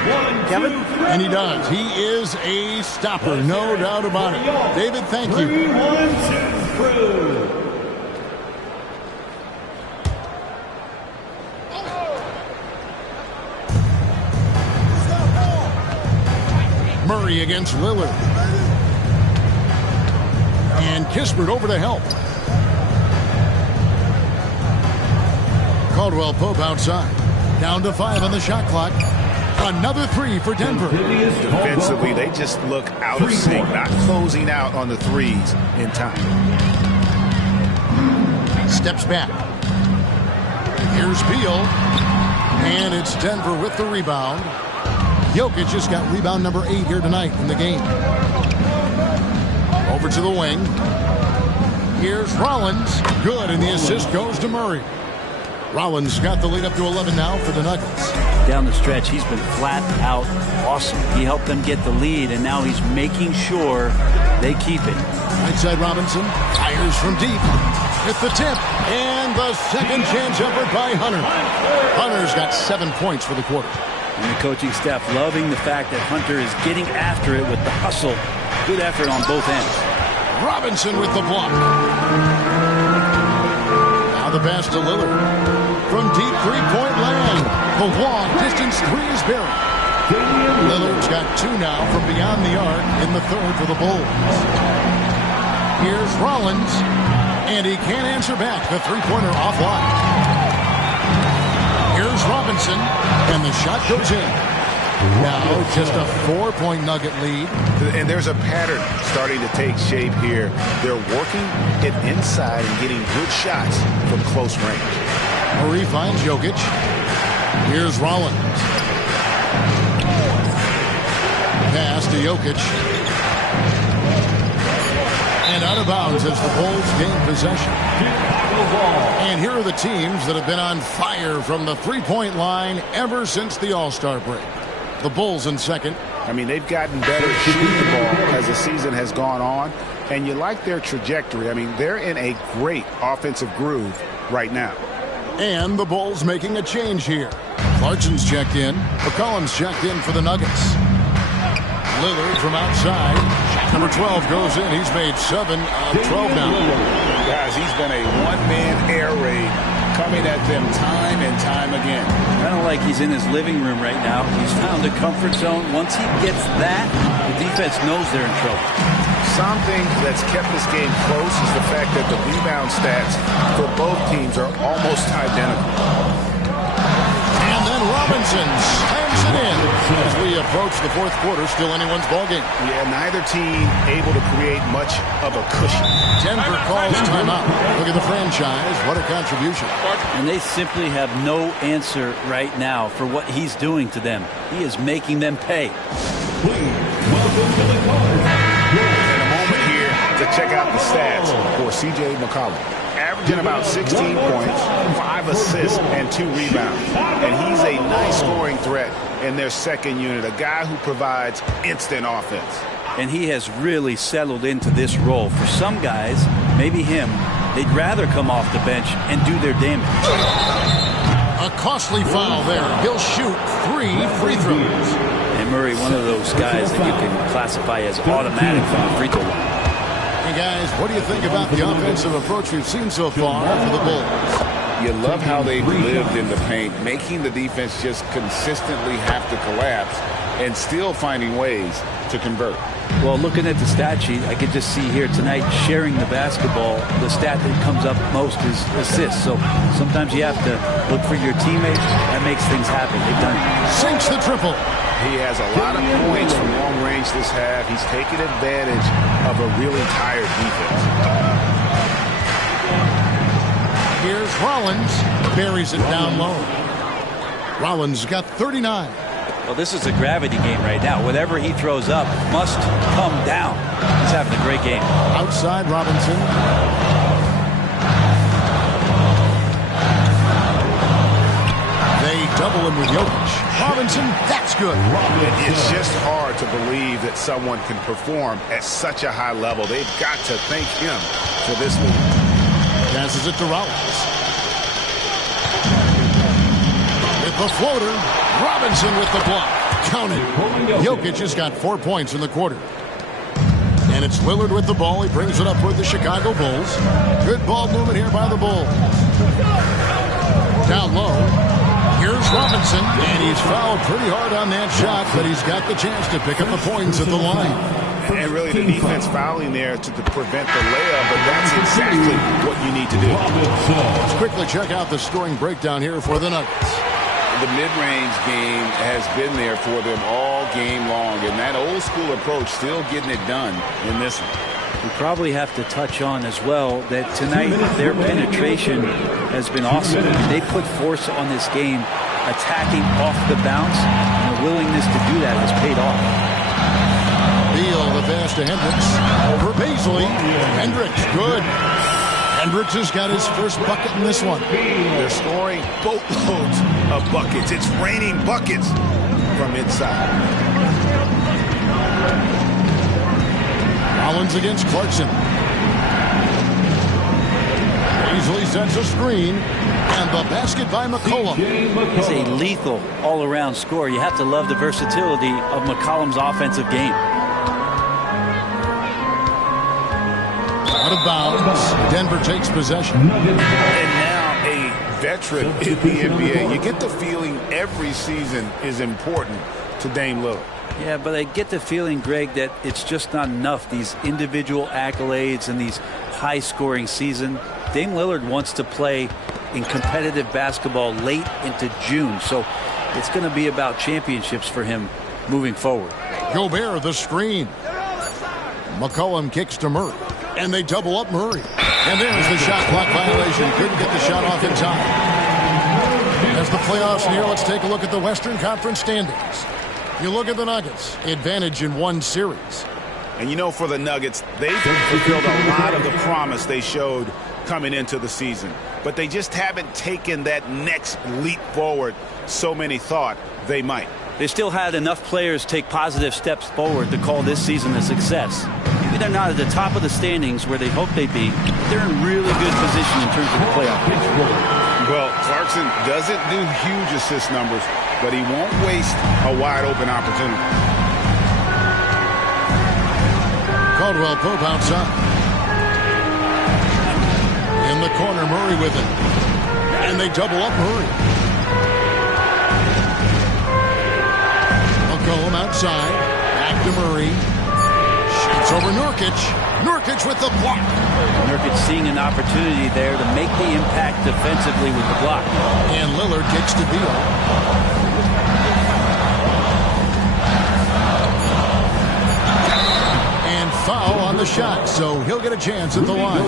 Kevin? And he does. He is a stopper, no doubt about it. David, thank you. Murray against Lillard. And Kispert over to help. Caldwell Pope outside. Down to 5 on the shot clock. Another 3 for Denver. Defensively, they just look out of sync, not closing out on the threes in time. Steps back. Here's Beal. And it's Denver with the rebound. Jokic just got rebound number 8 here tonight in the game. Over to the wing. Here's Rollins. Good, and the assist goes to Murray. Rollins got the lead up to 11 now for the Nuggets. Down the stretch, he's been flat out awesome. He helped them get the lead, and now he's making sure they keep it. Right side Robinson fires from deep. Hit the tip, and the second chance effort by Hunter. Hunter's got 7 points for the quarter. And the coaching staff loving the fact that Hunter is getting after it with the hustle. Good effort on both ends. Robinson with the block. Now the pass to Lillard. From deep three-point land. The long distance 3 is buried. Lillard's got 2 now from beyond the arc in the third for the Bulls. Here's Rollins. And he can't answer back. The three-pointer offline. Here's Robinson. And the shot goes in. Now just a 4-point Nugget lead. And there's a pattern starting to take shape here. They're working it inside and getting good shots from close range. Murray finds Jokic. Here's Rollins. Pass to Jokic. And out of bounds as the Bulls gain possession. And here are the teams that have been on fire from the three-point line ever since the All-Star break. The Bulls in second. I mean, they've gotten better shooting the ball as the season has gone on, and you like their trajectory. I mean, they're in a great offensive groove right now. And the Bulls making a change here. Clarkson's checked in. McCollum's checked in for the Nuggets. Lillard from outside. Shot number 12 goes in. He's made 7 of 12 now. Guys, he's been a one-man air raid coming at them time and time again. Kind of like he's in his living room right now. He's found a comfort zone. Once he gets that, the defense knows they're in trouble. Something that's kept this game close is the fact that the rebound stats for both teams are almost identical. And then Robinson slams it in as we approach the fourth quarter. Still anyone's ballgame. Yeah, neither team able to create much of a cushion. Denver calls timeout. Look at the franchise. What a contribution. And they simply have no answer right now for what he's doing to them. He is making them pay. And a moment here to check out the stats for C.J. McCollum. Averaging about 16 points, 5 assists, and 2 rebounds. And he's a nice scoring threat in their second unit, a guy who provides instant offense. And he has really settled into this role. For some guys, maybe him, they'd rather come off the bench and do their damage. A costly foul there. He'll shoot 3 free throws. And Murray, one of those guys that you can classify as automatic from the free throw line. Hey guys, what do you think about the offensive approach we've seen so far for the Bulls? You love how they've lived in the paint, making the defense just consistently have to collapse and still finding ways to convert. Well, looking at the stat sheet, I could just see here tonight sharing the basketball. The stat that comes up most is assists. So sometimes you have to look for your teammates. That makes things happen. They've done it. Sinks the triple. He has a lot of points from long range this half. He's taken advantage of a really tired defense. Here's Rollins. Buries it down low. Rollins got 39. Well, this is a gravity game right now. Whatever he throws up must come down. He's having a great game. Outside Robinson. They double him with Jokic. Robinson, that's good. It's just hard to believe that someone can perform at such a high level. They've got to thank him for this move. Passes it to Rollins. With the floater, Robinson with the block. Counted. Jokic has got 4 points in the quarter. And it's Lillard with the ball. He brings it up with the Chicago Bulls. Good ball movement here by the Bulls. Down low. Here's Robinson. And he's fouled pretty hard on that shot, but he's got the chance to pick up the points at the line. And really the defense fouling there to prevent the layup, but that's exactly what you need to do. Let's quickly check out the scoring breakdown here for the Nuggets. The mid-range game has been there for them all game long, and that old-school approach still getting it done in this one. We probably have to touch on as well that tonight their penetration has been awesome. They put force on this game, attacking off the bounce, and the willingness to do that has paid off. Beal, the pass to Hendricks. For Beasley. Hendricks, good. Hendricks has got his first bucket in this one. They're scoring boatloads of buckets. It's raining buckets from inside. Rollins against Clarkson. Beasley sets a screen. And the basket by McCollum. He's a lethal all-around scorer. You have to love the versatility of McCollum's offensive game. Out of bounds. Denver takes possession. And now a veteran in the NBA. You get the feeling every season is important to Dame Lillard. Yeah, but I get the feeling, Greg, that it's just not enough. These individual accolades and these high-scoring season. Dame Lillard wants to play in competitive basketball late into June. So it's going to be about championships for him moving forward. Gobert, the screen. McCollum kicks to Murray. And they double up Murray. And there's the shot clock violation. Couldn't get the shot off in time. As the playoffs near, let's take a look at the Western Conference standings. You look at the Nuggets. Advantage in one series. And you know, for the Nuggets, they've fulfilled a lot of the promise they showed coming into the season. But they just haven't taken that next leap forward so many thought they might. They still had enough players take positive steps forward to call this season a success. Maybe they're not at the top of the standings where they hope they'd be. They're in really good position in terms of the playoff picture. Well, Clarkson doesn't do huge assist numbers, but he won't waste a wide-open opportunity. Caldwell Pope outside. In the corner, Murray with it. And they double up Murray. McCollum outside. Back to Murray. Shoots over Nurkic. Nurkic with the block. Nurkic seeing an opportunity there to make the impact defensively with the block. And Lillard kicks to Beal. foul on the shot, so he'll get a chance at the line.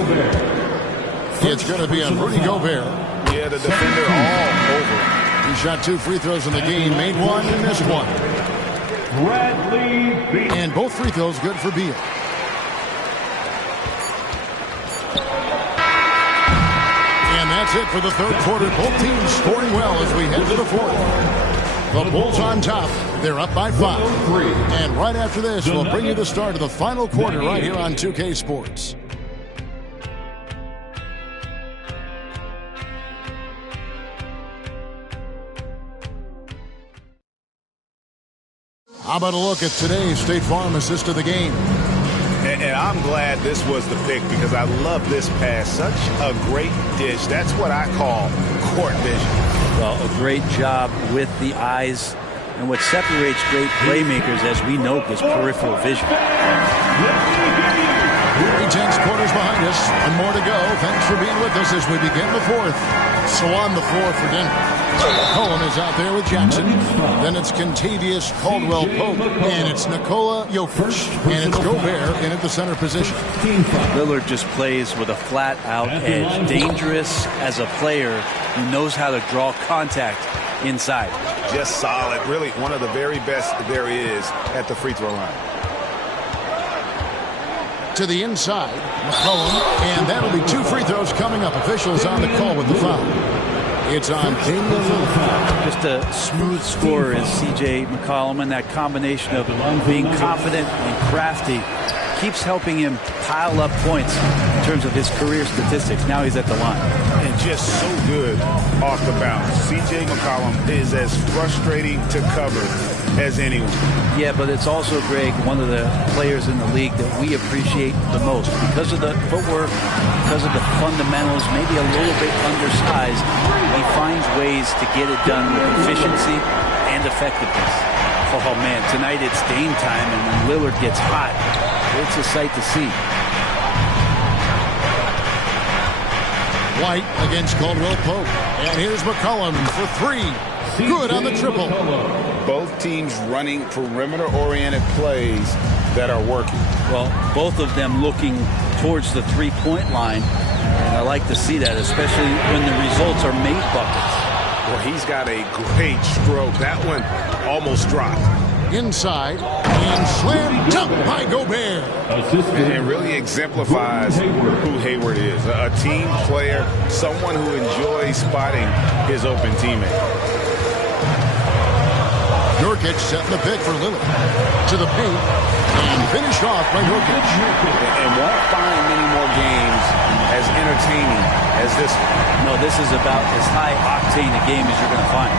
It's going to be on Rudy Gobert. Yeah, the defender all over. He shot 2 free throws in the game, made 1 and missed 1. And both free throws good for Beal. And that's it for the third quarter. Both teams scoring well as we head to the fourth. The Bulls on top. They're up by 5. And right after this, we'll bring you the start of the final quarter right here on 2K Sports. How about a look at today's State Farm assist of the game? And I'm glad this was the pick because I love this pass. Such a great dish. That's what I call court vision. Well, a great job with the eyes. And what separates great playmakers, as we know, is peripheral vision. 3 tenths quarters behind us. 1 more to go. Thanks for being with us as we begin the fourth. So on the floor for dinner. Cohen is out there with Jackson. Then it's Kentavious Caldwell-Pope. And it's Nikola Jokic. And it's Gobert in at the center position. Lillard just plays with a flat-out edge. Dangerous as a player who knows how to draw contact inside. Just solid. Really one of the very best there is at the free throw line. To the inside, McCollum, and that'll be 2 free throws coming up. Officials on the call with the foul. It's on Damian Lillard. Just a smooth scorer is C.J. McCollum, and that combination of being confident and crafty keeps helping him pile up points in terms of his career statistics. Now he's at the line. And just so good off the bounce. C.J. McCollum is as frustrating to cover as anyone. Yeah, but it's also, Greg, one of the players in the league that we appreciate the most because of the footwork, because of the fundamentals, maybe a little bit undersized. He finds ways to get it done with efficiency and effectiveness. Oh, man, tonight it's Dame time, and when Lillard gets hot, it's a sight to see. White against Caldwell-Pope. And here's McCollum for 3. Good on the triple. Both teams running perimeter-oriented plays that are working. Well, both of them looking towards the three-point line. And I like to see that, especially when the results are made buckets. Well, he's got a great stroke. That one almost dropped. Inside, and slam dunk by Gobert. And it really exemplifies who Hayward is. A team player, someone who enjoys spotting his open teammate. Jokic setting the pick for Lillard. To the paint, and finished off by Jokic. And won't find many more games as entertaining as this one. No, this is about as high-octane a game as you're going to find.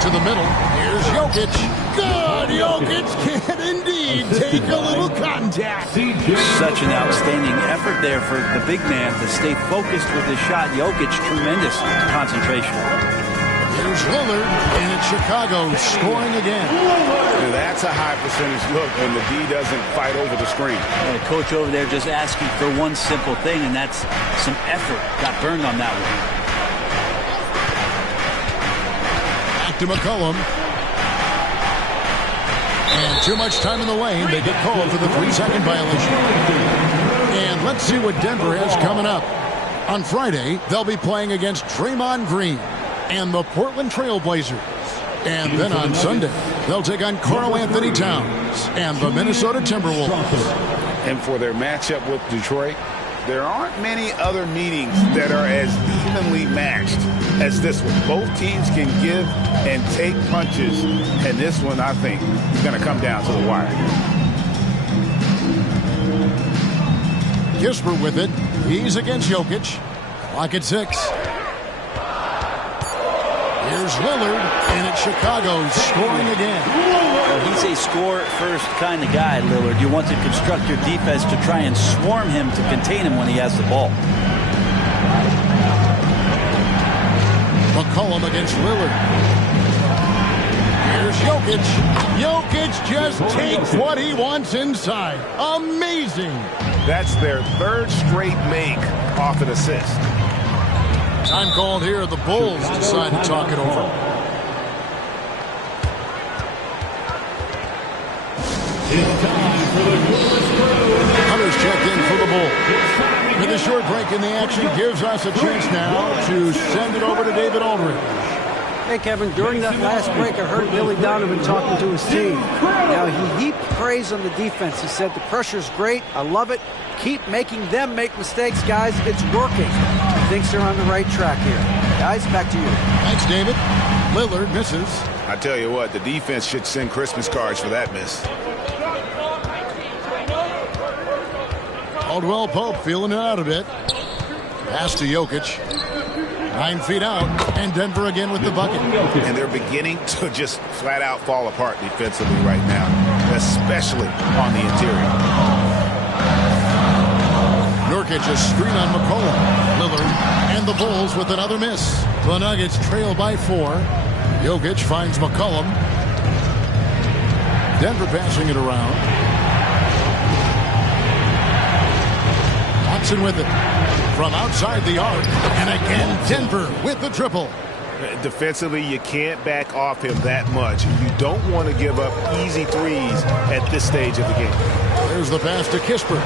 To the middle, here's Jokic. Good! Jokic can indeed take a little contact. Such an outstanding effort there for the big man to stay focused with his shot. Jokic, tremendous concentration. Here's Lillard, and it's Chicago scoring again. And that's a high percentage look when the D doesn't fight over the screen. And the coach over there just asking for one simple thing, and that's some effort. Got burned on that one. Back to McCollum. And too much time in the lane. They get called for the 3-second violation. And let's see what Denver has coming up. On Friday, they'll be playing against Draymond Green and the Portland Trail Blazers. And then on Sunday, they'll take on Karl Anthony Towns and the Minnesota Timberwolves. And for their matchup with Detroit, there aren't many other meetings that are as evenly matched as this one. Both teams can give and take punches, and this one, I think, is going to come down to the wire. Kisper with it. He's against Jokic. Clock at 6. Here's Lillard, and it's Chicago scoring again. Well, he's a score-first kind of guy, Lillard. You want to construct your defense to try and swarm him to contain him when he has the ball. McCollum against Lillard. Here's Jokic. Jokic just takes what he wants inside. Amazing. That's their 3rd straight make off an assist. Time called here. The Bulls decide to talk it over. for the Bulls. With a short break in the action gives us a chance now to send it over to David Aldridge. Hey, Kevin, during that last break, I heard Billy Donovan talking to his team. Now, he heaped praise on the defense. He said, the pressure's great. I love it. Keep making them make mistakes, guys. It's working. He thinks they're on the right track here. Guys, back to you. Thanks, David. Lillard misses. I tell you what, the defense should send Christmas cards for that miss. Caldwell Pope feeling it out a bit. Pass to Jokic. 9 feet out, and Denver again with the bucket. And they're beginning to just flat out fall apart defensively right now, especially on the interior. Nurkic a screen on McCollum. Lillard and the Bulls with another miss. The Nuggets trail by 4. Jokic finds McCollum. Denver passing it around. Watson with it. From outside the arc. And again, Denver with the triple. Defensively, you can't back off him that much. You don't want to give up easy threes at this stage of the game. There's the pass to Kispert.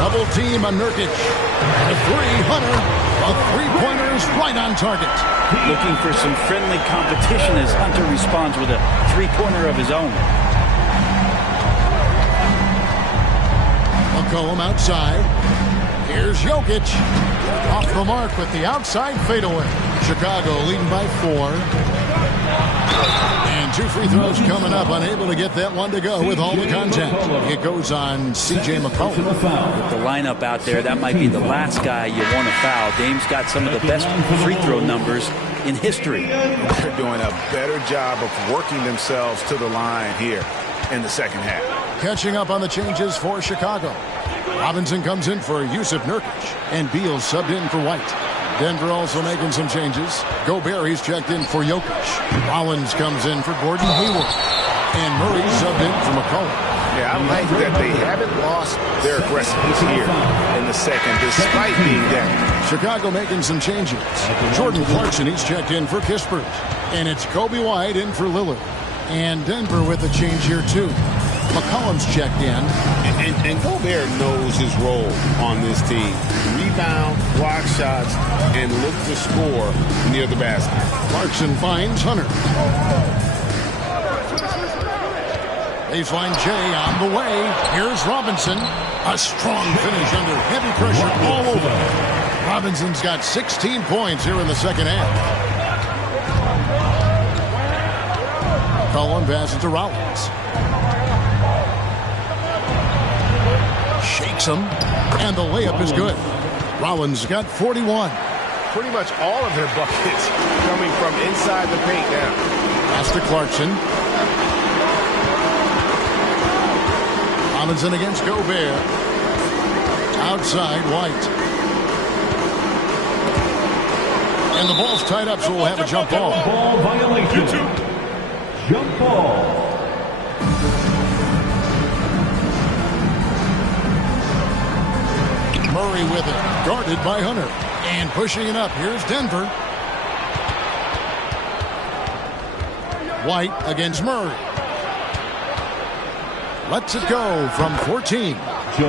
Double team on Nurkic. And a three, Hunter. A three-pointer is right on target. Looking for some friendly competition as Hunter responds with a three-pointer of his own. McCollum outside. Here's Jokic. Off the mark with the outside fadeaway. Chicago leading by 4. And 2 free throws coming up. Unable to get that one to go with all the contact. It goes on C.J. McCollum. With the lineup out there, that might be the last guy you want to foul. Dame's got some of the best free throw numbers in history. They're doing a better job of working themselves to the line here in the second half. Catching up on the changes for Chicago. Robinson comes in for Yusuf Nurkic, and Beal subbed in for White. Denver also making some changes. Gobert, he's checked in for Jokic. Rollins comes in for Gordon Hayward. And Murray subbed in for McCollum. Yeah, I like that they haven't lost their aggressiveness here in the second, despite being down. Chicago making some changes. Jordan Clarkson, he's checked in for Kispert. And it's Kobe White in for Lillard. And Denver with a change here, too. McCollum's checked in. And Gobert knows his role on this team. Rebound, block shots, and look to score near the basket. Clarkson finds Hunter. Baseline J on the way. Here's Robinson. A strong finish under heavy pressure all over. Robinson's got 16 points here in the second half. McCollum passes to Rollins. Shakes him, and the layup is good. Rollins got 41. Pretty much all of their buckets coming from inside the paint now. Pass to Clarkson. Robinson against Gobert. Outside, White. And the ball's tied up, so we'll have a jump ball. Ball violation. Jump ball. Murray with it, guarded by Hunter. And pushing it up, here's Denver. White against Murray. Lets it go from 14.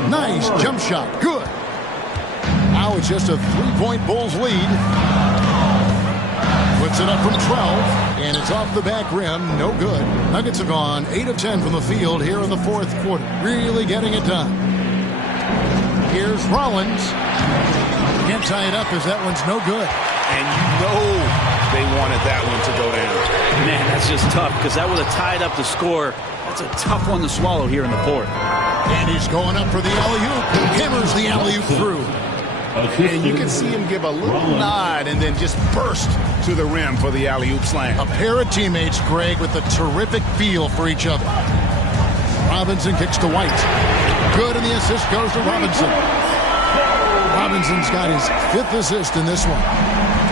Nice jump shot, good. Now it's just a 3-point Bulls lead. Puts it up from 12, and it's off the back rim, no good. Nuggets have gone 8 of 10 from the field here in the fourth quarter. Really getting it done. Here's Rollins. Can't tie it up as that one's no good. And you know they wanted that one to go down. Man, that's just tough because that would have tied up the score. That's a tough one to swallow here in the fourth. And he's going up for the alley-oop. Hammers the alley-oop through. And you can see him give a little nod and then just burst to the rim for the alley-oop slam. A pair of teammates, Greg, with a terrific feel for each other. Robinson kicks to White. Good, and the assist goes to Robinson. Robinson's got his 5th assist in this one.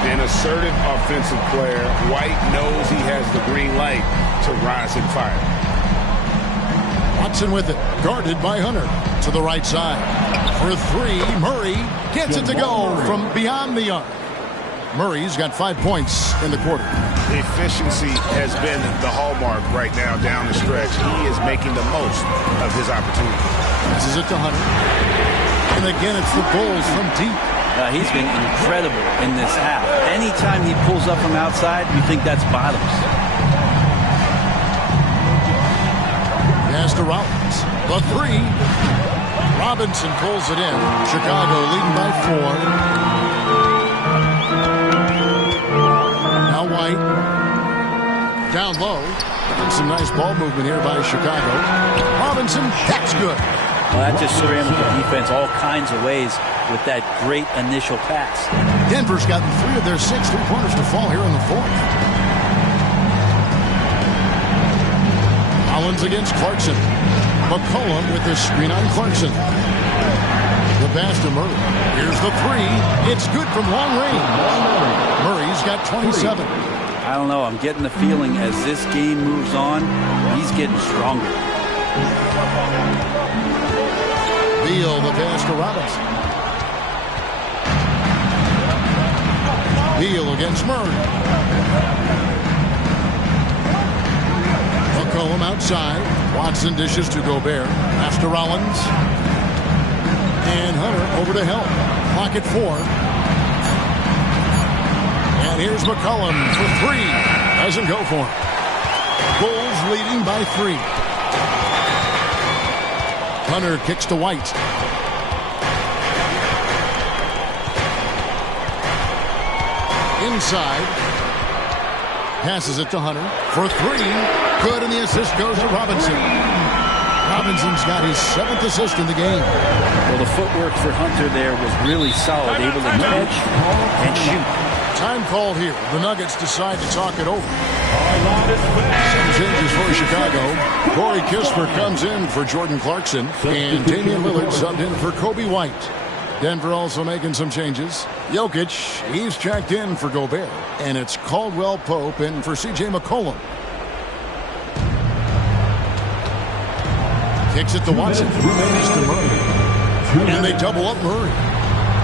An assertive offensive player. White knows he has the green light to rise and fire. Watson with it, guarded by Hunter. To the right side. For 3, Murray gets it to go from beyond the arc. Murray's got 5 points in the quarter. Efficiency has been the hallmark right now down the stretch. He is making the most of his opportunity. Passes it to Hunter. And again, it's the Bulls from deep. He's been incredible in this half. Anytime he pulls up from outside, you think that's bottoms. Pass to Rollins. The three. Robinson pulls it in. Chicago leading by 4. Now White. Down low. And some nice ball movement here by Chicago. Robinson, that's good. Well, that just scrambled the defense all kinds of ways with that great initial pass. Denver's gotten 3 of their 6 3-pointers to fall here in the 4th. Collins against Clarkson. McCollum with the screen on Clarkson. The pass to Murray. Here's the 3. It's good from long range. Murray's got 27. I don't know. I'm getting the feeling as this game moves on, he's getting stronger. Beal, the pass to Robinson. Beal against Murray. McCollum outside. Watson dishes to Gobert. Pass to Rollins. And Hunter over to help. Clock at 4. And here's McCollum for 3. Doesn't go for it. Bulls leading by 3. Hunter kicks to White. Inside. Passes it to Hunter for 3. Good, and the assist goes to Robinson. Robinson's got his 7th assist in the game. Well, the footwork for Hunter there was really solid, able to catch and shoot. Time called here. The Nuggets decide to talk it over. Some changes for Chicago. Corey Kispert comes in for Jordan Clarkson. And Damian Lillard subbed in for Kobe White. Denver also making some changes. Jokic, he's checked in for Gobert. And it's Caldwell Pope in for C.J. McCollum. Kicks it to Watson. It's to Murray. And they double up Murray.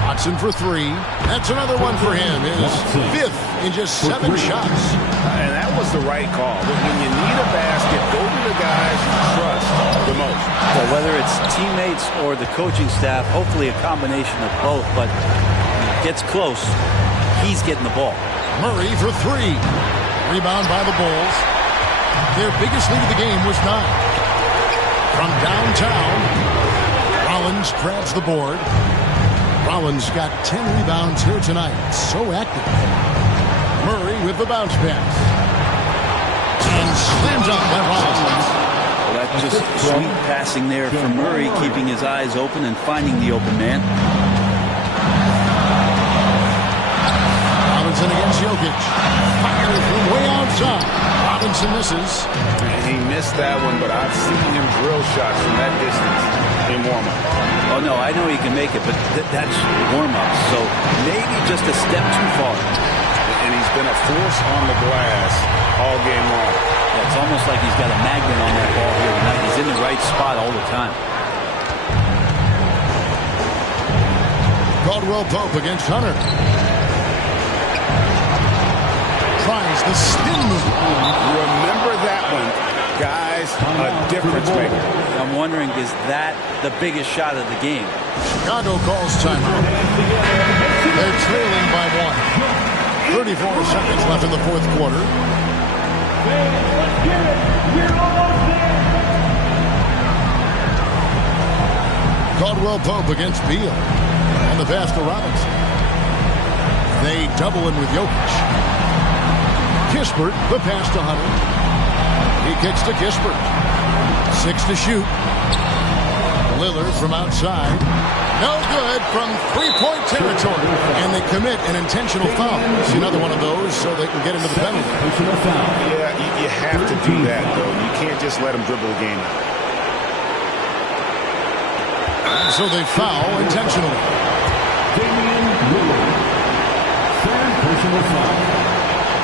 Watson for 3. That's another one for him. His 5th in just 7 shots. And that was the right call. When you need a basket, go to the guys you trust the most. Well, whether it's teammates or the coaching staff, hopefully a combination of both, but gets close, he's getting the ball. Murray for 3. Rebound by the Bulls. Their biggest lead of the game was 9. From downtown, Rollins grabs the board. Rollins got 10 rebounds here tonight. So active. Murray with the bounce pass. And slams up by Rollins. Well, that's just sweet passing there for Murray, keeping his eyes open and finding the open man. Robinson against Jokic. Fire from way outside. Robinson misses. And he missed that one, but I've seen him drill shots from that distance in warm-up. Oh, no, I know he can make it, but that's warm-up, so maybe just a step too far. And he's been a force on the glass all game long. Yeah, it's almost like he's got a magnet on that ball here tonight. He's in the right spot all the time. Caldwell Pope against Hunter. Tries the spin move. Remember that one, guys, a difference maker. I'm wondering, is that the biggest shot of the game? Chicago calls timeout. They're trailing by 1. 34 seconds left in the 4th quarter. Caldwell Pope against Beal. And the pass to Robinson. They double in with Jokic. Kispert, the pass to Hunter. He kicks to Kispert. 6 to shoot. Lillard from outside. No good from 3-point territory. And they commit an intentional foul. It's another one of those so they can get into the penalty. Yeah, you have to do that, though. You can't just let them dribble the game out. And so they foul intentionally. Damian Lillard. Third personal foul.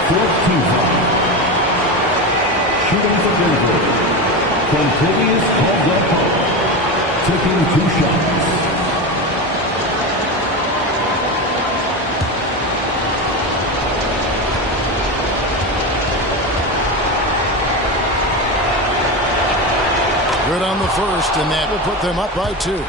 4th team foul. Shooting for Denver. Quintavious Caldwell-Pope. Taking 2 shots. Good on the first, and that will put them up by 2.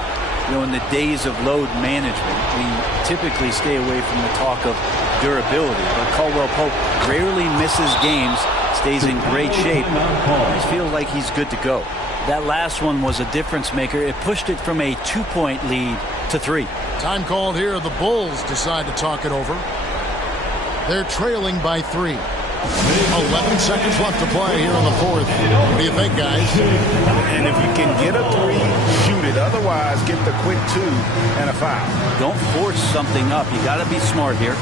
in the days of load management, we typically stay away from the talk of durability. But Caldwell Pope rarely misses games, stays in great shape. I just feel like he's good to go. That last one was a difference maker. It pushed it from a 2-point lead to 3. Time called here. The Bulls decide to talk it over. They're trailing by 3. 11 seconds left to play here in the fourth. What do you think, guys? And if you can get a 3, shoot it. Otherwise, get the quick 2 and a foul. Don't force something up. You got to be smart here.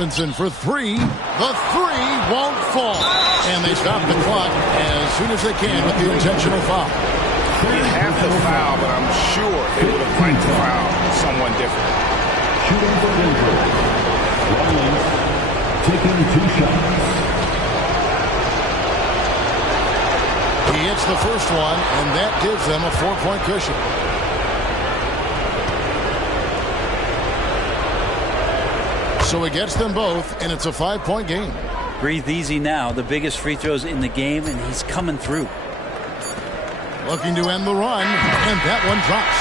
Robinson for 3. The 3 won't fall. And they stop the clock as soon as they can with the intentional foul. You have the foul, but I'm sure they would have liked to foul someone different. Shooting for Denver. Rollins taking 2 shots. He hits the first one, and that gives them a 4-point cushion. So it gets them both, and it's a 5-point game. Breathe easy now. The biggest free throws in the game, and he's coming through. Looking to end the run, and that one drops.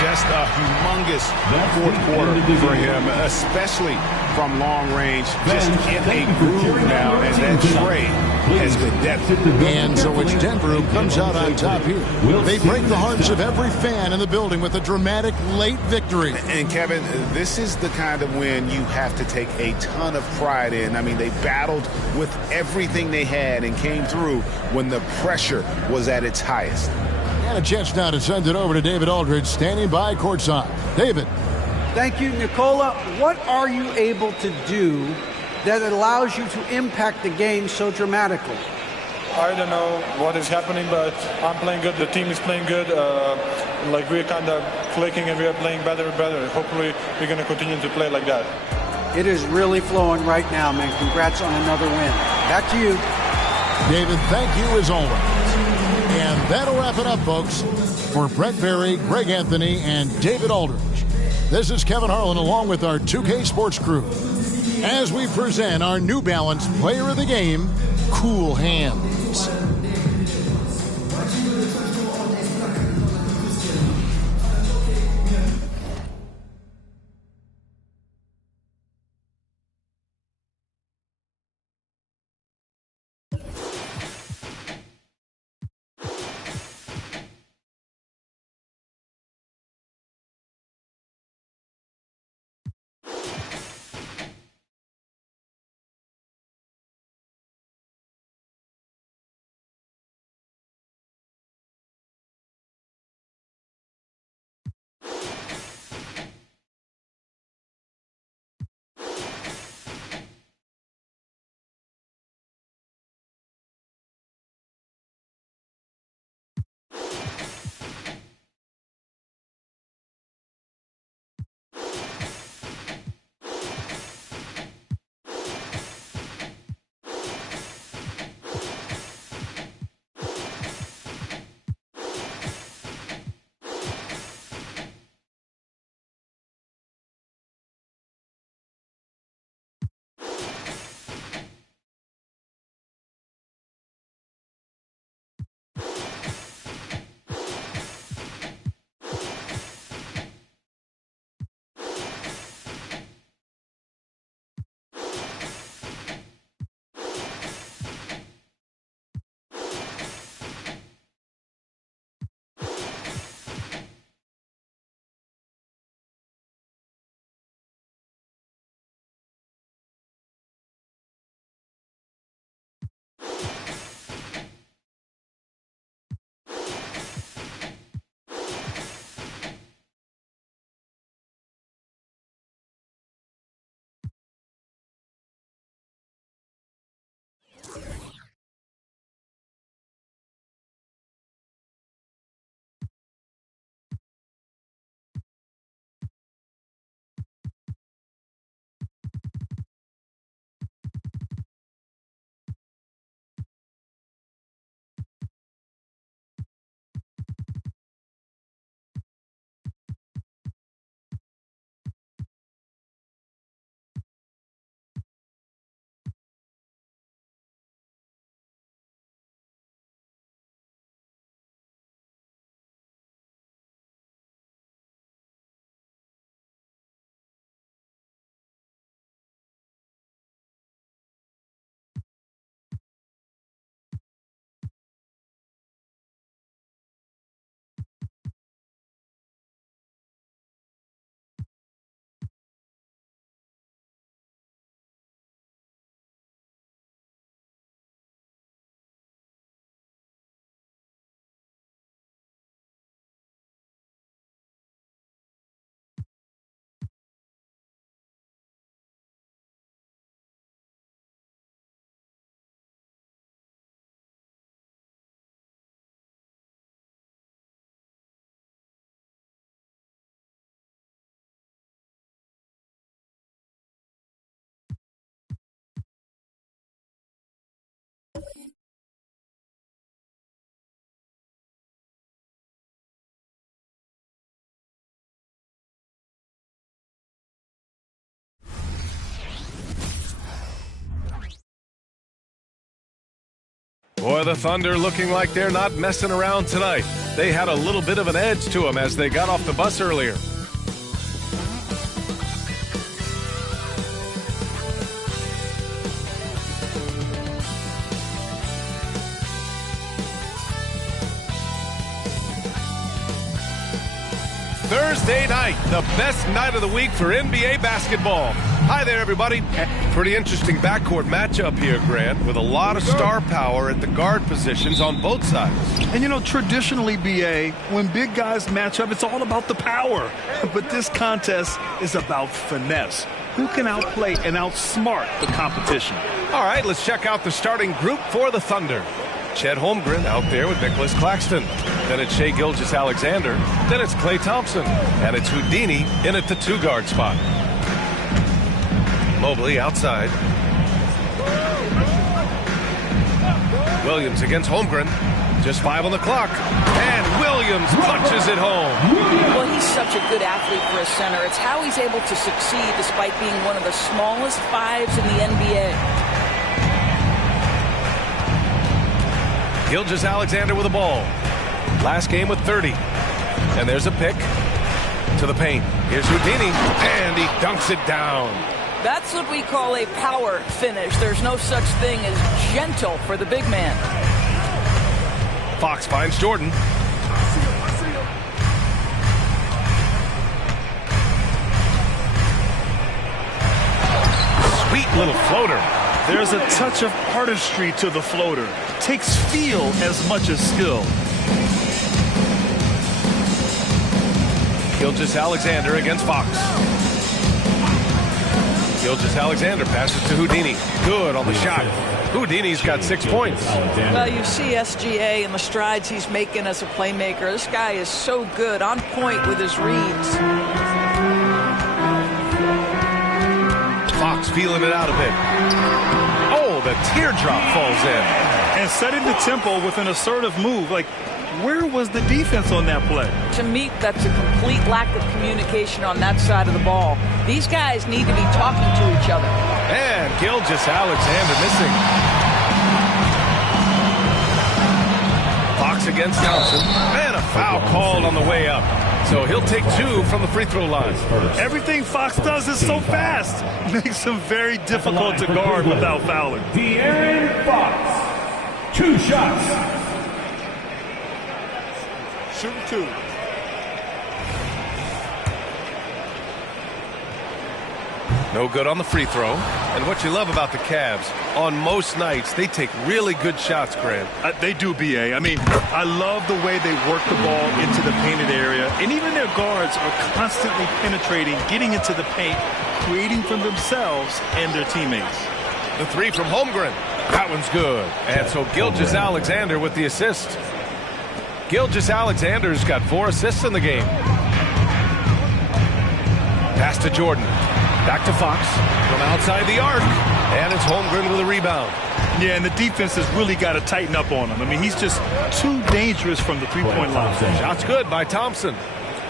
Just a humongous fourth quarter for him, especially from long range. Just in a groove now, and that trade has been deadly. And so it's Denver who comes out on top here. They break the hearts of every fan in the building with a dramatic late victory. And Kevin, this is the kind of win you have to take a ton of pride in. I mean, they battled with everything they had and came through when the pressure was at its highest. And a chance now to send it over to David Aldridge, standing by courtside. David. Thank you, Nicola. What are you able to do that allows you to impact the game so dramatically? I don't know what is happening, but I'm playing good. The team is playing good. Like we're kind of clicking and we are playing better and better. Hopefully we're going to continue to play like that. It is really flowing right now, man. Congrats on another win. Back to you. David, thank you as always. And that'll wrap it up, folks. For Brett Berry, Greg Anthony, and David Aldridge, this is Kevin Harlan along with our 2K Sports crew as we present our New Balance Player of the Game, Cool Hands. Boy, the Thunder looking like they're not messing around tonight. They had a little bit of an edge to them as they got off the bus earlier. Thursday night, the best night of the week for NBA basketball. Hi there, everybody. Pretty interesting backcourt matchup here, Grant, with a lot of star power at the guard positions on both sides. And, you know, traditionally, B.A., when big guys match up, it's all about the power. But this contest is about finesse. Who can outplay and outsmart the competition? All right, let's check out the starting group for the Thunder. Chet Holmgren out there with Nicholas Claxton. Then it's Shai Gilgeous-Alexander. Then it's Klay Thompson. And it's Houdini in at the two-guard spot. Mobley outside. Williams against Holmgren. Just 5 on the clock. And Williams punches it home. Well, he's such a good athlete for a center. It's how he's able to succeed despite being one of the smallest fives in the NBA. Gilgeous-Alexander with the ball. Last game with 30. And there's a pick to the paint. Here's Houdini, and he dunks it down. That's what we call a power finish. There's no such thing as gentle for the big man. Fox finds Jordan. Sweet little floater. There's a touch of artistry to the floater. Takes feel as much as skill. Gilgeous-Alexander against Fox. Gilgeous-Alexander passes to Houdini. Good on the shot. Houdini's got 6 points. Well, you see SGA and the strides he's making as a playmaker. This guy is so good, on point with his reads. Fox feeling it out a bit. Oh, the teardrop falls in. And setting the tempo with an assertive move. Like, where was the defense on that play? To me, that's a complete lack of communication on that side of the ball. These guys need to be talking to each other. And Gilgeous-Alexander missing. Fox against Thompson. And a foul called on the way up. So he'll take 2 from the free throw line. Everything Fox does is so fast. Makes him very difficult to guard without fouling. De'Aaron Fox, 2 shots. Shoot 2. No good on the free throw. And what you love about the Cavs, on most nights, they take really good shots, Grant. They do, B.A. I mean, I love the way they work the ball into the painted area. And even their guards are constantly penetrating, getting into the paint, creating for themselves and their teammates. The three from Holmgren. That one's good. And so Gilgeous-Alexander with the assist. Gilgeous-Alexander's got 4 assists in the game. Pass to Jordan. Back to Fox from outside the arc. And it's Holmgren with a rebound. Yeah, and the defense has really got to tighten up on him. I mean, he's just too dangerous from the three-point line. Shot's good by Thompson.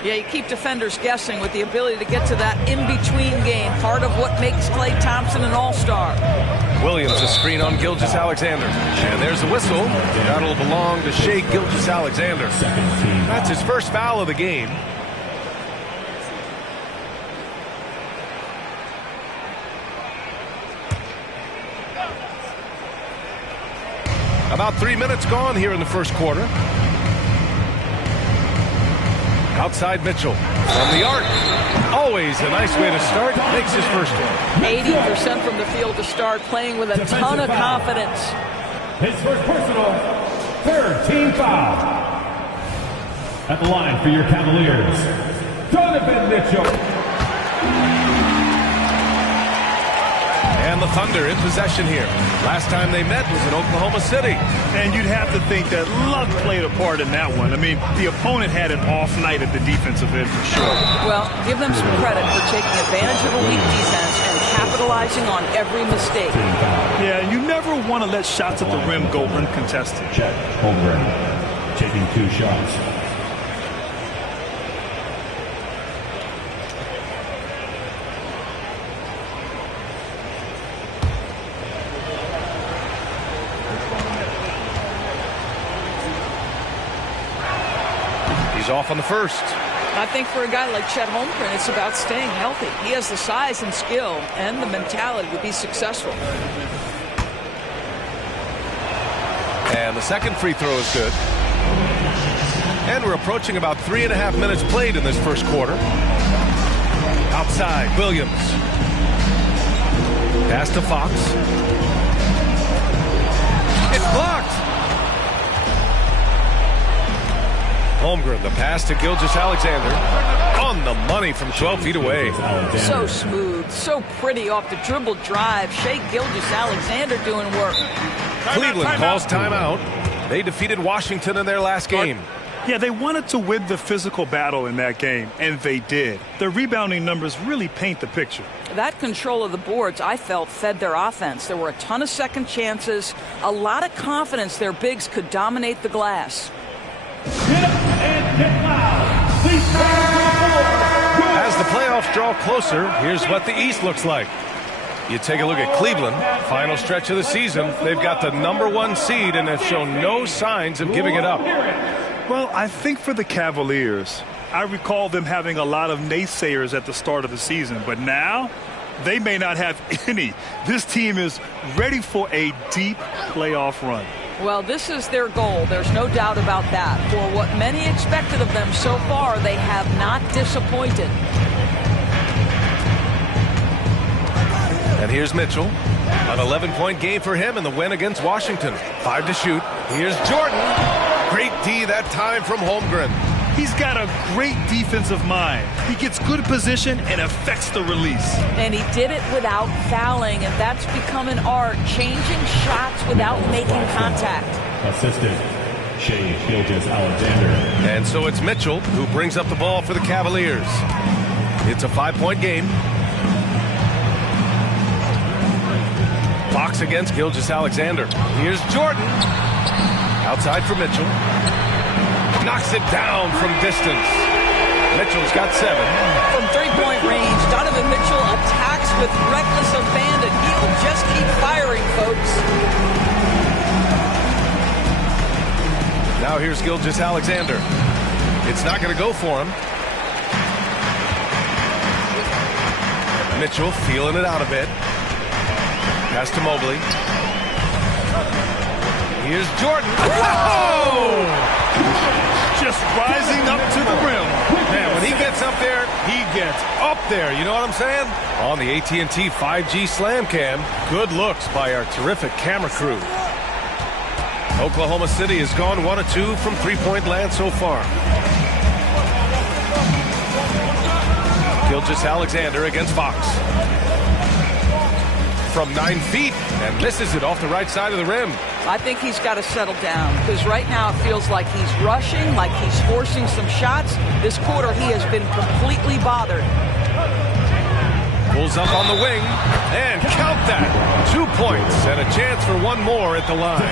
Yeah, you keep defenders guessing with the ability to get to that in-between game. Part of what makes Klay Thompson an all-star. Williams a screen on Gilgeous-Alexander. And there's the whistle. That'll belong to Shai Gilgeous-Alexander. That's his first foul of the game. About 3 minutes gone here in the first quarter. Outside Mitchell from the arc. Always a nice way to start. Makes his first one. 80% from the field to start, playing with a ton of confidence. His first personal, third team foul. At the line for your Cavaliers, Donovan Mitchell. And the Thunder in possession here. Last time they met was in Oklahoma City. And you'd have to think that luck played a part in that one. I mean, the opponent had an off night at the defensive end for sure. Well, give them some credit for taking advantage of a weak defense and capitalizing on every mistake. Yeah, you never want to let shots at the rim go uncontested. Check. Holmgren taking 2 shots. He's off on the first. I think for a guy like Chet Holmgren, it's about staying healthy. He has the size and skill and the mentality to be successful. And the second free throw is good. And we're approaching about 3.5 minutes played in this first quarter. Outside, Williams. Pass to Fox. It's blocked. Holmgren, the pass to Gilgeous-Alexander. On the money from 12 feet away. So smooth, so pretty off the dribble drive. Shai Gilgeous-Alexander doing work. Cleveland calls timeout. They defeated Washington in their last game. Yeah, they wanted to win the physical battle in that game, and they did. Their rebounding numbers really paint the picture. That control of the boards, I felt, fed their offense. There were a ton of second chances, a lot of confidence their bigs could dominate the glass. As the playoffs draw closer, here's what the East looks like. You take a look at Cleveland, final stretch of the season. They've got the #1 seed and have shown no signs of giving it up. Well, I think for the Cavaliers, I recall them having a lot of naysayers at the start of the season, but now they may not have any. This team is ready for a deep playoff run. Well, this is their goal. There's no doubt about that. For what many expected of them so far, they have not disappointed. And here's Mitchell. An 11-point game for him in the win against Washington. 5 to shoot. Here's Jordan. Great D that time from Holmgren. He's got a great defensive mind. He gets good position and affects the release. And he did it without fouling, and that's become an art, changing shots without making contact. Assistant, Shai Gilgeous-Alexander. And so it's Mitchell who brings up the ball for the Cavaliers. It's a 5-point game. Fox against Gilgeous-Alexander. Here's Jordan. Outside for Mitchell. Knocks it down from distance. Mitchell's got 7. From three-point range, Donovan Mitchell attacks with reckless abandon. He'll just keep firing, folks. Now here's Gilgeous-Alexander. It's not going to go for him. Mitchell feeling it out a bit. Pass to Mobley. Here's Jordan. Oh! Just rising up to the rim. Man, when When he gets up there, he gets up there. You know what I'm saying? On the AT&T 5G Slam Cam, good looks by our terrific camera crew. Oklahoma City has gone 1 of 2 from three-point land so far. Gilgeous-Alexander against Fox. From 9 feet and misses it off the right side of the rim. I think he's got to settle down because right now it feels like he's rushing, like he's forcing some shots. This quarter he has been completely bothered. Pulls up on the wing and count that. 2 points and a chance for one more at the line.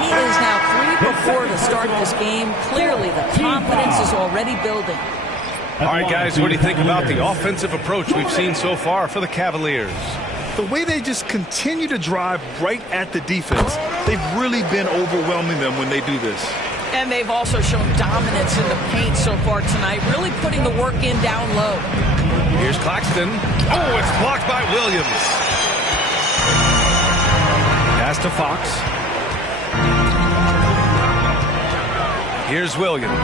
He is now 3 for 4 to start this game. Clearly the confidence is already building. All right, guys, what do you think about the offensive approach we've seen so far for the Cavaliers? The way they just continue to drive right at the defense, they've really been overwhelming them when they do this. And they've also shown dominance in the paint so far tonight, really putting the work in down low. Here's Claxton. Oh, it's blocked by Williams. Pass to Fox. Here's Williams.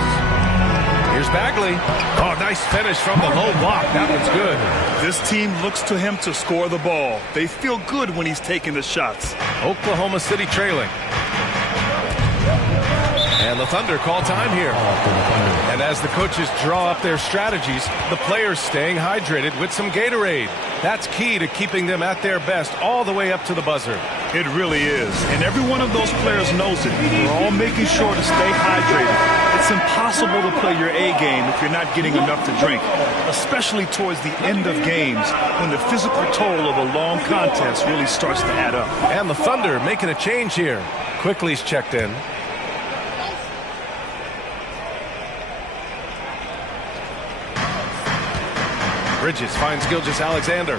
Here's Bagley. Oh, nice finish from the low block. That one's good. This team looks to him to score the ball. They feel good when he's taking the shots. Oklahoma City trailing. And the Thunder call time here. And as the coaches draw up their strategies, the players staying hydrated with some Gatorade. That's key to keeping them at their best all the way up to the buzzer. It really is. And every one of those players knows it. We're all making sure to stay hydrated. It's impossible to play your A game if you're not getting enough to drink, especially towards the end of games when the physical toll of a long contest really starts to add up. And the Thunder making a change here. Quickly's checked in. Bridges finds Gilgeous-Alexander.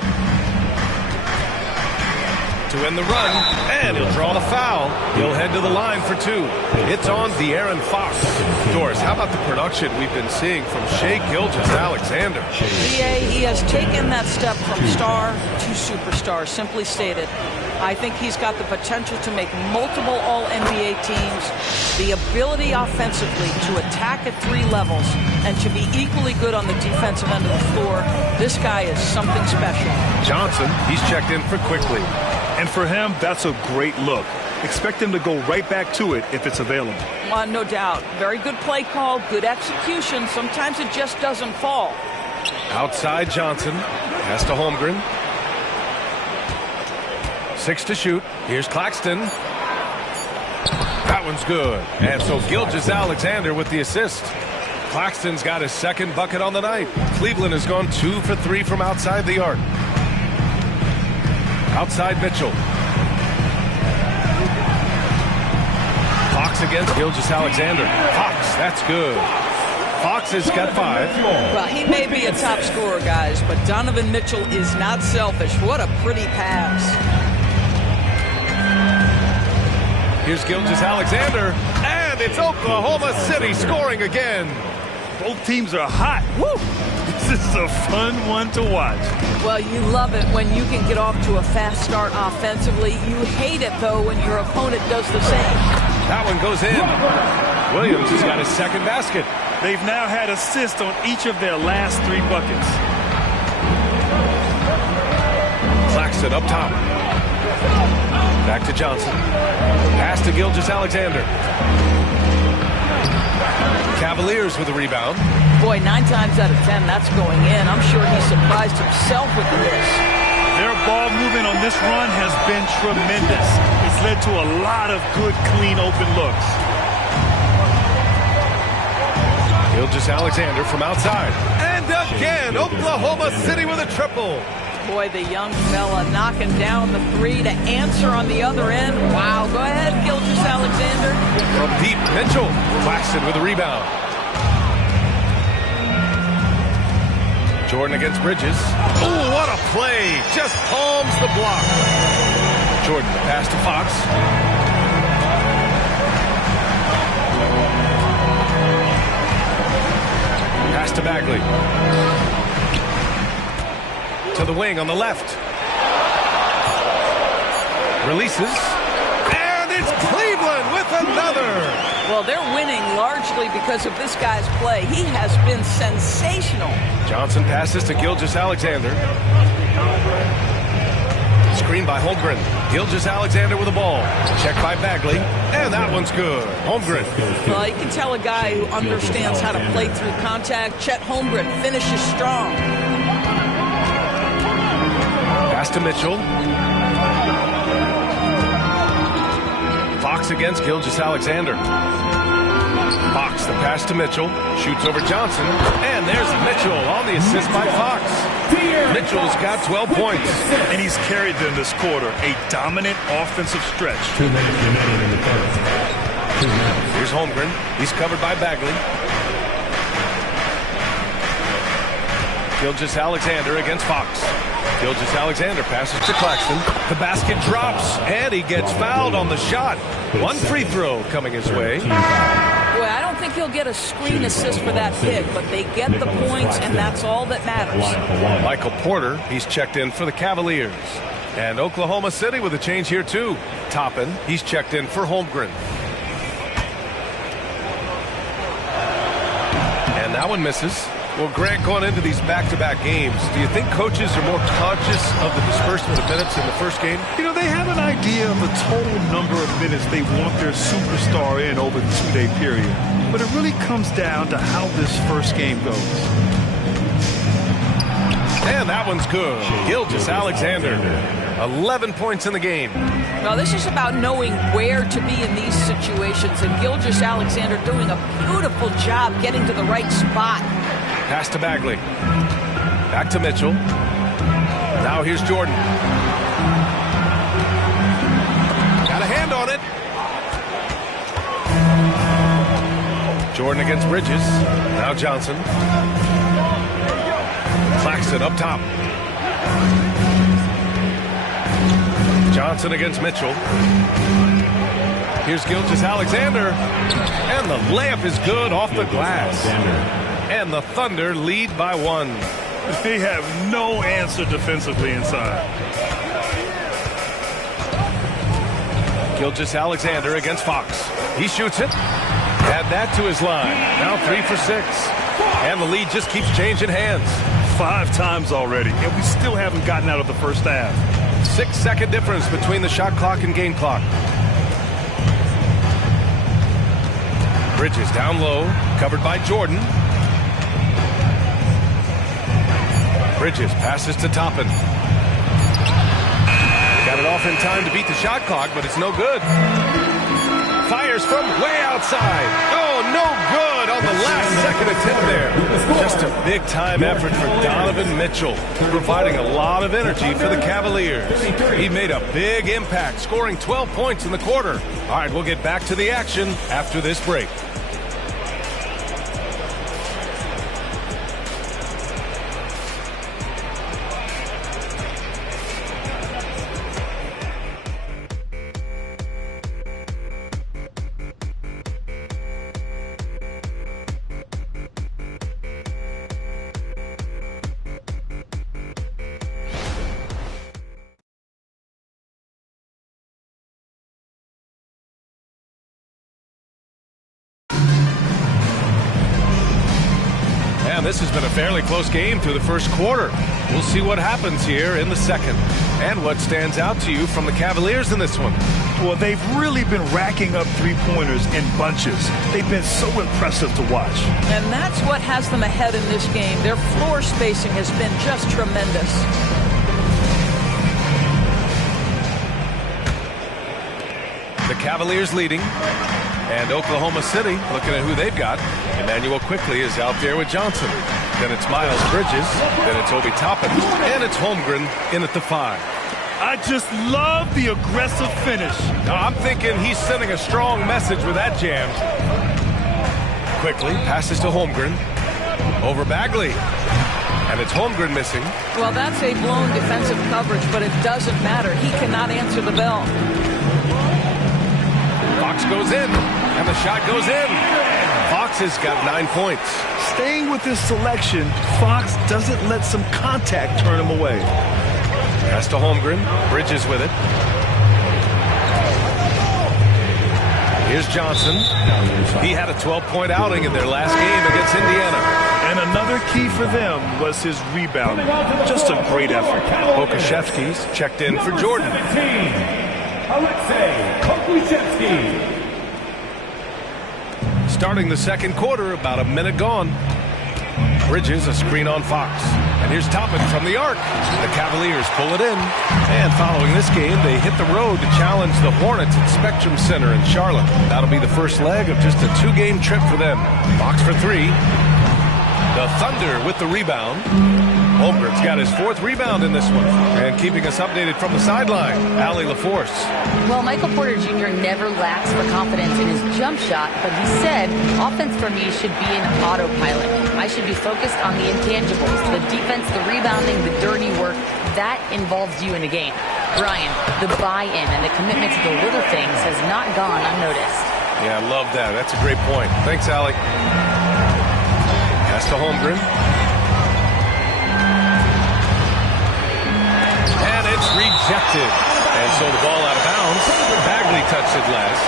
To end the run, and he'll draw the foul. He'll head to the line for 2. It's on De'Aaron Fox. Doris, how about the production we've been seeing from Shai Gilgeous-Alexander? He has taken that step from star to superstar, simply stated. I think he's got the potential to make multiple All-NBA teams, the ability offensively to attack at 3 levels, and to be equally good on the defensive end of the floor. This guy is something special. Johnson, he's checked in for Quickly. And for him, that's a great look. Expect him to go right back to it if it's available. No doubt. Very good play call, good execution. Sometimes it just doesn't fall. Outside Johnson. Pass to Holmgren. 6 to shoot. Here's Claxton. That one's good. And so Gilgeous-Alexander with the assist. Claxton's got his 2nd bucket on the night. Cleveland has gone 2 for 3 from outside the arc. Outside Mitchell. Fox against Gilgeous-Alexander. Fox, that's good. Fox has got 5. Well, he may be a top scorer, guys, but Donovan Mitchell is not selfish. What a pretty pass. Here's Gilgeous-Alexander, and it's Oklahoma City scoring again. Both teams are hot. Woo! This is a fun one to watch. Well, you love it when you can get off to a fast start offensively. You hate it, though, when your opponent does the same. That one goes in. Williams has got his 2nd basket. They've now had assists on each of their last 3 buckets. Claxton up top. Back to Johnson. Pass to Gilgeous-Alexander. Cavaliers with a rebound. Boy, 9 times out of 10, that's going in. I'm sure he surprised himself with the miss. Their ball movement on this run has been tremendous. It's led to a lot of good, clean, open looks. Gilgeous-Alexander from outside. And again, Oklahoma City with a triple. Boy, the young fella knocking down the 3 to answer on the other end. Wow, go ahead, Gilgeous-Alexander. From deep, Mitchell. Claxton with a rebound. Jordan against Bridges. Oh, what a play. Just palms the block. Jordan, the pass to Fox. Pass to Bagley. To the wing on the left. Releases. And it's Cleveland with another. Well, they're winning largely because of this guy's play. He has been sensational. Johnson passes to Gilgeous-Alexander. Screen by Holmgren. Gilgeous-Alexander with the ball. Checked by Bagley. And that one's good. Holmgren. Well, you can tell a guy who understands how to play through contact. Chet Holmgren finishes strong. Pass to Mitchell. Fox against Gilgeous-Alexander. Fox, the pass to Mitchell. Shoots over Johnson. And there's Mitchell on the assist by Fox. Mitchell's got 12 points. And he's carried them this quarter. A dominant offensive stretch. 2 minutes remaining in the first. 2 minutes. Here's Holmgren. He's covered by Bagley. Gilgeous-Alexander against Fox. Gilgeous-Alexander passes to Claxton. The basket drops, and he gets fouled on the shot. One free throw coming his way. Boy, I don't think he'll get a screen assist for that pick, but they get the points, and that's all that matters. Michael Porter, he's checked in for the Cavaliers. And Oklahoma City with a change here, too. Toppin, he's checked in for Holmgren. And that one misses. Well, Grant, going into these back-to-back games, do you think coaches are more conscious of the disbursement of minutes in the first game? You know, they have an idea of the total number of minutes they want their superstar in over the 2-day period. But it really comes down to how this first game goes. And that one's good. Gilgeous-Alexander, 11 points in the game. Well, this is about knowing where to be in these situations, and Gilgeous-Alexander doing a beautiful job getting to the right spot. Pass to Bagley. Back to Mitchell. Now here's Jordan. Got a hand on it. Jordan against Bridges. Now Johnson. Claxton up top. Johnson against Mitchell. Here's Gilgeous-Alexander. And the layup is good off the glass. And the Thunder lead by 1. They have no answer defensively inside. Gilgeous-Alexander against Fox. He shoots it. Add that to his line. Now 3 for 6. And the lead just keeps changing hands. 5 times already, and we still haven't gotten out of the first half. 6-second difference between the shot clock and game clock. Bridges down low, covered by Jordan. Bridges passes to Toppin. Got it off in time to beat the shot clock, but it's no good. Fires from way outside. Oh, no good on the last second attempt there. Just a big-time effort for Donovan Mitchell, providing a lot of energy for the Cavaliers. He made a big impact, scoring 12 points in the quarter. All right, we'll get back to the action after this break. This has been a fairly close game through the first quarter. We'll see what happens here in the second. And what stands out to you from the Cavaliers in this one? Well, they've really been racking up three-pointers in bunches. They've been so impressive to watch. And that's what has them ahead in this game. Their floor spacing has been just tremendous. The Cavaliers leading. And Oklahoma City looking at who they've got. Emmanuel Quickley is out there with Johnson. Then it's Miles Bridges. Then it's Obi Toppin. And it's Holmgren in at the 5. I just love the aggressive finish. Now, I'm thinking he's sending a strong message with that jam. Quickley passes to Holmgren. Over Bagley. And it's Holmgren missing. Well, that's a blown defensive coverage, but it doesn't matter. He cannot answer the bell. Fox goes in, and the shot goes in. Fox has got 9 points. Staying with this selection, Fox doesn't let some contact turn him away. Pass to Holmgren. Bridges with it. Here's Johnson. He had a 12-point outing in their last game against Indiana. And another key for them was his rebounding. Just a great effort. Okashevsky's checked in for Jordan. Starting the second quarter, about a minute gone. Bridges, a screen on Fox. And here's Toppin from the arc. The Cavaliers pull it in. And following this game, they hit the road to challenge the Hornets at Spectrum Center in Charlotte. That'll be the first leg of just a 2-game trip for them. Fox for 3. The Thunder with the rebound. Holmgren's got his 4th rebound in this one. And keeping us updated from the sideline, Allie LaForce. Well, Michael Porter Jr. never lacks for confidence in his jump shot, but he said, offense for me should be an autopilot. I should be focused on the intangibles, the defense, the rebounding, the dirty work. That involves you in a game. Brian, the buy-in and the commitment to the little things has not gone unnoticed. Yeah, I love that. That's a great point. Thanks, Allie. Pass to Holmgren. And it's rejected. And so the ball out of bounds. Bagley touched it last.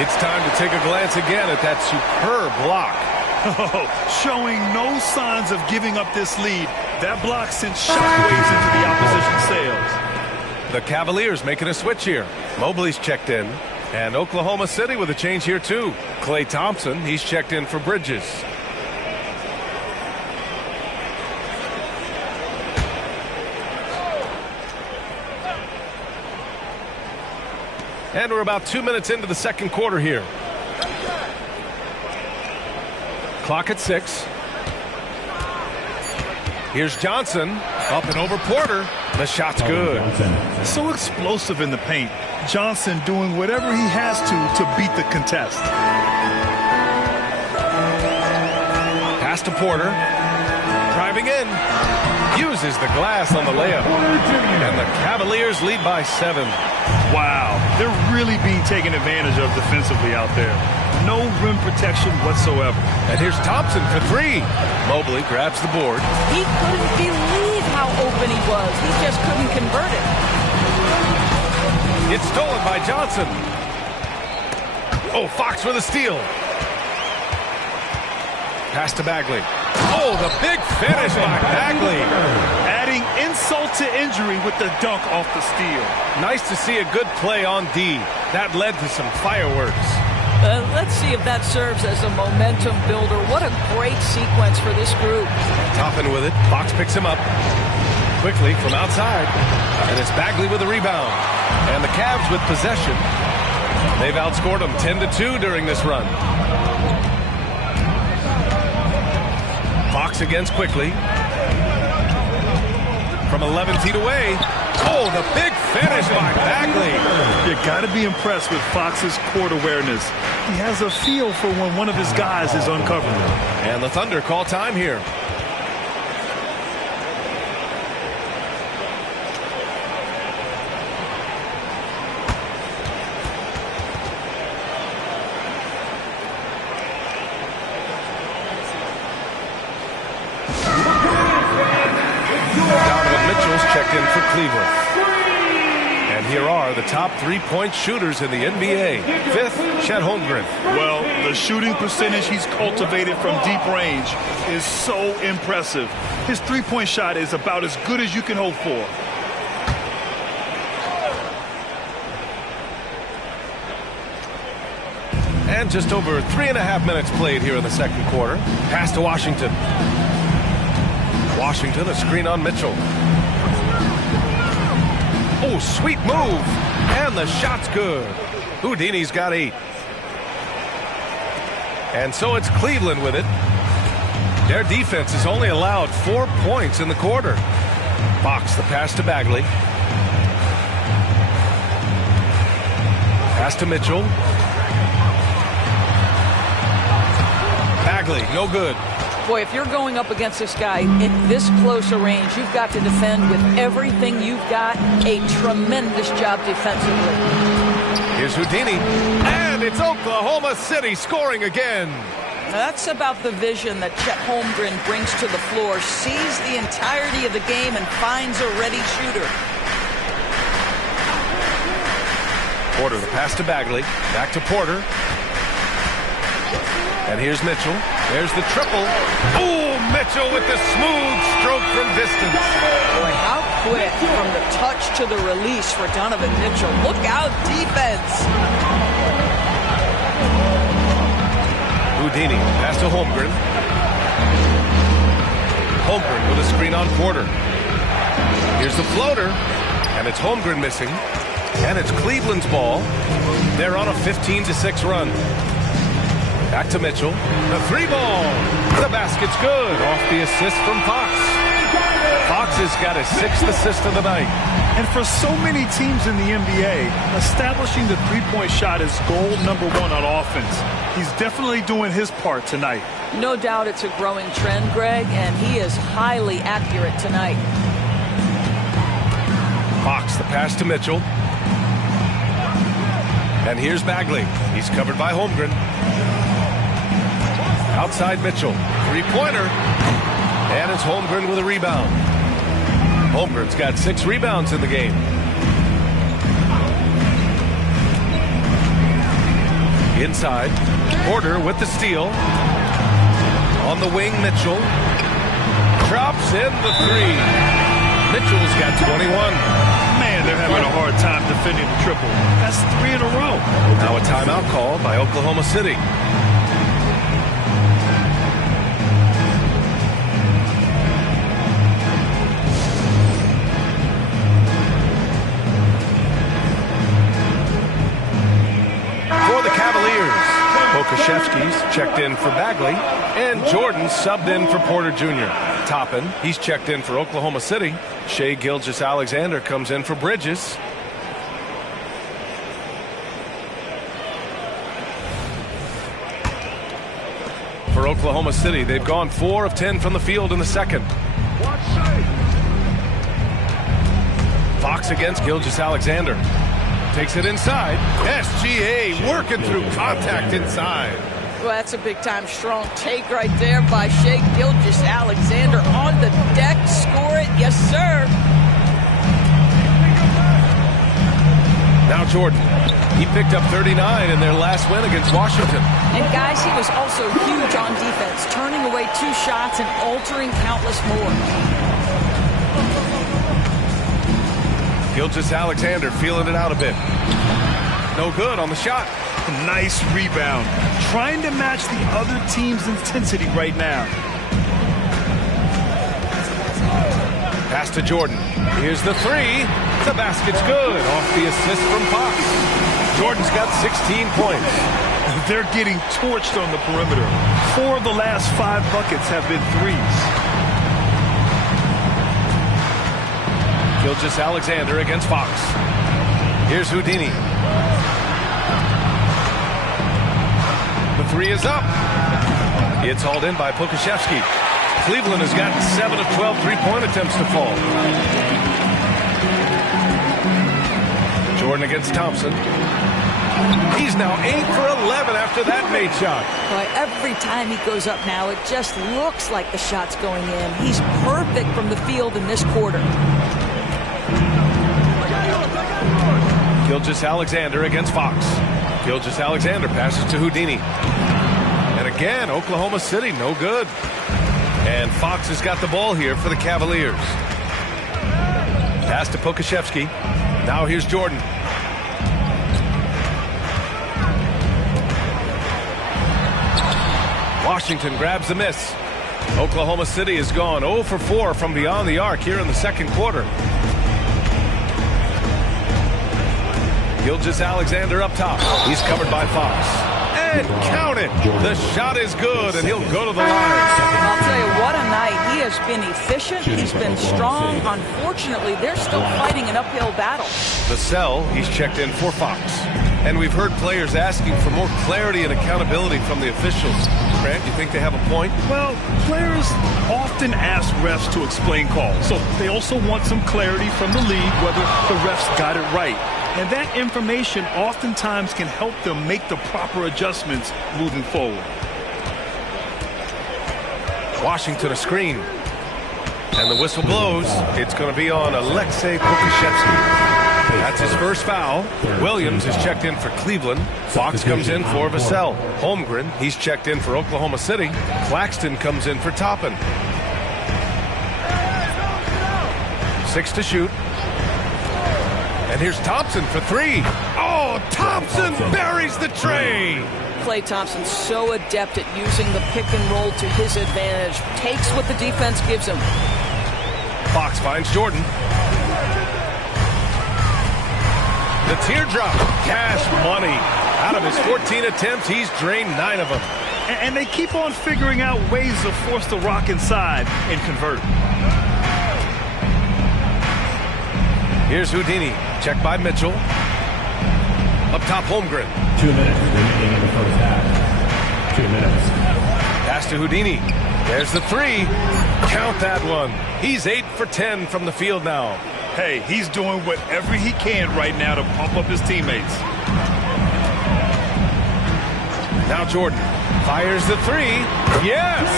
It's time to take a glance again at that superb block. Oh, showing no signs of giving up this lead. That block sent shockwaves into the opposition's sails. The Cavaliers making a switch here. Mobley's checked in. And Oklahoma City with a change here too. Klay Thompson, he's checked in for Bridges. And we're about 2 minutes into the second quarter here. Clock at 6. Here's Johnson. Up and over Porter. The shot's good. So explosive in the paint. Johnson doing whatever he has to beat the contest. Pass to Porter. Driving in. Uses the glass on the layup. And the Cavaliers lead by 7. Wow, they're really being taken advantage of defensively out there. No rim protection whatsoever. And here's Thompson for 3. Mobley grabs the board. He couldn't believe how open he was. He just couldn't convert it. It's stolen by Johnson. Oh, Fox with a steal. Pass to Bagley. Oh, the big finish by Bagley. Adding insult to injury with the dunk off the steal. Nice to see a good play on D. That led to some fireworks. Let's see if that serves as a momentum builder. What a great sequence for this group. Toppin with it. Fox picks him up. Quickly from outside. And it's Bagley with the rebound. And the Cavs with possession. They've outscored them 10-2 during this run. Fox against quickly. From 11 feet away. Oh, the big finish by Bagley. You got to be impressed with Fox's court awareness. He has a feel for when one of his guys is uncovered. And the Thunder call time here. Checked in for Cleveland. And here are the top 3-point shooters in the NBA. 5th, Chet Holmgren. Well, the shooting percentage he's cultivated from deep range is so impressive. His 3-point shot is about as good as you can hope for. And just over 3.5 minutes played here in the second quarter. Pass to Washington. Washington, a screen on Mitchell. Oh, sweet move. And the shot's good. Houdini's got 8. And so it's Cleveland with it. Their defense has only allowed 4 points in the quarter. Fox, the pass to Bagley. Pass to Mitchell. Bagley, no good. Boy, if you're going up against this guy in this close a range, you've got to defend with everything you've got. A tremendous job defensively. Here's Houdini. And it's Oklahoma City scoring again. That's about the vision that Chet Holmgren brings to the floor. Sees the entirety of the game and finds a ready shooter. Porter, the pass to Bagley. Back to Porter. And here's Mitchell. There's the triple. Oh, Mitchell with the smooth stroke from distance. Boy, how quick from the touch to the release for Donovan Mitchell. Look out, defense. Houdini, pass to Holmgren. Holmgren with a screen on Porter. Here's the floater, and it's Holmgren missing. And it's Cleveland's ball. They're on a 15-6 run. Back to Mitchell. The three ball. The basket's good. Off the assist from Fox. Fox has got his 6th assist of the night. And for so many teams in the NBA, establishing the three-point shot is goal number 1 on offense. He's definitely doing his part tonight. No doubt it's a growing trend, Greg, and he is highly accurate tonight. Fox, the pass to Mitchell. And here's Bagley. He's covered by Holmgren. Outside Mitchell. Three-pointer. And it's Holmgren with a rebound. Holmgren's got 6 rebounds in the game. Inside. Porter with the steal. On the wing, Mitchell. Drops in the 3. Mitchell's got 21. Man, they're having a hard time defending the triple. That's 3 in a row. Now a timeout called by Oklahoma City. For the Cavaliers, Pokashevsky's checked in for Bagley, and Jordan subbed in for Porter Jr. Toppin, he's checked in for Oklahoma City. Shai Gilgeous-Alexander comes in for Bridges. For Oklahoma City, they've gone 4 of 10 from the field in the second. Fox against Gilgeous-Alexander. Takes it inside. SGA working through contact inside. Well, that's a big-time strong take right there by Shai Gilgeous-Alexander on the deck. Score it. Yes, sir. Now Jordan. He picked up 39 in their last win against Washington. And, guys, he was also huge on defense, turning away 2 shots and altering countless more. Gilgeous-Alexander feeling it out a bit. No good on the shot. Nice rebound. Trying to match the other team's intensity right now. Pass to Jordan. Here's the 3. The basket's good. Off the assist from Fox. Jordan's got 16 points. They're getting torched on the perimeter. 4 of the last 5 buckets have been threes. Gilgeous-Alexander against Fox. Here's Houdini. The 3 is up. It's hauled in by Pokashevsky. Cleveland has gotten 7 of 12 three-point attempts to fall. Jordan against Thompson. He's now 8 for 11 after that made shot. Boy, every time he goes up now, it just looks like the shot's going in. He's perfect from the field in this quarter. Gilgeous-Alexander against Fox. Gilgeous-Alexander passes to Houdini. And again, Oklahoma City, no good. And Fox has got the ball here for the Cavaliers. Pass to Pokashevsky. Now here's Jordan. Washington grabs the miss. Oklahoma City has gone 0 for 4 from beyond the arc here in the second quarter. Gilgeous-Alexander up top. He's covered by Fox. And count it. The shot is good, and he'll go to the line. I'll tell you what a night. He has been efficient. He's been strong. Unfortunately, they're still fighting an uphill battle. The cell, he's checked in for Fox. And we've heard players asking for more clarity and accountability from the officials. Grant, you think they have a point? Well, players often ask refs to explain calls. So they also want some clarity from the league whether the refs got it right. And that information oftentimes can help them make the proper adjustments moving forward. Washington a screen. And the whistle blows. It's going to be on Alexei Pokashevsky. That's his first foul. Williams is checked in for Cleveland. Fox comes in for Vassell. Holmgren, he's checked in for Oklahoma City. Claxton comes in for Toppin. 6 to shoot. And here's Thompson for 3. Oh, Thompson buries the tray. Klay Thompson so adept at using the pick and roll to his advantage. Takes what the defense gives him. Fox finds Jordan. The teardrop. Cash money. Out of his 14 attempts, he's drained 9 of them. And they keep on figuring out ways to force the rock inside and convert. Here's Houdini. Checked by Mitchell. Up top, Holmgren. 2 minutes remaining in the first half. 2 minutes. Pass to Houdini. There's the 3. Count that one. He's 8 for 10 from the field now. Hey, he's doing whatever he can right now to pump up his teammates. Now Jordan fires the 3. Yes!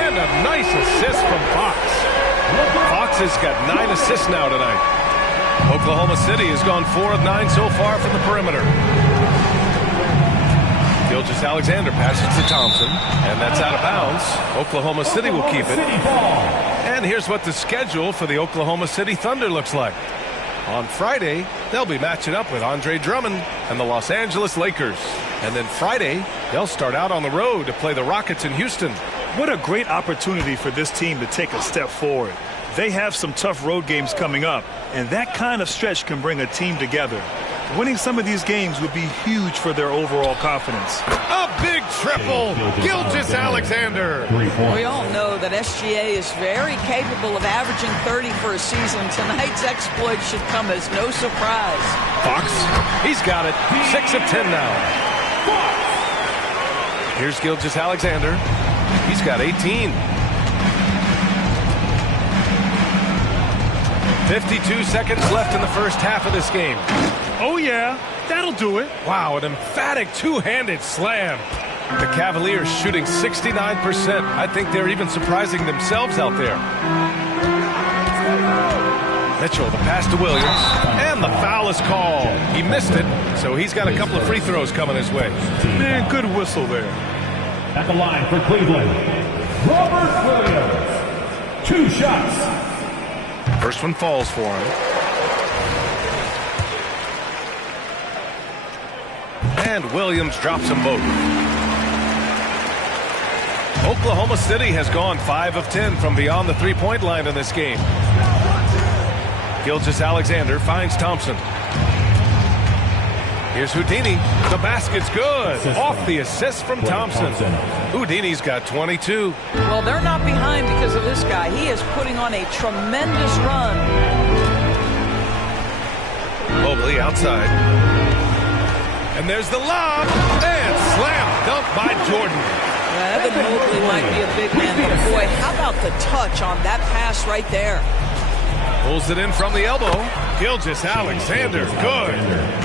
And a nice assist from Fox. Fox has got 9 assists now tonight. Oklahoma City has gone 4 of 9 so far from the perimeter. Gilgeous-Alexander passes to Thompson, and that's out of bounds. Oklahoma City will keep it. And here's what the schedule for the Oklahoma City Thunder looks like. On Friday, they'll be matching up with Andre Drummond and the Los Angeles Lakers. And then Friday, they'll start out on the road to play the Rockets in Houston. What a great opportunity for this team to take a step forward. They have some tough road games coming up, and that kind of stretch can bring a team together. Winning some of these games would be huge for their overall confidence. A big triple, Gilgeous-Alexander. We all know that SGA is very capable of averaging 30 for a season. Tonight's exploit should come as no surprise. Fox, he's got it. 6 of 10 now. Here's Gilgeous-Alexander. He's got 18. 52 seconds left in the first half of this game. Oh, yeah, that'll do it. Wow, an emphatic two-handed slam. The Cavaliers shooting 69%. I think they're even surprising themselves out there. Mitchell, the pass to Williams, and the foul is called. He missed it, so he's got a couple of free throws coming his way. Man, good whistle there. At the line for Cleveland, Robert Williams. 2 shots. First one falls for him. And Williams drops them both. Oklahoma City has gone 5 of 10 from beyond the three-point line in this game. Gilgeous-Alexander finds Thompson. Here's Houdini. The basket's good. Off the assist from Thompson. Houdini's got 22. Well, they're not behind because of this guy. He is putting on a tremendous run. Mobley outside. And there's the lob. And slam dunk by Jordan. Evan Mobley might be a big man, but boy, how about the touch on that pass right there? Pulls it in from the elbow. Gilgeous-Alexander, good.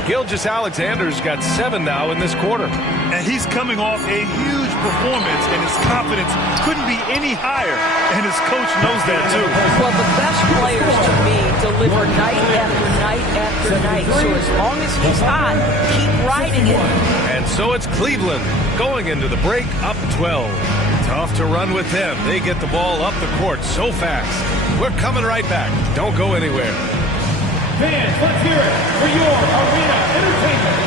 Gilgeous-Alexander's got 7 now in this quarter. And he's coming off a huge performance, and his confidence couldn't be any higher. And his coach knows that, too. Well, the best players, to me, deliver night after night after night. So as long as he's hot, keep riding it. And so it's Cleveland going into the break up 12. Tough to run with them. They get the ball up the court so fast. We're coming right back. Don't go anywhere. Fans, let's hear it for your arena entertainment.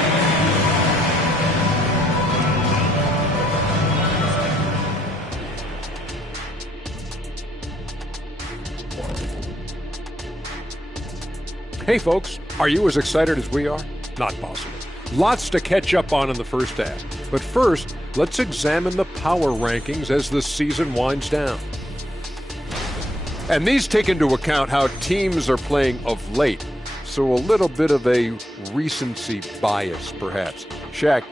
Hey folks, are you as excited as we are? Not possible. Lots to catch up on in the first half. But first, let's examine the power rankings as the season winds down. And these take into account how teams are playing of late. So a little bit of a recency bias, perhaps. Shaq,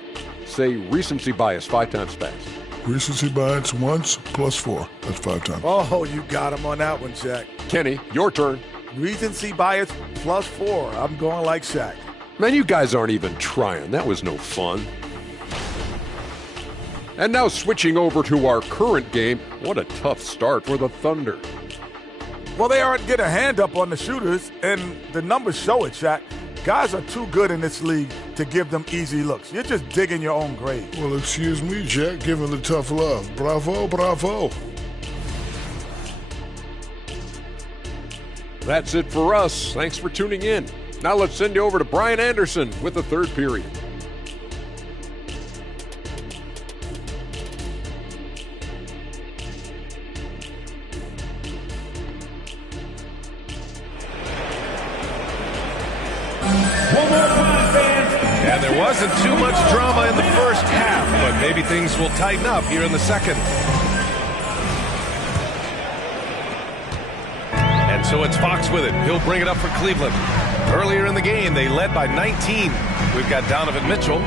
say recency bias 5 times fast. Recency bias once plus 4. That's 5 times. Oh, you got him on that one, Shaq. Kenny, your turn. Recency bias plus 4. I'm going like Shaq. Man, you guys aren't even trying. That was no fun. And now switching over to our current game. What a tough start for the Thunder. Well, they aren't getting a hand up on the shooters, and the numbers show it, Shaq. Guys are too good in this league to give them easy looks. You're just digging your own grave. Well, excuse me, Jack, giving the tough love. Bravo, bravo. That's it for us. Thanks for tuning in. Now let's send you over to Brian Anderson with the third period. And there wasn't too much drama in the first half, but maybe things will tighten up here in the second. And so it's Fox with it. He'll bring it up for Cleveland. Earlier in the game, they led by 19. We've got Donovan Mitchell,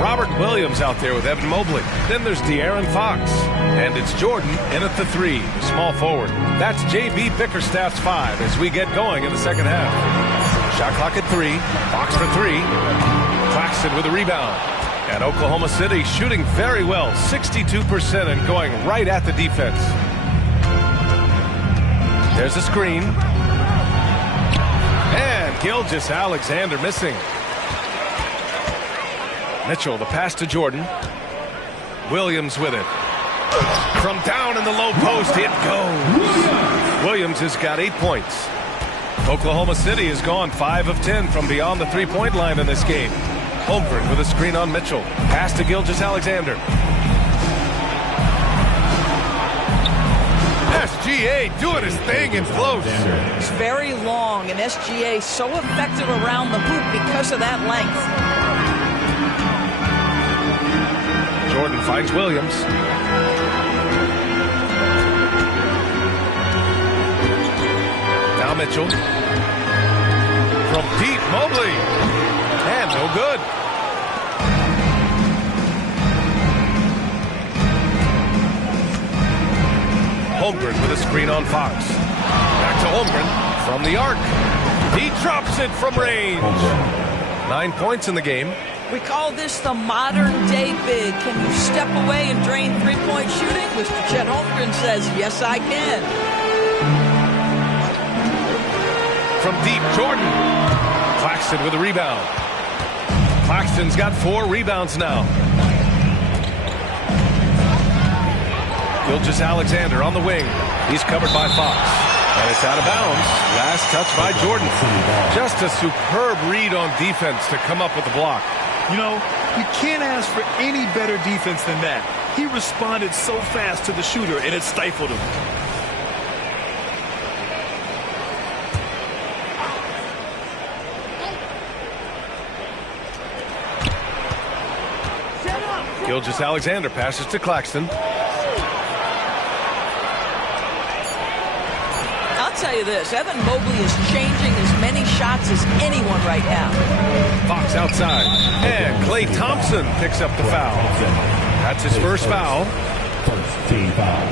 Robert Williams out there with Evan Mobley. Then there's De'Aaron Fox. And it's Jordan in at the 3, small forward. That's J.B. Bickerstaff's 5 as we get going in the second half. Shot clock at 3. Fox for 3. Claxton with a rebound. And Oklahoma City shooting very well, 62% and going right at the defense. There's a screen. And Gilgeous-Alexander missing. Mitchell, the pass to Jordan. Williams with it. From down in the low post, it goes. Williams has got 8 points. Oklahoma City has gone 5 of 10 from beyond the three-point line in this game. Holmgren with a screen on Mitchell. Pass to Gilgeous-Alexander. SGA doing his thing in close. It's very long, and SGA so effective around the hoop because of that length. Jordan finds Williams. Now Mitchell. From deep, Mobley. And no good. Holmgren with a screen on Fox. Back to Holmgren from the arc. He drops it from range. 9 points in the game. We call this the modern day big. Can you step away and drain three-point shooting? Mr. Chet Holmgren says, yes, I can. From deep, Jordan. Claxton with a rebound. Claxton's got 4 rebounds now. Gilgeous-Alexander on the wing. He's covered by Fox. And it's out of bounds. Last touch by Jordan. Just a superb read on defense to come up with the block. You know, you can't ask for any better defense than that. He responded so fast to the shooter, and it stifled him. Gilgeous-Alexander passes to Claxton. I'll tell you this, Evan Mobley is changing as many shots as anyone right now. Fox outside. And Klay Thompson picks up the foul. That's his first foul. First team foul.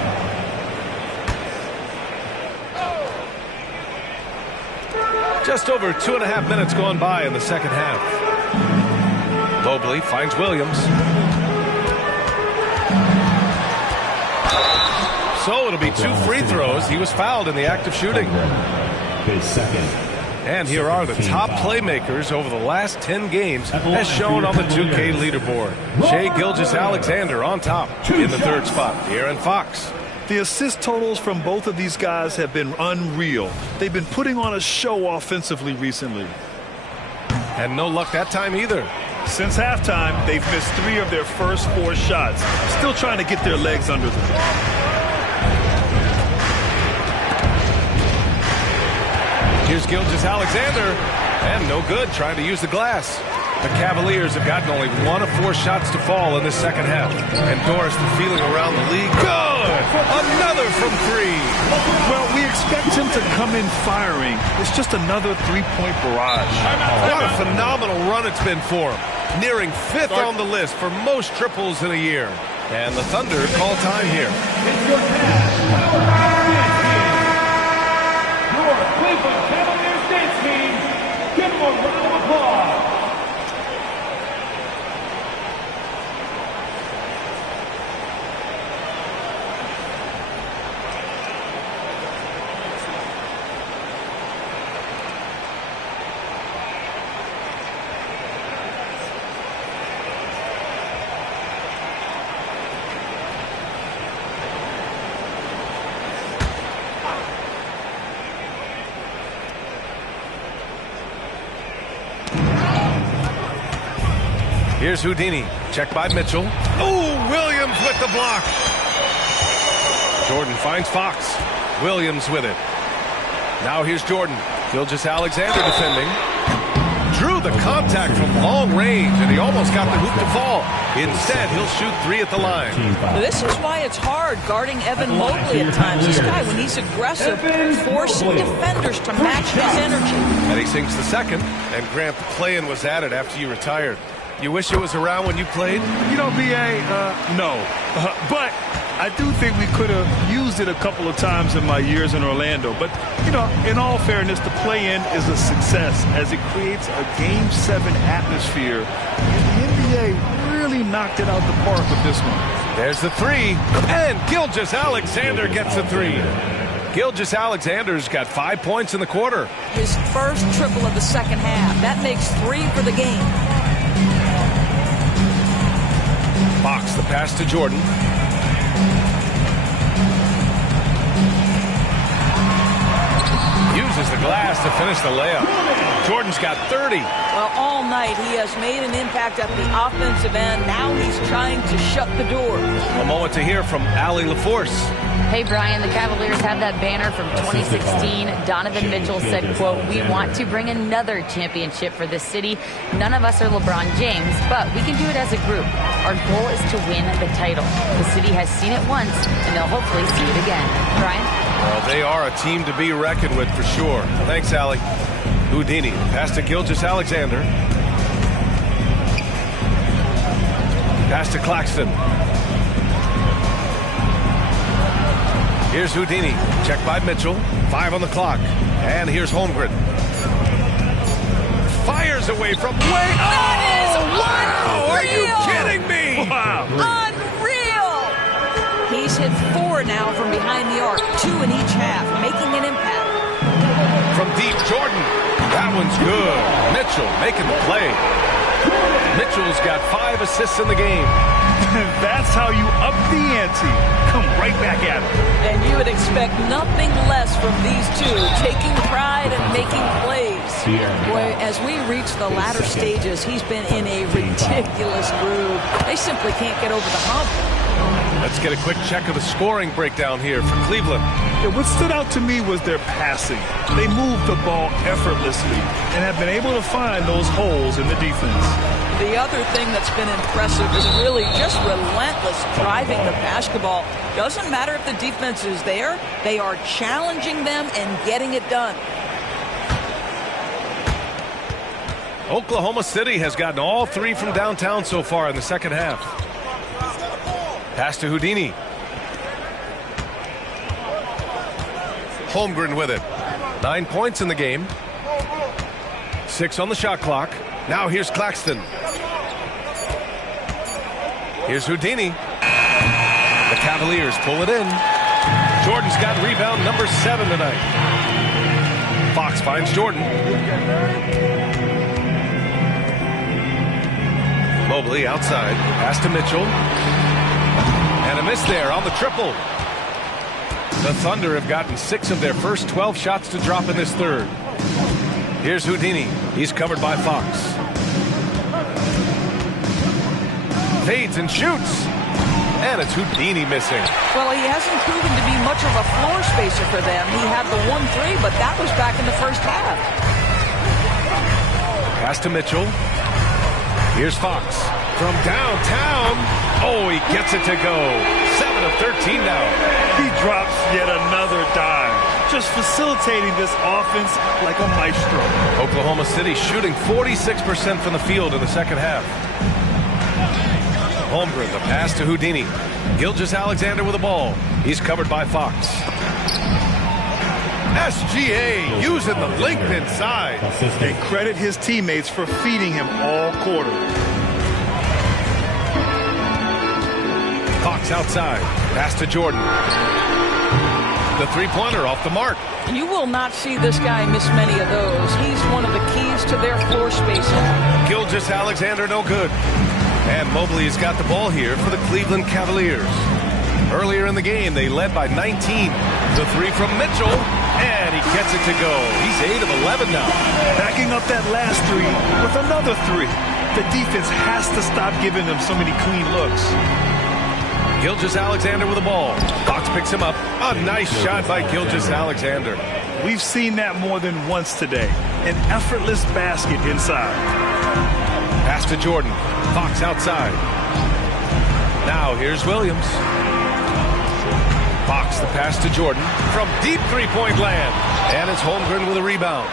Just over 2.5 minutes gone by in the second half. Mobley finds Williams. So it'll be 2 free throws. He was fouled in the act of shooting. His second. And here are the top playmakers over the last 10 games as shown on the 2K leaderboard. Shai Gilgeous-Alexander on top in the 3rd spot. De'Aaron Fox. The assist totals from both of these guys have been unreal. They've been putting on a show offensively recently. And no luck that time either. Since halftime, they've missed 3 of their first 4 shots. Still trying to get their legs under them. Here's Gilgeous-Alexander, and no good, trying to use the glass. The Cavaliers have gotten only 1 of 4 shots to fall in this second half. And Doris, the feeling around the league, good! Another from 3. Well, we expect him to come in firing. It's just another 3-point barrage. What a phenomenal run it's been for him. Nearing 5th on the list for most triples in a year. And the Thunder call time here. Cleveland Cavaliers dance team. Give them a round of applause. Here's Houdini. Checked by Mitchell. Oh, Williams with the block. Jordan finds Fox. Williams with it. Now here's Jordan. Gilgeous-Alexander defending. Drew the contact from long range, and he almost got the hoop to fall. Instead, he'll shoot 3 at the line. This is why it's hard guarding Evan Mobley at times. This guy, when he's aggressive, forcing defenders to match his energy. And he sinks the second. And Grant, the play-in was added after you retired. You wish it was around when you played? You know, B.A., no. But I do think we could have used it a couple of times in my years in Orlando. But, you know, in all fairness, the play-in is a success as it creates a Game 7 atmosphere. And the NBA really knocked it out the park with this one. There's the 3. And Gilgeous-Alexander gets the 3. Gilgeous-Alexander's got 5 points in the quarter. His first triple of the second half. That makes 3 for the game. Fox, the pass to Jordan. Uses the glass to finish the layup. Jordan's got 30. Well, all night he has made an impact at the offensive end. Now he's trying to shut the door. A moment to hear from Allie LaForce. Hey, Brian, the Cavaliers have that banner from 2016. Donovan Mitchell said, quote, "We want to bring another championship for this city. None of us are LeBron James, but we can do it as a group. Our goal is to win the title. The city has seen it once, and they'll hopefully see it again." Brian? Well, they are a team to be reckoned with for sure. Thanks, Allie. Houdini, pass to Gilgeous-Alexander. Pass to Claxton. Here's Houdini, checked by Mitchell. 5 on the clock. And here's Holmgren. Fires away from way. Oh, wow! Are you kidding me? Wow. Unreal! He's hit 4 now from behind the arc, 2 in each half, making an impact. From deep, Jordan. That one's good. Mitchell making the play. Mitchell's got 5 assists in the game. That's how you up the ante. Come right back at him. And you would expect nothing less from these two, taking pride and making plays. Boy, as we reach the latter stages, he's been in a ridiculous groove. They simply can't get over the hump. Let's get a quick check of the scoring breakdown here for Cleveland. Yeah, what stood out to me was their passing. They moved the ball effortlessly and have been able to find those holes in the defense. The other thing that's been impressive is really just relentless driving the basketball. Doesn't matter if the defense is there, they are challenging them and getting it done. Oklahoma City has gotten all 3 from downtown so far in the second half. Pass to Houdini. Holmgren with it. 9 points in the game. 6 on the shot clock. Now here's Claxton. Here's Houdini. The Cavaliers pull it in. Jordan's got rebound number 7 tonight. Fox finds Jordan. Mobley outside. Pass to Mitchell. And a miss there on the triple. The Thunder have gotten 6 of their first 12 shots to drop in this third. Here's Houdini. He's covered by Fox. Fades and shoots. And it's Houdini missing. Well, he hasn't proven to be much of a floor spacer for them. He had the 1-3, but that was back in the first half. Pass to Mitchell. Here's Fox. From downtown. Oh, he gets it to go. 7 of 13 now. He drops yet another dime. Just facilitating this offense like a maestro. Oklahoma City shooting 46% from the field in the second half. Holmgren, the pass to Houdini. Gilgeous-Alexander with the ball. He's covered by Fox. SGA using the length inside. They credit his teammates for feeding him all quarter. Fox outside. Pass to Jordan. The three-pointer off the mark. You will not see this guy miss many of those. He's one of the keys to their floor spacing. Gilgeous-Alexander no good. And Mobley's got the ball here for the Cleveland Cavaliers. Earlier in the game, they led by 19. The 3 from Mitchell, and he gets it to go. He's 8 of 11 now. Backing up that last 3 with another 3. The defense has to stop giving them so many clean looks. Gilgeous-Alexander with the ball. Fox picks him up. A nice shot by Gilgeous-Alexander. We've seen that more than once today. An effortless basket inside. Pass to Jordan. Fox outside. Now here's Williams. Fox the pass to Jordan from deep three-point land. And it's Holmgren with a rebound.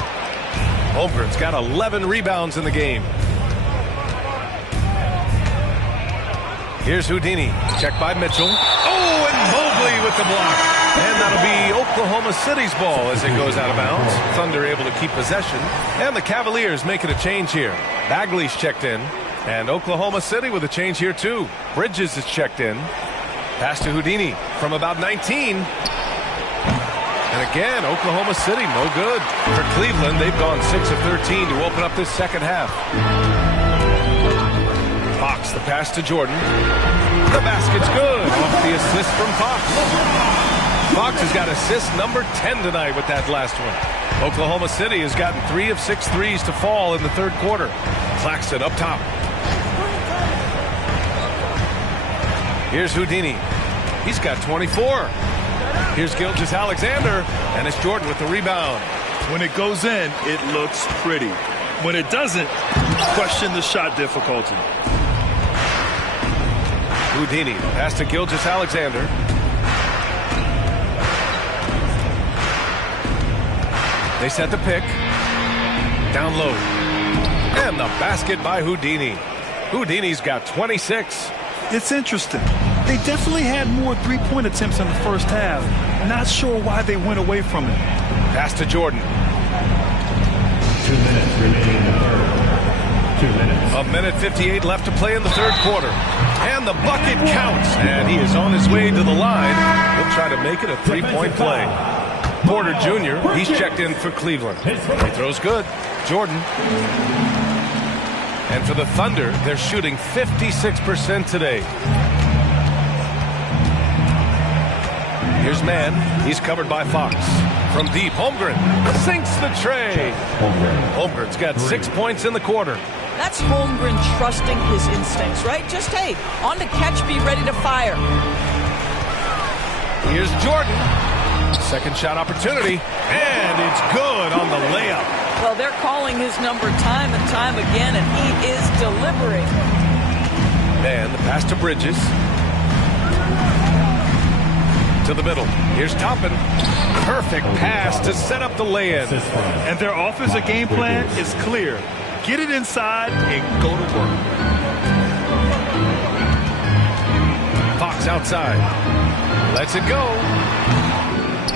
Holmgren's got 11 rebounds in the game. Here's Houdini. Check by Mitchell. Oh, and Mobley with the block. And that'll be Oklahoma City's ball as it goes out of bounds. Thunder able to keep possession. And the Cavaliers making a change here. Bagley's checked in. And Oklahoma City with a change here too. Bridges is checked in. Pass to Houdini from about 19. And again, Oklahoma City no good. For Cleveland, they've gone 6 of 13 to open up this second half. Fox the pass to Jordan. The basket's good. Off the assist from Fox. Fox has got assist number 10 tonight with that last one. Oklahoma City has gotten 3 of 6 threes to fall in the third quarter. Claxton up top. Here's Houdini. He's got 24. Here's Gilgeous-Alexander, and it's Jordan with the rebound. When it goes in, it looks pretty. When it doesn't, question the shot difficulty. Houdini, pass to Gilgeous-Alexander. They set the pick. Down low. And the basket by Houdini. Houdini's got 26. It's interesting. They definitely had more three-point attempts in the first half. Not sure why they went away from it. Pass to Jordan. 2 minutes remaining in the third. 2 minutes. A minute 58 left to play in the third quarter. And the bucket counts. And he is on his way to the line. He'll try to make it a three-point play. Porter Jr., he's checked in for Cleveland. He throws good. Jordan. And for the Thunder, they're shooting 56% today. Here's Mann. He's covered by Fox. From deep, Holmgren sinks the tray. Holmgren's got 6 points in the quarter. That's Holmgren trusting his instincts, right? Just, hey, on the catch, be ready to fire. Here's Jordan. Second shot opportunity. And it's good on the layup. Well, they're calling his number time and time again, and he is delivering. And the pass to Bridges. To the middle. Here's Toppin. Perfect pass to set up the lay-in. And their offensive game plan is clear. Get it inside and go to work. Fox outside. Lets it go.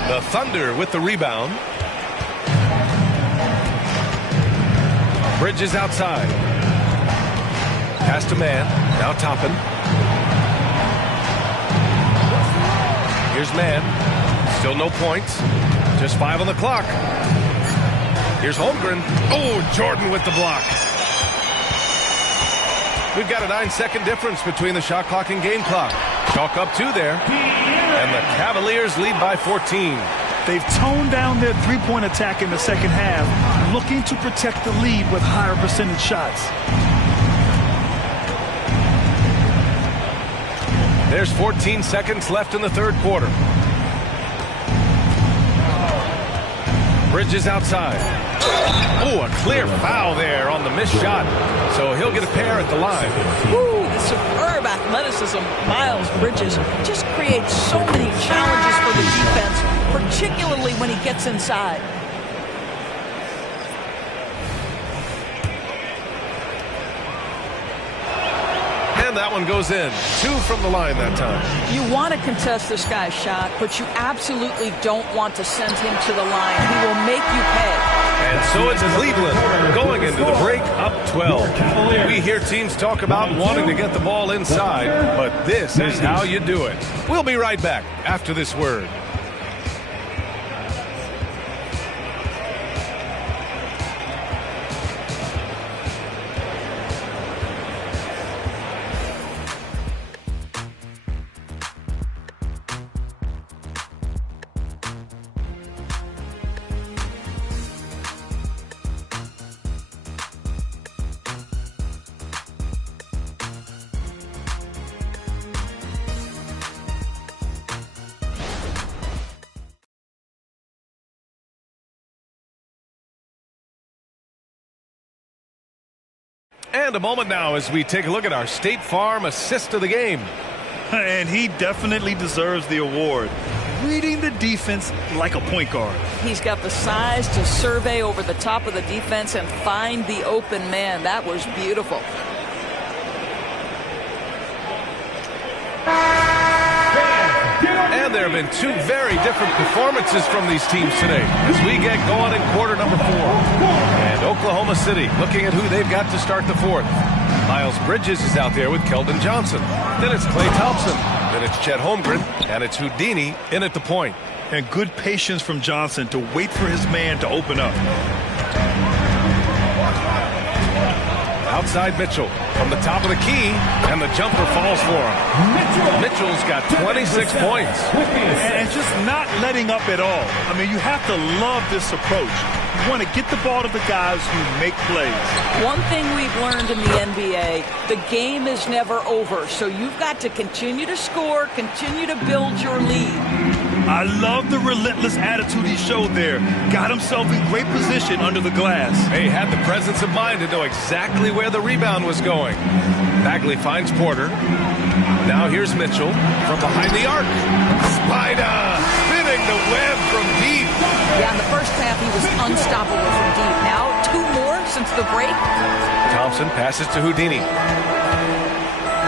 The Thunder with the rebound. Bridges outside. Pass to Mann. Now Toppin. Here's Mann. Still no points. Just 5 on the clock. Here's Holmgren. Oh, Jordan with the block. We've got a 9-second difference between the shot clock and game clock. Chalk up 2 there. And the Cavaliers lead by 14. They've toned down their three-point attack in the second half, looking to protect the lead with higher percentage shots. There's 14 seconds left in the third quarter. Bridges outside. Oh, a clear foul there on the missed shot. So he'll get a pair at the line. Woo, the superb athleticism, Miles Bridges, just creates so many challenges for the defense, particularly when he gets inside. And that one goes in. 2 from the line that time. You want to contest this guy's shot, but you absolutely don't want to send him to the line. He will make you pay. And so it's Cleveland going into the break up 12. We hear teams talk about wanting to get the ball inside, but this is how you do it. We'll be right back after this word. And a moment now as we take a look at our State Farm assist of the game. And he definitely deserves the award. Reading the defense like a point guard. He's got the size to survey over the top of the defense and find the open man. That was beautiful. And there have been two very different performances from these teams today as we get going in quarter number 4. And Oklahoma City looking at who they've got to start the fourth. Miles Bridges is out there with Keldon Johnson. Then it's Klay Thompson. Then it's Chet Holmgren. And it's Houdini in at the point. And good patience from Johnson to wait for his man to open up. Outside Mitchell from the top of the key, and the jumper falls for him. Mitchell's got 26 points. And just not letting up at all. I mean, you have to love this approach. You want to get the ball to the guys who make plays. One thing we've learned in the NBA, the game is never over. So you've got to continue to score, continue to build your lead. I love the relentless attitude he showed there. Got himself in great position under the glass. He had the presence of mind to know exactly where the rebound was going. Bagley finds Porter. Now here's Mitchell from behind the arc. Spider spinning the web from deep. Yeah, in the first half he was unstoppable from deep. Now 2 more since the break. Thompson passes to Houdini.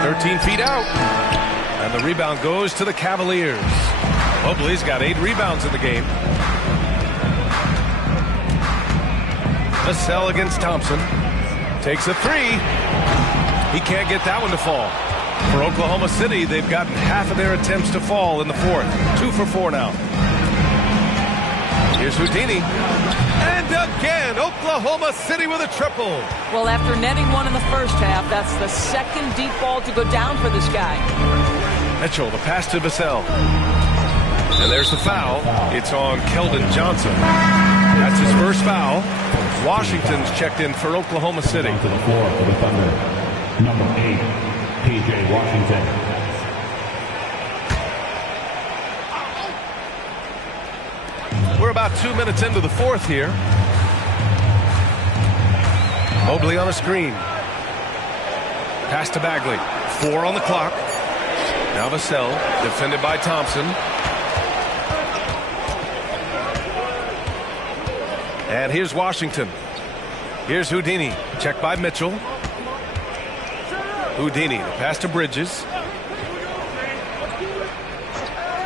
13 feet out. And the rebound goes to the Cavaliers. Mobley's got 8 rebounds in the game. Vassell against Thompson. Takes a 3. He can't get that one to fall. For Oklahoma City, they've gotten half of their attempts to fall in the fourth. 2 for 4 now. Here's Houdini. And again, Oklahoma City with a triple. Well, after netting one in the first half, that's the second deep ball to go down for this guy. Mitchell, the pass to Vassell. And there's the foul. It's on Keldon Johnson. That's his first foul. Washington's checked in for Oklahoma City. To the floor for the Thunder. Number 8, P.J. Washington. We're about 2 minutes into the fourth here. Mobley on a screen. Pass to Bagley. 4 on the clock. Now Vassell, defended by Thompson. And here's Washington. Here's Houdini. Checked by Mitchell. Houdini, the pass to Bridges.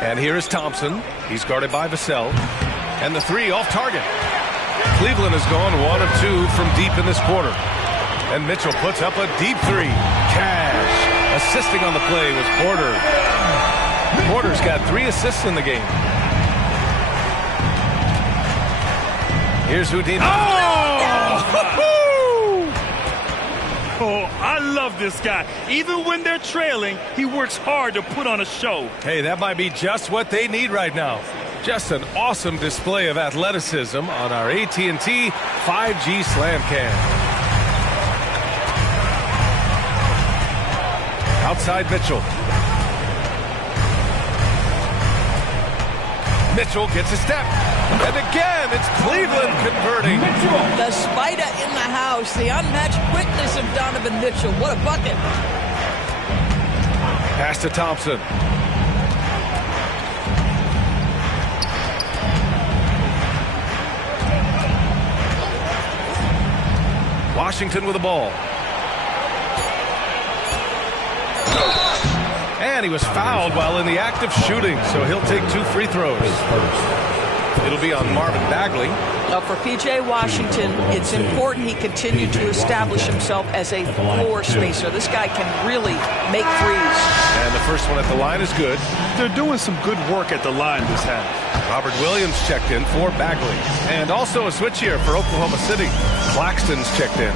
And here is Thompson. He's guarded by Vassell. And the 3 off target. Cleveland has gone 1 of 2 from deep in this quarter. And Mitchell puts up a deep 3. Cash. Assisting on the play was Porter. Porter's got 3 assists in the game. Here's Houdini. Oh, I love this guy. Even when they're trailing, he works hard to put on a show. Hey, that might be just what they need right now. Just an awesome display of athleticism on our AT&T 5G Slam Cam. Outside Mitchell. Mitchell gets a step. And again, it's Cleveland converting. The spider in the house. The unmatched quickness of Donovan Mitchell. What a bucket. Pass to Thompson. Washington with the ball. And he was fouled while in the act of shooting, so he'll take 2 free throws. It'll be on Marvin Bagley. Now for P.J. Washington, it's important he continue to establish himself as a floor spacer. This guy can really make threes. And the first one at the line is good. They're doing some good work at the line this half. Robert Williams checked in for Bagley. And also a switch here for Oklahoma City. Claxton's checked in.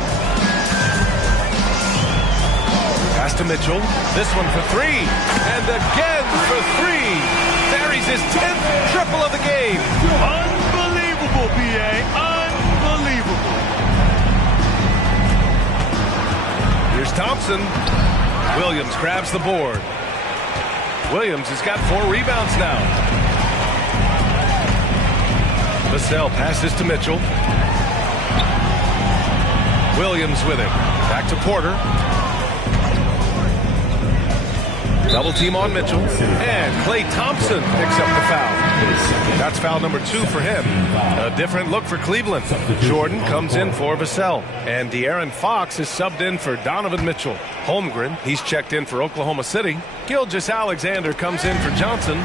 Pass to Mitchell. This one for 3. And again for 3. Buries his 10th triple of the game. Unbelievable, B.A. Unbelievable. Here's Thompson. Williams grabs the board. Williams has got 4 rebounds now. Vassell passes to Mitchell. Williams with it. Back to Porter. Double team on Mitchell. And Klay Thompson picks up the foul. That's foul number 2 for him. A different look for Cleveland. Jordan comes in for Vassell. And De'Aaron Fox is subbed in for Donovan Mitchell. Holmgren, he's checked in for Oklahoma City. Gilgeous-Alexander comes in for Johnson.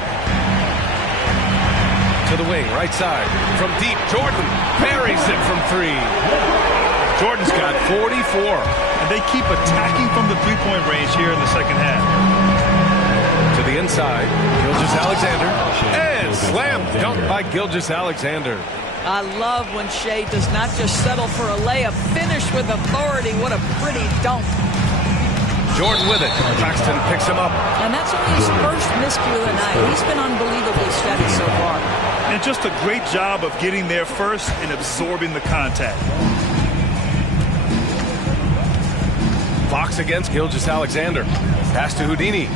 To the wing, right side. From deep, Jordan buries it from 3. Jordan's got 44. And they keep attacking from the three-point range here in the second half. To the inside, Gilgeous-Alexander. And slam dunk by Gilgeous-Alexander. I love when Shea does not just settle for a layup. Finish with authority. What a pretty dunk. Jordan with it. Claxton picks him up. And that's only his first miscue of the night. He's been unbelievably steady so far. And just a great job of getting there first and absorbing the contact. Fox against Gilgeous-Alexander. Pass to Houdini.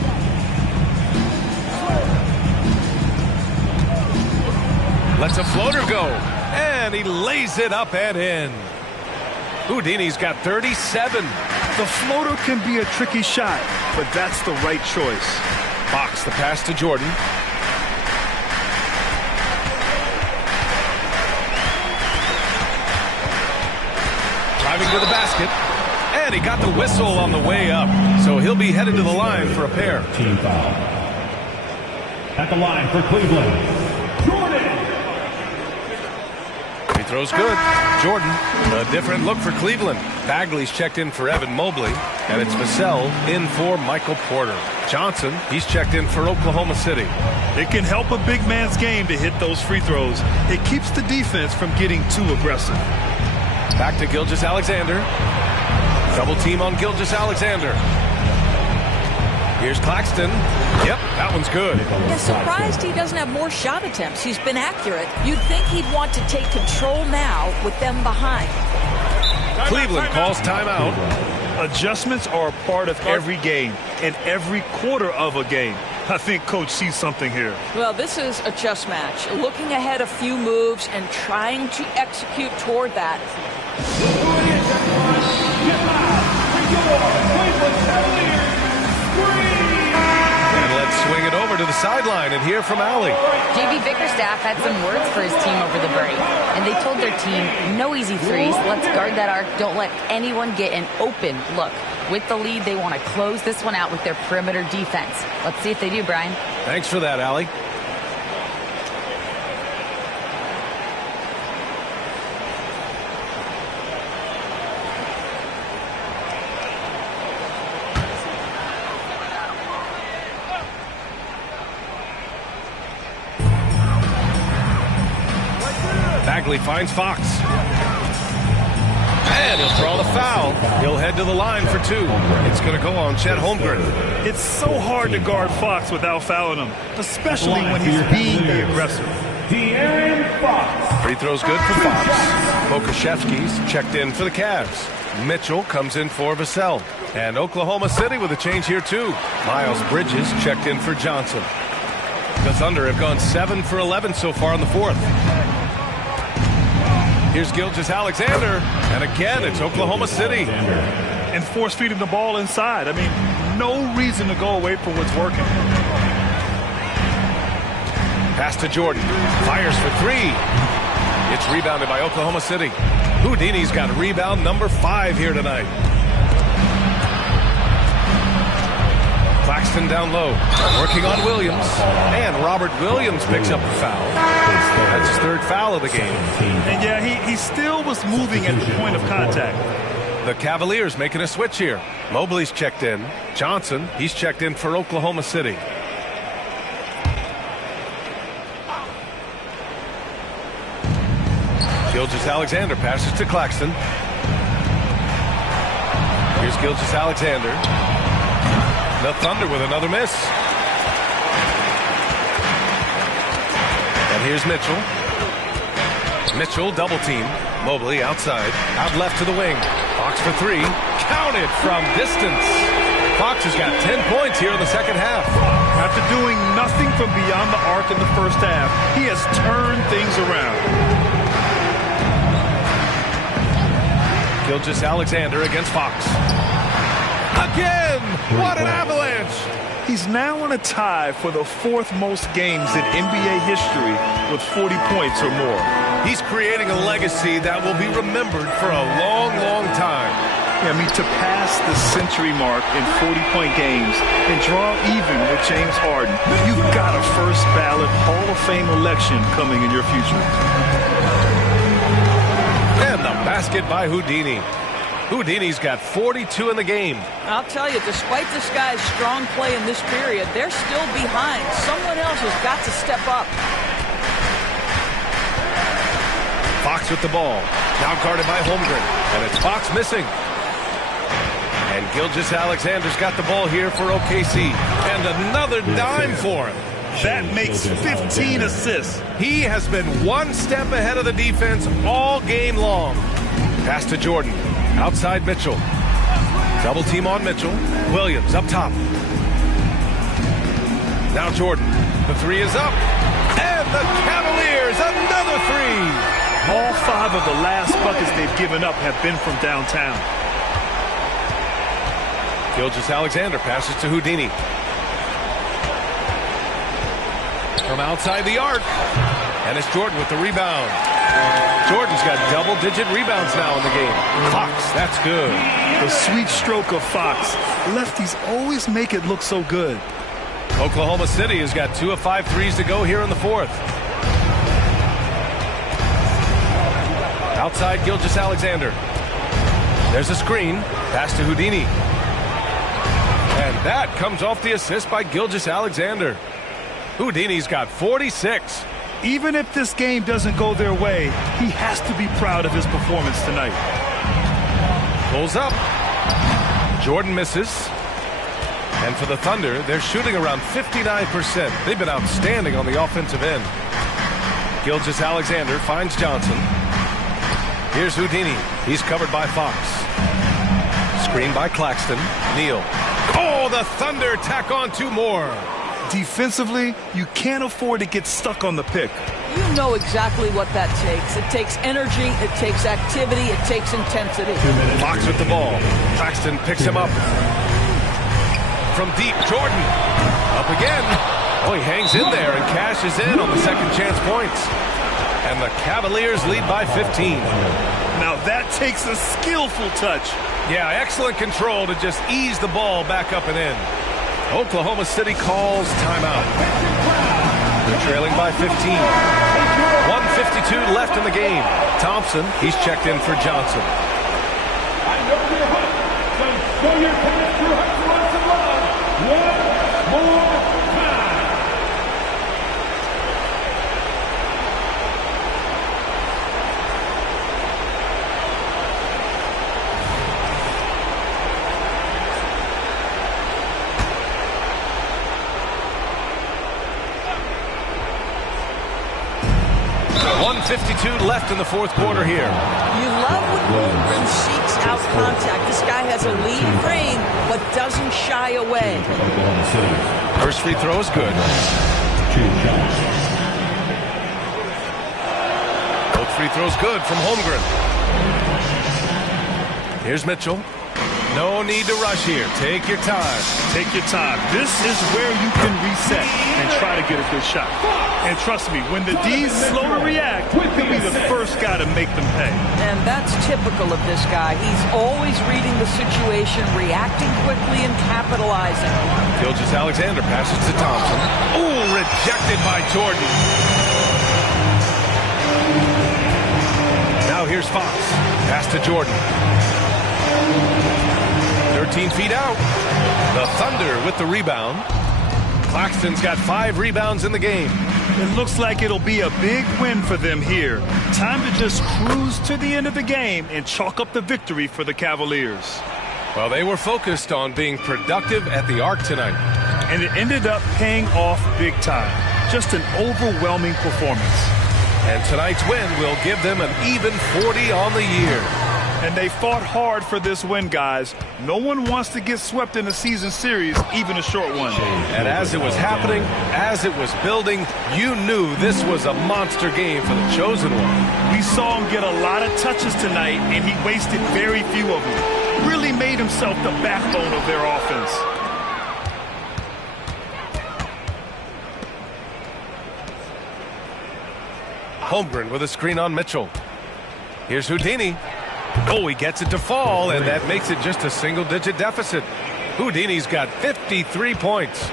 Lets a floater go. And he lays it up and in. Houdini's got 37. The floater can be a tricky shot, but that's the right choice. Fox, the pass to Jordan. Driving to the basket. And he got the whistle on the way up. So he'll be headed to the line for a pair. Team foul. At the line for Cleveland, Jordan. He throws good. Jordan, a different look for Cleveland. Bagley's checked in for Evan Mobley. And it's Vassell in for Michael Porter. Johnson, he's checked in for Oklahoma City. It can help a big man's game to hit those free throws. It keeps the defense from getting too aggressive. Back to Gilgeous-Alexander. Double team on Gilgeous-Alexander. Here's Claxton. Yep, that one's good. Yeah, surprised he doesn't have more shot attempts. He's been accurate. You'd think he'd want to take control now with them behind. Cleveland calls timeout. Adjustments are a part of every game and every quarter of a game. I think Coach sees something here. Well, this is a chess match. Looking ahead a few moves and trying to execute toward that. And let's swing it over to the sideline and hear from Allie. JB Bickerstaff had some words for his team over the break. And they told their team, no easy threes. Let's guard that arc. Don't let anyone get an open look. With the lead, they want to close this one out with their perimeter defense. Let's see if they do, Brian. Thanks for that, Allie. Bagley finds Fox. And he'll throw the foul. He'll head to the line for 2. It's going to go on Chet Holmgren. It's so hard to guard Fox without fouling him, especially when he's being the aggressor. De'Aaron Fox. Free throw's good for Fox. Pokashevsky's checked in for the Cavs. Mitchell comes in for Vassell. And Oklahoma City with a change here too. Miles Bridges checked in for Johnson. The Thunder have gone 7 for 11 so far in the 4th. Here's Gilgeous-Alexander, and again, it's Oklahoma City. And force feeding the ball inside. I mean, no reason to go away from what's working. Pass to Jordan, fires for 3. It's rebounded by Oklahoma City. Houdini's got rebound number 5 here tonight. Claxton down low, working on Williams, and Robert Williams picks up the foul. That's his 3rd foul of the game. And yeah, he still was moving at the point of contact. The Cavaliers making a switch here. Mobley's checked in. Johnson, he's checked in for Oklahoma City. Gilgeous-Alexander passes to Claxton. Here's Gilgeous-Alexander. The Thunder with another miss. And here's Mitchell. Mitchell double team. Mobley outside. Out left to the wing. Fox for 3. Counted from distance. Fox has got 10 points here in the second half. After doing nothing from beyond the arc in the first half, he has turned things around. Gilgeous-Alexander against Fox. Again! What an avalanche! He's now on a tie for the 4th most games in NBA history with 40 points or more. He's creating a legacy that will be remembered for a long, long time. Yeah, I mean, to pass the century mark in 40-point games and draw even with James Harden, you've got a first ballot Hall of Fame election coming in your future. And the basket by Houdini. Houdini's got 42 in the game. I'll tell you, despite this guy's strong play in this period, they're still behind. Someone else has got to step up. Fox with the ball. Now guarded by Holmgren. And it's Fox missing. And Gilgeous-Alexander's got the ball here for OKC. And another dime for him. That makes 15 assists. He has been one step ahead of the defense all game long. Pass to Jordan. Outside Mitchell. Double team on Mitchell. Williams up top. Now Jordan. The three is up. And the Cavaliers, another three. All 5 of the last buckets they've given up have been from downtown. Gilgeous-Alexander passes to Houdini. From outside the arc. And it's Jordan with the rebound. Jordan's got double-digit rebounds now in the game. Fox, that's good. The sweet stroke of Fox. Lefties always make it look so good. Oklahoma City has got 2 of 5 threes to go here in the 4th. Outside Gilgeous-Alexander. There's a screen. Pass to Houdini. And that comes off the assist by Gilgeous-Alexander. Houdini's got 46. Even if this game doesn't go their way, he has to be proud of his performance tonight. Pulls up. Jordan misses. And for the Thunder, they're shooting around 59%. They've been outstanding on the offensive end. Gilgeous-Alexander finds Johnson. Here's Houdini. He's covered by Fox. Screen by Claxton. Neal. Oh, the Thunder tack on 2 more. Defensively, you can't afford to get stuck on the pick. You know exactly what that takes. It takes energy, it takes activity, it takes intensity. Fox with the ball. Claxton picks him up. From deep, Jordan. Up again. Oh, he hangs in there and cashes in on the second chance points. And the Cavaliers lead by 15. Now that takes a skillful touch. Yeah, excellent control to just ease the ball back up and in. Oklahoma City calls timeout. They're trailing by 15. 1:52 left in the game. Thompson, he's checked in for Johnson. I know you're hot, so show your pass through hustle and some love. One more time. .52 left in the 4th quarter here. You love when Holmgren seeks out contact. This guy has a lead frame, but doesn't shy away. First free throw is good. Both free throws good from Holmgren. Here's Mitchell. No need to rush here. Take your time. Take your time. This is where you can reset and try to get a good shot. And trust me, when the D's slow to react, he'll be the first guy to make them pay. And that's typical of this guy. He's always reading the situation, reacting quickly, and capitalizing. Gilgeous-Alexander passes to Thompson. Oh, rejected by Jordan. Now here's Fox. Pass to Jordan. 13 feet out. The Thunder with the rebound. Claxton's got 5 rebounds in the game. It looks like it'll be a big win for them here. Time to just cruise to the end of the game and chalk up the victory for the Cavaliers. Well, they were focused on being productive at the arc tonight. And it ended up paying off big time. Just an overwhelming performance. And tonight's win will give them an even 40 on the year. And they fought hard for this win, guys. No one wants to get swept in a season series, even a short one. And as it was happening, as it was building, you knew this was a monster game for the chosen one. We saw him get a lot of touches tonight, and he wasted very few of them. Really made himself the backbone of their offense. Holmgren with a screen on Mitchell. Here's Houdini. Oh, he gets it to fall, and that makes it just a single-digit deficit. Houdini's got 53 points.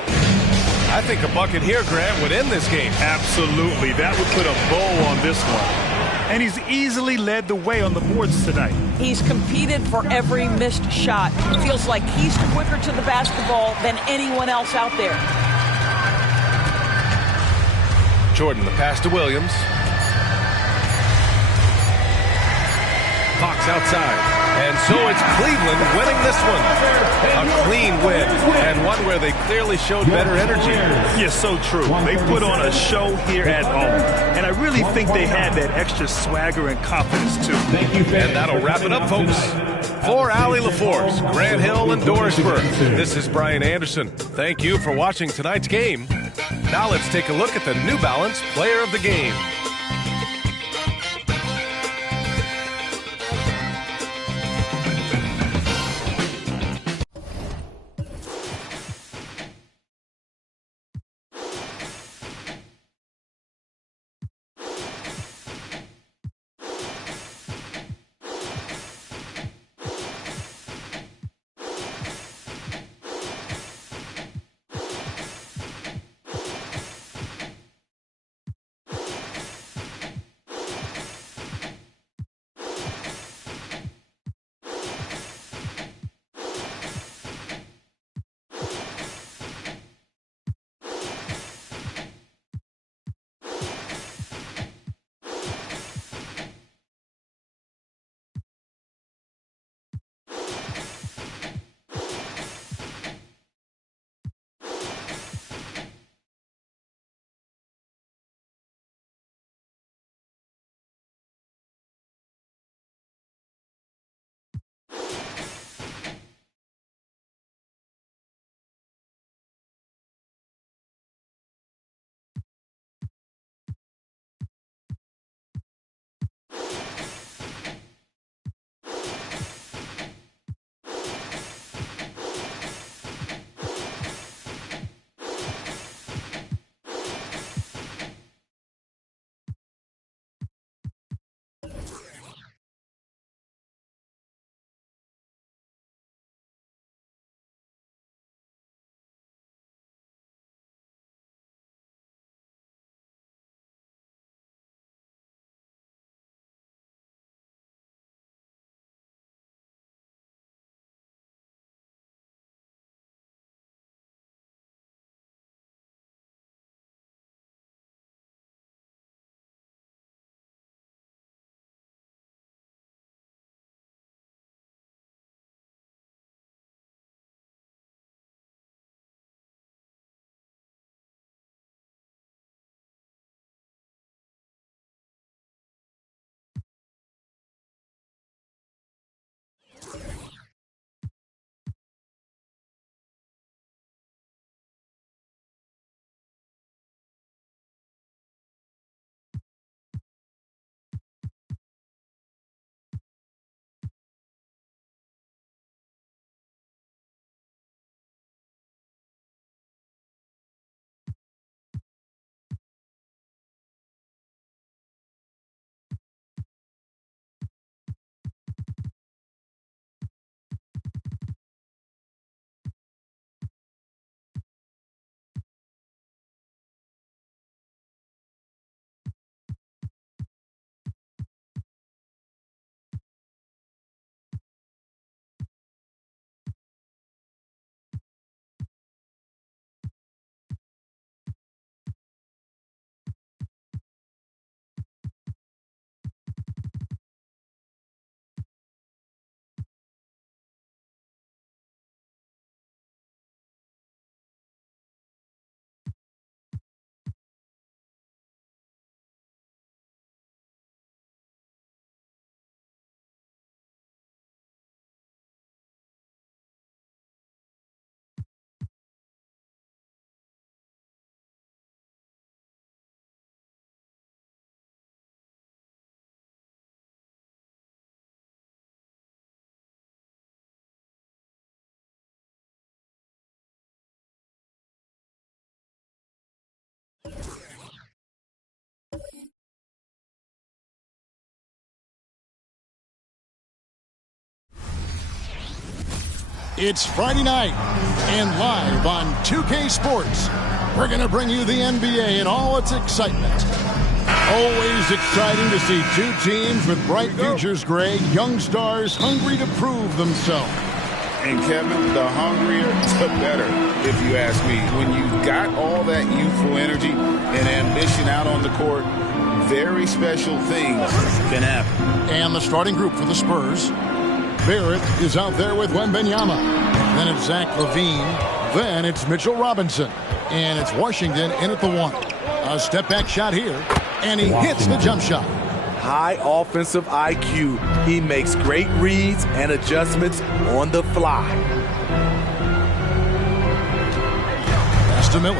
I think a bucket here, Grant, would end this game. Absolutely. That would put a bow on this one. And he's easily led the way on the boards tonight. He's competed for every missed shot. Feels like he's quicker to the basketball than anyone else out there. Jordan, the pass to Williams. Fox outside. And so it's Cleveland winning this one. A clean win, and one where they clearly showed better energy. Yes, so true. They put on a show here at home, and I really think they had that extra swagger and confidence, too. And that'll wrap it up, folks. For Allie LaForce, Grant Hill, and Dorisburg, this is Brian Anderson. Thank you for watching tonight's game. Now let's take a look at the New Balance Player of the Game. It's Friday night, and live on 2K Sports, we're going to bring you the NBA and all its excitement. Always exciting to see two teams with bright futures, Greg, young stars hungry to prove themselves. And Kevin, the hungrier, the better, if you ask me. When you've got all that youthful energy and ambition out on the court, very special things can happen. And the starting group for the Spurs. Barrett is out there with Wembanyama. Then it's Zach LaVine. Then it's Mitchell Robinson. And it's Washington in at the 1. A step-back shot here. And he hits the jump shot. High offensive IQ. He makes great reads and adjustments on the fly. Pass to Miller.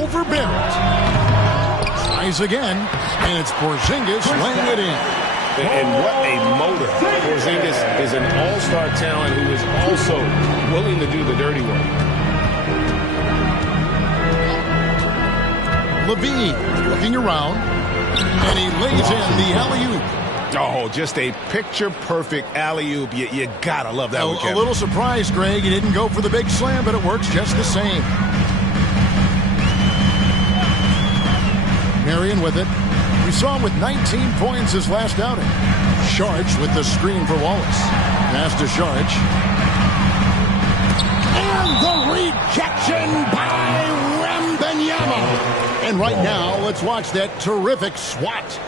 Over Barrett. Tries again. And it's Porzingis laying it in. And what a motor. Porzingis is an all-star talent who is also willing to do the dirty work. LaVine looking around, and he lays in the alley-oop. Oh, just a picture-perfect alley-oop. You gotta love that one, Kevin. A little surprised, Greg. He didn't go for the big slam, but it works just the same. Marion with it. We saw him with 19 points his last outing. Sharch with the screen for Wallace. Pass to Sharch. And the rejection by Wembanyama. And right now, let's watch that terrific swat.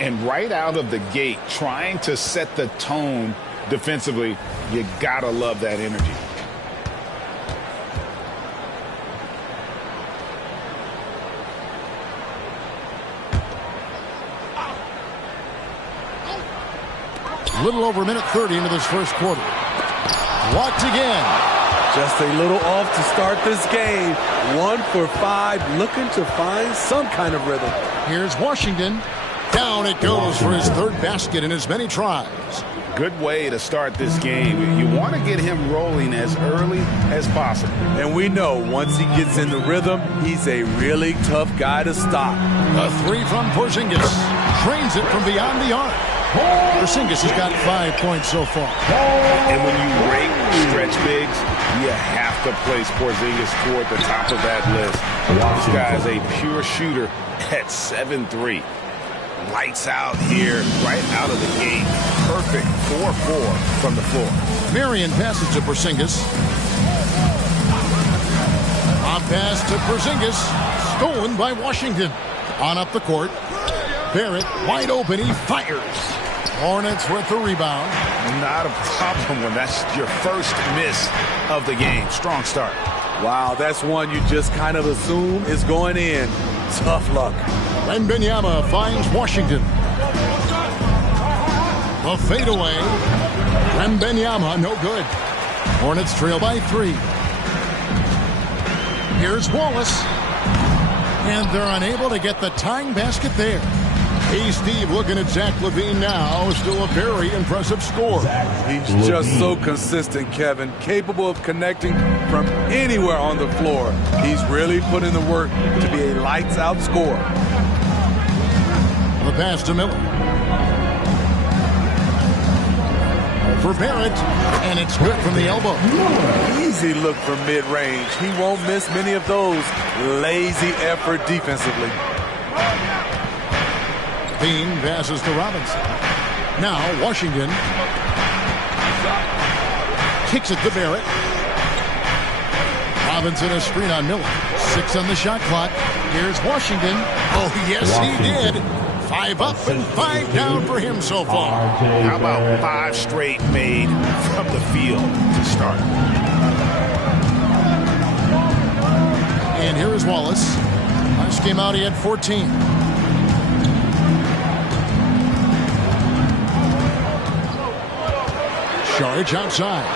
And right out of the gate, trying to set the tone defensively, you gotta love that energy. A little over a minute 30 into this first quarter. Blocked again. Just a little off to start this game. 1 for 5, looking to find some kind of rhythm. Here's Washington. Down it goes for his third basket in as many tries. Good way to start this game. You want to get him rolling as early as possible. And we know once he gets in the rhythm, he's a really tough guy to stop. A 3 from Porzingis. Trains it from beyond the arc. Porzingis has got 5 points so far. And when you rate stretch bigs, you have to place Porzingis toward the top of that list. This guy is a pure shooter at 7'3". Lights out here, right out of the gate. Perfect 4-4 from the floor. Marion passes to Porzingis. On pass to Porzingis. Stolen by Washington. On up the court. Barrett wide open. He fires. Hornets with the rebound. Not a problem when that's your first miss of the game. Strong start. Wow, that's one you just kind of assume is going in. Tough luck. Wembanyama finds Washington. A fadeaway. Wembanyama, no good. Hornets trail by 3. Here's Wallace. And they're unable to get the tying basket there. Hey, Steve, looking at Zach LaVine now. Still a very impressive score. He's just so consistent, Kevin. Capable of connecting from anywhere on the floor. He's really put in the work to be a lights-out scorer. The pass to Miller. For Barrett, and it's good from the elbow. Easy look from mid-range. He won't miss many of those. Lazy effort defensively. Bean passes to Robinson. Now Washington kicks it to Barrett. Robinson a screen on Miller. 6 on the shot clock. Here's Washington. Oh, yes, he did. 5 up and 5 down for him so far. How about 5 straight made from the field to start? And here is Wallace. Last game out, he had 14. Charge outside.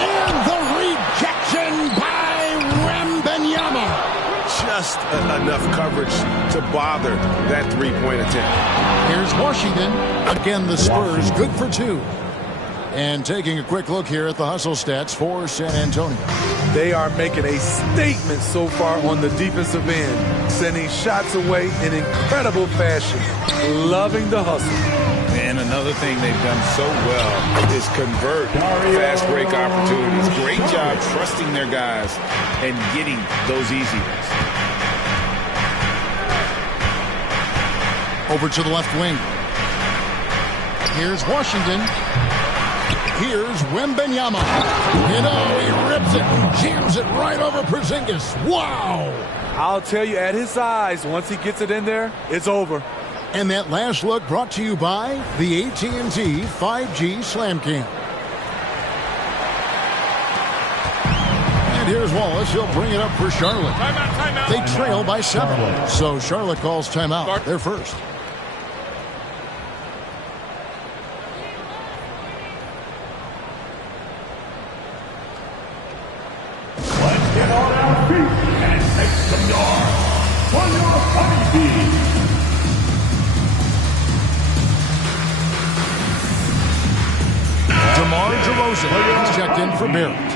And the rejection by Wembanyama. Just enough coverage to bother that three-point attempt. Here's Washington. Again, the Spurs good for 2. And taking a quick look here at the hustle stats for San Antonio. They are making a statement so far on the defensive end, sending shots away in incredible fashion. Loving the hustle. And Another thing they've done so well is convert fast break opportunities. Great job trusting their guys and getting those easy ones. Over to the left wing. Here's Washington. Here's Wembenyama. He rips it, jams it right over Porzingis. Wow! I'll tell you, at his size, once he gets it in there, it's over. And that last look brought to you by the AT&T 5G Slam Cam. And here's Wallace. He'll bring it up for Charlotte. Timeout. They trail by 7. So Charlotte calls timeout. They're first. Let's get on our feet and make some yards for your funny feet. DeMar DeRozan. He's checked in for Barrett.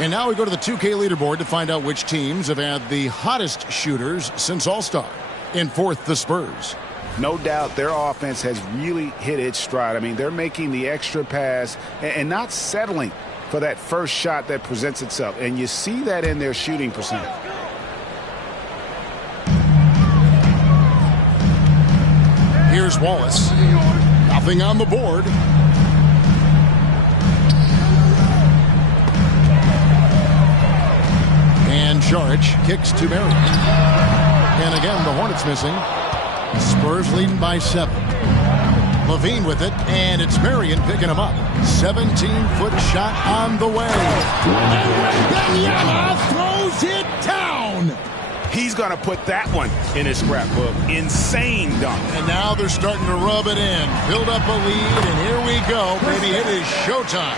And now we go to the 2K leaderboard to find out which teams have had the hottest shooters since All-Star. In fourth, the Spurs. No doubt their offense has really hit its stride. I mean, they're making the extra pass and not settling for that first shot that presents itself. And you see that in their shooting percentage. Here's Wallace. Nothing on the board. And Saric kicks to Marion. And again, the Hornets missing. Spurs leading by 7. Levine with it, and it's Marion picking him up. 17-foot shot on the way. And Wembanyama throws it down. He's going to put that one in his scrapbook. Insane dunk. And now they're starting to rub it in. Build up a lead, and here we go. Baby, it is showtime.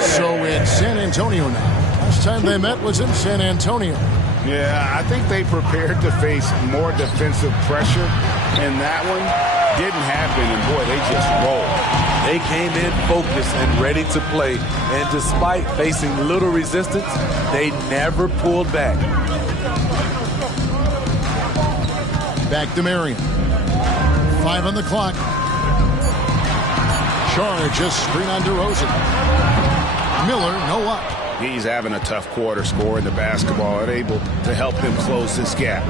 So it's San Antonio now. Last time they met was in San Antonio. Yeah, I think they prepared to face more defensive pressure, and that one didn't happen, and boy, they just rolled. They came in focused and ready to play, and despite facing little resistance, they never pulled back. Back to Marion. 5 on the clock. Charge, just screen on DeRozan. Miller, no luck. He's having a tough quarter, scoring the basketball and able to help them close this gap.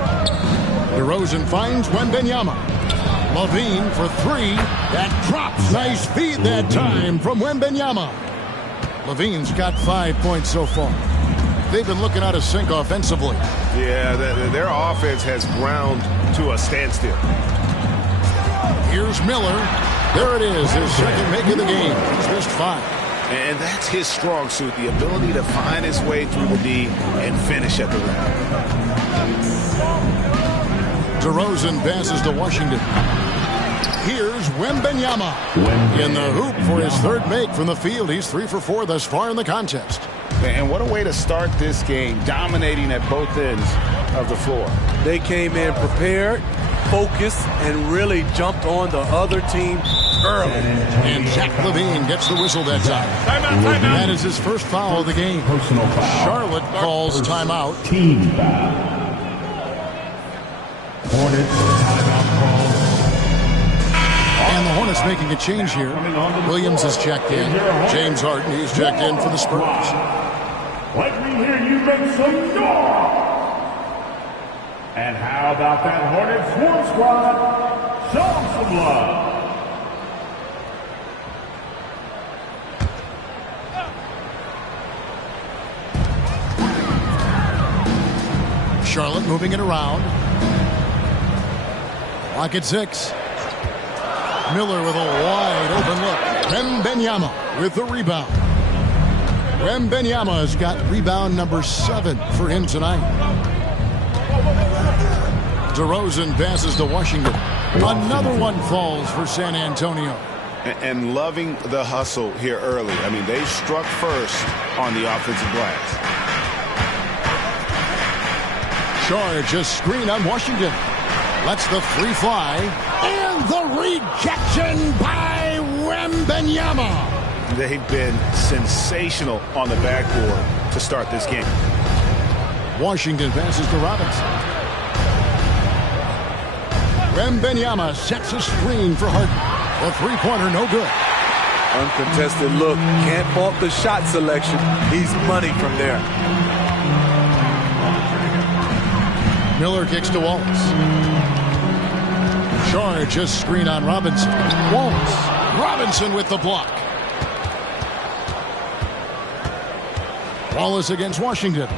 DeRozan finds Wembanyama. Levine for 3. That drops. Nice feed that time from Wembanyama. Levine's got 5 points so far. They've been looking out of sync offensively. Yeah, their offense has ground to a standstill. Here's Miller. There it is, his second make of the game. He's missed 5. And that's his strong suit, the ability to find his way through the D and finish at the rim. DeRozan passes to Washington. Here's Wembanyama. In the hoop for his third make from the field. He's 3 for 4 thus far in the contest. And what a way to start this game, dominating at both ends of the floor. They came in prepared, focused, and really jumped on the other team early. And Zach Levine gets the whistle that time. Timeout. That is his first foul of the game. Personal foul. Charlotte calls timeout. Team foul. Hornets timeout call. And the Hornets making a change here. Williams has checked in. James Harden, he's checked in for the Spurs. Let me hear you make some noise. And how about that Hornets Swarm Squad? Show them some love. Charlotte moving it around. Clock at 6. Miller with a wide open look. Wembanyama with the rebound. Wembanyama has got rebound number 7 for him tonight. DeRozan passes to Washington. Another one falls for San Antonio. And loving the hustle here early. I mean, they struck first on the offensive glass. Charge a screen on Washington. Lets the 3 fly. And the rejection by Wembanyama. They've been sensational on the backboard to start this game. Washington passes to Robinson. Wembanyama sets a screen for Harden. The three-pointer, no good. Uncontested look. Can't fault the shot selection. He's money from there. Miller kicks to Wallace. Charge, a screen on Robinson. Wallace. Robinson with the block. Wallace against Washington.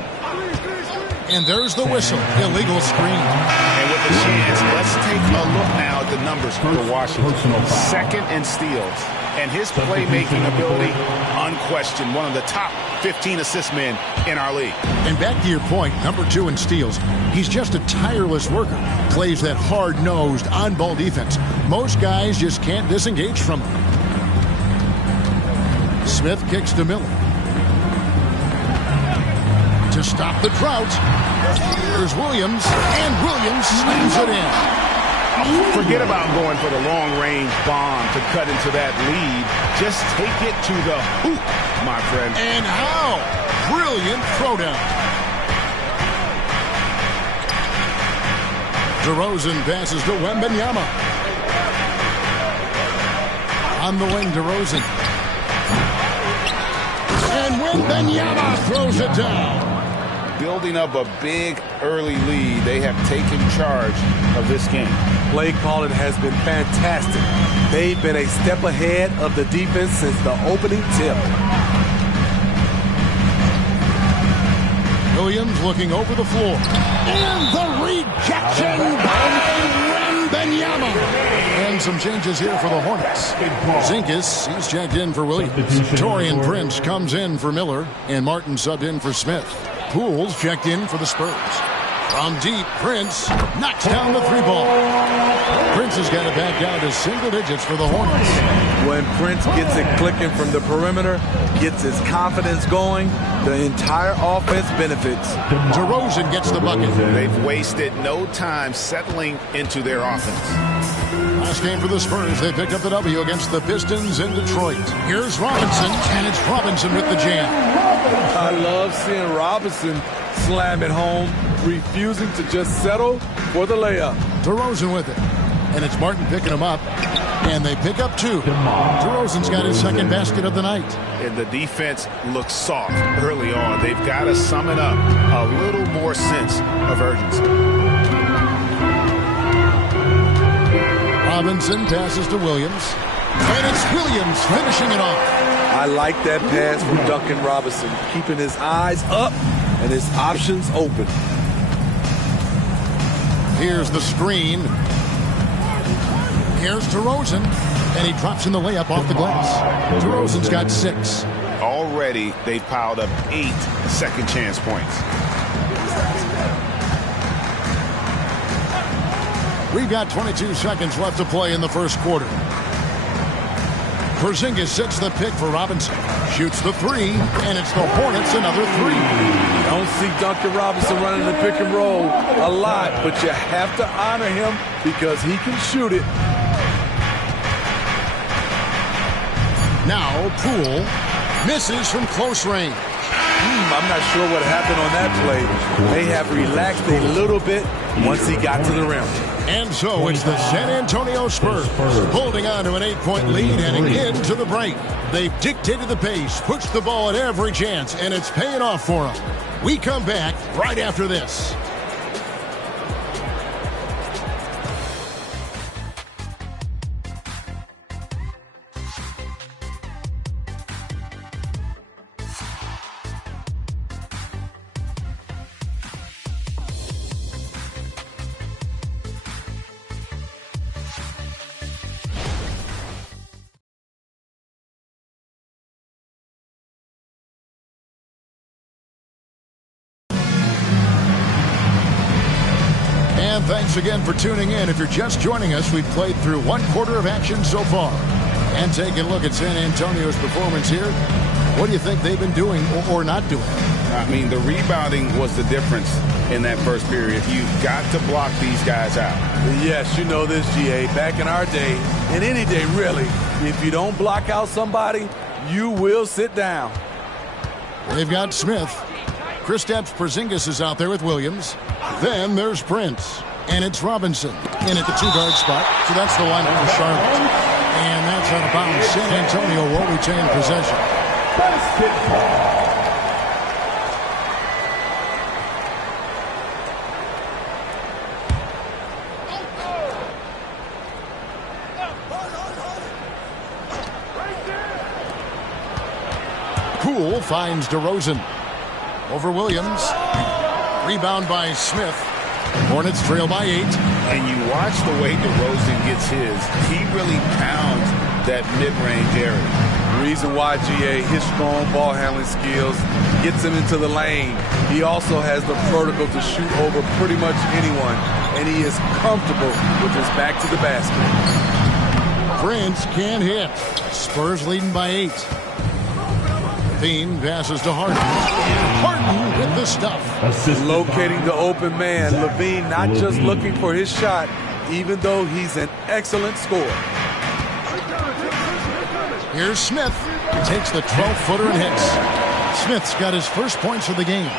And there's the whistle. Illegal screen. And with the chance, let's take a look now at the numbers for Washington. Second in steals. And his playmaking ability, unquestioned. One of the top 15 assist men in our league. And back to your point, number 2 in steals. He's just a tireless worker. Plays that hard-nosed, on-ball defense. Most guys just can't disengage from him. Smith kicks to Miller. To stop the drought, there's Williams, and Williams slams it in. Forget about going for the long-range bomb to cut into that lead. Just take it to the hoop, my friend. And how? Brilliant throwdown. DeRozan passes to Wembanyama. On the wing, DeRozan. And Wembanyama throws it down. Building up a big early lead. They have taken charge of this game. Play calling has been fantastic. They've been a step ahead of the defense since the opening tip. Williams looking over the floor. And the rejection by Wembanyama. And some changes here for the Hornets. Zinkis, he's checked in for Williams. Taurean Prince comes in for Miller. And Martin subbed in for Smith. Pools checked in for the Spurs. From deep, Prince knocks down the 3-ball. Prince has got it back down to single digits for the Hornets. When Prince gets it clicking from the perimeter, gets his confidence going, the entire offense benefits. DeRozan gets the bucket. They've wasted no time settling into their offense. Last game for the Spurs, they picked up the W against the Pistons in Detroit. Here's Robinson, and it's Robinson with the jam. I love seeing Robinson slam it home, refusing to just settle for the layup. DeRozan with it. And it's Martin picking him up. And they pick up 2. DeRozan's got his second basket of the night. And the defense looks soft early on. They've got to sum it up. A little more sense of urgency. Robinson passes to Williams. And it's Williams finishing it off. I like that pass from Duncan Robinson, keeping his eyes up and his options open. Here's the screen. Here's DeRozan, and he drops in the layup off the glass. DeRozan's got 6. Already, they've piled up 8 second chance points. We've got 22 seconds left to play in the first quarter. Porzingis sets the pick for Robinson. Shoots the 3, and it's the Hornets another 3. You don't see Duncan Robinson running the pick and roll a lot, but you have to honor him because he can shoot it. Now, Poole misses from close range. I'm not sure what happened on that play. They have relaxed a little bit once he got to the rim. And so it's the San Antonio Spurs holding on to an 8-point lead heading into the break. They've dictated the pace, pushed the ball at every chance, and it's paying off for them. We come back right after this. And thanks again for tuning in. If you're just joining us, we've played through 1 quarter of action so far. And taking a look at San Antonio's performance here, what do you think they've been doing or not doing? I mean, the rebounding was the difference in that first period. You've got to block these guys out. Yes, you know this, GA. Back in our day, and any day really, if you don't block out somebody, you will sit down. They've got Smith. Kristaps Porzingis is out there with Williams. Then there's Prince. And it's Robinson in at the 2-guard spot. So that's the lineup for Charlotte. And that's out of bounds. San Antonio will retain possession. Poole finds DeRozan over Williams. Rebound by Smith. Hornets trail by 8. And you watch the way DeRozan gets his. He really pounds that mid-range area. Reason why, GA, his strong ball handling skills gets him into the lane. He also has the vertical to shoot over pretty much anyone, and he is comfortable with his back to the basket. Prince can't hit. Spurs leading by 8. Levine passes to Harden. And Harden with the stuff. Locating the open man. Levine not just looking for his shot, even though he's an excellent scorer. Here's Smith. He takes the 12-footer and hits. Smith's got his first points of the game.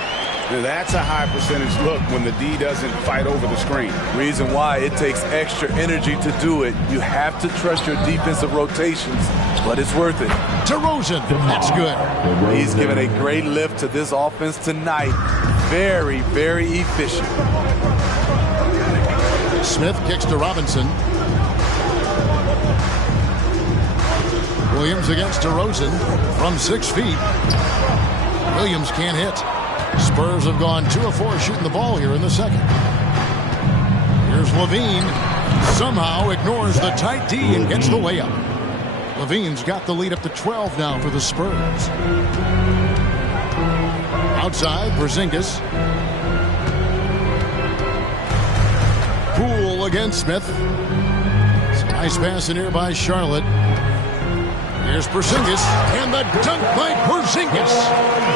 That's a high percentage look when the D doesn't fight over the screen. Reason why, it takes extra energy to do it. You have to trust your defensive rotations, but it's worth it. DeRozan, that's good. He's given a great lift to this offense tonight. Very, very efficient. Smith kicks to Robinson. Williams against DeRozan from 6 feet. Williams can't hit. Spurs have gone 2 of 4 shooting the ball here in the second. Here's Levine. Somehow ignores the tight D and gets the layup. Levine's got the lead up to 12 now for the Spurs. Outside, Porzingis. Poole against Smith. It's a nice pass in here by Charlotte. Here's Porzingis, and the dunk by Porzingis.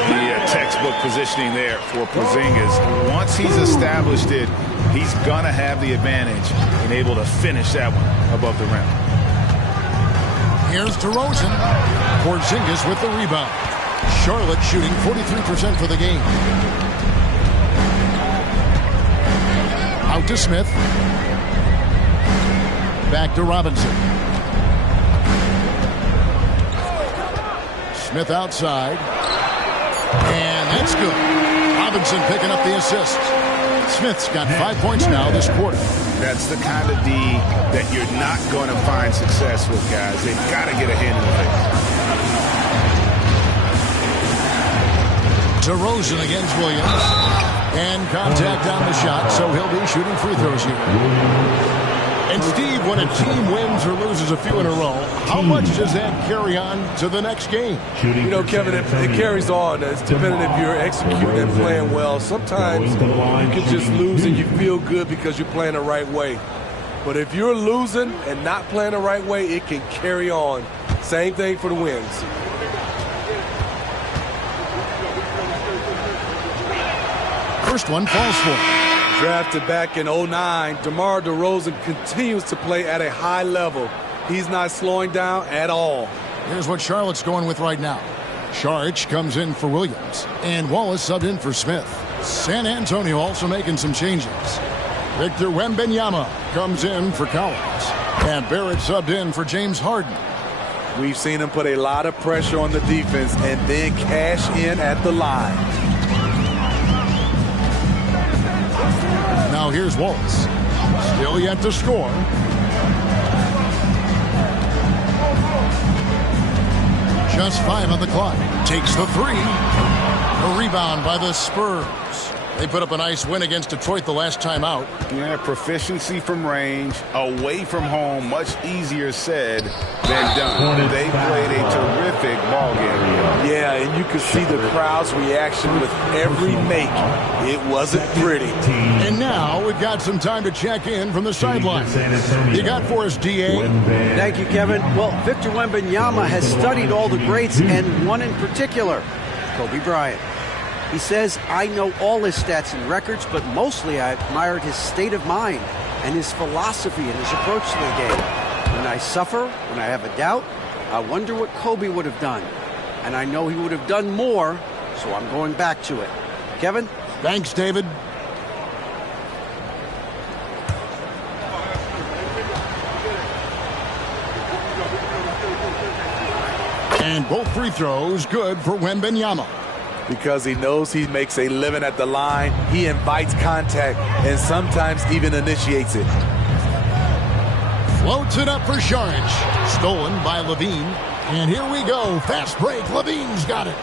The textbook positioning there for Porzingis. Once he's established it, he's going to have the advantage and able to finish that one above the rim. Here's DeRozan. Porzingis with the rebound. Charlotte shooting 43% for the game. Out to Smith. Back to Robinson. Smith outside. And that's good. Robinson picking up the assist. Smith's got 5 points now this quarter. That's the kind of D that you're not going to find success with, guys. They've got to get a hand in the face. DeRozan against Williams. And contact on the shot, so he'll be shooting free throws here. And Steve, when a team wins or loses a few in a row, how much does that carry on to the next game? You know, Kevin, it carries on. It's depending if you're executing and playing well. Sometimes you can just lose and you feel good because you're playing the right way. But if you're losing and not playing the right way, it can carry on. Same thing for the wins. First one falls for him. Drafted back in 2009, DeMar DeRozan continues to play at a high level. He's not slowing down at all. Here's what Charlotte's going with right now. Saric comes in for Williams, and Wallace subbed in for Smith. San Antonio also making some changes. Victor Wembanyama comes in for Collins, and Barrett subbed in for James Harden. We've seen him put a lot of pressure on the defense and then cash in at the line. Now here's Wallace. Still yet to score. Just 5 on the clock. Takes the 3. A rebound by the Spurs. They put up a nice win against Detroit the last time out. Yeah, proficiency from range, away from home, much easier said than done. They played a terrific ball game. Yeah, and you could see the crowd's reaction with every make. It wasn't pretty. And now we've got some time to check in from the sideline. You got for us, DA? Thank you, Kevin. Well, Victor Wembanyama has studied all the greats and one in particular, Kobe Bryant. He says, I know all his stats and records, but mostly I admired his state of mind and his philosophy and his approach to the game. When I suffer, when I have a doubt, I wonder what Kobe would have done. And I know he would have done more, so I'm going back to it. Kevin? Thanks, David. And both free throws good for Wembanyama. Because he knows he makes a living at the line, he invites contact and sometimes even initiates it. Floats it up for Saric. Stolen by Levine. And here we go. Fast break. Levine's got it.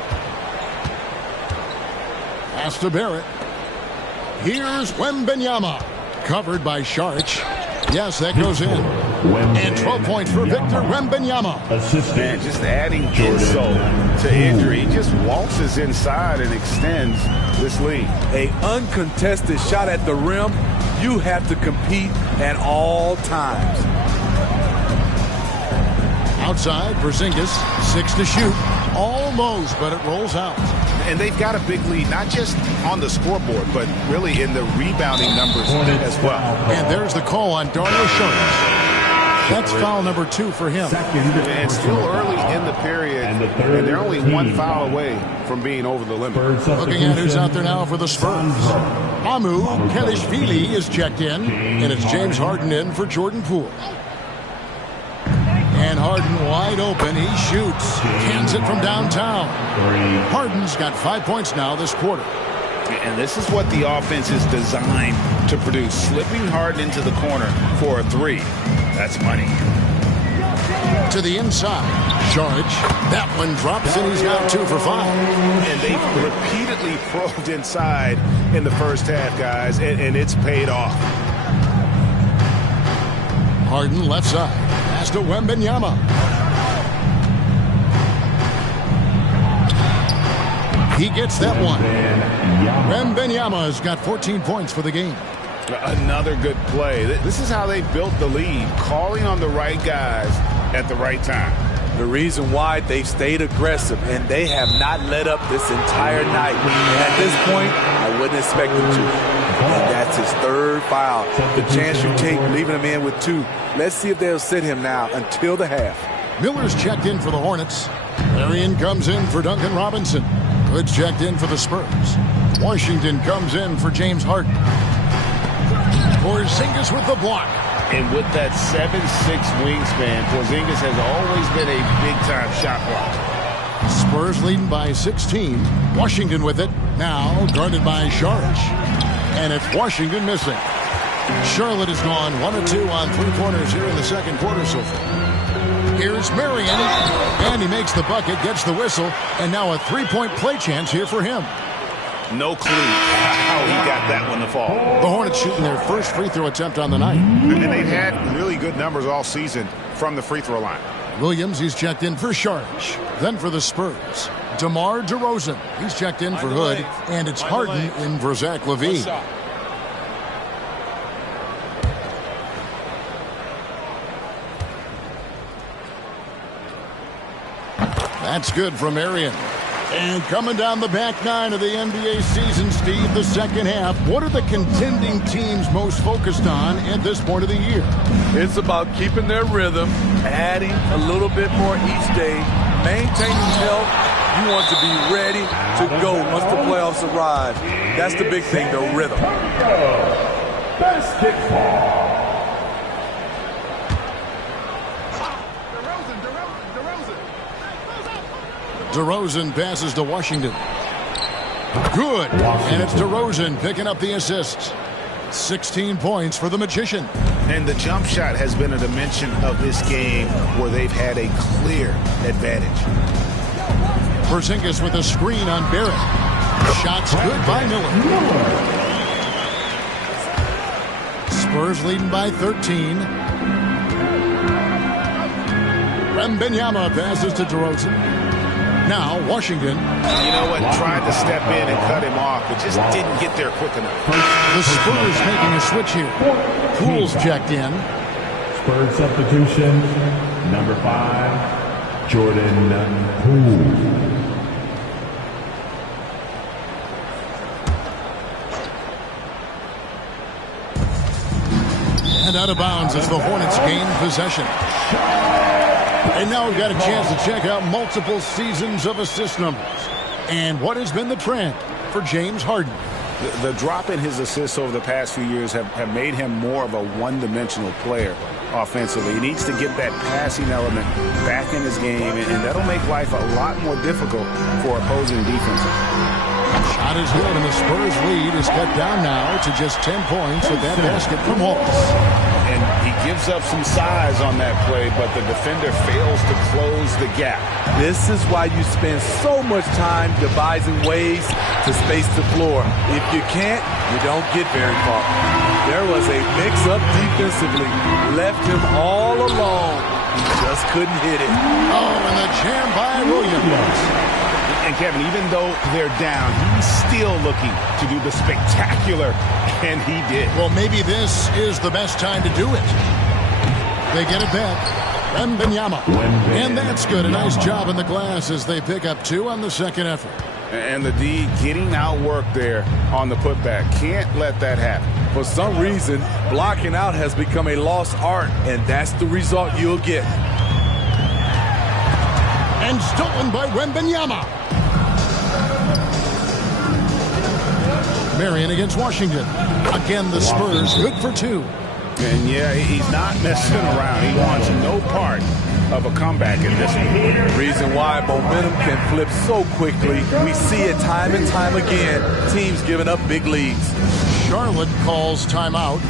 Pass to Barrett. Here's Wembanyama. Covered by Saric. Yes, that goes in. And 12 points for Victor Wembanyama. Man, just adding insult to injury. He just waltzes inside and extends this lead. An uncontested shot at the rim, you have to compete at all times. Outside, Porzingis, 6 to shoot. Almost, but it rolls out. And they've got a big lead, not just on the scoreboard, but really in the rebounding numbers as well. And there's the call on Dario Saric. That's foul number 2 for him. And still early in the period, and they're only one foul away from being over the limit. Looking at who's out there now for the Spurs. Hamu Kelishvili is checked in, and it's James Harden in for Jordan Poole. And Harden wide open. He shoots. Cans it from downtown. Harden's got 5 points now this quarter. And this is what the offense is designed to produce. Slipping Harden into the corner for a 3. That's money. To the inside. Saric. That one drops, and he's now 2 for 5. And they've repeatedly probed inside in the first half, guys, and it's paid off. Harden left side. Pass to Wembanyama. He gets that one. Wembanyama has got 14 points for the game. Another good play. This is how they built the lead, calling on the right guys at the right time. The reason why they've stayed aggressive, and they have not let up this entire night. And at this point, I wouldn't expect them to. And that's his 3rd foul. The chance you take leaving him in with 2. Let's see if they'll sit him now until the half. Miller's checked in for the Hornets. Marion comes in for Duncan Robinson. Hood's checked in for the Spurs. Washington comes in for James Harden. Porzingis with the block. And with that 7'6" wingspan, Porzingis has always been a big-time shot blocker. Spurs leading by 16. Washington with it. Now guarded by Saric. And it's Washington missing. Charlotte has gone 1 of 2 on 3-pointers here in the second quarter so far. Here's Marion. And he makes the bucket, gets the whistle, and now a 3-point play chance here for him. No clue how he got that one to fall. The Hornets shooting their first free throw attempt on the night. And they've had really good numbers all season from the free throw line. Williams, he's checked in for Saric. Then for the Spurs, DeMar DeRozan. He's checked in for Hood. And it's Harden in for Zach LaVine. That's good from Marion. And coming down the back 9 of the NBA season, Steve, the second half. What are the contending teams most focused on at this point of the year? It's about keeping their rhythm, adding a little bit more each day, maintaining health. You want to be ready to go once the playoffs arrive. That's the big thing, the rhythm. Basketball. DeRozan passes to Washington. Good. And it's DeRozan picking up the assist. 16 points for the Magician. And the jump shot has been a dimension of this game where they've had a clear advantage. Porzingis with a screen on Barrett. Shots good by Miller. Spurs leading by 13. Wembanyama passes to DeRozan. Now, Washington. You know what? Tried to step in and cut him off, but just didn't get there quick enough. The Spurs making a switch here. Poole's checked in. Spurs substitution, number 5, Jordan Poole. And out of bounds as the Hornets gain possession. And now we've got a chance to check out multiple seasons of assist numbers. And what has been the trend for James Harden? The drop in his assists over the past few years have made him more of a one-dimensional player. offensively. He needs to get that passing element back in his game, and that'll make life a lot more difficult for opposing defenses. Shot is good, and the Spurs lead is cut down now to just 10 points with that basket from Holmes. And he gives up some size on that play, but the defender fails to close the gap. This is why you spend so much time devising ways to space the floor. If you can't, you don't get very far. There was a mix-up defensively. Left him all alone. He just couldn't hit it. Oh, and the jam by Williams. And Kevin, even though they're down, he's still looking to do the spectacular, and he did. Well, maybe this is the best time to do it. They get it back. Wembanyama. And that's good. A nice job in the glass as they pick up 2 on the second effort. And the D getting outworked there on the putback. Can't let that happen. For some reason, blocking out has become a lost art, and that's the result you'll get. And stolen by Wembanyama. Marion against Washington. Again, the Spurs good for 2. And yeah, he's not messing around. He wants no part of a comeback in this one. Reason why momentum can flip so quickly. We see it time and time again. Teams giving up big leads. Charlotte calls timeout.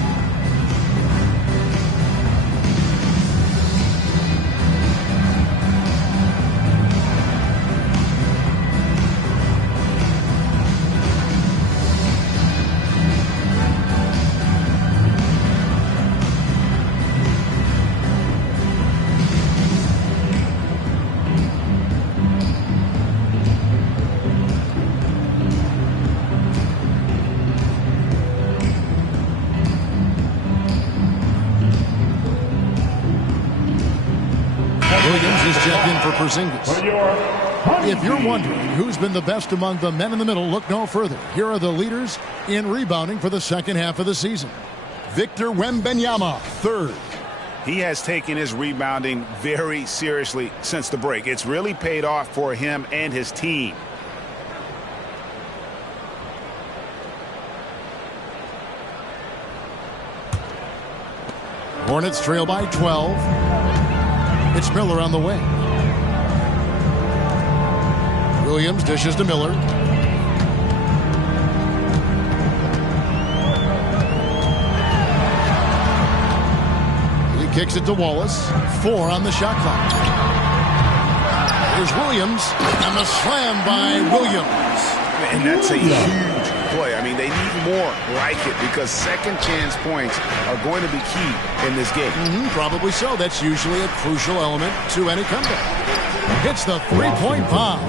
If you're wondering who's been the best among the men in the middle, look no further. Here are the leaders in rebounding for the second half of the season. Victor Wembanyama, 3rd. He has taken his rebounding very seriously since the break. It's really paid off for him and his team. Hornets trail by 12. It's Miller on the wing. Williams dishes to Miller. He kicks it to Wallace. 4 on the shot clock. Here's Williams, and the slam by Williams. And that's a huge play. I mean, they need more like it because second chance points are going to be key in this game. Probably so. That's usually a crucial element to any comeback. Hits the three-point bomb.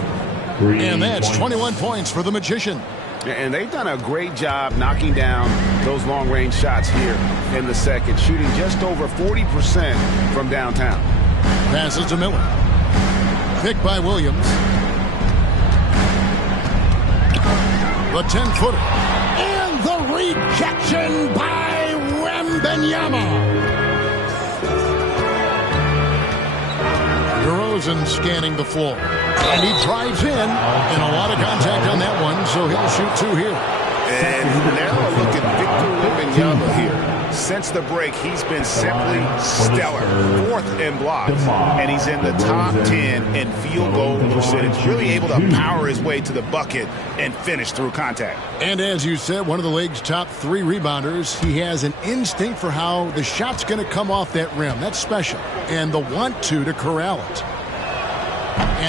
And that's 21 points for the Magician. And they've done a great job knocking down those long-range shots here in the second, shooting just over 40% from downtown. Passes to Miller. Picked by Williams. The 10-footer. And the rejection by Wembanyama. DeRozan scanning the floor. And he drives in, and a lot of contact on that one, so he'll shoot 2 here. And now a look at Victor Wembanyama here. Since the break, he's been simply stellar. 4th in blocks, and he's in the top 10 in field goal percentage. Really able to power his way to the bucket and finish through contact. And as you said, one of the league's top 3 rebounders. He has an instinct for how the shot's going to come off that rim. That's special. And the want to corral it. And